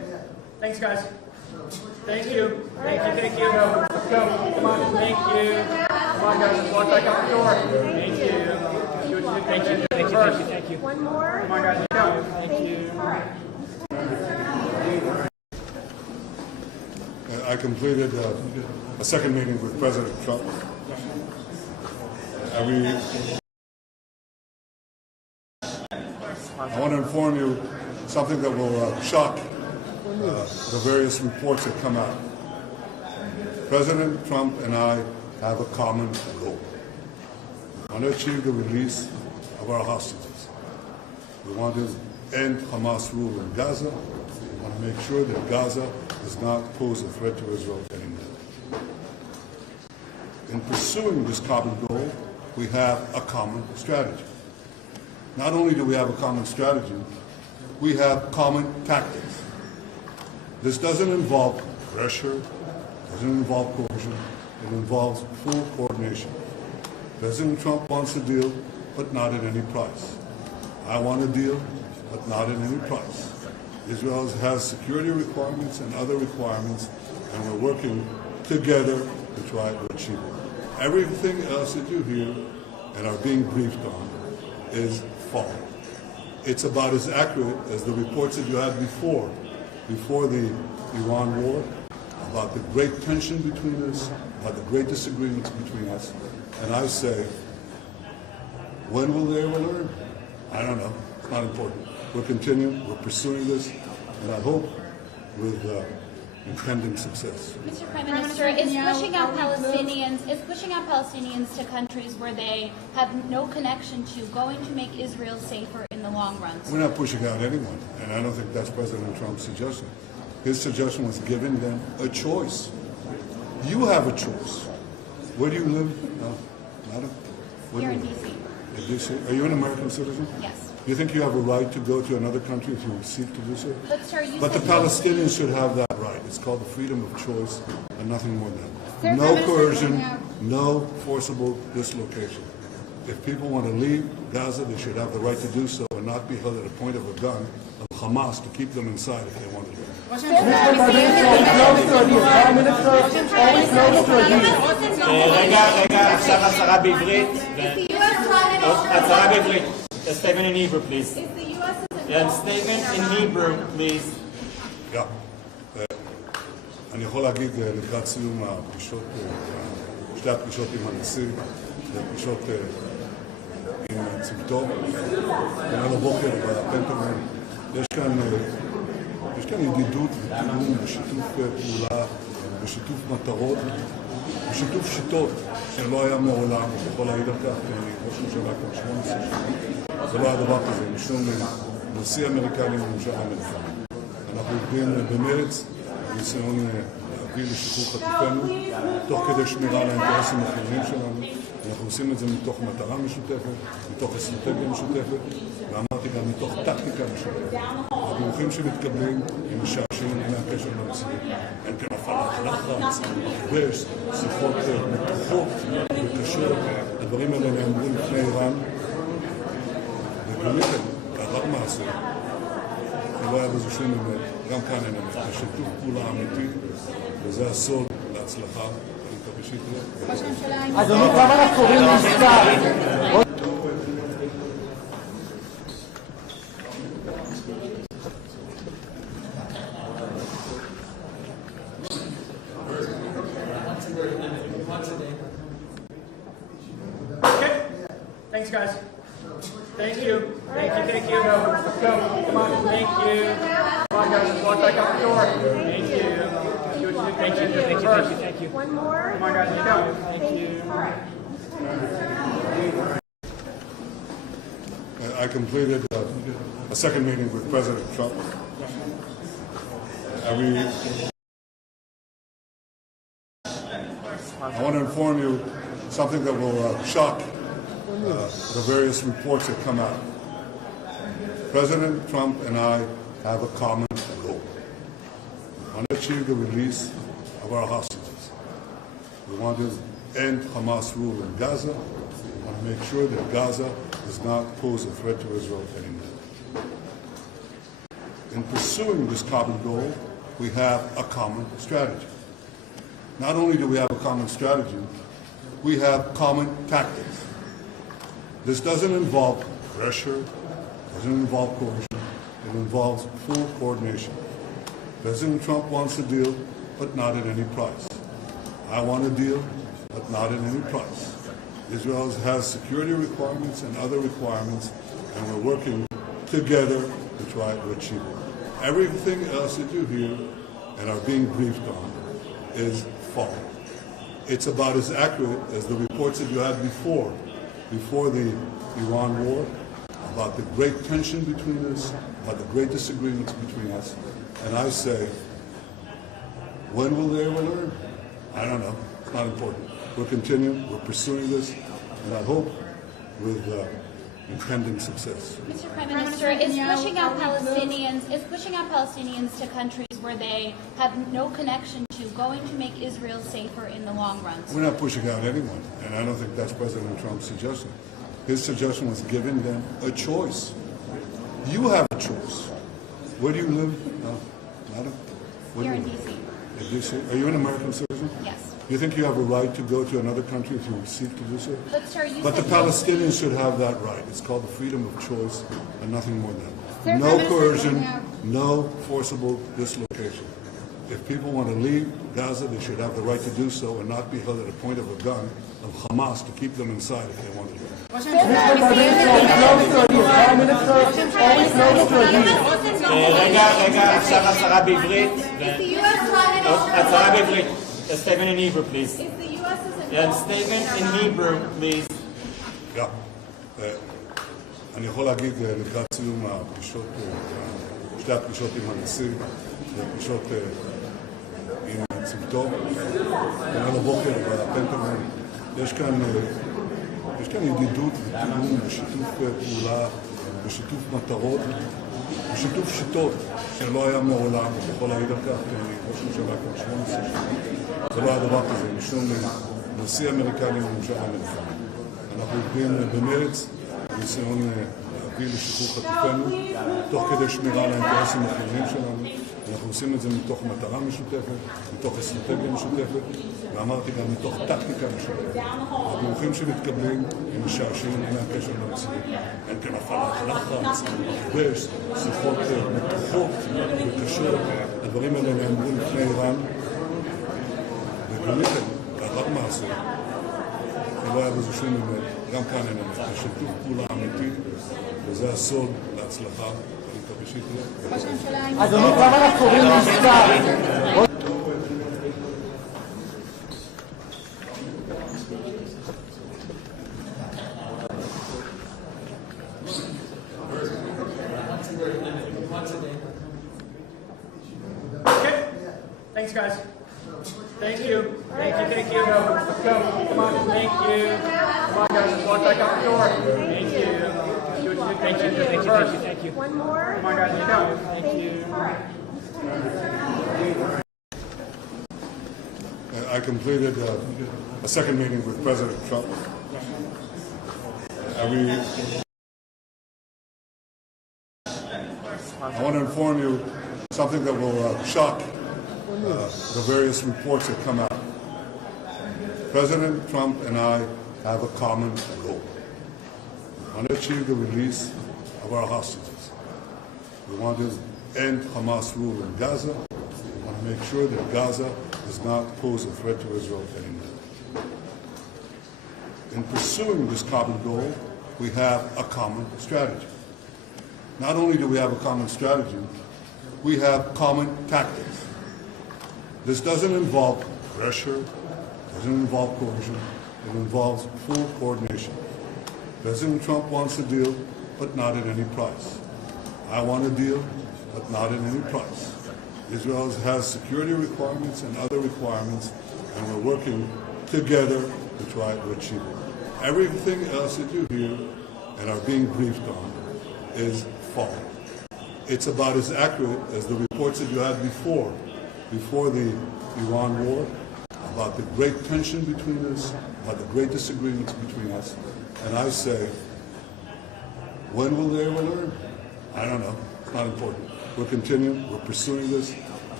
Thanks, guys. Thank you. Thank you. Thank you. Let's go. Come on. Thank you. Come on, guys. Let's walk back out the door. Thank you. Thank you. Thank you. Thank you. One more. Come on, guys. Let's go. Thank you. I completed a second meeting with President Trump. I want to inform you something that will shock the various reports that come out. President Trump and I have a common goal. We want to achieve the release of our hostages. We want to end Hamas rule in Gaza. We want to make sure that Gaza does not pose a threat to Israel anymore. In pursuing this common goal, we have a common strategy. Not only do we have a common strategy, we have common tactics. This doesn't involve pressure, doesn't involve coercion, it involves full coordination. President Trump wants a deal, but not at any price. I want a deal, but not at any price. Israel has security requirements and other requirements, and we're working together to try to achieve it. Everything else that you hear and are being briefed on is false. It's about as accurate as the reports that you had before the Iran war, about the great tension between us, about the great disagreements between us. And I say, when will they ever learn? I don't know. It's not important. We're continuing, we're pursuing this, and I hope with impending success. Mr. Prime Minister, is pushing out Palestinians to countries where they have no connection to going to make Israel safer in the long run? We're not pushing out anyone, and I don't think that's President Trump's suggestion. His suggestion was giving them a choice. You have a choice. Where do you live? No, madam? Here in D.C. In D.C.? Are you an American citizen? Yes. Do you think you have a right to go to another country if you seek to do so? But, sir, you But the said Palestinians should have that right. It's called the freedom of choice and nothing more than that. No coercion, no forcible dislocation. If people want to leave Gaza, they should have the right to do so and not be held at a point of a gun of Hamas to keep them inside if they want to leave. רגע, עכשיו הצהרה בעברית. הצהרה בעברית. A statement in Hebrew, please. Yeah, statement in Hebrew, please. אני יכול להגיד לקראת סיום הפגישות, שתי הפגישות עם הנשיא, הפגישות עם צוותו, כנראה לבוקר בפנטגון, יש כאן ידידות ותיאום ושיתוף פעולה ושיתוף מטרות ושיתוף שיטות שלא היה מעולם, אני יכול להעיד על כך, כי אני ראש ממשלה כבר 18 שנים, זה לא היה דבר כזה, משום נשיא אמריקני וממשל אמריקני. אנחנו עובדים במרץ, ניסיון להביא לשחרור חטופינו, תוך כדי שמירה על האינטרסים החיוניים שלנו. אנחנו עושים את זה מתוך מטרה משותפת, מתוך אסטרטגיה משותפת, ואמרתי גם מתוך טקטיקה משותפת. הדיווחים שמתקבלים הם משעשעים מהקשר למציאות. אין כאן הפעלת לחץ, מכבש, שיחות מתוחות וקשות. הדברים האלה נאמרו לפני איראן, ובאמת, כאחד מעשה, לא היה בזה שום אמת, גם כאן אין אמת. זה שיתוף פעולה אמיתי, וזה הסוד להצלחה. אדוני, כמה אנחנו קוראים מבצע? Okay. Thanks, guys. Thank you. Thank you. Thank you. Let's go. Come on. Thank you. Come on, guys. Let's walk back out the door. Thank you. Thank you. Thank you. Thank you. Thank you. One more. Come on, guys. Let's go. Thank you. I completed a second meeting with President Trump. I want to inform you something that will shock the various reports that come out. President Trump and I have a common goal. We want to achieve the release of our hostages. We want to end Hamas rule in Gaza. We want to make sure that Gaza does not pose a threat to Israel anymore. In pursuing this common goal, we have a common strategy. Not only do we have a common strategy, we have common tactics. This doesn't involve pressure, doesn't involve coercion, it involves full coordination. President Trump wants a deal, but not at any price. I want a deal, but not at any price. Israel has security requirements and other requirements, and we're working together to try to achieve it. Everything else that you hear and are being briefed on is false. It's about as accurate as the reports that you had before the Iran war, about the great tension between us, about the great disagreements between us. And I say, when will they ever learn? I don't know. It's not important. We're continuing. We're pursuing this, and I hope with impending success. Mr. Prime Minister, is pushing out Palestinians to countries where they have no connection to going to make Israel safer in the long run? We're not pushing out anyone, and I don't think that's President Trump's suggestion. His suggestion was giving them a choice. You have a choice. Where do you live? Madam? Here in D.C. In D.C.? Are you an American citizen? Yes. You think you have a right to go to another country if you seek to do so? But, sir, But the Palestinians should have that right. It's called the freedom of choice and nothing more than that. No coercion, no forcible dislocation. If people want to leave Gaza, they should have the right to do so and not be held at a point of a gun of Hamas to keep them inside if they want to leave. רגע, עכשיו הצהרה בעברית. הצהרה בעברית. A statement in Hebrew, please. Yeah, statement in Hebrew, please. אני יכול להגיד לקראת סיום הפגישות, שתי הפגישות עם הנשיא, הפגישות עם צוותו, כנראה לבוקר בפנטגון, יש כאן ידידות ותיאום ושיתוף פעולה ושיתוף מטרות ושיתוף שיטות שלא היה מעולם, אני יכול להעיד על כך, כי אני ראש ממשלה כבר 18 שנים, זה לא היה דבר כזה, משום נשיא אמריקני וממשל אמריקני. אנחנו עובדים במרץ, ניסיון להביא לשחרור חטופינו, תוך כדי שמירה על האינטרסים החיוניים שלנו. אנחנו עושים את זה מתוך מטרה משותפת, מתוך אסטרטגיה משותפת, ואמרתי גם מתוך טקטיקה משותפת. הדיווחים שמתקבלים הם משעשעים מהקשר למציאות. אין כאן הפעלת לחץ, מכבש, שיחות מתוחות וקשות. הדברים האלה נאמרו לפני איראן, וגיליתם, לאחר מעשה, שלא היה בזה שום אמת, גם כאן אין אמת. זה שיתוף פעולה אמיתי, וזה הסוד להצלחה. אדוני, כמה אנחנו קוראים להסתר? Okay. Thanks, guys. Thank you. Thank you. Thank you. Let's go. Come on. Thank you. Come on, guys. Let's walk back out the door. Thank you. Thank you. Thank you. Thank you. One more. Come on, guys. Let's go. Thank you. I completed a second meeting with President Trump. I want to inform you something that will shock the various reports that come out. President Trump and I have a common goal. We want to achieve the release of our hostages. We want to end Hamas rule in Gaza. We want to make sure that Gaza does not pose a threat to Israel anymore. In pursuing this common goal, we have a common strategy. Not only do we have a common strategy, we have common tactics. This doesn't involve pressure, doesn't involve coercion, it involves full coordination. President Trump wants a deal, but not at any price. I want a deal, but not at any price. Israel has security requirements and other requirements, and we're working together to try to achieve it. Everything else that you hear and are being briefed on is false. It's about as accurate as the reports that you had before the Iran war, about the great tension between us, about the great disagreements between us. And I say, when will they ever learn? I don't know. It's not important. We're continuing. We're pursuing this,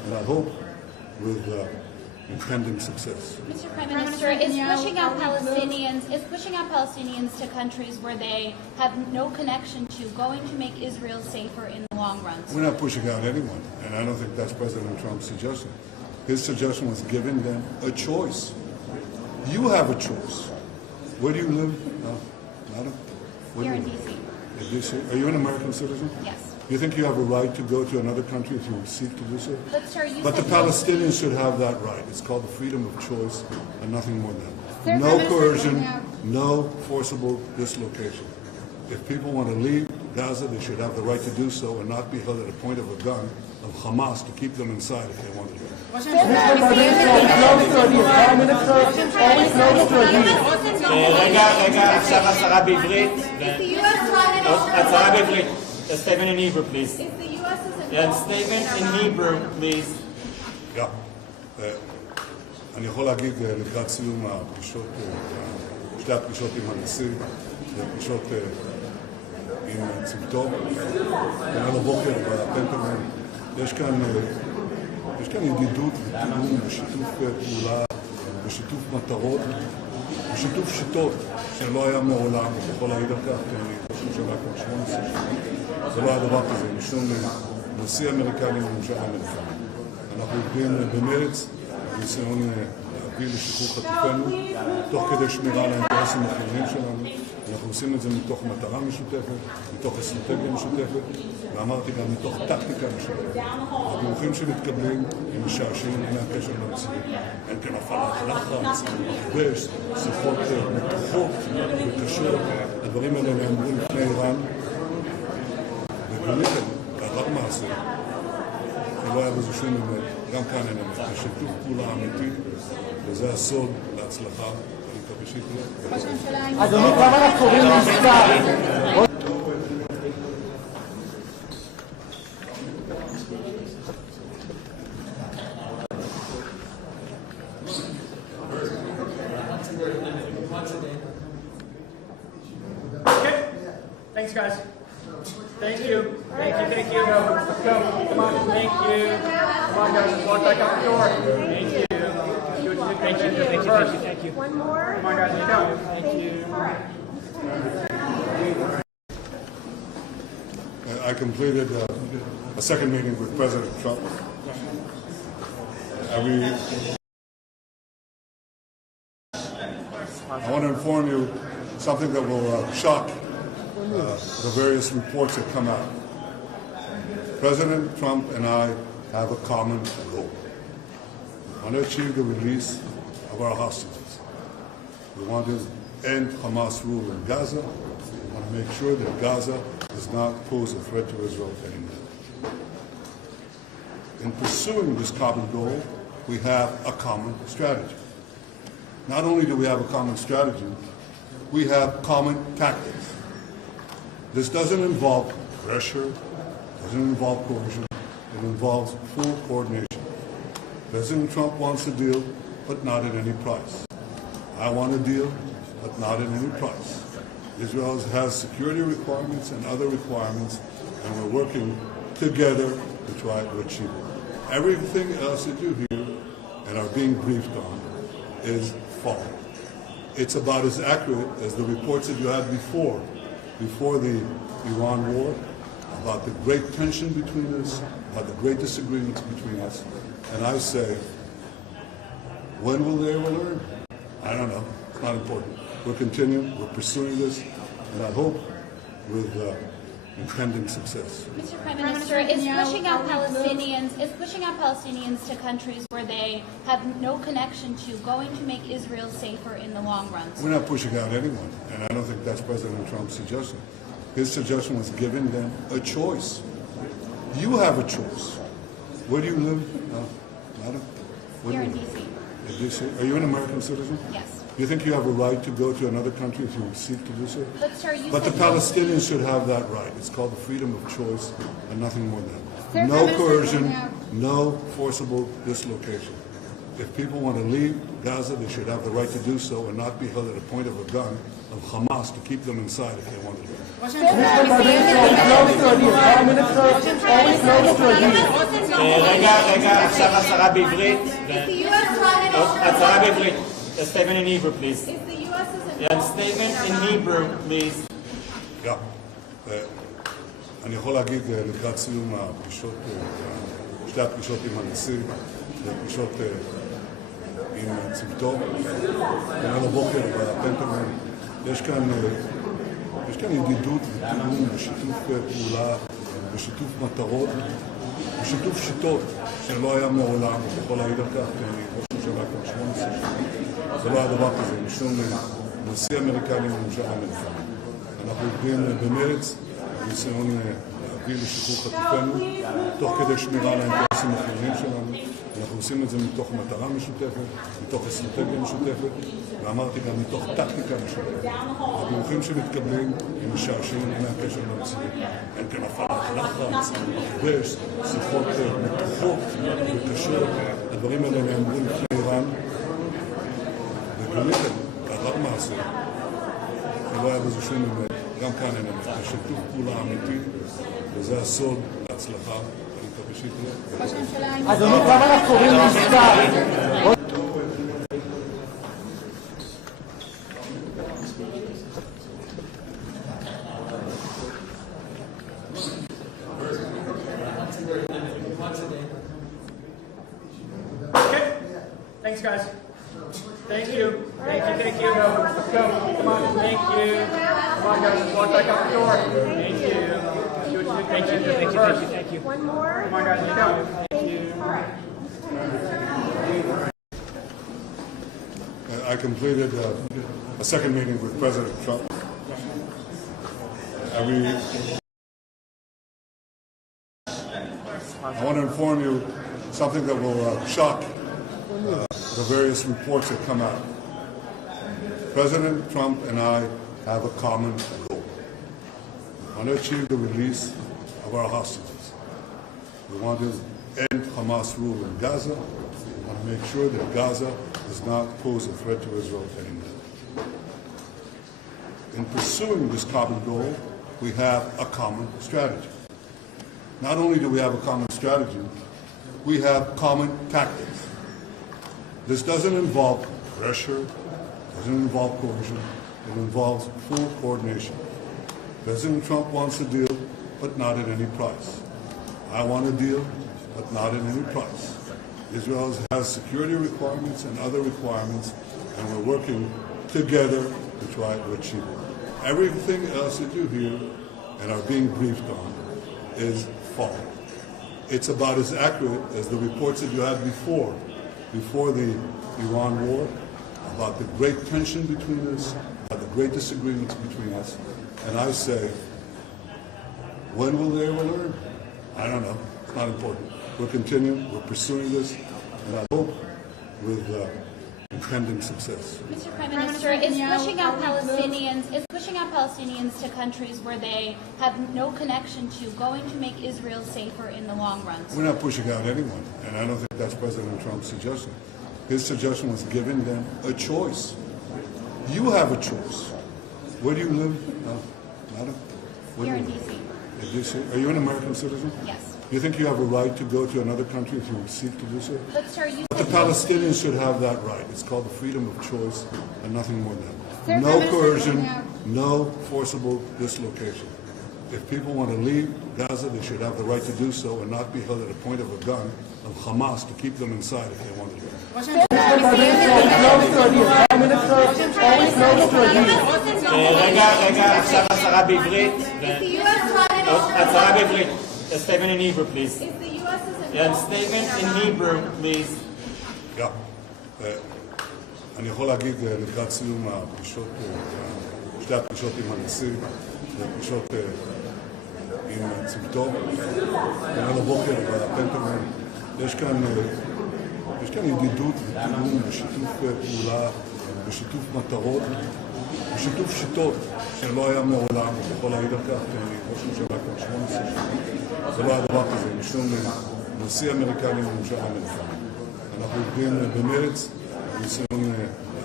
and I hope with impending success. Mr. Prime Minister, is pushing out Palestinians to countries where they have no connection to going to make Israel safer in the long run? We're not pushing out anyone, and I don't think that's President Trump's suggestion. His suggestion was giving them a choice. You have a choice. Where do you live, madam? Here in D.C. In D.C. Are you an American citizen? Yes. You think you have a right to go to another country if you seek to do so? But, sir, you But the said Palestinians should have that right. It's called the freedom of choice and nothing more than that. Sir, No Prime Minister coercion, Netanyahu. no forcible dislocation. If people want to leave Gaza, they should have the right to do so and not be held at a point of a gun of Hamas to keep them inside if they want to leave. Mr. President, so close to a deal. Prime Minister, always close to a deal. רגע, עכשיו הצהרה בעברית. הצהרה בעברית. A statement in Hebrew, please. Yeah, statement in Hebrew, please. אני יכול להגיד לקראת סיום הפגישות, שתי הפגישות עם הנשיא, הפגישות עם צוותו, כולל הבוקר בפנטגון, יש כאן ידידות ותיאום ושיתוף פעולה ושיתוף מטרות ושיתוף שיטות שלא היה מעולם, אני יכול להעיד על כך, כי אני ראש ממשלה כבר 18 שנים, זה לא היה דבר כזה, משום נשיא אמריקני וממשל אמריקני. אנחנו עובדים במרץ, בניסיון להביא לשחרור חטופינו, תוך כדי שמירה על האינטרסים החיוניים שלנו. אנחנו עושים את זה מתוך מטרה משותפת, מתוך אסטרטגיה משותפת, ואמרתי גם מתוך טקטיקה משותפת. הדיווחים שמתקבלים הם משעשעים מהקשר למציאות. אין כאן הפעלת לחץ, מכבש, שיחות מתוחות וקשות. הדברים האלה נאמרים לפני איראן, ובאמת, כאחד מעשה, שלא היה בזה שום אמת, גם כאן אין אמת. זה שיתוף פעולה אמיתי, וזה הסוד להצלחה. אדוני, כמה אנחנו קוראים לעסקה? Okay. Thanks, guys. Thank you. Thank you. Thank you. Let's go. Come on. Thank you. Come on, guys. Let's walk back out the door. Thank you. Thank you. Thank you. Thank you. One more. Come on, guys. Let's go. Thank you. I completed a second meeting with President Trump. I want to inform you something that will shock the various reports that come out. President Trump and I have a common goal. We want to achieve the release of our hostages. We want to end Hamas rule in Gaza. We want to make sure that Gaza does not pose a threat to Israel anymore. In pursuing this common goal, we have a common strategy. Not only do we have a common strategy, we have common tactics. This doesn't involve pressure, doesn't involve coercion, it involves full coordination. President Trump wants a deal, but not at any price. I want a deal, but not at any price. Israel has security requirements and other requirements, and we're working together to try to achieve it. Everything else that you hear and are being briefed on is false. It's about as accurate as the reports that you had before the Iran war, about the great tension between us, about the great disagreements between us. And I say, when will they ever learn? I don't know. It's not important. We're continuing, we're pursuing this, and I hope with impending success. Mr. Prime Minister, is pushing out Palestinians to countries where they have no connection to going to make Israel safer in the long run? We're not pushing out anyone, and I don't think that's President Trump's suggestion. His suggestion was giving them a choice. You have a choice. Where do you live, madam? Here in D.C. In D.C. Are you an American citizen? Yes. You think you have a right to go to another country if you seek to do so? But, sir, you But the said Palestinians should have that right. It's called the freedom of choice and nothing more than that. Sir, No Prime Minister coercion, Netanyahu. no forcible dislocation. If people want to leave Gaza, they should have the right to do so and not be held at a point of a gun of Hamas to keep them inside if they want to leave. Mr. President, so close to a deal. Prime Minister, always close to a deal. רגע, עכשיו הצהרה בעברית. הצהרה בעברית. A statement in Hebrew, please. Yeah, statement in Hebrew, please. אני יכול להגיד לקראת סיום הפגישות, שתי הפגישות עם הנשיא, והפגישות עם צוותו, כנראה לבוקר בפנטגון, יש כאן ידידות ותיאום ושיתוף פעולה ושיתוף מטרות ושיתוף שיטות שלא היה מעולם, אני יכול להעיד על כך, כי אני ראש ממשלה כבר 18 שנים, זה לא היה דבר כזה, משום נשיא אמריקני וממשל אמריקני. אנחנו עובדים במרץ, בניסיון להביא לשחרור חטופינו, תוך כדי שמירה על האינטרסים החיוניים שלנו. אנחנו עושים את זה מתוך מטרה משותפת, מתוך אסטרטגיה משותפת, ואמרתי גם מתוך טקטיקה משותפת. הדיווחים שמתקבלים הם משעשעים, אין להם קשר למציאות. אין כאן הפעלת לחץ, מכבש, שיחות מתוחות וקשות. הדברים האלה נאמרו לפני איראן, ובאמת, קרה מעשה, שלא היה בזה שום אמת. גם כאן אין אמת. זה שיתוף פעולה אמיתי, וזה הסוד להצלחה. אדוני, כמה אנחנו קוראים מספר? Okay. Thanks, guys. Thank you. Thank you. Let's go. Come on. Thank you. Come on, guys. Let's walk back out the door. Thank you. Thank you. One more. Come on, guys. Let's go. Thank you. I completed a second meeting with President Trump. I want to inform you something that will shock the various reports that come out. President Trump and I have a common goal. We want to achieve the release of our hostages. We want to end Hamas rule in Gaza. We want to make sure that Gaza does not pose a threat to Israel anymore. In pursuing this common goal, we have a common strategy. Not only do we have a common strategy, we have common tactics. This doesn't involve pressure, doesn't involve coercion, it involves full coordination. President Trump wants a deal, but not at any price. I want a deal, but not at any price. Israel has security requirements and other requirements, and we're working together to try to achieve it. Everything else that you hear and are being briefed on is false. It's about as accurate as the reports that you had before the Iran war, about the great tension between us, about the great disagreements between us. And I say, when will they ever learn? I don't know. It's not important. We're continuing. We're pursuing this, and I hope with impending success. Mr. Prime Minister, is pushing out Palestinians to countries where they have no connection to going to make Israel safer in the long run? We're not pushing out anyone, and I don't think that's President Trump's suggestion. His suggestion was giving them a choice. You have a choice. Where do you live? Madam? Here in D.C. In D.C.? Are you an American citizen? Yes. You think you have a right to go to another country if you seek to do so? But, sir, you But the Palestinians should have that right. It's called the freedom of choice and nothing more than that. Sir, No Mr. coercion, Netanyahu. no forcible dislocation. If people want to leave Gaza, they should have the right to do so and not be held at a point of a gun of Hamas to keep them inside if they want to leave. רגע, עכשיו הצהרה בעברית. הצהרה בעברית. A statement in Hebrew, please. Yeah, statement in Hebrew, please. אני יכול להגיד לקראת סיום הפגישות, שתי הפגישות עם הנשיא, והפגישות עם צוותו, כנראה לבוקר בפנטגון, יש כאן ידידות ותיאום ושיתוף פעולה ושיתוף מטרות ושיתוף שיטות שלא היה מעולם, אני יכול להעיד על כך, כי אני ראש ממשלה כבר 18 שנים, זה לא היה דבר כזה, משום נשיא אמריקני וממשל אמריקני. אנחנו עובדים במרץ, בניסיון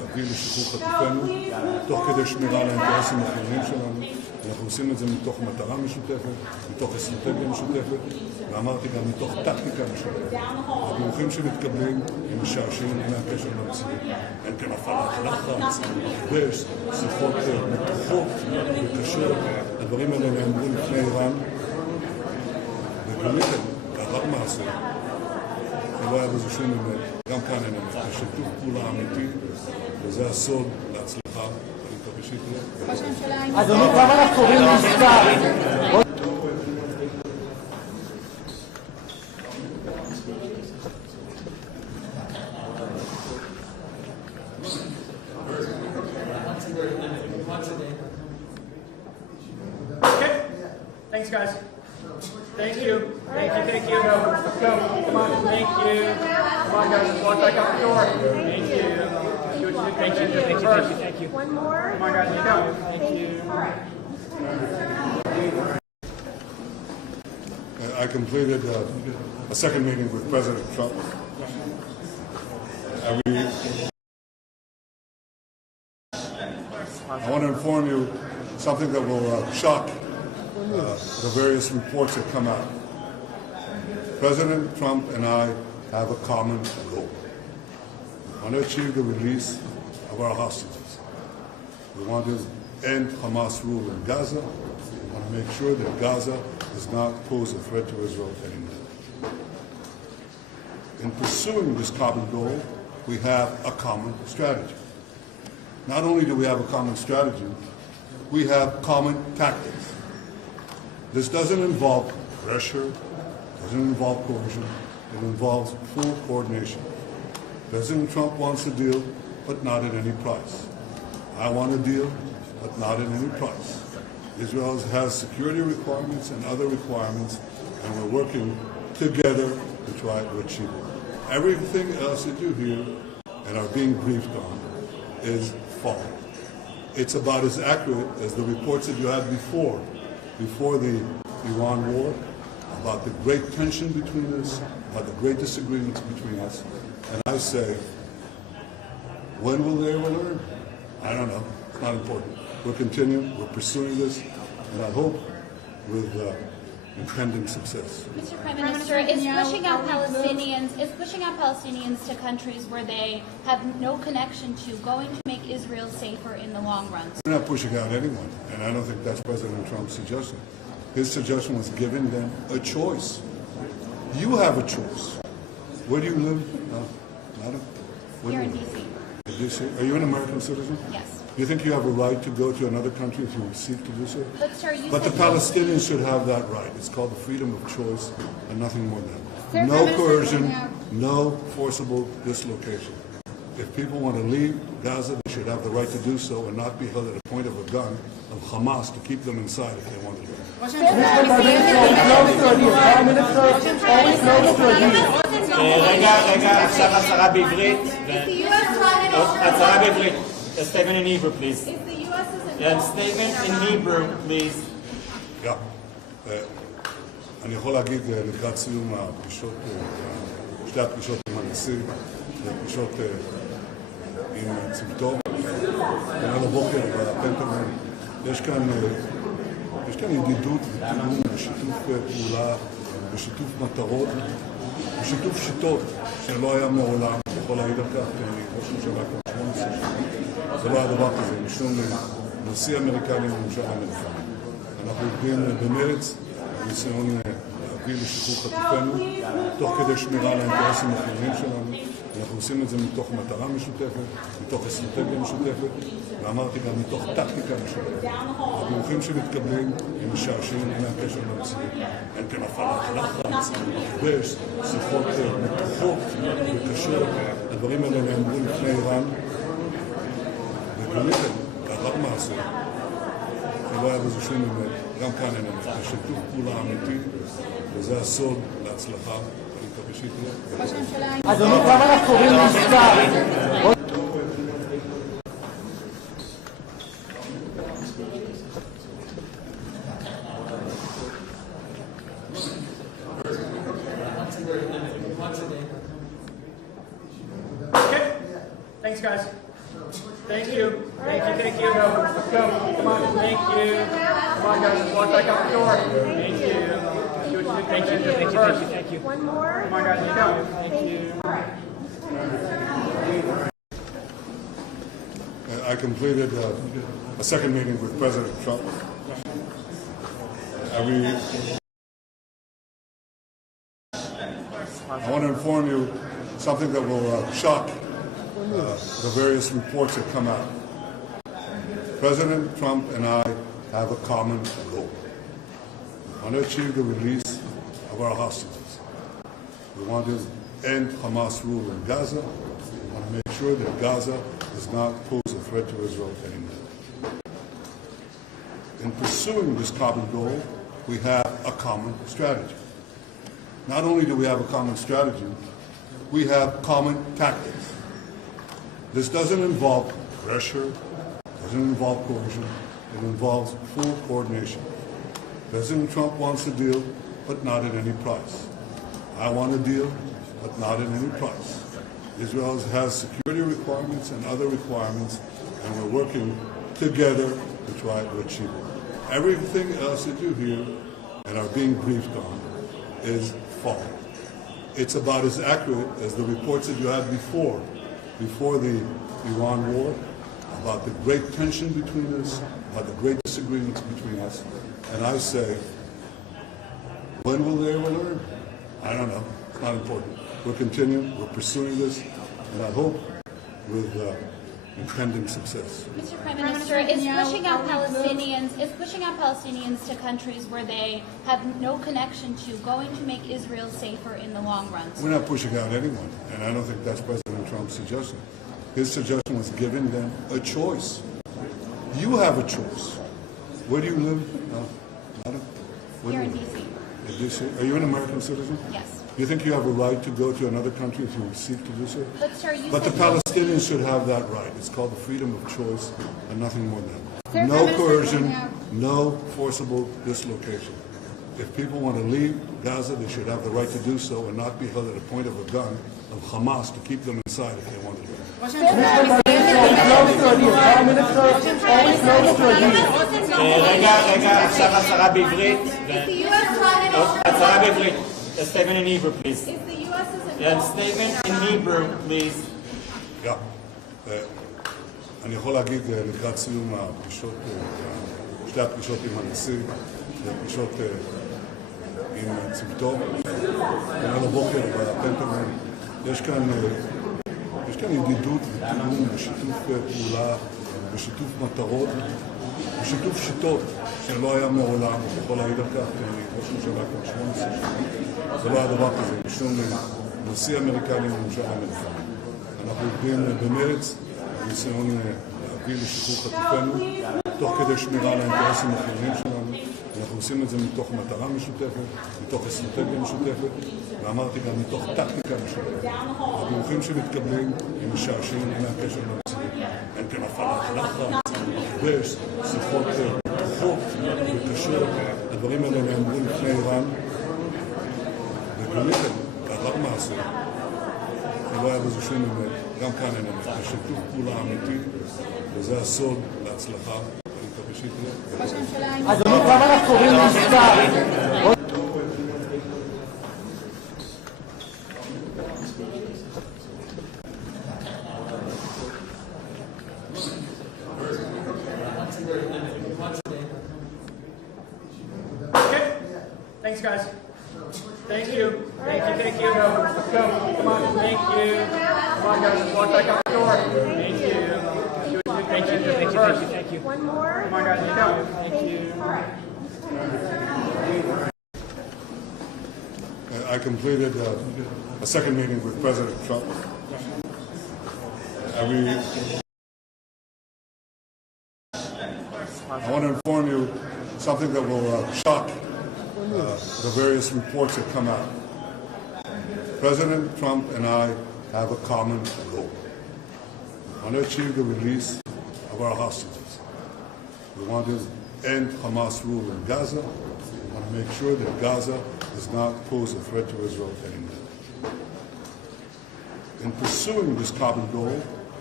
להביא לשחרור חטופינו, תוך כדי שמירה על האינטרסים החיוניים שלנו. אנחנו עושים את זה מתוך מטרה משותפת, מתוך אסטרטגיה משותפת, ואמרתי גם מתוך טקטיקה משותפת. הדיווחים שמתקבלים הם משעשעים מהקשר למציאות. אין כאן הפעלת לחץ, מכבש, שיחות מתוחות וקשות. הדברים האלה נאמרו לפני איראן, ובאמת, לאחר מעשה, שלא היה בזה שום אמת, גם כאן אין אמת. יש שיתוף פעולה אמיתי, וזה הסוד להצלחה. אני מקווה שיקרה. אדוני, כמה אנחנו קוראים למבצע? Okay. Thanks, guys. Thank you. Thank you. Thank you. Let's go. Come on. Thank you. Come on, guys. Let's walk back out the door. Thank you. Thank you. Thank you. Thank you. One more. Come on, guys. Let's go. Thank you. I completed a second meeting with President Trump. I want to inform you something that will shock the various reports that come out. President Trump and I have a common goal. We want to achieve the release of our hostages. We want to end Hamas rule in Gaza. We want to make sure that Gaza does not pose a threat to Israel anymore. In pursuing this common goal, we have a common strategy. Not only do we have a common strategy, we have common tactics. This doesn't involve pressure, doesn't involve coercion, it involves full coordination. President Trump wants a deal, but not at any price. I want a deal, but not at any price. Israel has security requirements and other requirements, and we're working together to try to achieve it. Everything else that you hear and are being briefed on is false. It's about as accurate as the reports that you had before the Iran war, about the great tension between us, about the great disagreements between us. And I say, when will they ever learn? I don't know. It's not important. We're continuing. We're pursuing this, and I hope with impending success. Mr. Prime Minister, is pushing out Palestinians to countries where they have no connection to going to make Israel safer in the long run? We're not pushing out anyone, and I don't think that's President Trump's suggestion. His suggestion was giving them a choice. You have a choice. Where do you live? Madam? Here in D.C. D.C. Are you an American citizen? Yes. Do you think you have a right to go to another country if you seek to do so? But, sir, you But the said Palestinians should have that right. It's called the freedom of choice and nothing more than that. Sir, No Prime Minister coercion, Netanyahu. no forcible dislocation. If people want to leave Gaza, they should have the right to do so and not be held at a point of a gun of Hamas to keep them inside if they want to leave. רגע, עכשיו הצהרה בעברית. הצהרה בעברית. A statement in Hebrew, please. And statement in Hebrew, please. אני יכול להגיד לקראת סיום הפגישות, שתי הפגישות עם הנשיא, הפגישות עם צוותו, כנראה לבוקר בפנטגון, יש כאן ידידות ותיאום ושיתוף פעולה ושיתוף מטרות ושיתוף שיטות שלא היה מעולם, אני יכול להעיד על כך, כי אני ראש ממשלה כבר 18 שנים, זה לא היה דבר כזה, משום נשיא אמריקני וממשל אמריקני. אנחנו עובדים במרץ, בניסיון להביא לשחרור חטופינו, תוך כדי שמירה על האינטרסים החיוניים שלנו. אנחנו עושים את זה מתוך מטרה משותפת, מתוך אסטרטגיה משותפת, ואמרתי גם מתוך טקטיקה משותפת. הדיווחים שמתקבלים הם משעשעים מהקשר למציאות. אין כאן הפעלת לחץ, מכבש, שיחות מתוחות וקשות. הדברים האלה נאמרו לפני איראן, ובאמת, לאחר מעשה, שלא היה בזה שום אמת, גם כאן אין אמת. יש שיתוף פעולה אמיתי, וזה הסוד להצלחה. אני מקווה שיקרה. אדוני, כמה אנחנו קוראים למבצע? Okay. Thanks, guys. Thank you. Thank you. Let's go. Come on. Thank you. Come on, guys. Let's walk back out the door. Thank you. Thank you. One more. Come on, guys. Let's go. Thank you. I completed a second meeting with President Trump. I want to inform you something that will shock the various reports that come out. President Trump and I have a common goal. We want to achieve the release of our hostages. We want to end Hamas rule in Gaza. We want to make sure that Gaza does not pose a threat to Israel anymore. In pursuing this common goal, we have a common strategy. Not only do we have a common strategy, we have common tactics. This doesn't involve pressure, doesn't involve coercion, it involves full coordination. President Trump wants a deal, but not at any price. I want a deal, but not at any price. Israel has security requirements and other requirements, and we're working together to try to achieve it. Everything else that you hear and are being briefed on is false. It's about as accurate as the reports that you had before the Iran war, about the great tension between us, about the great disagreements between us. And I say, when will they ever learn? I don't know. It's not important. We're continuing. We're pursuing this, and I hope with impending success. Mr. Prime Minister, is pushing out Palestinians to countries where they have no connection to going to make Israel safer in the long run. We're not pushing out anyone, and I don't think that's President Trump's suggestion. His suggestion was giving them a choice. You have a choice. Where do you live? No, not Here in D.C. Are you an American citizen? Yes. Do you think you have a right to go to another country if you seek to do so? But, sir, But the Palestinians should have that right. It's called the freedom of choice and nothing more than that. No coercion, no forcible dislocation. If people want to leave Gaza, they should have the right to do so and not be held at a point of a gun of Hamas to keep them inside if they want to leave. רגע, עכשיו הצהרה בעברית. הצהרה בעברית. A statement in Hebrew, please. Yeah, statement in Hebrew, please. אני יכול להגיד לקראת סיום הפגישות, שתי הפגישות עם הנשיא, והפגישות עם צוותו, כנראה לבוקר בפנטגון, יש כאן ידידות ותיאום ושיתוף פעולה ושיתוף מטרות ושיתוף שיטות שלא היה מעולם, אני יכול להעיד על כך, כי אני ראש ממשלה כבר 18 שנים, זה לא היה דבר כזה, בשום נשיא אמריקני וממשל אמריקני. אנחנו עובדים במרץ, בניסיון להביא לשחרור חטופינו, תוך כדי שמירה על האינטרסים החיוניים שלנו. אנחנו עושים את זה מתוך מטרה משותפת, מתוך אסטרטגיה משותפת, ואמרתי גם מתוך טקטיקה משותפת. הדיווחים שמתקבלים הם משעשעים, אין להם קשר למציאות. אין כאן הפעלת לחץ, מכבש, שיחות פתוחות וקשות. הדברים האלה נאמרים לפני איראן, וגונית לאחר מעשה. לא היה בזה שום אמת, גם כאן אין אמת. יש שיתוף פעולה אמיתי, וזה הסוד להצלחה. אני מקווה שתהיה. אדוני, כמה אנחנו קוראים מספר? Okay. Thanks, guys. Thank you. Let's go. Come on. Thank you. Come on, guys. Let's walk back out the door. Thank you. Thank you. One more. Come on, guys. Let's go. Thank you. I completed a second meeting with President Trump. I want to inform you something that will shock the various reports that come out. President Trump and I have a common goal. We want to achieve the release of our hostages. We want to end Hamas rule in Gaza. We want to make sure that Gaza does not pose a threat to Israel anymore. In pursuing this common goal,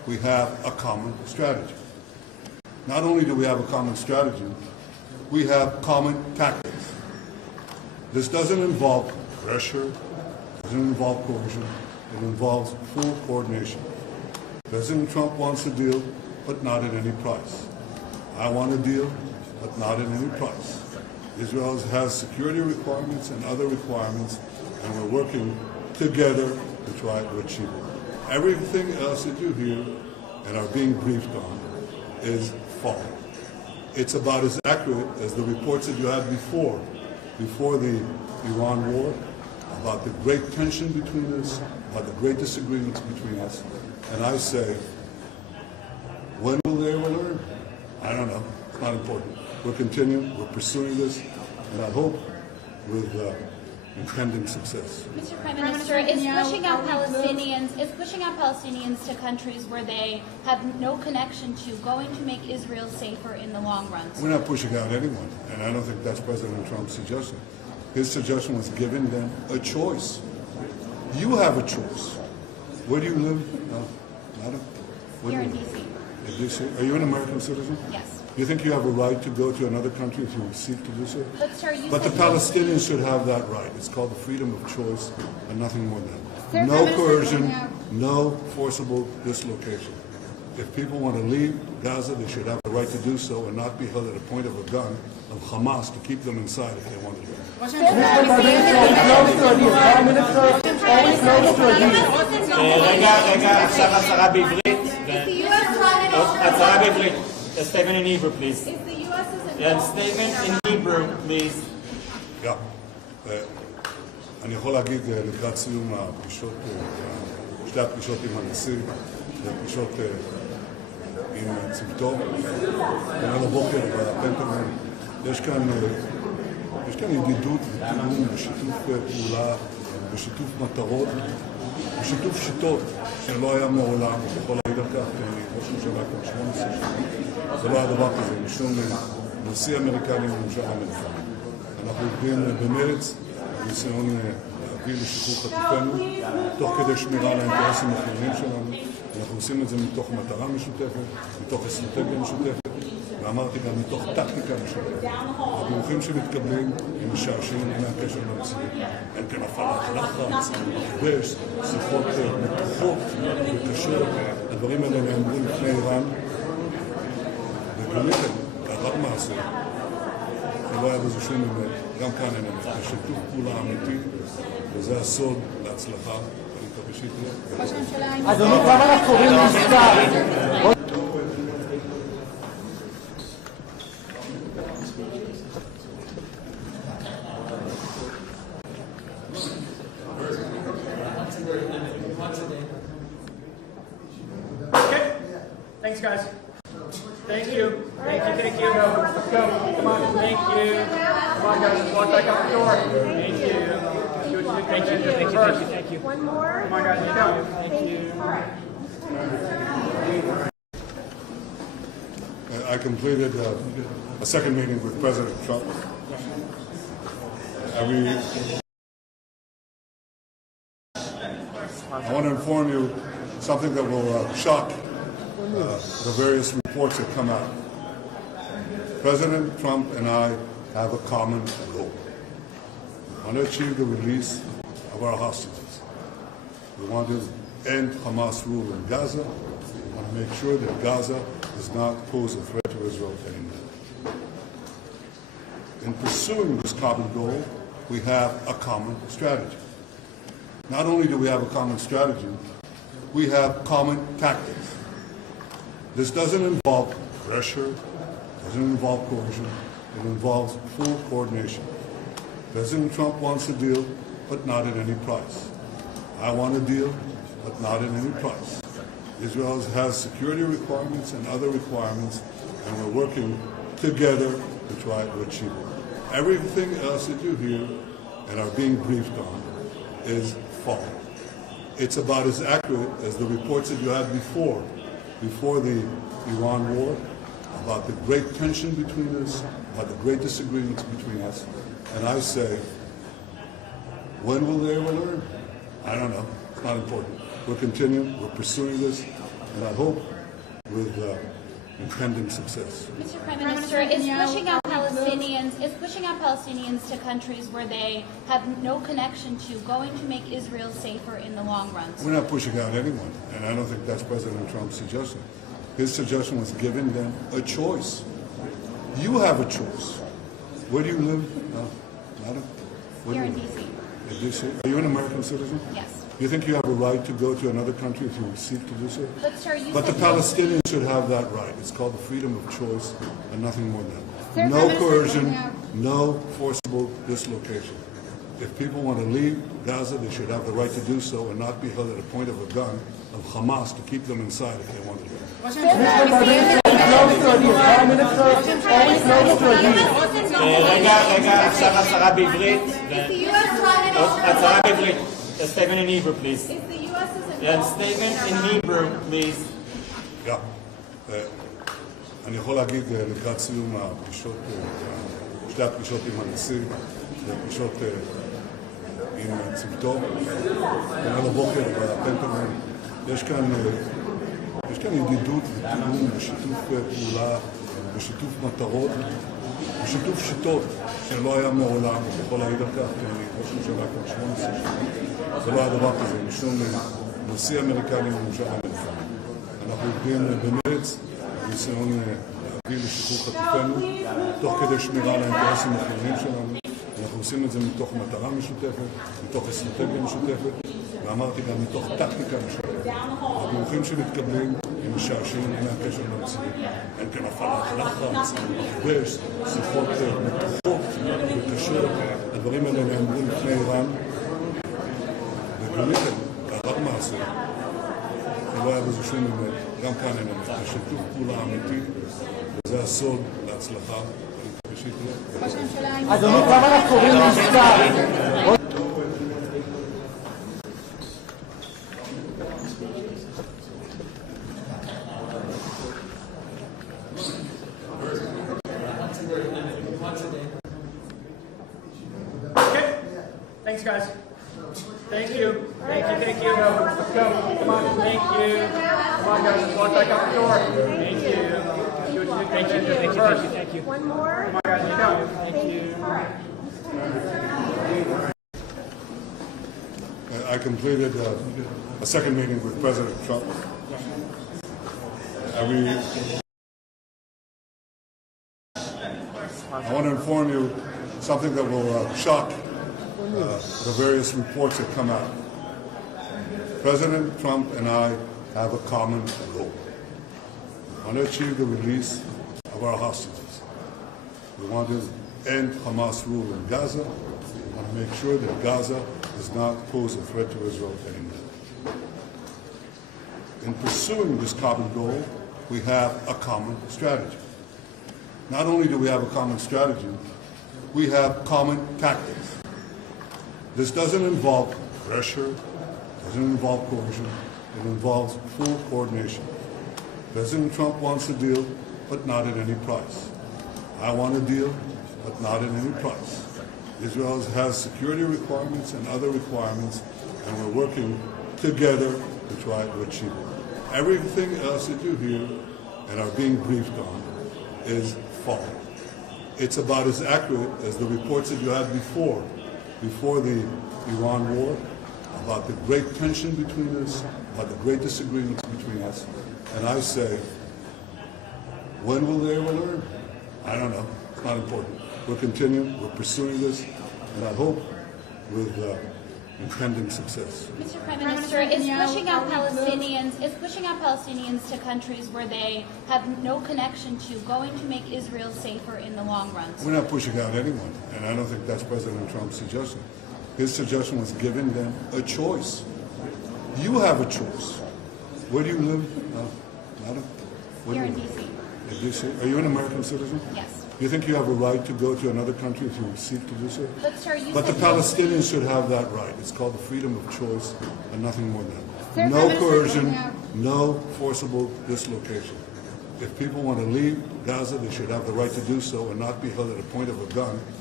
we have a common strategy. Not only do we have a common strategy, we have common tactics. This doesn't involve pressure, doesn't involve coercion, it involves full coordination. President Trump wants a deal, but not at any price. I want a deal, but not at any price. Israel has security requirements and other requirements, and we're working together to try to achieve it. Everything else that you hear and are being briefed on is false. It's about as accurate as the reports that you had before the Iran war, about the great tension between us, about the great disagreements between us. And I say, when will they ever learn? I don't know. It's not important. We're continuing. We're pursuing this, and I hope with impending success. Mr. Prime Minister, is pushing out Palestinians to countries where they have no connection to going to make Israel safer in the long run? We're not pushing out anyone, and I don't think that's President Trump's suggestion. His suggestion was giving them a choice. You have a choice. Where do you live? No, madam? Here in D.C. In D.C.? Are you an American citizen? Yes. Do you think you have a right to go to another country if you seek to do so? But, sir, you But the said Palestinians should have that right. It's called the freedom of choice and nothing more than that. Sir, No Prime Minister coercion, Netanyahu. no forcible dislocation. If people want to leave Gaza, they should have the right to do so and not be held at a point of a gun of Hamas to keep them inside if they want to leave. Mr. President, Prime Minister, always close to a deal. רגע, עכשיו הצהרה בעברית. הצהרה בעברית. A statement in Hebrew, please. And statement in Hebrew, please. אני יכול להגיד לקראת סיום הפגישות, שתי הפגישות עם הנשיא, והפגישות עם צוותו, כולל הבוקר בפנטגון, יש כאן ידידות ותיאום ושיתוף פעולה ושיתוף מטרות ושיתוף שיטות שלא היה מעולם, יכול להעיד על כך, כי אני ראש ממשלה כבר 18 שנים, זה לא היה דבר כזה, משום נשיא אמריקני וממשל אמריקני. אנחנו עובדים במרץ, בניסיון להביא לשחרור חטופינו, תוך כדי שמירה על האינטרסים החיוניים שלנו. אנחנו עושים את זה מתוך מטרה משותפת, מתוך אסטרטגיה משותפת, ואמרתי גם מתוך טקטיקה משותפת. הדיווחים שמתקבלים הם משעשעים, אין הקשר למציאות. אין כאן הפעלת לחץ, מכבש, שיחות מתוחות וקשות. הדברים האלה נאמרו לפני איראן, וגיליתם, לאחר מעשה, שלא היה בזה שום אמת, גם כאן אין אמת. יש שיתוף פעולה אמיתי, וזה הסוד להצלחה. אני מקווה שתהיה. אדוני, כמה אנחנו קוראים מספר? Okay. Thanks, guys. Thank you. Thank you. Thank you. Let's go. Come on. Thank you. Come on, guys. Walk back out the door. Thank you. Thank you. Thank you. Thank you. One more. Come on, guys. Let's go. Thank you. I completed a second meeting with President Trump. I want to inform you something that will shock the various reports that come out. President Trump and I have a common goal. We want to achieve the release of our hostages. We want to end Hamas rule in Gaza. We want to make sure that Gaza does not pose a threat to Israel anymore. In pursuing this common goal, we have a common strategy. Not only do we have a common strategy, we have common tactics. This doesn't involve pressure, doesn't involve coercion, it involves full coordination. President Trump wants a deal, but not at any price. I want a deal, but not at any price. Israel has security requirements and other requirements, and we're working together to try to achieve it. Everything else that you hear and are being briefed on is false. It's about as accurate as the reports that you had before the Iran war, about the great tension between us, about the great disagreements between us. And I say, when will they ever learn? I don't know. It's not important. We're continuing. We're pursuing this, and I hope with impending success. Mr. Prime Minister, is pushing out Palestinians to countries where they have no connection to going to make Israel safer in the long run? We're not pushing out anyone, and I don't think that's President Trump's suggestion. His suggestion was giving them a choice. You have a choice. Where do you live, madam? Here in D.C. In D.C.? Are you an American citizen? Yes. Do you think you have a right to go to another country if you seek to do so? But, sir, you But the said Palestinians should have that right. It's called the freedom of choice and nothing more than that. No coercion, no forcible dislocation. If people want to leave Gaza, they should have the right to do so and not be held at a point of a gun of Hamas to keep them inside if they want to leave. Mr. Prime Minister, always close to a deal. רגע, עכשיו הצהרה בעברית. הצהרה בעברית. A statement in Hebrew, please. And statement in Hebrew, please. אני יכול להגיד לקראת סיום הפגישות, שתי הפגישות עם הנשיא, הפגישות עם צוותו, כנראה לבוקר בפנטגון, יש כאן ידידות ותיאום ושיתוף פעולה ושיתוף מטרות ושיתוף שיטות שלא היה מעולם, אני יכול להעיד על כך, כי אני ראש ממשלה כבר 18 שנים, זה לא היה דבר כזה, משום נשיא אמריקני וממשל אמריקני. אנחנו עובדים במרץ, ניסיון להביא לשחרור חטופינו, תוך כדי שמירה על האינטרסים החיוניים שלנו. אנחנו עושים את זה מתוך מטרה משותפת, מתוך אסטרטגיה משותפת, ואמרתי גם מתוך טקטיקה משותפת. הדיווחים שמתקבלים הם משעשעים מהקשר למציאות. אין כאן הפעלת לחץ, מכבש, שיחות מתוחות וקשות. הדברים האלה נאמרים לפני איראן, ובאמת, לאחר מעשה, לא היה בזה שום אמת, גם כאן אין אמת. זה שיתוף פעולה אמיתי, וזה הסוד להצלחה. אדוני, כמה אנחנו קוראים מספר? Okay. Thanks, guys. Thank you. Thank you. Thank you. Let's go. Come on. Thank you. Come on, guys. Let's walk back out the door. Thank you. Thank you. Thank you. Thank you. One more. Come on, guys. Let's go. Thank you. I completed a second meeting with President Trump. I want to inform you something that will shock the various reports that come out. President Trump and I have a common goal. We want to achieve the release of our hostages. We want to end Hamas rule in Gaza. We want to make sure that Gaza does not pose a threat to Israel anymore. In pursuing this common goal, we have a common strategy. Not only do we have a common strategy, we have common tactics. This doesn't involve pressure, doesn't involve coercion, it involves full coordination. President Trump wants a deal, but not at any price. I want a deal, but not at any price. Israel has security requirements and other requirements, and we're working together to try to achieve it. Everything else that you hear and are being briefed on is false. It's about as accurate as the reports that you had before the Iran war, about the great tension between us, about the great disagreements between us. And I say, when will they ever learn? I don't know. It's not important. We're continuing, we're pursuing this, and I hope with impending success. Mr. Prime Minister, is pushing out Palestinians to countries where they have no connection to going to make Israel safer in the long run? We're not pushing out anyone, and I don't think that's President Trump's suggestion. His suggestion was giving them a choice. You have a choice. Where do you live, madam? Here in D.C. In D.C. Are you an American citizen? Yes. Do you think you have a right to go to another country if you seek to do so? But, sir, you But the said Palestinians should have that right. It's called the freedom of choice and nothing more than that. No coercion, no forcible dislocation. If people want to leave Gaza, they should have the right to do so and not be held at a point of a gun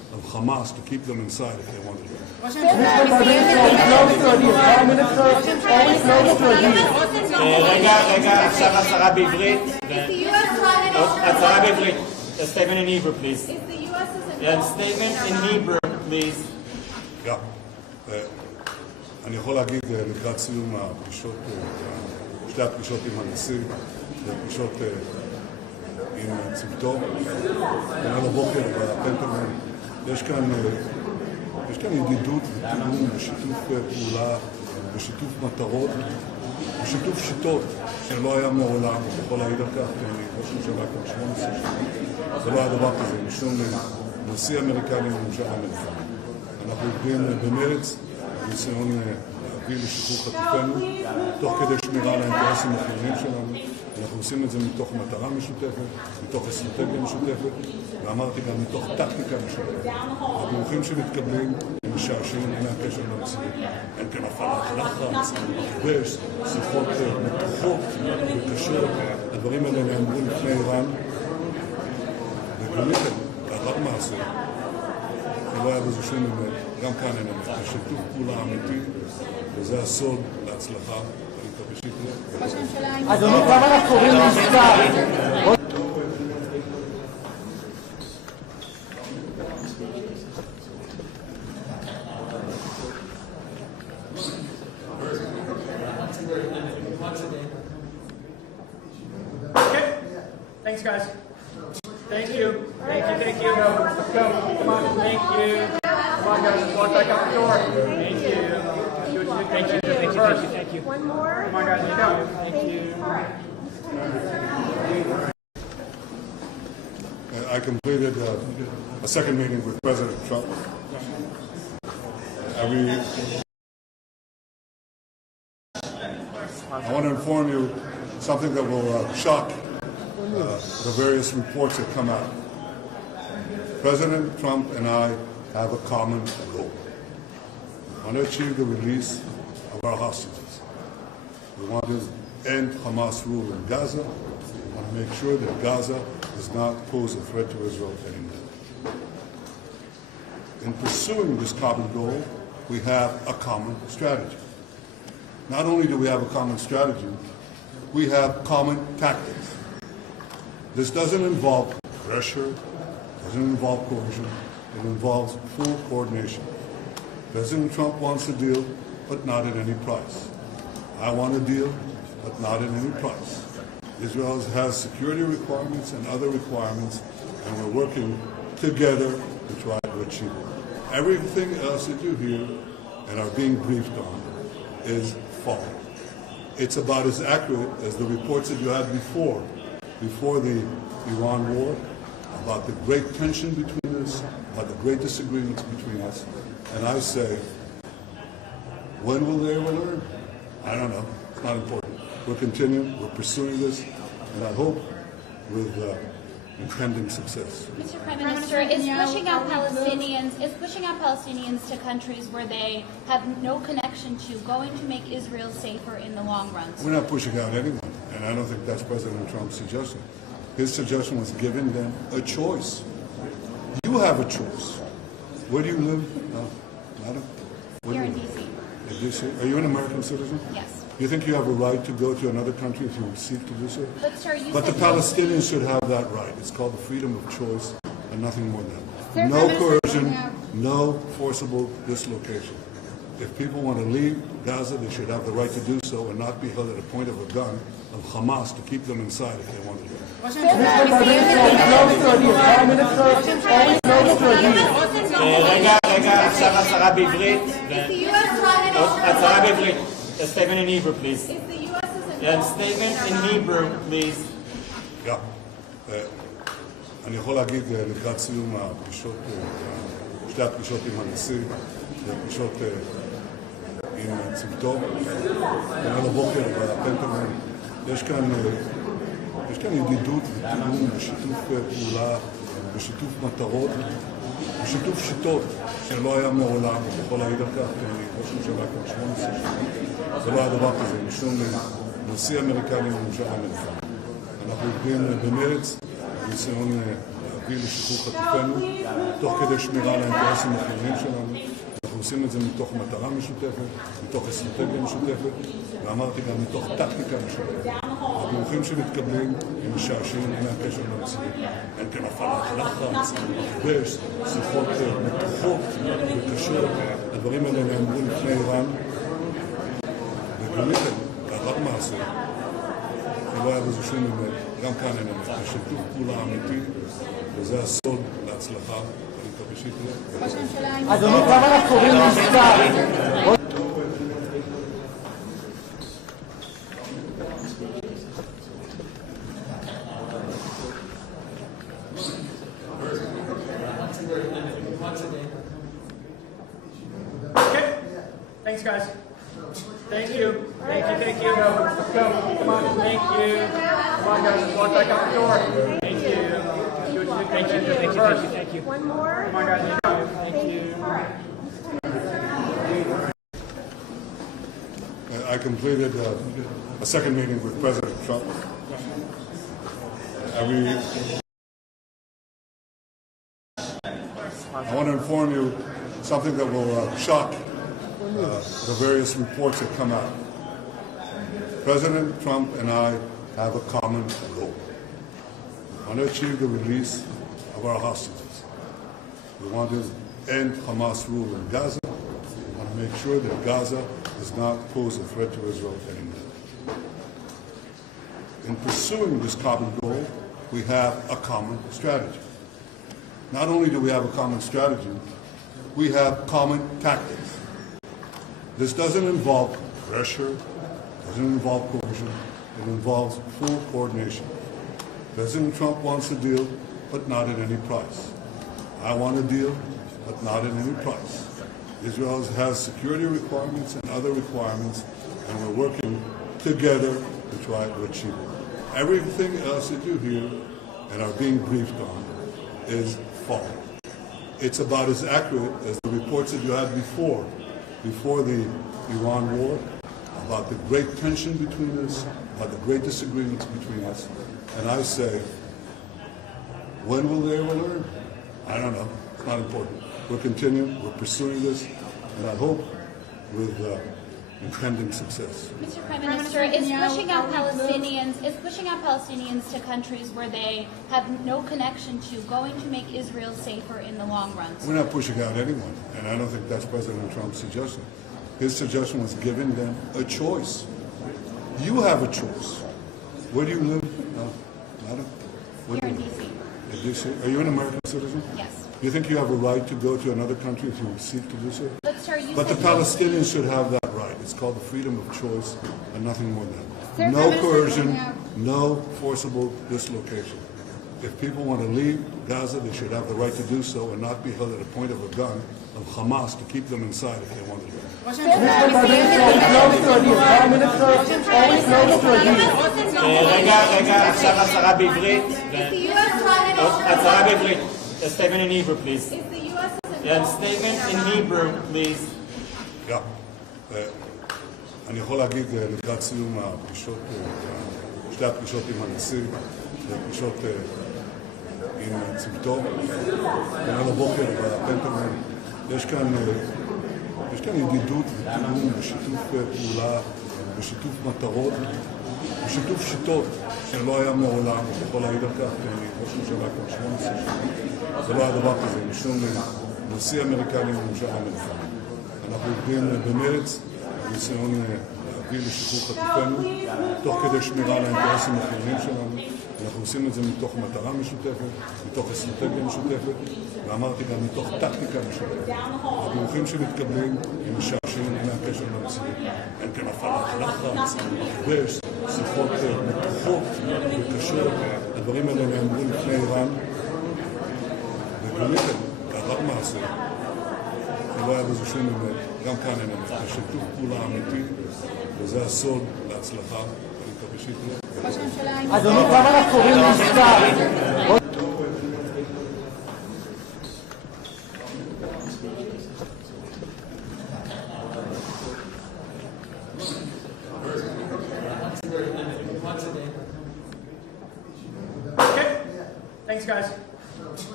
of Hamas to keep them inside if they want to leave. Mr. President, Prime Minister, always close to a deal. רגע, עכשיו הצהרה בעברית. הצהרה בעברית. A statement in Hebrew, please. And statement in Hebrew, please. אני יכול להגיד לקראת סיום הפגישות, שתי הפגישות עם הנשיא, הפגישות עם צוותו, כנראה לבוקר בפנטגון, יש כאן ידידות ותיאום ושיתוף פעולה ושיתוף מטרות ושיתוף שיטות שלא היה מעולם, אני יכול להעיד על כך, כי אני ראש ממשלה כבר 18 שנים, זה לא היה דבר כזה, משום נשיא אמריקני וממשל אמריקני. אנחנו עובדים במרץ, ניסיון להביא לשחרור חטופינו, תוך כדי שמירה על האינטרסים החיוניים שלנו. אנחנו עושים את זה מתוך מטרה משותפת, מתוך אסטרטגיה משותפת, ואמרתי גם מתוך טקטיקה משותפת. הדיווחים שמתקבלים הם משעשעים, אין הקשר למציאות. אין כאן הפעלת לחץ, מכבש, שיחות מתוחות וקשות. הדברים האלה נאמרו לפני איראן, וגונית לאחר מעשה. לא היה בזה שום אמת, גם כאן אין אמת. זה שיתוף פעולה אמיתי, וזה הסוד להצלחה. אדוני, כמה אנחנו קוראים מספר? Okay. Thanks, guys. Thank you. Thank you. Thank you. Let's go. Come on. Thank you. Come on, guys. Let's walk back out the door. Thank you. Thank you. Thank you. Thank you. Thank you. One more. Come on, guys. Let's go. Thank you. I completed a second meeting with President Trump. I want to inform you something that will shock the various reports that come out. President Trump and I have a common goal. We want to achieve the release of our hostages. We want to end Hamas rule in Gaza. We want to make sure that Gaza does not pose a threat to Israel anymore. In pursuing this common goal, we have a common strategy. Not only do we have a common strategy, we have common tactics. This doesn't involve pressure, doesn't involve coercion, it involves full coordination. President Trump wants a deal, but not at any price. I want a deal, but not at any price. Israel has security requirements and other requirements, and we're working together to try to achieve it. Everything else that you hear and are being briefed on is false. It's about as accurate as the reports that you had before the Iran war, about the great tension between us, about the great disagreements between us. And I say, when will they ever learn? I don't know. It's not important. We're continuing, we're pursuing this, and I hope with impending success. Mr. Prime Minister, is pushing out Palestinians to countries where they have no connection to going to make Israel safer in the long run? We're not pushing out anyone, and I don't think that's President Trump's suggestion. His suggestion was giving them a choice. You have a choice. Where do you live, madam? Here in D.C. Are you an American citizen? Yes. You think you have a right to go to another country if you seek to do so? But, sir, But the Palestinians should have that right. It's called the freedom of choice and nothing more than that. No coercion, no forcible dislocation. If people want to leave Gaza, they should have the right to do so and not be held at a point of a gun of Hamas to keep them inside if they want to leave. Mr. President, close to a deal. Prime Minister, always close to a deal. רגע, עכשיו הצהרה בעברית. הצהרה בעברית. A statement in Hebrew, please. And statement in Hebrew, please. אני יכול להגיד לקראת סיום הפגישות, שתי הפגישות עם הנשיא, הפגישות עם צוותו, כנראה לבוקר בפנטגון, יש כאן ידידות ותיאום ושיתוף פעולה ושיתוף מטרות ושיתוף שיטות שלא היה מעולם, אני יכול להעיד על כך, כי אני ראש ממשלה כבר 18 שנים, זה לא היה דבר כזה, משום נשיא אמריקני וממשל אמריקני. אנחנו עובדים במרץ, ניסיון להביא לשחרור חטופינו, תוך כדי שמירה על האינטרסים החיוניים שלנו. אנחנו עושים את זה מתוך מטרה משותפת, מתוך אסטרטגיה משותפת, ואמרתי גם מתוך טקטיקה משותפת. הדיווחים שמתקבלים הם משעשעים, אין להם קשר למציאות. אין כאן הפעלת לחץ, מכבש, שיחות מתוחות וקשות. הדברים האלה נאמרו לפני איראן, וגלית לאחר מעשה, שלא היה בזה שום אמת, גם כאן אין אמת. זה שיתוף פעולה אמיתי, וזה הסוד להצלחה. אדוני, כמה אנחנו קוראים מבצע? Okay. Thanks, guys. Thank you. Thank you. Thank you. Let's go. Come on. Thank you. Come on, guys. Let's walk back out the door. Thank you. Thank you. Thank you. Thank you. One more. Come on, guys. Thank you. I completed a second meeting with President Trump. I want to inform you something that will shock the various reports that come out. President Trump and I have a common goal. We want to achieve the release of our hostages. We want to end Hamas rule in Gaza. We want to make sure that Gaza does not pose a threat to Israel anymore. In pursuing this common goal, we have a common strategy. Not only do we have a common strategy, we have common tactics. This doesn't involve pressure, doesn't involve coercion, it involves full coordination. President Trump wants a deal, but not at any price. I want a deal, but not at any price. Israel has security requirements and other requirements, and we're working together to try to achieve it. Everything else that you hear and are being briefed on is false. It's about as accurate as the reports that you had before the Iran war, about the great tension between us, about the great disagreements between us. And I say, when will they ever learn? I don't know. It's not important. We're continuing. We're pursuing this, and I hope with impending success. Mr. Prime Minister, is pushing out Palestinians to countries where they have no connection to going to make Israel safer in the long run? We're not pushing out anyone, and I don't think that's President Trump's suggestion. His suggestion was giving them a choice. You have a choice. Where do you live? Madam? Here in D.C. In D.C. Are you an American citizen? Yes. You think you have a right to go to another country if you seek to do so? But, sir, you But the said Palestinians should have that right. It's called the freedom of choice and nothing more than that. Sir, No Prime coercion, Minister, no forcible dislocation. If people want to leave Gaza, they should have the right to do so and not be held at a point of a gun of Hamas to keep them inside if they want to leave. Mr. Prime Minister, always close to a deal. רגע, עכשיו הצהרה בעברית. הצהרה בעברית. A statement in Hebrew, please. Yeah, statement in Hebrew, please. אני יכול להגיד לקראת סיום הפגישות, שתי הפגישות עם הנשיא, והפגישות עם צוותו, כנראה לבוקר בפנטגון, יש כאן ידידות ותיאום ושיתוף פעולה ושיתוף מטרות ושיתוף שיטות שלא היה מעולם, אני יכול להעיד על כך, כי אני ראש ממשלה כבר 18 שנה, זה לא היה דבר כזה, משום נשיא אמריקני וממשל אמריקני. אנחנו עובדים במרץ, בניסיון להביא לשחרור חטופינו, תוך כדי שמירה על האינטרסים החיוניים שלנו. אנחנו עושים את זה מתוך מטרה משותפת, מתוך אסטרטגיה משותפת, ואמרתי גם מתוך טקטיקה משותפת. הדיווחים שמתקבלים הם משעשעים, אין להם קשר למציאות. אין כאן הפעלת לחץ, מכבש, שיחות מתוחות וקשות. הדברים האלה נאמרו לפני איראן, וגלית לאחר מעשה, שלא היה בזה שום אמת, גם כאן אין אמת. זה שיתוף פעולה אמיתי, וזה הסוד להצלחה. אני מקווה שיקרה. אדוני, כמה אנחנו קוראים מבצע? Okay. Thanks, guys.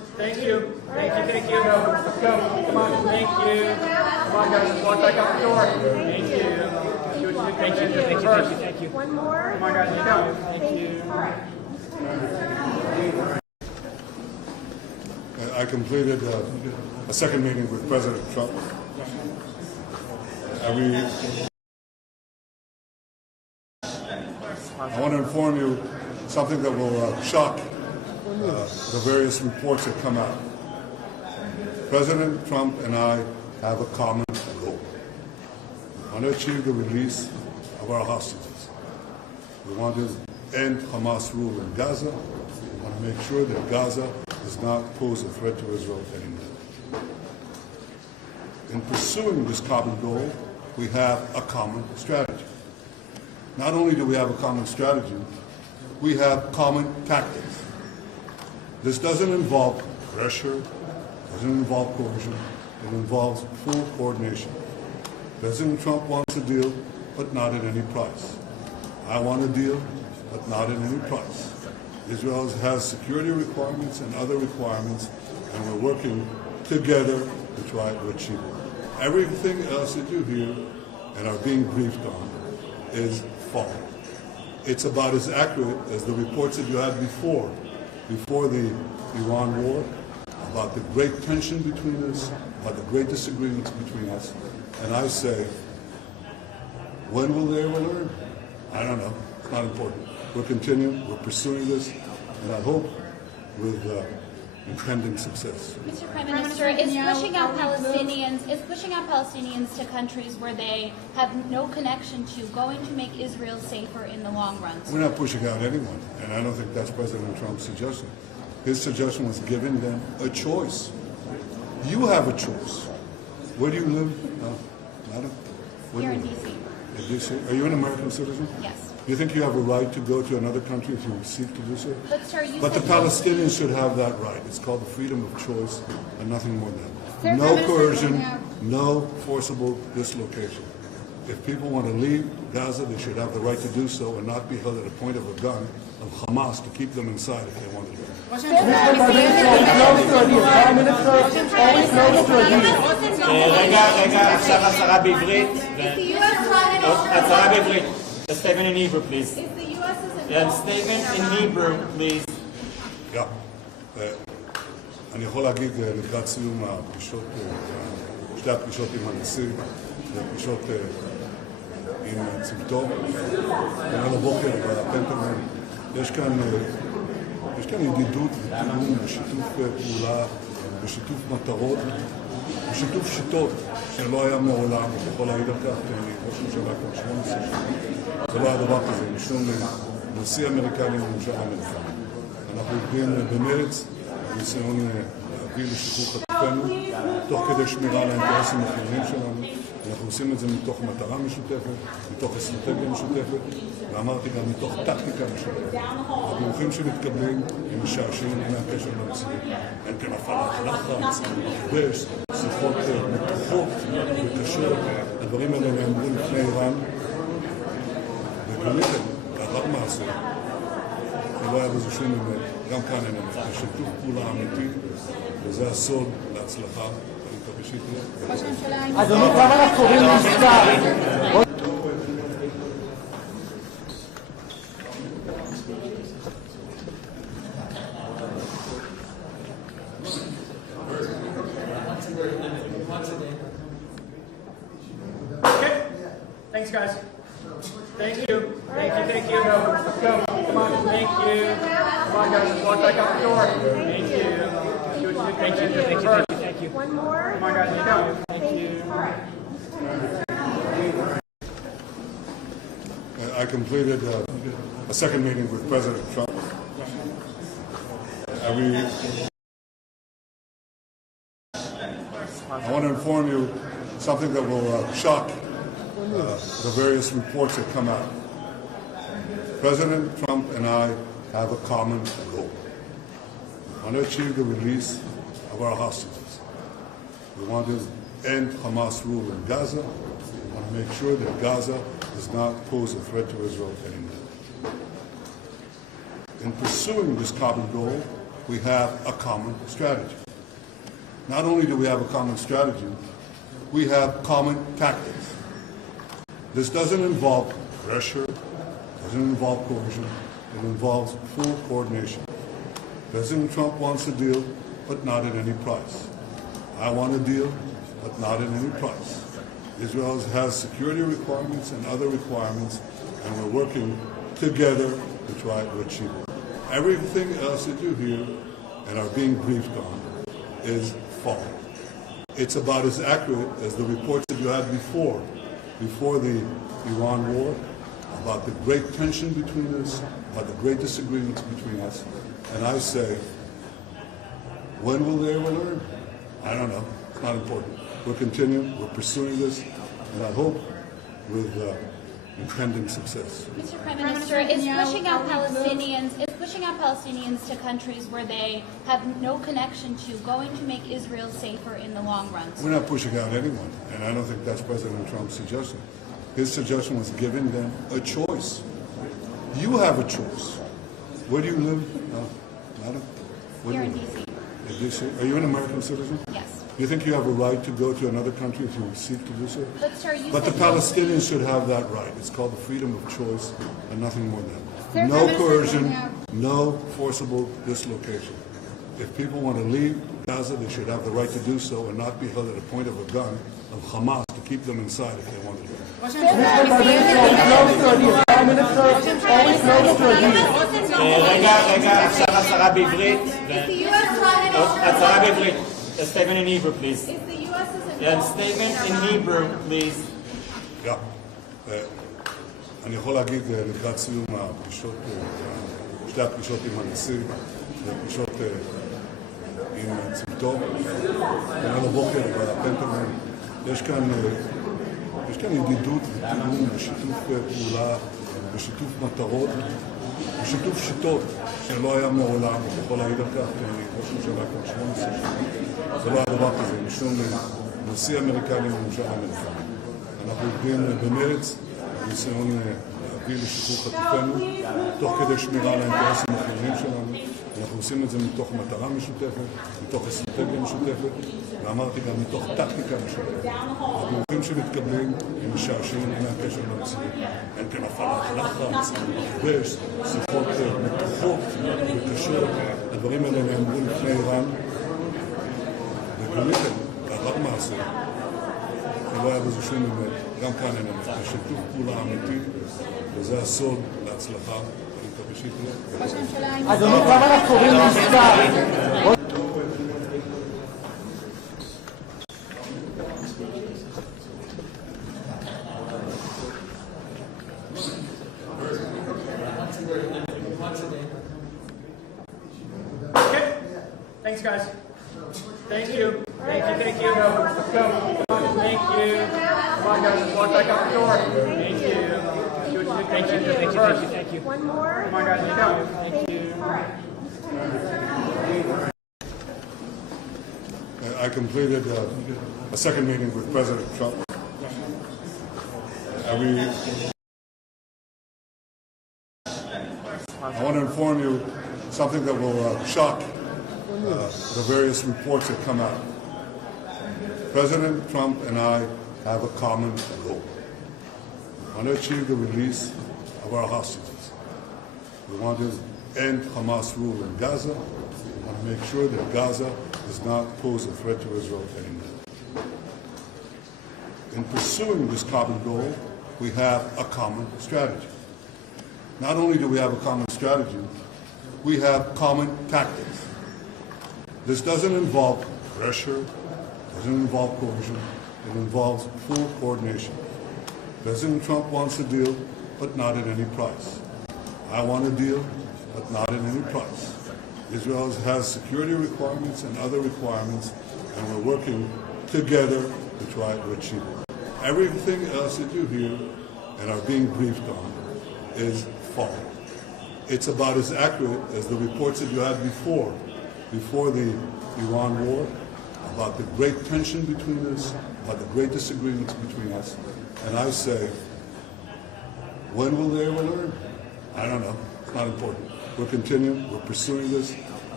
Thank you. Thank you. Let's go. Come on. Thank you. Come on, guys. Let's walk back out the door. Thank you. Thank you. One more. Come on, guys. Let's go. Thank you. I completed a second meeting with President Trump. I want to inform you something that will shock the various reports that come out. President Trump and I have a common goal. We want to achieve the release of our hostages. We want to end Hamas rule in Gaza. We want to make sure that Gaza does not pose a threat to Israel anymore. In pursuing this common goal, we have a common strategy. Not only do we have a common strategy, we have common tactics. This doesn't involve pressure, doesn't involve coercion, it involves full coordination. President Trump wants a deal, but not at any price. I want a deal, but not at any price. Israel has security requirements and other requirements, and we're working together to try to achieve it. Everything else that you hear and are being briefed on is false. It's about as accurate as the reports that you had before the Iran war, about the great tension between us, about the great disagreements between us. And I say, when will they ever learn? I don't know. It's not important. We're continuing, we're pursuing this, and I hope with impending success. Mr. Prime Minister, is pushing out Palestinians to countries where they have no connection to going to make Israel safer in the long run? We're not pushing out anyone, and I don't think that's President Trump's suggestion. His suggestion was giving them a choice. You have a choice. Where do you live, madam? Here in D.C. In D.C.? Are you an American citizen? Yes. You think you have a right to go to another country if you seek to do so? But, sir, But the Palestinians should have that right. It's called the freedom of choice and nothing more than that. No coercion, no forcible dislocation. If people want to leave Gaza, they should have the right to do so and not be held at a point of a gun of Hamas to keep them inside if they want to leave. רגע, עכשיו הצהרה בעברית. הצהרה בעברית. A statement in Hebrew, please. Yeah, statement in Hebrew, please. אני יכול להגיד לקראת סיום הפגישות, שתי הפגישות עם הנשיא, הפגישות עם צוותו, כולל הבוקר בפנטגון, יש כאן ידידות ותיאום ושיתוף פעולה ושיתוף מטרות ושיתוף שיטות שלא היה מעולם, אני יכול להעיד על כך, כי אני ראש ממשלה כבר 18 שנים, זה לא היה דבר כזה, משום נשיא אמריקני וממשל אמריקני. אנחנו עובדים במרץ, בניסיון להביא לשחרור חטופינו, תוך כדי שמירה על האינטרסים החיוניים שלנו. אנחנו עושים את זה מתוך מטרה משותפת, מתוך אסטרטגיה משותפת, ואמרתי גם מתוך טקטיקה משותפת. הדיווחים שמתקבלים הם משעשעים מהקשר למציאות. אין כאן הפעלת לחץ, מכבש, שיחות מתוחות וקשות. הדברים האלה נאמרו לפני איראן, וגיליתם, לאחר מעשה, שלא היה בזה שום אמת, גם כאן אין אמת. זה שיתוף פעולה אמיתי, וזה הסוד להצלחה. אדוני, כמה אנחנו קוראים להסתר? Okay. Thanks, guys. Thank you. Let's go. Come on. Thank you. Come on, guys. Let's walk back out the door. Thank you. Thank you. One more. Come on, guys. Let's go. Thank you. I completed a second meeting with President Trump. I want to inform you something that will shock the various reports that come out. President Trump and I have a common goal. We want to achieve the release of our hostages. We want to end Hamas rule in Gaza. We want to make sure that Gaza does not pose a threat to Israel anymore. In pursuing this common goal, we have a common strategy. Not only do we have a common strategy, we have common tactics. This doesn't involve pressure, doesn't involve coercion, it involves full coordination. President Trump wants a deal, but not at any price. I want a deal, but not at any price. Israel has security requirements and other requirements, and we're working together to try to achieve it. Everything else that you hear and are being briefed on is false. It's about as accurate as the reports that you had before the Iran war, about the great tension between us, about the great disagreements between us. And I say, when will they ever learn? I don't know. It's not important. We're continuing. We're pursuing this, and I hope with impending success. Mr. Prime Minister, is pushing out Palestinians to countries where they have no connection to going to make Israel safer in the long run? We're not pushing out anyone, and I don't think that's President Trump's suggestion. His suggestion was giving them a choice. You have a choice. Where do you live, madam? Here in D.C. In D.C. Are you an American citizen? Yes. Do you think you have a right to go to another country if you seek to do so? But, sir, you But the said Palestinians should have that right. It's called the freedom of choice and nothing more than that. Sir, No Prime Minister coercion, Netanyahu. no forcible dislocation. If people want to leave Gaza, they should have the right to do so and not be held at a point of a gun of Hamas to keep them inside if they want to leave. Mr. President, are we close to a deal? Prime Minister, are we close to a deal? רגע, עכשיו הצהרה בעברית. הצהרה בעברית. A statement in Hebrew, please. Yeah, statement in Hebrew, please. Yeah. אני יכול להגיד לקראת סיום הפגישות, שתי הפגישות עם הנשיא, והפגישות עם צוותו, כולל הבוקר בפנטגון, יש כאן ידידות ותיאום ושיתוף פעולה ושיתוף מטרות ושיתוף שיטות שלא היה מעולם, אני יכול להעיד על כך, כי אני ראש ממשלה כבר 18 שנים, זה לא היה דבר כזה, משום נשיא אמריקני וממשל אמריקני. אנחנו עובדים במרץ, בניסיון להביא לשחרור חטופינו, תוך כדי שמירה על האינטרסים החיוניים שלנו. אנחנו עושים את זה מתוך מטרה משותפת, מתוך אסטרטגיה משותפת, ואמרתי גם מתוך טקטיקה משותפת. הדיווחים שמתקבלים הם משעשעים מהקשר למציאות. אין כאן הפעלת לחץ, מכבש, שיחות מתוחות וקשות. הדברים האלה נאמרו לפני איראן, וגיליתם, לאחר מעשה, שלא היה בזה שום אמת, גם כאן אין אמת. זה שיתוף פעולה אמיתי, וזה הסוד להצלחה. אדוני, כמה אנחנו קוראים למבצע? Okay. Thanks, guys. Thank you. Thank you. Thank you. Let's go. Come on. Thank you. Come on, guys. Let's walk back out the door. Thank you. Thank you. Thank you. One more. Come on, guys. Let's go. Thank you. I completed a second meeting with President Trump. I want to inform you something that will shock the various reports that come out. President Trump and I have a common goal. We want to achieve the release of our hostages. We want to end Hamas rule in Gaza. We want to make sure that Gaza does not pose a threat to Israel anymore. In pursuing this common goal, we have a common strategy. Not only do we have a common strategy, we have common tactics. This doesn't involve pressure, doesn't involve coercion, it involves full coordination. President Trump wants a deal, but not at any price. I want a deal, but not at any price. Israel has security requirements and other requirements, and we're working together to try to achieve it. Everything else that you hear and are being briefed on is false. It's about as accurate as the reports that you had before the Iran war, about the great tension between us, about the great disagreements between us. And I say, when will they ever learn? I don't know. It's not important. We're continuing. We're pursuing this,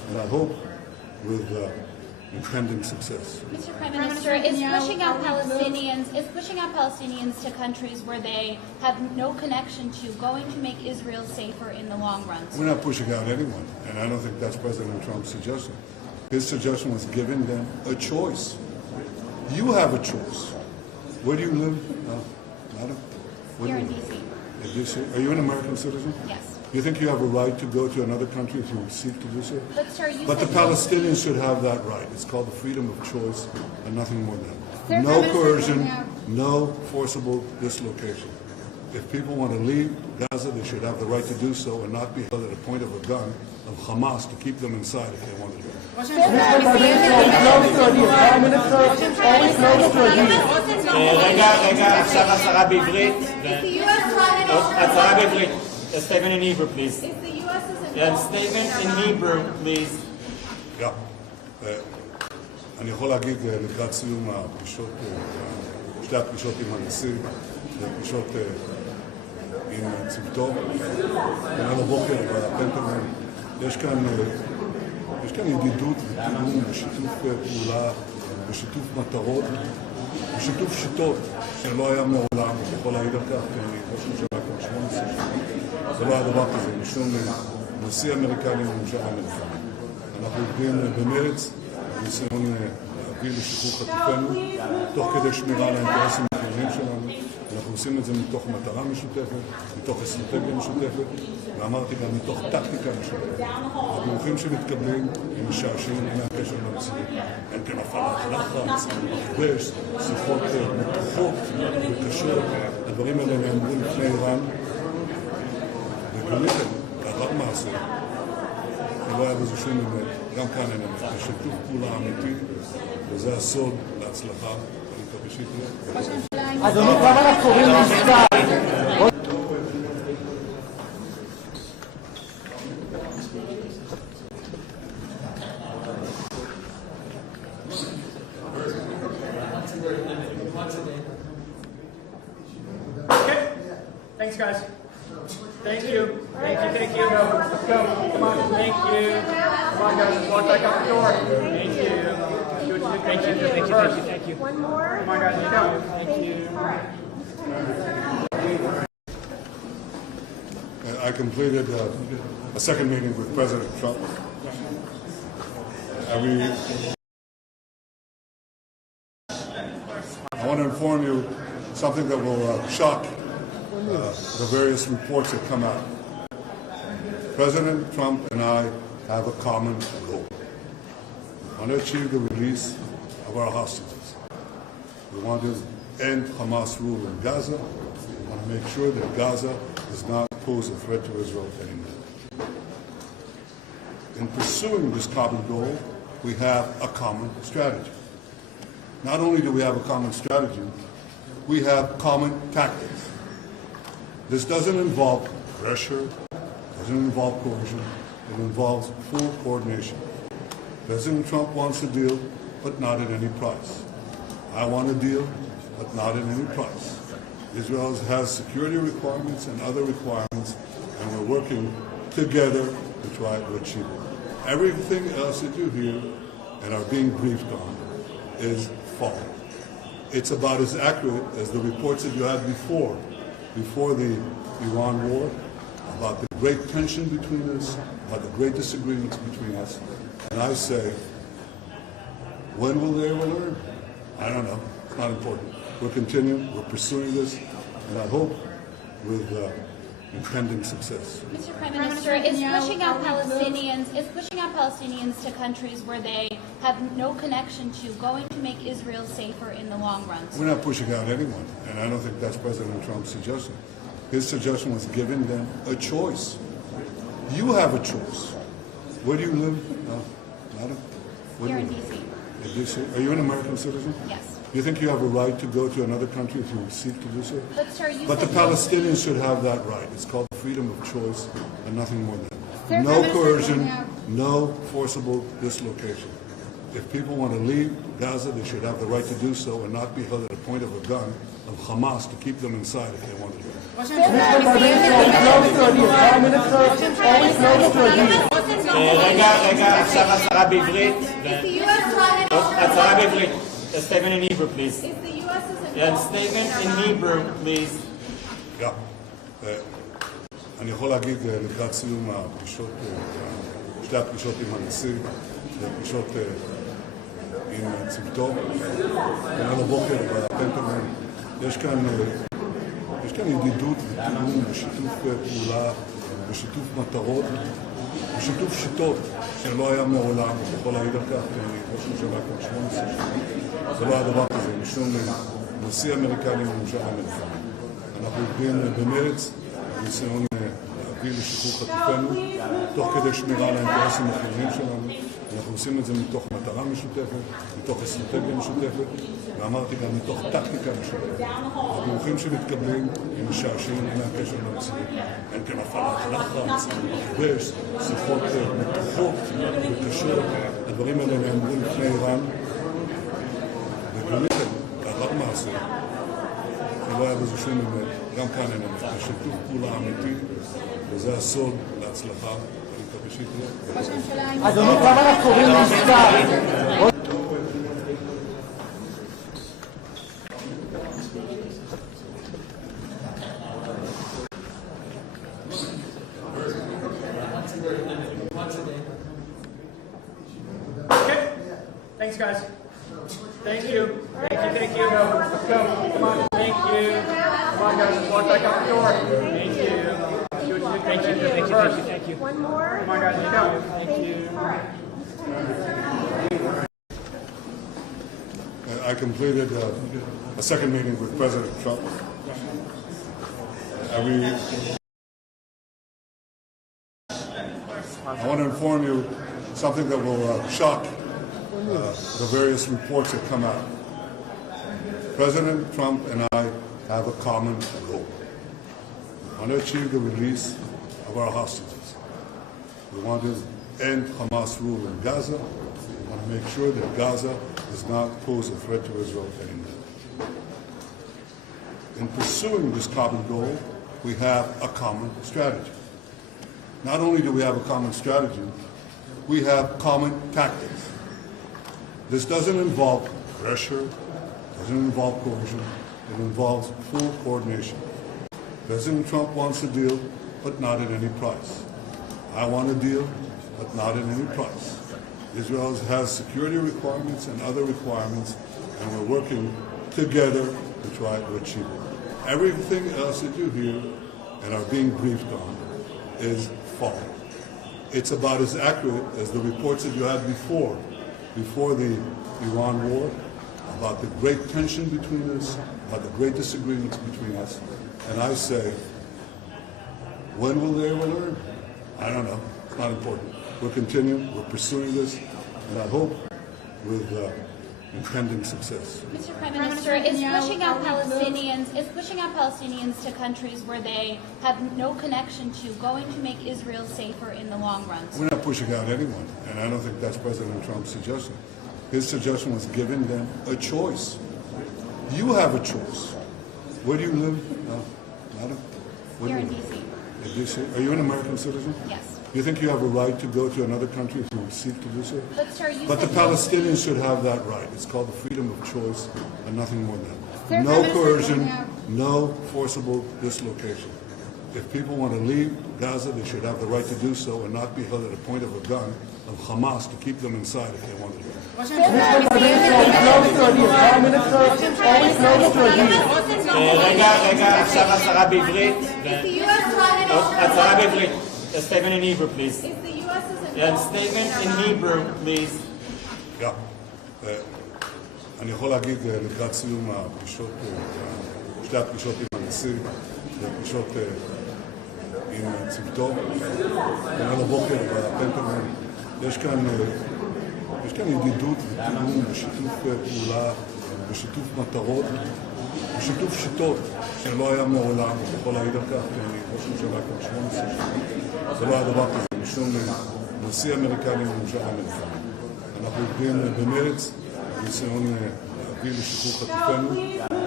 and I hope with impending success. Mr. Prime Minister, is pushing out Palestinians to countries where they have no connection to going to make Israel safer in the long run? We're not pushing out anyone, and I don't think that's President Trump's suggestion. His suggestion was giving them a choice. You have a choice. Where do you live, madam? Here in D.C. In D.C. Are you an American citizen? Yes. Do you think you have a right to go to another country if you seek to do so? But, sir, you But the said Palestinians should have that right. It's called the freedom of choice and nothing more than that. No coercion, no forcible dislocation. If people want to leave Gaza, they should have the right to do so and not be held at the point of a gun of Hamas to keep them inside if they want to leave. רגע, עכשיו הצהרה בעברית. הצהרה בעברית. A statement in Hebrew, please. Yeah, statement in Hebrew, please. אני יכול להגיד לקראת סיום הפגישות, שתי הפגישות עם הנשיא, הפגישות עם צוותו, בליל הבוקר בפנטגון, יש כאן ידידות ותיאום ושיתוף פעולה ושיתוף מטרות ושיתוף שיטות שלא היה מעולם, אני יכול להעיד על כך, כי אני ראש ממשלה כבר 18 שנים, זה לא היה דבר כזה, משום נשיא אמריקני וממשל אמריקני. אנחנו עובדים במרץ, בניסיון להביא לשחרור חטופינו, תוך כדי שמירה על האינטרסים החיוניים שלנו. אנחנו עושים את זה מתוך מטרה משותפת, מתוך אסטרטגיה משותפת, ואמרתי גם מתוך טקטיקה משותפת. הדיווחים שמתקבלים הם משעשעים מהקשר למציאות. אין כאן הפעלת לחץ, מכבש, שיחות מתוחות וקשות. הדברים האלה נאמרו לפני איראן, וגיליתם, לאחר מעשה, לא היה בזה שום אמת, גם כאן אין אמת. יש שיתוף פעולה אמיתי, וזה הסוד להצלחה. אני מקווה שיקרה. אדוני, כמה אנחנו קוראים מספר? Okay. Thanks, guys. Thank you. Thank you. Thank you. Let's go. Come on. Thank you. Come on, guys. Let's walk back out the door. Thank you. Thank you. Thank you. Thank you. One more. Come on, guys. Let's go. Thank you. I completed a second meeting with President Trump. I want to inform you something that will shock the various reports that come out. President Trump and I have a common goal. We want to achieve the release of our hostages. We want to end Hamas rule in Gaza. We want to make sure that Gaza does not pose a threat to Israel anymore. In pursuing this common goal, we have a common strategy. Not only do we have a common strategy, we have common tactics. This doesn't involve pressure, doesn't involve coercion, it involves full coordination. President Trump wants a deal, but not at any price. I want a deal, but not at any price. Israel has security requirements and other requirements, and we're working together to try to achieve it. Everything else that you hear and are being briefed on is false. It's about as accurate as the reports that you had before the Iran war, about the great tension between us, about the great disagreements between us. And I say, when will they ever learn? I don't know. It's not important. We're continuing. We're pursuing this, and I hope with impending success. Mr. Prime Minister, is pushing out Palestinians to countries where they have no connection to going to make Israel safer in the long run? We're not pushing out anyone, and I don't think that's President Trump's suggestion. His suggestion was giving them a choice. You have a choice. Where do you live, madam? Here in D.C. In D.C. Are you an American citizen? Yes. Do you think you have a right to go to another country if you seek to do so? But, sir, But the Palestinians should have that right. It's called freedom of choice and nothing more than that. No coercion, no forcible dislocation. If people want to leave Gaza, they should have the right to do so and not be held at the point of a gun of Hamas to keep them inside if they want to leave. רגע, עכשיו הצהרה בעברית. הצהרה בעברית. A statement in Hebrew, please. And statement in Hebrew, please. אני יכול להגיד לקראת סיום הפגישות, שתי הפגישות עם הנשיא, והפגישות עם צוותו, כנראה לבוקר בפנטגון, יש כאן ידידות ותיאום ושיתוף פעולה ושיתוף מטרות ושיתוף שיטות שלא היה מעולם, אני יכול להעיד על כך, כי אני ראש ממשלה כבר 18 שנים, זה לא היה דבר כזה, משום נשיא אמריקני וממשל אמריקני. אנחנו עובדים במרץ, בניסיון להביא לשחרור חטופינו, תוך כדי שמירה על האינטרסים החיוניים שלנו. אנחנו עושים את זה מתוך מטרה משותפת, מתוך אסטרטגיה משותפת, ואמרתי גם מתוך טקטיקה משותפת. הדיווחים שמתקבלים הם משעשעים, אין להם קשר למציאות. אין כאן הפעלת לחץ, מכבש, שיחות מתוחות וקשות. הדברים האלה נאמרים לפני איראן, וכנראה, לאחר מעשה, לא היה בזה שום אמת, גם כאן אין אמת. יש שיתוף פעולה אמיתי, וזה הסוד להצלחה. אני מקווה שיקרה. אדוני, כמה אנחנו קוראים לעסקה? Okay. Thanks, guys. Thank you. Thank you. Let's go. Come on. Thank you. Come on, guys. Let's walk back out the door. Thank you. Thank you. One more. Come on, guys. Let's go. Thank you. All right. I completed a second meeting with President Trump. I want to inform you something that will shock the various reports that come out. President Trump and I have a common goal. We want to achieve the release of our hostages. We want to end Hamas rule in Gaza. We want to make sure that Gaza does not pose a threat to Israel anymore. In pursuing this common goal, we have a common strategy. Not only do we have a common strategy, we have common tactics. This doesn't involve pressure, doesn't involve coercion, it involves full coordination. President Trump wants a deal, but not at any price. I want a deal, but not at any price. Israel has security requirements and other requirements, and we're working together to try to achieve it. Everything else that you hear and are being briefed on is false. It's about as accurate as the reports that you had before the Iran war, about the great tension between us, about the great disagreements between us. And I say, when will they ever learn? I don't know. It's not important. We're continuing. We're pursuing this, and I hope with impending success. Mr. Prime Minister, is pushing out Palestinians to countries where they have no connection to going to make Israel safer in the long run? We're not pushing out anyone, and I don't think that's President Trump's suggestion. His suggestion was giving them a choice. You have a choice. Where do you live? Madam? Here in D.C. In D.C.? Are you an American citizen? Yes. Do you think you have a right to go to another country if you seek to do so? But, sir, But the Palestinians should have that right. It's called the freedom of choice and nothing more than that. No coercion, no forcible dislocation. If people want to leave Gaza, they should have the right to do so and not be held at a point of a gun of Hamas to keep them inside if they want to leave. רגע, עכשיו הצהרה בעברית. הצהרה בעברית. A statement in Hebrew, please. And statement in Hebrew, please. אני יכול להגיד לקראת סיום הפגישות, שתי הפגישות עם הנשיא, והפגישות עם צוותו, כנראה לבוקר בפנטגון, יש כאן ידידות ותיאום ושיתוף פעולה ושיתוף מטרות ושיתוף שיטות שלא היה מעולם, אני יכול להעיד על כך, כי אני ראש ממשלה כבר 18 שנים, זה לא היה דבר כזה, משום נשיא אמריקני וממשל אמריקני. אנחנו עובדים במרץ, בניסיון להביא לשחרור חטופינו,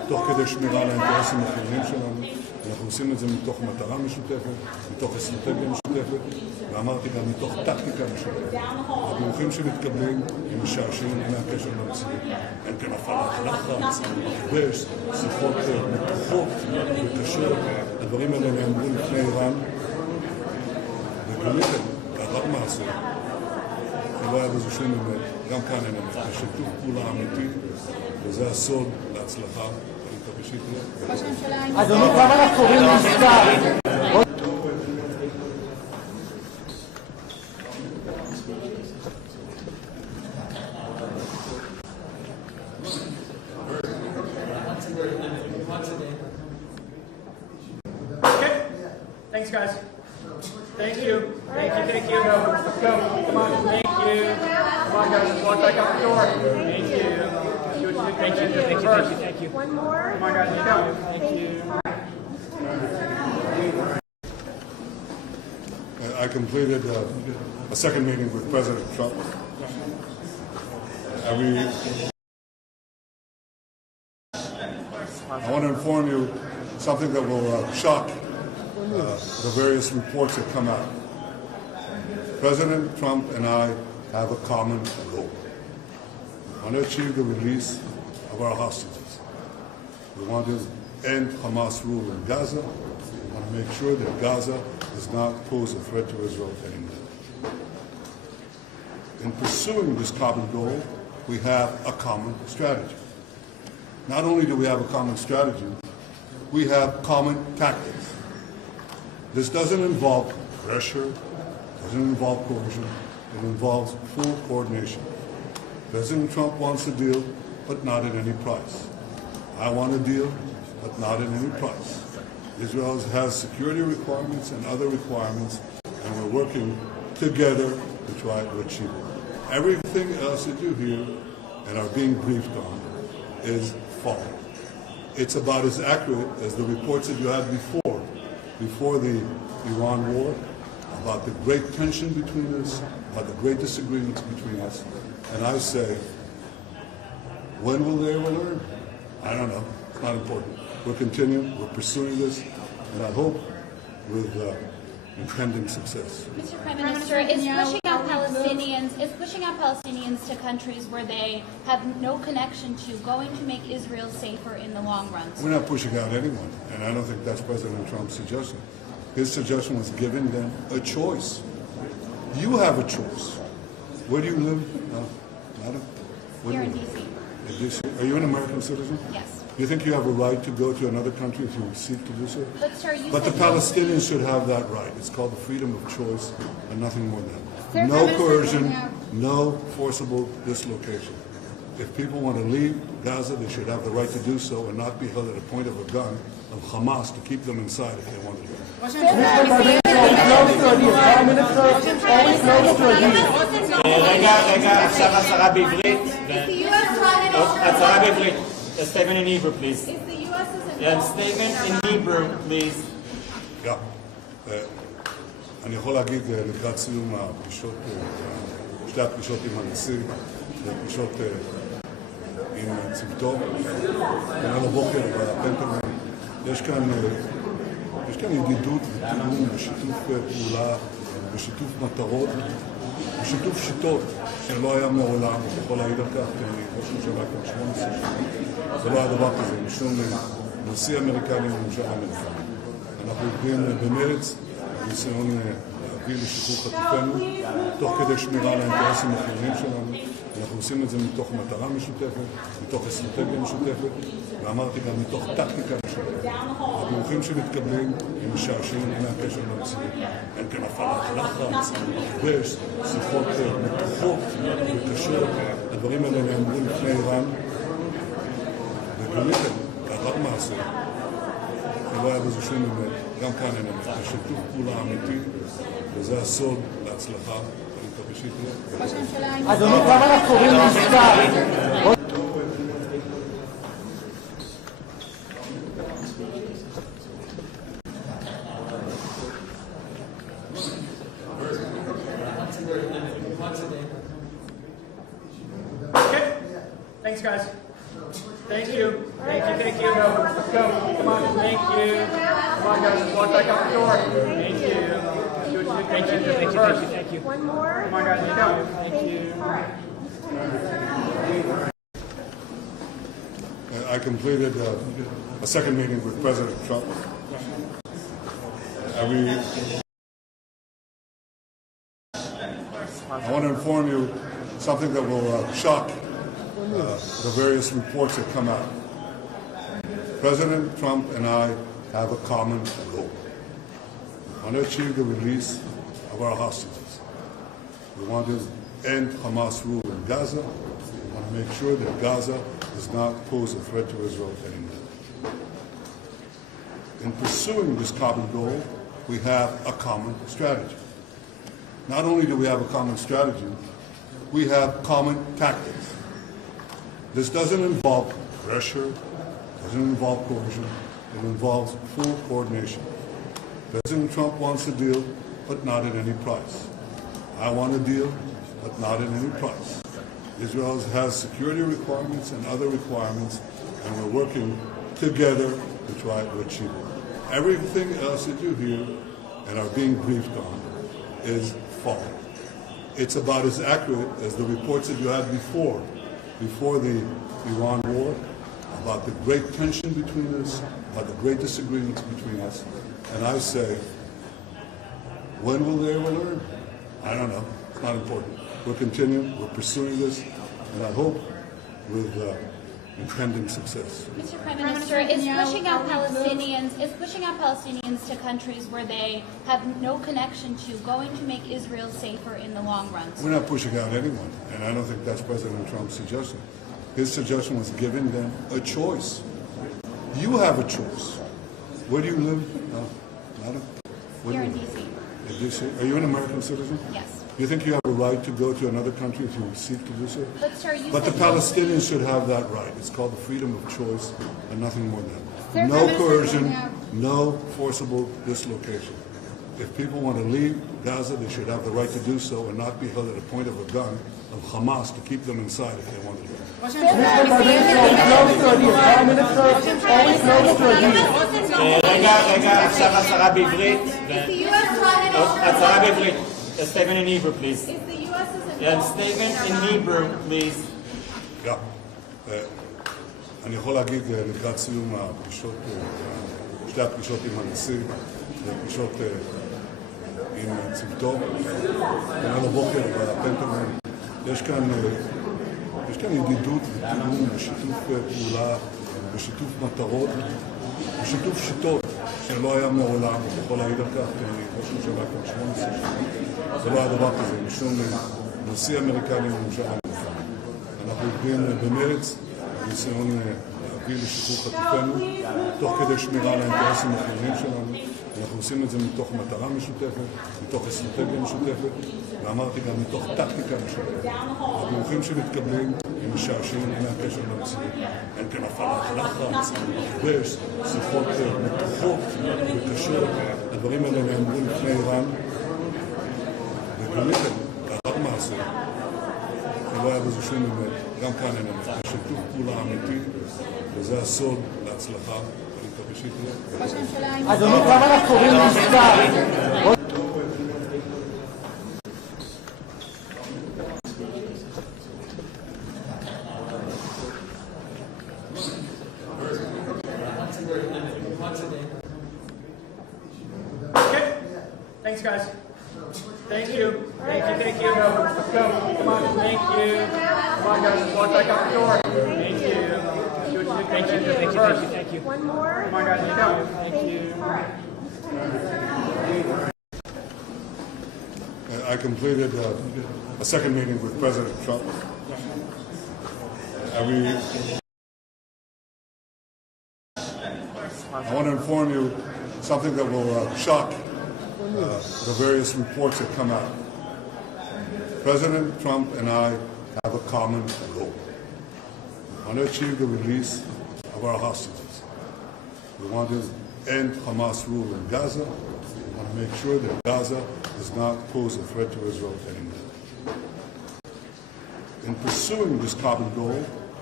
תוך כדי שמירה על האינטרסים החיוניים שלנו. אנחנו עושים את זה מתוך מטרה משותפת, מתוך אסטרטגיה משותפת, ואמרתי גם מתוך טקטיקה משותפת. הדיווחים שמתקבלים הם משעשעים, אין הקשר למציאות. אין כאן הפעלת לחץ, מכבש, שיחות מתוחות וקשות. הדברים האלה נאמרו לפני איראן, וגונית לאחר מעשה. לא היה בזה שום אמת, גם כאן אין אמת. יש שיתוף פעולה אמיתי, וזה הסוד להצלחה. אדוני, כמה אנחנו קוראים מספר? Okay. Thanks, guys. Thank you. Thank you. Thank you. Let's go. Come on. Thank you. Come on, guys. Let's walk back out the door. Thank you. Thank you. Thank you. Thank you. Thank you. One more. Come on, guys. Let's go. Thank you. I completed a second meeting with President Trump. I want to inform you something that will shock the various reports that come out. President Trump and I have a common goal. We want to achieve the release of our hostages. We want to end Hamas rule in Gaza. We want to make sure that Gaza does not pose a threat to Israel anymore. In pursuing this common goal, we have a common strategy. Not only do we have a common strategy, we have common tactics. This doesn't involve pressure, doesn't involve coercion, it involves full coordination. President Trump wants a deal, but not at any price. I want a deal, but not at any price. Israel has security requirements and other requirements, and we're working together to try to achieve it. Everything else that you hear and are being briefed on is false. It's about as accurate as the reports that you had before the Iran war, about the great tension between us, about the great disagreements between us. And I say, when will they ever learn? I don't know. It's not important. We're continuing. We're pursuing this, and I hope with impending success. Mr. Prime Minister, is pushing out Palestinians to countries where they have no connection to going to make Israel safer in the long run? We're not pushing out anyone, and I don't think that's President Trump's suggestion. His suggestion was giving them a choice. You have a choice. Where do you live? Madam? Here in D.C. In D.C. Are you an American citizen? Yes. Do you think you have a right to go to another country if you seek to do so? But, sir, But the Palestinians should have that right. It's called the freedom of choice and nothing more than that. No coercion, no forcible dislocation. If people want to leave Gaza, they should have the right to do so and not be held at a point of a gun of Hamas to keep them inside if they want to leave. רגע, עכשיו הצהרה בעברית. הצהרה בעברית. A statement in Hebrew, please. Yeah, statement in Hebrew, please. אני יכול להגיד לקראת סיום הפגישות, שתי הפגישות עם הנשיא, והפגישות עם צוותו, כנראה לבוקר בפנטגון, יש כאן ידידות ותיאום ושיתוף פעולה ושיתוף מטרות ושיתוף שיטות שלא היה מעולם, אני יכול להעיד על כך, כי אני ראש ממשלה כבר 18 שנים, זה לא היה דבר כזה, משום נשיא אמריקני וממשל אמריקני. אנחנו עובדים במרץ, ניסיון להביא לשחרור חטופינו, תוך כדי שמירה על האינטרסים החיוניים שלנו. אנחנו עושים את זה מתוך מטרה משותפת, מתוך אסטרטגיה משותפת, ואמרתי גם מתוך טקטיקה משותפת. הדיווחים שמתקבלים הם משעשעים, אין הקשר למציאות. אין כאן הפעלת לחץ, מכבש, שיחות מתוחות וקשות. הדברים האלה נאמרו לפני איראן, וגונית לאחר מעשה. לא היה בזה שום אמת, גם כאן אין אמת. יש שיתוף פעולה אמיתי, וזה הסוד להצלחה. אני מקווה שתהיה. אדוני, כמה אנחנו קוראים מספר? Okay. Thanks, guys. Thank you. Thank you. Let's go. Come on. Thank you. Come on, guys. Let's walk back out the door. Thank you. Thank you. One more. Come on, guys. Let's go. Thank you. I completed a second meeting with President Trump. I want to inform you something that will shock the various reports that come out. President Trump and I have a common goal. We want to achieve the release of our hostages. We want to end Hamas rule in Gaza. We want to make sure that Gaza does not pose a threat to Israel anymore. In pursuing this common goal, we have a common strategy. Not only do we have a common strategy, we have common tactics. This doesn't involve pressure, doesn't involve coercion, it involves full coordination. President Trump wants a deal, but not at any price. I want a deal, but not at any price. Israel has security requirements and other requirements, and we're working together to try to achieve it. Everything else that you hear and are being briefed on is false. It's about as accurate as the reports that you had before the Iran war, about the great tension between us, about the great disagreements between us. And I say, when will they ever learn? I don't know. It's not important. We're continuing, we're pursuing this, and I hope with impending success. Mr. Prime Minister, is pushing out Palestinians to countries where they have no connection to going to make Israel safer in the long run? We're not pushing out anyone, and I don't think that's President Trump's suggestion. His suggestion was giving them a choice. You have a choice. Where do you live? No, madam? Here in D.C. In D.C.? Are you an American citizen? Yes. Do you think you have a right to go to another country if you seek to do so? But, sir, you But the said Palestinians should have that right. It's called the freedom of choice and nothing more than that. No coercion, no forcible dislocation. If people want to leave Gaza, they should have the right to do so and not be held at a point of a gun of Hamas to keep them inside if they want to leave. רגע, עכשיו הצהרה בעברית. הצהרה בעברית. A statement in Hebrew, please. Yeah, statement in Hebrew, please. אני יכול להגיד לקראת סיום הפגישות, שתי הפגישות עם הנשיא, הפגישות עם צוותו, כנראה לבוקר בפנטגון, יש כאן ידידות ותיאום ושיתוף פעולה ושיתוף מטרות ושיתוף שיטות שלא היה מעולם, אני יכול להעיד על כך, כי אני ראש ממשלה כבר 18 שנים, זה לא היה דבר כזה, משום נשיא אמריקני וממשלה אמריקני. אנחנו עובדים במרץ, ניסיון להביא לשחרור חטופינו, תוך כדי שמירה על האינטרסים החיוניים שלנו. אנחנו עושים את זה מתוך מטרה משותפת, מתוך אסטרטגיה משותפת, ואמרתי גם מתוך טקטיקה משותפת. הדיווחים שמתקבלים הם משעשעים, אין להם קשר למציאות. אין כאן הפעלת לחץ, מכבש, שיחות מתוחות וקשות. הדברים האלה נאמרו לפני איראן, וקודם לאחר מעשה. לא היה בזה שום אמת, גם כאן אין אמת. שיתוף פעולה אמיתי, וזה הסוד להצלחה. אני מקווה שתהיה. אדוני, כמה אנחנו קוראים מספר? Okay. Thanks, guys. Thank you. Let's go. Come on. Thank you. Come on, guys. Let's walk back out the door. Thank you. Thank you. One more. Come on, guys. Let's go. Thank you. I completed a second meeting with President Trump. I want to inform you something that will shock the various reports that come out. President Trump and I have a common goal. We want to achieve the release of our hostages. We want to end Hamas rule in Gaza. We want to make sure that Gaza does not pose a threat to Israel anymore. In pursuing this common goal,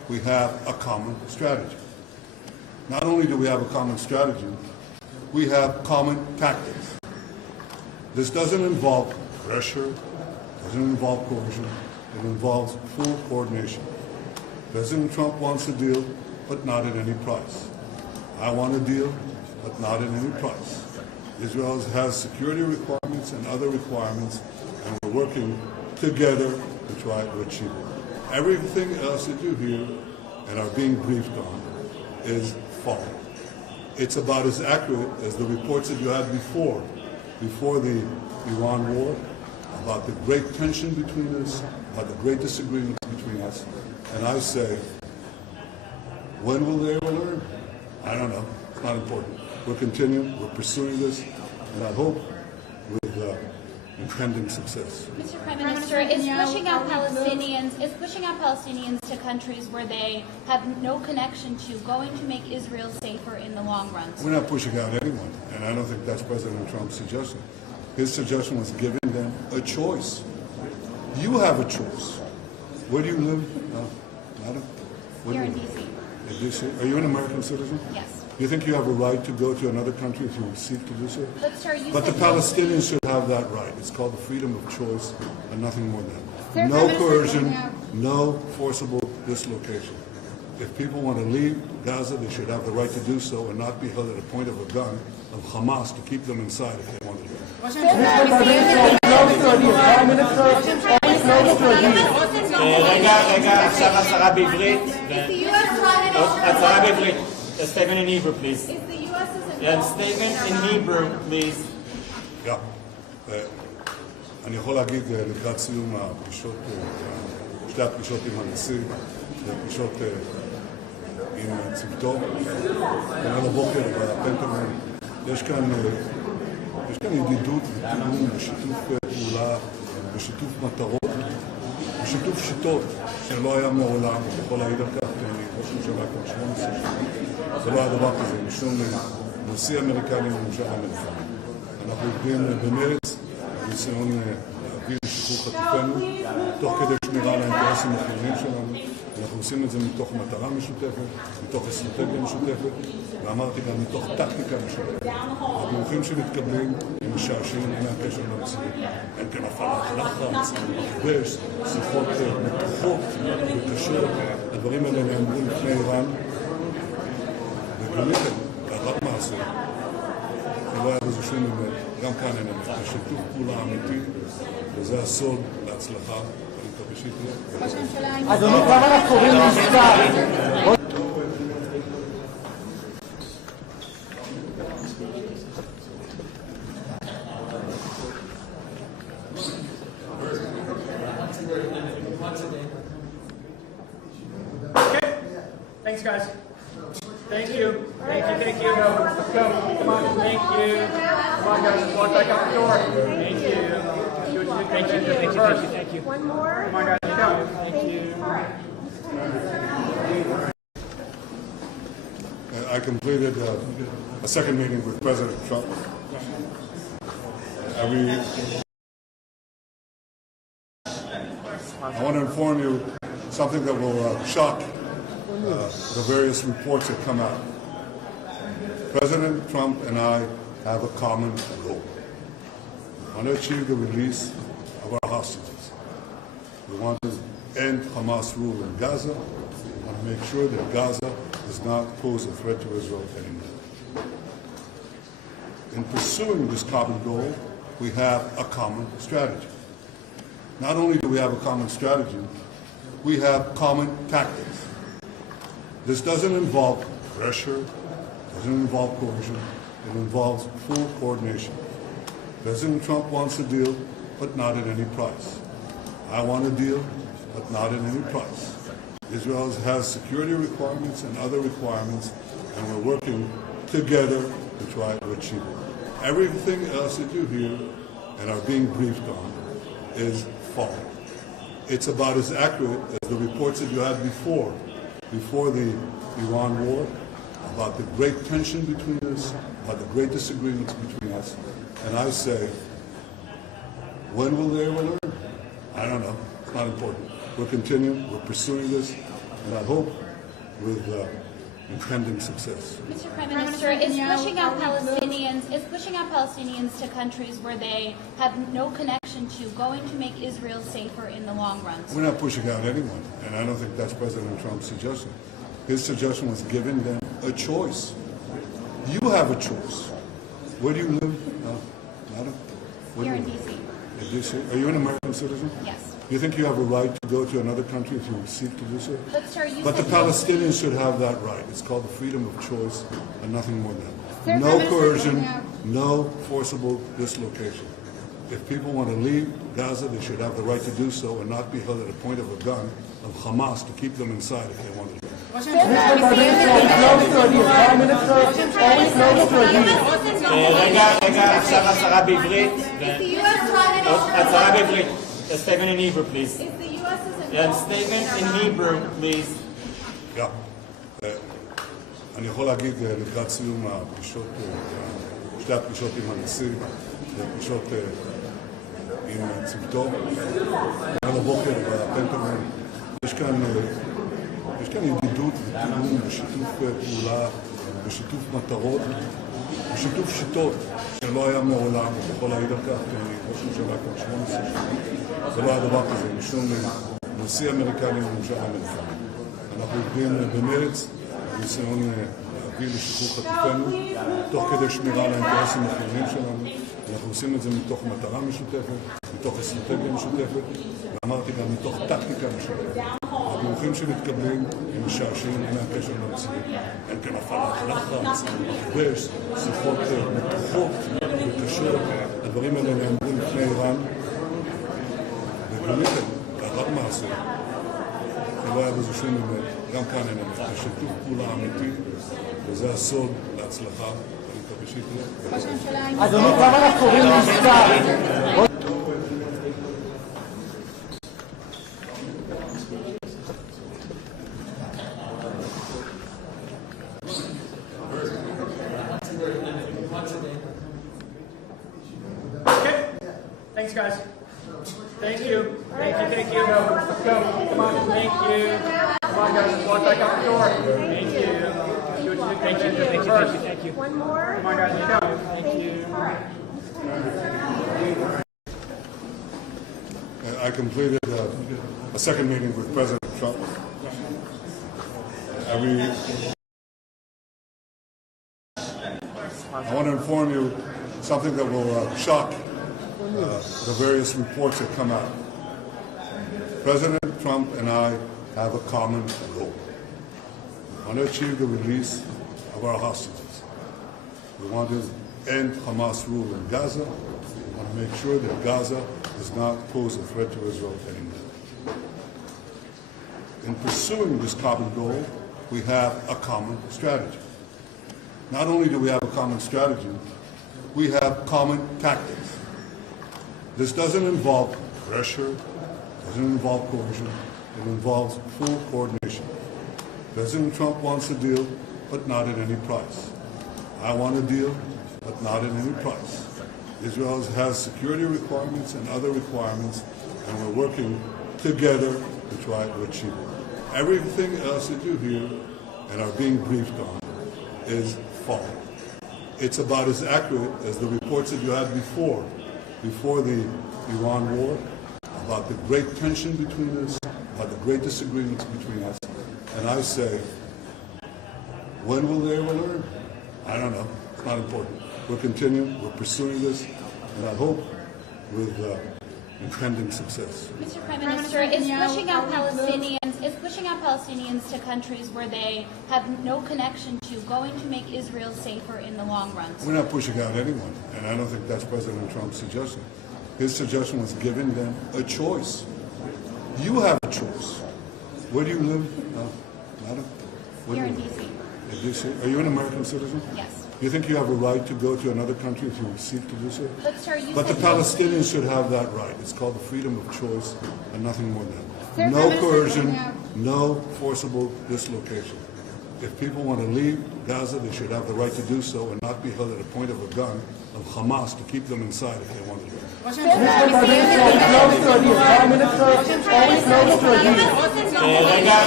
we have a common strategy. Not only do we have a common strategy, we have common tactics. This doesn't involve pressure, doesn't involve coercion, it involves full coordination. President Trump wants a deal, but not at any price. I want a deal, but not at any price. Israel has security requirements and other requirements, and we're working together to try to achieve it. Everything else that you hear and are being briefed on is false. It's about as accurate as the reports that you had before the Iran war, about the great tension between us, about the great disagreements between us. And I say, when will they ever learn? I don't know. It's not important. We're continuing, we're pursuing this, and I hope with impending success. Mr. Prime Minister, is pushing out Palestinians to countries where they have no connection to going to make Israel safer in the long run? We're not pushing out anyone, and I don't think that's President Trump's suggestion. His suggestion was giving them a choice. You have a choice. Where do you live, madam? Here in D.C. In D.C.? Are you an American citizen? Yes. Do you think you have a right to go to another country if you seek to do so? But, sir, you But the said Palestinians should have that right. It's called the freedom of choice and nothing more than that. Sir, No Prime Minister coercion, Netanyahu. no forcible dislocation. If people want to leave Gaza, they should have the right to do so and not be held at a point of a gun of Hamas to keep them inside if they want to leave. רגע, עכשיו הצהרה בעברית. הצהרה בעברית. A statement in Hebrew, please. And statement in Hebrew, please. אני יכול להגיד לקראת סיום הפגישות, שתי הפגישות עם הנשיא, הפגישות עם צוותו, כנראה לבוקר בפנטגון, יש כאן ידידות ותיאום ושיתוף פעולה ושיתוף מטרות ושיתוף שיטות שלא היה מעולם, אני יכול להעיד על כך, כי אני ראש ממשלה כבר 18 שנים, זה לא היה דבר כזה, משום נשיא אמריקני וממשל אמריקני. אנחנו עובדים במרץ, ניסיון להביא לשחרור חטופינו, תוך כדי שמירה על האינטרסים החיוניים שלנו. אנחנו עושים את זה מתוך מטרה משותפת, מתוך אסטרטגיה משותפת, ואמרתי גם מתוך טקטיקה משותפת. הדיווחים שמתקבלים הם משעשעים מהקשר למציאות. אין כאן הפעלת לחץ, מכבש, שיחות מתוחות וקשות. הדברים האלה נאמרו לפני איראן, ובאמת, קרת מעשה. לא היה בזה שום אמת, גם כאן אין אמת. זה שיתוף פעולה אמיתי, וזה הסוד להצלחה. אני מקווה שתהיה. אדוני, כמה אנחנו קוראים מבצע? Okay. Thanks, guys. Thank you. Thank you. Thank you. Let's go. Come on. Thank you. Come on, guys. Let's walk back out the door. Thank you. Thank you. Thank you. Thank you. Thank you. One more. Come on, guys. Let's go. Thank you. I completed a second meeting with President Trump. I want to inform you something that will shock the various reports that come out. President Trump and I have a common goal. We want to achieve the release of our hostages. We want to end Hamas rule in Gaza. We want to make sure that Gaza does not pose a threat to Israel anymore. In pursuing this common goal, we have a common strategy. Not only do we have a common strategy, we have common tactics. This doesn't involve pressure, doesn't involve coercion, it involves full coordination. President Trump wants a deal, but not at any price. I want a deal, but not at any price. Israel has security requirements and other requirements, and we're working together to try to achieve it. Everything else that you hear and are being briefed on is false. It's about as accurate as the reports that you had before the Iran war, about the great tension between us, about the great disagreements between us. And I say, when will they ever learn? I don't know. It's not important. We're continuing, we're pursuing this, and I hope with impending success. Mr. Prime Minister, is pushing out Palestinians to countries where they have no connection to going to make Israel safer in the long run? We're not pushing out anyone, and I don't think that's President Trump's suggestion. His suggestion was giving them a choice. You have a choice. Where do you live, madam? Here in D.C. In D.C. Are you an American citizen? Yes. You think you have a right to go to another country if you seek to do so? But, sir, you But the said Palestinians should have that right. It's called the freedom of choice and nothing more than that. No coercion, no forcible dislocation. If people want to leave Gaza, they should have the right to do so and not be held at a point of a gun of Hamas to keep them inside if they want to leave. Mr. Prime Minister, always close to a deal. רגע, עכשיו הצהרה בעברית. הצהרה בעברית. A statement in Hebrew, please. Yeah, statement in Hebrew, please. אני יכול להגיד לקראת סיום הפגישות, שתי הפגישות עם הנשיא, הפגישות עם צוותו, על הבוקר בפנטגון, יש כאן ידידות ותיאום ושיתוף פעולה ושיתוף מטרות ושיתוף שיטות שלא היה מעולם, אני יכול להעיד על כך, כי אני ראש ממשלה כבר 18 שנים, זה לא היה דבר כזה, משום נשיא אמריקני וממשל אמריקני. אנחנו עובדים במרץ, בניסיון להביא לשחרור חטופינו, תוך כדי שמירה על האינטרסים החיוניים שלנו. אנחנו עושים את זה מתוך מטרה משותפת, מתוך אסטרטגיה משותפת, ואמרתי גם מתוך טקטיקה משותפת. הדיווחים שמתקבלים הם משעשעים מהקשר למציאות. אין כאן הפעלת לחץ, מכבש, שיחות מתוחות וקשות. הדברים האלה נאמרו לפני איראן, ובאמת, לאחר מעשה, לא היה בזה שום אמת, גם כאן אין אמת. זה שיתוף פעולה אמיתי, וזה הסוד להצלחה. אני מקווה שיקרה. אדוני, כמה אנחנו קוראים למבצע? Okay. Thanks, guys. Thank you. Thank you. Let's go. Come on. Thank you. Come on, guys. Let's walk back out the door. Thank you. Thank you. One more. Come on, guys. Let's go. Thank you. I completed a second meeting with President Trump. I want to inform you something that will shock the various reports that come out. President Trump and I have a common goal. We want to achieve the release of our hostages. We want to end Hamas rule in Gaza. We want to make sure that Gaza does not pose a threat to Israel anymore. In pursuing this common goal, we have a common strategy. Not only do we have a common strategy, we have common tactics. This doesn't involve pressure, doesn't involve coercion, it involves full coordination. President Trump wants a deal, but not at any price. I want a deal, but not at any price. Israel has security requirements and other requirements, and we're working together to try to achieve it. Everything else that you hear and are being briefed on is false. It's about as accurate as the reports that you had before the Iran war, about the great tension between us, about the great disagreements between us. And I say, when will they ever learn? I don't know. It's not important. We're continuing. We're pursuing this, and I hope with impending success. Mr. Prime Minister, is pushing out Palestinians to countries where they have no connection to going to make Israel safer in the long run? We're not pushing out anyone, and I don't think that's President Trump's suggestion. His suggestion was giving them a choice. You have a choice. Where do you live, madam? Here in D.C. In D.C. Are you an American citizen? Yes. You think you have a right to go to another country if you seek to do so? But, sir, But the Palestinians should have that right. It's called the freedom of choice and nothing more than that. No coercion, no forcible dislocation. If people want to leave Gaza, they should have the right to do so and not be held at a point of a gun of Hamas to keep them inside if they want to leave. Mr. Prime Minister, always close to a deal. Prime Minister, always close to a deal.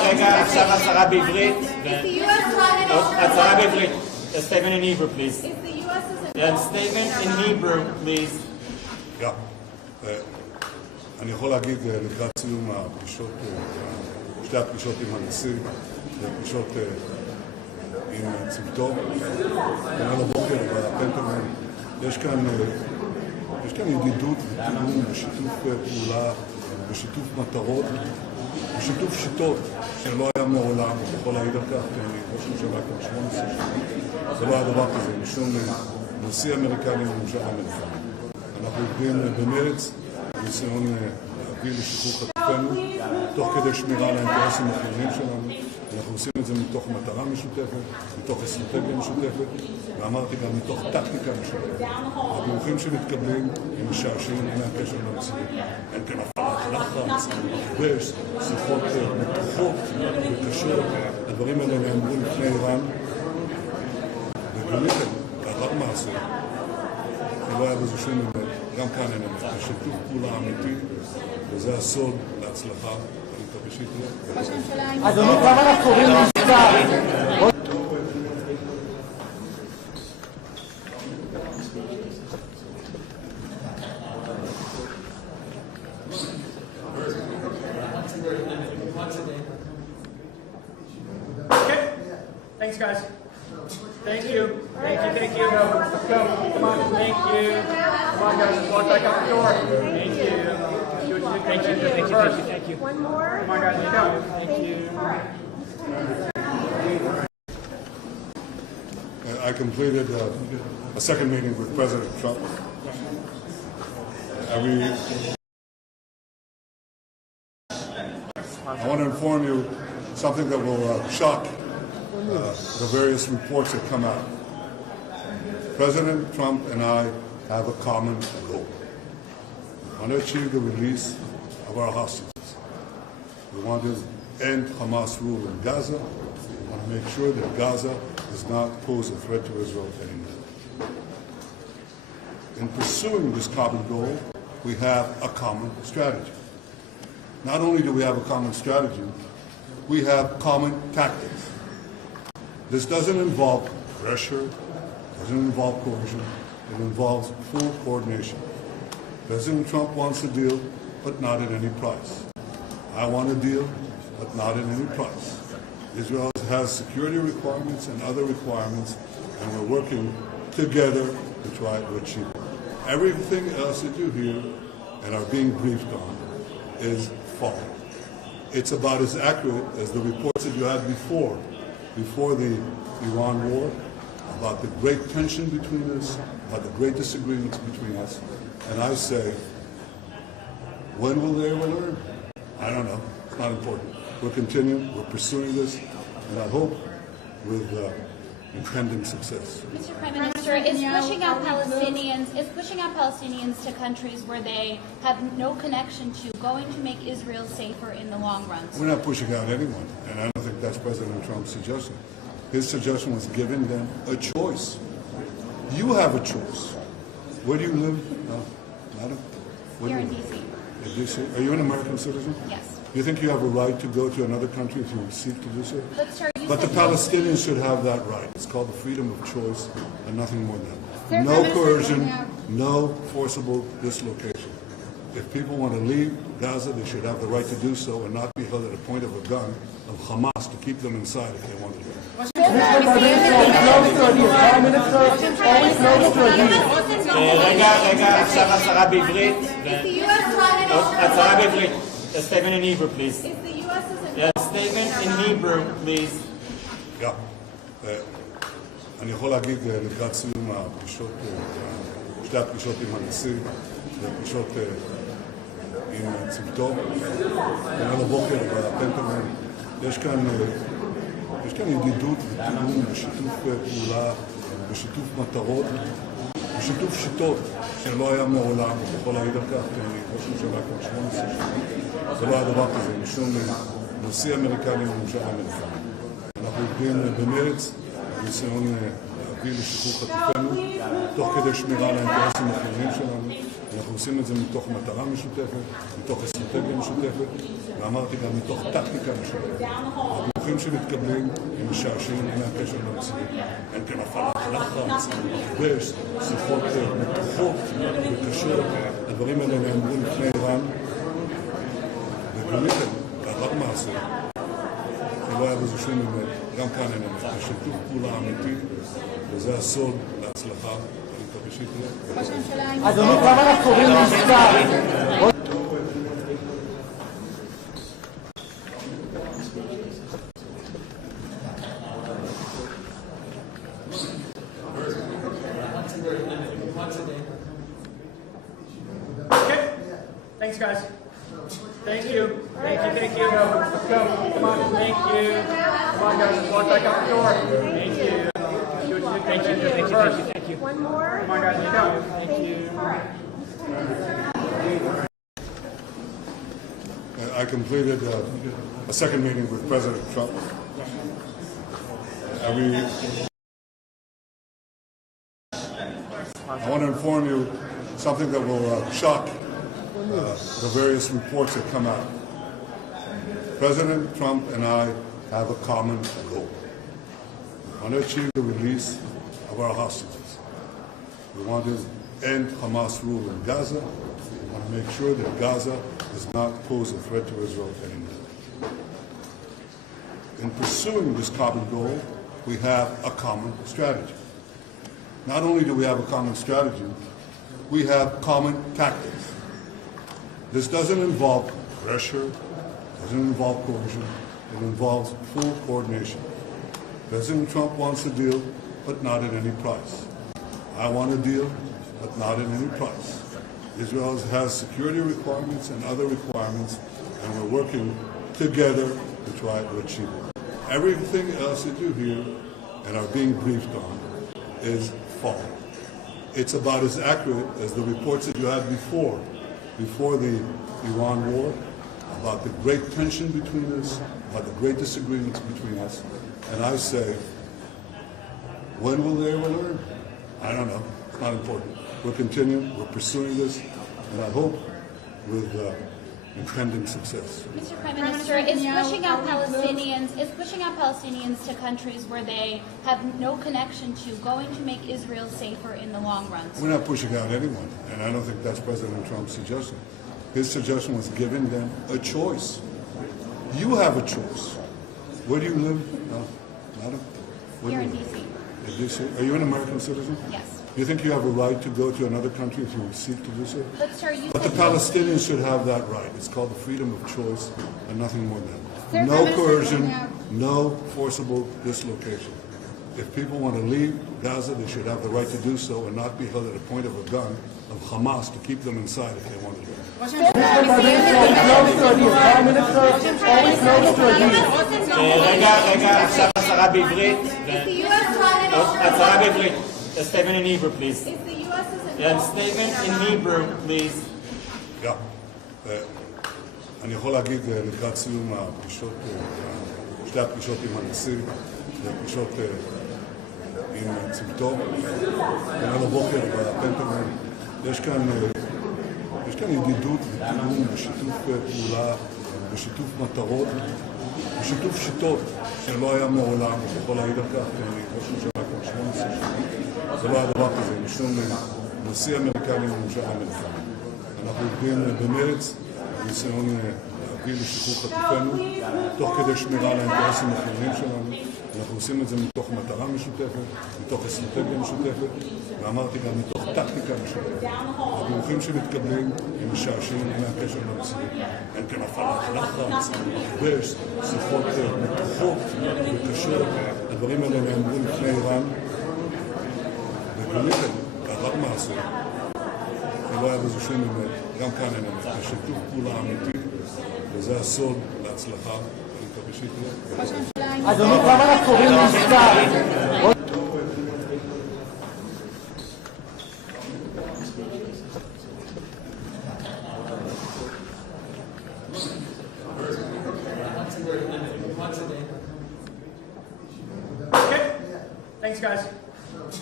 רגע, עכשיו הצהרה בעברית. הצהרה בעברית. A statement in Hebrew, please. Yeah, statement in Hebrew, please. אני יכול להגיד לקראת סיום הפגישות, שתי הפגישות עם הנשיא, והפגישות עם צוותו, כולל הבוקר בפנטגון, יש כאן ידידות ותיאום ושיתוף פעולה ושיתוף מטרות ושיתוף שיטות שלא היה מעולם, אני יכול להעיד על כך, כי אני ראש ממשלה כבר 18 שנים, זה לא היה דבר כזה, משום נשיא אמריקני וממשל אמריקני. אנחנו עובדים במרץ, ניסיון להביא לשחרור חטופינו, תוך כדי שמירה על האינטרסים החיוניים שלנו. אנחנו עושים את זה מתוך מטרה משותפת, מתוך אסטרטגיה משותפת, ואמרתי גם מתוך טקטיקה משותפת. הדיווחים שמתקבלים הם משעשעים, אין להם קשר למציאות. אין כאן הפעלת לחץ, מכבש, שיחות מתוחות וקשות. הדברים האלה נאמרו לפני איראן, וגיליתם, לאחר מעשה, שלא היה בזה שום אמת, גם כאן אין אמת. זה שיתוף פעולה אמיתי, וזה הסוד להצלחה. אני מקווה שתהיה. אדוני, כמה אנחנו קוראים להסתר? Okay. Thanks, guys. Thank you. Thank you. Thank you. Let's go. Come on. Thank you. Come on, guys. Let's walk back out the door. Thank you. Thank you. Thank you. Thank you. One more. Come on, guys. Let's go. Thank you. I completed a second meeting with President Trump. I want to inform you something that will shock the various reports that come out. President Trump and I have a common goal. We want to achieve the release of our hostages. We want to end Hamas rule in Gaza. We want to make sure that Gaza does not pose a threat to Israel anymore. In pursuing this common goal, we have a common strategy. Not only do we have a common strategy, we have common tactics. This doesn't involve pressure, doesn't involve coercion, it involves full coordination. President Trump wants a deal, but not at any price. I want a deal, but not at any price. Israel has security requirements and other requirements, and we're working together to try to achieve it. Everything else that you hear and are being briefed on is false. It's about as accurate as the reports that you had before the Iran war, about the great tension between us, about the great disagreements between us. And I say, when will they ever learn? I don't know. It's not important. We're continuing. We're pursuing this, and I hope with impending success. Mr. Prime Minister, is pushing out Palestinians to countries where they have no connection to going to make Israel safer in the long run. We're not pushing out anyone, and I don't think that's President Trump's suggestion. His suggestion was giving them a choice. You have a choice. Where do you live, madam? Here in D.C. In D.C. Are you an American citizen? Yes. You think you have a right to go to another country if you seek to do so? But, sir, you But the said Palestinians should have that right. It's called the freedom of choice and nothing more than that. Sir, No Mr. coercion, Netanyahu. no forcible dislocation. If people want to leave Gaza, they should have the right to do so and not be held at a point of a gun of Hamas to keep them inside if they want to leave. רגע, עכשיו הצהרה בעברית. הצהרה בעברית. A statement in Hebrew, please. Yeah, statement in Hebrew, please. אני יכול להגיד לקראת סיום הפגישות, שתי הפגישות עם הנשיא, והפגישות עם צוותו, כולל הבוקר בפנטגון, יש כאן ידידות ותיאום ושיתוף פעולה ושיתוף מטרות ושיתוף שיטות שלא היה מעולם, אני יכול להעיד על כך, כי אני ראש ממשלה כבר 18 שנים, זה לא היה דבר כזה, משום נשיא אמריקני וממשל אמריקני. אנחנו עובדים במרץ, ניסיון להביא לשחרור חטופינו, תוך כדי שמירה על האינטרסים החיוניים שלנו. אנחנו עושים את זה מתוך מטרה משותפת, מתוך אסטרטגיה משותפת, ואמרתי גם מתוך טקטיקה משותפת. הדיווחים שמתקבלים הם משעשעים, אין הקשר למציאות. אין כאן הפעלת לחץ, מכבש, שיחות מתוחות וקשות. הדברים האלה נאמרו לפני איראן, ובאמת, בעבר מעשה, שלא היה בזה שום אמת, גם כאן אין אמת. זה שיתוף פעולה אמיתי, וזה הסוד להצלחה. אדוני, כמה אנחנו קוראים לעסקה? Okay. Thanks, guys. Thank you. Thank you. Thank you. Let's go. Come on. Thank you. Come on, guys. Let's walk back out the door. Thank you. Thank you. Thank you. Thank you. One more. Come on, guys. Let's go. Thank you. I completed a second meeting with President Trump. I want to inform you something that will shock the various reports that come out. President Trump and I have a common goal. We want to achieve the release of our hostages. We want to end Hamas rule in Gaza. We want to make sure that Gaza does not pose a threat to Israel anymore. In pursuing this common goal, we have a common strategy. Not only do we have a common strategy, we have common tactics. This doesn't involve pressure, doesn't involve coercion, it involves full coordination. President Trump wants a deal, but not at any price. I want a deal, but not at any price. Israel has security requirements and other requirements, and we're working together to try to achieve it. Everything else that you hear and are being briefed on is false. It's about as accurate as the reports that you had before the Iran war, about the great tension between us, about the great disagreements between us. And I say, when will they ever learn? I don't know. It's not important. We're continuing. We're pursuing this, and I hope with impending success. Mr. Prime Minister, is pushing out Palestinians to countries where they have no connection to going to make Israel safer in the long run? We're not pushing out anyone, and I don't think that's President Trump's suggestion. His suggestion was giving them a choice. You have a choice. Where do you live? No, madam? Here in D.C. In D.C. Are you an American citizen? Yes. Do you think you have a right to go to another country if you seek to do so? But, sir, But the Palestinians should have that right. It's called the freedom of choice and nothing more than that. No coercion, no forcible dislocation. If people want to leave Gaza, they should have the right to do so and not be held at a point of a gun of Hamas to keep them inside if they want to leave. רגע, עכשיו הצהרה בעברית. הצהרה בעברית. A statement in Hebrew, please. Yeah, statement in Hebrew, please. אני יכול להגיד לקראת סיום הפגישות, שתי הפגישות עם הנשיא, הפגישות עם צוותו, כנראה לבוקר בפנטגון, יש כאן ידידות ותיאום ושיתוף פעולה ושיתוף מטרות ושיתוף שיטות שלא היה מעולם, אני יכול להעיד על כך, כי אני ראש ממשלה כבר 18 שנים, זה לא היה דבר כזה, משום נשיא אמריקני וממשל אמריקני. אנחנו עובדים במרץ, בניסיון להביא לשחרור חטופינו, תוך כדי שמירה על האינטרסים החיוניים שלנו. אנחנו עושים את זה מתוך מטרה משותפת, מתוך אסטרטגיה משותפת, ואמרתי גם מתוך טקטיקה משותפת. הדיווחים שמתקבלים הם משעשעים, אין הקשר למציאות. אין כאן הפעלת לחץ, מכבש, שיחות מתוחות וקשות. הדברים האלה נאמרו לפני איראן, ובאמת, בעבר מעשה, שלא היה בזה שום אמת, גם כאן אין אמת. זה שיתוף פעולה אמיתי, וזה הסוד להצלחה. אני מקווה שתהיה. אדוני, כמה אנחנו קוראים לעסקה? Okay. Thanks, guys.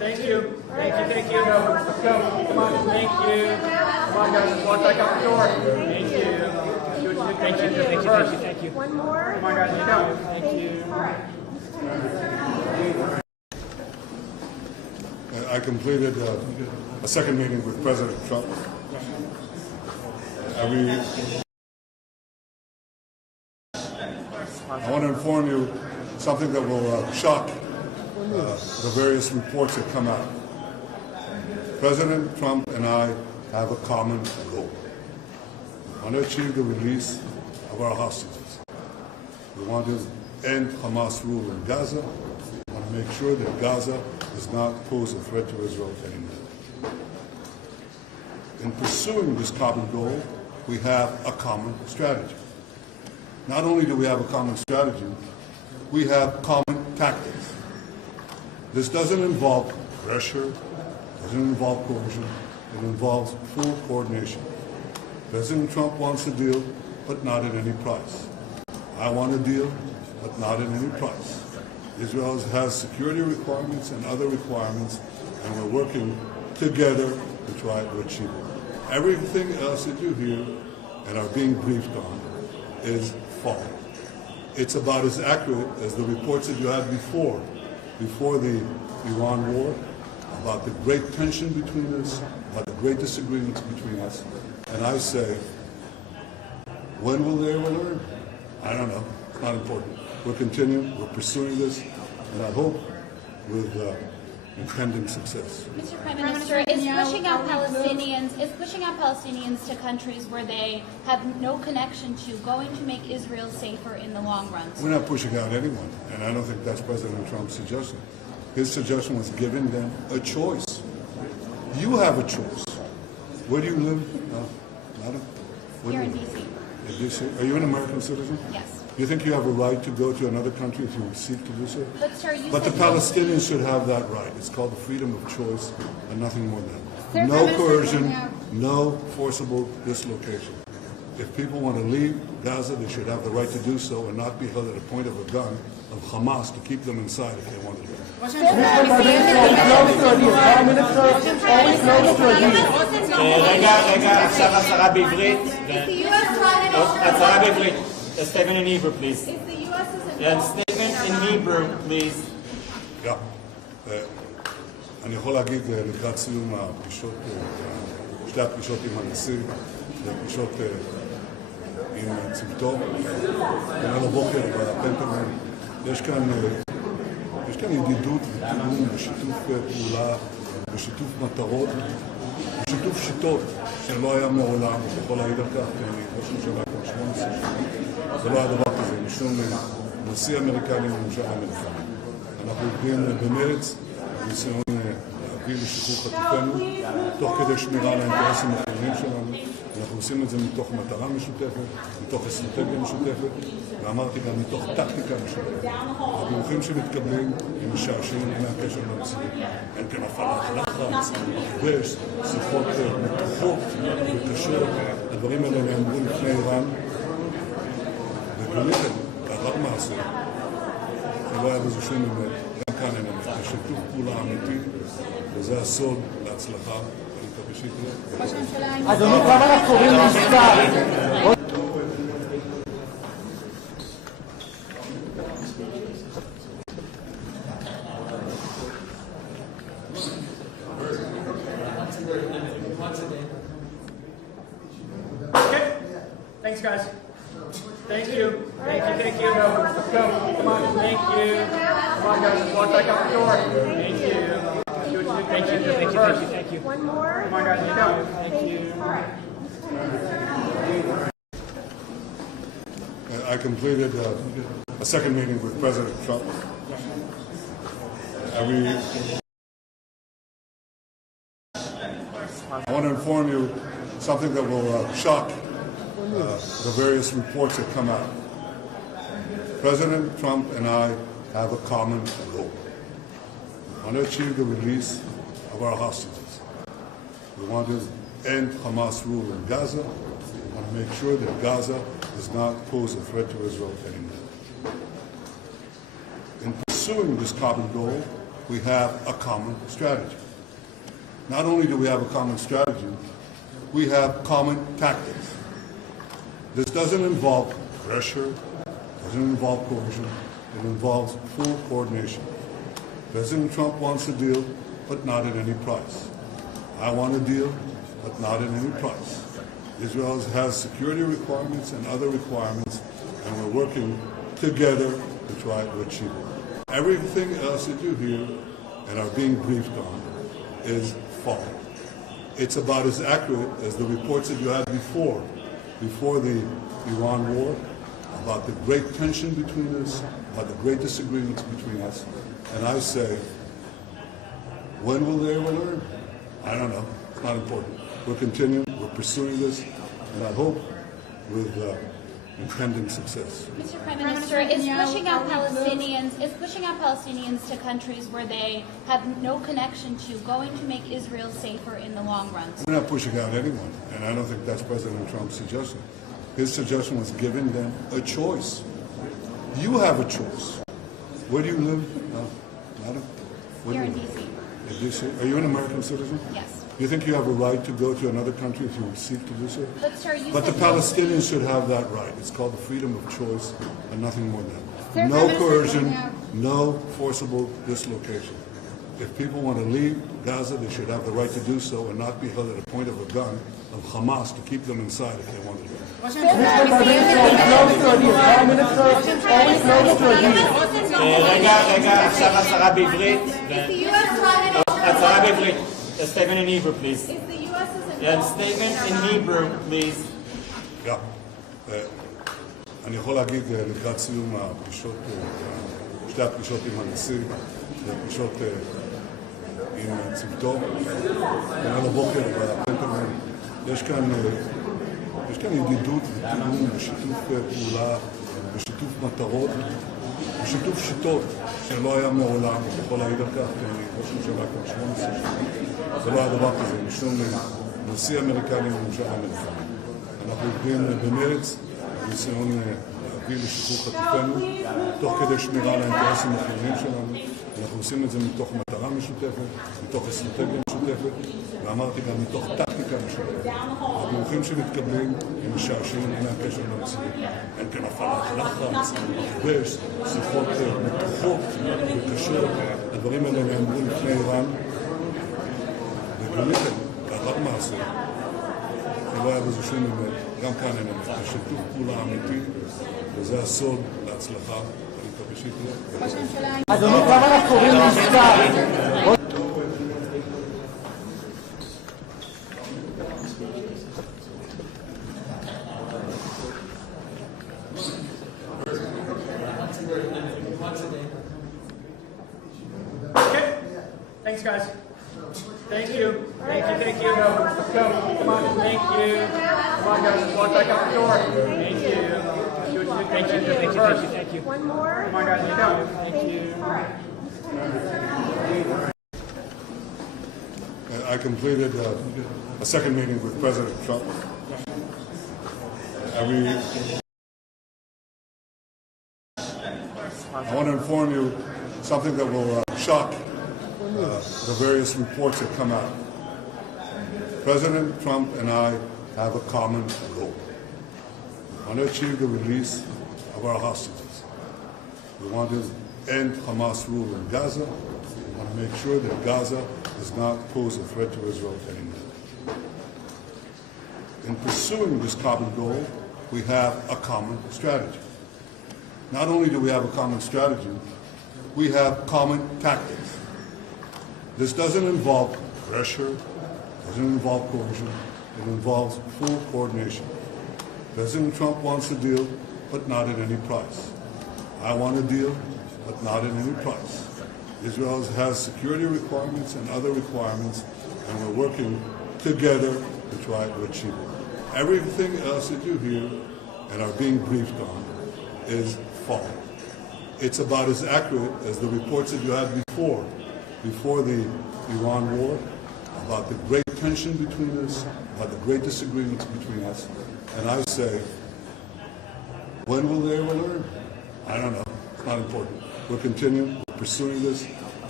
Thank you. Thank you. Let's go. Come on. Thank you. Come on, guys. Let's walk back out the door. Thank you. Thank you. One more. Come on, guys. Let's go. Thank you. I completed a second meeting with President Trump. I want to inform you something that will shock the various reports that come out. President Trump and I have a common goal. We want to achieve the release of our hostages. We want to end Hamas rule in Gaza. We want to make sure that Gaza does not pose a threat to Israel anymore. In pursuing this common goal, we have a common strategy. Not only do we have a common strategy, we have common tactics. This doesn't involve pressure, doesn't involve coercion, it involves full coordination. President Trump wants a deal, but not at any price. I want a deal, but not at any price. Israel has security requirements and other requirements, and we're working together to try to achieve it. Everything else that you hear and are being briefed on is false. It's about as accurate as the reports that you had before the Iran war, about the great tension between us, about the great disagreements between us. And I say, when will they ever learn? I don't know. It's not important. We're continuing. We're pursuing this, and I hope with impending success. Mr. Prime Minister, is pushing out Palestinians to countries where they have no connection to going to make Israel safer in the long run? We're not pushing out anyone, and I don't think that's President Trump's suggestion. His suggestion was giving them a choice. You have a choice. Where do you live, madam? Here in D.C. In D.C. Are you an American citizen? Yes. Do you think you have a right to go to another country if you seek to do so? But, sir, But the Palestinians should have that right. It's called the freedom of choice and nothing more than that. No coercion, no forcible dislocation. If people want to leave Gaza, they should have the right to do so and not be held at a point of a gun of Hamas to keep them inside if they want to leave. רגע, עכשיו הצהרה בעברית. הצהרה בעברית. A statement in Hebrew, please. Yeah, statement in Hebrew, please. אני יכול להגיד לקראת סיום הפגישות, שתי הפגישות עם הנשיא, הפגישות עם צוותו, וגם הבוקר בפנטגון, יש כאן ידידות ותיאום ושיתוף פעולה ושיתוף מטרות ושיתוף שיטות שלא היה מעולם, אני יכול להעיד על כך, כי אני ראש ממשלה כבר 18 שנים, זה לא היה דבר כזה, משום נשיא אמריקני וממשל אמריקני. אנחנו עובדים במרץ, בניסיון להביא לשחרור חטופינו, תוך כדי שמירה על האינטרסים החיוניים שלנו. אנחנו עושים את זה מתוך מטרה משותפת, מתוך אסטרטגיה משותפת, ואמרתי גם מתוך טקטיקה משותפת. הדיווחים שמתקבלים הם משעשעים מהקשר למציאות. אין כאן הפעלת לחץ, מכבש, שיחות מתוחות וקשות. הדברים האלה נאמרו לפני איראן, וגיליתם, לאחר מעשה, שלא היה בזה שום אמת, גם כאן אין אמת. יש שיתוף פעולה אמיתי, וזה הסוד להצלחה. אדוני, כמה אנחנו קוראים לעסקה? Okay. Thanks, guys. Thank you. Let's go. Come on. Thank you. Come on, guys. Let's walk back out the door. Thank you. Thank you. One more. Come on, guys. Let's go. Thank you. I completed a second meeting with President Trump. I want to inform you something that will shock the various reports that come out. President Trump and I have a common goal. We want to achieve the release of our hostages. We want to end Hamas rule in Gaza. We want to make sure that Gaza does not pose a threat to Israel anymore. In pursuing this common goal, we have a common strategy. Not only do we have a common strategy, we have common tactics. This doesn't involve pressure, doesn't involve coercion, it involves full coordination. President Trump wants a deal, but not at any price. I want a deal, but not at any price. Israel has security requirements and other requirements, and we're working together to try to achieve it. Everything else that you hear and are being briefed on is false. It's about as accurate as the reports that you had before the Iran war, about the great tension between us, about the great disagreements between us. And I say, when will they ever learn? I don't know. It's not important. We're continuing. We're pursuing this, and I hope with impending success. Mr. Prime Minister, is pushing out Palestinians to countries where they have no connection to going to make Israel safer in the long run? We're not pushing out anyone, and I don't think that's President Trump's suggestion. His suggestion was giving them a choice. You have a choice. Where do you live? No, madam? Here in D.C. In D.C.? Are you an American citizen? Yes. Do you think you have a right to go to another country if you seek to do so? But, sir, you But the said Palestinians should have that right. It's called the freedom of choice and nothing more than that. Sir, No Prime Minister coercion, Netanyahu. no forcible dislocation. If people want to leave Gaza, they should have the right to do so and not be held at a point of a gun of Hamas to keep them inside if they want to leave. רגע, עכשיו הצהרה בעברית. הצהרה בעברית. A statement in Hebrew, please. Yeah, statement in Hebrew, please. אני יכול להגיד לקראת סיום הפגישות, שתי הפגישות עם הנשיא, הפגישות עם צוותו, וגם הבוקר בפנטגון, יש כאן ידידות ותיאום ושיתוף פעולה ושיתוף מטרות ושיתוף שיטות שלא היה מעולם, אני יכול להעיד על כך, כי אני ראש ממשלה כבר 18 שנים, זה לא היה דבר כזה, משום נשיא אמריקני וממשל אמריקני. אנחנו עובדים במרץ, בניסיון להביא לשחרור חטופינו, תוך כדי שמירה על האינטרסים החיוניים שלנו. אנחנו עושים את זה מתוך מטרה משותפת, מתוך אסטרטגיה משותפת, ואמרתי גם מתוך טקטיקה משותפת. הדיווחים שמתקבלים הם משעשעים, אין הקשר למציאות. אין כאן הפעלת לחץ, מכבש, שיחות מתוחות וקשות. הדברים האלה נאמרו לפני איראן, וגיליתם, לאחר מעשה, שלא היה בזה שום אמת, גם כאן אין אמת. זה שיתוף פעולה אמיתי, וזה הסוד להצלחה. אני מקווה שיקרה. אדוני, כמה אנחנו קוראים לעסקה? Okay. Thanks, guys. Thank you. Thank you. Thank you. Let's go. Come on. Thank you. Come on, guys. Let's walk back out the door. Thank you. Thank you. Thank you. Thank you. One more. Come on, guys. Let's go. Thank you. I completed a second meeting with President Trump. I want to inform you something that will shock the various reports that come out. President Trump and I have a common goal. We want to achieve the release of our hostages. We want to end Hamas rule in Gaza. We want to make sure that Gaza does not pose a threat to Israel anymore. In pursuing this common goal, we have a common strategy. Not only do we have a common strategy, we have common tactics. This doesn't involve pressure, doesn't involve coercion, it involves full coordination. President Trump wants a deal, but not at any price. I want a deal, but not at any price. Israel has security requirements and other requirements, and we're working together to try to achieve it. Everything else that you hear and are being briefed on is false. It's about as accurate as the reports that you had before the Iran war, about the great tension between us, about the great disagreements between us. And I say, when will they ever learn? I don't know. It's not important. We're continuing. We're pursuing this,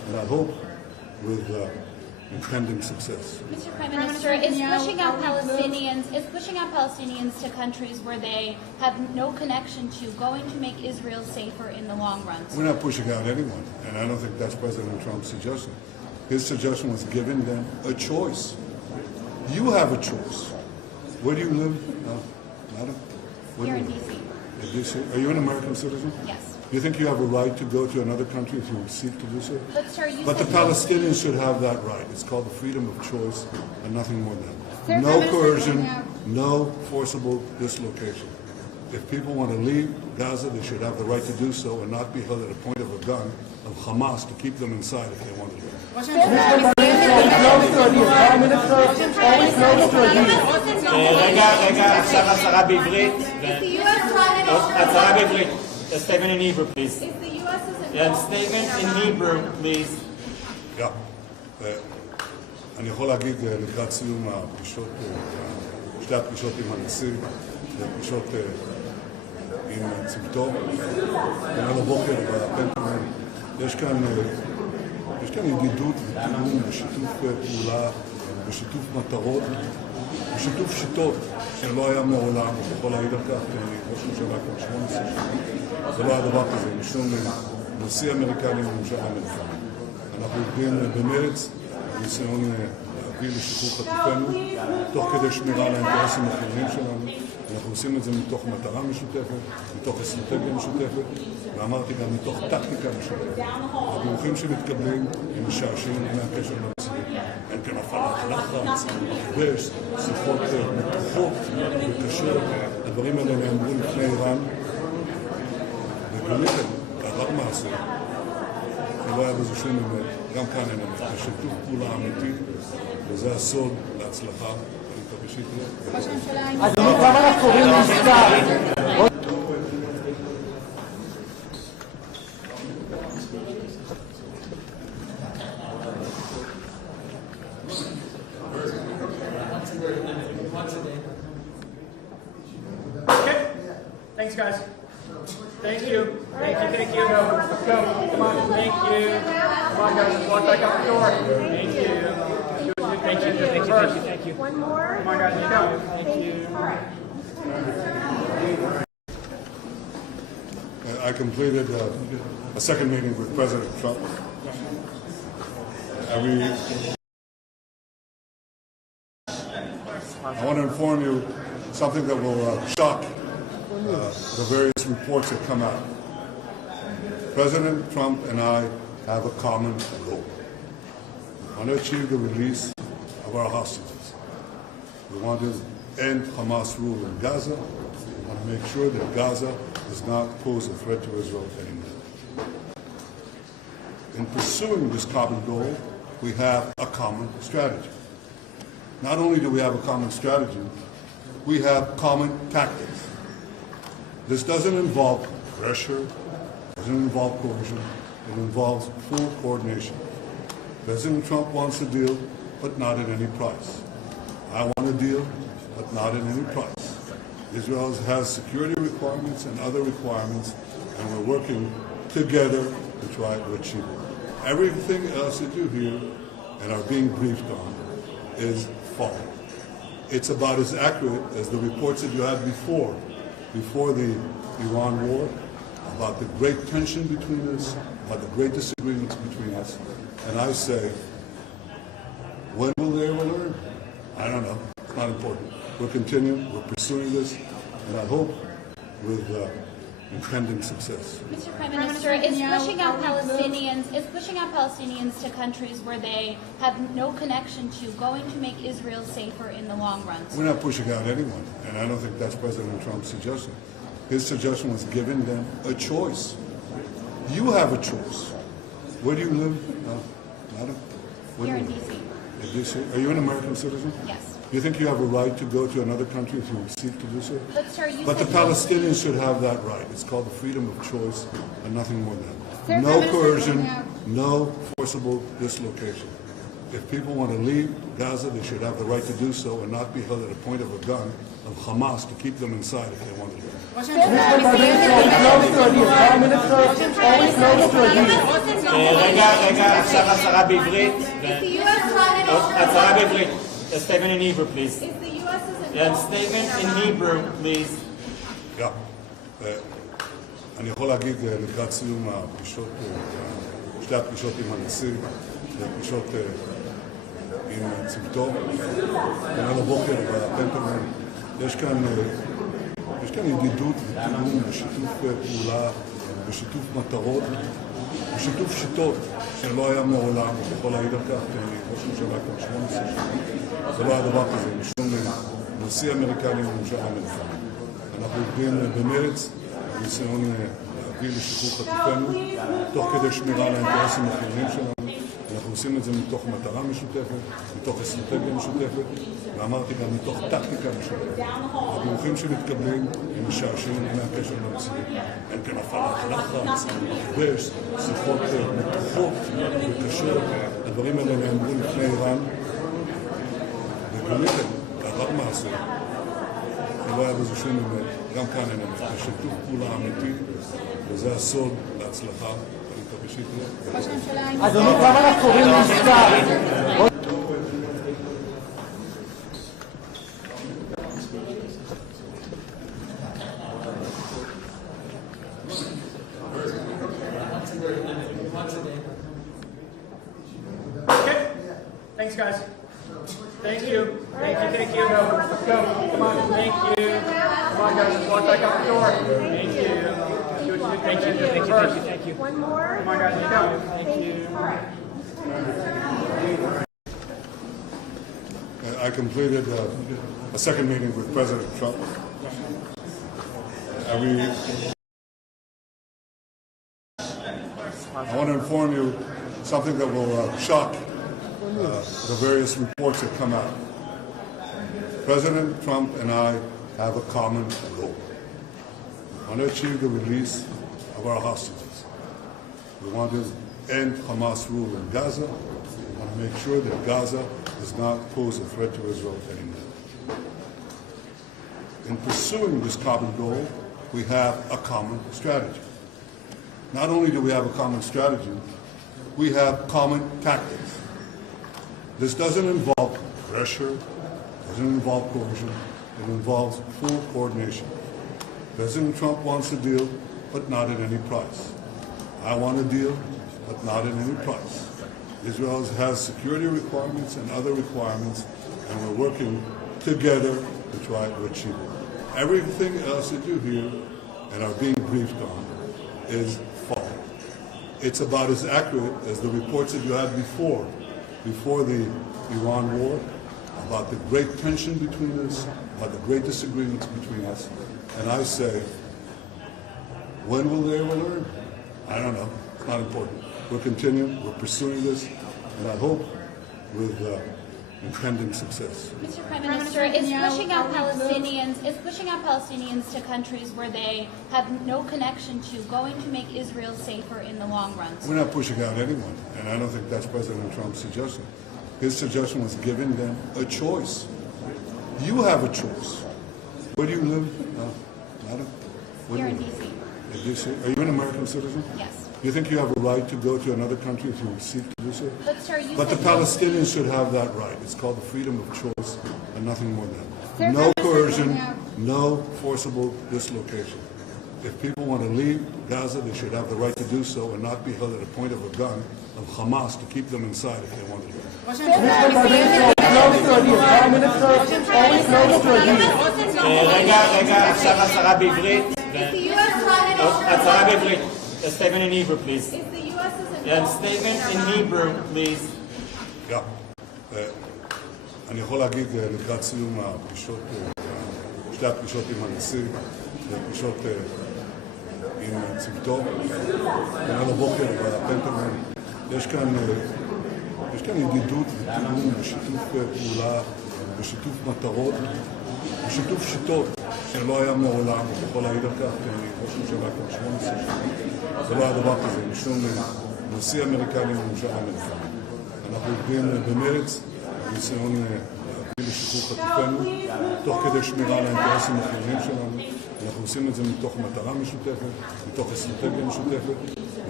and I hope with impending success. Mr. Prime Minister, is pushing out Palestinians to countries where they have no connection to going to make Israel safer in the long run? We're not pushing out anyone, and I don't think that's President Trump's suggestion. His suggestion was giving them a choice. You have a choice. Where do you live, madam? Where Here do in you live? D.C. In D.C. Are you an American citizen? Yes. Do you think you have a right to go to another country if you seek to do so? But, sir, you But the said Palestinians should have that right. It's called the freedom of choice and nothing more than that. No coercion, no forcible dislocation. If people want to leave Gaza, they should have the right to do so and not be held at a point of a gun of Hamas to keep them inside if they want to leave. רגע, עכשיו הצהרה בעברית. הצהרה בעברית. A statement in Hebrew, please. And statement in Hebrew, please. אני יכול להגיד לקראת סיום הפגישות, שתי הפגישות עם הנשיא, הפגישות עם צוותו, אתמול הבוקר בפנטגון, יש כאן ידידות ותיאום ושיתוף פעולה ושיתוף מטרות ושיתוף שיטות שלא היה מעולם, אני יכול להעיד על כך, כי אני ראש ממשלה כבר 18 שנים, זה לא היה דבר כזה, משום נשיא אמריקני וממשל אמריקני. אנחנו עובדים במרץ, ניסיון להביא לשחרור חטופינו, תוך כדי שמירה על האינטרסים החיוניים שלנו. אנחנו עושים את זה מתוך מטרה משותפת, מתוך אסטרטגיה משותפת, ואמרתי גם מתוך טקטיקה משותפת. הדיווחים שמתקבלים הם משעשעים, אין להם קשר למציאות. אין כאן הפעלת לחץ, מכבש, שיחות מתוחות וקשות. הדברים האלה נאמרו לפני איראן, וגונית לאחר מעשה. לא היה בזה שום אמת, גם כאן אין אמת. זה שיתוף פעולה אמיתי, וזה הסוד להצלחה. אני מקווה שתהיה. אדוני, כמה אנחנו קוראים מספר? Okay. Thanks, guys. Thank you. Thank you. Thank you. Let's go. Come on. Thank you. Come on, guys. Walk back out the door. Thank you. Thank you. Thank you. Thank you. One more. Come on, guys. Let's go. Thank you. All right. I completed a second meeting with President Trump. I want to inform you something that will shock the various reports that come out. President Trump and I have a common goal. We want to achieve the release of our hostages. We want to end Hamas rule in Gaza. We want to make sure that Gaza does not pose a threat to Israel anymore. In pursuing this common goal, we have a common strategy. Not only do we have a common strategy, we have common tactics. This doesn't involve pressure, doesn't involve coercion, it involves full coordination. President Trump wants a deal, but not at any price. I want a deal, but not at any price. Israel has security requirements and other requirements, and we're working together to try to achieve it. Everything else that you hear and are being briefed on is false. It's about as accurate as the reports that you had before the Iran war, about the great tension between us, about the great disagreements between us. And I say, when will they ever learn? I don't know. It's not important. We're continuing, we're pursuing this, and I hope with impending success. Mr. Prime Minister, is pushing out Palestinians to countries where they have no connection to going to make Israel safer in the long run? We're not pushing out anyone, and I don't think that's President Trump's suggestion. His suggestion was giving them a choice. You have a choice. Where do you live, madam? Here in D.C. In D.C. Are you an American citizen? Yes. Do you think you have a right to go to another country if you seek to do so? But, sir, But the Palestinians should have that right. It's called the freedom of choice and nothing more than that. No coercion, no forcible dislocation. If people want to leave Gaza, they should have the right to do so and not be held at a point of a gun of Hamas to keep them inside if they want to leave. Mr. President, always close to a deal. Prime Minister, always close to a deal. רגע, עכשיו הצהרה בעברית. הצהרה בעברית. A statement in Hebrew, please. And statement in Hebrew, please. אני יכול להגיד לקראת סיום הפגישות, שתי הפגישות עם הנשיא, הפגישות עם צוותו, כנראה לבוקר בפנטגון, יש כאן ידידות ותיאום ושיתוף פעולה ושיתוף מטרות ושיתוף שיטות שלא היה מעולם, אני יכול להעיד על כך, כי אני ראש ממשלה כבר 18 שנים, זה לא היה דבר כזה, משום נשיא אמריקני וממשל אמריקני. אנחנו עובדים במרץ, ניסיון להביא לשחרור חטופינו, תוך כדי שמירה על האינטרסים החיוניים שלנו. אנחנו עושים את זה מתוך מטרה משותפת, מתוך אסטרטגיה משותפת, ואמרתי גם מתוך טקטיקה משותפת. הדיווחים שמתקבלים הם משעשעים, אין להם קשר למציאות. אין כאן הפעלת לחץ, מכבש, שיחות מתוחות וקשות. הדברים האלה נאמרו לפני איראן, ובאמת, לאחר מעשה, לא היה בזה שום אמת, גם כאן אין אמת. יש שיתוף פעולה אמיתי, וזה הסוד להצלחה. אדוני, כמה אנחנו קוראים מספר? Okay. Thanks, guys. Thank you. Thank you. Let's go. Come on. Thank you. Come on, guys. Let's walk back out the door. Thank you. Thank you. One more. Come on, guys. Let's go. Thank you. I completed a second meeting with President Trump. I want to inform you something that will shock the various reports that come out. President Trump and I have a common goal. We want to achieve the release of our hostages. We want to end Hamas rule in Gaza. We want to make sure that Gaza does not pose a threat to Israel anymore. In pursuing this common goal, we have a common strategy. Not only do we have a common strategy, we have common tactics. This doesn't involve pressure, doesn't involve coercion, it involves full coordination. President Trump wants a deal, but not at any price. I want a deal, but not at any price. Israel has security requirements and other requirements, and we're working together to try to achieve it. Everything else that you hear and are being briefed on is false. It's about as accurate as the reports that you had before the Iran war, about the great tension between us, about the great disagreements between us. And I say, when will they ever learn? I don't know. It's not important. We're continuing. We're pursuing this, and I hope with impending success. Mr. Prime Minister, is pushing out Palestinians to countries where they have no connection to going to make Israel safer in the long run? We're not pushing out anyone, and I don't think that's President Trump's suggestion. His suggestion was giving them a choice. You have a choice. Where do you live, madam? Here in D.C. In D.C. Are you an American citizen? Yes. Do you think you have a right to go to another country if you seek to do so? But, sir, But the Palestinians should have that right. It's called the freedom of choice and nothing more than that. No coercion, no forcible dislocation. If people want to leave Gaza, they should have the right to do so and not be held at a point of a gun of Hamas to keep them inside if they want to leave. רגע, עכשיו הצהרה בעברית. הצהרה בעברית. A statement in Hebrew, please. And statement in Hebrew, please. אני יכול להגיד לקראת סיום הפגישות, שתי הפגישות עם הנשיא, הפגישות עם צוותו, כנראה לבוקר בפנטגון, יש כאן ידידות ותיאום ושיתוף פעולה ושיתוף מטרות ושיתוף שיטות שלא היה מעולם, אני יכול להעיד על כך, כי אני ראש ממשלה כבר 18 שנים, זה לא היה דבר כזה, משום נשיא אמריקני וממשל אמריקני. אנחנו עובדים במרץ, ניסיון להביא לשחרור חטופינו, תוך כדי שמירה על האינטרסים החיוניים שלנו. אנחנו עושים את זה מתוך מטרה משותפת, מתוך אסטרטגיה משותפת,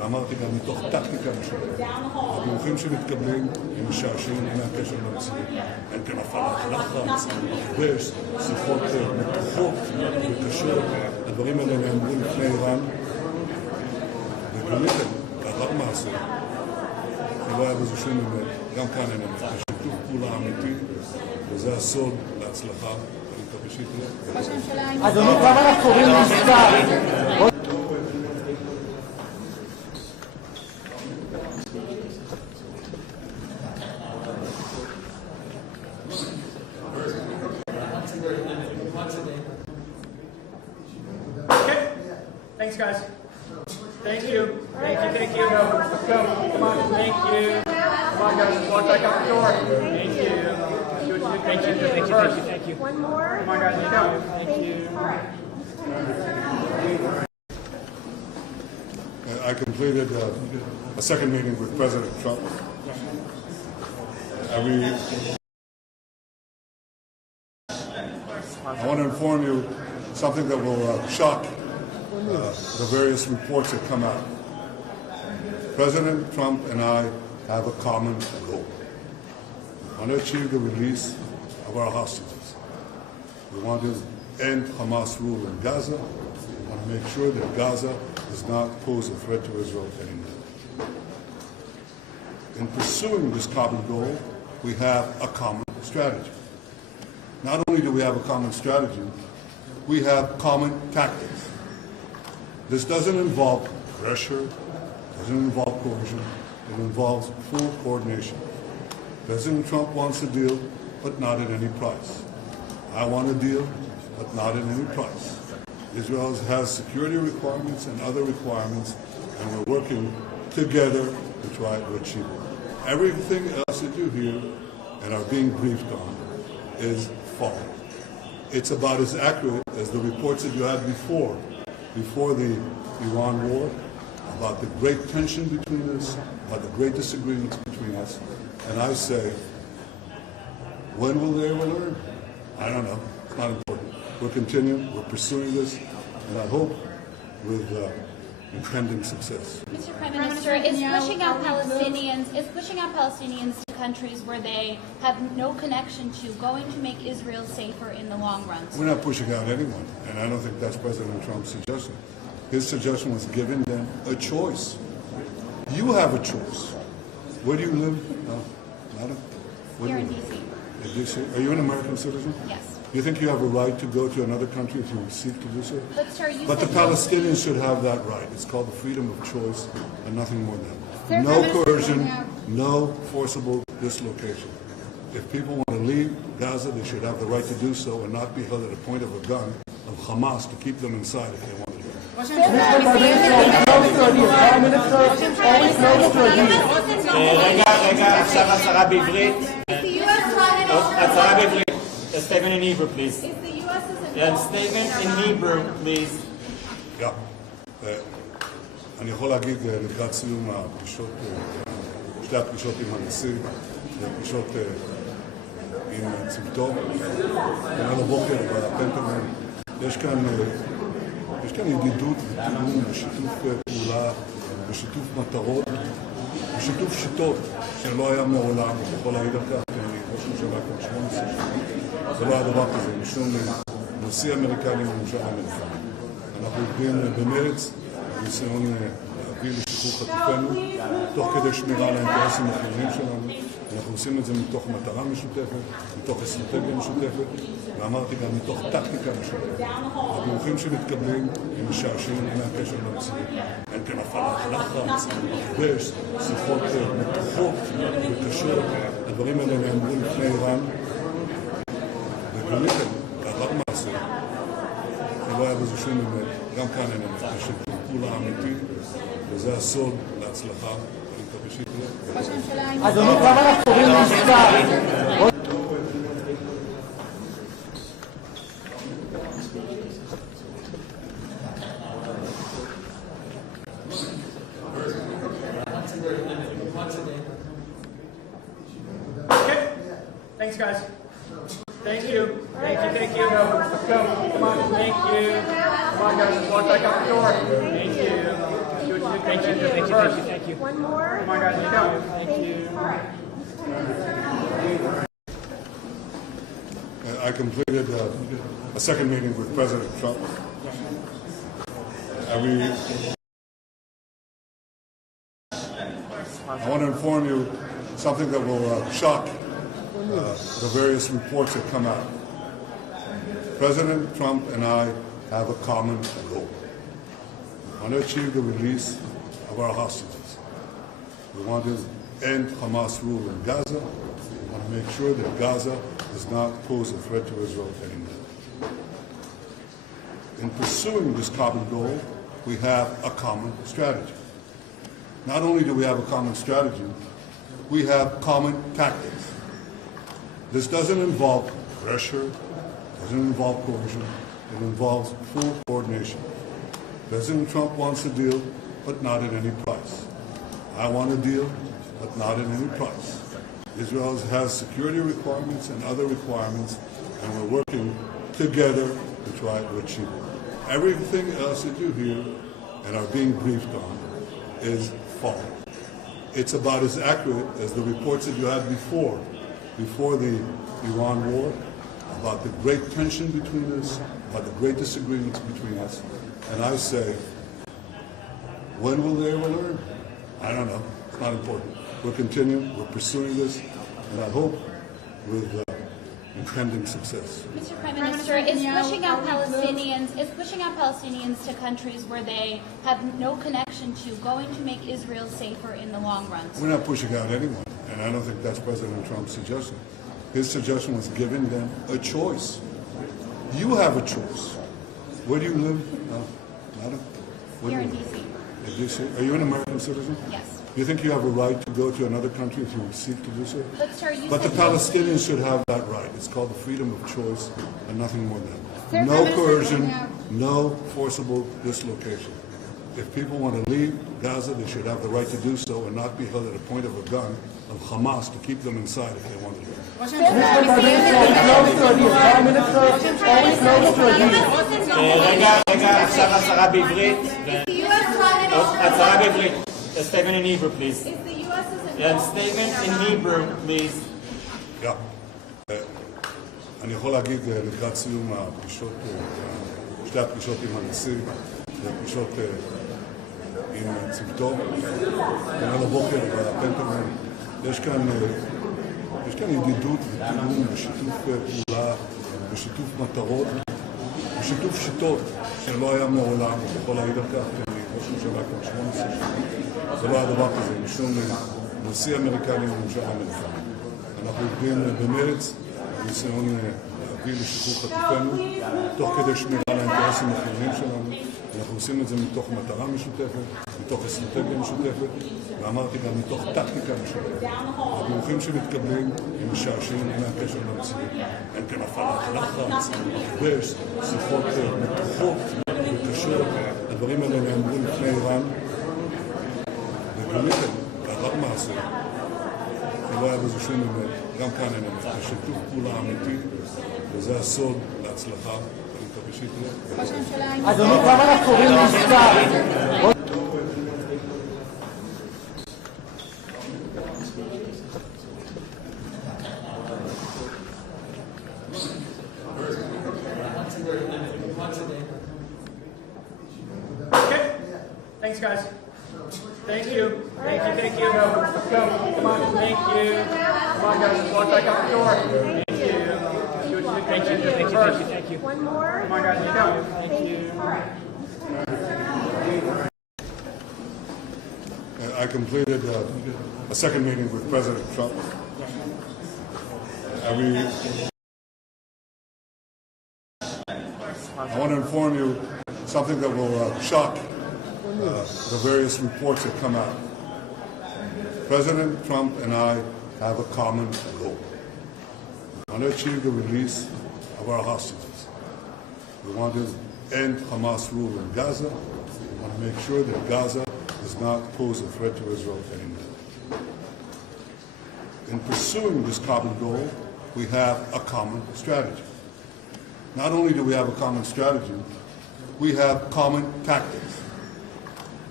ואמרתי גם מתוך טקטיקה משותפת. הדיווחים שמתקבלים הם משעשעים, אין להם קשר למציאות. אין כאן הפעלת לחץ, מכבש, שיחות מתוחות וקשות. הדברים האלה נאמרו לפני איראן. וקודם לאחר מעשה, שלא היה בזה שום אמת, גם כאן אין אמת. יש שיתוף פעולה אמיתי, וזה הסוד להצלחה. אדוני, כמה אנחנו קוראים מבצע? Okay. Thanks, guys. Thank you. Thank you. Thank you. Let's go. Come on. Thank you. Come on, guys. Walk back out the door. Thank you. Thank you. Thank you. Thank you. Thank you. One more. Come on, guys. Let's go. Thank you. I completed a second meeting with President Trump. I want to inform you something that will shock the various reports that come out. President Trump and I have a common goal. We want to achieve the release of our hostages. We want to end Hamas rule in Gaza. We want to make sure that Gaza does not pose a threat to Israel anymore. In pursuing this common goal, we have a common strategy. Not only do we have a common strategy, we have common tactics. This doesn't involve pressure, doesn't involve coercion, it involves full coordination. President Trump wants a deal, but not at any price. I want a deal, but not at any price. Israel has security requirements and other requirements, and we're working together to try to achieve it. Everything else that you hear and are being briefed on is false. It's about as accurate as the reports that you had before the Iran war, about the great tension between us, about the great disagreements between us. And I say, when will they ever learn? I don't know. It's not important. We're continuing, we're pursuing this, and I hope with impending success. Mr. Prime Minister, is pushing out Palestinians to countries where they have no connection to going to make Israel safer in the long run? We're not pushing out anyone, and I don't think that's President Trump's suggestion. His suggestion was giving them a choice. You have a choice. Where do you live? Madam? Here in D.C. Are you an American citizen? Yes. You think you have a right to go to another country if you seek to do so? But, sir, But the Palestinians should have that right. It's called the freedom of choice and nothing more than that. No coercion, no forcible dislocation. If people want to leave Gaza, they should have the right to do so and not be held at a point of a gun of Hamas to keep them inside if they want to leave. רגע, עכשיו הצהרה בעברית. הצהרה בעברית. A statement in Hebrew, please. And statement in Hebrew, please. אני יכול להגיד לקראת סיום הפגישות, שתי הפגישות עם הנשיא, הפגישות עם צוותו, כנראה לבוקר בפנטגון, יש כאן ידידות ותיאום ושיתוף פעולה ושיתוף מטרות ושיתוף שיטות שלא היה מעולם, אני יכול להעיד על כך, כי אני ראש ממשלה כבר 18 שנים, זה לא היה דבר כזה, משום נשיא אמריקני וממשל אמריקני. אנחנו עובדים במרץ, בניסיון להביא לשחרור חטופינו, תוך כדי שמירה על האינטרסים החיוניים שלנו. אנחנו עושים את זה מתוך מטרה משותפת, מתוך אסטרטגיה משותפת, ואמרתי גם מתוך טקטיקה משותפת. הדיווחים שמתקבלים הם משעשעים, אין להם קשר למציאות. אין כאן הפעלת לחץ, מכבש, שיחות מתוחות וקשות. הדברים האלה נאמרו לפני איראן. וקודם לאחר מעשה, שלא היה בזה שום אמת, גם כאן אין אמת. יש שיתוף פעולה אמיתי, וזה הסוד להצלחה. אדוני, כמה אנחנו קוראים מבצע? Okay. Thanks, guys. Thank you. Thank you. Thank you. Let's go. Come on. Thank you. Come on, guys. Walk back out the door. Thank you. Thank you. One more. Come on, guys, let's go. Thank you. I completed a second meeting with President Trump. I want to inform you something that will shock the various reports that come out. President Trump and I have a common goal. We want to achieve the release of our hostages. We want to end Hamas rule in Gaza. We want to make sure that Gaza does not pose a threat to Israel anymore. In pursuing this common goal, we have a common strategy. Not only do we have a common strategy, we have common tactics. This doesn't involve pressure, doesn't involve coercion, it involves full coordination. President Trump wants a deal, but not at any price. I want a deal, but not at any price. Israel has security requirements and other requirements, and we're working together to try to achieve it. Everything else that you hear and are being briefed on is false. It's about as accurate as the reports that you had before the Iran war, about the great tension between us, about the great disagreements between us. And I say, when will they ever learn? I don't know. It's not important. We're continuing, we're pursuing this, and I hope with impending success. Mr. Prime Minister, is pushing out Palestinians to countries where they have no connection to going to make Israel safer in the long run? We're not pushing out anyone, and I don't think that's President Trump's suggestion. His suggestion was giving them a choice. You have a choice. Where do you live, madam? Here in D.C. In D.C. Are you an American citizen? Yes. You think you have a right to go to another country if you seek to do so? But, sir, But the Palestinians should have that right. It's called the freedom of choice and nothing more than that. No coercion, no forcible dislocation. If people want to leave Gaza, they should have the right to do so and not be held at a point of a gun of Hamas to keep them inside if they want to leave. רגע, עכשיו הצהרה בעברית. הצהרה בעברית. A statement in Hebrew, please. Yeah, statement in Hebrew, please. אני יכול להגיד לקראת סיום הפגישות, שתי הפגישות עם הנשיא, והפגישות עם צוותו, כנראה לבוקר בפנטגון, יש כאן ידידות ותיאום ושיתוף פעולה ושיתוף מטרות ושיתוף שיטות שלא היה מעולם, אני יכול להעיד על כך, כי אני ראש ממשלה כבר 18 שנים, זה לא היה דבר כזה, משום נשיא אמריקני וממשל אמריקני. אנחנו עובדים במרץ, בניסיון להביא לשחרור חטופינו, תוך כדי שמירה על האינטרסים החיוניים שלנו. אנחנו עושים את זה מתוך מטרה משותפת, מתוך אסטרטגיה משותפת, ואמרתי גם מתוך טקטיקה משותפת. הדיווחים שמתקבלים הם משעשעים מן הקשר למציאות. אין כאן הפעלת לחץ, מכבש, שיחות מתוחות וקשות. הדברים האלה נאמרו לפני איראן, וגיליתם, לאחר מעשה, שלא היה בזה שום אמת, גם כאן אין אמת. זה שיתוף פעולה אמיתי, וזה הסוד להצלחה. אדוני, כמה אנחנו קוראים להסתר? Okay. Thanks, guys. Thank you. Thank you. Let's go. Come on. Thank you. Come on, guys. Let's walk back out the door. Thank you. One more. Come on, guys. Let's go. Thank you. I completed a second meeting with President Trump. I want to inform you something that will shock the various reports that come out. President Trump and I have a common goal. We want to achieve the release of our hostages. We want to end Hamas rule in Gaza. We want to make sure that Gaza does not pose a threat to Israel anymore. In pursuing this common goal, we have a common strategy. Not only do we have a common strategy, we have common tactics.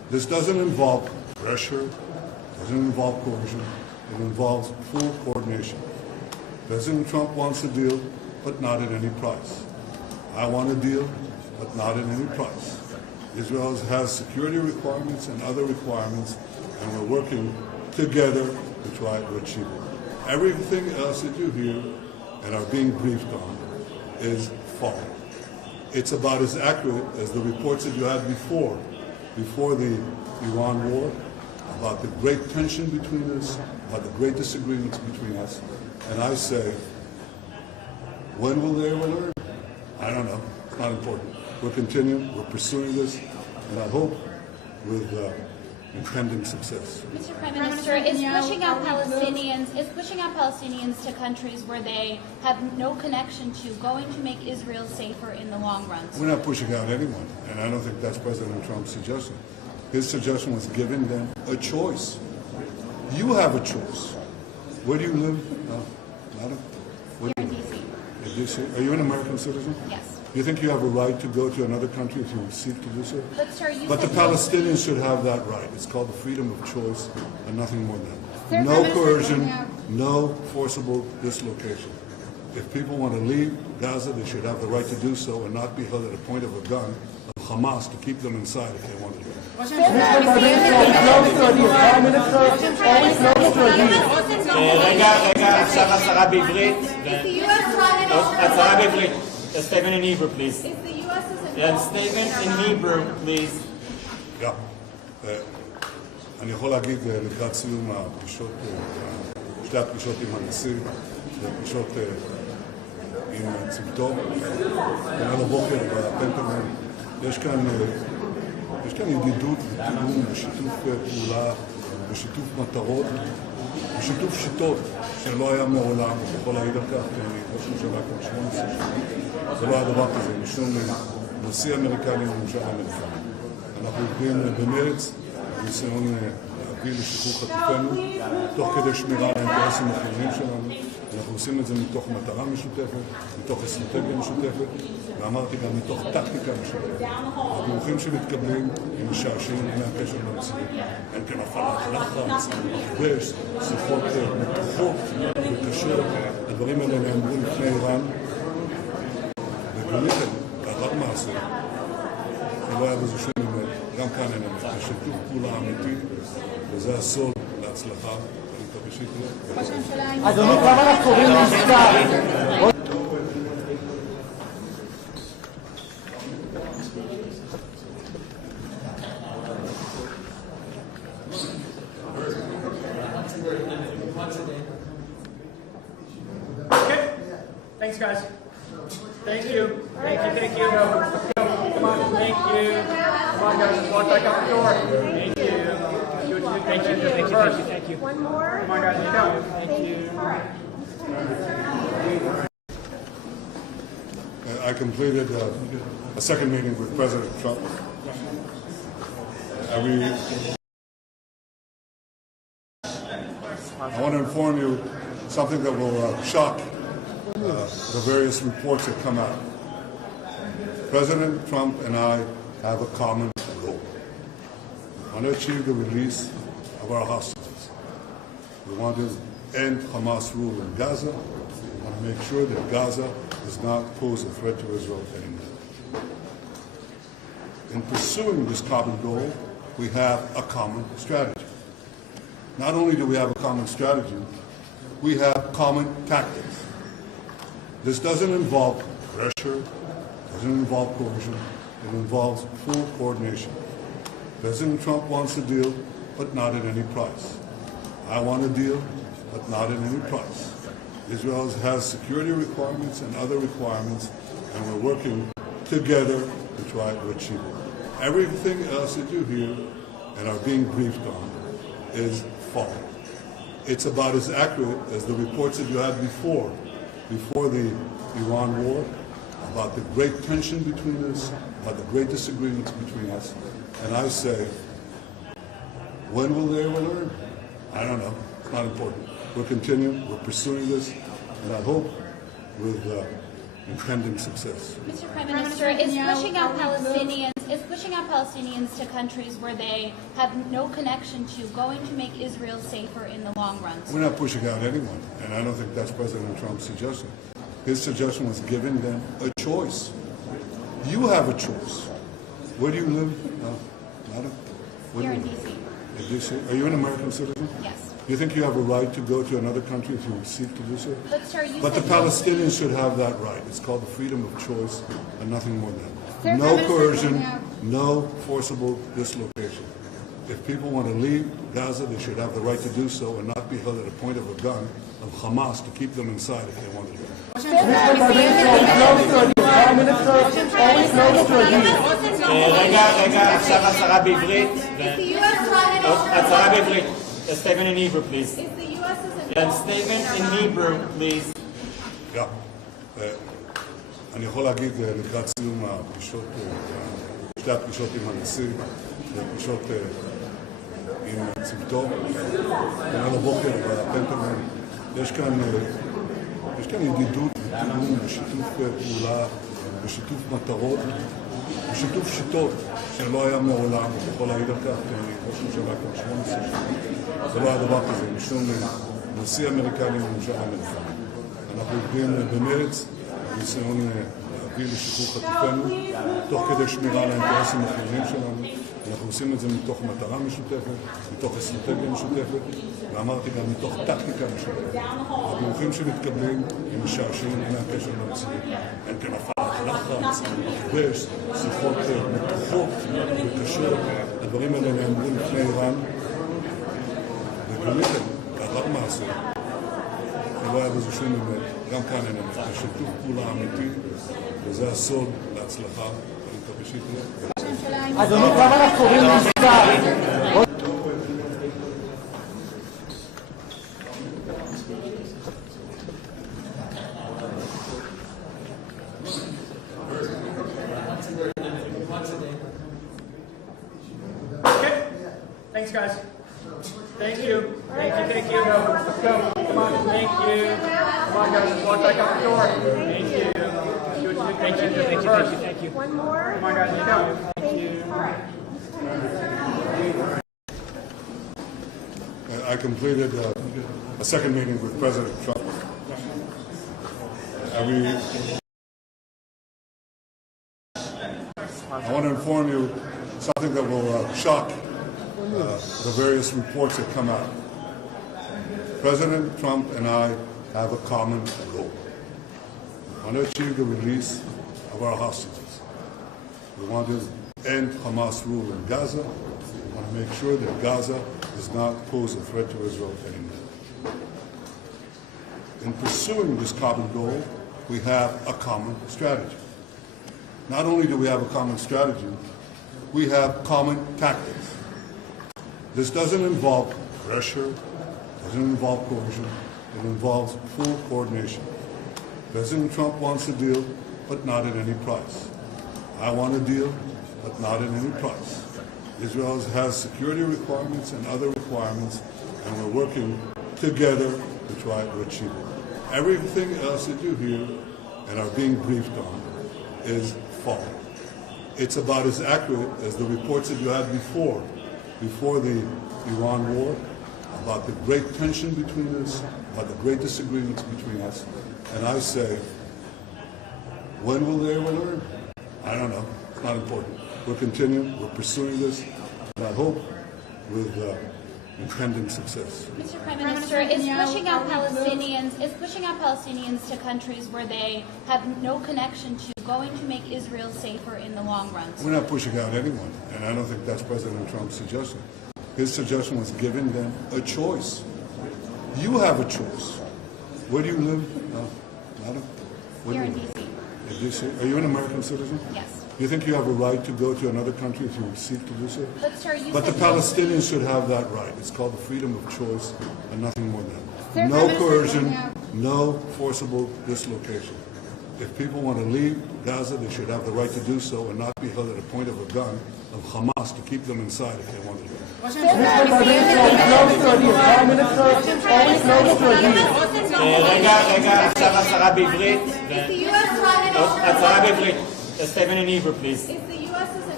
This doesn't involve pressure, doesn't involve coercion, it involves full coordination. President Trump wants a deal, but not at any price. I want a deal, but not at any price. Israel has security requirements and other requirements, and we're working together to try to achieve it. Everything else that you hear and are being briefed on is false. It's about as accurate as the reports that you had before the Iran war, about the great tension between us, about the great disagreements between us. And I say, when will they ever learn? I don't know. It's not important. We're continuing. We're pursuing this, and I hope with impending success. Mr. Prime Minister, is pushing out Palestinians to countries where they have no connection to going to make Israel safer in the long run? We're not pushing out anyone, and I don't think that's President Trump's suggestion. His suggestion was giving them a choice. You have a choice. Where do you live, madam? Here in D.C. Are you an American citizen? Yes. Do you think you have a right to go to another country if you seek to do so? But, sir, But the Palestinians should have that right. It's called the freedom of choice and nothing more than that. No coercion, no forcible dislocation. If people want to leave Gaza, they should have the right to do so and not be held at a point of a gun of Hamas to keep them inside if they want to leave. Mr. Prime Minister, always close to a deal. רגע, עכשיו הצהרה בעברית. הצהרה בעברית. A statement in Hebrew, please. Yeah, statement in Hebrew, please. אני יכול להגיד לקראת סיום הפגישות, שתי הפגישות עם הנשיא, הפגישות עם צוותו, כולל הבוקר בפנטגון, יש כאן ידידות ותיאום ושיתוף פעולה ושיתוף מטרות ושיתוף שיטות שלא היה מעולם, אני יכול להעיד על כך, כי אני ראש ממשלה כבר 18 שנים, זה לא היה דבר כזה, משום נשיא אמריקני וממשל אמריקני. אנחנו עובדים במרץ, בניסיון להביא לשחרור חטופינו, תוך כדי שמירה על האינטרסים החיוניים שלנו. אנחנו עושים את זה מתוך מטרה משותפת, מתוך אסטרטגיה משותפת, ואמרתי גם מתוך טקטיקה משותפת. הדיווחים שמתקבלים הם משעשעים מהקשר למציאות. אין כאן הפעלת לחץ, מכבש, שיחות מתוחות וקשות. הדברים האלה נאמרו לפני איראן, ובאמת, כערת מעשה, שלא היה בזה שום אמת, גם כאן אין אמת. זה שיתוף פעולה אמיתי, וזה הסוד להצלחה. אדוני, כמה אנחנו קוראים לעסקה? Okay. Thanks, guys. Thank you. Thank you. Thank you. Come on. Thank you. Come on, guys. Let's walk back out the door. Thank you. Thank you. Thank you. Thank you. One more. Come on, guys. Let's go. Thank you. I completed a second meeting with President Trump. I want to inform you something that will shock the various reports that come out. President Trump and I have a common goal. We want to achieve the release of our hostages. We want to end Hamas rule in Gaza. We want to make sure that Gaza does not pose a threat to Israel anymore. In pursuing this common goal, we have a common strategy. Not only do we have a common strategy, we have common tactics. This doesn't involve pressure, doesn't involve coercion, it involves full coordination. President Trump wants a deal, but not at any price. I want a deal, but not at any price. Israel has security requirements and other requirements, and we're working together to try to achieve it. Everything else that you hear and are being briefed on is false. It's about as accurate as the reports that you had before the Iran war, about the great tension between us, about the great disagreements between us. And I say, when will they ever learn? I don't know. It's not important. We're continuing. We're pursuing this, and I hope with impending success. Mr. Prime Minister, is pushing out Palestinians is pushing out Palestinians to countries where they have no connection to going to make Israel safer in the long run. We're not pushing out anyone, and I don't think that's President Trump's suggestion. His suggestion was giving them a choice. You have a choice. Where do you live, madam? Here in D.C. In D.C.? Are you an American citizen? Yes. Do you think you have a right to go to another country if you seek to do so? But, sir, you But the said Palestinians should have that right. It's called the freedom of choice and nothing more than that. No coercion, no forcible dislocation. If people want to leave Gaza, they should have the right to do so and not be held at a point of a gun of Hamas to keep them inside if they want to leave. רגע, עכשיו הצהרה בעברית. הצהרה בעברית. A statement in Hebrew, please. And statement in Hebrew, please. אני יכול להגיד לקראת סיום הפגישות, שתי הפגישות עם הנשיא, הפגישות עם צוותו, על הבוקר בפנטגון, יש כאן ידידות ותיאום ושיתוף פעולה ושיתוף מטרות ושיתוף שיטות שלא היה מעולם, אני יכול להעיד על כך, כי אני ראש ממשלה כבר 18 שנים, זה לא היה דבר כזה, משום נשיא אמריקני וממשל אמריקני. אנחנו עובדים במרץ, ניסיון להביא לשחרור חטופינו, תוך כדי שמירה על האינטרסים החיוניים שלנו. אנחנו עושים את זה מתוך מטרה משותפת, מתוך אסטרטגיה משותפת, ואמרתי גם מתוך טקטיקה משותפת. הדיווחים שמתקבלים הם משעשעים מהקשר למציאות. אין כאן הפעלת לחץ, מכבש, שיחות מתוחות וקשות. הדברים האלה נאמרים לפני איראן, וגיליתם, לאחר מעשה, שלא היה בזה שום אמת, גם כאן אין אמת. זה שיתוף פעולה אמיתי, וזה הסוד להצלחה. אני מקווה שתהיה. אדוני, כמה אנחנו קוראים לשר? Okay. Thanks, guys. Thank you. Thank you. Thank you. Let's go. Come on. Thank you. Come on, guys. Let's walk back out the door. Thank you. Thank you. Thank you. Thank you. One more. Come on, guys. Let's go. Thank you. I completed a second meeting with President Trump. I want to inform you something that will shock the various reports that come out. President Trump and I have a common goal. We want to achieve the release of our hostages. We want to end Hamas rule in Gaza. We want to make sure that Gaza does not pose a threat to Israel anymore. In pursuing this common goal, we have a common strategy. Not only do we have a common strategy, we have common tactics. This doesn't involve pressure, doesn't involve coercion, it involves full coordination. President Trump wants a deal, but not at any price. I want a deal, but not at any price. Israel has security requirements and other requirements, and we're working together to try to achieve it. Everything else that you hear and are being briefed on is false. It's about as accurate as the reports that you had before the Iran war, about the great tension between us, about the great disagreements between us. And I say, when will they ever learn? I don't know. It's not important. We're continuing. We're pursuing this. And I hope with impending success. Mr. Prime Minister, is pushing out Palestinians to countries where they have no connection to going to make Israel safer in the long run. We're not pushing out anyone, and I don't think that's President Trump's suggestion. His suggestion was giving them a choice. You have a choice. Where do you live, madam? Here in D.C. In D.C. Are you an American citizen? Yes. Do you think you have a right to go to another country if you seek to do so? But, sir, But the Palestinians should have that right. It's called the freedom of choice and nothing more than that. No coercion, no forcible dislocation. If people want to leave Gaza, they should have the right to do so and not be held at a point of a gun of Hamas to keep them inside if they want to leave. רגע, עכשיו הצהרה בעברית. הצהרה בעברית. A statement in Hebrew, please. If the U.S. is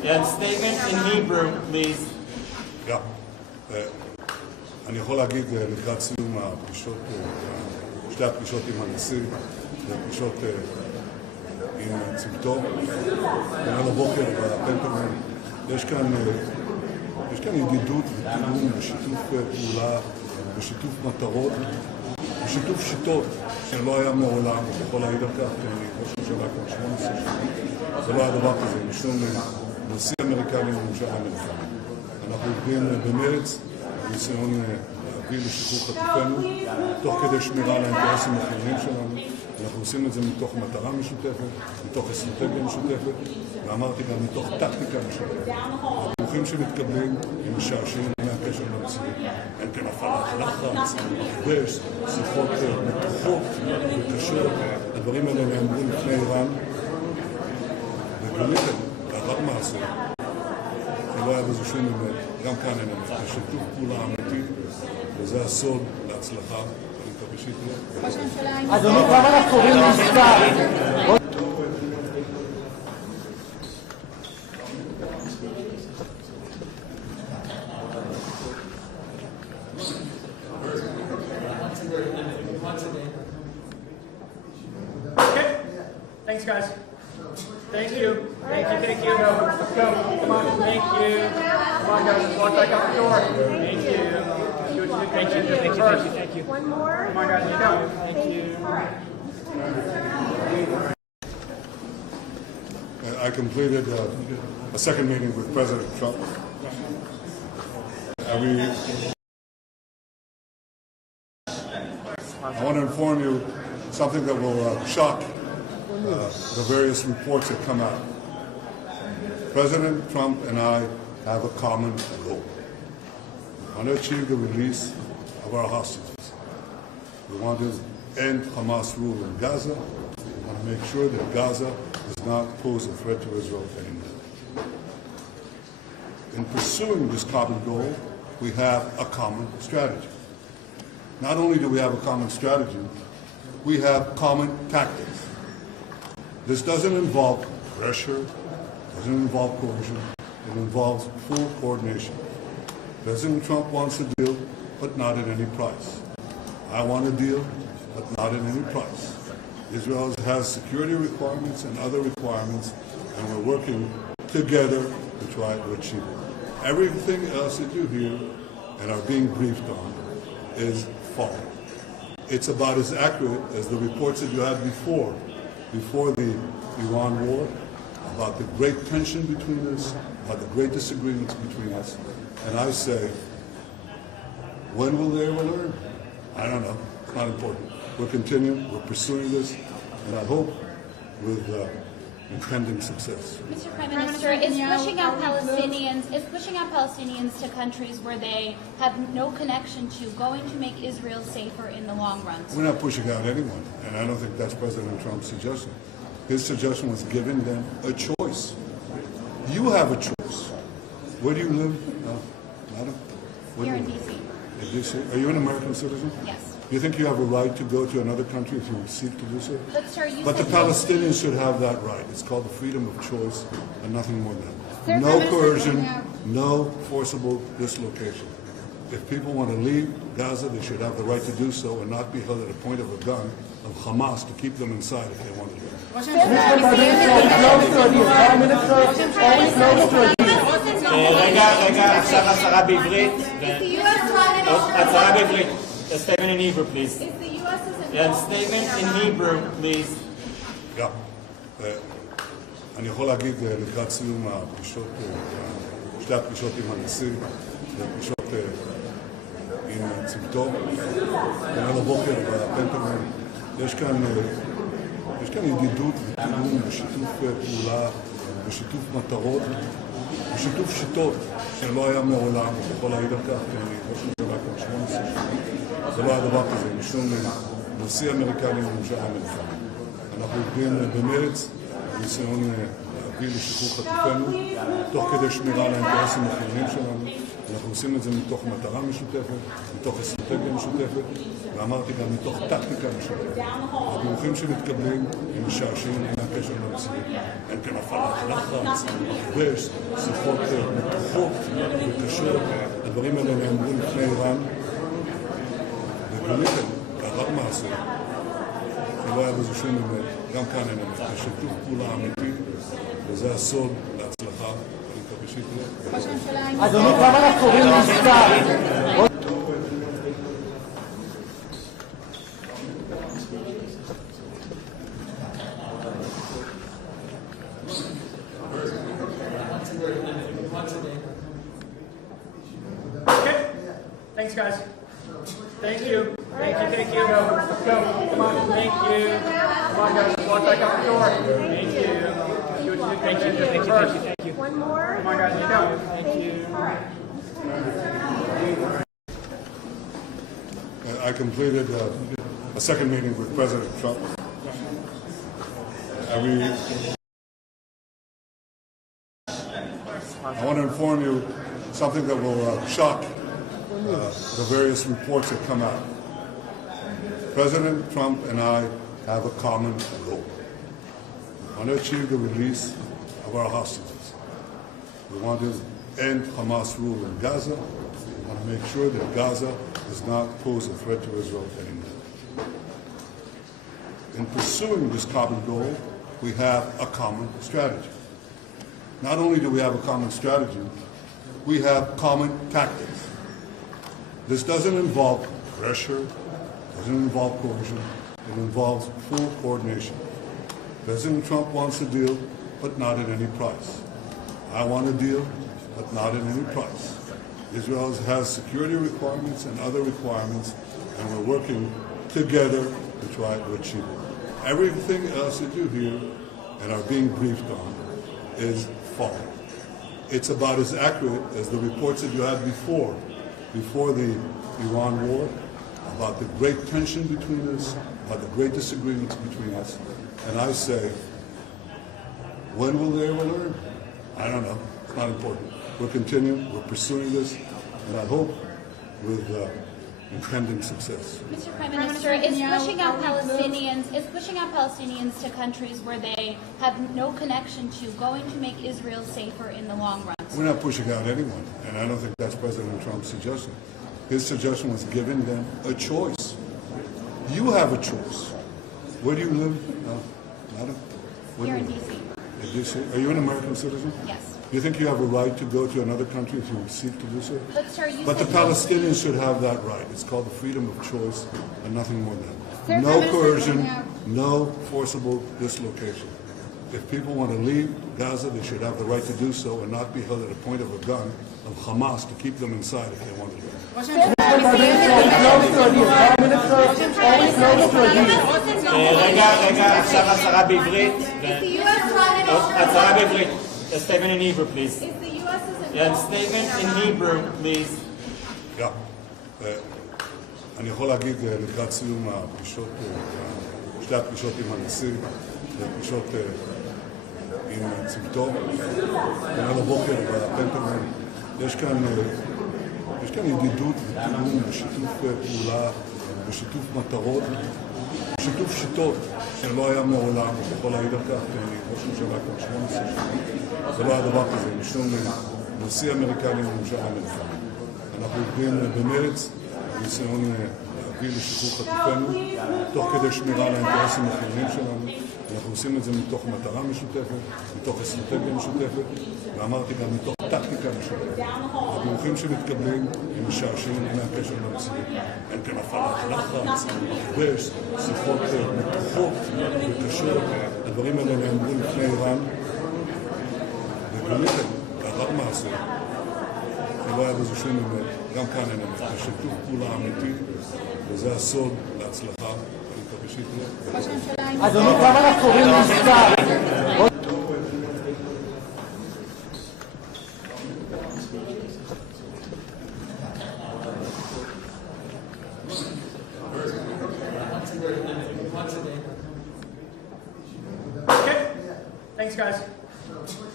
And statement in Hebrew, please. אני יכול להגיד לקראת סיום הפגישות, שתי הפגישות עם הנשיא, והפגישות עם צוותו. היום הבוקר בפנטגון יש כאן ידידות ותיאום ושיתוף פעולה ושיתוף מטרות ושיתוף שיטות שלא היה מעולם, אני יכול להעיד על כך, כי אני ראש ממשלה כבר 18 שנים. זה לא היה דבר כזה, משום נשיא אמריקני וממשל אמריקני. אנחנו עובדים במרץ, בניסיון להביא לשחרור חטופינו, תוך כדי שמירה על האינטרסים החיוניים שלנו. אנחנו עושים את זה מתוך מטרה משותפת, מתוך אסטרטגיה משותפת, ואמרתי גם מתוך טקטיקה משותפת. הדיווחים שמתקבלים הם משעשעים מהקשר למציאות. אין כאן הפעלת לחץ, מכבש, שיחות מתוחות וקשות. הדברים האלה נאמרו לפני איראן, וגונית לאחר מעשה. לא היה בזה שום אמת, גם כאן אין אמת. יש שיתוף פעולה אמיתי, וזה הסוד להצלחה. אני מקווה שתהיה. אדוני, כמה אנחנו קוראים מספר? Okay. Thanks, guys. Thank you. Thank you. Thank you. Let's go. Come on. Thank you. Come on, guys. Let's walk back out the door. Thank you. Thank you. Thank you. Thank you. One more. Come on, guys. Let's go. Thank you. I completed a second meeting with President Trump. I want to inform you something that will shock the various reports that come out. President Trump and I have a common goal. We want to achieve the release of our hostages. We want to end Hamas rule in Gaza. We want to make sure that Gaza does not pose a threat to Israel anymore. In pursuing this common goal, we have a common strategy. Not only do we have a common strategy, we have common tactics. This doesn't involve pressure, doesn't involve coercion, it involves full coordination. President Trump wants a deal, but not at any price. I want a deal, but not at any price. Israel has security requirements and other requirements, and we're working together to try to achieve it. Everything else that you hear and are being briefed on is false. It's about as accurate as the reports that you had before the Iran war, about the great tension between us, about the great disagreements between us. And I say, when will they ever learn? I don't know. It's not important. We're continuing. We're pursuing this, and I hope with impending success. Mr. Prime Minister, is pushing out Palestinians to countries where they have no connection to going to make Israel safer in the long run? We're not pushing out anyone, and I don't think that's President Trump's suggestion. His suggestion was giving them a choice. You have a choice. Where do you live, madam? Here in D.C. In D.C. Are you an American citizen? Yes. Do you think you have a right to go to another country if you seek to do so? But, sir, But the Palestinians should have that right. It's called the freedom of choice and nothing more than that. No coercion, no forcible dislocation. If people want to leave Gaza, they should have the right to do so and not be held at a point of a gun of Hamas to keep them inside if they want to leave. רגע, עכשיו הצהרה בעברית. הצהרה בעברית. A statement in Hebrew, please. And statement in Hebrew, please. אני יכול להגיד לקראת סיום הפגישות, שתי הפגישות עם הנשיא, והפגישות עם צוותו. היום הבוקר בפנטגון יש כאן ידידות ותיאום ושיתוף פעולה ושיתוף מטרות ושיתוף שיטות שלא היה מעולם, אני יכול להעיד על כך, כי אני ראש ממשלה כבר 18 שנים. זה לא היה דבר כזה, משום נשיא אמריקני וממשל אמריקני. אנחנו עובדים במרץ, בניסיון להביא לשחרור חטופינו, תוך כדי שמירה על האינטרסים החיוניים שלנו. אנחנו עושים את זה מתוך מטרה משותפת, מתוך אסטרטגיה משותפת, ואמרתי גם מתוך טקטיקה משותפת. הדיווחים שמתקבלים הם משעשעים, אין הקשר למציאות. אין כאן הפעלת לחץ, מכבש, שיחות מתוחות וקשות. הדברים האלה נאמרו לפני איראן, וגונית קרה מעשה. לא היה בזה שום אמת, גם כאן אין אמת. יש שיתוף פעולה אמיתי, וזה הסוד להצלחה. אני מקווה שיקרה. אדוני, כמה אנחנו קוראים מספר? Okay. Thanks, guys. Thank you. Thank you. Thank you. Let's go. Come on. Thank you. Come on, guys. Walk back out the door. Thank you. Thank you. Thank you. Thank you. One more. Come on, guys. Let's go. Thank you. All right. I completed a second meeting with President Trump. I want to inform you something that will shock the various reports that come out. President Trump and I have a common goal. We want to achieve the release of our hostages. We want to end Hamas rule in Gaza. We want to make sure that Gaza does not pose a threat to Israel anymore. In pursuing this common goal, we have a common strategy. Not only do we have a common strategy, we have common tactics. This doesn't involve pressure, doesn't involve coercion, it involves full coordination. President Trump wants a deal, but not at any price. I want a deal, but not at any price. Israel has security requirements and other requirements, and we're working together to try to achieve it. Everything else that you hear and are being briefed on is false. It's about as accurate as the reports that you had before the Iran war, about the great tension between us, about the great disagreements between us. And I say, when will they ever learn? I don't know. It's not important. We're continuing. We're pursuing this, and I hope with impending success. Mr. Prime Minister, is pushing out Palestinians to countries where they have no connection to going to make Israel safer in the long run? We're not pushing out anyone, and I don't think that's President Trump's suggestion. His suggestion was giving them a choice. You have a choice. Where do you live? Madam? Here in D.C. In D.C.? Are you an American citizen? Yes. Do you think you have a right to go to another country if you seek to do so? But, sir, But the Palestinians should have that right. It's called the freedom of choice and nothing more than that. No coercion, no forcible dislocation. If people want to leave Gaza, they should have the right to do so and not be held at a point of a gun of Hamas to keep them inside if they want to leave. רגע, עכשיו הצהרה בעברית. הצהרה בעברית. A statement in Hebrew, please. Yeah, statement in Hebrew, please. אני יכול להגיד לקראת סיום הפגישות, שתי הפגישות עם הנשיא, והפגישות עם צוותו, וגם הבוקר בפנטגון, יש כאן ידידות ותיאום ושיתוף פעולה ושיתוף מטרות, שיתוף שיטות שלא היה מעולם, אני יכול להעיד על כך, כי אני ראש ממשלה כבר 18 שנים, זה לא היה דבר כזה, משום נשיא אמריקני וממשל אמריקני. אנחנו עובדים במרץ, ניסיון להביא לשחרור חטופינו, תוך כדי שמירה על האינטרסים החיוניים שלנו. אנחנו עושים את זה מתוך מטרה משותפת, מתוך אסטרטגיה משותפת, ואמרתי גם מתוך טקטיקה משותפת. הדיווחים שמתקבלים הם משעשעים, אין הקשר למציאות. אין כאן הפעלת לחץ, מכבש, שיחות מתוחות וקשות. הדברים האלה נאמרו לפני איראן, וגונית קרה מעשה. לא היה בזה שום אמת, גם כאן אין אמת. יש שיתוף פעולה אמיתי, וזה הסוד להצלחה. אני מקווה שיקרה. אדוני, כמה אנחנו קוראים מספר? Okay. Thanks, guys.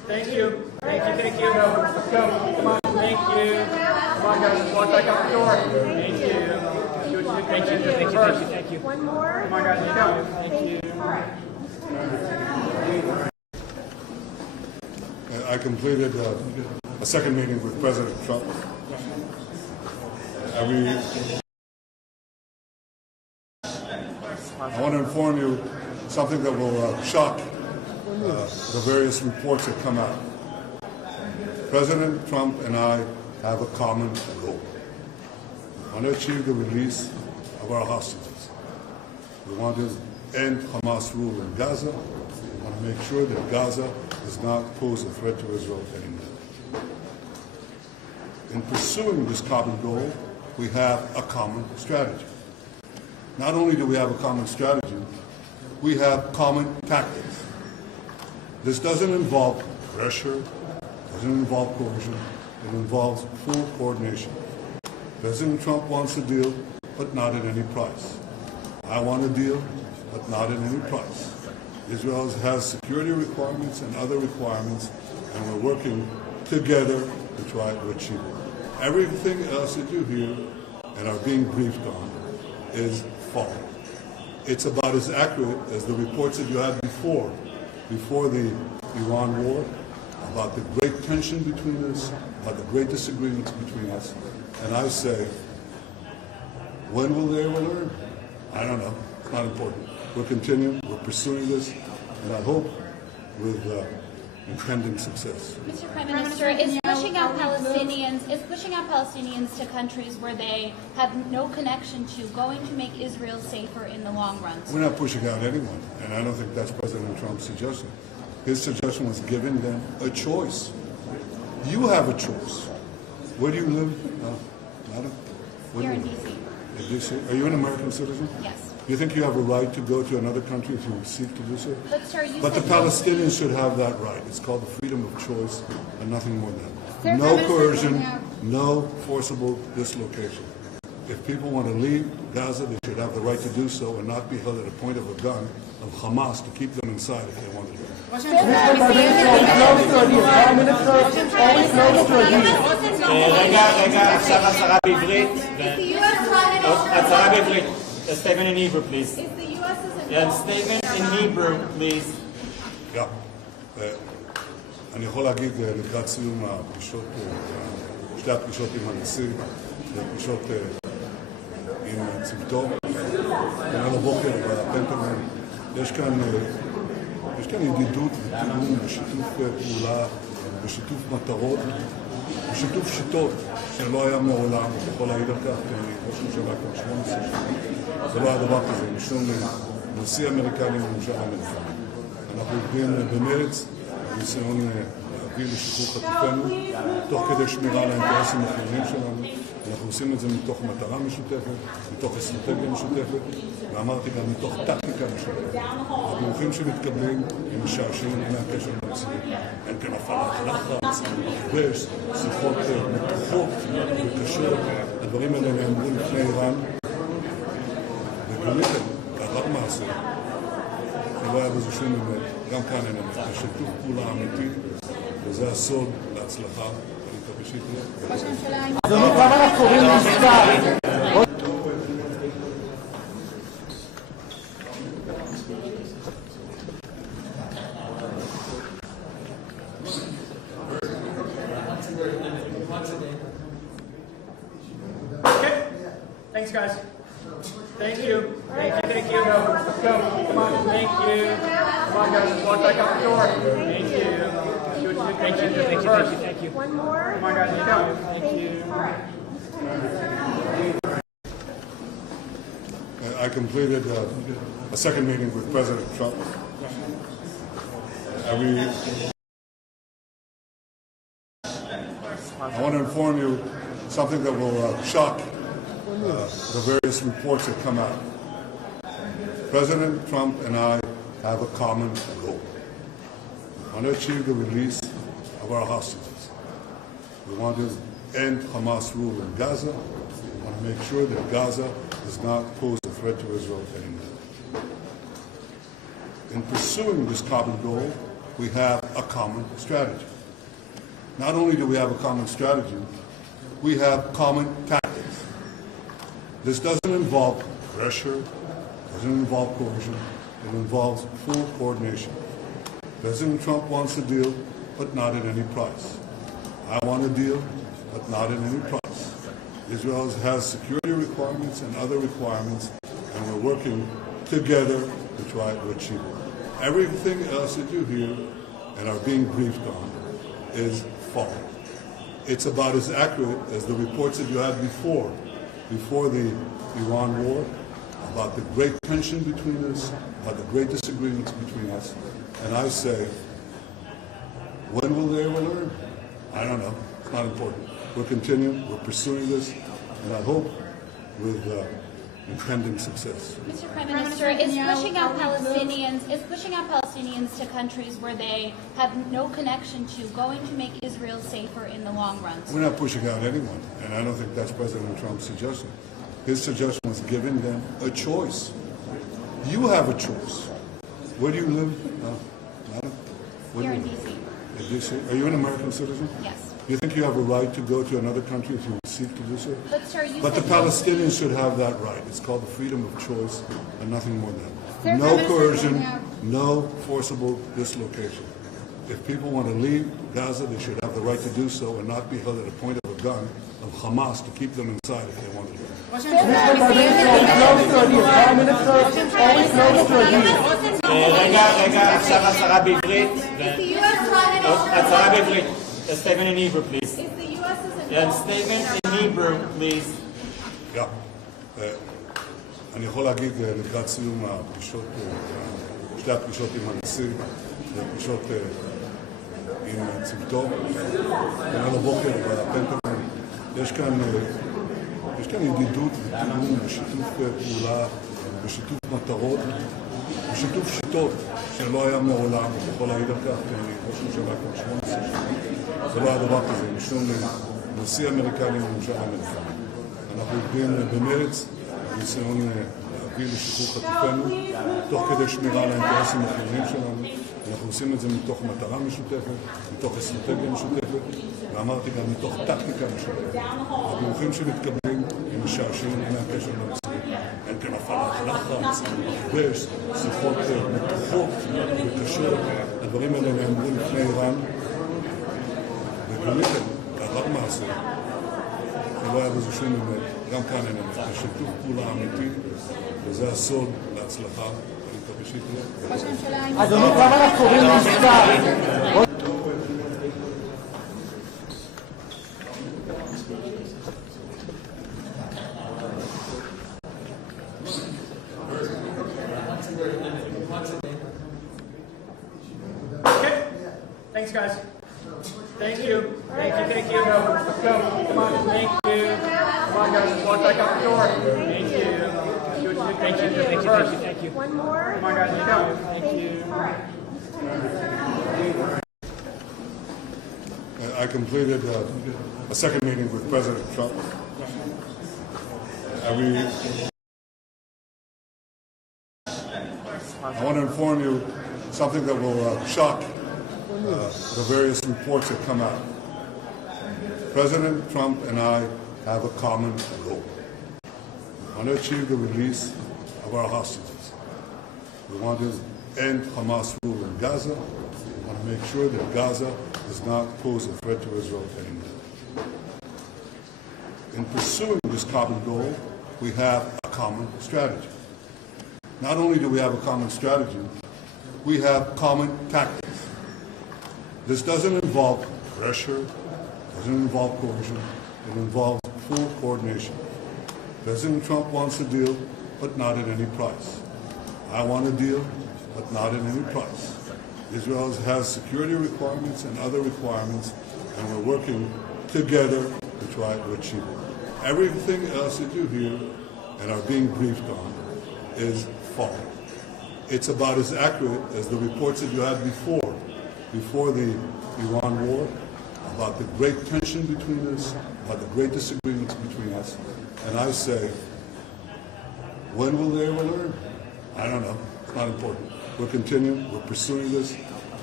Thank you. Thank you. Thank you. Let's go. Come on. Thank you. Come on, guys. Walk back out the door. Thank you. Thank you. Thank you. Thank you. One more. Come on, guys. Let's go. Thank you. I completed a second meeting with President Trump. I want to inform you something that will shock the various reports that come out. President Trump and I have a common goal. We want to achieve the release of our hostages. We want to end Hamas rule in Gaza. We want to make sure that Gaza does not pose a threat to Israel anymore. In pursuing this common goal, we have a common strategy. Not only do we have a common strategy, we have common tactics. This doesn't involve pressure, doesn't involve coercion, it involves full coordination. President Trump wants a deal, but not at any price. I want a deal, but not at any price. Israel has security requirements and other requirements, and we're working together to try to achieve it. Everything else that you hear and are being briefed on is false. It's about as accurate as the reports that you had before the Iran war, about the great tension between us, about the great disagreements between us. And I say, when will they ever learn? I don't know. It's not important. We're continuing. We're pursuing this, and I hope with impending success. Mr. Prime Minister, is pushing out Palestinians to countries where they have no connection to going to make Israel safer in the long run? We're not pushing out anyone, and I don't think that's President Trump's suggestion. His suggestion was giving them a choice. You have a choice. Where do you live, madam? Here in D.C. In D.C.? Are you an American citizen? Yes. Do you think you have a right to go to another country if you seek to do so? But, sir, But the Palestinians should have that right. It's called the freedom of choice and nothing more than that. No coercion, no forcible dislocation. If people want to leave Gaza, they should have the right to do so and not be held at a point of a gun of Hamas to keep them inside if they want to leave. רגע, עכשיו הצהרה בעברית. הצהרה בעברית. A statement in Hebrew, please. Yeah, statement in Hebrew, please. אני יכול להגיד לקראת סיום הפגישות, שתי הפגישות עם הנשיא, הפגישות עם צוותו, היום הבוקר בפנטגון, יש כאן ידידות ותיאום ושיתוף פעולה ושיתוף מטרות ושיתוף שיטות שלא היה מעולם, אני יכול להעיד על כך, כי אני ראש ממשלה כבר 18 שנים. זה לא היה דבר כזה, משום נשיא אמריקני וממשל אמריקני. אנחנו עובדים במרץ, ניסיון להביא לשחרור חטופינו, תוך כדי שמירה על האינטרסים החיוניים שלנו. אנחנו עושים את זה מתוך מטרה משותפת, מתוך אסטרטגיה משותפת, ואמרתי גם מתוך טקטיקה משותפת. הדיווחים שמתקבלים הם משעשעים, אין להם קשר למציאות. אין כאן הפעלת לחץ, מכבש, שיחות מתוחות וקשות. הדברים האלה נאמרו לפני איראן, וגונית לאחר מעשה. לא היה בזה שום אמת, גם כאן אין אמת. זה שיתוף פעולה אמיתי, וזה הסוד להצלחה. אדוני, כמה אנחנו קוראים מספר? Okay. Thanks, guys. Thank you. Thank you. Thank you. Let's go. Come on. Thank you. Come on, guys. Walk back out the door. Thank you. Thank you. Thank you. Thank you. One more. Come on, guys. Let's go. Thank you. I completed a second meeting with President Trump. I want to inform you something that will shock the various reports that come out. President Trump and I have a common goal. We want to achieve the release of our hostages. We want to end Hamas rule in Gaza. We want to make sure that Gaza does not pose a threat to Israel anymore. In pursuing this common goal, we have a common strategy. Not only do we have a common strategy, we have common tactics. This doesn't involve pressure, doesn't involve coercion, it involves full coordination. President Trump wants a deal, but not at any price. I want a deal, but not at any price. Israel has security requirements and other requirements, and we're working together to try to achieve it. Everything else that you hear and are being briefed on is false. It's about as accurate as the reports that you had before the Iran war, about the great tension between us, about the great disagreements between us. And I say, when will they ever learn? I don't know. It's not important. We're continuing. We're pursuing this, and I hope with impending success. Mr. Prime Minister, is pushing out Palestinians to countries where they have no connection to going to make Israel safer in the long run? We're not pushing out anyone, and I don't think that's President Trump's suggestion. His suggestion was giving them a choice. You have a choice. Where do you live, madam? Here in D.C. In D.C. Are you an American citizen? Yes. Do you think you have a right to go to another country if you seek to do so? But, sir, But the Palestinians should have that right. It's called the freedom of choice and nothing more than that. No coercion, no forcible dislocation. If people want to leave Gaza, they should have the right to do so and not be held at the point of a gun of Hamas to keep them inside if they want to leave. רגע, עכשיו הצהרה בעברית. הצהרה בעברית. A statement in Hebrew, please. Yeah, statement in Hebrew, please. אני יכול להגיד לקראת סיום הפגישות, שתי הפגישות עם הנשיא, הפגישות עם צוותו, כנראה לבוקר בפנטגון, יש כאן ידידות ותיאום ושיתוף פעולה ושיתוף מטרות ושיתוף שיטות שלא היה מעולם, אני יכול להעיד על כך, כי אני ראש ממשלה כבר 18 שנים, זה לא היה דבר כזה, משום נשיא אמריקני וממשל אמריקני. אנחנו עובדים במרץ, ניסיון להביא לשחרור חטופינו, תוך כדי שמירה על האינטרסים החיוניים שלנו. אנחנו עושים את זה מתוך מטרה משותפת, מתוך אסטרטגיה משותפת, ואמרתי גם מתוך טקטיקה משותפת. הדיווחים שמתקבלים הם משעשעים, אין להם קשר למציאות. אין כאן הפעלת לחץ, מכבש, שיחות מתוחות וקשות. הדברים האלה נאמרו לפני איראן, ובאמת, לאחר מעשה, לא היה בזה שום אמת, גם כאן אין אמת. זה שיתוף פעולה אמיתי, וזה הסוד להצלחה. אני מקווה שתהיה. אדוני, כמה אנחנו קוראים מספר? Okay. Thanks, guys. Thank you. Thank you. Thank you. Let's go. Come on. Thank you. Come on, guys. Walk back out the door. Thank you. Thank you. Thank you. Thank you. One more. Come on, guys. Let's go. Thank you. I completed a second meeting with President Trump. I want to inform you something that will shock the various reports that come out. President Trump and I have a common goal. We want to achieve the release of our hostages. We want to end Hamas rule in Gaza. We want to make sure that Gaza does not pose a threat to Israel anymore. In pursuing this common goal, we have a common strategy. Not only do we have a common strategy, we have common tactics. This doesn't involve pressure, doesn't involve coercion, it involves full coordination. President Trump wants a deal, but not at any price. I want a deal, but not at any price. Israel has security requirements and other requirements, and we're working together to try to achieve it. Everything else that you hear and are being briefed on is false. It's about as accurate as the reports that you had before the Iran war, about the great tension between us, about the great disagreements between us. And I say, when will they ever learn? I don't know. It's not important. We're continuing. We're pursuing this,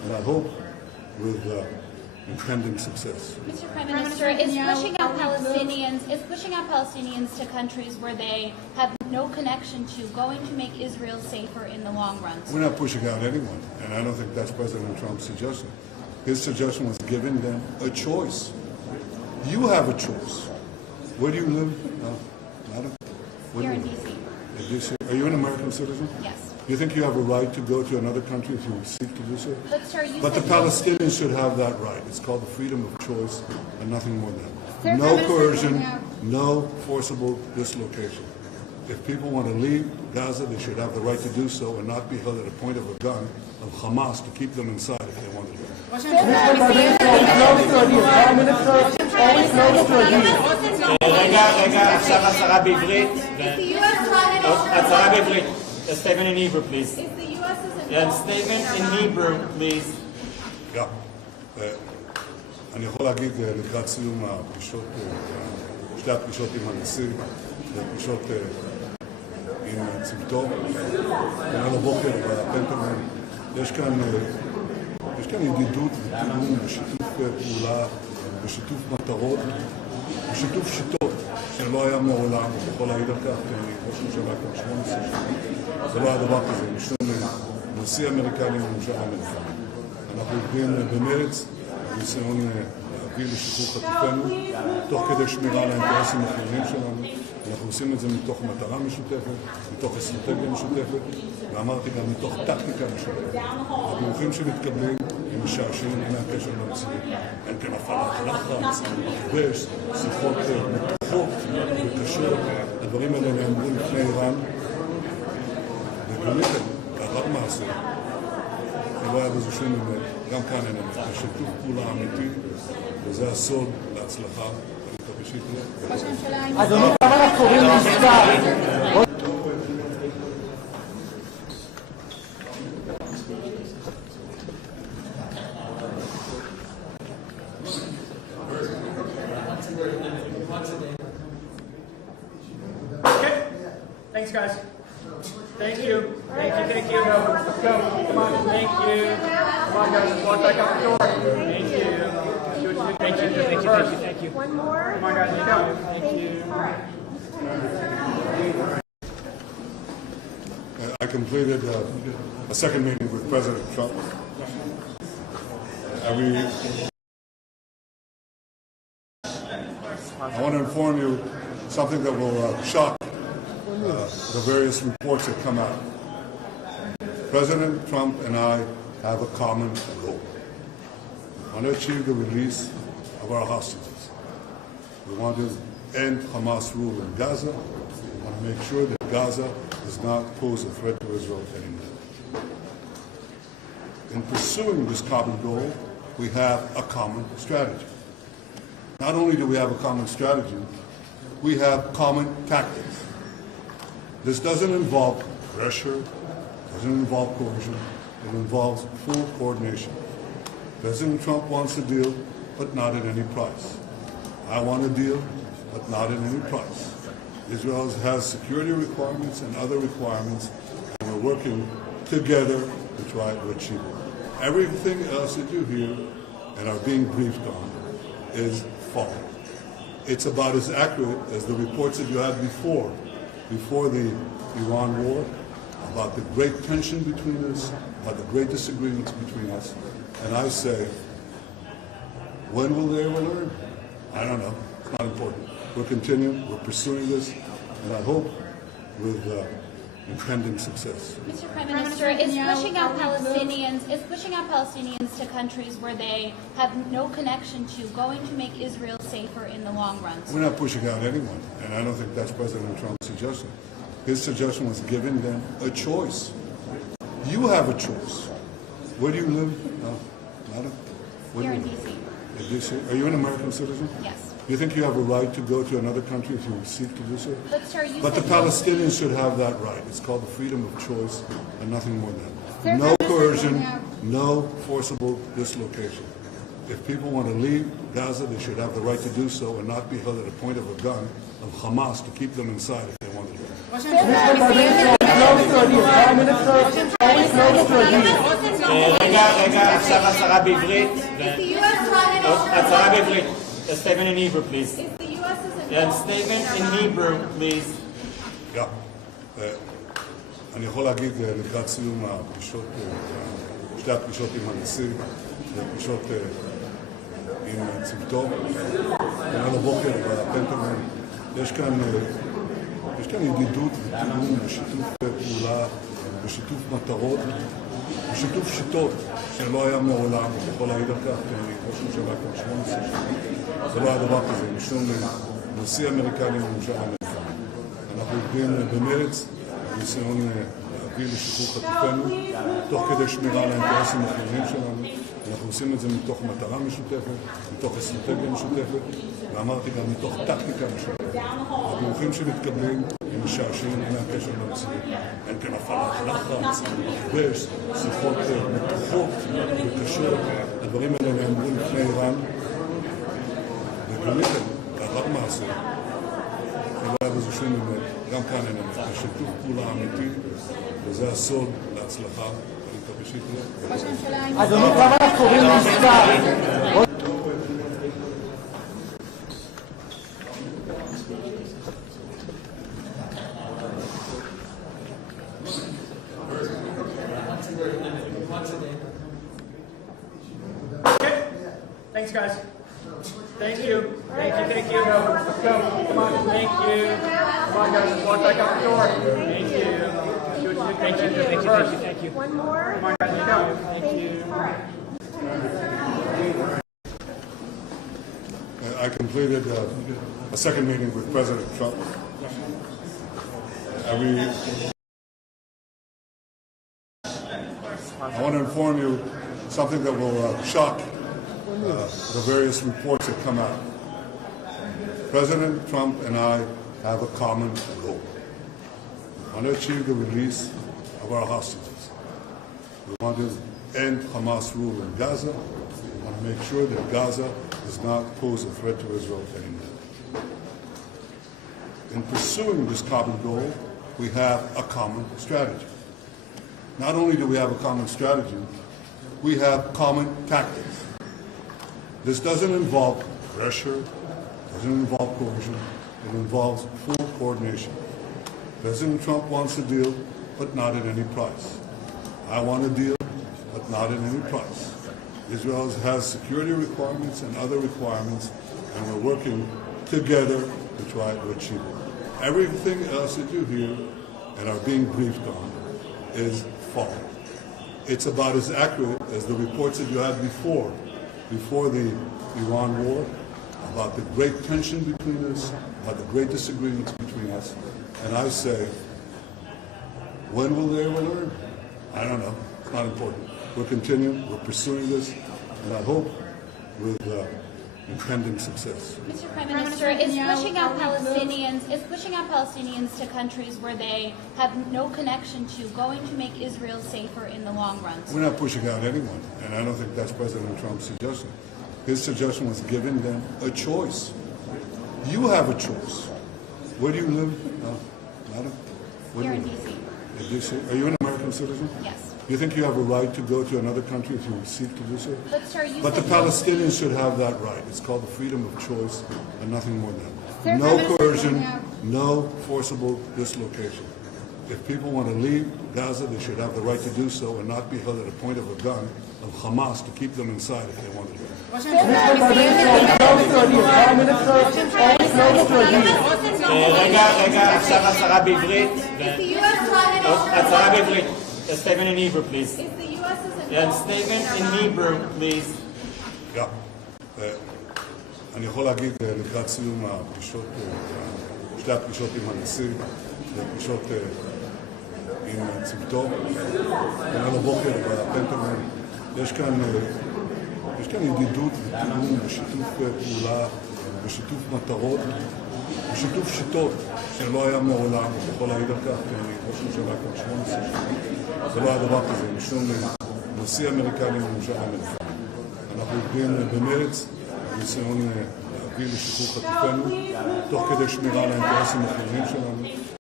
and I hope with impending success. Mr. Prime Minister, is pushing out Palestinians to countries where they have no connection to going to make Israel safer in the long run? We're not pushing out anyone, and I don't think that's President Trump's suggestion. His suggestion was giving them a choice. You have a choice. Where do you live, madam? Here in D.C. In D.C. Are you an American citizen? Yes. You think you have a right to go to another country if you seek to do so? But, sir, you But the said Palestinians should have that right. It's called the freedom of choice and nothing more than that. No coercion, no forcible dislocation. If people want to leave Gaza, they should have the right to do so and not be held at a point of a gun of Hamas to keep them inside if they want to leave. רגע, עכשיו הצהרה בעברית. הצהרה בעברית. A statement in Hebrew, please. Yeah, statement in Hebrew, please. אני יכול להגיד לקראת סיום הפגישות, שתי הפגישות עם הנשיא, והפגישות עם צוותו, כנראה לבוקר בפנטגון, יש כאן ידידות ותיאום ושיתוף פעולה ושיתוף מטרות ושיתוף שיטות שלא היה מעולם, אני יכול להעיד על כך, כי אני ראש ממשלה כבר 18 שנים, זה לא היה דבר כזה, משום נשיא אמריקני וממשל אמריקני. אנחנו עובדים במרץ, בניסיון להביא לשחרור חטופינו, תוך כדי שמירה על האינטרסים החיוניים שלנו. אנחנו עושים את זה מתוך מטרה משותפת, מתוך אסטרטגיה משותפת, ואמרתי גם מתוך טקטיקה משותפת. הדיווחים שמתקבלים הם משעשעים, אין הקשר למציאות. אין כאן הפעלת לחץ, מכבש, שיחות מתוחות וקשות. הדברים האלה נאמרו לפני איראן, ובאמת, לאחר מעשה, לא היה בזה שום אמת, גם כאן אין אמת. זה שיתוף פעולה אמיתי, וזה הסוד להצלחה. אדוני, כמה לך קוראים לסתר? Okay. Thanks, guys. Thank you. Thank you. Thank you. Let's go. Come on. Thank you. Come on, guys. Let's walk back out the door. Thank you. Thank you. Thank you. Thank you. Thank you. One more. Come on, guys. Let's go. Thank you. I completed a second meeting with President Trump. I want to inform you something that will shock the various reports that come out. President Trump and I have a common goal. We want to achieve the release of our hostages. We want to end Hamas rule in Gaza. We want to make sure that Gaza does not pose a threat to Israel anymore. In pursuing this common goal, we have a common strategy. Not only do we have a common strategy, we have common tactics. This doesn't involve pressure, doesn't involve coercion, it involves full coordination. President Trump wants a deal, but not at any price. I want a deal, but not at any price. Israel has security requirements and other requirements, and we're working together to try to achieve it. Everything else that you hear and are being briefed on is false. It's about as accurate as the reports that you had before the Iran war, about the great tension between us, about the great disagreements between us. And I say, when will they ever learn? I don't know. It's not important. We're continuing. We're pursuing this, and I hope with impending success. Mr. Prime Minister, is pushing out Palestinians to countries where they have no connection to going to make Israel safer in the long run? We're not pushing out anyone, and I don't think that's President Trump's suggestion. His suggestion was giving them a choice. You have a choice. Where do you live, madam? Here in D.C. In D.C. Are you an American citizen? Yes. You think you have a right to go to another country if you seek to do so? But, sir, you But the said Palestinians should have that right. It's called the freedom of choice and nothing more than that. No coercion, no forcible dislocation. If people want to leave Gaza, they should have the right to do so and not be held at a point of a gun of Hamas to keep them inside if they want to leave. Mr. President, close to the Prime Minister, always close to the רגע, עכשיו הצהרה בעברית. הצהרה בעברית. A statement in Hebrew, please. And statement in Hebrew, please. אני יכול להגיד לקראת סיום הפגישות, שתי הפגישות עם הנשיא, והפגישות עם צוותו, כולל הבוקר בפנטגון, יש כאן ידידות ותיאום ושיתוף פעולה ושיתוף מטרות ושיתוף שיטות שלא היה מעולם, אני יכול להעיד על כך, כי אני ראש ממשלה כבר 18 שנים, זה לא היה דבר כזה, משום נשיא אמריקני וממשל אמריקני. אנחנו עובדים במרץ, בניסיון להביא לשחרור חטופינו, תוך כדי שמירה על האינטרסים החיוניים שלנו. אנחנו עושים את זה מתוך מטרה משותפת, מתוך אסטרטגיה משותפת, ואמרתי גם מתוך טקטיקה משותפת. הדיווחים שמתקבלים הם משעשעים מהקשר למציאות. אין כאן הפעלת לחץ, מכבש, שיחות מתוחות וקשות. הדברים האלה נאמרו לפני איראן, וגיליתם, לאחר מעשה, שלא היה בזה שום אמת, גם כאן אין אמת. זה שיתוף פעולה אמיתי, וזה הסוד להצלחה. אדוני, כמה קוראים מספר? Okay. Thanks, guys. Thank you. Thank you. Let's go. Come on. Thank you. Come on, guys. Let's walk back out the door. Thank you. Thank you. One more. Come on, guys. Let's go. Thank you. I completed a second meeting with President Trump. I want to inform you something that will shock the various reports that come out. President Trump and I have a common goal. We want to achieve the release of our hostages. We want to end Hamas rule in Gaza. We want to make sure that Gaza does not pose a threat to Israel anymore. In pursuing this common goal, we have a common strategy. Not only do we have a common strategy, we have common tactics. This doesn't involve pressure, doesn't involve coercion, it involves full coordination. President Trump wants a deal, but not at any price. I want a deal, but not at any price. Israel has security requirements and other requirements, and we're working together to try to achieve it. Everything else that you hear and are being briefed on is false. It's about as accurate as the reports that you had before the Iran war, about the great tension between us, about the great disagreements between us. And I say, when will they ever learn? I don't know. It's not important. We're continuing. We're pursuing this, and I hope with impending success. Mr. Prime Minister, is pushing out Palestinians to countries where they have no connection to going to make Israel safer in the long run? We're not pushing out anyone, and I don't think that's President Trump's suggestion. His suggestion was giving them a choice. You have a choice. Where do you live, madam? Here in D.C. In D.C. Are you an American citizen? Yes. You think you have a right to go to another country if you seek to do so? But, sir, you But the said Palestinians should have that right. It's called the freedom of choice and nothing more than that. Sir, No Prime Minister coercion, Netanyahu. no forcible dislocation. If people want to leave Gaza, they should have the right to do so and not be held at a point of a gun of Hamas to keep them inside if they want to leave. Mr. Prime Minister, always close to a deal. רגע, עכשיו הצהרה בעברית. הצהרה בעברית. A statement in Hebrew, please. And statement in Hebrew, please. אני יכול להגיד לקראת סיום הפגישות, שתי הפגישות עם הנשיא, והפגישות עם צוותו, כולל הבוקר בפנטגון, יש כאן ידידות ותיאום ושיתוף פעולה ושיתוף מטרות ושיתוף שיטות שלא היה מעולם, אני יכול להעיד על כך, כי אני ראש ממשלה כבר 18 שנים, זה לא היה דבר כזה, משום נשיא אמריקני וממשל אמריקני. אנחנו עובדים במרץ, בניסיון להביא לשחרור חטופינו, תוך כדי שמירה על האינטרסים החיוניים שלנו.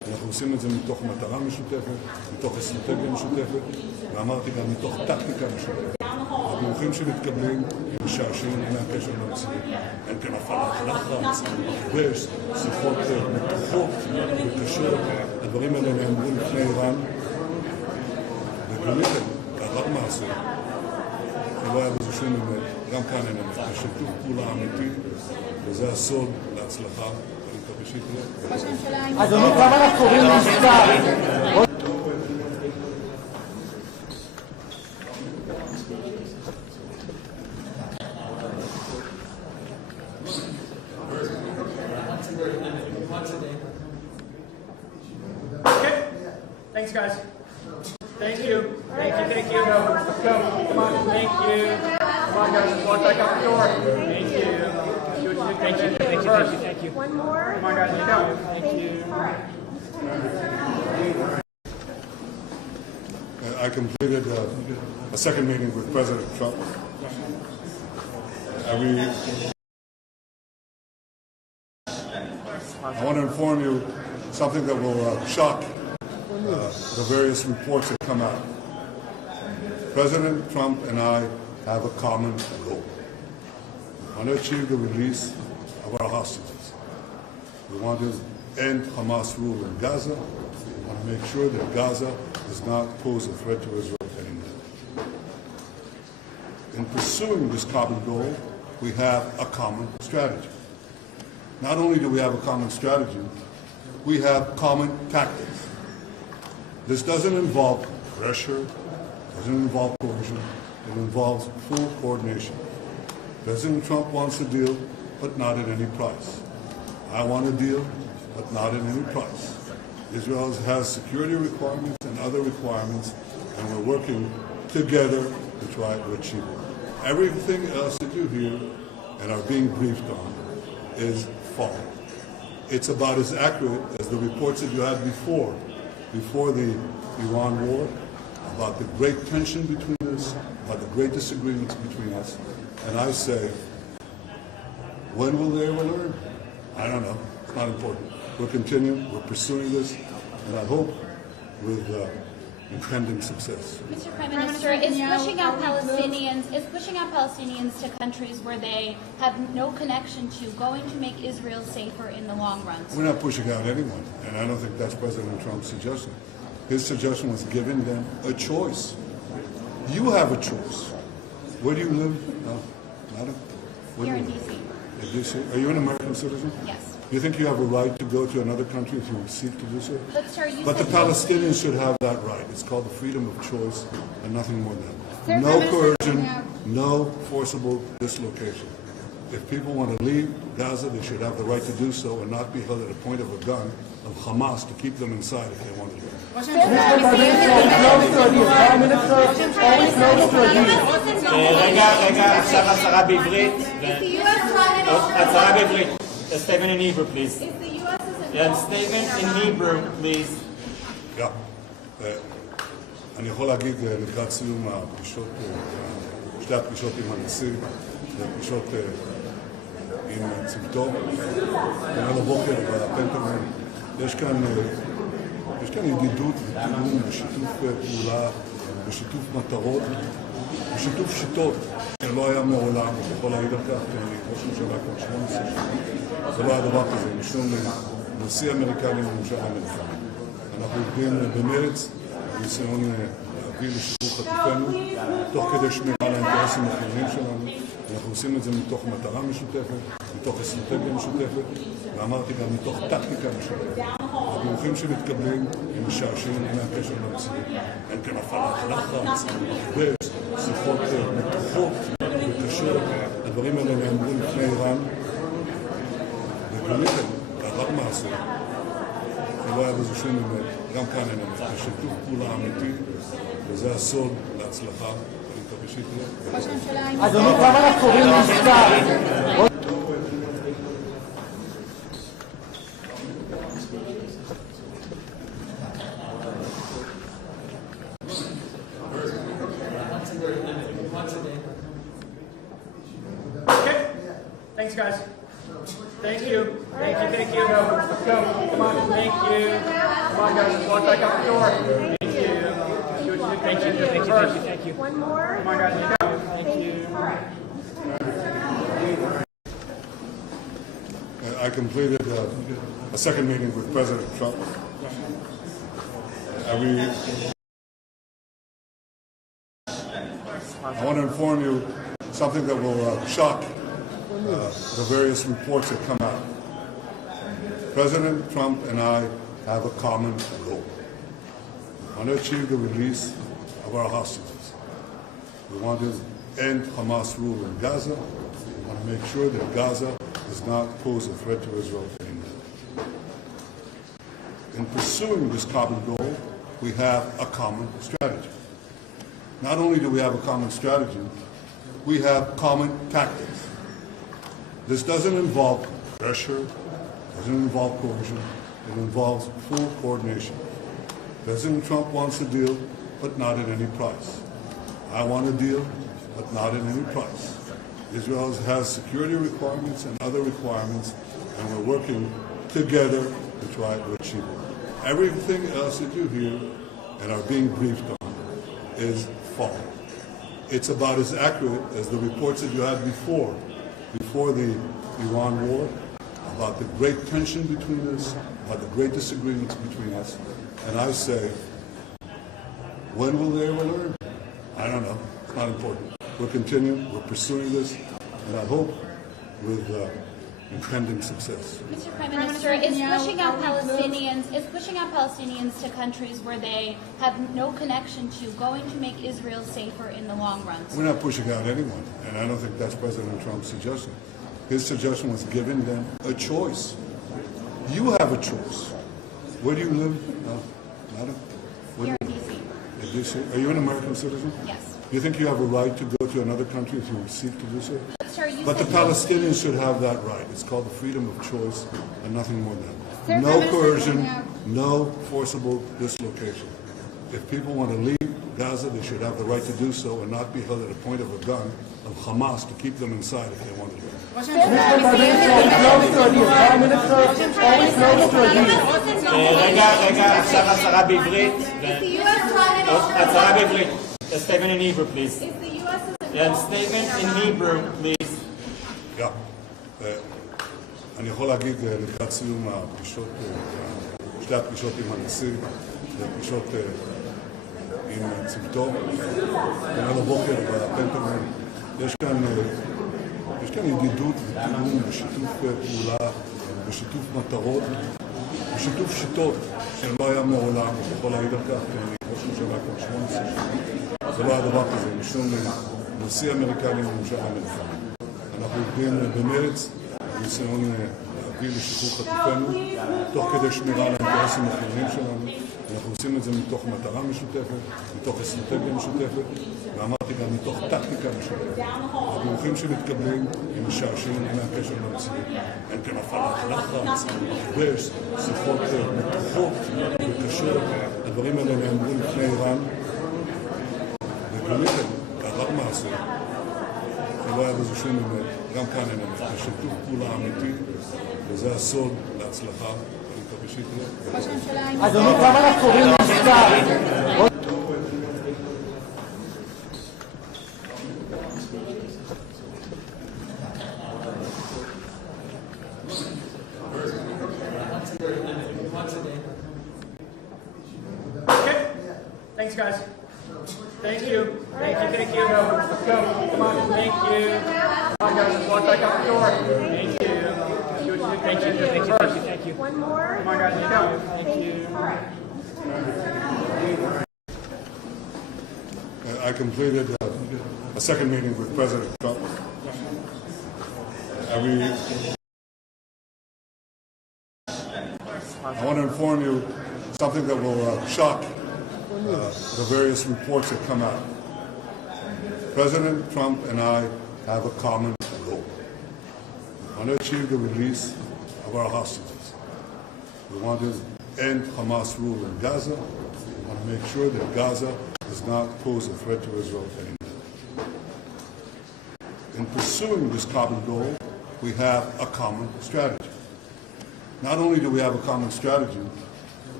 אנחנו עושים את זה מתוך מטרה משותפת, מתוך אסטרטגיה משותפת, ואמרתי גם מתוך טקטיקה משותפת. הדיווחים שמתקבלים הם משעשעים, אין הקשר למציאות. אין כאן הפעלת לחץ, מכבש, שיחות מתוחות וקשות. הדברים האלה נאמרו לפני איראן, וגליתם, לאחר מעשה, שלא היה בזה שום אמת, גם כאן אין אמת. זה שיתוף פעולה אמיתי, וזה הסוד להצלחה. אדוני, כמה אנחנו קוראים למבצע? Okay. Thanks, guys. Thank you. Thank you. Thank you. Let's go. Come on. Thank you. Come on, guys. Let's walk back out the door. Thank you. Thank you. Thank you. Thank you. Thank you. One more. Come on, guys. Let's go. Thank you. I completed a second meeting with President Trump. I want to inform you something that will shock the various reports that come out. President Trump and I have a common goal. We want to achieve the release of our hostages. We want to end Hamas rule in Gaza. We want to make sure that Gaza does not pose a threat to Israel anymore. In pursuing this common goal, we have a common strategy. Not only do we have a common strategy, we have common tactics. This doesn't involve pressure, doesn't involve coercion, it involves full coordination. President Trump wants a deal, but not at any price. I want a deal, but not at any price. Israel has security requirements and other requirements, and we're working together to try to achieve it. Everything else that you hear and are being briefed on is false. It's about as accurate as the reports that you had before the Iran war, about the great tension between us, about the great disagreements between us. And I say, when will they ever learn? I don't know. It's not important. We're continuing. We're pursuing this, and I hope with impending success. Mr. Prime Minister, is pushing out Palestinians to countries where they have no connection to going to make Israel safer in the long run? We're not pushing out anyone, and I don't think that's President Trump's suggestion. His suggestion was giving them a choice. You have a choice. Where do you live? No, madam? Here in D.C. In D.C. Are you an American citizen? Yes. Do you think you have a right to go to another country if you seek to do so? But, sir, you But the said Palestinians should have that right. It's called the freedom of choice and nothing more than that. Sir, No Prime Minister coercion, Netanyahu. no forcible dislocation. If people want to leave Gaza, they should have the right to do so and not be held at a point of a gun of Hamas to keep them inside if they want to leave. Mr. Prime Minister, always close to a deal. רגע, עכשיו הצהרה בעברית. הצהרה בעברית. A statement in Hebrew, please. Yeah, statement in Hebrew, please. אני יכול להגיד לקראת סיום הפגישות, שתי הפגישות עם הנשיא, הפגישות עם צוותו, וגם הבוקר בפנטגון, יש כאן ידידות ותיאום ושיתוף פעולה ושיתוף מטרות ושיתוף שיטות שלא היה מעולם, אני יכול להעיד על כך, כי אני ראש ממשלה כבר 18 שנים. זה לא היה דבר כזה, משום נשיא אמריקני וממשל אמריקני. אנחנו עובדים במרץ, בניסיון להביא לשחרור חטופינו, תוך כדי שמירה על האינטרסים החיוניים שלנו. אנחנו עושים את זה מתוך מטרה משותפת, מתוך אסטרטגיה משותפת, ואמרתי גם מתוך טקטיקה משותפת. הדיווחים שמתקבלים הם משעשעים, אין הקשר למציאות. אין כאן הפעלת לחץ, מכבש, שיחות מתוחות וקשות. הדברים האלה נאמרו לפני איראן, וגליתם, לאחר מעשה, שלא היה בזה שום אמת, גם כאן אין אמת. זה שיתוף פעולה אמיתי, וזה הסוד להצלחה. אני מקווה שתהיה. אדוני, כמה אנחנו קוראים למבצע? Okay. Thanks, guys. Thank you. Thank you. Thank you. Let's go. Come on. Thank you. on, guys. Let's walk back out the door. Thank you. Thank you. One more. Come on, guys. Let's go. Thank you. I completed a second meeting with President Trump. I want to inform you something that will shock the various reports that come out. President Trump and I have a common goal. We want to achieve the release of our hostages. We want to end Hamas rule in Gaza. We want to make sure that Gaza does not pose a threat to Israel anymore. In pursuing this common goal, we have a common strategy. Not only do we have a common strategy, we have common tactics. This doesn't involve pressure, doesn't involve coercion, it involves full coordination. President Trump wants a deal, but not at any price. I want a deal, but not at any price. Israel has security requirements and other requirements, and we're working together to try to achieve it. Everything else that you hear and are being briefed on is false. It's about as accurate as the reports that you had before the Iran war, about the great tension between us, about the great disagreements between us. And I say, when will they ever learn? I don't know. It's not important. We're continuing. We're pursuing this, and I hope with impending success. Mr. Prime Minister, is pushing out Palestinians to countries where they have no connection to going to make Israel safer in the long run? We're not pushing out anyone, and I don't think that's President Trump's suggestion. His suggestion was giving them a choice. You have a choice. Where do you live, madam? Here in D.C. In D.C. Are you an American citizen? Yes. Do you think you have a right to go to another country if you seek to do so? Sir, you But the said Palestinians should have that right. It's called the freedom of choice and nothing more than that. Sir, No Prime coercion, Minister no forcible dislocation. If people want to leave Gaza, they should have the right to do so and not be held at a point of a gun of Hamas to keep them inside if they want to leave. Mr. Prime Minister, always close to a deal. רגע, עכשיו הצהרה בעברית. הצהרה בעברית. A statement in Hebrew, please. Yeah, statement in Hebrew, please. אני יכול להגיד לקראת סיום הפגישות, שתי הפגישות עם הנשיא, הפגישות עם צוותו, וגם הבוקר בפנטגון, יש כאן ידידות ותיאום ושיתוף פעולה ושיתוף מטרות ושיתוף שיטות שלא היה מעולם, אני יכול להעיד על כך, כי אני ראש ממשלה כבר 18 שנים. זה לא היה דבר כזה, משום נשיא אמריקני וממשל אמריקני. אנחנו עובדים במרץ, בניסיון להביא לשחרור חטופינו, תוך כדי שמירה על האינטרסים החיוניים שלנו. אנחנו עושים את זה מתוך מטרה משותפת, מתוך אסטרטגיה משותפת, ואמרתי גם מתוך טקטיקה משותפת. הדיווחים שמתקבלים הם משעשעים מהקשר למציאות. אין כאן הפעלת לחץ, מכבש, שיחות מתוחות וקשות. הדברים האלה נאמרים לפני איראן, וגיליתם, לאחר מעשה, שלא היה בזה שום אמת, גם כאן אין אמת. זה שיתוף פעולה אמיתי, וזה הסוד להצלחה. אדוני, כמה אנחנו קוראים למספר? Okay. Thanks, guys. Thank you. Let's go. Come on. Thank you. Come on, guys. Let's walk back out the door. Thank you. Thank you. One more. Come on, guys. Let's go. Thank you. I completed a second meeting with President Trump. I want to inform you something that will shock the various reports that come out. President Trump and I have a common goal. We want to achieve the release of our hostages. We want to end Hamas rule in Gaza. We want to make sure that Gaza does not pose a threat to Israel anymore. In pursuing this common goal, we have a common strategy. Not only do we have a common strategy,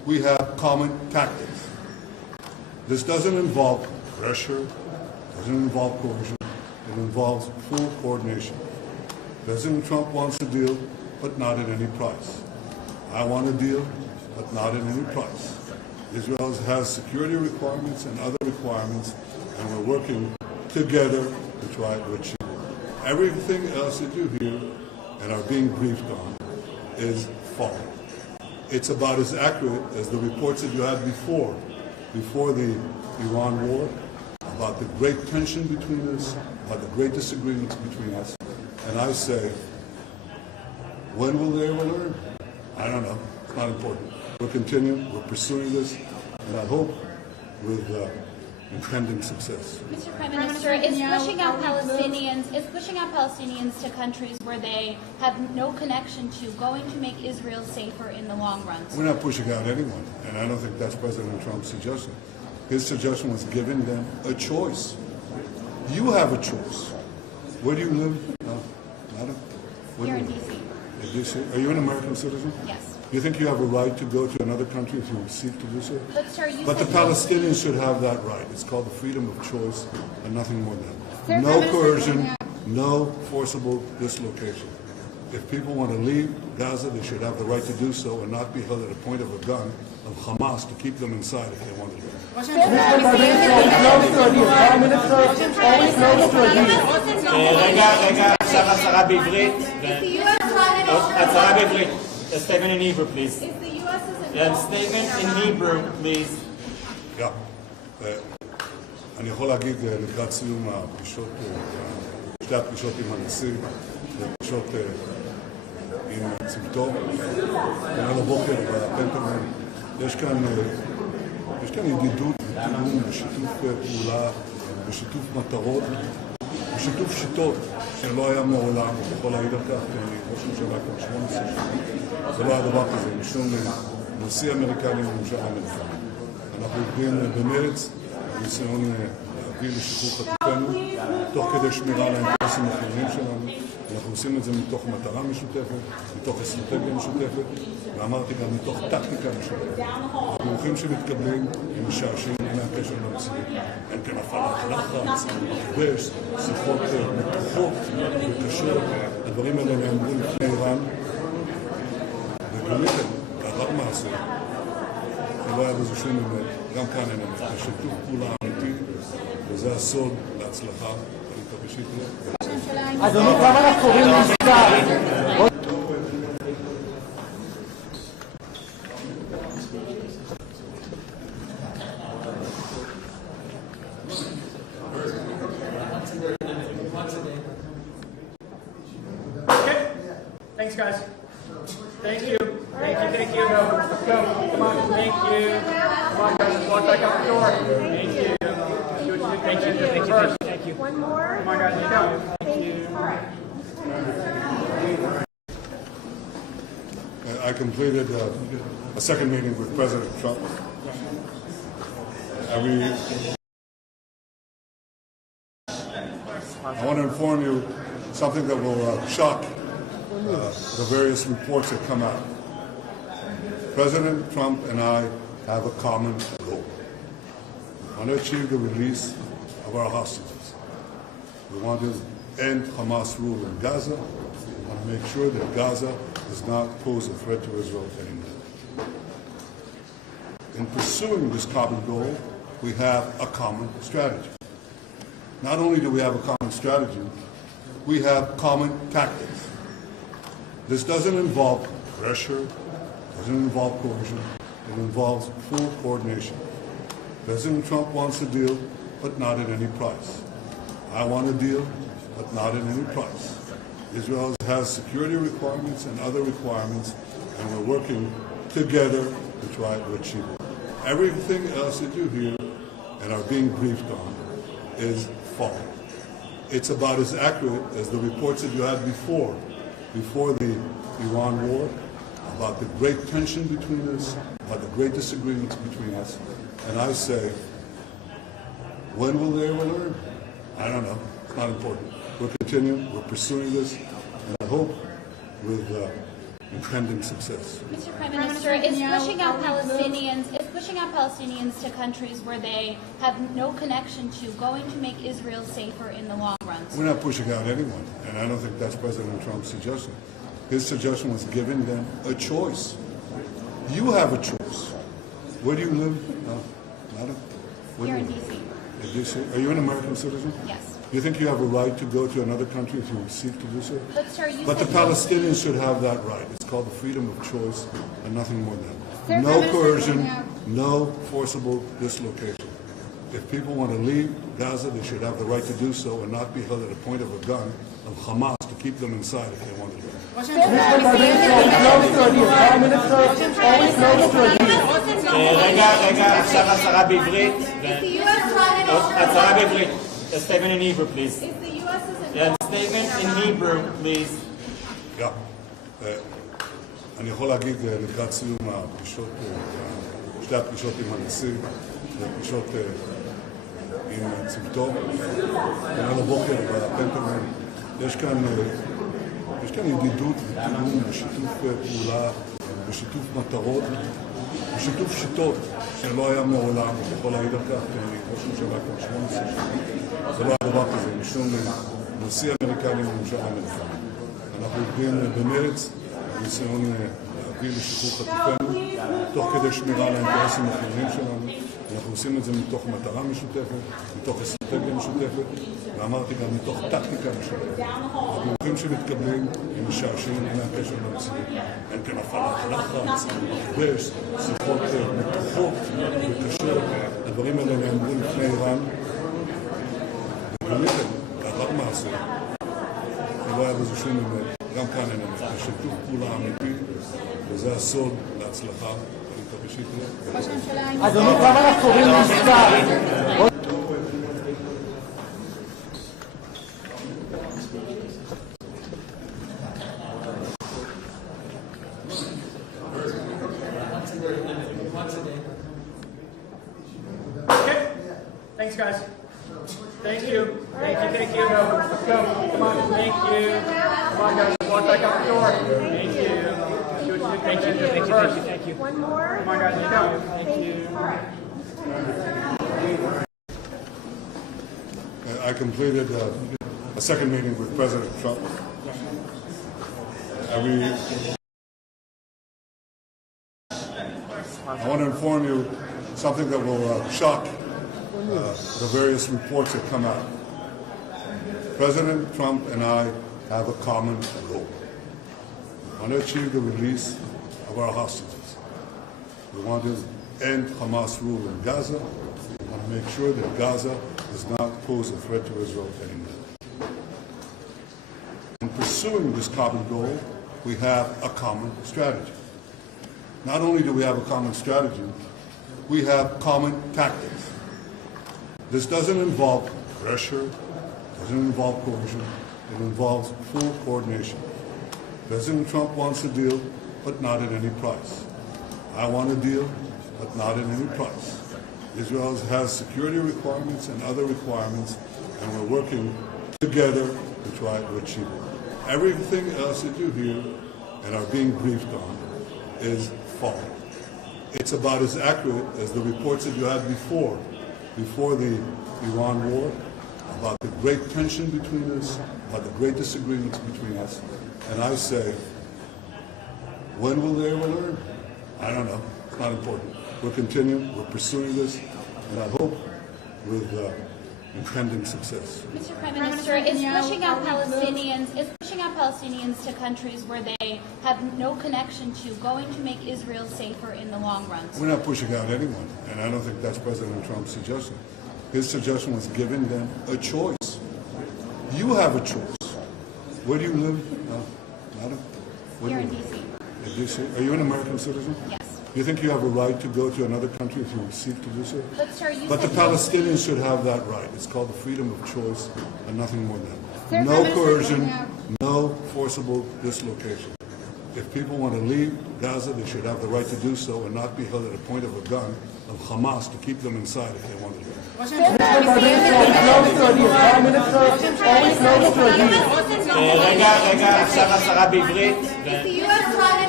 we have common tactics. This doesn't involve pressure, doesn't involve coercion, it involves full coordination. President Trump wants a deal, but not at any price. I want a deal, but not at any price. Israel has security requirements and other requirements, and we're working together to try to achieve it. Everything else that you hear and are being briefed on is false. It's about as accurate as the reports that you had before the Iran war, about the great tension between us, about the great disagreements between us. And I say, when will they ever learn? I don't know. It's not important. We're continuing. We're pursuing this, and I hope with impending success. Mr. Prime Minister, is pushing out Palestinians to countries where they have no connection to going to make Israel safer in the long run? We're not pushing out anyone, and I don't think that's President Trump's suggestion. His suggestion was giving them a choice. You have a choice. Where do you live? Madam? Here in D.C. In D.C.? Are you an American citizen? Yes. Do you think you have a right to go to another country if you seek to do so? But, sir, you But the said Palestinians should have that right. It's called the freedom of choice and nothing more than that. No coercion, no forcible dislocation. If people want to leave Gaza, they should have the right to do so and not be held at a point of a gun of Hamas to keep them inside if they want to leave. Mr. Prime Minister, always close to a deal. רגע, עכשיו הצהרה בעברית. הצהרה בעברית. A statement in Hebrew, please. And statement in Hebrew, please. אני יכול להגיד לקראת סיום הפגישות, שתי הפגישות עם הנשיא, ופגישות עם צוותו, וגם הבוקר בפנטגון, יש כאן ידידות ותיאום ושיתוף פעולה ושיתוף מטרות ושיתוף שיטות שלא היה מעולם, אני יכול להעיד על כך, כי אני ראש ממשלה כבר 18 שנים, זה לא היה דבר כזה, משום נשיא אמריקני וממשל אמריקני. אנחנו עובדים במרץ, בניסיון להביא לשחרור חטופינו, תוך כדי שמירה על האינטרסים החיוניים שלנו. אנחנו עושים את זה מתוך מטרה משותפת, מתוך אסטרטגיה משותפת, ואמרתי גם מתוך טקטיקה משותפת. הדיווחים שמתקבלים הם משעשעים מהקשר למציאות. אין כאן הפעלת לחץ, מכבש, שיחות מתוחות וקשות. הדברים האלה נאמרים לפני איראן, וגיליתם, לאחר מעשה, שלא היה בזה שום אמת, גם כאן אין אמת. זה שיתוף פעולה אמיתי, וזה הסוד להצלחה. אני מקווה שיקרה. אדוני, כמה אנחנו קוראים למשטר? Okay. Thanks, guys. Thank you. Thank you. Thank you. Let's go. Come on. Thank you. Come on, guys. Let's walk back out the door. Thank you. Thank you. Thank you. Thank you. One more. Come on, guys. Let's go. Thank you. I completed a second meeting with President Trump. I want to inform you something that will shock the various reports that come out. President Trump and I have a common goal. We want to achieve the release of our hostages. We want to end Hamas rule in Gaza. We want to make sure that Gaza does not pose a threat to Israel anymore. In pursuing this common goal, we have a common strategy. Not only do we have a common strategy, we have common tactics. This doesn't involve pressure, doesn't involve coercion, it involves full coordination. President Trump wants a deal, but not at any price. I want a deal, but not at any price. Israel has security requirements and other requirements, and we're working together to try to achieve it. Everything else that you hear and are being briefed on is false. It's about as accurate as the reports that you had before the Iran war, about the great tension between us, about the great disagreements between us. And I say, when will they ever learn? I don't know. It's not important. We're continuing. We're pursuing this. And I hope with impending success. Mr. Prime Minister, is pushing out Palestinians to countries where they have no connection to going to make Israel safer in the long run. We're not pushing out anyone, and I don't think that's President Trump's suggestion. His suggestion was giving them a choice. You have a choice. Where do you live? Madam? Here in D.C. In D.C.? Are you an American citizen? Yes. Do you think you have a right to go to another country if you seek to do so? But, sir, you But the said Palestinians should have that right. It's called the freedom of choice and nothing more than that. No coercion, no forcible dislocation. If people want to leave Gaza, they should have the right to do so and not be held at a point of a gun of Hamas to keep them inside if they want to leave. Mr. Prime Minister, always close to a deal. רגע, עכשיו הצהרה בעברית. הצהרה בעברית. A statement in Hebrew, please. Yeah, statement in Hebrew, please. אני יכול להגיד לקראת סיום הפגישות, שתי הפגישות עם הנשיא, והפגישות עם צוותו, על הבוקר בפנטגון, יש כאן ידידות ותיאום ושיתוף פעולה ושיתוף מטרות ושיתוף שיטות שלא היה מעולם, אני יכול להעיד על כך, כי אני ראש ממשלה כבר 18 שנים, זה לא היה דבר כזה, משום נשיא אמריקני וממשל אמריקני. אנחנו עובדים במרץ, בניסיון להביא לשחרור חטופינו, תוך כדי שמירה על האינטרסים החיוניים שלנו. אנחנו עושים את זה מתוך מטרה משותפת, מתוך אסטרטגיה משותפת, ואמרתי גם מתוך טקטיקה משותפת. הדיווחים שמתקבלים הם משעשעים, אין להם קשר למציאות. אין כאן הפעלת לחץ, מכבש, שיחות מתוחות וקשות. הדברים האלה נאמרים לפני איראן. ובאמת, לאחר מעשה, לא היה בזה שום אמת. גם כאן אין אמת. זה שיתוף פעולה אמיתי, וזה הסוד להצלחה. אדוני, כמה אנחנו קוראים מספר? Okay. Thanks, guys. Thank you. Thank you. Let's go. Come on. Thank you. Come on, guys. Walk back out the door. Thank you. Thank you. One more. Come on, guys. Let's go. Thank you. I completed a second meeting with President Trump. I want to inform you something that will shock the various reports that come out. President Trump and I have a common goal. We want to achieve the release of our hostages. We want to end Hamas rule in Gaza. We want to make sure that Gaza does not pose a threat to Israel anymore. In pursuing this common goal, we have a common strategy. Not only do we have a common strategy, we have common tactics. This doesn't involve pressure, doesn't involve coercion, it involves full coordination. President Trump wants a deal, but not at any price. I want a deal, but not at any price. Israel has security requirements and other requirements, and we're working together to try to achieve it. Everything else that you hear and are being briefed on is false. It's about as accurate as the reports that you had before the Iran war, about the great tension between us, about the great disagreements between us. And I say, when will they ever learn? I don't know. It's not important. We're continuing, we're pursuing this, and I hope with impending success. Mr. Prime Minister, is pushing out Palestinians to countries where they have no connection to going to make Israel safer in the long run. We're not pushing out anyone, and I don't think that's President Trump's suggestion. His suggestion was giving them a choice. You have a choice. Where do you live, madam? Here in D.C. In D.C. Are you an American citizen? Yes. Do you think you have a right to go to another country if you seek to do so? But, sir, you But the said Palestinians should have that right. It's called the freedom of choice and nothing more than that. No coercion, no forcible dislocation. If people want to leave Gaza, they should have the right to do so and not be held at a point of a gun of Hamas to keep them inside if they want to leave. רגע, עכשיו הצהרה בעברית.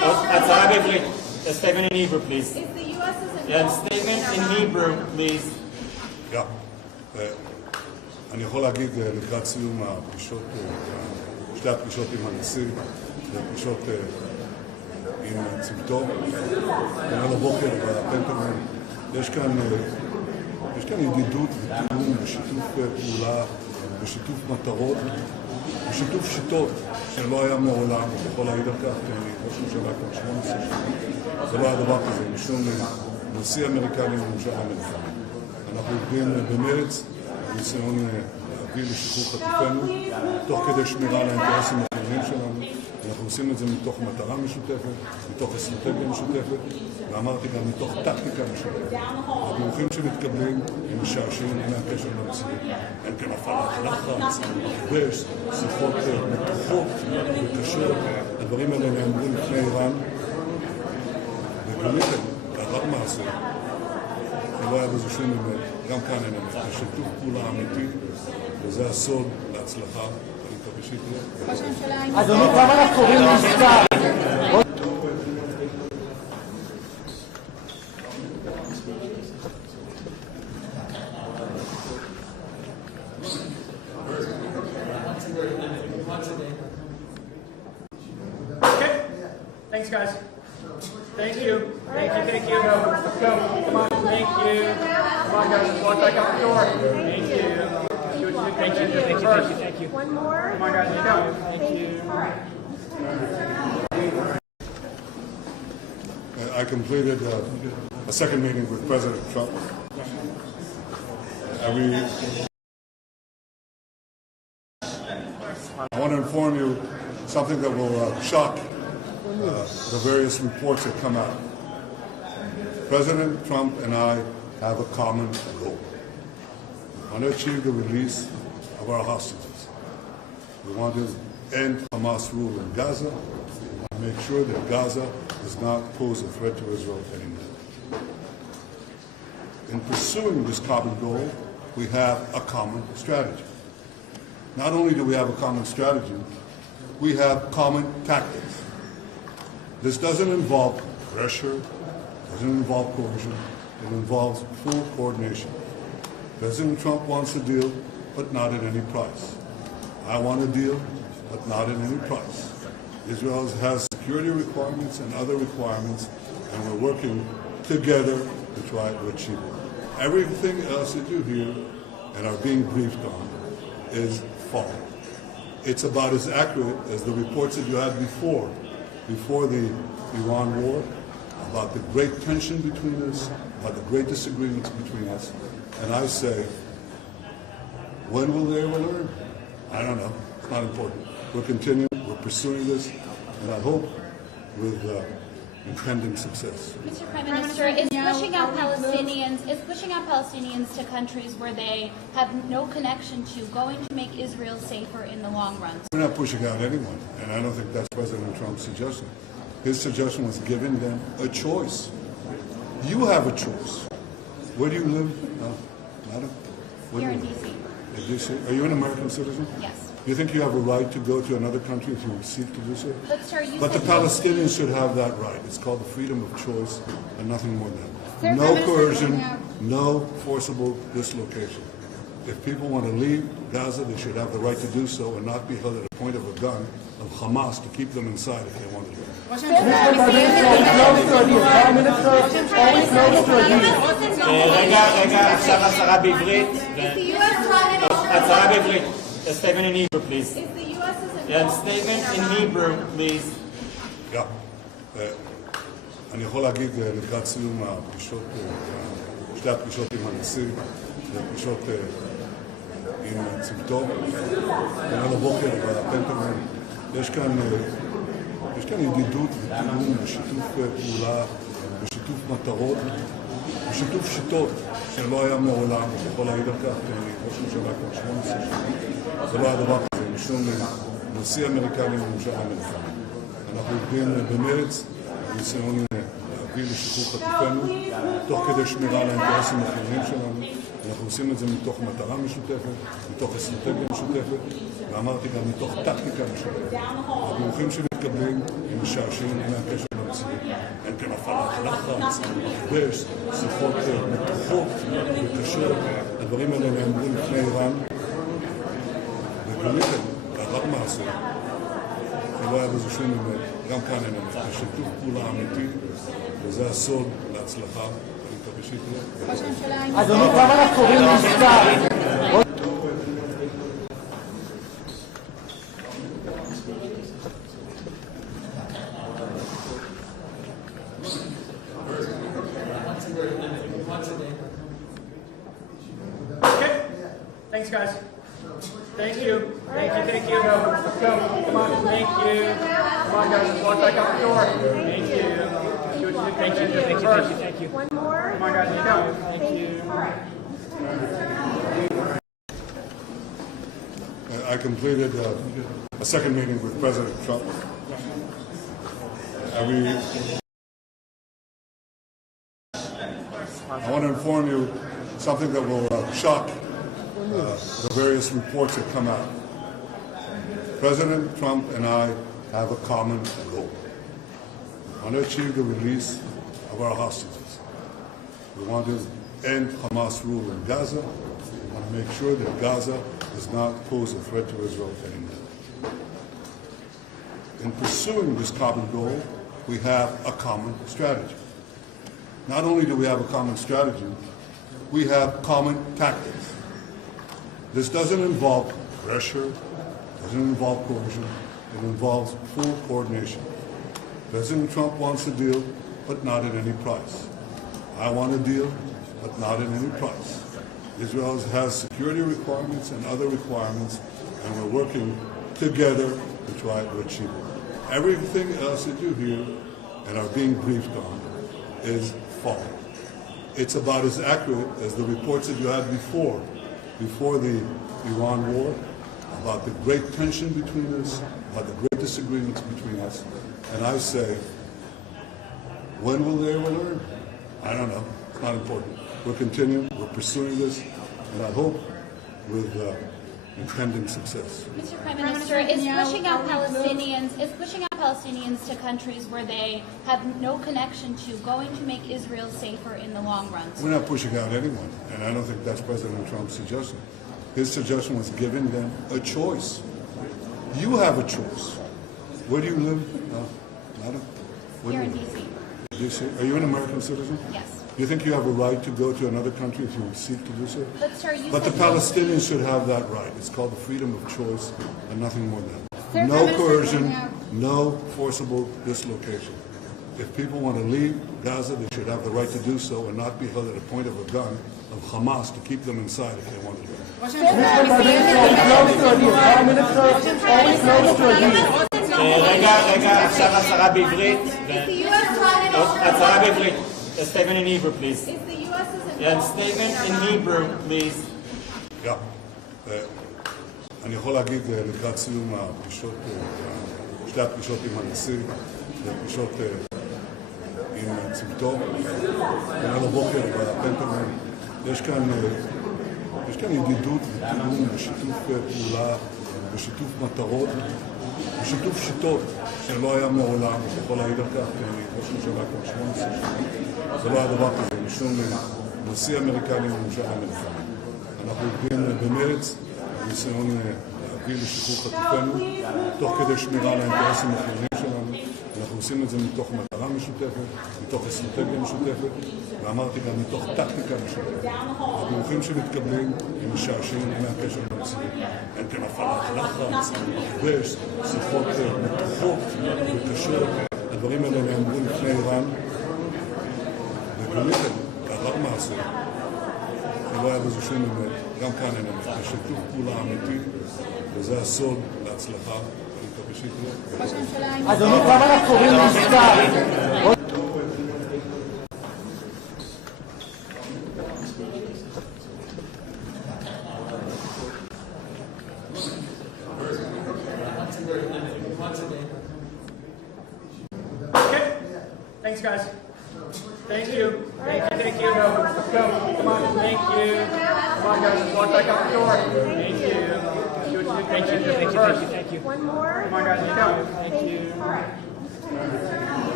הצהרה בעברית. A statement in Hebrew, please. If the U.S. is And statement in Hebrew, please. גם. אני יכול להגיד לקראת סיום הפגישות, שתי הפגישות עם הנשיא, והפגישות עם צוותו, היום הבוקר בפנטגון, יש כאן ידידות ותיאום ושיתוף פעולה ושיתוף מטרות ושיתוף שיטות שלא היה מעולם, אני יכול להעיד על כך, כי אני ראש ממשלה כבר 18 שנים, זה לא היה דבר כזה, משום נשיא אמריקני וממשל אמריקני. אנחנו עובדים במרץ, ניסיון להביא לשחרור חטופינו, תוך כדי שמירה על האינטרסים החיוניים שלנו. אנחנו עושים את זה מתוך מטרה משותפת, מתוך אסטרטגיה משותפת, ואמרתי גם מתוך טקטיקה משותפת. הדיווחים שמתקבלים הם משעשעים, אין להם קשר למציאות. אין כאן הפעלת לחץ, מכבש, שיחות מתוחות וקשות. הדברים האלה נאמרו לפני איראן, וגליתם, לאחר מעשה. לא היה בזה שום אמת, גם כאן אין אמת. יש שיתוף פעולה אמיתי, וזה הסוד להצלחה. אני מקווה שתהיה. אדוני, כמה אנחנו קוראים מספר? Okay. Thanks, guys. Thank you. Thank you. Thank you. Let's go. Come on. Thank you. Come on, guys. Walk back out the door. Thank you. Thank you. Thank you. Thank you. One more. Come on, guys. Let's go. Thank you. I completed a second meeting with President Trump. I want to inform you something that will shock the various reports that come out. President Trump and I have a common goal. We want to achieve the release of our hostages. We want to end Hamas rule in Gaza and make sure that Gaza does not pose a threat to Israel anymore. In pursuing this common goal, we have a common strategy. Not only do we have a common strategy, we have common tactics. This doesn't involve pressure, doesn't involve coercion, it involves full coordination. President Trump wants a deal, but not at any price. I want a deal, but not at any price. Israel has security requirements and other requirements, and we're working together to try to achieve it. Everything else that you hear and are being briefed on is false. It's about as accurate as the reports that you had before the Iran war, about the great tension between us, about the great disagreements between us. And I say, when will they ever learn? I don't know. It's not important. We're continuing, we're pursuing this, and I hope with impending success. Mr. Prime Minister, is pushing out Palestinians to countries where they have no connection to going to make Israel safer in the long run? We're not pushing out anyone, and I don't think that's President Trump's suggestion. His suggestion was giving them a choice. You have a choice. Where do you live, madam? Here in D.C. In D.C. Are you an American citizen? Yes. Do you think you have a right to go to another country if you seek to do so? But, sir, you But the said Palestinians should have that right. It's called the freedom of choice and nothing more than that. Sir, No Prime Minister coercion, Netanyahu. no forcible dislocation. If people want to leave Gaza, they should have the right to do so and not be held at a point of a gun of Hamas to keep them inside if they want to leave. Mr. Prime Minister, always close to a deal. רגע, עכשיו הצהרה בעברית. הצהרה בעברית. A statement in Hebrew, please. if the U.S. is And statement in Hebrew, please. גם. אני יכול להגיד לקראת סיום הפגישות, שתי הפגישות עם הנשיא, והפגישות עם צוותו, היום הבוקר בפנטגון, יש כאן ידידות ותיאום ושיתוף פעולה ושיתוף מטרות ושיתוף שיטות שלא היה מעולם, אני יכול להעיד על כך, כי אני ראש ממשלה כבר 18 שנים, זה לא היה דבר כזה, משום נשיא אמריקני וממשל אמריקני. אנחנו עובדים במרץ, ניסיון להביא לשחרור חטופינו, תוך כדי שמירה על האינטרסים החיוניים שלנו. אנחנו עושים את זה מתוך מטרה משותפת, מתוך אסטרטגיה משותפת, ואמרתי גם מתוך טקטיקה משותפת. הדיווחים שמתקבלים הם משעשעים, אין להם קשר המציאות. אין כאן הפעלת לחץ, מכבש, שיחות מתוחות וקשות. הדברים האלה נאמרו לפני איראן. וגליתם, לאחר מעשה, שלא היה בזה שום אמת, גם כאן אין אמת. זה שיתוף פעולה אמיתי, וזה הסוד להצלחה. אני מקווה שיקרה. אדוני, כמה אנחנו קוראים מספר? Okay. Thanks, guys. Thank you. Thank you. Thank you. Let's go. Come on. Thank you. Come on, guys. Let's walk back out the door. Thank you. Thank you. Thank you. Thank you. Thank you. One more. Come on, guys. Let's go. Thank you. I completed a second meeting with President Trump. I want to inform you something that will shock the various reports that come out. President Trump and I have a common goal. We want to achieve the release of our hostages. We want to end Hamas rule in Gaza. We want to make sure that Gaza does not pose a threat to Israel anymore. In pursuing this common goal, we have a common strategy. Not only do we have a common strategy, we have common tactics. This doesn't involve pressure, doesn't involve coercion, it involves full coordination. President Trump wants a deal, but not at any price. I want a deal, but not at any price. Israel has security requirements and other requirements, and we're working together to try to achieve it. Everything else that you hear and are being briefed on is false. It's about as accurate as the reports that you had before the Iran war, about the great tension between us, about the great disagreements between us. And I say, when will they ever learn? I don't know. It's not important. We're continuing, we're pursuing this, and I hope with impending success. Mr. Prime Minister, is pushing out Palestinians to countries where they have no connection to going to make Israel safer in the long run? We're not pushing out anyone, and I don't think that's President Trump's suggestion. His suggestion was giving them a choice. You have a choice. Where do you live? Madam? Here in D.C. Are you an American citizen? Yes. Do you think you have a right to go to another country if you seek to do so? But, sir, you But the said Palestinians should have that right. It's called the freedom of choice and nothing more than that. Sir, No Prime Minister coercion, Netanyahu. no forcible dislocation. If people want to leave Gaza, they should have the right to do so and not be held at a point of a gun of Hamas to keep them inside if they want to leave. Mr. Prime Minister, always close to a deal. רגע, עכשיו הצהרה בעברית. הצהרה בעברית. A statement in Hebrew, please. Yeah, statement in Hebrew, please. אני יכול להגיד לקראת סיום הפגישות, שתי הפגישות עם הנשיא, הפגישות עם צוותו, כנראה לבוקר בפנטגון, יש כאן ידידות ותיאום ושיתוף פעולה ושיתוף מטרות ושיתוף שיטות שלא היה מעולם, אני יכול להעיד על כך, כי אני ראש ממשלה כבר 18 שנים, זה לא היה דבר כזה, משום נשיא אמריקני וממשל אמריקני. אנחנו עובדים במרץ, בניסיון להביא לשחרור חטופינו, תוך כדי שמירה על האינטרסים החיוניים שלנו. אנחנו עושים את זה מתוך מטרה משותפת, מתוך אסטרטגיה משותפת, ואמרתי גם מתוך טקטיקה משותפת. הדיווחים שמתקבלים הם משעשעים מהקשר למציאות. אין כאן הפעלת לחץ, מכבש, שיחות מתוחות וקשות. הדברים האלה נאמרו לפני איראן, וגליתם, לאחר מעשה, שלא היה בזה שום אמת, גם כאן אין אמת. זה שיתוף פעולה אמיתי, וזה הסוד להצלחה. אני מקווה שיקרה. אדוני, כמה אנחנו קוראים מספר? Okay. Thanks, guys. Thank you. Thank you. Thank you. Let's go. Come on. Thank you. Come on, guys. Let's walk back out the door. Thank you. Thank you. Thank you. Thank you. Thank you. One more. Come on, guys. Let's go. Thank you.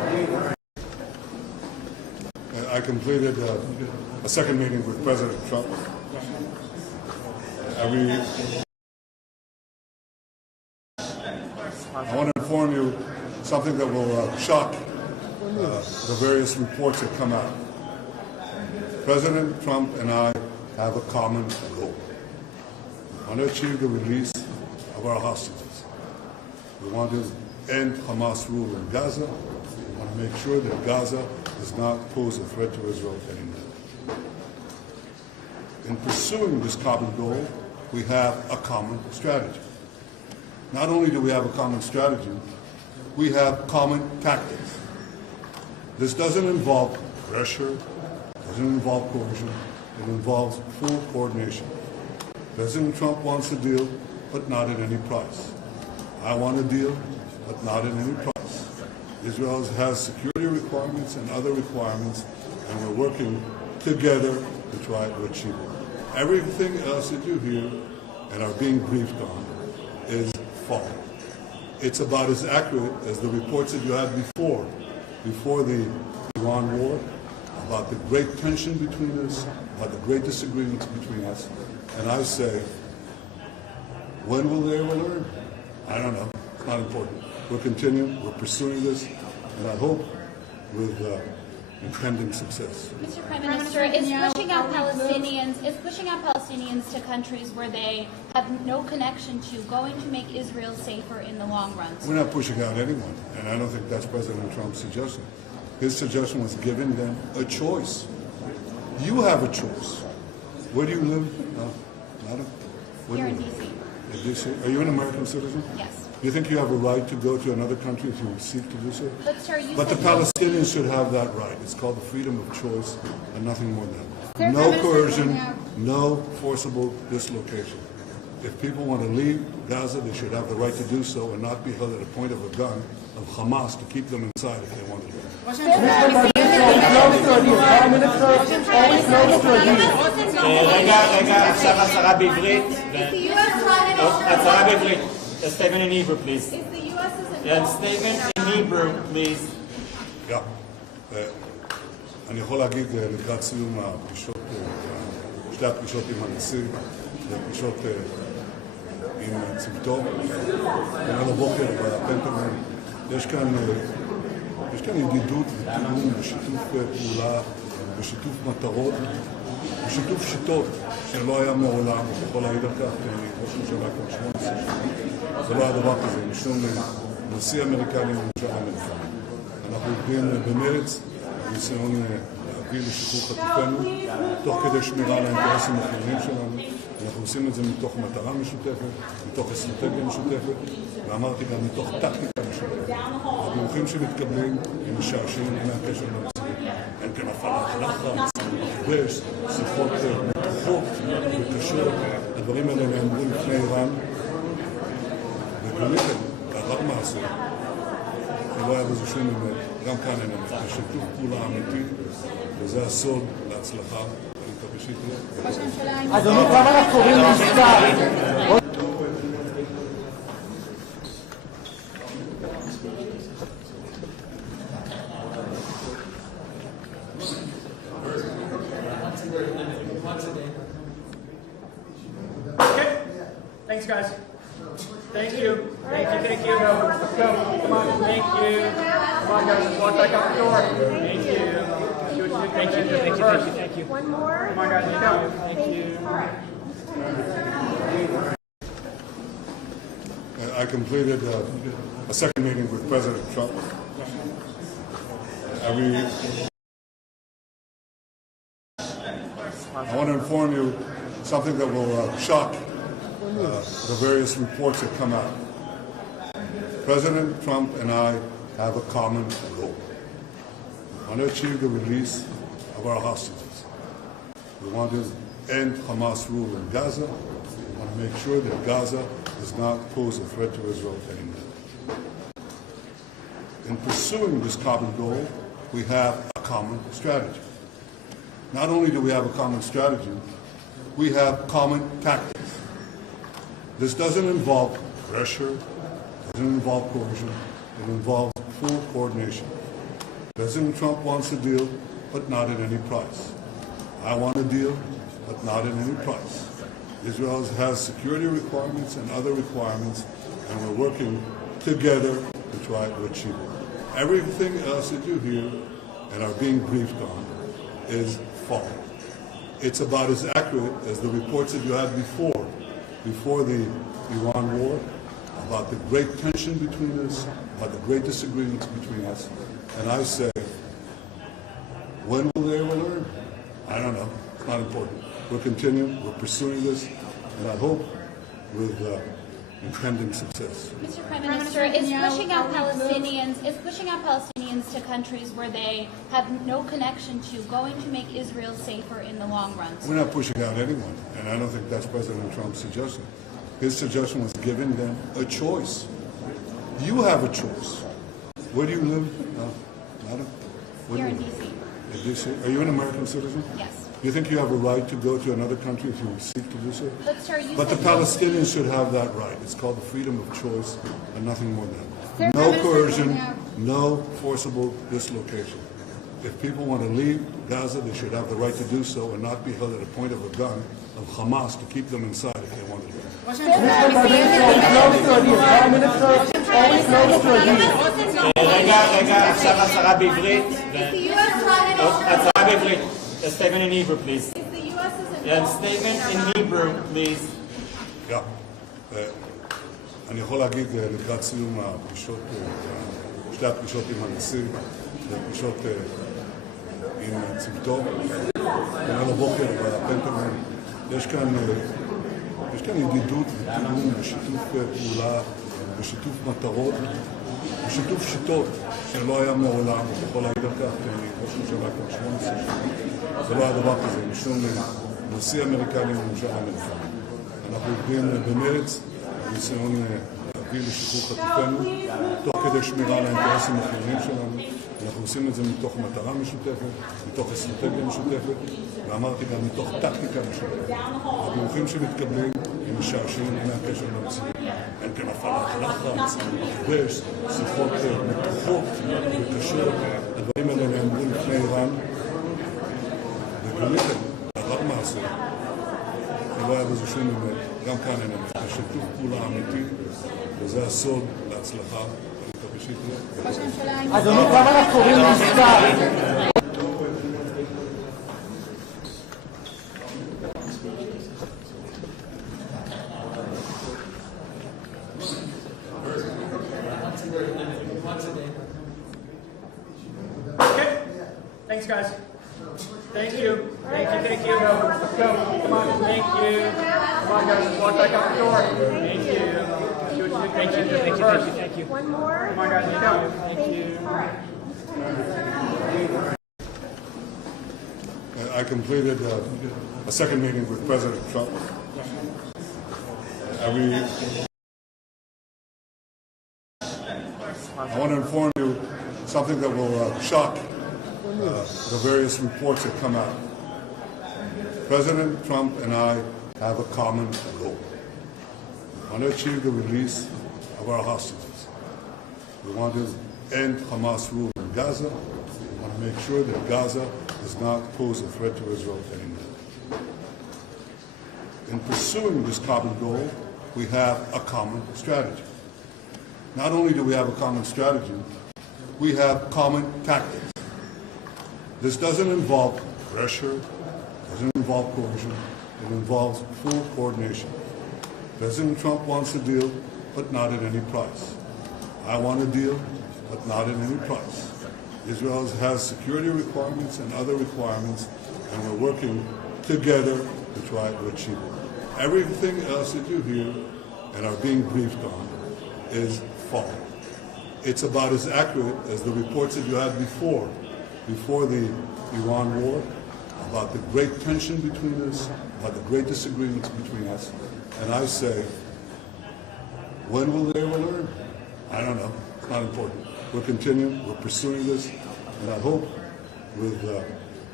I completed a second meeting with President Trump. I want to inform you something that will shock the various reports that come out. President Trump and I have a common goal. We want to achieve the release of our hostages. We want to end Hamas rule in Gaza. We want to make sure that Gaza does not pose a threat to Israel anymore. In pursuing this common goal, we have a common strategy. Not only do we have a common strategy, we have common tactics. This doesn't involve pressure, doesn't involve coercion, it involves full coordination. President Trump wants a deal, but not at any price. I want a deal, but not at any price. Israel has security requirements and other requirements, and we're working together to try to achieve it. Everything else that you hear and are being briefed on is false. It's about as accurate as the reports that you had before the Iran war, about the great tension between us, about the great disagreements between us. And I say, when will they ever learn? I don't know. It's not important. We're continuing. We're pursuing this, and I hope with impending success. Mr. Prime Minister, is pushing out Palestinians to countries where they have no connection to going to make Israel safer in the long run? We're not pushing out anyone, and I don't think that's President Trump's suggestion. His suggestion was giving them a choice. You have a choice. Where do you live? Madam? Here in D.C. Are you an American citizen? Yes. You think you have a right to go to another country if you seek to do so? But, sir, But the Palestinians should have that right. It's called the freedom of choice and nothing more than that. No coercion, no forcible dislocation. If people want to leave Gaza, they should have the right to do so and not be held at a point of a gun of Hamas to keep them inside if they want to leave. רגע, עכשיו הצהרה בעברית. הצהרה בעברית. A statement in Hebrew, please. Yeah, statement in Hebrew, please. אני יכול להגיד לקראת סיום הפגישות, שתי הפגישות עם הנשיא, הפגישות עם צוותו, כנראה לבוקר בפנטגון, יש כאן ידידות ותיאום ושיתוף פעולה ושיתוף מטרות ושיתוף שיטות שלא היה מעולם, אני יכול להעיד על כך, כי אני ראש ממשלה כבר 18 שנים, זה לא היה דבר כזה, משום נשיא אמריקני וממשל אמריקני. אנחנו עובדים במרץ, בניסיון להביא לשחרור חטופינו, תוך כדי שמירה על האינטרסים החיוניים שלנו. אנחנו עושים את זה מתוך מטרה משותפת, מתוך אסטרטגיה משותפת, ואמרתי גם מתוך טקטיקה משותפת. הדיווחים שמתקבלים הם משעשעים מהקשר לנושאים. אין כאן הפעלת לחץ, מכבש, שיחות מתוחות וקשות. הדברים האלה נאמרו לפני איראן, ובאמת, לאחר מעשה, לא היה בזה שום אמת, גם כאן אין אמת. זה שיתוף פעולה אמיתי, וזה הסוד להצלחה. אדוני, כמה אנחנו קוראים מבצע? Okay. Thanks, guys. Thank you. Thank you. Thank you. Let's go. Come on. Thank you. Come on, guys. Let's walk back out the door. Thank you. Thank you. Thank you. Thank you. Thank you. One more. Come on, guys. Let's go. Thank you. I completed a second meeting with President Trump. I want to inform you something that will shock the various reports that come out. President Trump and I have a common goal. We want to achieve the release of our hostages. We want to end Hamas rule in Gaza. We want to make sure that Gaza does not pose a threat to Israel anymore. In pursuing this common goal, we have a common strategy. Not only do we have a common strategy, we have common tactics. This doesn't involve pressure, doesn't involve coercion, it involves full coordination. President Trump wants a deal, but not at any price. I want a deal, but not at any price. Israel has security requirements and other requirements, and we're working together to try to achieve it. Everything else that you hear and are being briefed on is false. It's about as accurate as the reports that you had before the Iran war, about the great tension between us, about the great disagreements between us. And I say, when will they ever learn? I don't know. It's not important. We're continuing. We're pursuing this, and I hope with impending success. Mr. Prime Minister, is pushing out Palestinians to countries where they have no connection to going to make Israel safer in the long run? We're not pushing out anyone, and I don't think that's President Trump's suggestion. His suggestion was giving them a choice. You have a choice. Where do you live, madam? Here in D.C. In D.C. Are you an American citizen? Yes. You think you have a right to go to another country if you seek to do so? But, sir, you But the said Palestinians should have that right. It's called the freedom of choice and nothing more than that. No coercion, no forcible dislocation. If people want to leave Gaza, they should have the right to do so and not be held at a point of a gun of Hamas to keep them inside if they want to leave. Mr. Prime Minister, always close to a deal. רגע, עכשיו הצהרה בעברית. הצהרה בעברית. A statement in Hebrew, please. Yeah, statement in Hebrew, please. אני יכול להגיד לקראת סיום הפגישות, שתי הפגישות עם הנשיא, והפגישות עם צוותו, כנראה לבוקר בפנטגון, יש כאן ידידות ותיאום ושיתוף פעולה ושיתוף מטרות ושיתוף שיטות שלא היה מעולם, אני יכול להגיד על כך, כי אני ראש ממשלה כבר 18 שנה, זה לא היה דבר כזה, משום נשיא אמריקני וממשל אמריקני. אנחנו עובדים במרץ, בניסיון להביא לשחרור חטופינו, תוך כדי שמירה על האינטרסים החיוניים שלנו. אנחנו עושים את זה מתוך מטרה משותפת, מתוך אסטרטגיה משותפת, ואמרתי גם מתוך טקטיקה משותפת. הדיווחים שמתקבלים הם משעשעים מהקשר למציאות. אין כאן הפעלת לחץ, מכבש, שיחות מתוחות וקשות. הדברים האלה נאמרו לפני איראן, וגיליתם, לאחר מעשה, שלא היה בזה שום אמת, גם כאן אין אמת. זה שיתוף פעולה אמיתי, וזה הסוד להצלחה. אדוני, כמה אנחנו קוראים לסתר? Okay. Thanks, guys. Thank you. Thank you. Let's go. Come on. Thank you. Come on, guys. Let's walk back out the door. Thank you. Thank you. One more. Come on, guys. Let's go. Thank you. I completed a second meeting with President Trump. I want to inform you something that will shock the various reports that come out. President Trump and I have a common goal. We want to achieve the release of our hostages. We want to end Hamas rule in Gaza. We want to make sure that Gaza does not pose a threat to Israel anymore. In pursuing this common goal, we have a common strategy. Not only do we have a common strategy, we have common tactics. This doesn't involve pressure, doesn't involve coercion, it involves full coordination. President Trump wants a deal, but not at any price. I want a deal, but not at any price. Israel has security requirements and other requirements, and we're working together to try to achieve it. Everything else that you hear and are being briefed on is false. It's about as accurate as the reports that you had before the Iran war, about the great tension between us, about the great disagreements between us. And I say, when will they ever learn? I don't know. It's not important. We're continuing. We're pursuing this. And I hope with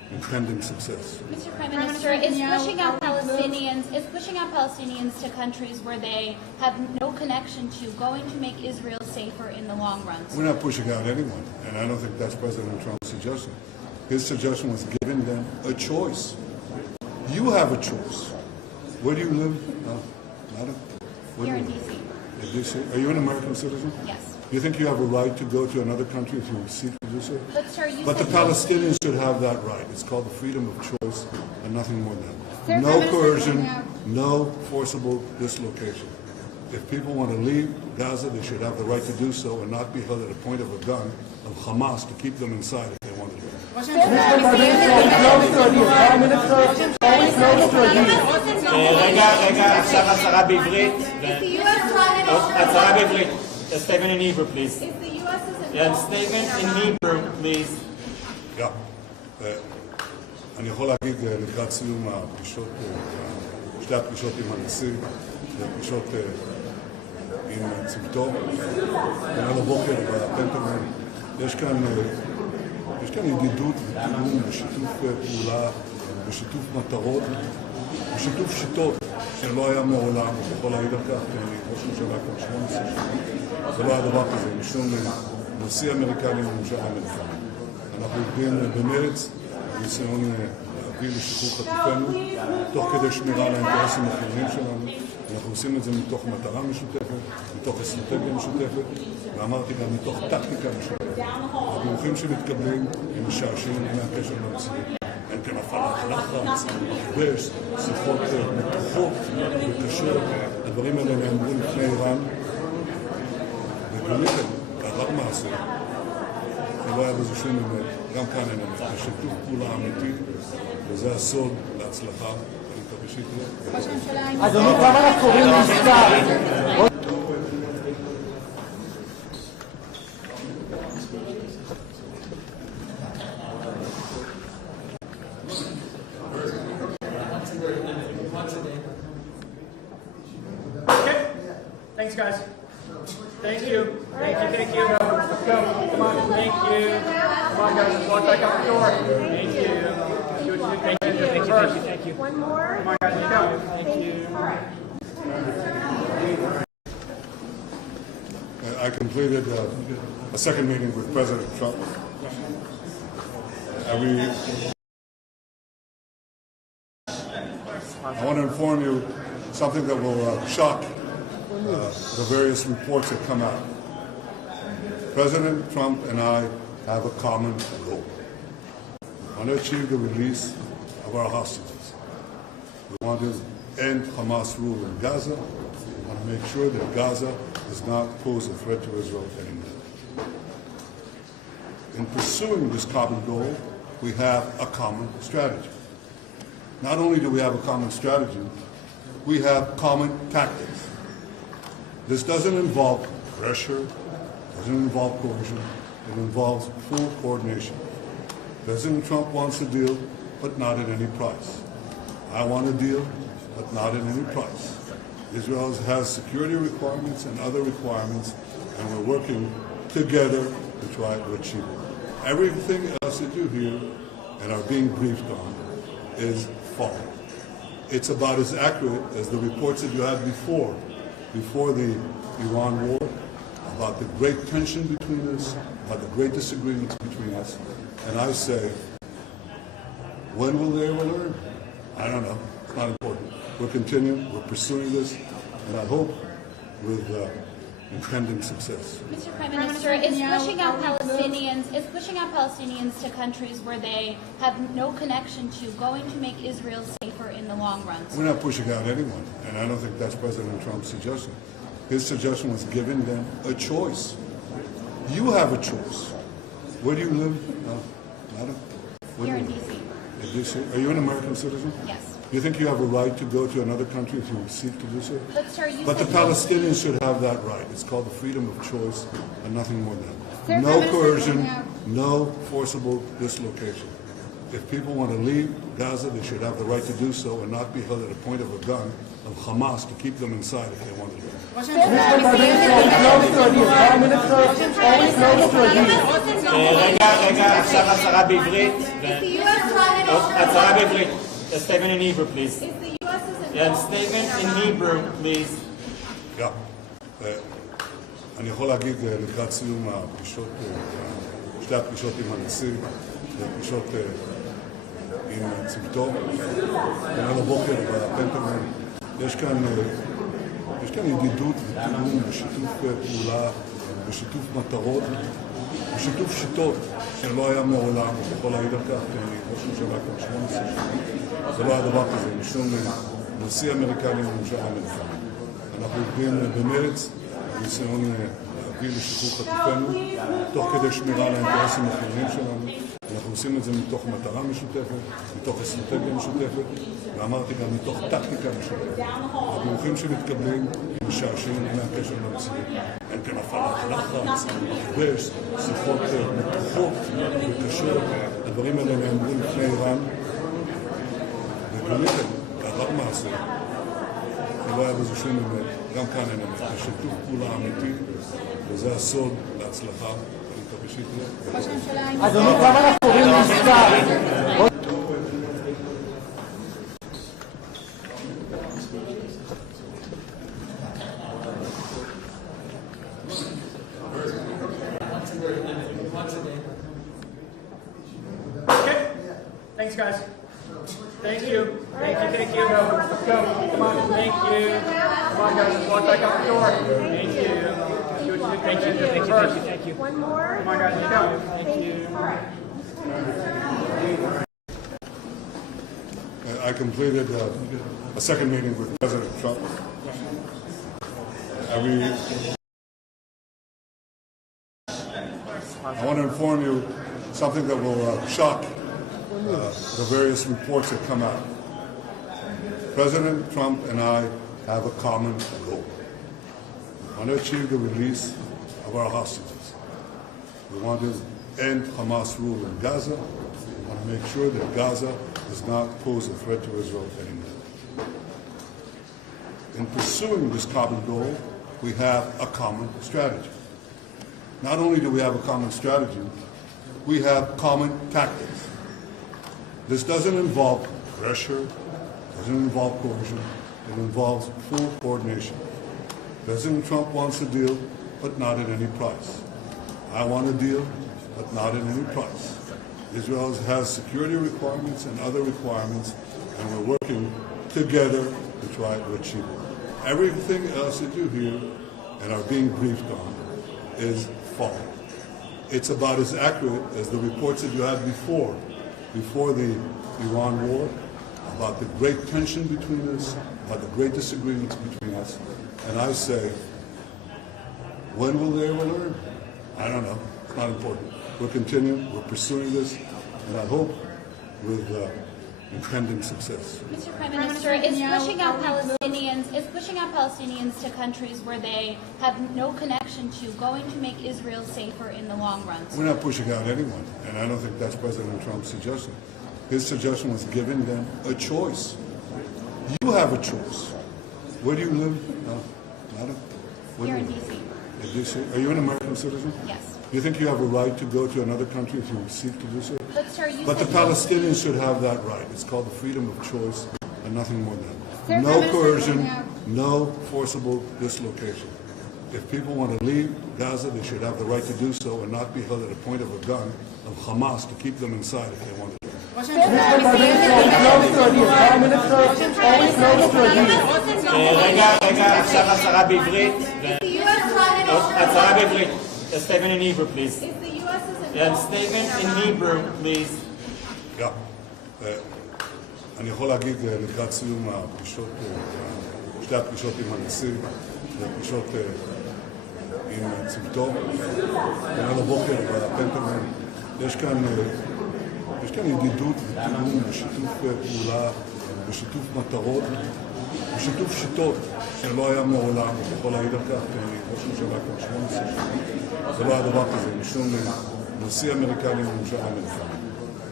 impending success. Mr. Prime Minister, is pushing out Palestinians to countries where they have no connection to going to make Israel safer in the long run? We're not pushing out anyone, and I don't think that's President Trump's suggestion. His suggestion was giving them a choice. You have a choice. Where do you live, madam? Here in D.C. In D.C. Are you an American citizen? Yes. Do you think you have a right to go to another country if you seek to do so? But, sir, you But the said Palestinians should have that right. It's called the freedom of choice and nothing more than that. No coercion, no forcible dislocation. If people want to leave Gaza, they should have the right to do so and not be held at a point of a gun of Hamas to keep them inside if they want to leave. רגע, עכשיו הצהרה בעברית. הצהרה בעברית. A statement in Hebrew, please. Yeah, statement in Hebrew, please. אני יכול להגיד לקראת סיום הפגישות, שתי הפגישות עם הנשיא, הפגישות עם צוותו, כולל הבוקר בפנטגון, יש כאן ידידות ותיאום ושיתוף פעולה ושיתוף מטרות ושיתוף שיטות שלא היה מעולם, אני יכול להעיד על כך, כי אני ראש ממשלה כבר 18 שנים, זה לא היה דבר כזה, משום נשיא אמריקני וממשל אמריקני. אנחנו עובדים במרץ, בניסיון להביא לשחרור חטופינו, תוך כדי שמירה על האינטרסים החיוניים שלנו. אנחנו עושים את זה מתוך מטרה משותפת, מתוך אסטרטגיה משותפת, ואמרתי גם מתוך טקטיקה משותפת. הדיווחים שמתקבלים הם משעשעים מהקשר למציאות. אין כאן הפעלת לחץ, מכבש, שיחות מתוחות וקשות. הדברים האלה נאמרו לפני איראן, ובאמת, בעבר מעשה, לא היה בזה שום אמת, גם כאן אין אמת. יש שיתוף פעולה אמיתי, וזה הסוד להצלחה. אני מקווה שיקרה. אדוני, כמה אנחנו קוראים מבצע? Okay. Thanks, guys. Thank you. Thank you. Let's go. Come on. Thank you. Come on, guys. Let's walk back out the door. Thank you. Thank you. One more. Come on, guys. Let's go. Thank you. I completed a second meeting with President Trump. I want to inform you something that will shock the various reports that come out. President Trump and I have a common goal. We want to achieve the release of our hostages. We want to end Hamas rule in Gaza. We want to make sure that Gaza does not pose a threat to Israel anymore. In pursuing this common goal, we have a common strategy. Not only do we have a common strategy, we have common tactics. This doesn't involve pressure, doesn't involve coercion, it involves full coordination. President Trump wants a deal, but not at any price. I want a deal, but not at any price. Israel has security requirements and other requirements, and we're working together to try to achieve it. Everything else that you hear and are being briefed on is false. It's about as accurate as the reports that you had before the Iran war, about the great tension between us, about the great disagreements between us. And I say, when will they ever learn? I don't know. It's not important. We're continuing. We're pursuing this, and I hope with impending success. Mr. Prime Minister, is pushing out Palestinians to countries where they have no connection to going to make Israel safer in the long run? We're not pushing out anyone, and I don't think that's President Trump's suggestion. His suggestion was giving them a choice. You have a choice. Where do you live, madam? Here in D.C. In D.C. Are you an American citizen? Yes. Do you think you have a right to go to another country if you seek to do so? But, sir, you But the said Palestinians should have that right. It's called the freedom of choice and nothing more than that. No coercion, no forcible dislocation. If people want to leave Gaza, they should have the right to do so and not be held at a point of a gun of Hamas to keep them inside if they want to leave. רגע, עכשיו הצהרה בעברית. הצהרה בעברית. A statement in Hebrew, please. Yeah, statement in Hebrew, please. אני יכול להגיד לקראת סיום הפגישות, שתי הפגישות עם הנשיא, הפגישות עם צוותו, כולל הבוקר בפנטגון, יש כאן ידידות ותיאום ושיתוף פעולה ושיתוף מטרות ושיתוף שיטות שלא היה מעולם, אני יכול להעיד על כך, כי אני ראש ממשלה כבר 18 שנים, זה לא היה דבר כזה, משום נשיא אמריקני וממשל אמריקני. אנחנו עובדים במרץ, ניסיון להביא לשחרור חטופינו, תוך כדי שמירה על האינטרסים החיוניים שלנו. אנחנו עושים את זה מתוך מטרה משותפת, מתוך אסטרטגיה משותפת, ואמרתי גם מתוך טקטיקה משותפת. הדיווחים שמתקבלים משעשעים מהקשר למציאות. אין כאן הפעלת לחץ, מכבש, שיחות מתוחות וקשות. הדברים האלה נאמרים לפני איראן, ובאמת, לאחר מעשה, לא היה בזה שום אמת, גם כאן אין אמת. יש שיתוף פעולה אמיתי, וזה הסוד להצלחה. אני מקווה שתהיה. אדוני, כמה אנחנו קוראים להסתר? Okay. Thanks, guys. Thank you. Thank you. Thank you. Let's go. Come on. Thank you. Come on, guys. Let's walk back out the door. Thank you. Thank you. Thank you. Thank you. One more. Come on, guys. Let's go. Thank you. I completed a second meeting with President Trump. I want to inform you something that will shock the various reports that come out. President Trump and I have a common goal. We want to achieve the release of our hostages. We want to end Hamas rule in Gaza. We want to make sure that Gaza does not pose a threat to Israel anymore. In pursuing this common goal, we have a common strategy. Not only do we have a common strategy, we have common tactics. This doesn't involve pressure, doesn't involve coercion, it involves full coordination. President Trump wants a deal, but not at any price. I want a deal, but not at any price. Israel has security requirements and other requirements, and we're working together to try to achieve it. Everything else that you hear and are being briefed on is false. It's about as accurate as the reports that you had before the Iran war, about the great tension between us, about the great disagreements between us. And I say, when will they ever learn? I don't know. It's not important. We're continuing. We're pursuing this, and I hope with impending success. Mr. Prime Minister, is pushing out Palestinians to countries where they have no connection to going to make Israel safer in the long run? We're not pushing out anyone, and I don't think that's President Trump's suggestion. His suggestion was giving them a choice. You have a choice. Where do you live? Madam? Here in D.C. In D.C. Are you an American citizen? Yes. You think you have a right to go to another country if you seek to do so? But, sir, But the Palestinians should have that right. It's called the freedom of choice and nothing more than that. No coercion, no forcible dislocation. If people want to leave Gaza, they should have the right to do so and not be held at a point of a gun of Hamas to keep them inside if they want to leave. רגע, עכשיו הצהרה בעברית. הצהרה בעברית. A statement in Hebrew, please. Yeah, statement in Hebrew, please. אני יכול להגיד לקראת סיום הפגישות, שתי הפגישות עם הנשיא, הפגישות עם צוותו, כולל הבוקר בפנטגון, יש כאן ידידות ותיאום ושיתוף פעולה ושיתוף מטרות ושיתוף שיטות שלא היה מעולם, אני יכול להעיד על כך, כי אני ראש ממשלה כבר 18 שנים, זה לא היה דבר כזה, משום נשיא אמריקני וממשל אמריקני.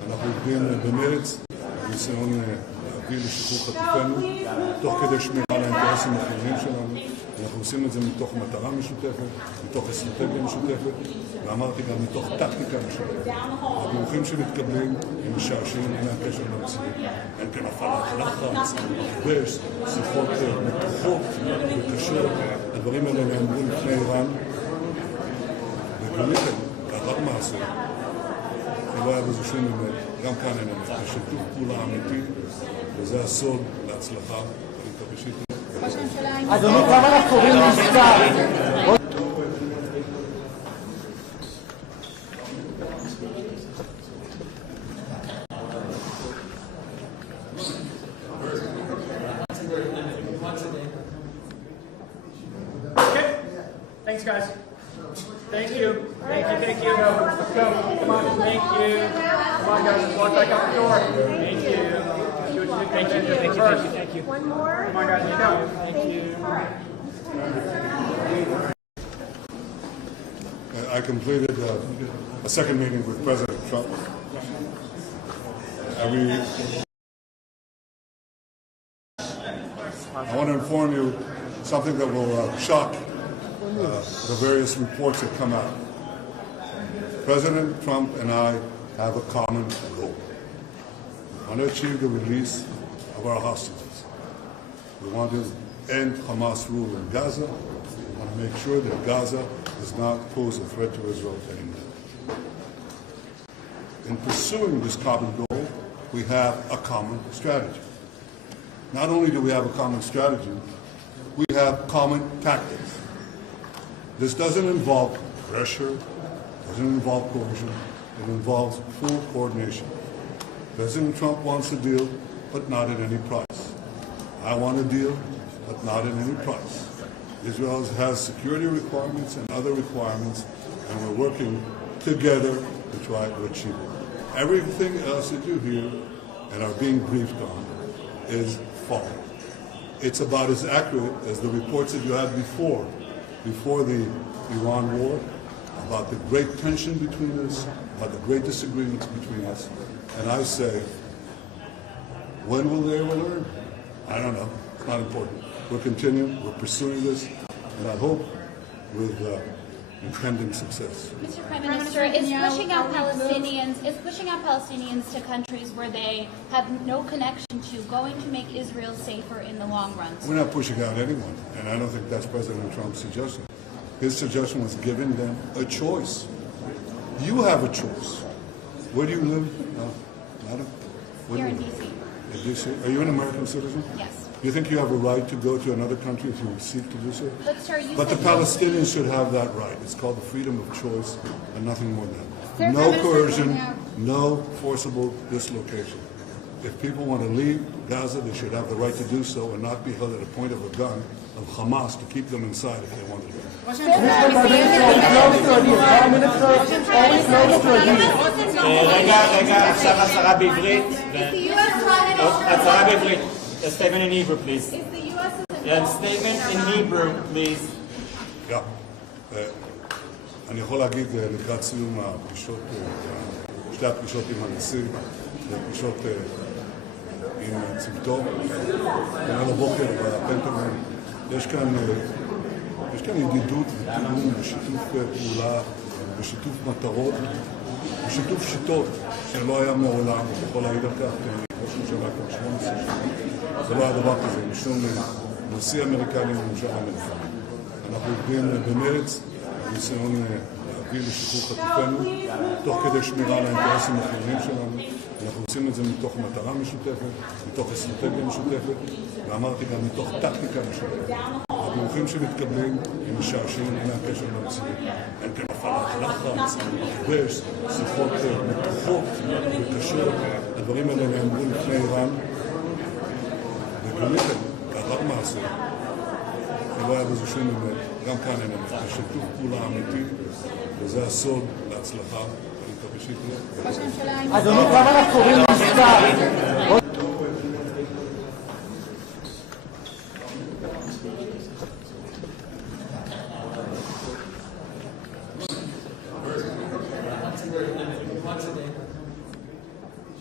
אנחנו עובדים במרץ בניסיון להביא לשחרור חטופינו, תוך כדי שמירה על האינטרסים החיוניים שלנו. אנחנו עושים את זה מתוך מטרה משותפת, מתוך אסטרטגיה משותפת, ואמרתי גם מתוך טקטיקה משותפת. הדיווחים שמתקבלים הם משעשעים, אין הקשר למציאות. אין כאן הפעלת לחץ, מכבש, שיחות מתוחות וקשות. הדברים האלה נאמרו לפני איראן, וגיליתם, לאחר מעשה, שלא היה בזה שום אמת, גם כאן אין אמת. זה שיתוף פעולה אמיתי, וזה הסוד להצלחה. אני מקווה שיתנו. אדוני, כמה אנחנו קוראים למבצע? Okay. Thanks, guys. Thank you. Thank you. Thank you. Let's go. Come on. Thank you. Come on, guys. Let's walk back out the door. Thank you. Thank you. Thank you. Thank you. One more. Come on, guys. Let's go. Thank you. I completed a second meeting with President Trump. I want to inform you something that will shock the various reports that come out. President Trump and I have a common goal. We want to achieve the release of our hostages. We want to end Hamas rule in Gaza. We want to make sure that Gaza does not pose a threat to Israel anymore. In pursuing this common goal, we have a common strategy. Not only do we have a common strategy, we have common tactics. This doesn't involve pressure, doesn't involve coercion, it involves full coordination. President Trump wants a deal, but not at any price. I want a deal, but not at any price. Israel has security requirements and other requirements, and we're working together to try to achieve it. Everything else that you hear and are being briefed on is false. It's about as accurate as the reports that you had before the Iran war, about the great tension between us, about the great disagreements between us. And I say, when will they ever learn? I don't know. It's not important. We're continuing. We're pursuing this, and I hope with impending success. Mr. Prime Minister, is pushing out Palestinians to countries where they have no connection to going to make Israel safer in the long run? We're not pushing out anyone, and I don't think that's President Trump's suggestion. His suggestion was giving them a choice. You have a choice. Where do you live, madam? Here in D.C. In D.C. Are you an American citizen? Yes. Do you think you have a right to go to another country if you seek to do so? But, sir, But the Palestinians should have that right. It's called the freedom of choice and nothing more than that. No coercion, no forcible dislocation. If people want to leave Gaza, they should have the right to do so and not be held at a point of a gun of Hamas to keep them inside if they want to leave. רגע, עכשיו הצהרה בעברית. הצהרה בעברית. A statement in Hebrew, please. Yeah, statement in Hebrew, please. אני יכול להגיד לקראת סיום הפגישות, שתי הפגישות עם הנשיא, והפגישות עם צוותו, כנראה לבוקר בפנטגון, יש כאן ידידות ותיאום ושיתוף פעולה ושיתוף מטרות ושיתוף שיטות שלא היה מעולם, אני יכול להעיד על כך, ראש ממשלה כבר 18 שנים, זה לא היה דבר כזה, משום נשיא אמריקני וממשל אמריקני. אנחנו עובדים במרץ בניסיון להביא לשחרור חטופינו, תוך כדי שמירה על האינטרסים החיוניים שלנו. אנחנו עושים את זה מתוך מטרה משותפת, מתוך אסטרטגיה משותפת, ואמרתי גם מתוך טקטיקה משותפת. הדיווחים שמתקבלים הם משעשעים, אין הקשר למציאות. אין כאן הפעלת לחץ, מכבש, שיחות מתוחות וקשות. הדברים האלה נאמרו לפני איראן, וגיליתם, לאחר מעשה, שלא היה בזה שום אמת, גם כאן אין אמת. זה שיתוף פעולה אמיתי, וזה הסוד להצלחה. אני מקווה שיתנו. אדוני, כמה אנחנו קוראים למבצע?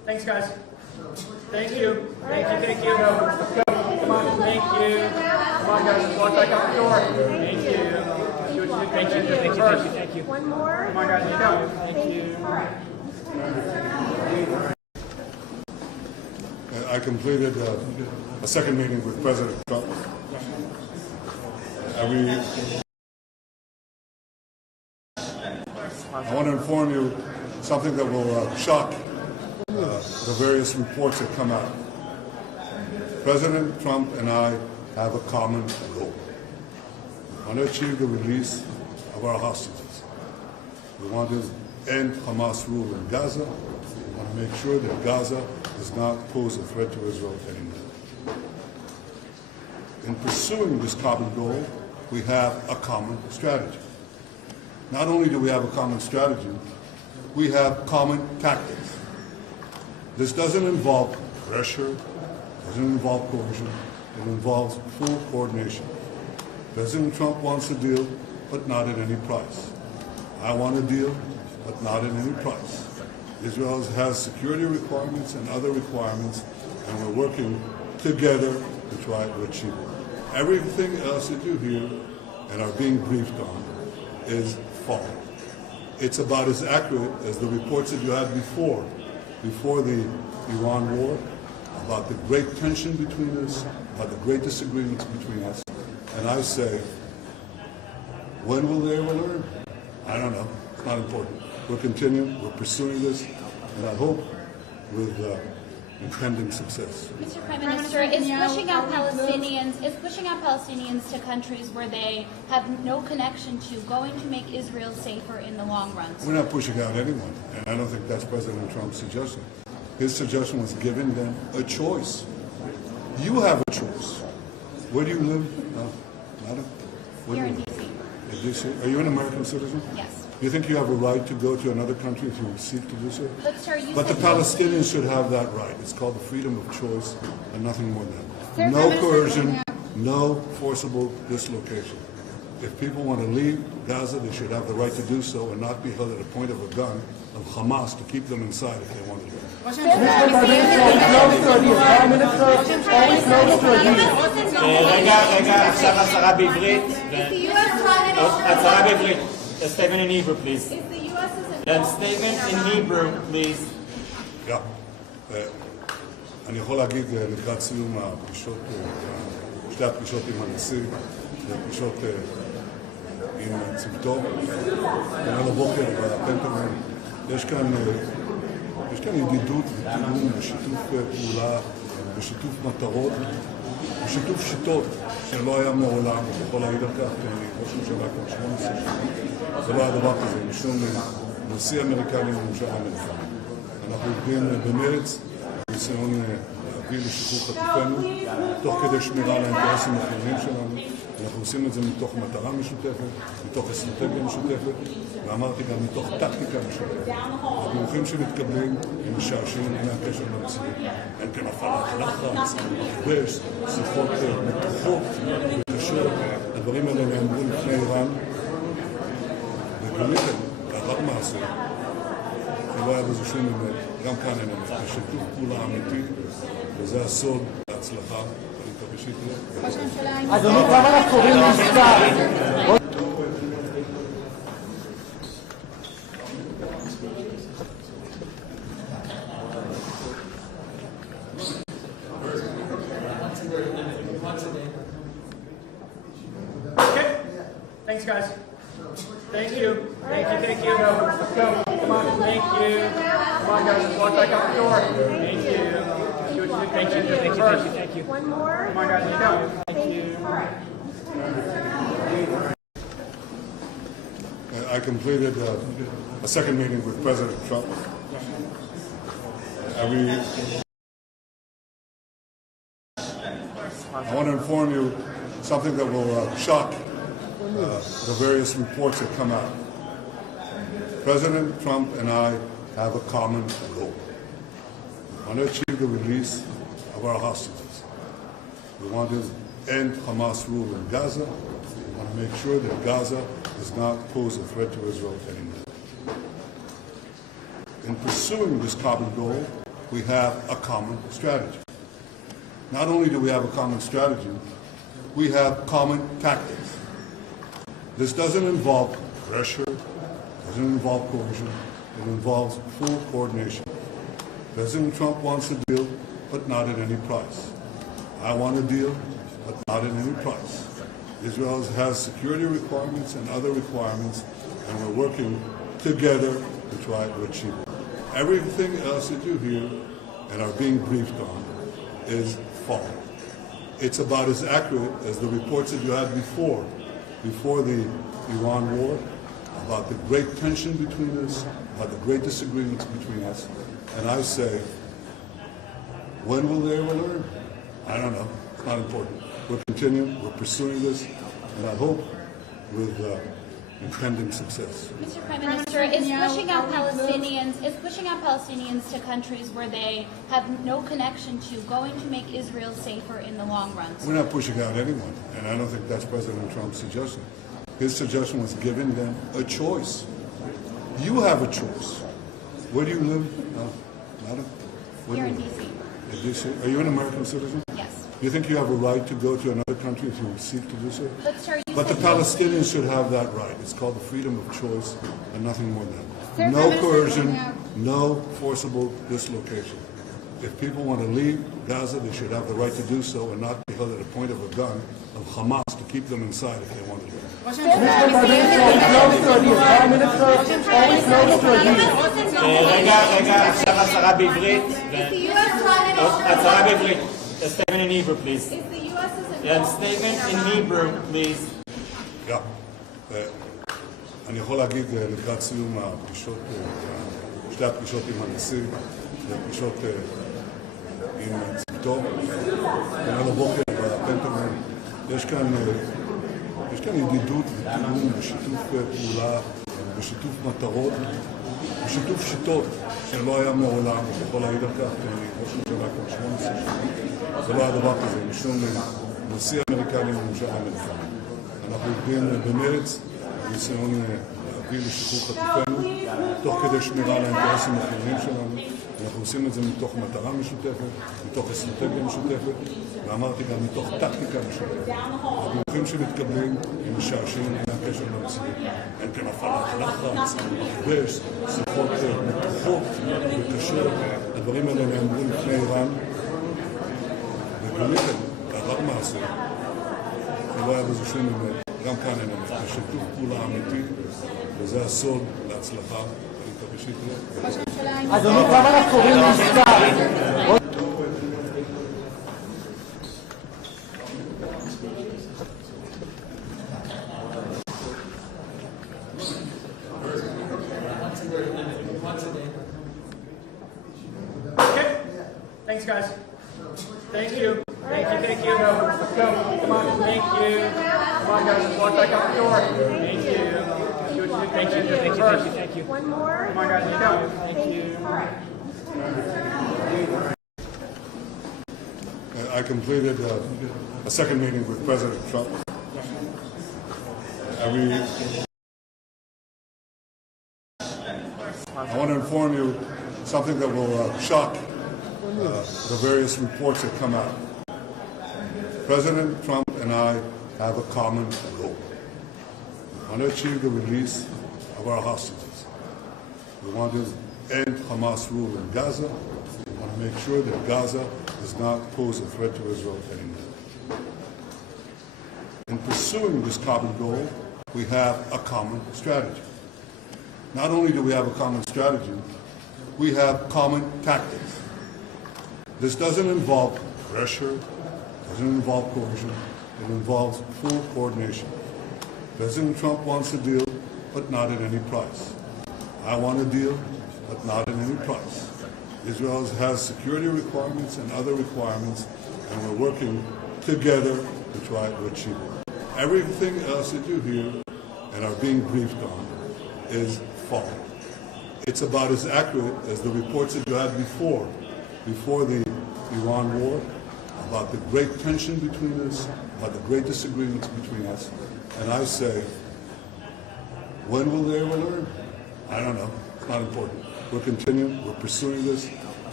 Thanks, guys. Thank you. Thank you. Thank you. Let's go. Come on. Thank you. Come on, guys. Walk back out the door. Thank you. Thank you. Thank you. Thank you. One more. Come on, guys. Let's go. Thank you. I completed a second meeting with President Trump. I want to inform you something that will shock the various reports that come out. President Trump and I have a common goal. We want to achieve the release of our hostages. We want to end Hamas rule in Gaza. We want to make sure that Gaza does not pose a threat to Israel anymore. In pursuing this common goal, we have a common strategy. Not only do we have a common strategy, we have common tactics. This doesn't involve pressure, doesn't involve coercion, it involves full coordination. President Trump wants a deal, but not at any price. I want a deal, but not at any price. Israel has security requirements and other requirements, and we're working together to try to achieve it. Everything else that you hear and are being briefed on is false. It's about as accurate as the reports that you had before the Iran war, about the great tension between us, about the great disagreements between us. And I say, when will they ever learn? I don't know. It's not important. We're continuing, we're pursuing this, and I hope with impending success. Mr. Prime Minister, is pushing out Palestinians to countries where they have no connection to going to make Israel safer in the long run? We're not pushing out anyone, and I don't think that's President Trump's suggestion. His suggestion was giving them a choice. You have a choice. Where do you live? Madam? Here in D.C. In D.C.? Are you an American citizen? Yes. Do you think you have a right to go to another country if you seek to do so? But, sir, you But the said Palestinians should have that right. It's called the freedom of choice and nothing more than that. No coercion, no forcible dislocation. If people want to leave Gaza, they should have the right to do so and not be held at a point of a gun of Hamas to keep them inside if they want to leave. רגע, עכשיו הצהרה בעברית. הצהרה בעברית. A statement in Hebrew, please. And statement in Hebrew, please. אני יכול להגיד לקראת סיום הפגישות, שתי הפגישות עם הנשיא, הפגישות עם צוותו, כולל הבוקר בפנטגון, יש כאן ידידות ותיאום ושיתוף פעולה ושיתוף מטרות ושיתוף שיטות שלא היה מעולם, אני יכול להעיד על כך, כי אני ראש ממשלה כבר 18 שנים. זה לא היה דבר כזה, משום נשיא אמריקני וממשל אמריקני. אנחנו עובדים במרץ, ניסיון להביא לשחרור חטופינו, תוך כדי שמירה על האינטרסים החיוניים שלנו. אנחנו עושים את זה מתוך מטרה משותפת, מתוך אסטרטגיה משותפת, ואמרתי גם מתוך טקטיקה משותפת. הדיווחים שמתקבלים הם משעשעים, אין להם קשר למציאות. אין כאן הפעלת לחץ, מכבש, שיחות מתוחות וקשות. הדברים האלה נאמרו לפני איראן, וקניתם, לאחר מעשה, שלא היה בזה שום אמת, גם כאן אין אמת. זה שיתוף פעולה אמיתי, וזה הסוד להצלחה. אדוני, כמה אנחנו קוראים מספר? Okay. Thanks, guys. Thank you. Thank you. Thank you. Let's go. Come on. Thank you. Come on, guys. Walk back out the door. Thank you. Thank you. Thank you. Thank you. One more. Come on, guys. Let's go. Thank you. I completed a second meeting with President Trump. I want to inform you something that will shock the various reports that come out. President Trump and I have a common goal. We want to achieve the release of our hostages. We want to end Hamas rule in Gaza. We want to make sure that Gaza does not pose a threat to Israel anymore. In pursuing this common goal, we have a common strategy. Not only do we have a common strategy, we have common tactics. This doesn't involve pressure, doesn't involve coercion, it involves full coordination. President Trump wants a deal, but not at any price. I want a deal, but not at any price. Israel has security requirements and other requirements, and we're working together to try to achieve it. Everything else that you hear and are being briefed on is false. It's about as accurate as the reports that you had before the Iran war, about the great tension between us, about the great disagreements between us. And I say, when will they ever learn? I don't know. It's not important. We're continuing, we're pursuing this, and I hope with impending success. Mr. Prime Minister, is pushing out Palestinians to countries where they have no connection to going to make Israel safer in the long run? We're not pushing out anyone, and I don't think that's President Trump's suggestion. His suggestion was giving them a choice. You have a choice. Where do you live? Madam? Here in D.C. In D.C.? Are you an American citizen? Yes. Do you think you have a right to go to another country if you seek to do so? But, sir, you But the said Palestinians should have that right. It's called the freedom of choice and nothing more than that. No coercion, no forcible dislocation. If people want to leave Gaza, they should have the right to do so and not be held at the point of a gun of Hamas to keep them inside if they want to leave. Mr. Prime Minister, always close to a deal. רגע, עכשיו הצהרה בעברית. הצהרה בעברית. A statement in Hebrew, please. Yeah, statement in Hebrew, please. אני יכול להגיד לקראת סיום הפגישות, שתי הפגישות עם הנשיא, הפגישות עם צוותו, וגם הבוקר בפנטגון, יש כאן ידידות ותיאום ושיתוף פעולה ושיתוף מטרות ושיתוף שיטות שלא היה מעולם, אני יכול להעיד על כך, כי אני ראש ממשלה כבר 18 שנים. זה לא היה דבר כזה, משום נשיא אמריקני וממשל אמריקני. אנחנו עובדים במרץ, ניסיון להביא לשחרור חטופינו, תוך כדי שמירה על האינטרסים החיוניים שלנו. אנחנו עושים את זה מתוך מטרה משותפת, מתוך אסטרטגיה משותפת, ואמרתי גם מתוך טקטיקה משותפת. הדיווחים שמתקבלים הם משעשעים, אין קשר למציאות. אין כאן הפעלת לחץ, מכבש, שיחות מתוחות וקשות. הדברים האלה נאמרו לפני איראן, וקורים לאחר מעשה. ולא היה בזה שום אמת. גם כאן אין אמת. יש שיתוף פעולה אמיתי, וזה הסוד להצלחה. אדוני, כמה אנחנו קוראים מספר? Okay. Thanks, guys. Thank you. Thank you. Let's go. Come on. Thank you. Come on, guys. Walk back out the door. Thank you. Thank you. One more. Come on, guys. Let's go. Thank you. I completed a second meeting with President Trump. I want to inform you something that will shock the various reports that come out. President Trump and I have a common goal. We want to achieve the release of our hostages. We want to end Hamas rule in Gaza. We want to make sure that Gaza does not pose a threat to Israel anymore. In pursuing this common goal, we have a common strategy. Not only do we have a common strategy, we have common tactics. This doesn't involve pressure, doesn't involve coercion, it involves full coordination. President Trump wants a deal, but not at any price. I want a deal, but not at any price. Israel has security requirements and other requirements, and we're working together to try to achieve it. Everything else that you hear and are being briefed on is false. It's about as accurate as the reports that you had before the Iran war, about the great tension between us, about the great disagreements between us. And I say, when will they ever learn? I don't know. It's not important. We're continuing. We're pursuing this.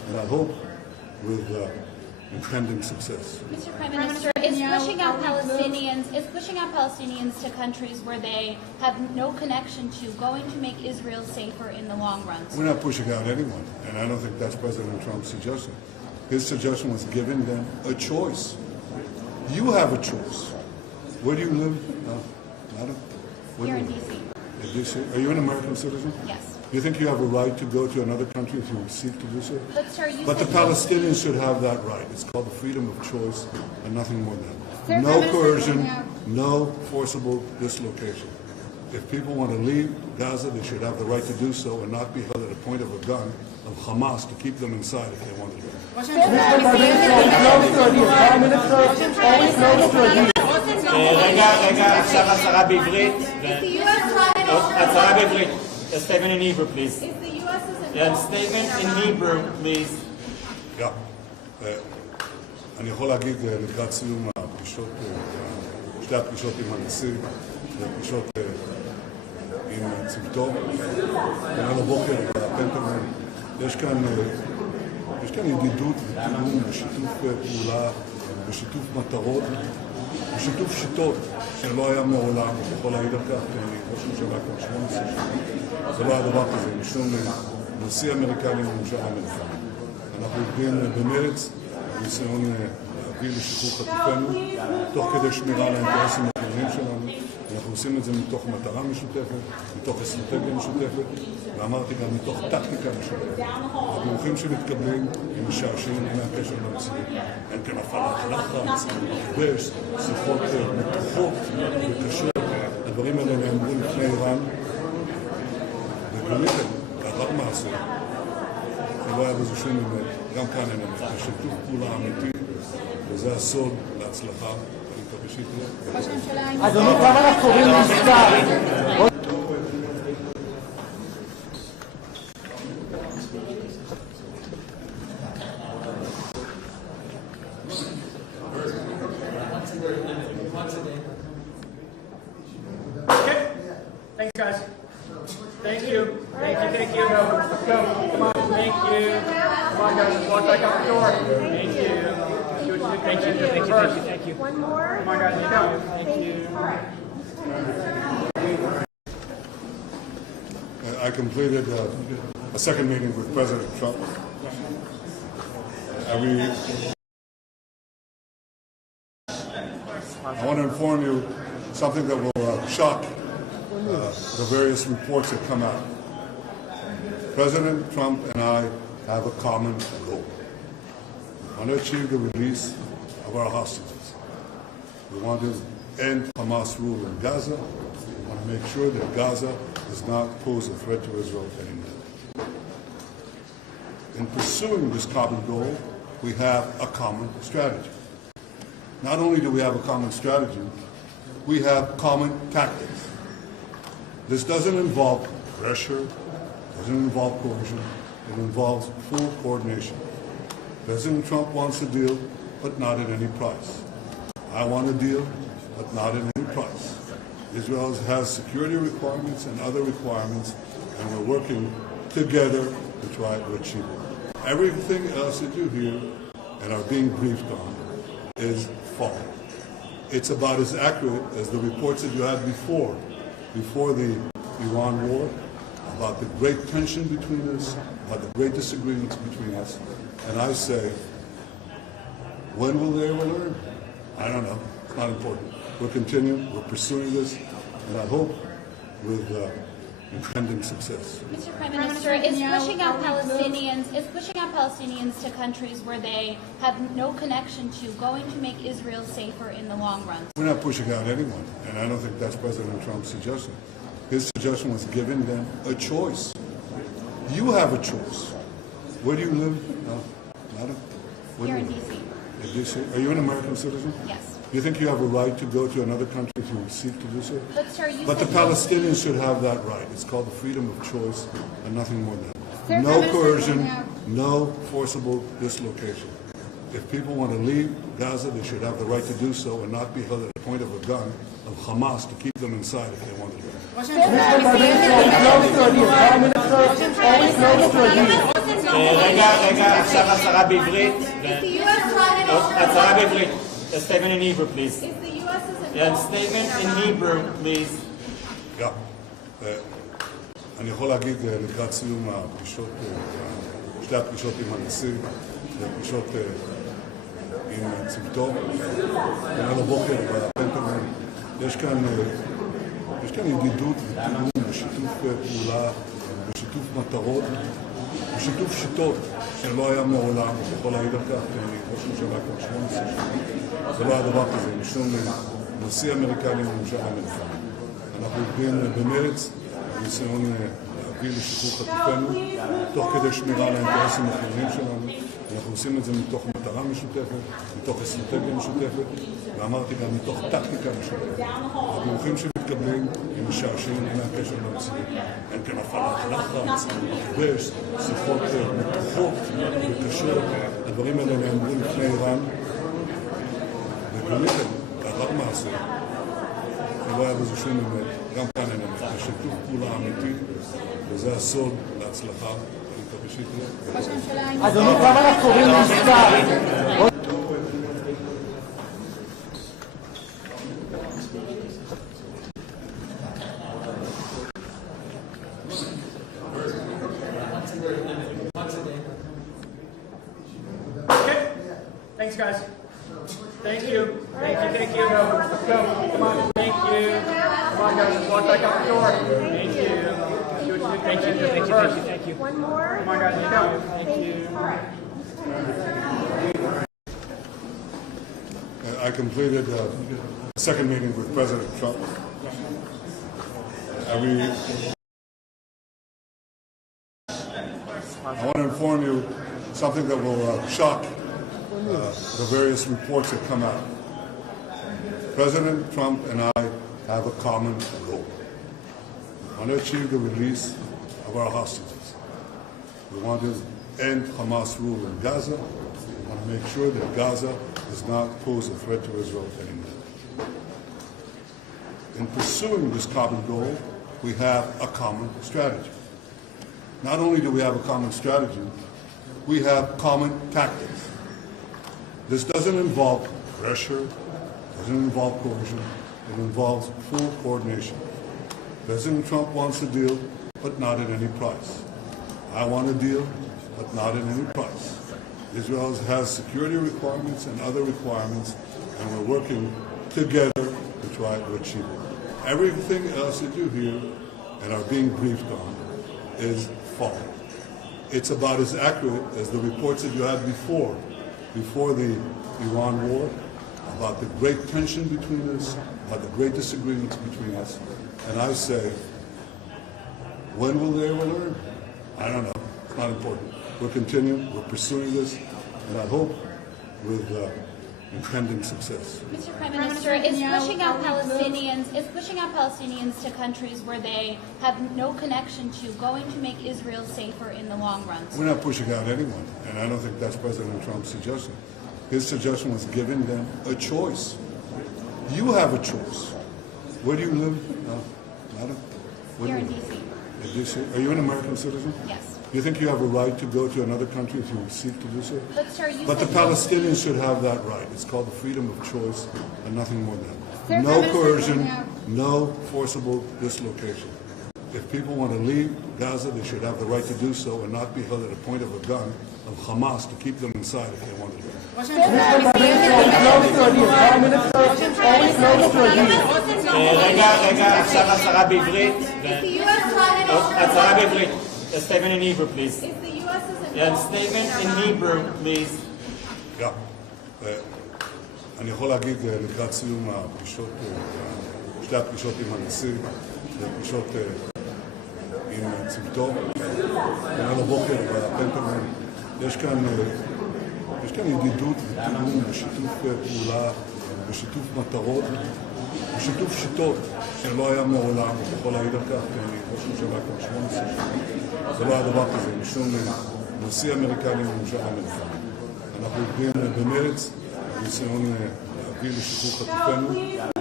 and I hope with impending success. Mr. Prime Minister, is pushing out Palestinians to countries where they have no connection to going to make Israel safer in the long run? We're not pushing out anyone, and I don't think that's President Trump's suggestion. His suggestion was giving them a choice. You have a choice. Where do you live, madam? Here in D.C. In D.C. Are you an American citizen? Yes. You think you have a right to go to another country if you seek to do so? But, sir, you But the said Palestinians should have that right. It's called the freedom of choice and nothing more than that. No coercion, no forcible dislocation. If people want to leave Gaza, they should have the right to do so and not be held at a point of a gun of Hamas to keep them inside if they want to leave. Mr. Prime Minister, always close to you. רגע, עכשיו הצהרה בעברית. הצהרה בעברית. A statement in Hebrew, please. And statement in Hebrew, please. אני יכול להגיד לקראת סיום הפגישות, שתי הפגישות עם הנשיא, הפגישות עם צוותו, כנראה לבוקר בפנטגון, יש כאן ידידות ותיאום ושיתוף פעולה ושיתוף מטרות ושיתוף שיטות שלא היה מעולם, אני יכול להעיד על כך, כי אני ראש ממשלה כבר 18 שנה, זה לא היה דבר כזה, משום נשיא אמריקני וממשל אמריקני. אנחנו עובדים במרץ, בניסיון להביא לשחרור חטופינו, תוך כדי שמירה על האינטרסים החיוניים שלנו. אנחנו עושים את זה מתוך מטרה משותפת, מתוך אסטרטגיה משותפת, ואמרתי גם מתוך טקטיקה משותפת. הדיווחים שמתקבלים הם משעשעים מהקשר למציאות. אין כאן הפעלת לחץ, מכבש, שיחות מתוחות וקשות. הדברים האלה נאמרו לפני איראן, ובאמת, לאחר מעשה, שלא היה בזה שום אמת, גם כאן אין אמת. זה שיתוף פעולה אמיתי, וזה הסוד להצלחה. אדוני, כמה אנחנו קוראים מבצע? Okay. Thanks, guys. Thank you. Thank you. Let's go. Come on. Thank you. Come on, guys. Let's walk back out the door. Thank you. Thank you. One more. Come on, guys. Let's go. Thank you. I completed a second meeting with President Trump. I want to inform you something that will shock the various reports that come out. President Trump and I have a common goal. We want to achieve the release of our hostages. We want to end Hamas rule in Gaza. We want to make sure that Gaza does not pose a threat to Israel anymore. In pursuing this common goal, we have a common strategy. Not only do we have a common strategy, we have common tactics. This doesn't involve pressure, doesn't involve coercion, it involves full coordination. President Trump wants a deal, but not at any price. I want a deal, but not at any price. Israel has security requirements and other requirements, and we're working together to try to achieve it. Everything else that you hear and are being briefed on is false. It's about as accurate as the reports that you had before the Iran war, about the great tension between us, about the great disagreements between us. And I say, when will they ever learn? I don't know. It's not important. We're continuing, we're pursuing this, and I hope with impending success. Mr. Prime Minister, is pushing out Palestinians to countries where they have no connection to going to make Israel safer in the long run? We're not pushing out anyone, and I don't think that's President Trump's suggestion. His suggestion was giving them a choice. You have a choice. Where do you live, madam? Here in D.C. In D.C. Are you an American citizen? Yes. You think you have a right to go to another country if you seek to do so? But, sir, But the Palestinians should have that right. It's called the freedom of choice and nothing more than that. No coercion, no forcible dislocation. If people want to leave Gaza, they should have the right to do so and not be held at a point of a gun of Hamas to keep them inside if they want to leave. Mr. Prime Minister, always close to you. רגע, עכשיו הצהרה בעברית. הצהרה בעברית. A statement in Hebrew, please. Yeah, statement in Hebrew, please. אני יכול להגיד לקראת סיום הפגישות, שתי הפגישות עם הנשיא, הפגישות עם צוותו, כולל הבוקר בפנטגון, יש כאן ידידות ותיאום ושיתוף פעולה ושיתוף מטרות ושיתוף שיטות שלא היה מעולם, אני יכול להעיד על כך, כי אני ראש ממשלה כבר 18 שנים, זה לא היה דבר כזה, משום נשיא אמריקני וממשל אמריקני. אנחנו עובדים במרץ, בניסיון להביא לשחרור חטופינו, תוך כדי שמירה על האינטרסים החיוניים שלנו. אנחנו עושים את זה מתוך מטרה משותפת, מתוך אסטרטגיה משותפת, ואמרתי גם מתוך טקטיקה משותפת. הדיווחים שמתקבלים הם משעשעים, אין להם קשר למציאות. אין כאן הפעלת לחץ, מכבש, שיחות מתוחות וקשות. הדברים האלה נאמרו לפני איראן, ובאמת, לאחר מעשה, לא היה בזה שום אמת, גם כאן אין אמת. זה שיתוף פעולה אמיתי, וזה הסוד להצלחה. אני מקווה שיקרה. אדוני, כמה אנחנו קוראים מספר? Okay. Thanks, guys. Thank you. Thank you. Thank you. Let's go. Come on. Thank you. Come on, guys. Let's walk back out the door. Thank you. Thank you. Thank you. Thank you. Thank you. One more. Come on, guys. Let's go. Thank you. I completed a second meeting with President Trump. I want to inform you something that will shock the various reports that come out. President Trump and I have a common goal. We want to achieve the release of our hostages. We want to end Hamas rule in Gaza. We want to make sure that Gaza does not pose a threat to Israel anymore. In pursuing this common goal, we have a common strategy. Not only do we have a common strategy, we have common tactics. This doesn't involve pressure, doesn't involve coercion, it involves full coordination. President Trump wants a deal, but not at any price. I want a deal, but not at any price. Israel has security requirements and other requirements, and we're working together to try to achieve it. Everything else that you hear and are being briefed on is false. It's about as accurate as the reports that you had before the Iran war, about the great tension between us, about the great disagreements between us. And I say, when will they ever learn? I don't know. It's not important. We're continuing, we're pursuing this, and I hope with impending success. Mr. Prime Minister, is pushing out Palestinians to countries where they have no connection to going to make Israel safer in the long run? We're not pushing out anyone, and I don't think that's President Trump's suggestion. His suggestion was giving them a choice. You have a choice. Where do you live, madam? Here in D.C. In D.C. Are you an American citizen? Yes. You think you have a right to go to another country if you seek to do so? But, sir, you But the said Palestinians should have that right. It's called the freedom of choice and nothing more than that. Sir, No Prime Minister coercion, Netanyahu. no forcible dislocation. If people want to leave Gaza, they should have the right to do so and not be held at a point of a gun of Hamas to keep them inside if they want to leave. רגע, עכשיו הצהרה בעברית. הצהרה בעברית. A statement in Hebrew, please. Yeah, statement in Hebrew, please. אני יכול להגיד לקראת סיום הפגישות, שתי הפגישות עם הנשיא, הפגישות עם צוותו, כולל הבוקר בפנטגון, יש כאן ידידות ותיאום ושיתוף פעולה ושיתוף מטרות ושיתוף שיטות שלא היה מעולם, אני יכול להעיד על כך, כי אני ראש ממשלה כבר 18 שנים, זה לא היה דבר כזה, משום נשיא אמריקני וממשל אמריקני. אנחנו עובדים במרץ, בניסיון להביא לשחרור חטופינו,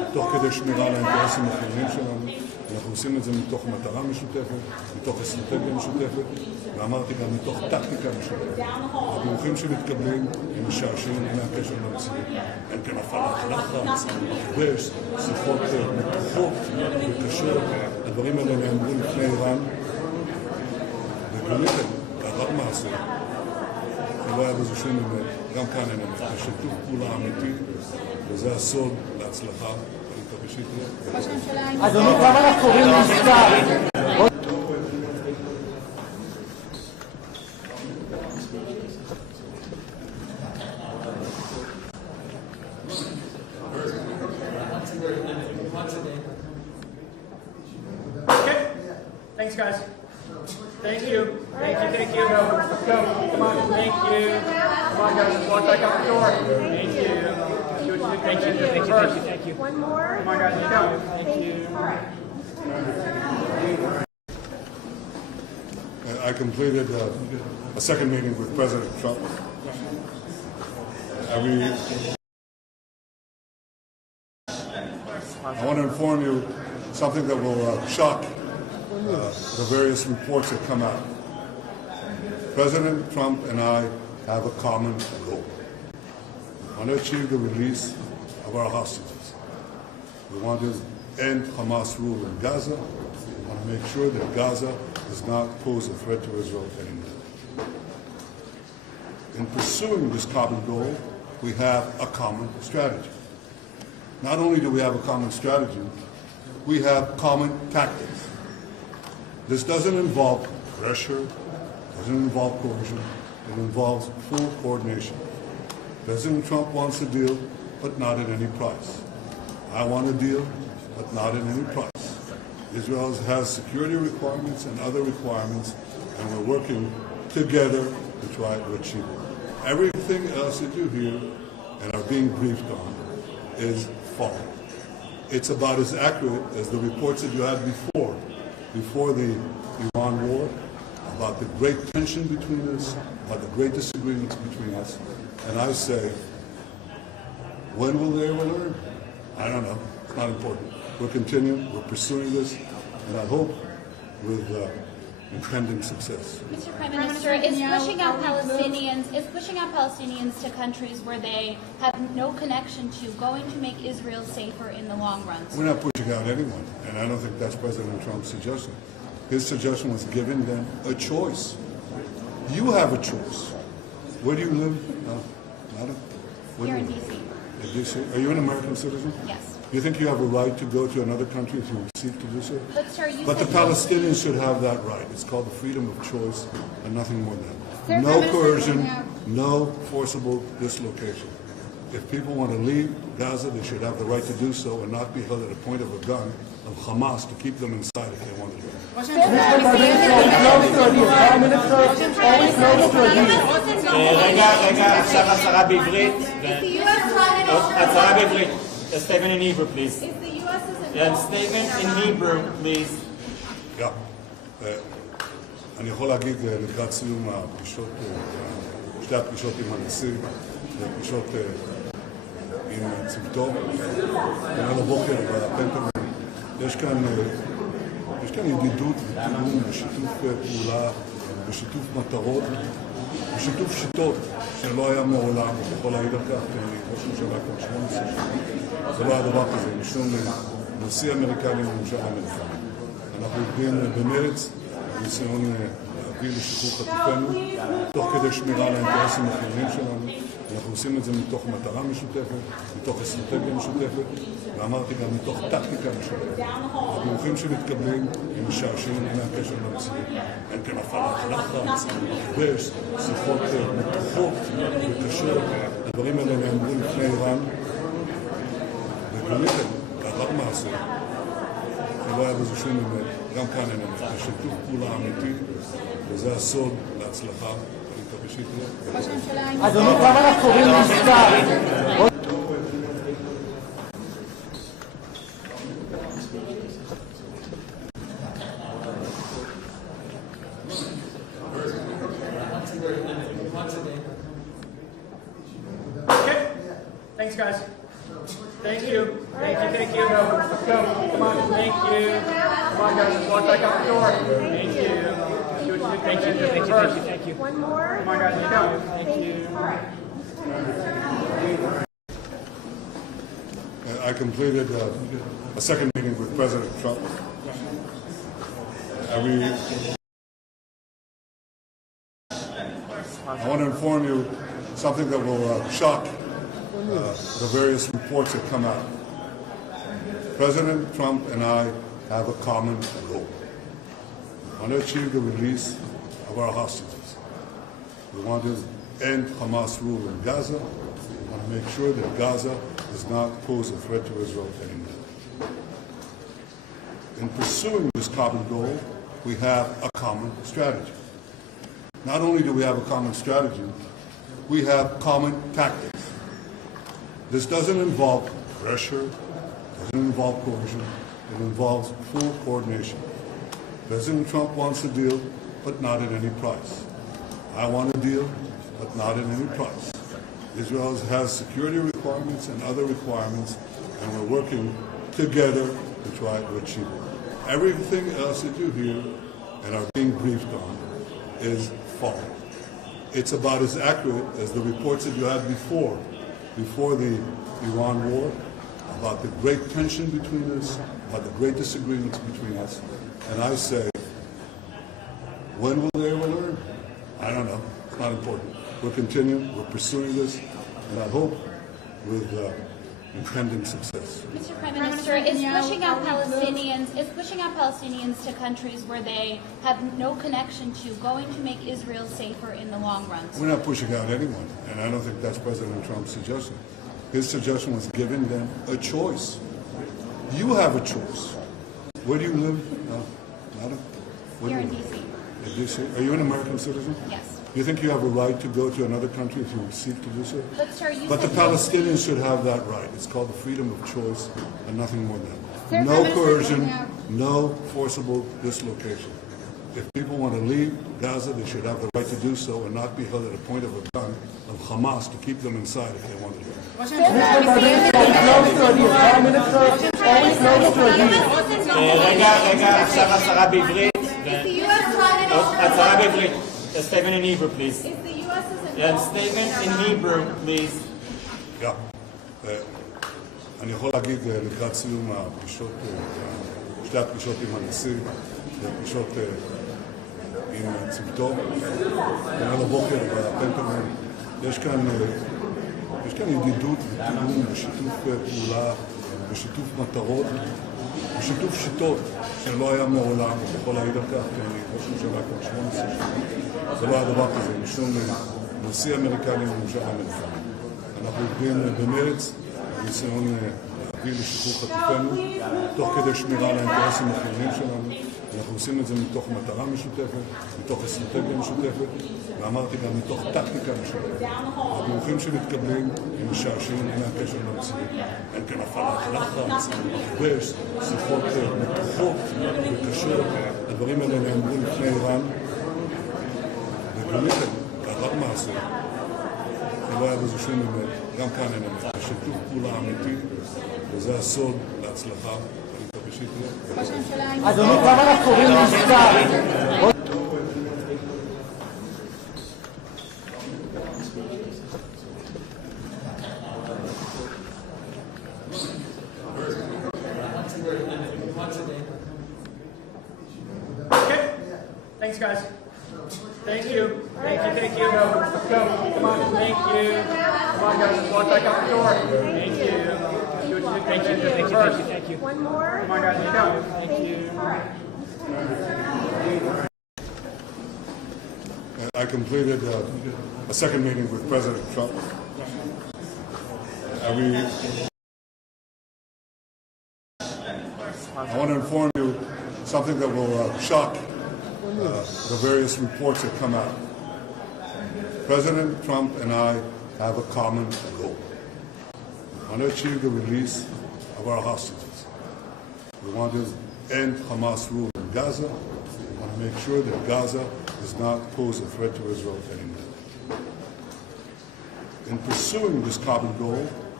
תוך כדי שמירה על האינטרסים החיוניים שלנו. אנחנו עושים את זה מתוך מטרה משותפת, מתוך אסטרטגיה משותפת, ואמרתי גם מתוך טקטיקה משותפת. הדיווחים שמתקבלים הם משעשעים מהקשר למציאות. אין כאן הפעלת לחץ, מכבש, שיחות מתוחות וקשות. הדברים האלה נאמרו לפני איראן, ובאמת, לאחר מעשה, לא היה בזה שום אמת, גם כאן אין אמת. זה שיתוף פעולה אמיתי, וזה הסוד להצלחה. אדוני, כמה אנחנו קוראים למשטר? Okay. Thanks, guys. Thank you. Thank you. Thank you. Let's go. Come on. Thank you. Come on, guys. Let's walk back out the door. Thank you. Thank you. Thank you. Thank you. Thank you. One more. Come on, guys. Let's go. Thank you. I completed a second meeting with President Trump. I want to inform you something that will shock the various reports that come out. President Trump and I have a common goal. We want to achieve the release of our hostages. We want to end Hamas rule in Gaza. We want to make sure that Gaza does not pose a threat to Israel anymore. In pursuing this common goal, we have a common strategy. Not only do we have a common strategy, we have common tactics. This doesn't involve pressure, doesn't involve coercion, it involves full coordination. President Trump wants a deal, but not at any price. I want a deal, but not at any price. Israel has security requirements and other requirements, and we're working together to try to achieve it. Everything else that you hear and are being briefed on is false. It's about as accurate as the reports that you had before the Iran war, about the great tension between us, about the great disagreements between us. And I say, when will they ever learn? I don't know. It's not important. We're continuing. We're pursuing this, and I hope with impending success. Mr. Prime Minister, is pushing out Palestinians to countries where they have no connection to going to make Israel safer in the long run? We're not pushing out anyone, and I don't think that's President Trump's suggestion. His suggestion was giving them a choice. You have a choice. Where do you live, madam? Here in D.C. In D.C. Are you an American citizen? Yes. You think you have a right to go to another country if you seek to do so? But, sir, you But the said Palestinians should have that right. It's called the freedom of choice and nothing more than that. Sir, No Prime coercion, Minister, no forcible dislocation. If people want to leave Gaza, they should have the right to do so and not be held at a point of a gun of Hamas to keep them inside if they want to leave. Mr. Prime Minister, always close to a deal. רגע, עכשיו הצהרה בעברית. הצהרה בעברית. A statement in Hebrew, please. Yeah, statement in Hebrew, please. אני יכול להגיד לקראת סיום הפגישות, שתי הפגישות עם הנשיא, והפגישות עם צוותו, כנראה לבוקר בפנטגון, יש כאן ידידות ותיאום ושיתוף פעולה ושיתוף מטרות ושיתוף שיטות שלא היה מעולם, אני יכול להעיד על כך, כי אני ראש ממשלה כבר 18 שנה, זה לא היה דבר כזה, משום נשיא אמריקני וממשל אמריקני. אנחנו עובדים במרץ, בניסיון להביא לשחרור חטופינו, תוך כדי שמירה על האינטרסים החיוניים שלנו. אנחנו עושים את זה מתוך מטרה משותפת, מתוך אסטרטגיה משותפת, ואמרתי גם מתוך טקטיקה משותפת. הדיווחים שמתקבלים הם משעשעים מהקשר למציאות. אין כאן הפעלת לחץ, מכבש, שיחות מתוחות וקשות. הדברים האלה נאמרו לפני איראן, ובאמת, לאחר מעשה, לא היה בזה שום אמת, גם כאן אין אמת. זה שיתוף פעולה אמיתי, וזה הסוד להצלחה. אני מקווה שיקרה. אדוני, כמה אנחנו קוראים למשטר? Okay. Thanks, guys. Thank you. Thank you. Let's go. Come on. Thank you. Come on, guys. Let's walk back out the door. Thank you. Thank you. One more. Come on, guys. Let's go. Thank you. I completed a second meeting with President Trump. I want to inform you something that will shock the various reports that come out. President Trump and I have a common goal. We want to achieve the release of our hostages. We want to end Hamas rule in Gaza. We want to make sure that Gaza does not pose a threat to Israel anymore. In pursuing this common goal, we have a common strategy. Not only do we have a common strategy, we have common tactics. This doesn't involve pressure, doesn't involve coercion, it involves full coordination. President Trump wants a deal, but not at any price. I want a deal, but not at any price. Israel has security requirements and other requirements, and we're working together to try to achieve it. Everything else that you hear and are being briefed on is false. It's about as accurate as the reports that you had before the Iran war, about the great tension between us, about the great disagreements between us. And I say, when will they ever learn? I don't know. It's not important. We're continuing. We're pursuing this, and I hope with impending success. Mr. Prime Minister, is pushing out Palestinians to countries where they have no connection to going to make Israel safer in the long run? We're not pushing out anyone, and I don't think that's President Trump's suggestion. His suggestion was giving them a choice. You have a choice. Where do you live? Madam? Here in D.C. In D.C.? Are you an American citizen? Yes. Do you think you have a right to go to another country if you seek to do so? But, sir, you But the said Palestinians should have that right. It's called the freedom of choice and nothing more than that. No coercion, no forcible dislocation. If people want to leave Gaza, they should have the right to do so and not be held at a point of a gun of Hamas to keep them inside if they want to leave. רגע, עכשיו הצהרה בעברית. הצהרה בעברית. A statement in Hebrew, please. Yeah, statement in Hebrew, please. אני יכול להגיד לקראת סיום הפגישות, שתי הפגישות עם הנשיא, הפגישות עם צוותו, על הבוקר בפנטגון, יש כאן ידידות ותיאום ושיתוף פעולה ושיתוף מטרות ושיתוף שיטות שלא היה מעולם, אני יכול להעיד על כך, כי אני ראש ממשלה כבר 18 שנים, זה לא היה דבר כזה, משום נשיא אמריקני וממשל אמריקני. אנחנו עובדים במרץ, ניסיון להביא לשחרור חטופינו, תוך כדי שמירה על האינטרסים החיוניים שלנו. אנחנו עושים את זה מתוך מטרה משותפת, מתוך אסטרטגיה משותפת, ואמרתי גם מתוך טקטיקה משותפת. הדיווחים שמתקבלים הם משעשעים מהקשר למציאות. אין כאן הפעלת לחץ, מכבש, שיחות מתוחות וקשות. הדברים האלה נאמרו לפני איראן, ובאמת, לאחר מעשה, לא היה בזה שום אמת, גם כאן אין אמת. זה שיתוף פעולה אמיתי, וזה הסוד להצלחה. אדוני, כמה אנחנו קוראים למבצע? Okay. Thanks, guys. Thank you. Let's go. Come on. Thank you. Come on, guys. Let's walk back out the door. Thank you. Thank you. One more. Come on, guys. Let's go. Thank you. I completed a second meeting with President Trump. I want to inform you something that will shock the various reports that come out. President Trump and I have a common goal. We want to achieve the release of our hostages. We want to end Hamas rule in Gaza. We want to make sure that Gaza does not pose a threat to Israel anymore. In pursuing this common goal,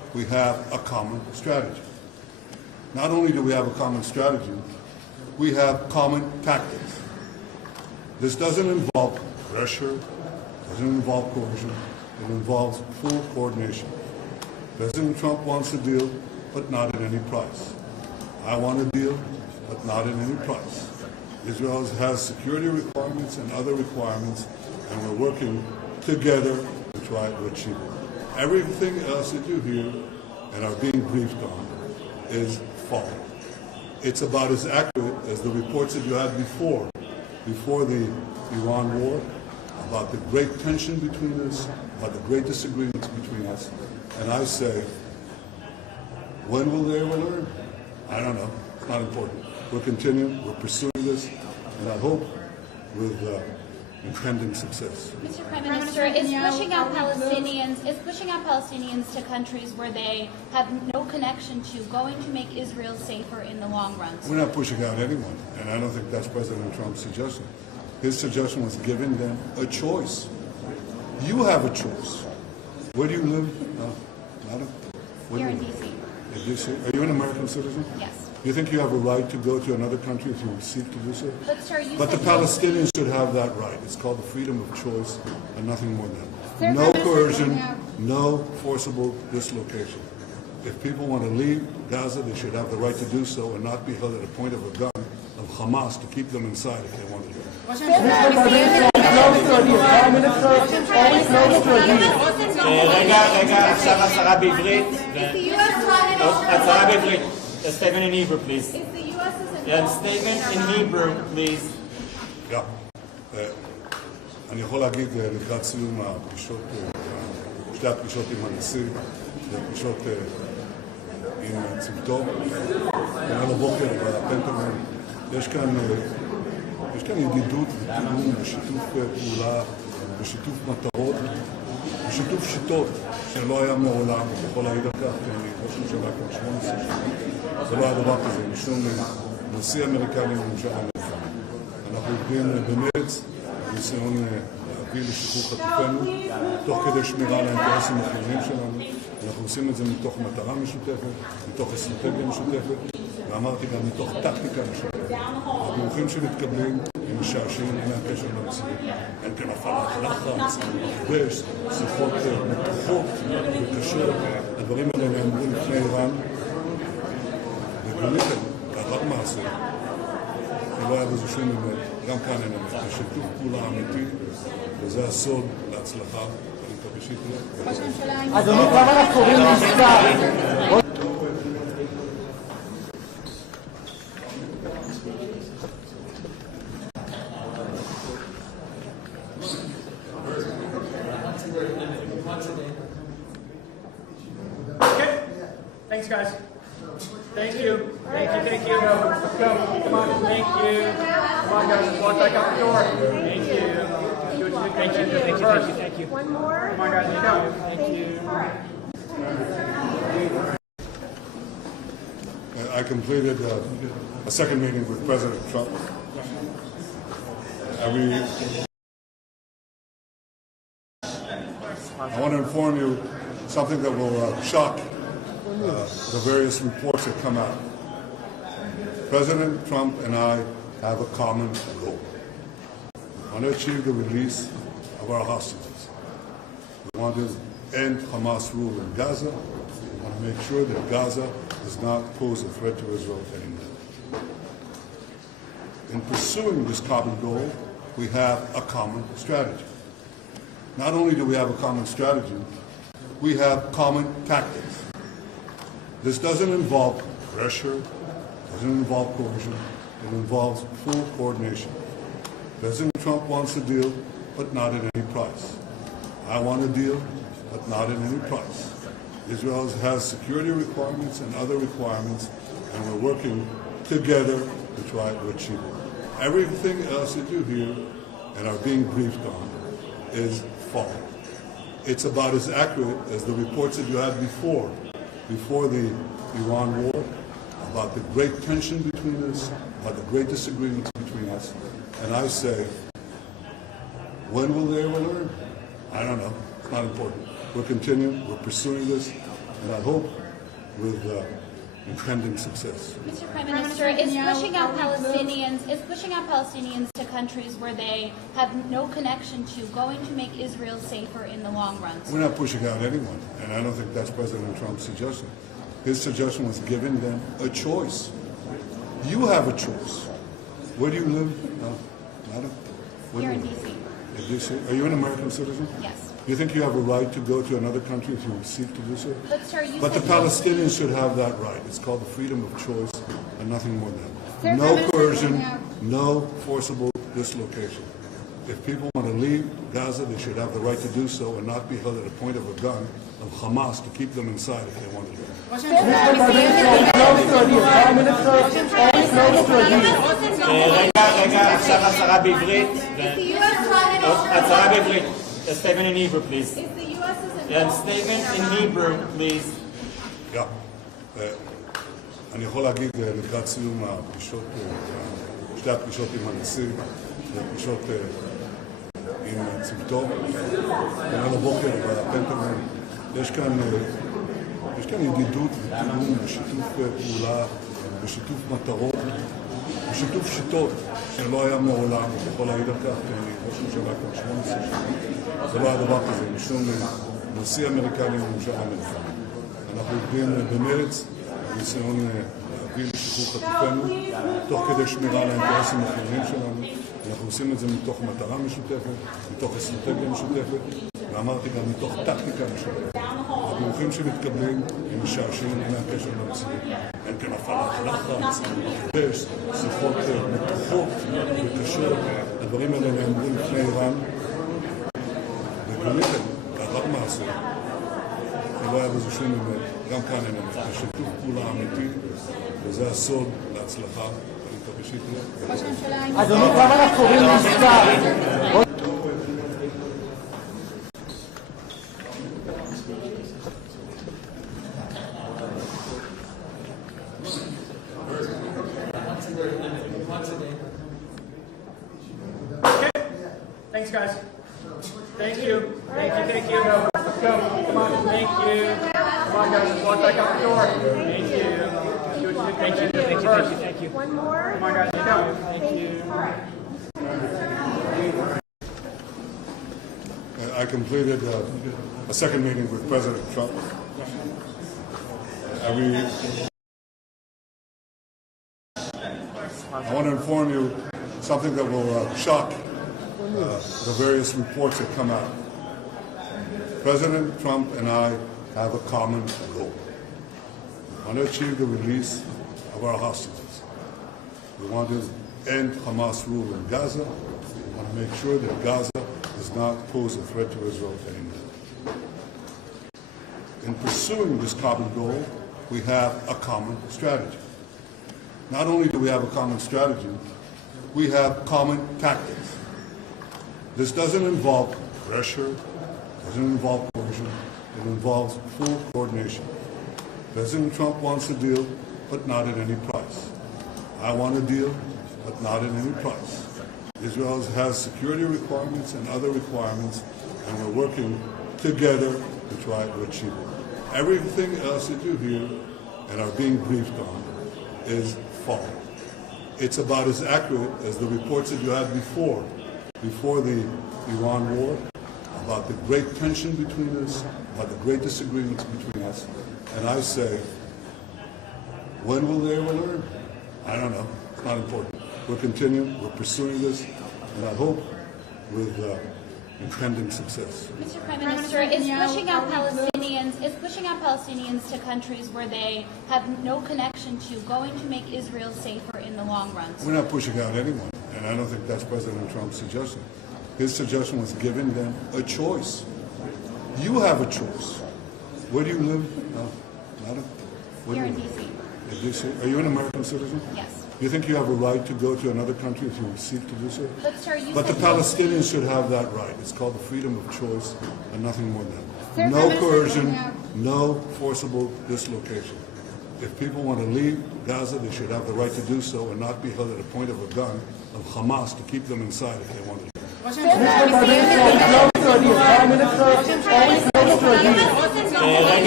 we have a common strategy. Not only do we have a common strategy, we have common tactics. This doesn't involve pressure, doesn't involve coercion, it involves full coordination. President Trump wants a deal, but not at any price. I want a deal, but not at any price. Israel has security requirements and other requirements, and we're working together to try to achieve it. Everything else that you hear and are being briefed on is false. It's about as accurate as the reports that you had before the Iran war, about the great tension between us, about the great disagreements between us. And I say, when will they ever learn? I don't know. It's not important. We're continuing. We're pursuing this, and I hope with impending success. Mr. Prime Minister, is pushing out Palestinians to countries where they have no connection to going to make Israel safer in the long run? We're not pushing out anyone, and I don't think that's President Trump's suggestion. His suggestion was giving them a choice. You have a choice. Where do you live? Madam? Here in D.C. In D.C. Are you an American citizen? Yes. Do you think you have a right to go to another country if you seek to do so? But, sir, But the Palestinians should have that right. It's called the freedom of choice and nothing more than that. No coercion, no forcible dislocation. If people want to leave Gaza, they should have the right to do so and not be held at a point of a gun of Hamas to keep them inside if they want to do it. Mr. President, close to a deal. Prime Minister, always close to a deal. רגע, עכשיו הצהרה בעברית. הצהרה בעברית. A statement in Hebrew, please. Yeah, statement in Hebrew, please. אני יכול להגיד לקראת סיום הפגישות, שתי הפגישות עם הנשיא, הפגישות עם צוותו, וגם הבוקר בפנטגון, יש כאן ידידות ותיאום ושיתוף פעולה ושיתוף מטרות ושיתוף שיטות שלא היה מעולם, אני יכול להעיד על כך, כי אני ראש ממשלה כבר 18 שנים, זה לא היה דבר כזה, משום נשיא אמריקני וממשל אמריקני. אנחנו עובדים במרץ, ניסיון להביא לשחרור חטופינו, תוך כדי שמירה על האינטרסים החיוניים שלנו. אנחנו עושים את זה מתוך מטרה משותפת, מתוך אסטרטגיה משותפת, ואמרתי גם מתוך טקטיקה משותפת. הדיווחים שמתקבלים הם משעשעים מהקשר למציאות. אין כאן הפעלת לחץ, מכבש, שיחות מתוחות וקשות. הדברים האלה נאמרו לפני איראן, ובאמת, לאחר מעשה, שלא היה בזה שום אמת, גם כאן אין אמת. יש שיתוף פעולה אמיתי, וזה הסוד להצלחה. אני מקווה שתהיה. אדוני, כמה אנחנו קוראים לעסקה? Okay. Thanks, guys. Thank you. Thank you. Thank you. Let's go. Come on. Thank you. Come on, guys. Let's walk back out the door. Thank you. Thank you. Thank you. One more. Come on, guys. Let's go. Thank you. I completed a second meeting with President Trump. I want to inform you something that will shock the various reports that come out. President Trump and I have a common goal. We want to achieve the release of our hostages. We want to end Hamas rule in Gaza. We want to make sure that Gaza does not pose a threat to Israel anymore. In pursuing this common goal, we have a common strategy. Not only do we have a common strategy, we have common tactics. This doesn't involve pressure, doesn't involve coercion, it involves full coordination. President Trump wants a deal, but not at any price. I want a deal, but not at any price. Israel has security requirements and other requirements, and we're working together to try to achieve it. Everything else that you hear and are being briefed on is false. It's about as accurate as the reports that you had before the Iran war, about the great tension between us, about the great disagreements between us. And I say, when will they ever learn? I don't know. It's not important. We're continuing. We're pursuing this, and I hope with impending success. Mr. Prime Minister, is pushing out Palestinians to countries where they have no connection to going to make Israel safer in the long run? We're not pushing out anyone, and I don't think that's President Trump's suggestion. His suggestion was giving them a choice. You have a choice. Where do you live, madam? Here in D.C. In D.C. Are you an American citizen? Yes. Do you think you have a right to go to another country if you seek to do so? But, sir, you But the said Palestinians should have that right. It's called the freedom of choice and nothing more than that. No coercion, no forcible dislocation. If people want to leave Gaza, they should have the right to do so and not be held at a point of a gun of Hamas to keep them inside if they want to leave. Mr. President, close to a deal. Prime Minister, always close to a deal. רגע, עכשיו הצהרה בעברית. הצהרה בעברית. A statement in Hebrew, please. And statement in Hebrew, please. אני יכול להגיד לקראת סיום הפגישות, שתי הפגישות עם הנשיא, הפגישות עם צוותו, כנראה לבוקר בפנטגון, יש כאן ידידות ותיאום ושיתוף פעולה ושיתוף מטרות ושיתוף שיטות שלא היה מעולם, אני יכול להעיד על כך, כי אני ראש ממשלה כבר 18 שנים, זה לא היה דבר כזה, משום נשיא אמריקני וממשל אמריקני. אנחנו עובדים במרץ, בניסיון להביא לשחרור חטופינו, תוך כדי שמירה על האינטרסים החיוניים שלנו. אנחנו עושים את זה מתוך מטרה משותפת, מתוך אסטרטגיה משותפת, ואמרתי גם מתוך טקטיקה משותפת. הדיווחים שמתקבלים הם משעשעים, אין להם קשר למציאות. אין כאן הפעלת לחץ, מכבש, שיחות מתוחות וקשות. הדברים האלה נאמרו לפני איראן, וגונית לאחר מעשה. לא היה בזה שום אמת, גם כאן אין אמת. זה שיתוף פעולה אמיתי, וזה הסוד להצלחה. אני מקווה שתהיה. אדוני, כמה אנחנו קוראים מספר? Thanks, guys. Thank you. Thank you. Thank you. Let's go. Come on. Thank you. Come on, guys. Walk back out the door. Thank you. Thank you. Thank you. Thank you. One more. Come on, guys. Let's go. Thank you. I completed a second meeting with President Trump. I want to inform you something that will shock the various reports that come out. President Trump and I have a common goal. We want to achieve the release of our hostages. We want to end Hamas rule in Gaza. We want to make sure that Gaza does not pose a threat to Israel anymore. In pursuing this common goal, we have a common strategy. Not only do we have a common strategy, we have common tactics. This doesn't involve pressure, doesn't involve coercion, it involves full coordination. President Trump wants a deal, but not at any price. I want a deal, but not at any price. Israel has security requirements and other requirements, and we're working together to try to achieve it. Everything else that you hear and are being briefed on is false. It's about as accurate as the reports that you had before the Iran war, about the great tension between us, about the great disagreements between us. And I say, when will they ever learn? I don't know. It's not important. We're continuing, we're pursuing this, and I hope with impending success. Mr. Prime Minister, is pushing out Palestinians to countries where they have no connection to going to make Israel safer in the long run? We're not pushing out anyone, and I don't think that's President Trump's suggestion. His suggestion was giving them a choice. You have a choice. Where do you live, madam? Here in D.C. In D.C. Are you an American citizen? Yes. Do you think you have a right to go to another country if you seek to do so? But, sir, But the Palestinians should have that right. It's called the freedom of choice and nothing more than that. No coercion, no forcible dislocation. If people want to leave Gaza, they should have the right to do so and not be held at a point of a gun of Hamas to keep them inside if they want to leave. Mr. President, close to a deal. Prime Minister, always close to a deal.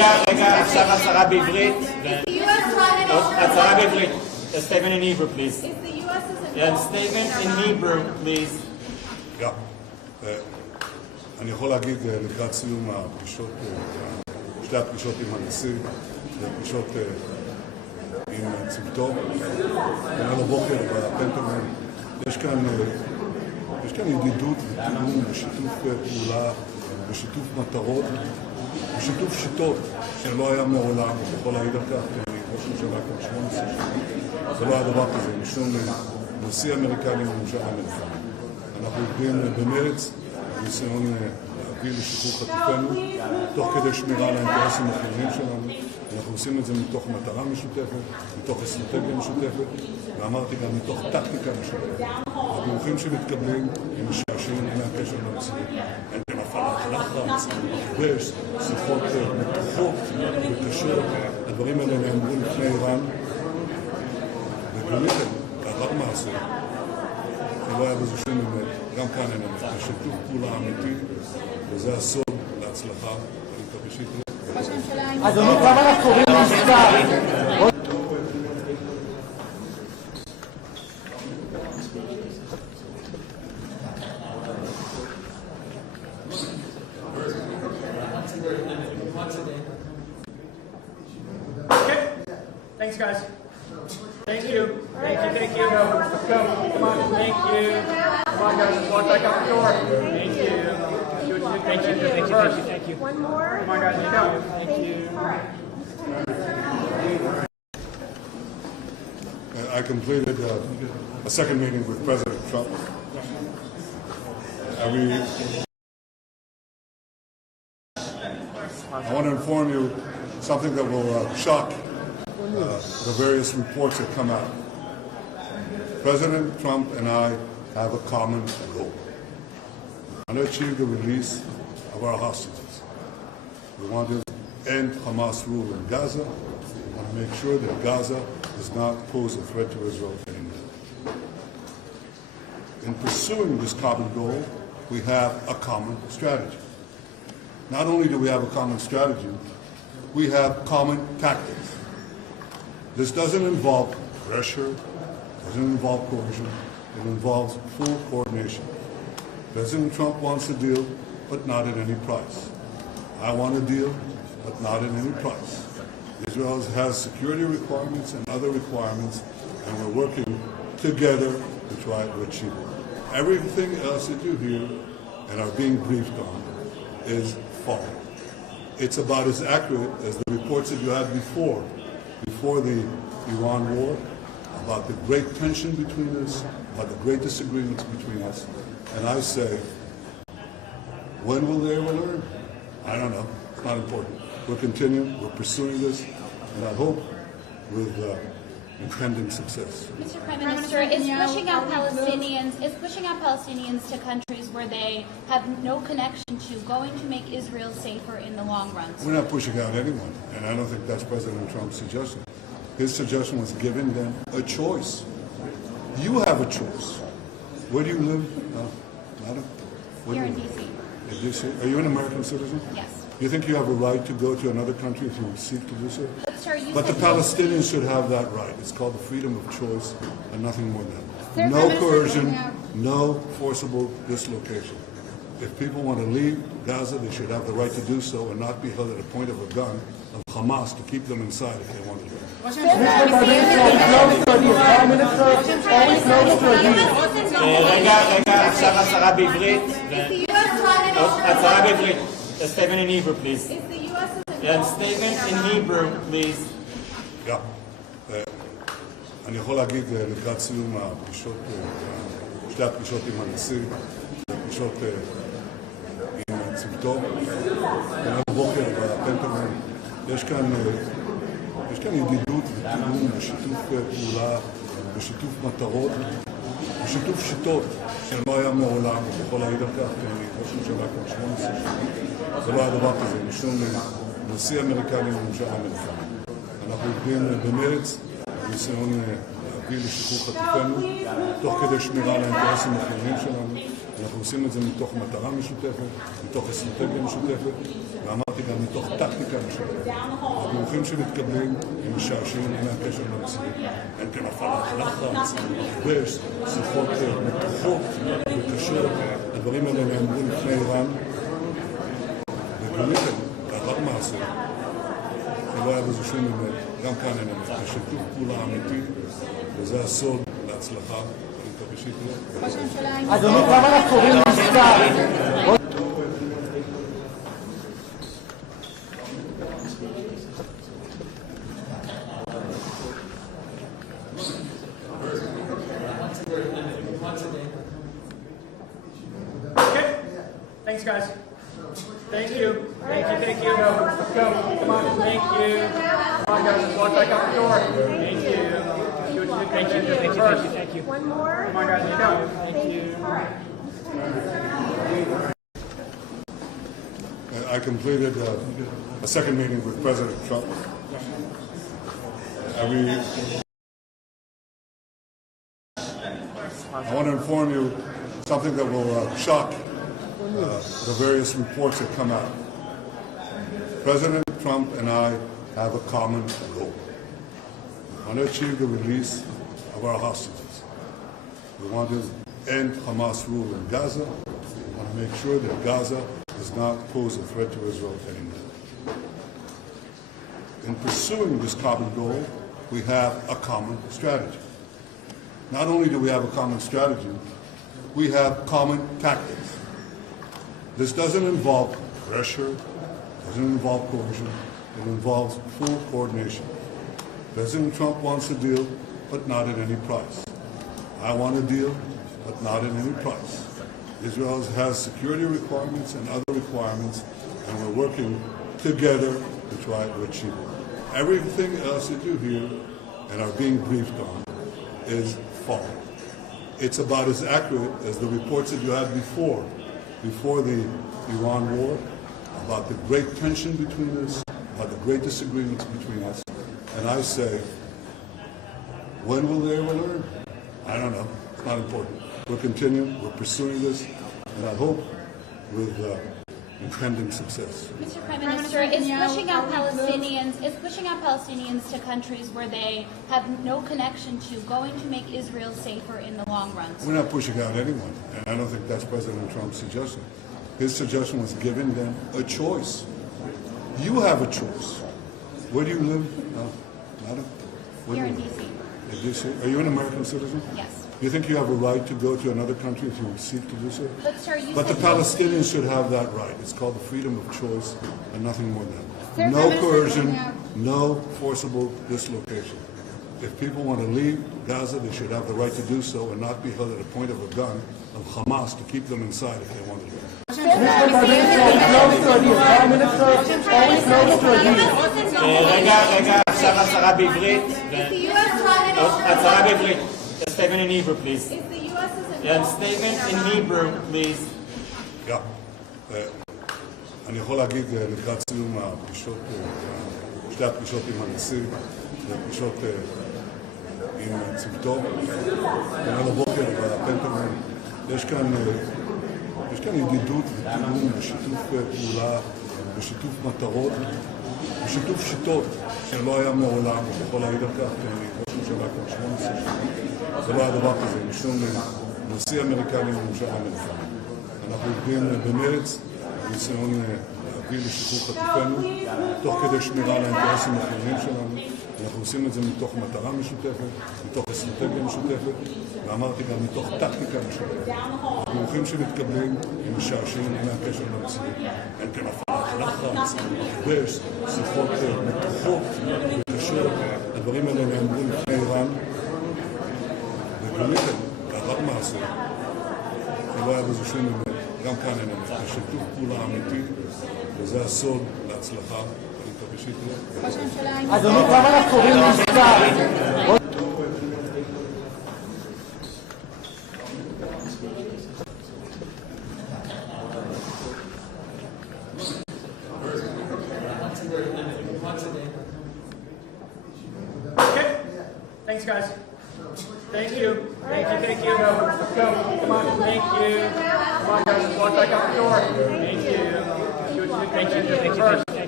רגע, עכשיו הצהרה בעברית. הצהרה בעברית. A statement in Hebrew, please. Yeah, statement in Hebrew, please. אני יכול להגיד לקראת סיום הפגישות, שתי הפגישות עם הנשיא, הפגישות עם צוותו, כנראה לבוקר בפנטגון, יש כאן ידידות ותיאום ושיתוף פעולה ושיתוף מטרות ושיתוף שיטות שלא היה מעולם, אני יכול להעיד על כך, כי אני ראש ממשלה כבר 18 שנים, זה לא היה דבר כזה, משום נשיא אמריקני וממשל אמריקני. אנחנו עובדים במרץ, ניסיון להביא לשחרור חטופינו, תוך כדי שמירה על האינטרסים החיוניים שלנו. אנחנו עושים את זה מתוך מטרה משותפת, מתוך אסטרטגיה משותפת, ואמרתי גם מתוך טקטיקה משותפת. הדיווחים שמתקבלים הם משעשעים, אין הקשר למציאות. אין בין הפעלת לחץ, מכבש, שיחות מתוחות וקשות. הדברים האלה נאמרו לפני איראן, ובאמת, לאחר מעשה, שלא היה בזה שום אמת, גם כאן אין אמת. זה שיתוף פעולה אמיתי, וזה הסוד להצלחה. אדוני, כמה אנחנו קוראים מבצע? Okay. Thanks, guys. Thank you. Thank you. Thank you. Let's go. Come on. Thank you. Come on, guys. Let's walk back out the door. Thank you. Thank you. Thank you. Thank you. Thank you. One more. Come on, guys. Let's go. Thank you. I completed a second meeting with President Trump. I want to inform you something that will shock the various reports that come out. President Trump and I have a common goal. We want to achieve the release of our hostages. We want to end Hamas rule in Gaza. We want to make sure that Gaza does not pose a threat to Israel anymore. In pursuing this common goal, we have a common strategy. Not only do we have a common strategy, we have common tactics. This doesn't involve pressure, doesn't involve coercion, it involves full coordination. President Trump wants a deal, but not at any price. I want a deal, but not at any price. Israel has security requirements and other requirements, and we're working together to try to achieve it. Everything else that you hear and are being briefed on is false. It's about as accurate as the reports that you had before the Iran war, about the great tension between us, about the great disagreements between us. And I say, when will they ever learn? I don't know. It's not important. We're continuing. We're pursuing this, and I hope with impending success. Mr. Prime Minister, is pushing out Palestinians to countries where they have no connection to going to make Israel safer in the long run? We're not pushing out anyone, and I don't think that's President Trump's suggestion. His suggestion was giving them a choice. You have a choice. Where do you live, madam? Here in D.C. In D.C. Are you an American citizen? Yes. You think you have a right to go to another country if you seek to do so? Sir, But the Palestinians should have that right. It's called the freedom of choice and nothing more than that. No coercion, no forcible dislocation. If people want to leave Gaza, they should have the right to do so and not be held at a point of a gun of Hamas to keep them inside if they want to leave. רגע, עכשיו הצהרה בעברית. הצהרה בעברית. A statement in Hebrew, please. Yeah, statement in Hebrew, please. אני יכול להגיד לקראת סיום הפגישות, שתי הפגישות עם הנשיא, הפגישות עם צוותו, כנראה לבוקר בפנטגון, יש כאן ידידות ותיאום ושיתוף פעולה ושיתוף מטרות ושיתוף שיטות שלא היה מעולם, אני יכול להעיד על כך, כי אני ראש ממשלה כבר 18 שנים, זה לא היה דבר כזה, משום נשיא אמריקני וממשל אמריקני. אנחנו עובדים במרץ, ניסיון להביא לשחרור חטופינו, תוך כדי שמירה על האינטרסים החיוניים שלנו. אנחנו עושים את זה מתוך מטרה משותפת, מתוך אסטרטגיה משותפת, ואמרתי גם מתוך טקטיקה משותפת. הדיווחים שמתקבלים הם משעשעים, אין להם קשר למציאות. אין כאן הפעלת לחץ, מכבש, שיחות מתוחות וקשות. הדברים האלה נאמרו לפני איראן, וגוליתם, לאחר מעשה, שלא היה בזה שום אמת, גם כאן אין אמת. יש שיתוף פעולה אמיתי, וזה הסוד להצלחה. אני מקווה שיקרה. אדוני, כמה אנחנו קוראים מספר? Okay. Thanks, guys. Thank you. Thank you. Thank you. Let's go. Come on. Thank you. Come on, guys. Let's walk back out the door. Thank you. Thank you. Thank you. Thank you. One more. Come on, guys. Let's go. Thank you. I completed a second meeting with President Trump. I want to inform you something that will shock the various reports that come out. President Trump and I have a common goal. We want to achieve the release of our hostages. We want to end Hamas rule in Gaza. We want to make sure that Gaza does not pose a threat to Israel anymore. In pursuing this common goal, we have a common strategy. Not only do we have a common strategy, we have common tactics. This doesn't involve pressure, doesn't involve coercion, it involves full coordination. President Trump wants a deal, but not at any price. I want a deal, but not at any price. Israel has security requirements and other requirements, and we're working together to try to achieve it. Everything else that you hear and are being briefed on is false. It's about as accurate as the reports that you had before the Iran war, about the great tension between us, about the great disagreements between us. And I say, when will they ever learn? I don't know. It's not important. We're continuing. We're pursuing this, and I hope with impending success. Mr. Prime Minister, is pushing out Palestinians to countries where they have no connection to going to make Israel safer in the long run? We're not pushing out anyone, and I don't think that's President Trump's suggestion. His suggestion was giving them a choice. You have a choice. Where do you live? Madam? Here in D.C. In D.C.? Are you an American citizen? Yes. Do you think you have a right to go to another country if you seek to do so? But, sir, But the Palestinians should have that right. It's called the freedom of choice and nothing more than that. No coercion, no forcible dislocation. If people want to leave Gaza, they should have the right to do so and not be held at a point of a gun of Hamas to keep them inside if they want to leave. רגע, עכשיו הצהרה בעברית. הצהרה בעברית. A statement in Hebrew, please. And statement in Hebrew, please. אני יכול להגיד לקראת סיום הפגישות, שתי הפגישות עם הנשיא, והפגישות עם צוותו, כנראה לבוקר בפנטגון, יש כאן ידידות ותיאום ושיתוף פעולה ושיתוף מטרות ושיתוף שיטות שלא היה מעולם, אני יכול להעיד על כך, כי אני ראש ממשלה כבר 18 שנים. זה לא היה דבר כזה, משום נשיא אמריקני וממשל אמריקני. אנחנו עובדים במרץ, ניסיון להביא לשחרור חטופינו, תוך כדי שמירה על האינטרסים החיוניים שלנו. אנחנו עושים את זה מתוך מטרה משותפת, מתוך אסטרטגיה משותפת, ואמרתי גם מתוך טקטיקה משותפת. הדיווחים שמתקבלים הם משעשעים, אין להם קשר למציאות. אין כאן הפעלת לחץ, מכבש, שיחות מתוחות וקשות. הדברים האלה נאמרו לפני איראן, וגוליתם, לאחר מעשה, שלא היה בזה שום אמת. גם כאן אין אמת. יש שיתוף פעולה אמיתי, וזה הסוד להצלחה. אני מקווה שיקרה. אדוני, כמה אנחנו קוראים מספר? Okay. Thanks, guys. Thank you. Thank you. Thank you. Let's go. Come on. Thank you. Come on, guys. Let's walk back out the door. Thank you. Thank you. Thank you.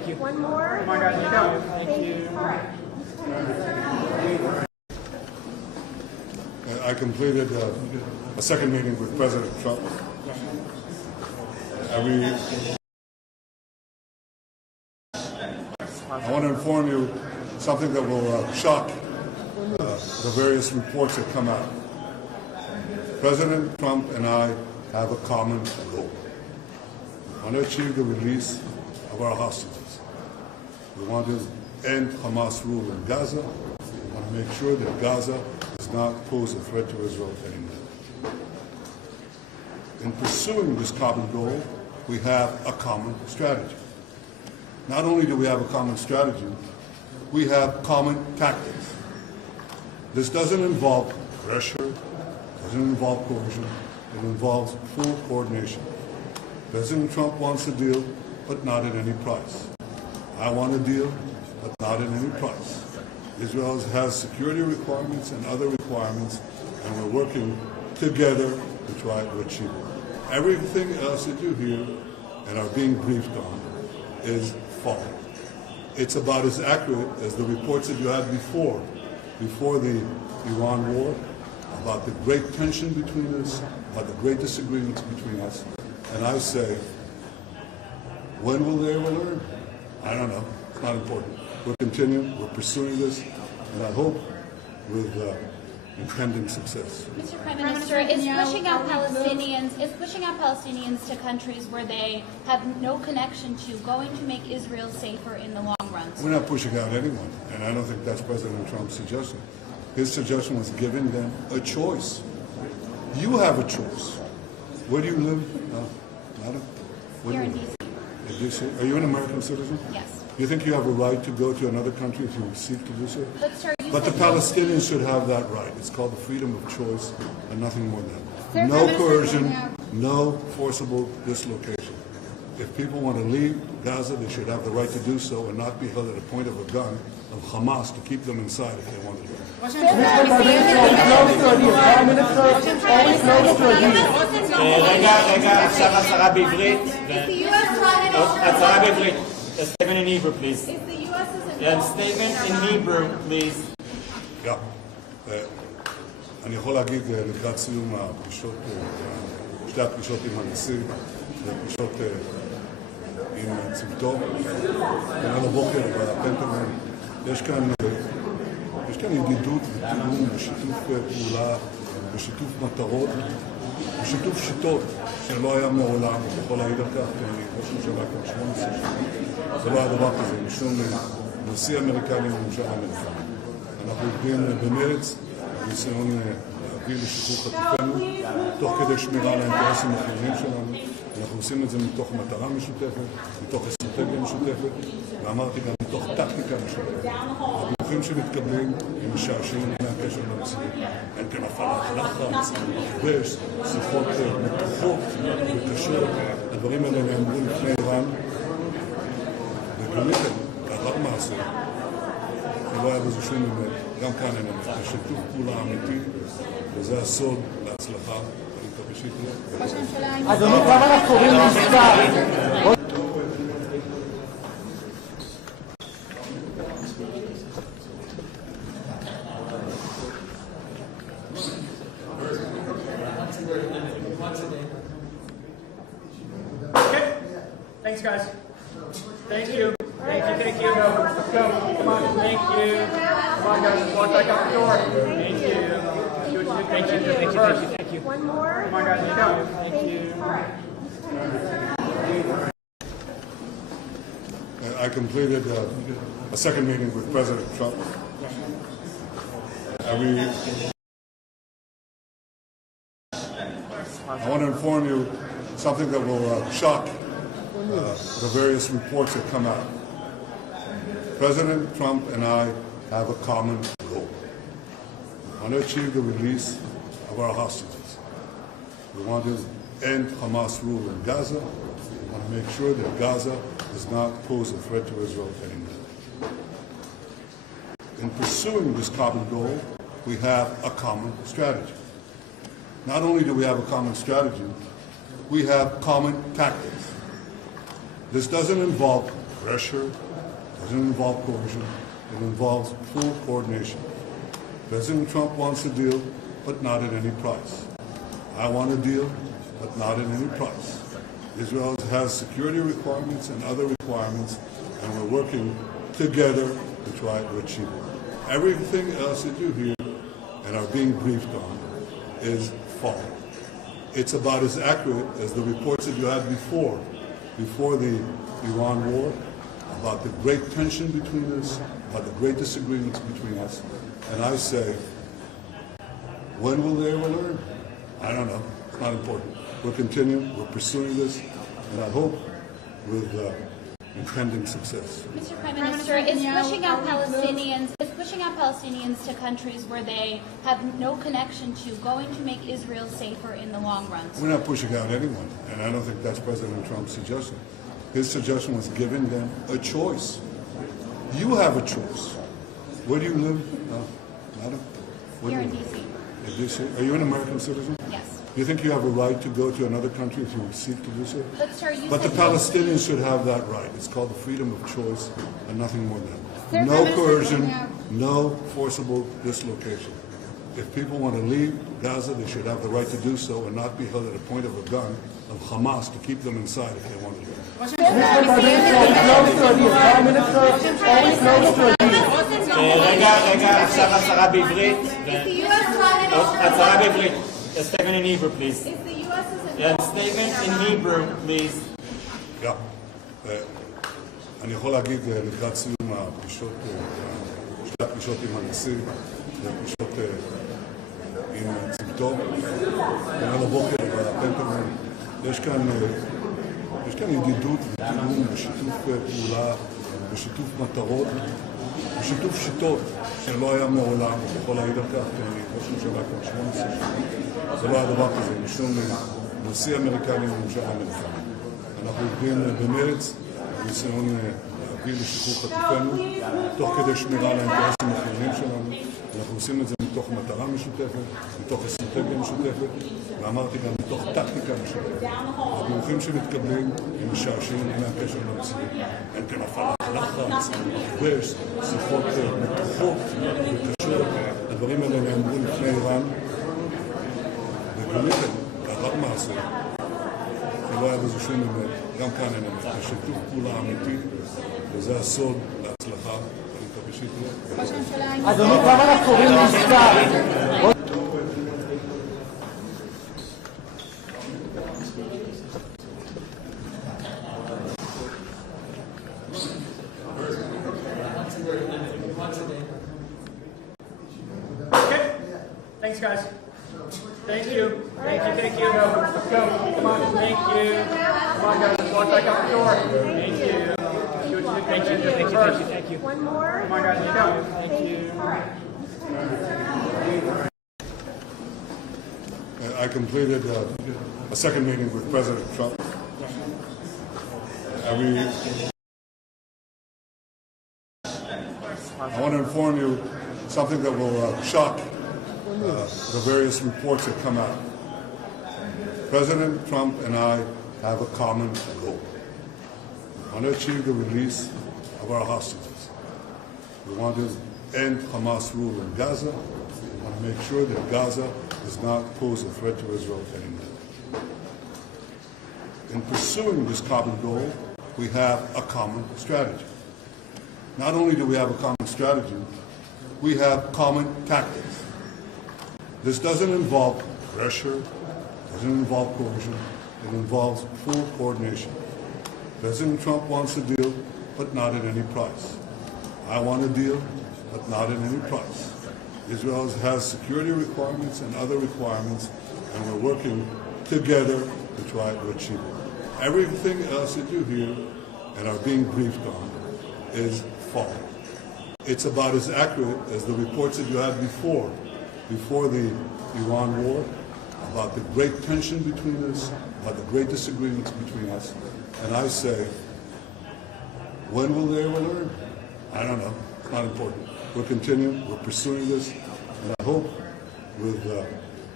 Thank you. One more. Come on, guys, let's go. Thank you. I completed a second meeting with President Trump. I want to inform you something that will shock the various reports that come out. President Trump and I have a common goal. We want to achieve the release of our hostages. We want to end Hamas rule in Gaza. We want to make sure that Gaza does not pose a threat to Israel anymore. In pursuing this common goal, we have a common strategy. Not only do we have a common strategy, we have common tactics. This doesn't involve pressure, doesn't involve coercion, it involves full coordination. President Trump wants a deal, but not at any price. I want a deal, but not at any price. Israel has security requirements and other requirements, and we're working together to try to achieve it. Everything else that you hear and are being briefed on is false. It's about as accurate as the reports that you had before the Iran war, about the great tension between us, about the great disagreements between us. And I say, when will they ever learn? I don't know. It's not important. We're continuing, we're pursuing this, and I hope with impending success. Mr. Prime Minister, is pushing out Palestinians to countries where they have no connection to going to make Israel safer in the long run? We're not pushing out anyone, and I don't think that's President Trump's suggestion. His suggestion was giving them a choice. You have a choice. Where do you live, madam? Here in D.C. In D.C.? Are you an American citizen? Yes. You think you have a right to go to another country if you seek to do so? But, sir, But the Palestinians should have that right. It's called the freedom of choice and nothing more than that. No coercion, no forcible dislocation. If people want to leave Gaza, they should have the right to do so and not be held at a point of a gun of Hamas to keep them inside if they want to leave. רגע, עכשיו הצהרה בעברית. הצהרה בעברית. A statement in Hebrew, please. Yeah, statement in Hebrew, please. אני יכול להגיד לקראת סיום הפגישות, שתי הפגישות עם הנשיא, והפגישות עם צוותו, כנראה לבוקר בפנטגון, יש כאן ידידות ותיאום ושיתוף פעולה ושיתוף מטרות ושיתוף שיטות שלא היה מעולם, אני יכול להעיד על כך, כי אני ראש ממשלה כבר 18 שנה, זה לא היה דבר כזה, משום נשיא אמריקני וממשל אמריקני. אנחנו עובדים במרץ, בניסיון להביא לשחרור חטופינו, תוך כדי שמירה על האינטרסים החיוניים שלנו. אנחנו עושים את זה מתוך מטרה משותפת, מתוך אסטרטגיה משותפת, ואמרתי גם מתוך טקטיקה משותפת. הדיווחים שמתקבלים הם משעשעים מהקשר למציאות. אין כאן הפעלת לחץ, מכבש, שיחות מתוחות וקשות. הדברים האלה נאמרו לפני איראן, וגיליתם, לאחר מעשה, שלא היה בזה שום אמת, גם כאן אין אמת. זה שיתוף פעולה אמיתי, וזה הסוד להצלחה. אני מקווה שיקרה. אדוני, כמה אנחנו קוראים למבצע? Okay. Thanks, guys. Thank you. Thank you, thank you. Let's go. Come on. Thank you. Come on, guys. Let's walk back out the door. Thank you. Thank you. Thank you. One more. Come on, guys. Let's go. Thank you. I completed a second meeting with President Trump. I want to inform you something that will shock the various reports that come out. President Trump and I have a common goal. We want to achieve the release of our hostages. We want to end Hamas rule in Gaza. We want to make sure that Gaza does not pose a threat to Israel anymore. In pursuing this common goal, we have a common strategy. Not only do we have a common strategy, we have common tactics. This doesn't involve pressure, doesn't involve coercion. It involves full coordination. President Trump wants a deal, but not at any price. I want a deal, but not at any price. Israel has security requirements and other requirements, and we're working together to try to achieve it. Everything else that you hear and are being briefed on is false. It's about as accurate as the reports that you had before the Iran war, about the great tension between us, about the great disagreements between us. And I say, when will they ever learn? I don't know. It's not important. We're continuing. We're pursuing this, and I hope with impending success. Mr. Prime Minister, is pushing out Palestinians to countries where they have no connection to going to make Israel safer in the long run? We're not pushing out anyone, and I don't think that's President Trump's suggestion. His suggestion was giving them a choice. You have a choice. Where do you live, madam? Here in D.C. In D.C. Are you an American citizen? Yes. Do you think you have a right to go to another country if you seek to do so? But, sir, you But the said Palestinians should have that right. It's called the freedom of choice and nothing more than that. Sir, No Prime Minister coercion, Netanyahu. no forcible dislocation. If people want to leave Gaza, they should have the right to do so and not be held at a point of a gun of Hamas to keep them inside if they want to leave. Mr. Prime Minister, always close to a deal. רגע, עכשיו הצהרה בעברית. הצהרה בעברית. A statement in Hebrew, please. Yeah, statement in Hebrew, please. אני יכול להגיד לקראת סיום הפגישות, שתי הפגישות עם הנשיא, הפגישות עם צוותו, כנראה לבוקר בפנטגון, יש כאן ידידות ותיאום ושיתוף פעולה ושיתוף מטרות ושיתוף שיטות שלא היה מעולם, אני יכול להעיד על כך, כי אני ראש ממשלה כבר 18 שנה, זה לא היה דבר כזה, משום נשיא אמריקני וממשל אמריקני. אנחנו עובדים במרץ, ניסיון להביא לשחרור חטופינו, תוך כדי שמירה על האינטרסים החיוניים שלנו. אנחנו עושים את זה מתוך מטרה משותפת, מתוך אסטרטגיה משותפת, ואמרתי גם מתוך טקטיקה משותפת. הדיווחים שמתקבלים הם משעשעים מהקשר למציאות. אין כאן הפעלת לחץ, מכבש, שיחות מתוחות וקשות. הדברים האלה נאמרו לפני איראן, ובאמת, לאחר מעשה, שלא היה בזה שום אמת, גם כאן אין אמת. זה שיתוף פעולה אמיתי, וזה הסוד להצלחה. אני מקווה שתהיה. אדוני, כמה אנחנו קוראים לעסקה? Okay. Thanks, guys. Thank you. Thank you. Let's go. Come on. Thank you. Come on, guys. Let's walk back out the door. Thank you. Thank you. One more. Come on, guys. Let's go. Thank you. I completed a second meeting with President Trump. I want to inform you something that will shock the various reports that come out. President Trump and I have a common goal. We want to achieve the release of our hostages. We want to end Hamas rule in Gaza. We want to make sure that Gaza does not pose a threat to Israel anymore. In pursuing this common goal, we have a common strategy. Not only do we have a common strategy, we have common tactics. This doesn't involve pressure, doesn't involve coercion, it involves full coordination. President Trump wants a deal, but not at any price. I want a deal, but not at any price. Israel has security requirements and other requirements, and we're working together to try to achieve it. Everything else that you hear and are being briefed on is false. It's about as accurate as the reports that you had before the Iran war, about the great tension between us, about the great disagreements between us. And I say, when will they ever learn? I don't know. It's not important. We're continuing. We're pursuing this. And I hope with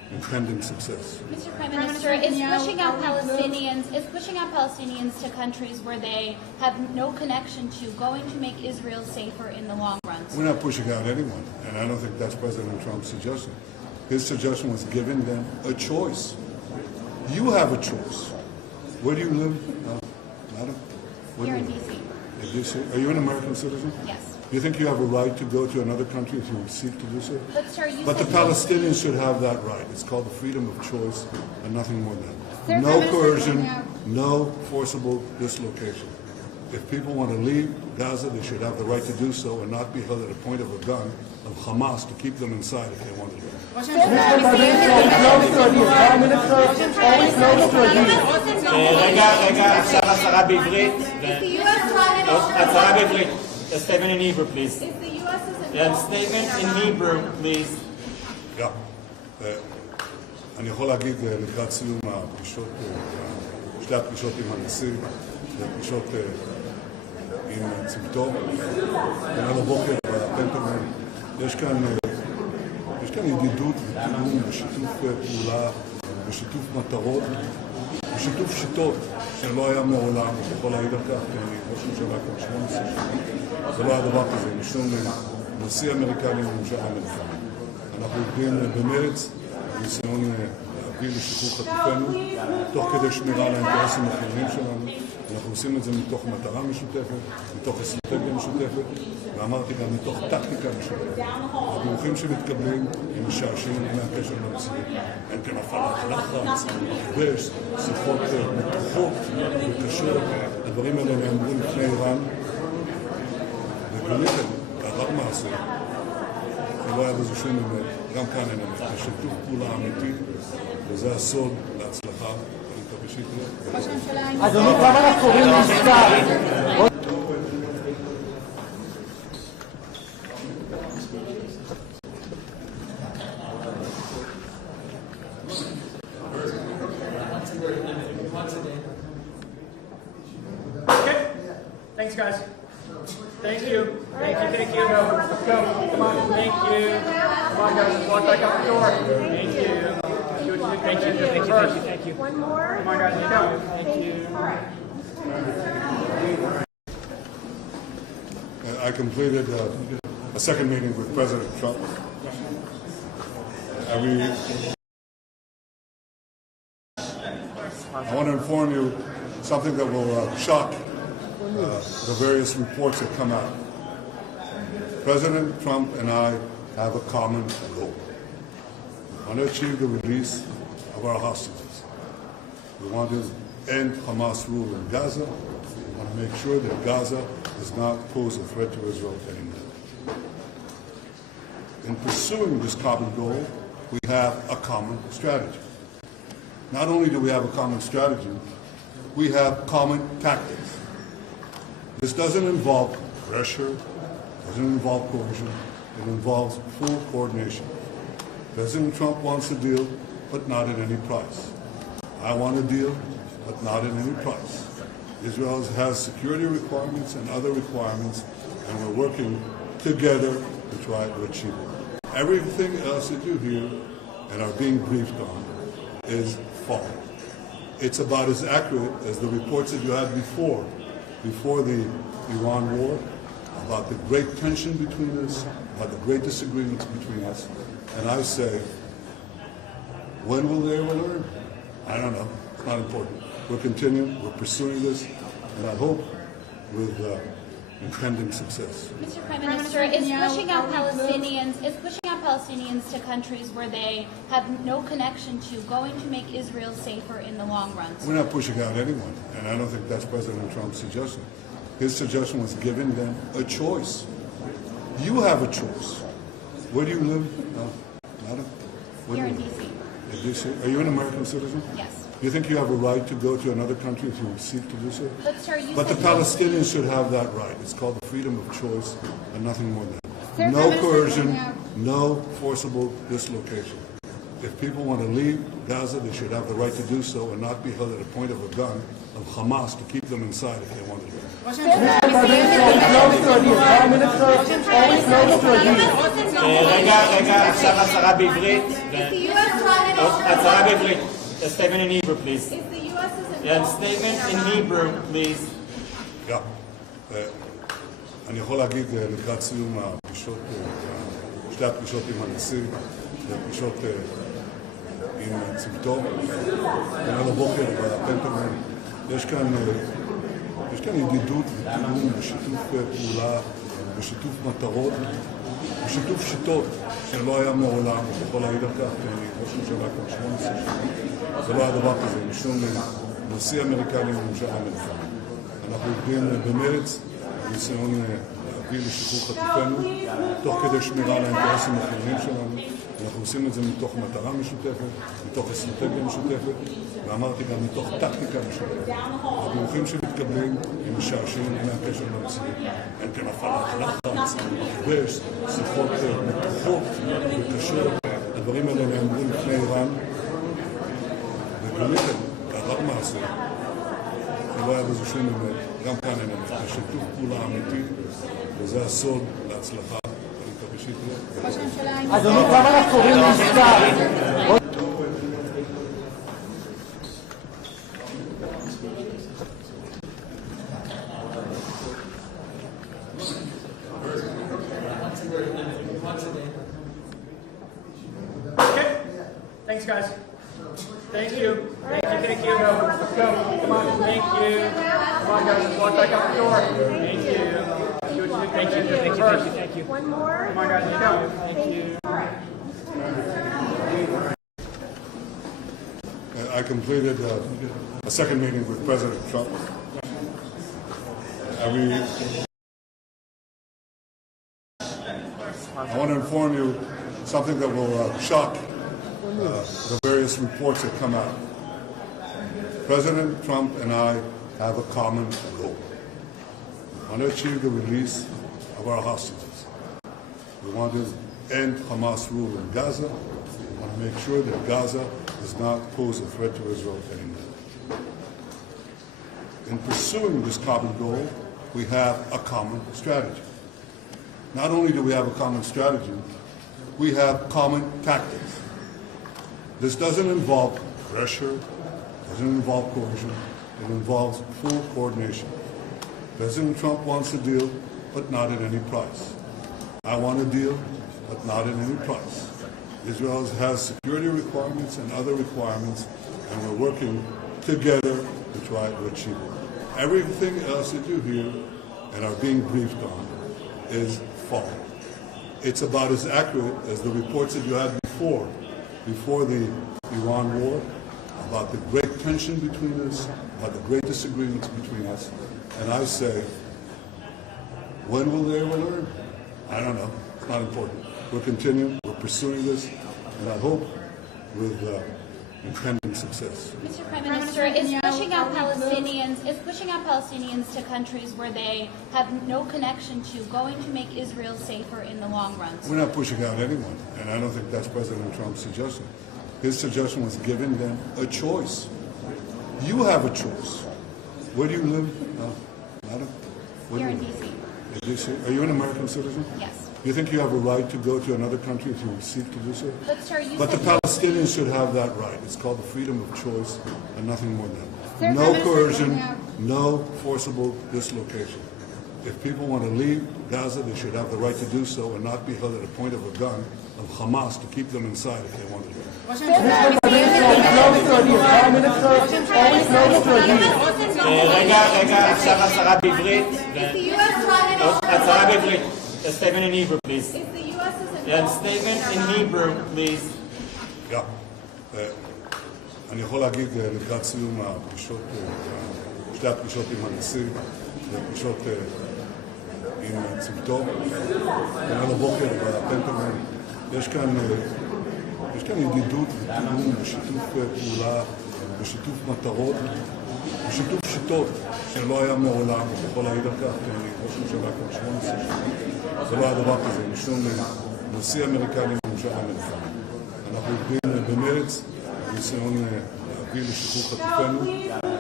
impending success. Mr. Prime Minister, is pushing out Palestinians to countries where they have no connection to going to make Israel safer in the long run? We're not pushing out anyone, and I don't think that's President Trump's suggestion. His suggestion was giving them a choice. You have a choice. Where do you live, madam? Here in D.C. In D.C. Are you an American citizen? Yes. Do you think you have a right to go to another country if you seek to do so? But, sir, you But the said Palestinians should have that right. It's called the freedom of choice and nothing more than that. Sir, No Prime coercion, Minister, no forcible dislocation. If people want to leave Gaza, they should have the right to do so and not be held at a point of a gun of Hamas to keep them inside if they want to leave. Mr. President, close to a deal. Prime Minister, always close to a deal. רגע, עכשיו הצהרה בעברית. הצהרה בעברית. A statement in Hebrew, please. Yeah, statement in Hebrew, please. אני יכול להגיד לקראת סיום הפגישות, שתי הפגישות עם הנשיא, והפגישות עם צוותו, כנראה בבוקר בפנטגון, יש כאן ידידות ותיאום ושיתוף פעולה ושיתוף מטרות ושיתוף שיטות שלא היה מעולם, אני יכול להעיד על כך, כי אני ראש ממשלה כבר 18 שנים, זה לא היה דבר כזה, משום נשיא אמריקני וממשל אמריקני. אנחנו עובדים במרץ, בניסיון להביא לשחרור חטופינו, תוך כדי שמירה על האינטרסים החיוניים שלנו. אנחנו עושים את זה מתוך מטרה משותפת, מתוך אסטרטגיה משותפת, ואמרתי גם מתוך טקטיקה משותפת. הדיווחים שמתקבלים הם משעשעים מהקשר למציאות. אין כאן הפעלת לחץ, מכבש, שיחות מתוחות וקשות. הדברים האלה נאמרו לפני איראן, וגיליתם, לאחר מעשה, שלא היה בזה שום אמת, גם כאן אין אמת. זה שיתוף פעולה אמיתי, וזה הסוד להצלחה. אדוני, כמה אנחנו קוראים לעסקה? Okay. Thanks, guys. Thank you. Thank you. Let's go. Come on. Thank you. Come on, guys. Let's walk back out the door. Thank you. Thank you. One more. Come on, guys. Let's go. Thank you. I completed a second meeting with President Trump. I want to inform you something that will shock the various reports that come out. President Trump and I have a common goal. We want to achieve the release of our hostages. We want to end Hamas rule in Gaza. We want to make sure that Gaza does not pose a threat to Israel anymore. In pursuing this common goal, we have a common strategy. Not only do we have a common strategy, we have common tactics. This doesn't involve pressure, doesn't involve coercion, it involves full coordination. President Trump wants a deal, but not at any price. I want a deal, but not at any price. Israel has security requirements and other requirements, and we're working together to try to achieve it. Everything else that you hear and are being briefed on is false. It's about as accurate as the reports that you had before the Iran war, about the great tension between us, about the great disagreements between us. And I say, when will they ever learn? I don't know. It's not important. We're continuing. We're pursuing this, and I hope with impending success. Mr. Prime Minister, is pushing out Palestinians to countries where they have no connection to going to make Israel safer in the long run? We're not pushing out anyone, and I don't think that's President Trump's suggestion. His suggestion was giving them a choice. You have a choice. Where do you live, madam? Here in D.C. In D.C. Are you an American citizen? Yes. Do you think you have a right to go to another country if you seek to do so? But, sir, you But the said Palestinians should have that right. It's called the freedom of choice and nothing more than that. Sir, No Prime coercion, Minister, no forcible dislocation. If people want to leave Gaza, they should have the right to do so and not be held at a point of a gun of Hamas to keep them inside if they want to leave. Mr. President, close to a deal. Prime Minister, always close to a deal. רגע, עכשיו הצהרה בעברית. Is the U.S. trying to הצהרה בעברית. A statement in Hebrew, please. Yeah, statement in Hebrew, please. אני יכול להגיד לקראת סיום הפגישות, שתי הפגישות עם הנשיא, והפגישות עם צוותו, כולל הבוקר בפנטגון, יש כאן ידידות ותיאום ושיתוף פעולה ושיתוף מטרות ושיתוף שיטות שלא היה מעולם, אני יכול להעיד על כך, כי אני ראש ממשלה כבר 18 שנים, זה לא היה דבר כזה, משום נשיא אמריקני וממשל אמריקני. אנחנו עובדים במרץ, בניסיון להביא לשחרור חטופינו, תוך כדי שמירה על האינטרסים החיוניים שלנו. אנחנו עושים את זה מתוך מטרה משותפת, מתוך אסטרטגיה משותפת, ואמרתי גם מתוך טקטיקה משותפת. הדיווחים שמתקבלים הם משעשעים, אין הקשר למציאות, אין כאן הפעלת לחץ, מכבש, שיחות מתוחות וקשות. הדברים האלה נאמרו לפני איראן, וגיליתם, קרה מעשה, שלא היה בזה שום אמת, גם כאן אין אמת. זה שיתוף פעולה אמיתי, וזה הסוד להצלחה. אני מקווה שתהיה. אדוני, כמה אנחנו קוראים להסתר? Okay. Thanks, guys. Thank you. Thank you. Let's go. Come on. Thank you. Come on, guys. Let's walk back out the door. Thank you. Thank you. One more. Come on, guys. Let's go. Thank you. I completed a second meeting with President Trump. I want to inform you something that will shock the various reports that come out. President Trump and I have a common goal. We want to achieve the release of our hostages. We want to end Hamas rule in Gaza. We want to make sure that Gaza does not pose a threat to Israel anymore. In pursuing this common goal, we have a common strategy. Not only do we have a common strategy, we have common tactics. This doesn't involve pressure, doesn't involve coercion, it involves full coordination. President Trump wants a deal, but not at any price. I want a deal, but not at any price. Israel has security requirements and other requirements, and we're working together to try to achieve it. Everything else that you hear and are being briefed on is false. It's about as accurate as the reports that you had before the Iran war, about the great tension between us, about the great disagreements between us. And I say, when will they ever learn? I don't know. It's not important. We're continuing. We're pursuing this, and I hope with impending success. Mr. Prime Minister, is pushing out Palestinians to countries where they have no connection to going to make Israel safer in the long run? We're not pushing out anyone, and I don't think that's President Trump's suggestion. His suggestion was giving them a choice. You have a choice. Where do you live? Madam? Here in D.C. D.C. Are you an American citizen? Yes. You think you have a right to go to another country if you seek to do so? But, sir, But the Palestinians should have that right. It's called the freedom of choice and nothing more than that. No coercion, no forcible dislocation. If people want to leave Gaza, they should have the right to do so and not be held at a point of a gun of Hamas to keep them inside if they want to leave. רגע, עכשיו הצהרה בעברית. הצהרה בעברית. A statement in Hebrew, please. Yeah, statement in Hebrew, please. אני יכול להגיד לקראת סיום הפגישות, שתי הפגישות עם הנשיא, והפגישות עם צוותו, כולל הבוקר בפנטגון, יש כאן ידידות ותיאום ושיתוף פעולה ושיתוף מטרות ושיתוף שיטות שלא היה מעולם, אני יכול להעיד על כך, כי אני ראש ממשלה כבר 18 שנים, זה לא היה דבר כזה, משום נשיא אמריקני וממשל אמריקני. אנחנו עובדים במרץ, בניסיון להביא לשחרור חטופינו,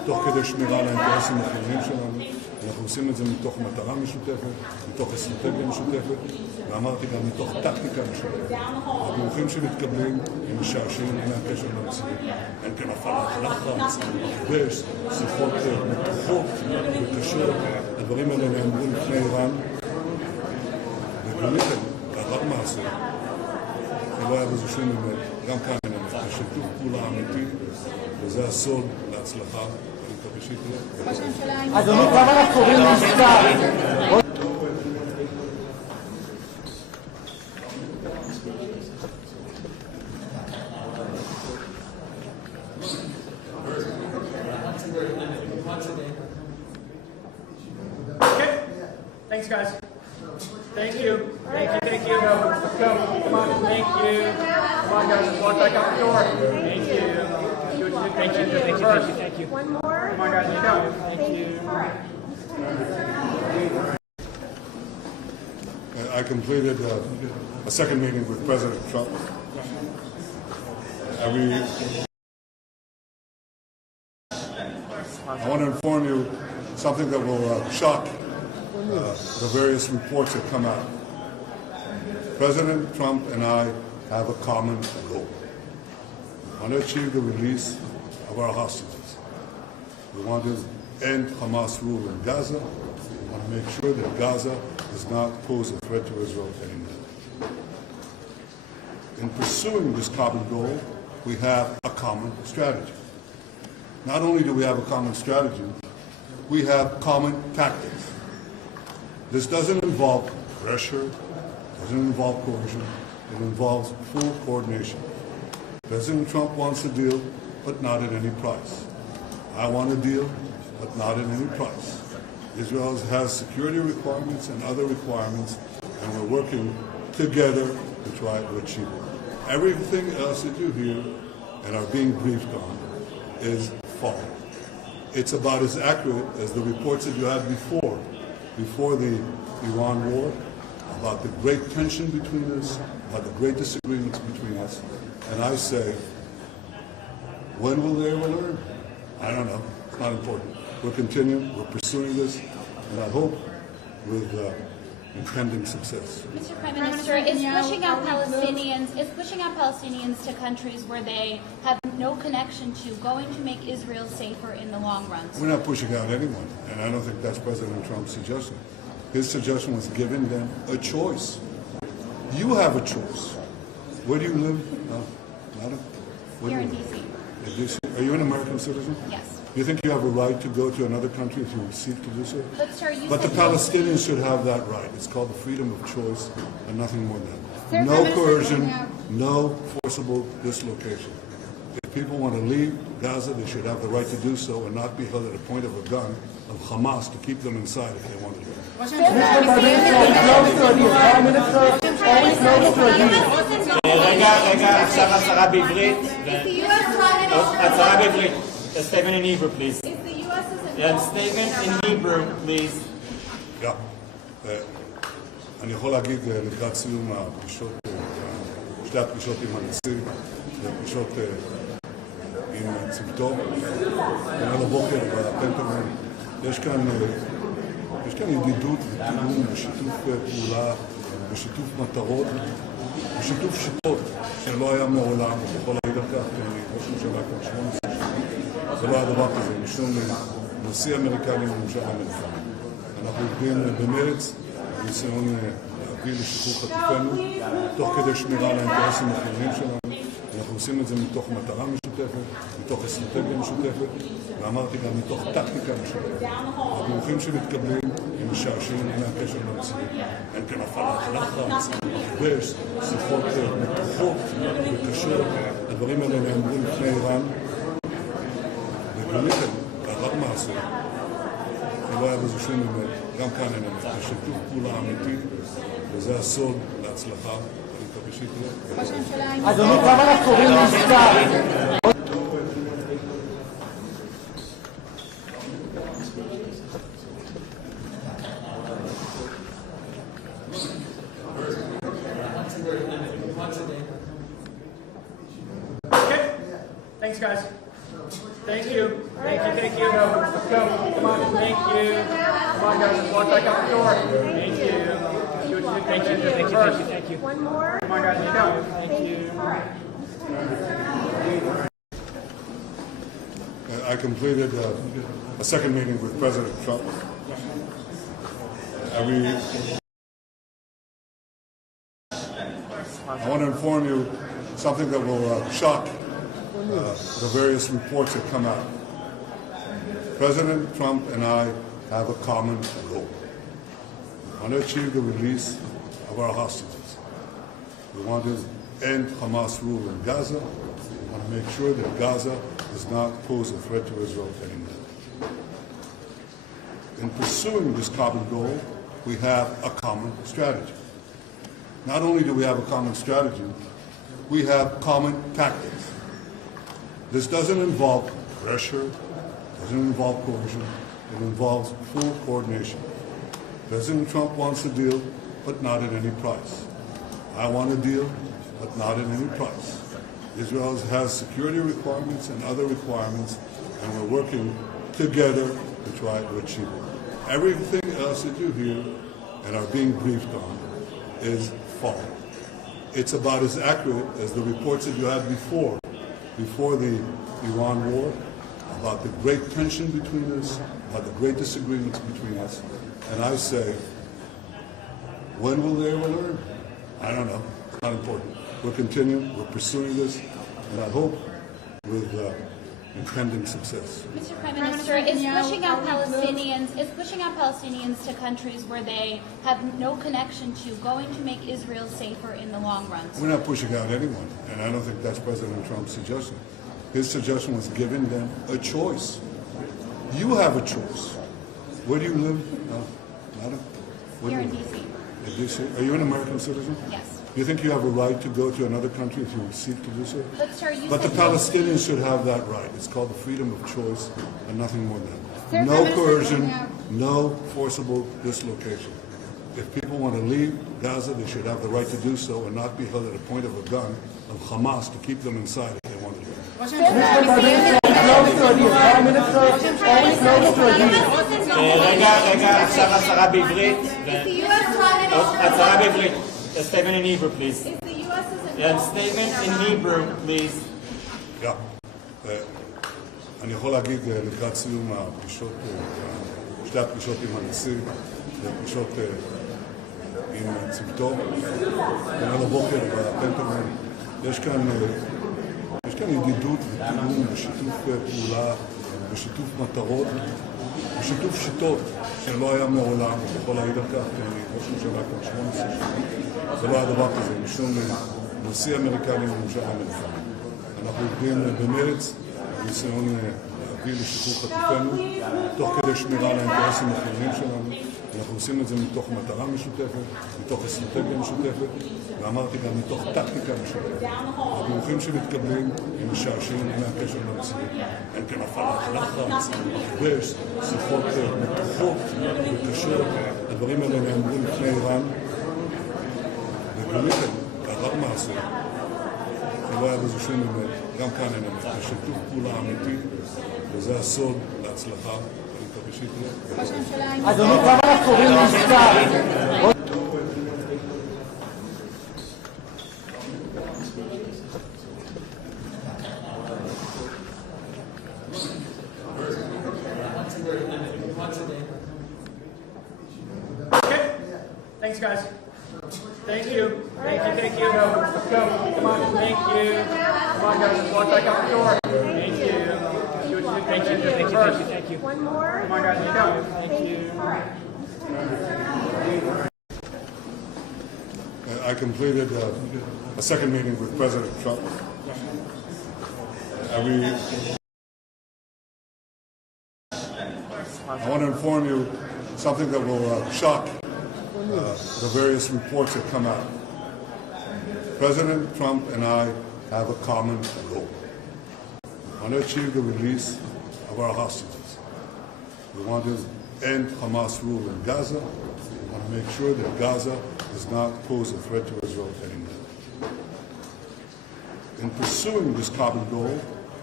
תוך כדי שמירה על האינטרסים החיוניים שלנו. אנחנו עושים את זה מתוך מטרה משותפת, מתוך אסטרטגיה משותפת, ואמרתי גם מתוך טקטיקה משותפת. הדיווחים שמתקבלים הם משעשעים מהקשר למציאות. אין כאן הפעלת לחץ, מכבש, שיחות מתוחות וקשות. הדברים האלה נאמרו לפני איראן, ובאמת, לאחר מעשה, לא היה בזה שום אמת, גם כאן אין אמת. זה שיתוף פעולה אמיתי, וזה הסוד להצלחה. אדוני, כמה אנחנו קוראים לעסקה? Okay. Thanks, guys. Thank you. Thank you. Thank you. Let's go. Come on. Thank you. Come on, guys. Let's walk back out the door. Thank you. Thank you. Thank you. Thank you. One more. Come on, guys. Let's go. Thank you. I completed a second meeting with President Trump. I want to inform you something that will shock the various reports that come out. President Trump and I have a common goal. We want to achieve the release of our hostages. We want to end Hamas rule in Gaza. We want to make sure that Gaza does not pose a threat to Israel anymore. In pursuing this common goal, we have a common strategy. Not only do we have a common strategy, we have common tactics. This doesn't involve pressure, doesn't involve coercion, it involves full coordination. President Trump wants a deal, but not at any price. I want a deal, but not at any price. Israel has security requirements and other requirements, and we're working together to try to achieve it. Everything else that you hear and are being briefed on is false. It's about as accurate as the reports that you had before the Iran war, about the great tension between us, about the great disagreements between us. And I say, when will they ever learn? I don't know. It's not important. We're continuing. We're pursuing this, and I hope with impending success. Mr. Prime Minister, is pushing out Palestinians to countries where they have no connection to going to make Israel safer in the long run? We're not pushing out anyone, and I don't think that's President Trump's suggestion. His suggestion was giving them a choice. You have a choice. Where do you live? Madam? Here in D.C. Are you an American citizen? Yes. Do you think you have a right to go to another country if you seek to do so? But, sir, But the Palestinians should have that right. It's called the freedom of choice and nothing more than that. No coercion, no forcible dislocation. If people want to leave Gaza, they should have the right to do so and not be held at a point of a gun of Hamas to keep them inside if they want to leave. רגע, עכשיו הצהרה בעברית. הצהרה בעברית. A statement in Hebrew, please. Yeah, statement in Hebrew, please. אני יכול להגיד לקראת סיום הפגישות, שתי הפגישות עם הנשיא, והפגישות עם צוותו, כולל הבוקר בפנטגון, יש כאן ידידות ותיאום ושיתוף פעולה ושיתוף מטרות ושיתוף שיטות שלא היה מעולם, אני יכול להגיד על כך, כי אני ראש ממשלה כבר 18 שנה, זה לא היה דבר כזה, משום נשיא אמריקני וממשל אמריקני. אנחנו עובדים במרץ, בניסיון להביא לשחרור חטופינו, תוך כדי שמירה על האינטרסים החיוניים שלנו. אנחנו עושים את זה מתוך מטרה משותפת, מתוך אסטרטגיה משותפת, ואמרתי גם מתוך טקטיקה משותפת. הדיווחים שמתקבלים הם משעשעים מהקשר למציאות. אין כאן הפעלת לחץ, מכבש, שיחות מתוחות וקשות. הדברים האלה נאמרו לפני איראן, ובאמת, לאחר מעשה, לא היה בזה שום אמת, גם כאן אין אמת. זה שיתוף פעולה אמיתי, וזה הסוד להצלחה. אדוני, כמה אנחנו קוראים לעסקה? Okay. Thanks, guys. Thank you. Thank you. Let's go. Come on. Thank you. Come on, guys. Let's walk back out the door. Thank you. Thank you. One more. Come on, guys. Let's go. Thank you. I completed a second meeting with President Trump. I want to inform you something that will shock the various reports that come out. President Trump and I have a common goal. We want to achieve the release of our hostages. We want to end Hamas rule in Gaza. We want to make sure that Gaza does not pose a threat to Israel anymore. In pursuing this common goal, we have a common strategy. Not only do we have a common strategy, we have common tactics. This doesn't involve pressure, doesn't involve coercion, it involves full coordination. President Trump wants a deal, but not at any price. I want a deal, but not at any price. Israel has security requirements and other requirements, and we're working together to try to achieve it. Everything else that you hear and are being briefed on is false. It's about as accurate as the reports that you had before the Iran war, about the great tension between us, about the great disagreements between us. And I say, when will they ever learn? I don't know. It's not important. We're continuing, we're pursuing this, and I hope with impending success. Mr. Prime Minister, is pushing out Palestinians to countries where they have no connection to going to make Israel safer in the long run? We're not pushing out anyone, and I don't think that's President Trump's suggestion. His suggestion was giving them a choice. You have a choice. Where do you live? No, not Here in D.C. In D.C. Are you an American citizen? Yes. Do you think you have a right to go to another country if you seek to do so? But, sir, you But the said Palestinians should have that right. It's called the freedom of choice and nothing more than that. No coercion, no forcible dislocation. If people want to leave Gaza, they should have the right to do so and not be held at a point of a gun of Hamas to keep them inside if they want to leave. רגע, עכשיו הצהרה בעברית. הצהרה בעברית. A statement in Hebrew, please. Yeah, statement in Hebrew, please. אני יכול להגיד לקראת סיום הפגישות, שתי הפגישות עם הנשיא, הפגישות עם צוותו, כנראה לבוקר בפנטגון, יש כאן ידידות ותיאום ושיתוף פעולה ושיתוף מטרות ושיתוף שיטות שלא היה מעולם, אני יכול להעיד על כך, כי אני ראש ממשלה כבר 18 שנים, זה לא היה דבר כזה, משום נשיא אמריקני וממשל אמריקני. אנחנו עובדים במרץ, ניסיון להביא לשחרור חטופינו, תוך כדי שמירה על האינטרסים החיוניים שלנו. אנחנו עושים את זה מתוך מטרה משותפת, מתוך אסטרטגיה משותפת, ואמרתי גם מתוך טקטיקה משותפת. הדיווחים שמתקבלים הם משעשעים, אין להם קשר למציאות. אין כאן הפעלת לחץ, מכבש, שיחות מתוחות וקשות. הדברים האלה נאמרים לפני איראן, וגליתם, לאחר מעשה. לא היה בזה שום אמת, גם כאן אין אמת. יש שיתוף פעולה אמיתי, וזה הסוד להצלחה. אני מקווה שיקרה. אדוני, כמה אנחנו קוראים מספר? Okay. Thanks, guys. Thank you. Let's go. Come on. Thank you. Come on, guys. Let's walk back out the door. Thank you. Thank you. One more. Come on, guys. Let's go. Thank you. I completed a second meeting with President Trump. I want to inform you something that will shock the various reports that come out. President Trump and I have a common goal. We want to achieve the release of our hostages. We want to end Hamas rule in Gaza. We want to make sure that Gaza does not pose a threat to Israel anymore. In pursuing this common goal,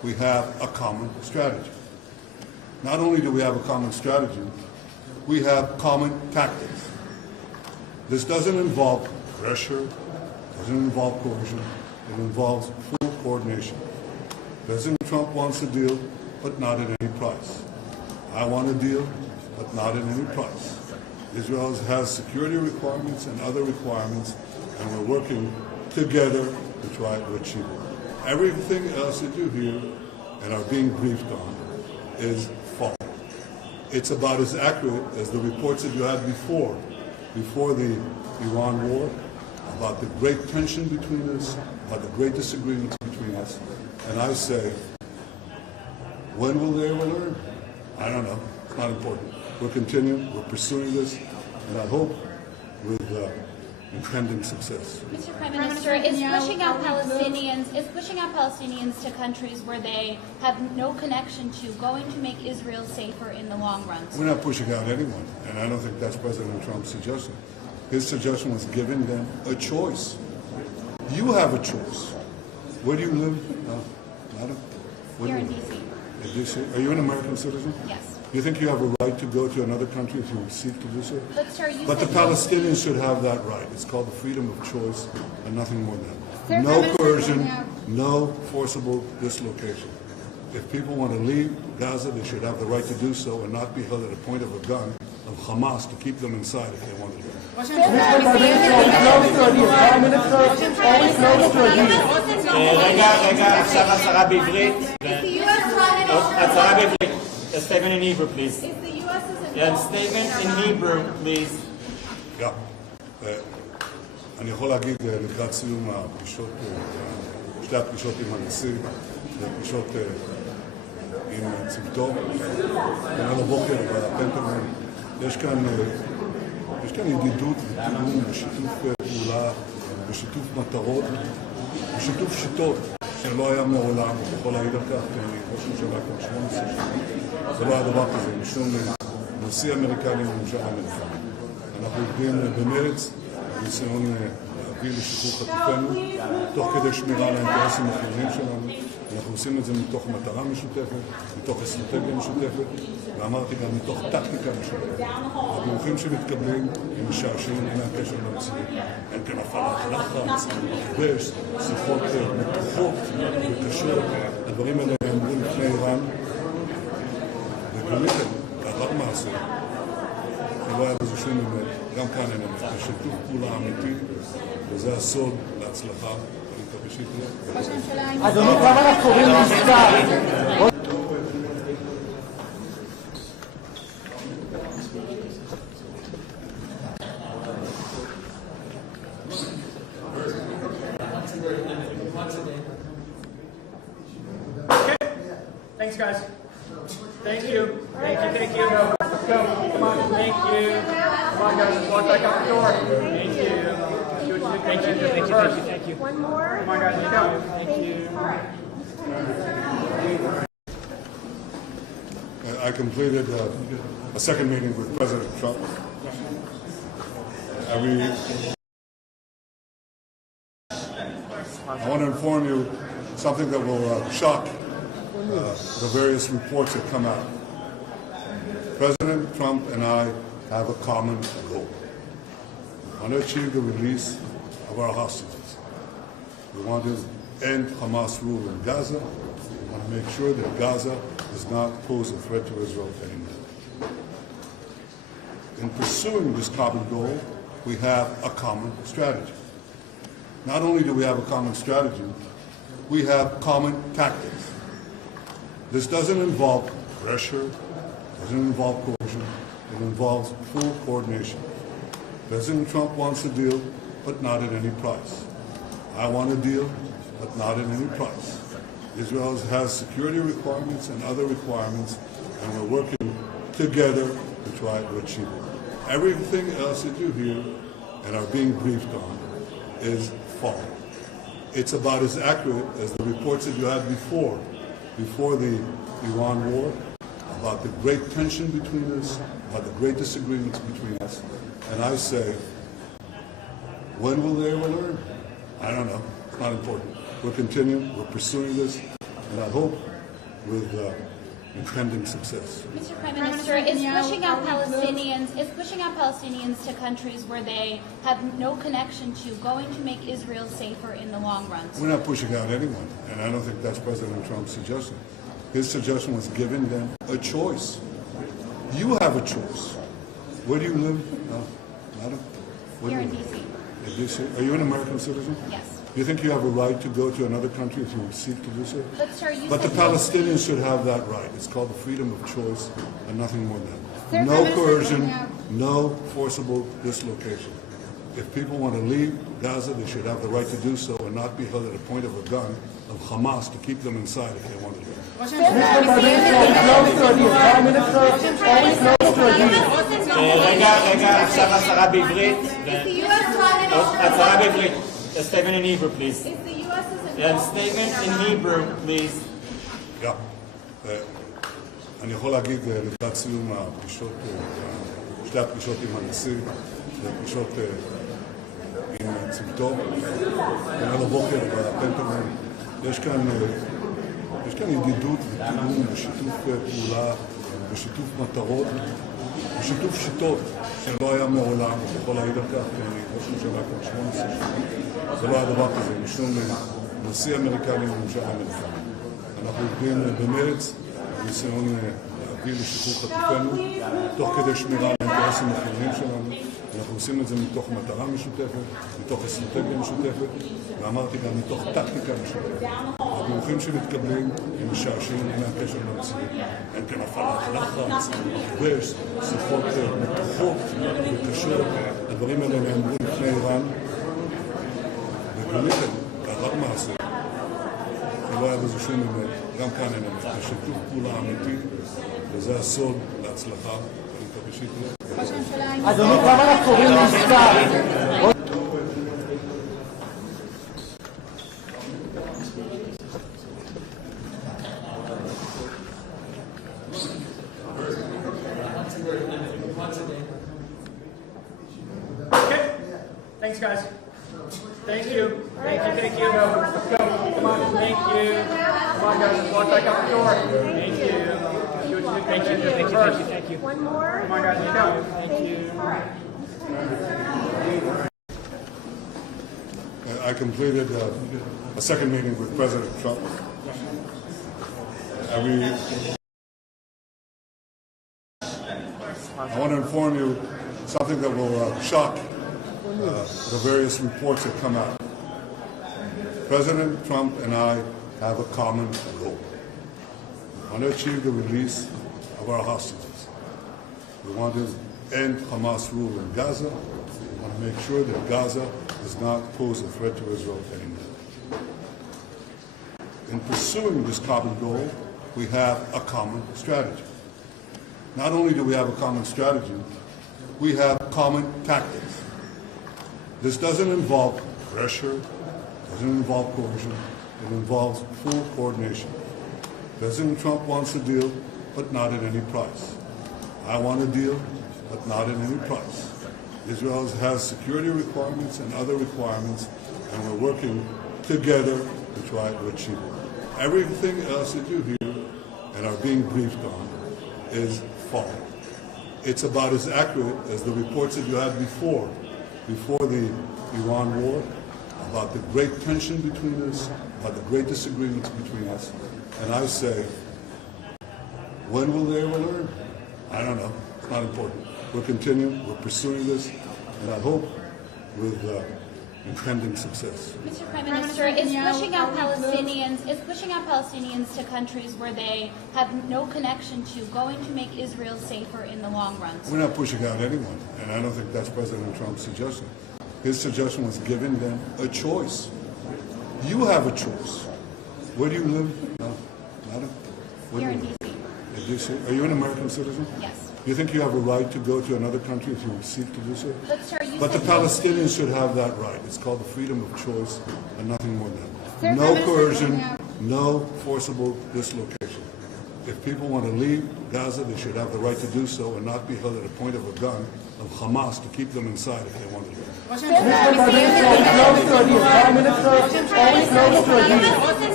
we have a common strategy. Not only do we have a common strategy, we have common tactics. This doesn't involve pressure, doesn't involve coercion, it involves full coordination. President Trump wants a deal, but not at any price. I want a deal, but not at any price. Israel has security requirements and other requirements, and we're working together to try to achieve it. Everything else that you hear and are being briefed on is false. It's about as accurate as the reports that you had before the Iran war, about the great tension between us, about the great disagreements between us. And I say, when will they ever learn? I don't know. It's not important. We're continuing. We're pursuing this, and I hope with impending success. Mr. Prime Minister, is pushing out Palestinians to countries where they have no connection to going to make Israel safer in the long run? We're not pushing out anyone, and I don't think that's President Trump's suggestion. His suggestion was giving them a choice. You have a choice. Where do you live, madam? Here in D.C. In D.C. Are you an American citizen? Yes. Do you think you have a right to go to another country if you seek to do so? But, sir, you But the said Palestinians should have that right. It's called the freedom of choice and nothing more than that. No coercion, no forcible dislocation. If people want to leave Gaza, they should have the right to do so and not be held at a point of a gun of Hamas to keep them inside if they want to leave. Mr. Prime Minister, always close to a deal. רגע, עכשיו הצהרה בעברית. הצהרה בעברית. A statement in Hebrew, please. And statement in Hebrew, please. אני יכול להגיד לקראת סיום הפגישות, שתי הפגישות עם הנשיא, הפגישות עם צוותו, כנראה לבוקר בפנטגון, יש כאן ידידות ותיאום ושיתוף פעולה ושיתוף מטרות ושיתוף שיטות שלא היה מעולם, אני יכול להעיד על כך, כי אני ראש ממשלה כבר 18 שנים, זה לא היה דבר כזה, משום נשיא אמריקני וממשל אמריקני. אנחנו עובדים במרץ, בניסיון להביא לשחרור חטופינו, תוך כדי שמירה על האינטרסים החיוניים שלנו. אנחנו עושים את זה מתוך מטרה משותפת, מתוך אסטרטגיה משותפת, ואמרתי גם מתוך טקטיקה משותפת. הדיווחים שמתקבלים הם משעשעים, אין להם קשר למציאות. אין כאן הפעלת לחץ, מכבש, שיחות מתוחות וקשות. הדברים האלה נאמרו לפני איראן, וגליתם, לאחר מעשה, שלא היה בזה שום אמת, גם כאן אין אמת. זה שיתוף פעולה אמיתי, וזה הסוד להצלחה. אדוני, כמה אנחנו קוראים מספר? Thanks, guys. Thank you. Thank you. Thank you. Come on. Thank you. Come on, guys. Walk back out the door. Thank you. Thank you. Thank you. Thank you. One more. Come on, guys. Let's go. Thank you. I completed a second meeting with President Trump. I want to inform you something that will shock the various reports that come out. President Trump and I have a common goal. We want to achieve the release of our hostages. We want to end Hamas rule in Gaza. We want to make sure that Gaza does not pose a threat to Israel anymore. In pursuing this common goal, we have a common strategy. Not only do we have a common strategy, we have common tactics. This doesn't involve pressure, doesn't involve coercion, it involves full coordination. President Trump wants a deal, but not at any price. I want a deal, but not at any price. Israel has security requirements and other requirements, and we're working together to try to achieve it. Everything else that you hear and are being briefed on is false. It's about as accurate as the reports that you had before the Iran war, about the great tension between us, about the great disagreements between us. And I say, when will they ever learn? I don't know. It's not important. We're continuing. We're pursuing this. And I hope with impending success. Mr. Prime Minister, is pushing out Palestinians to countries where they have no connection to going to make Israel safer in the long run? We're not pushing out anyone, and I don't think that's President Trump's suggestion. His suggestion was giving them a choice. You have a choice. Where do you live, madam? Here in D.C. In D.C. Are you an American citizen? Yes. Do you think you have a right to go to another country if you seek to do so? But, sir, you But the said Palestinians should have that right. It's called the freedom of choice and nothing more than that. Sir, No Prime Minister coercion, Netanyahu. no forcible dislocation. If people want to leave Gaza, they should have the right to do so and not be held at a point of a gun of Hamas to keep them inside if they want to leave. Mr. President, close to a deal. Prime Minister, always close to a deal. רגע, עכשיו הצהרה בעברית. הצהרה בעברית. A statement in Hebrew, please. And statement in Hebrew, please. אני יכול להגיד לקראת סיום הפגישות, שתי הפגישות עם הנשיא, הפגישות עם צוותו, כנראה בבוקר בפנטגון, יש כאן ידידות ותיאום ושיתוף פעולה ושיתוף מטרות ושיתוף שיטות שלא היה מעולם, אני יכול להעיד על כך, כי אני ראש ממשלה כבר 18 שנים, זה לא היה דבר כזה, משום נשיא אמריקני וממשל אמריקני. אנחנו עובדים במרץ, ניסיון להביא לשחרור חטופינו, תוך כדי שמירה על האינטרסים החיוניים שלנו. אנחנו עושים את זה מתוך מטרה משותפת, מתוך אסטרטגיה משותפת, ואמרתי גם מתוך טקטיקה משותפת. הדיווחים שמתקבלים הם משעשעים, אין הקשר למציאות. אין כאן הפעלת לחץ, מכבש, שיחות מתוחות וקשות. הדברים האלה נאמרו לפני איראן, וגונית כאחד מעשה. לא היה בזה שום אמת, גם כאן אין אמת. זה שיתוף פעולה אמיתי, וזה הסוד להצלחה. אני מקווה שיקרה. אדוני, כמה אנחנו קוראים לעסקה? Okay. Thanks, guys. Thank you. Thank you. Thank you. Let's go. Come on. Thank you. Come on, guys. Walk back out the door. Thank you. Thank you. Thank you. Thank you. Thank you. One more. Come on, guys. Let's go. Thank you. I completed a second meeting with President Trump. I want to inform you something that will shock the various reports that come out. President Trump and I have a common goal. We want to achieve the release of our hostages. We want to end Hamas rule in Gaza. We want to make sure that Gaza does not pose a threat to Israel anymore. In pursuing this common goal, we have a common strategy. Not only do we have a common strategy, we have common tactics. This doesn't involve pressure, doesn't involve coercion, it involves full coordination. President Trump wants a deal, but not at any price. I want a deal, but not at any price. Israel has security requirements and other requirements, and we're working together to try to achieve it. Everything else that you hear and are being briefed on is false. It's about as accurate as the reports that you had before the Iran war, about the great tension between us, about the great disagreements between us. And I say, when will they ever learn? I don't know. It's not important. We're continuing, we're pursuing this, and I hope with impending success. Mr. Prime Minister, is pushing out Palestinians to countries where they have no connection to going to make Israel safer in the long run? We're not pushing out anyone, and I don't think that's President Trump's suggestion. His suggestion was giving them a choice. You have a choice. Where do you live, madam? Here in D.C. In D.C. Are you an American citizen? Yes. Do you think you have a right to go to another country if you seek to do so? But, sir, you But the said Palestinians should have that right. It's called the freedom of choice and nothing more than that. Sir, No Prime Minister coercion, Netanyahu. no forcible dislocation. If people want to leave Gaza, they should have the right to do so and not be held at a point of a gun of Hamas to keep them inside if they want to leave. Mr. President, close to a deal. Prime Minister, always close to a deal.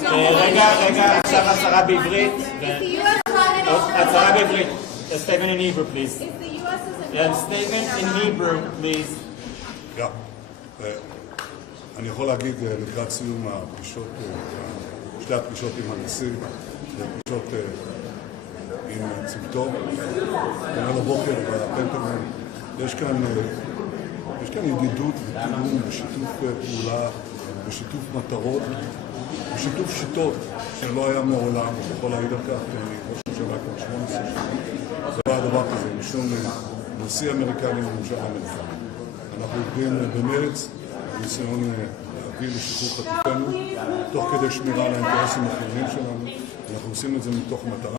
רגע, עכשיו הצהרה בעברית. הצהרה בעברית. A statement in Hebrew, please. And statement in Hebrew, please. אני יכול להגיד לקראת סיום הפגישות, שתי הפגישות עם הנשיא, הפגישות עם צוותו, כנראה לבוקר בפנטגון, יש כאן ידידות ותיאום ושיתוף פעולה ושיתוף מטרות ושיתוף שיטות שלא היה מעולם, אני יכול להעיד על כך, כי אני ראש ממשלה כבר 18 שנים, זה לא היה דבר כזה, משום נשיא אמריקני וממשל אמריקני. אנחנו עובדים במרץ, ניסיון להביא לשחרור חטופינו, תוך כדי שמירה על האינטרסים החיוניים שלנו. אנחנו עושים את זה מתוך מטרה